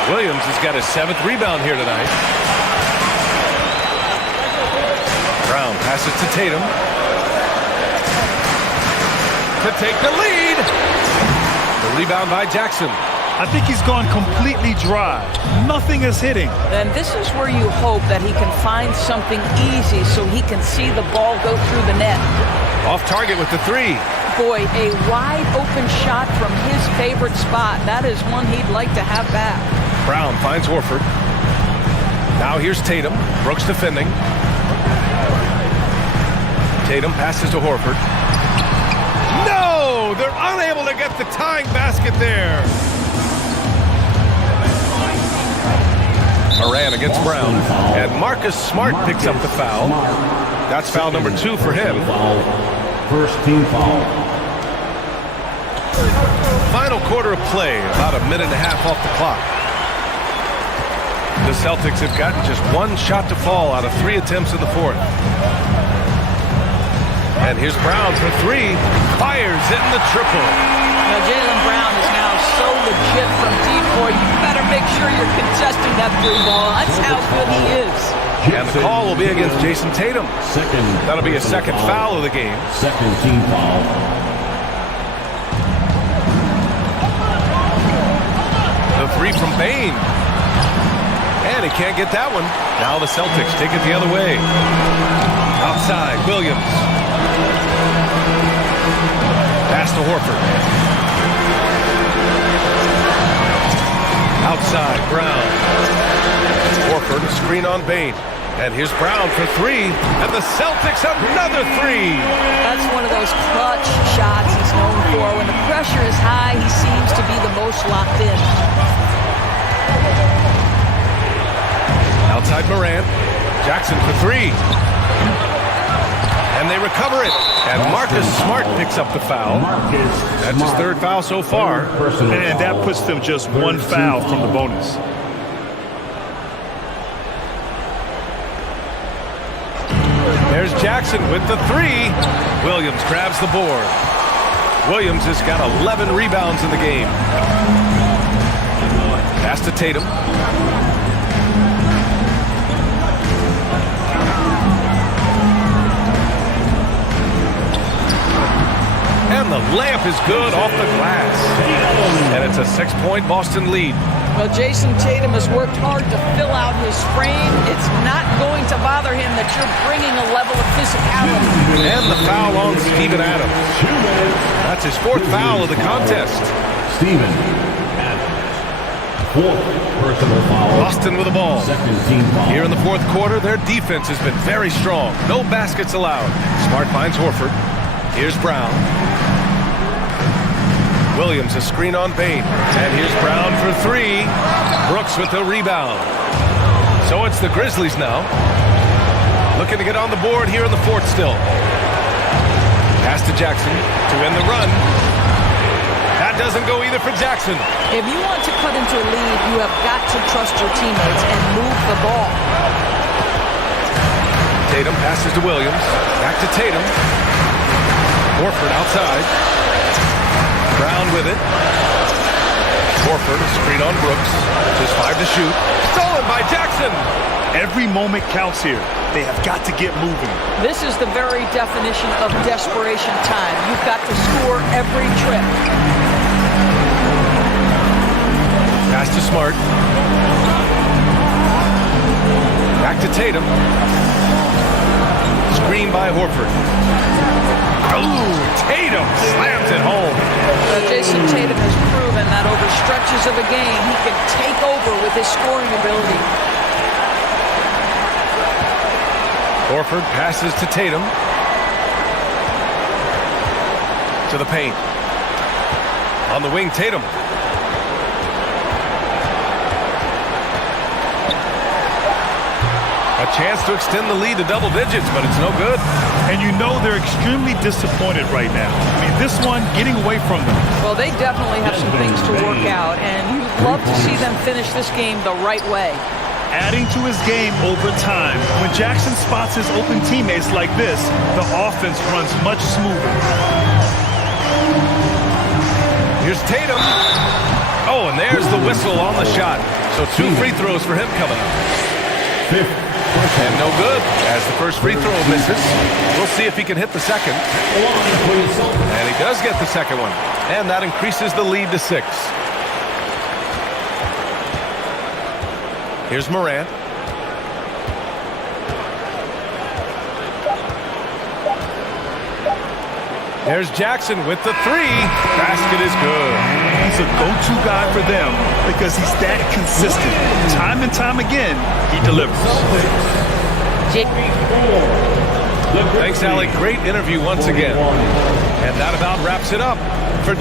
Williams has got his 7th rebound here tonight. Brown passes to Tatum. To take the lead. The rebound by Jackson. I think he's gone completely dry. Nothing is hitting. And this is where you hope that he can find something easy so he can see the ball go through the net. Off target with the 3. Boy, a wide open shot from his favorite spot. That is one he'd like to have back. Brown finds Horford. Now here's Tatum. Brooks defending. Tatum passes to Horford. No! They're unable to get the tying basket there. Moran against Brown. And Marcus Smart picks up the foul. That's foul number 2 for him. First team foul. Final quarter of play, about a minute and a half off the clock. The Celtics have gotten just 1 shot to fall out of 3 attempts in the 4th. And here's Brown for 3. Fires in the triple. Now, Jaylen Brown is now so legit from deep, boy. You better make sure you're contesting that 3 ball. That's how good he is. And the call will be against Jason Tatum. That'll be a 2nd foul of the game. 2nd team foul. The 3 from Bane. And he can't get that one. Now the Celtics take it the other way. Outside, Williams. Pass to Horford. Outside, Brown. Horford, a screen on Bane. And here's Brown for 3. And the Celtics another 3. That's one of those clutch shots he's known for. When the pressure is high, he seems to be the most locked in. Outside Moran. Jackson for 3. And they recover it. And Marcus Smart picks up the foul. That's his 3rd foul so far. And that puts them just 1 foul from the bonus. There's Jackson with the 3. Williams grabs the board. Williams has got 11 rebounds in the game. Pass to Tatum. And the layup is good off the glass. And it's a 6-point Boston lead. Well, Jason Tatum has worked hard to fill out his frame. It's not going to bother him that you're bringing a level of physicality. And the foul on Steven Adams. That's his 4th foul of the contest. Steven Adams. 4th personal foul. Boston with the ball. 2nd team foul. Here in the 4th quarter, their defense has been very strong. No baskets allowed. Smart finds Horford. Here's Brown. Williams a screen on Bane. And here's Brown for 3. Brooks with the rebound. So it's the Grizzlies now. Looking to get on the board here in the 4th still. Pass to Jackson to end the run. That doesn't go either for Jackson. If you want to cut into a lead, you have got to trust your teammates and move the ball. Tatum passes to Williams. Back to Tatum. Horford outside. Brown with it. Horford, screen on Brooks. Just 5 to shoot. Stolen by Jackson. Every moment counts here. They have got to get moving. This is the very definition of desperation time. You've got to score every trip. Pass to Smart. Back to Tatum. Screen by Horford. Ooh, Tatum slams it home. Jason Tatum has proven that over stretches of a game, he can take over with his scoring ability. Horford passes to Tatum. To the paint. On the wing, Tatum. A chance to extend the lead to double digits, but it's no good. And you know they're extremely disappointed right now. I mean, this one getting away from them. Well, they definitely have some things to work out, and you'd love to see them finish this game the right way. Adding to his game over time. When Jackson spots his open teammates like this, the offense runs much smoother. Here's Tatum. Oh, and there's the whistle on the shot. So 2 free throws for him coming up. And no good, as the first free throw misses. We'll see if he can hit the second. And he does get the second one. And that increases the lead to 6. Here's Morant. There's Jackson with the 3. Basket is good. He's a go-to guy for them because he's that consistent. Time and time again, he delivers. Thanks, Allie. Great interview once again. And that about wraps it up for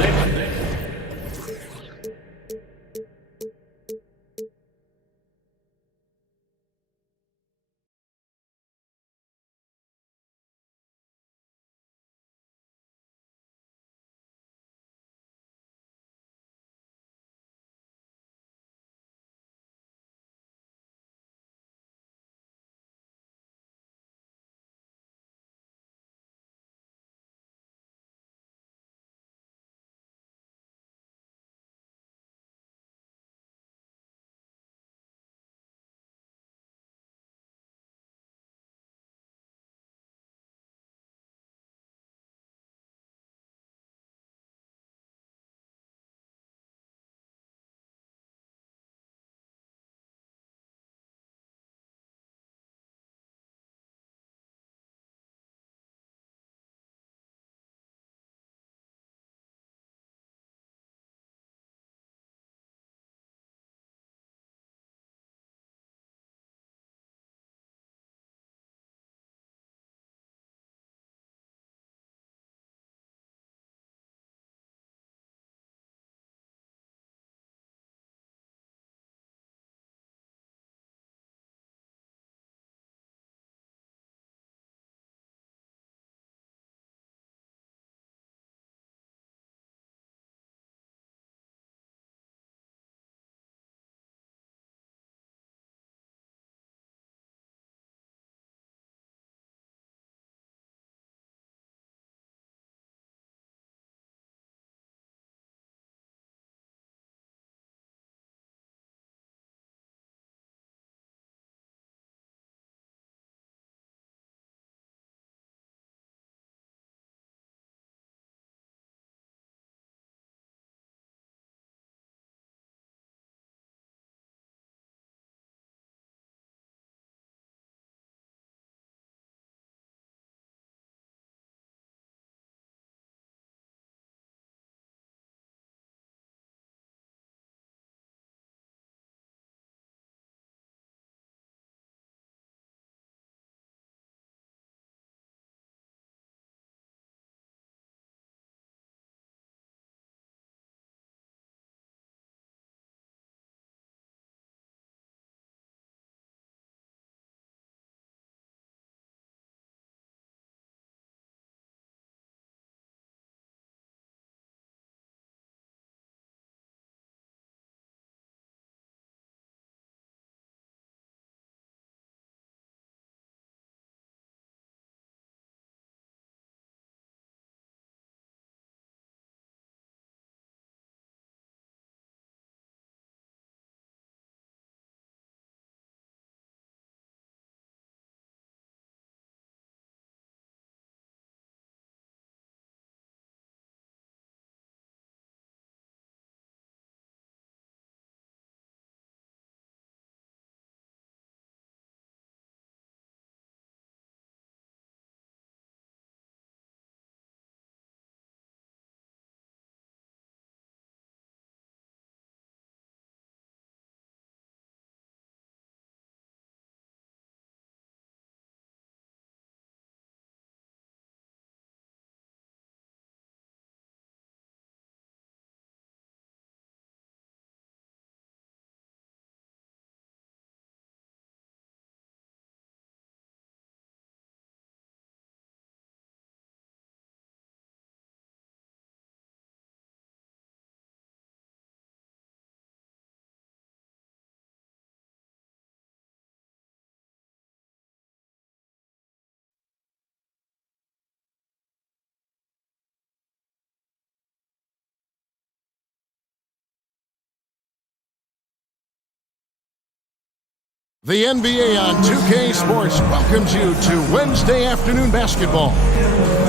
The NBA on 2K Sports welcomes you to Wednesday afternoon basketball.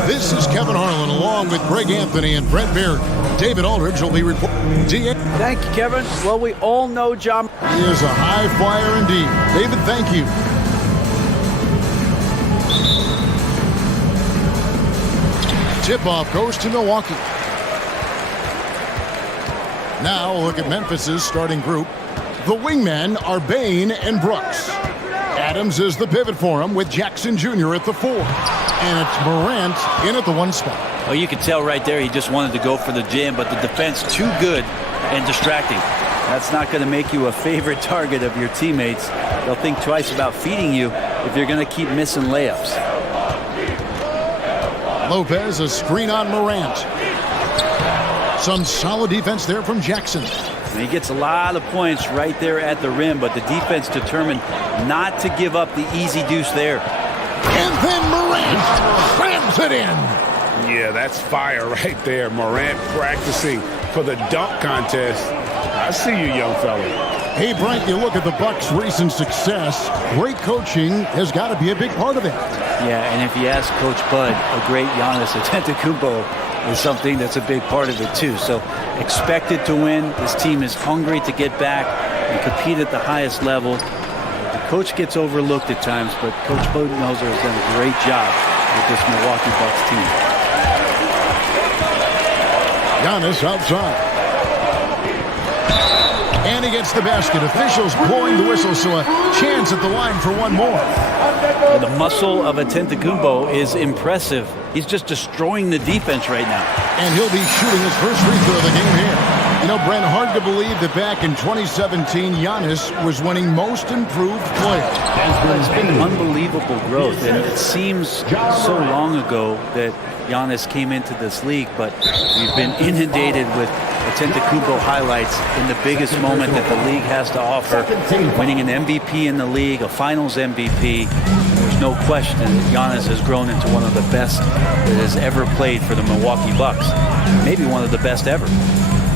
This is Kevin Harlan along with Greg Anthony and Brent Beard. David Aldridge will be reporting. Thank you, Kevin. Well, we all know John. He is a high flyer indeed. David, thank you. Tip-off goes to Milwaukee. Now we'll look at Memphis's starting group. The wingmen are Bain and Brooks. Adams is the pivot for him with Jackson Jr. at the 4. And it's Morant in at the 1 spot. Oh, you could tell right there he just wanted to go for the jam, but the defense too good and distracting. That's not going to make you a favorite target of your teammates. They'll think twice about feeding you if you're going to keep missing layups. Lopez, a screen on Morant. Some solid defense there from Jackson. And he gets a lot of points right there at the rim, but the defense determined not to give up the easy deuce there. And then Morant slams it in. Yeah, that's fire right there. Morant practicing for the dunk contest. I see you, young fella. Hey, Brent, you look at the Bucks' recent success. Great coaching has got to be a big part of it. Yeah, and if you ask Coach Bud, a great Giannis Antetokounmpo is something that's a big part of it too. So expected to win. This team is hungry to get back and compete at the highest level. The coach gets overlooked at times, but Coach Budenholzer has done a great job with this Milwaukee Bucks team. Giannis outside. And he gets the basket. Officials blowing the whistle, so a chance at the line for one more. The muscle of Antetokounmpo is impressive. He's just destroying the defense right now. And he'll be shooting his first free throw of the game here. You know, Brent, hard to believe that back in 2017, Giannis was winning most improved player. It's been unbelievable growth, and it seems so long ago that Giannis came into this league, but we've been inundated with Antetokounmpo highlights in the biggest moment that the league has to offer, winning an MVP in the league, a finals MVP. There's no question that Giannis has grown into one of the best that has ever played for the Milwaukee Bucks. Maybe one of the best ever.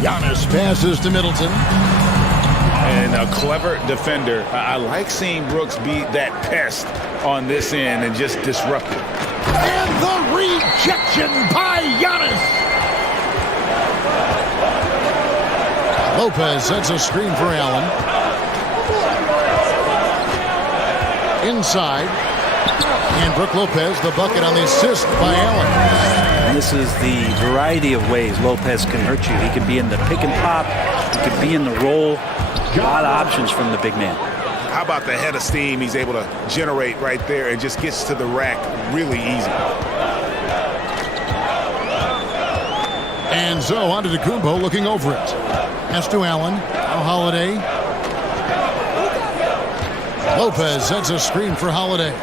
Giannis passes to Middleton. And a clever defender. I like seeing Brooks be that pest on this end and just disrupt it. And the rejection by Giannis. Lopez sets a screen for Allen. Inside. And Brook Lopez, the bucket on the assist by Allen. And this is the variety of ways Lopez can hurt you. He can be in the pick and pop. He can be in the roll. A lot of options from the big man. How about the head of steam he's able to generate right there and just gets to the rack really easy. And so on to Antetokounmpo looking over it. Pass to Allen. Now Holiday. Lopez sets a screen for Holiday.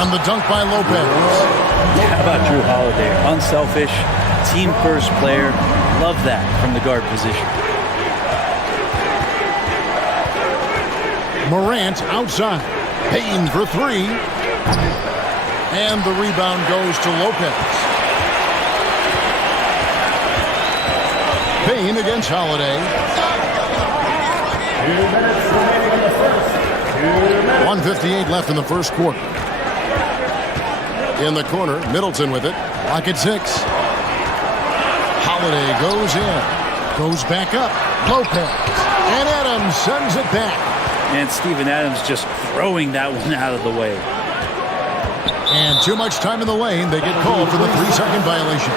On the dunk by Lopez. How about Drew Holiday? Unselfish, team-first player. Love that from the guard position. Morant outside. Payne for 3. And the rebound goes to Lopez. Payne against Holiday. 2 minutes remaining in the first. 2 minutes. 1:58 left in the first quarter. In the corner, Middleton with it. Lock at 6. Holiday goes in. Goes back up. Lopez. And Adams sends it back. And Steven Adams just throwing that one out of the way. And too much time in the lane. They get called for the 3-second violation.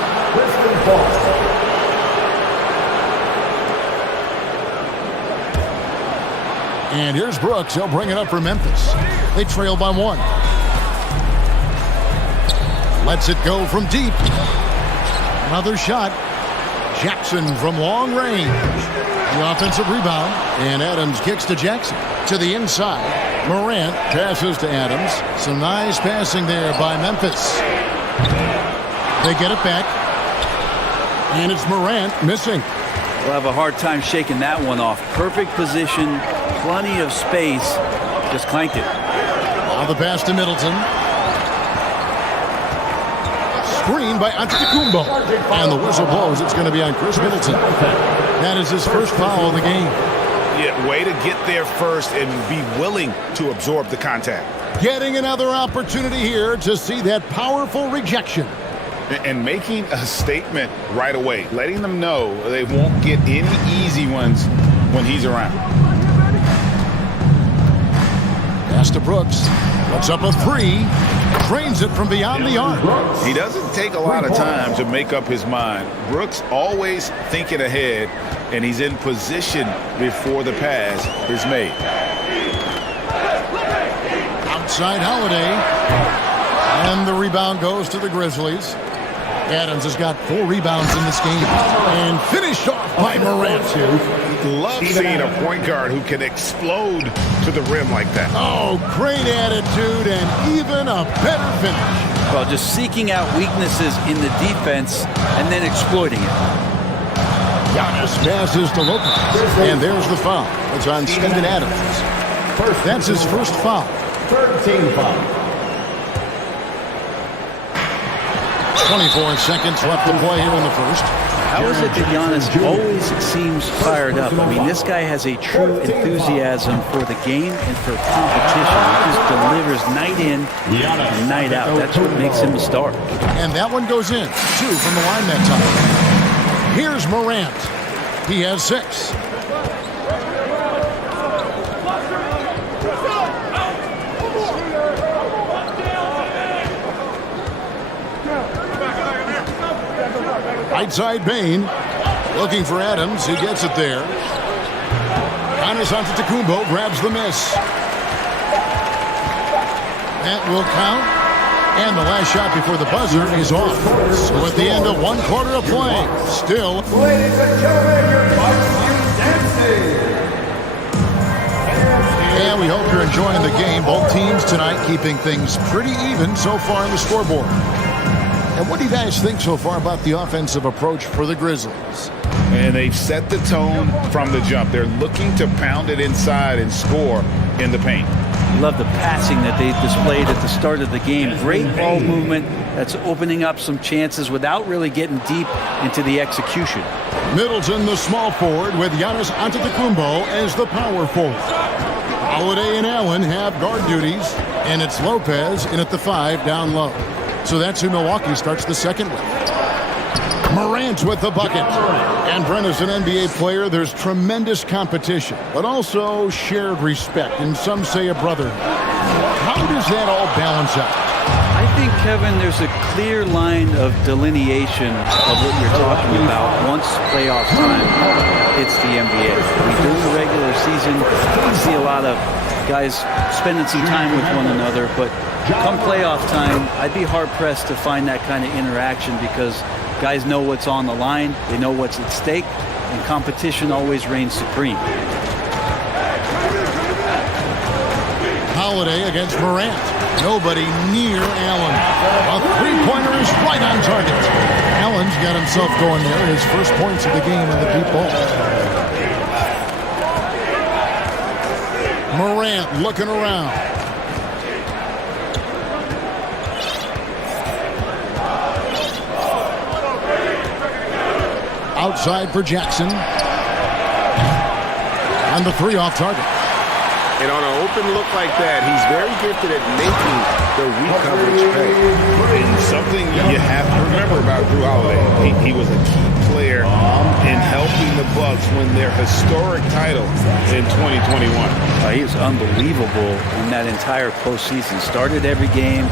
And here's Brooks. He'll bring it up for Memphis. They trail by 1. Lets it go from deep. Another shot. Jackson from long range. The offensive rebound. And Adams kicks to Jackson. To the inside. Morant passes to Adams. Some nice passing there by Memphis. They get it back. And it's Morant missing. We'll have a hard time shaking that one off. Perfect position. Plenty of space. Just clanked it. Now the pass to Middleton. Screen by Antetokounmpo. And the whistle blows. It's going to be on Chris Middleton. That is his first foul of the game. Yeah, way to get there first and be willing to absorb the contact. Getting another opportunity here to see that powerful rejection. And making a statement right away, letting them know they won't get any easy ones when he's around. Pass to Brooks. Puts up a three. Trains it from beyond the arc. He doesn't take a lot of time to make up his mind. Brooks always thinking ahead, and he's in position before the pass is made. Outside Holiday. And the rebound goes to the Grizzlies. Adams has got 4 rebounds in this game. And finished off by Morant. Love seeing a point guard who can explode to the rim like that. Oh, great attitude and even a better finish. Well, just seeking out weaknesses in the defense and then exploiting it. Giannis passes to Lopez. And there's the foul. It's on Steven Adams. That's his first foul. Third team foul. 24 seconds left to play here in the first. How is it that Giannis always seems fired up? I mean, this guy has a true enthusiasm for the game and for competition. He just delivers night in and night out. That's what makes him a star. And that one goes in. 2 from the line that time. Here's Morant. He has 6. Right side Bain. Looking for Adams. He gets it there. Giannis Antetokounmpo grabs the miss. That will count. And the last shot before the buzzer is off. So at the end of 1 quarter of play, still. Ladies and gentlemen, your dancing. And we hope you're enjoying the game. Both teams tonight keeping things pretty even so far in the scoreboard. And what do you guys think so far about the offensive approach for the Grizzlies? And they've set the tone from the jump. They're looking to pound it inside and score in the paint. Love the passing that they displayed at the start of the game. Great ball movement that's opening up some chances without really getting deep into the execution. Middleton, the small forward, with Giannis Antetokounmpo as the power forward. Holiday and Allen have guard duties, and it's Lopez in at the 5 down low. So that's who Milwaukee starts the second with. Morant with the bucket. And Brent, as an NBA player, there's tremendous competition, but also shared respect, and some say a brotherhood. How does that all balance out? I think, Kevin, there's a clear line of delineation of what you're talking about. Once playoff time, it's the NBA. During the regular season, you see a lot of guys spending some time with one another, but come playoff time, I'd be hard-pressed to find that kind of interaction because guys know what's on the line, they know what's at stake, and competition always reigns supreme. Holiday against Morant. Nobody near Allen. A three-pointer is right on target. Allen's got himself going there. His first points of the game in the deep ball. Morant looking around. Outside for Jackson. And the 3 off target. And on an open look like that, he's very gifted at making the weak coverage pay. And something you have to remember about Drew Holiday, he was a key player in helping the Bucks win their historic title in 2021. He was unbelievable in that entire postseason. Started every game,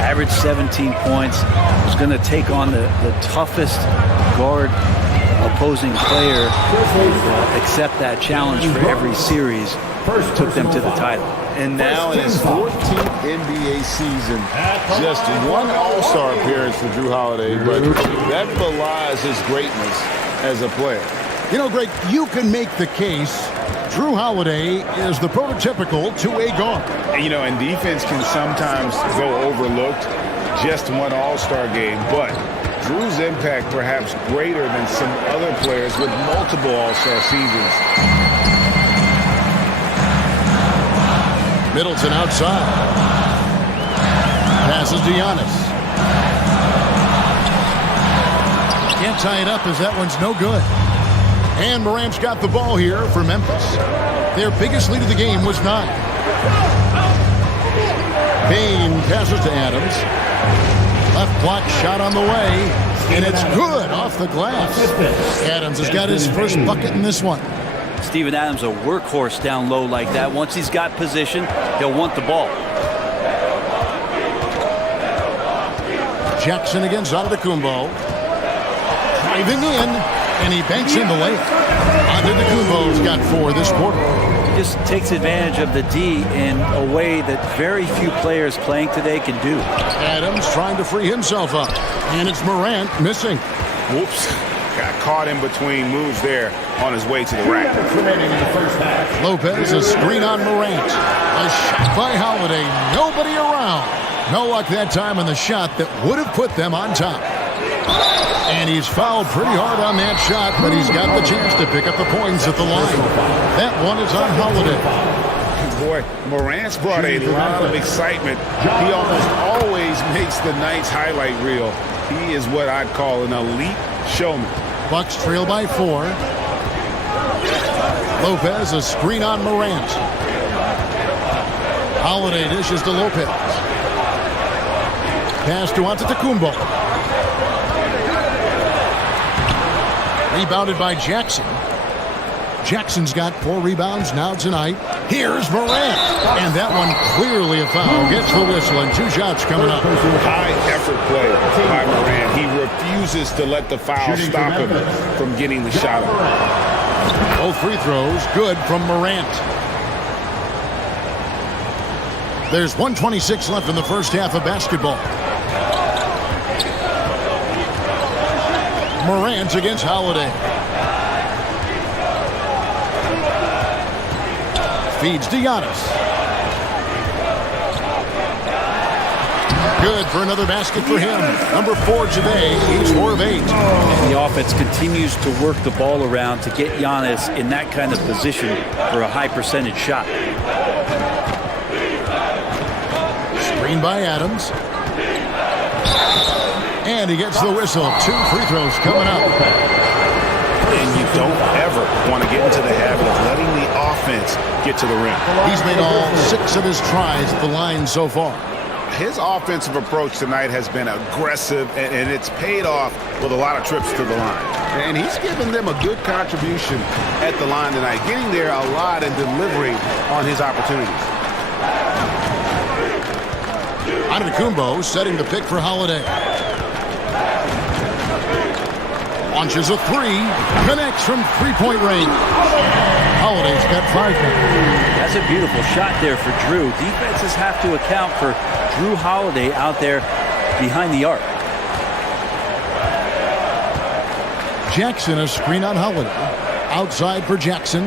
averaged 17 points, was going to take on the toughest guard opposing player, accept that challenge for every series. First took them to the title. And now in his 14th NBA season, just 1 All-Star appearance for Drew Holiday, but that belies his greatness as a player. You know, Greg, you can make the case Drew Holiday is the prototypical two-way guard. And, and defense can sometimes go overlooked. Just 1 All-Star game, but Drew's impact perhaps greater than some other players with multiple All-Star seasons. Middleton outside. Passes to Giannis. Can't tie it up as that one's no good. And Morant's got the ball here for Memphis. Their biggest lead of the game was 9. Bain passes to Adams. Left block shot on the way. And it's good off the glass. Adams has got his first bucket in this one. Steven Adams, a workhorse down low like that. Once he's got position, he'll want the ball. Jackson against Antetokounmpo. Driving in, and he banks in the layup. Antetokounmpo's got 4 this quarter. He just takes advantage of the D in a way that very few players playing today can do. Adams trying to free himself up. And it's Morant missing. Whoops. Got caught in between moves there on his way to the rack. Lopez, a screen on Morant. A shot by Holiday. Nobody around. No luck that time on the shot that would have put them on top. And he's fouled pretty hard on that shot, but he's got the chance to pick up the points at the line. That one is on Holiday. Boy, Morant's brought a lot of excitement. He almost always makes the night's highlight reel. He is what I'd call an elite showman. Bucks trail by 4. Lopez, a screen on Morant. Holiday dishes to Lopez. Pass to Antetokounmpo. Rebounded by Jackson. Jackson's got 4 rebounds now tonight. Here's Morant. And that one clearly a foul. Gets the whistle and 2 shots coming up. High effort play by Morant. He refuses to let the foul stop him from getting the shot up. Both free throws good from Morant. There's 1:26 left in the first half of basketball. Morant against Holiday. Feeds to Giannis. Good for another basket for him. Number 4 today. He's 4 of 8. And the offense continues to work the ball around to get Giannis in that kind of position for a high percentage shot. Screen by Adams. And he gets the whistle. 2 free throws coming up. And you don't ever want to get into the habit of letting the offense get to the rim. He's made all 6 of his tries at the line so far. His offensive approach tonight has been aggressive, and it's paid off with a lot of trips to the line. And he's given them a good contribution at the line tonight, getting there a lot and delivering on his opportunities. Antetokounmpo setting the pick for Holiday. Launches a 3. Connects from 3-point range. Holiday's got 5 now. That's a beautiful shot there for Drew. Defenses have to account for Drew Holiday out there behind the arc. Jackson, a screen on Holiday. Outside for Jackson.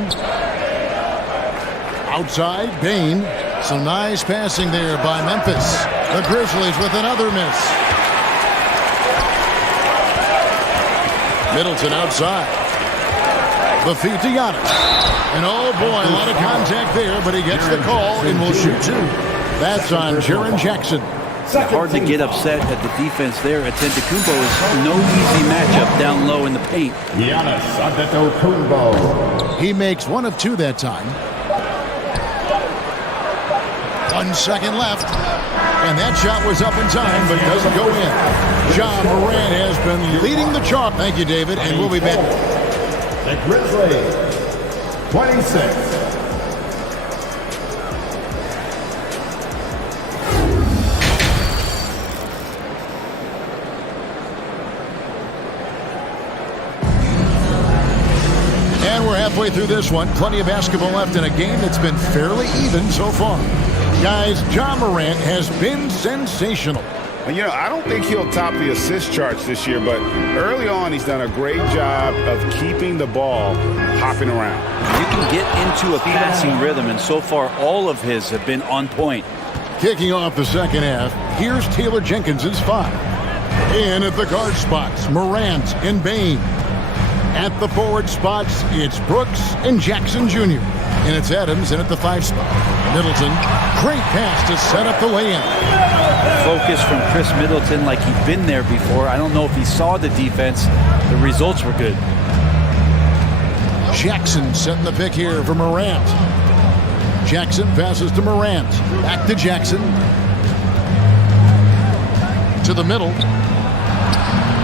Outside, Bain. Some nice passing there by Memphis. The Grizzlies with another miss. Middleton outside. The feed to Giannis. And oh boy, a lot of contact there, but he gets the call and will shoot 2. That's on Jaren Jackson. Hard to get upset at the defense there. Antetokounmpo is no easy matchup down low in the paint. Giannis Antetokounmpo. He makes 1 of 2 that time. 1 second left. And that shot was up in time, but doesn't go in. Ja Morant has been leading the charge. Thank you, David, and we'll be back. The Grizzlies, 26. And we're halfway through this one. Plenty of basketball left in a game that's been fairly even so far. Guys, Ja Morant has been sensational. You know, I don't think he'll top the assist charts this year, but early on he's done a great job of keeping the ball hopping around. You can get into a passing rhythm, and so far all of his have been on point. Kicking off the second half, here's Taylor Jenkins's 5. In at the guard spots, Morant and Bain. At the forward spots, it's Brooks and Jackson Jr. And it's Adams in at the 5 spot. Middleton, great pass to set up the lay-in. Focus from Chris Middleton like he'd been there before. I don't know if he saw the defense. The results were good. Jackson setting the pick here for Morant. Jackson passes to Morant. Back to Jackson. To the middle.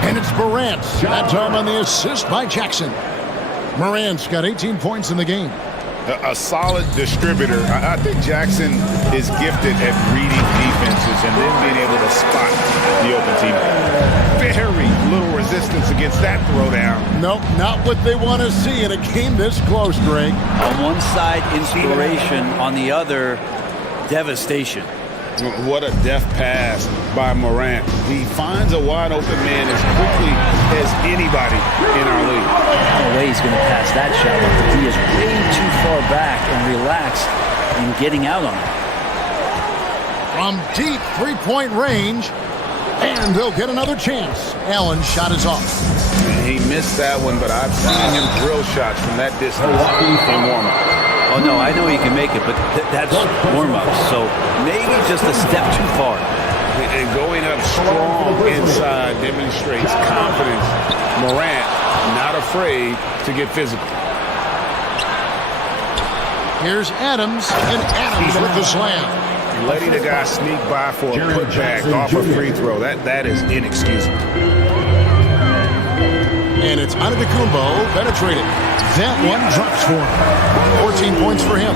And it's Morant. That time on the assist by Jackson. Morant's got 18 points in the game. A solid distributor. I think Jackson is gifted at reading defenses and then being able to spot the open team. Very little resistance against that throwdown. Nope, not what they want to see in a game this close, Greg. On one side, inspiration. On the other, devastation. What a deft pass by Morant. He finds a wide open man as quickly as anybody in our league. No way he's going to pass that shot, but he is way too far back and relaxed in getting out on it. From deep three-point range, and they'll get another chance. Allen's shot is off. He missed that one, but I've seen him drill shots from that distance in warm-up. Oh, no, I know he can make it, but that's warm-up, so maybe just a step too far. And going up strong inside demonstrates confidence. Morant not afraid to get physical. Here's Adams, and Adams with the slam. Letting a guy sneak by for a putback off a free throw, that is inexcusable. And it's Antetokounmpo penetrated. That one drops for him. 14 points for him.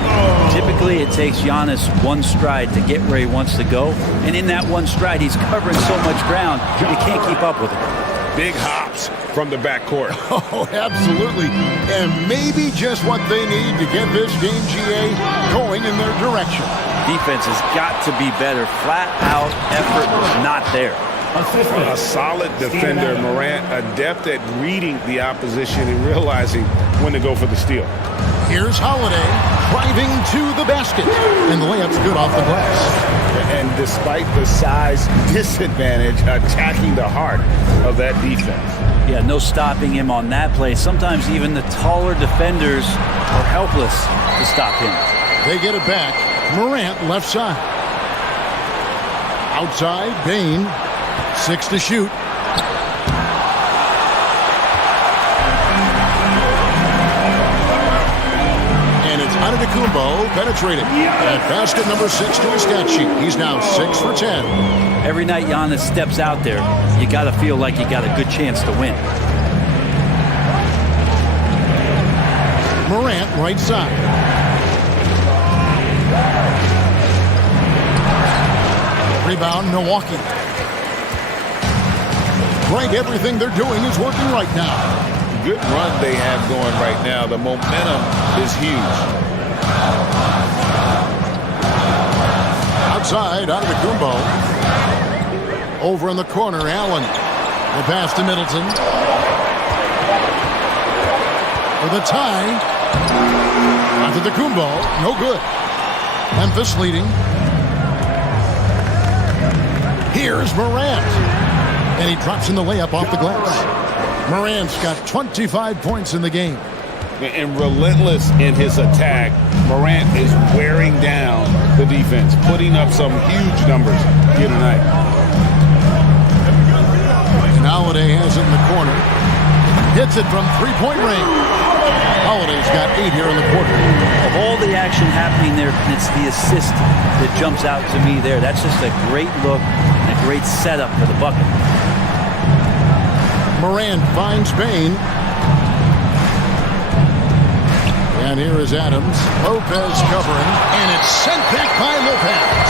Typically, it takes Giannis one stride to get where he wants to go. And in that one stride, he's covering so much ground, you can't keep up with him. Big hops from the backcourt. Oh, absolutely. And maybe just what they need to get this game, GA, going in their direction. Defense has got to be better. Flat out effort was not there. A solid defender, Morant, adept at reading the opposition and realizing when to go for the steal. Here's Holiday driving to the basket, and the layup's good off the glass. And despite the size disadvantage, attacking the heart of that defense. Yeah, no stopping him on that play. Sometimes even the taller defenders are helpless to stop him. They get it back. Morant left side. Outside, Bain. 6 to shoot. And it's Antetokounmpo penetrated. At basket number 6 to his stat sheet. He's now 6 for 10. Every night Giannis steps out there, you got to feel like you got a good chance to win. Morant, right side. Rebound, Milwaukee. Greg, everything they're doing is working right now. Good run they have going right now. The momentum is huge. Outside, Antetokounmpo. Over in the corner, Allen. The pass to Middleton. For the tie. Antetokounmpo, no good. Memphis leading. Here's Morant. And he drops in the layup off the glass. Morant's got 25 points in the game. And relentless in his attack, Morant is wearing down the defense, putting up some huge numbers here tonight. And Holiday has it in the corner. Hits it from three-point range. Holiday's got 8 here in the quarter. Of all the action happening there, it's the assist that jumps out to me there. That's just a great look and a great setup for the bucket. Morant finds Bain. And here is Adams. Lopez covering. And it's sent back by Lopez.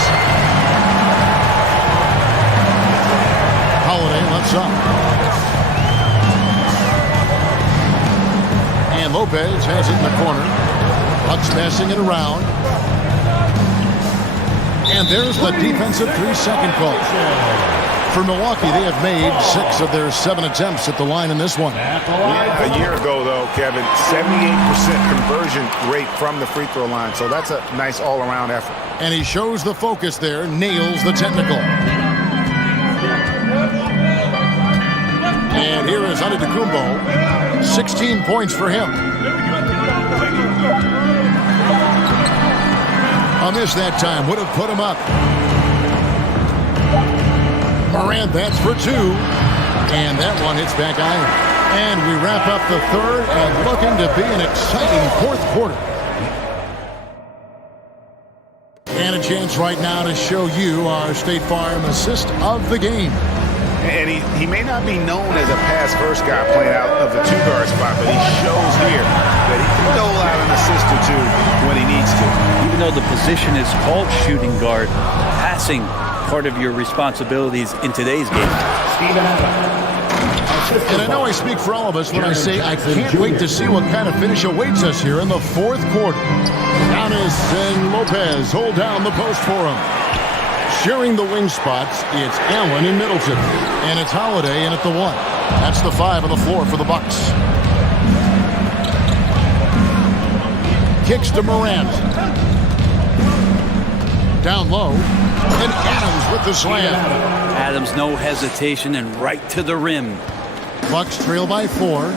Holiday left side. And Lopez has it in the corner. Bucks passing it around. And there's the defensive 3-second call. For Milwaukee, they have made 6 of their 7 attempts at the line in this one. Yeah, a year ago, though, Kevin, 78% conversion rate from the free throw line. So that's a nice all-around effort. And he shows the focus there, nails the technical. And here is Antetokounmpo. 16 points for him. A miss that time would have put him up. Morant, that's for 2. And that one hits back iron. And we wrap up the third and looking to be an exciting fourth quarter. And a chance right now to show you our State Farm assist of the game. And he may not be known as a pass-first guy playing out of the two-guard spot, but he shows here that he can dole out an assist or two when he needs to. Even though the position is called shooting guard, passing part of your responsibilities in today's game. And I know I speak for all of us when I say I can't wait to see what kind of finish awaits us here in the fourth quarter. Giannis and Lopez hold down the post for him. Sharing the wing spots, it's Allen and Middleton. And it's Holiday in at the 1. That's the 5 on the floor for the Bucks. Kicks to Morant. Down low. And Adams with the slam. Adams, no hesitation, and right to the rim. Bucks trail by 4.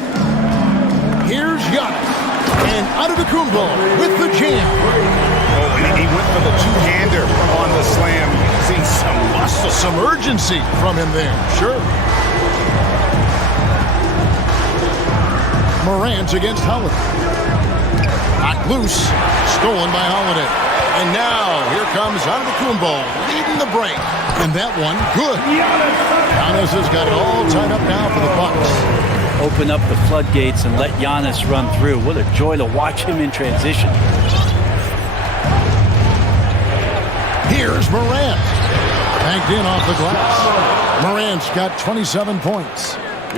Here's Giannis. And Antetokounmpo with the jam. Oh, and he went for the two-hander on the slam. See some muscle. Some urgency from him there. Sure. Morant against Holiday. Knocked loose. Stolen by Holiday. And now here comes Antetokounmpo leading the break. And that one, good. Giannis has got it all tied up now for the Bucks. Open up the floodgates and let Giannis run through. What a joy to watch him in transition. Here's Morant. Banked in off the glass. Morant's got 27 points.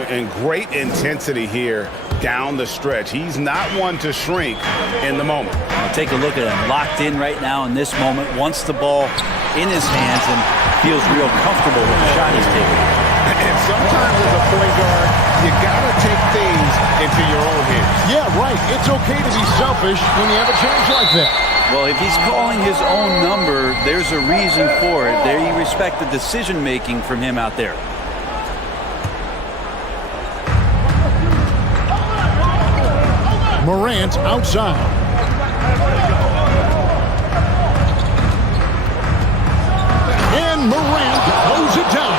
And great intensity here down the stretch. He's not one to shrink in the moment. Take a look at him. Locked in right now in this moment. Wants the ball in his hands and feels real comfortable with the shot he's taking. And sometimes as a point guard, you got to take things into your own hands. Yeah, right. It's okay to be selfish when you have a chance like that. Well, if he's calling his own number, there's a reason for it. There you respect the decision-making from him out there. Morant outside. And Morant throws it down.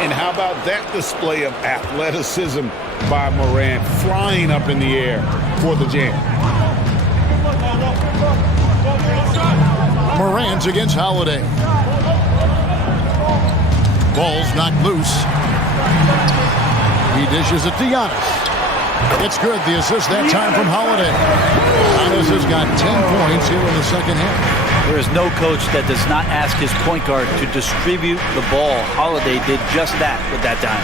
And how about that display of athleticism by Morant, flying up in the air for the jam. Morant against Holiday. Ball's knocked loose. He dishes it to Giannis. It's good. The assist that time from Holiday. Giannis has got 10 points here in the second half. There is no coach that does not ask his point guard to distribute the ball. Holiday did just that with that time.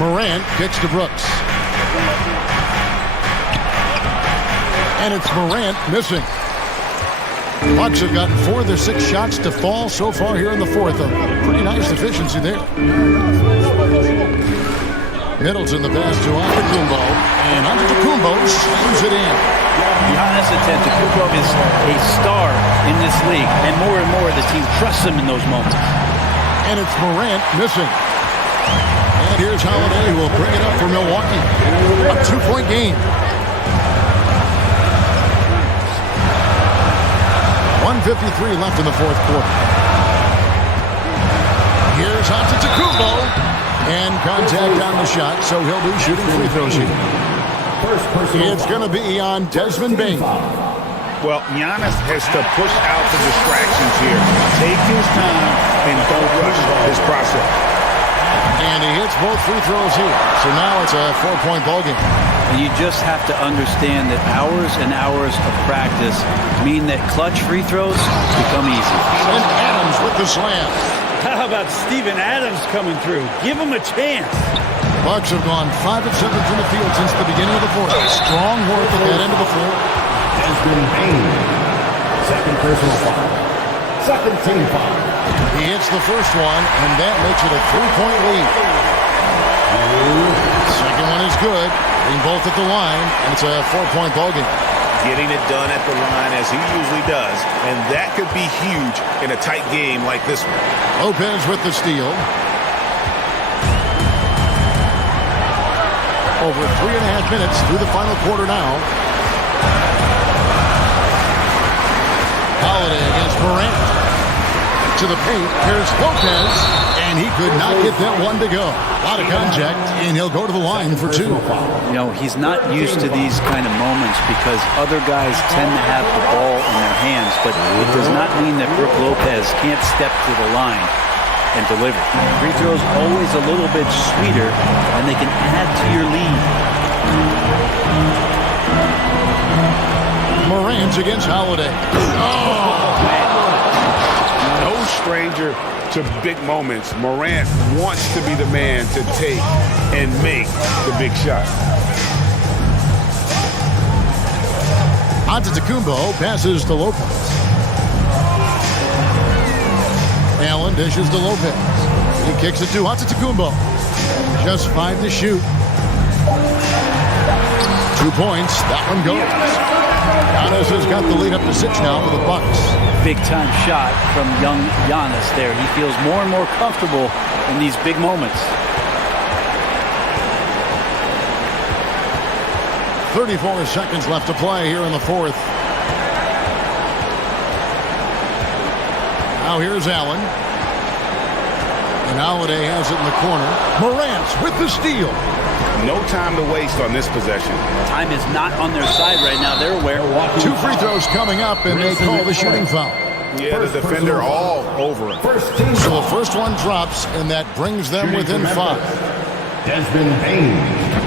Morant kicks to Brooks. And it's Morant missing. Bucks have gotten 4 of their 6 shots to fall so far here in the fourth. A pretty nice efficiency there. Middleton the pass to Antetokounmpo. And Antetokounmpo slams it in. Giannis Antetokounmpo is a star in this league, and more the team trusts him in those moments. And it's Morant missing. And here's Holiday who will bring it up for Milwaukee. A 2-point game. 1:53 left in the fourth quarter. Here's Antetokounmpo. And contact on the shot, so he'll be shooting free throws here. It's going to be on Desmond Bane. Well, Giannis has to push out the distractions here. Take his time and don't rush his process. And he hits both free throws here. So now it's a 4-point ballgame. And you just have to understand that hours and hours of practice mean that clutch free throws become easy. And Adams with the slam. How about Steven Adams coming through? Give him a chance. Bucks have gone 5 of 7 from the field since the beginning of the fourth. Strong work at that end of the floor. Desmond Bane. Second personal foul. Second team foul. He hits the first one, and that makes it a 3-point lead. Second one is good. Being both at the line, and it's a 4-point ballgame. Getting it done at the line as he usually does, and that could be huge in a tight game like this one. Lopez with the steal. Over 3.5 minutes through the final quarter now. Holiday against Morant. To the paint. Here's Lopez. And And he could not get that one to go. A lot of contact, and he'll go to the line for 2. You know, he's not used to these kind of moments because other guys tend to have the ball in their hands, but it does not mean that Brook Lopez can't step to the line and deliver. Free throws always a little bit sweeter, and they can add to your lead. Morant against Holiday. Oh, man. No stranger to big moments. Morant wants to be the man to take and make the big shot. Antetokounmpo passes to Lopez. Allen dishes to Lopez. He kicks it to Antetokounmpo. Just 5 to shoot. 2 points. That one goes. Giannis has got the lead up to 6 now for the Bucks. Big time shot from young Giannis there. He feels more and more comfortable in these big moments. 34 seconds left to play here in the 4th. Now here's Allen. And Holiday has it in the corner. Morant with the steal. No time to waste on this possession. Time is not on their side right now. They're aware. 2 free throws coming up, and they call the shooting foul. Yeah, the defender all over him. So the first one drops, and that brings them within 5. Desmond Bain.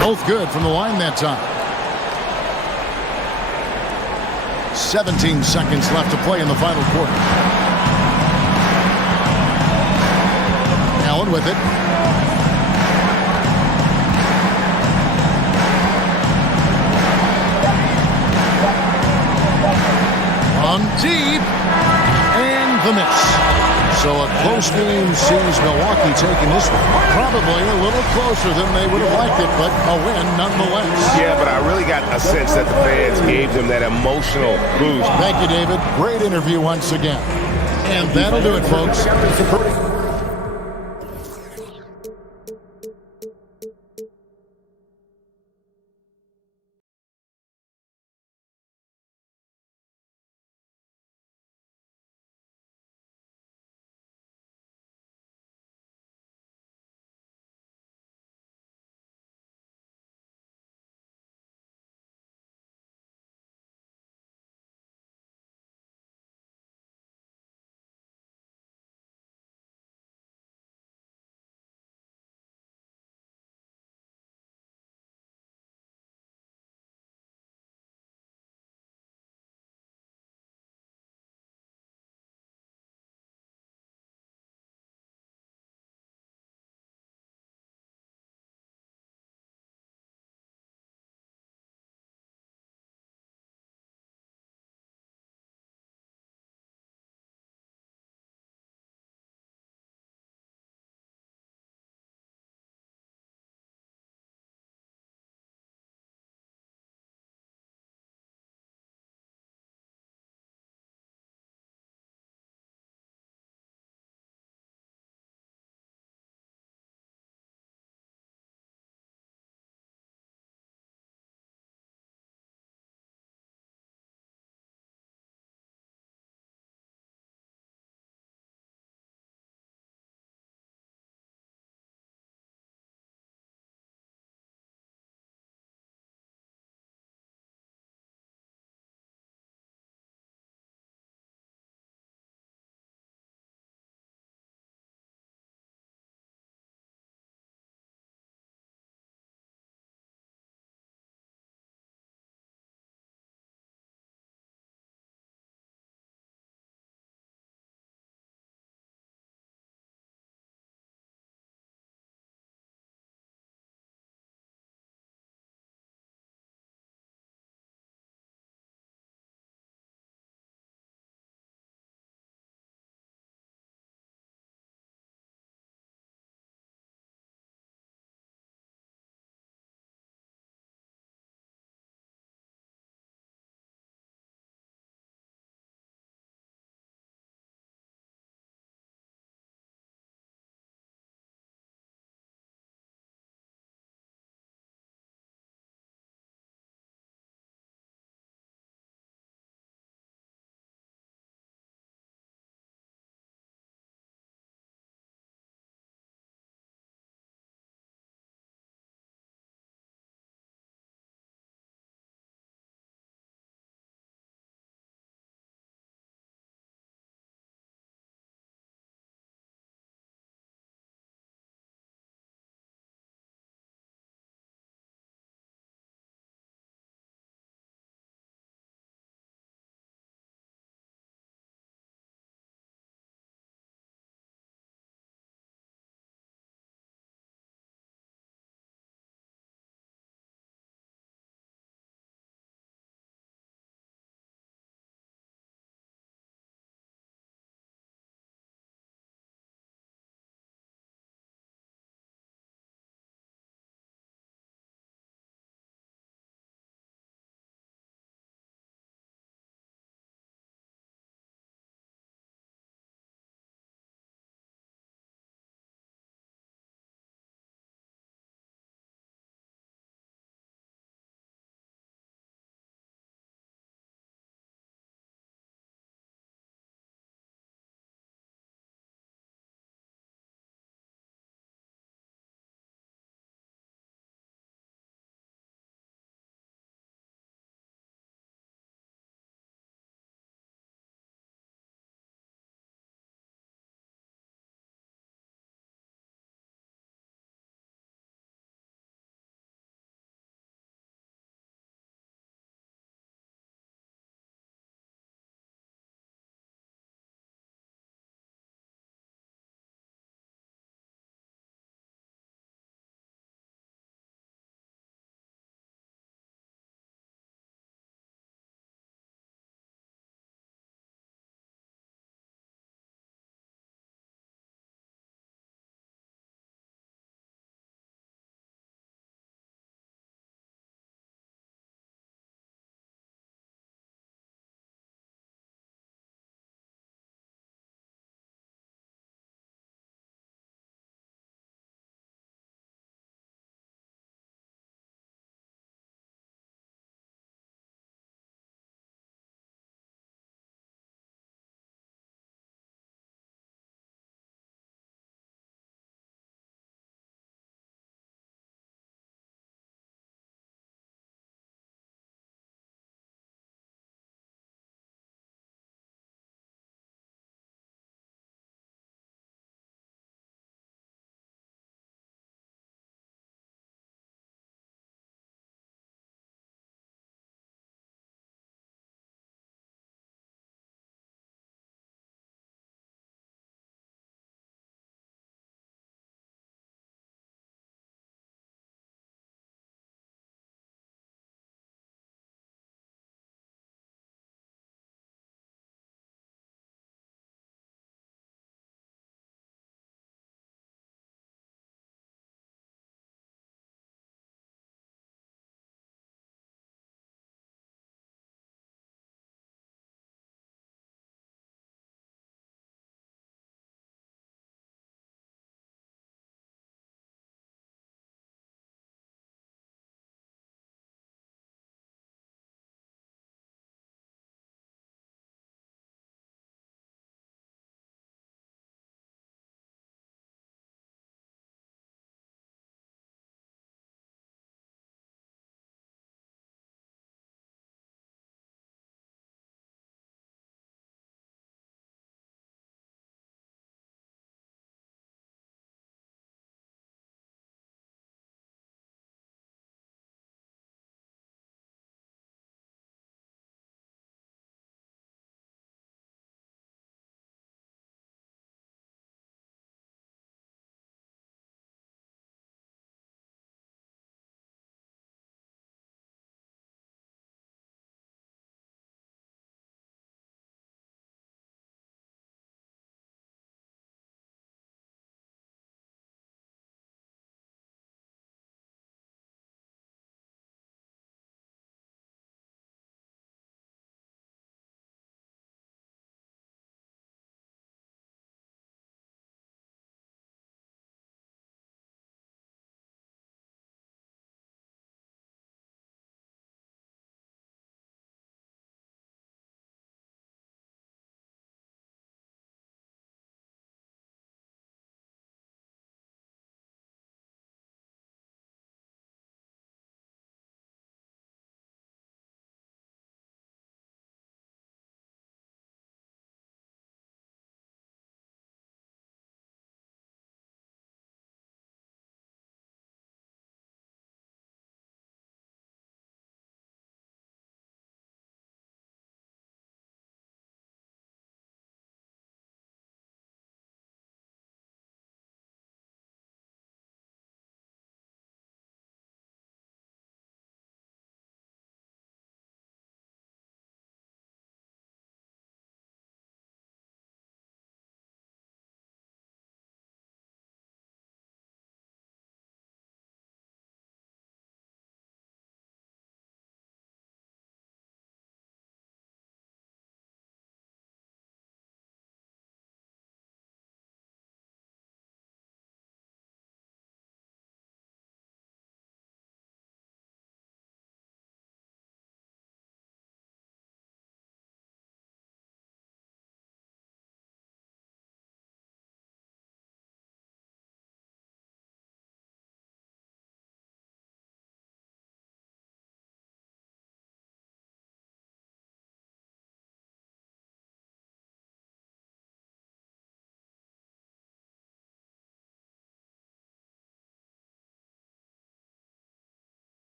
Both good from the line that time. 17 seconds left to play in the final quarter. Allen with it. On deep. And the miss. So a close game sees Milwaukee taking this one. Probably a little closer than they would have liked it, but a win nonetheless. Yeah, but I really got a sense that the fans gave them that emotional boost. Thank you, David. Great interview once again. And that'll do it, folks.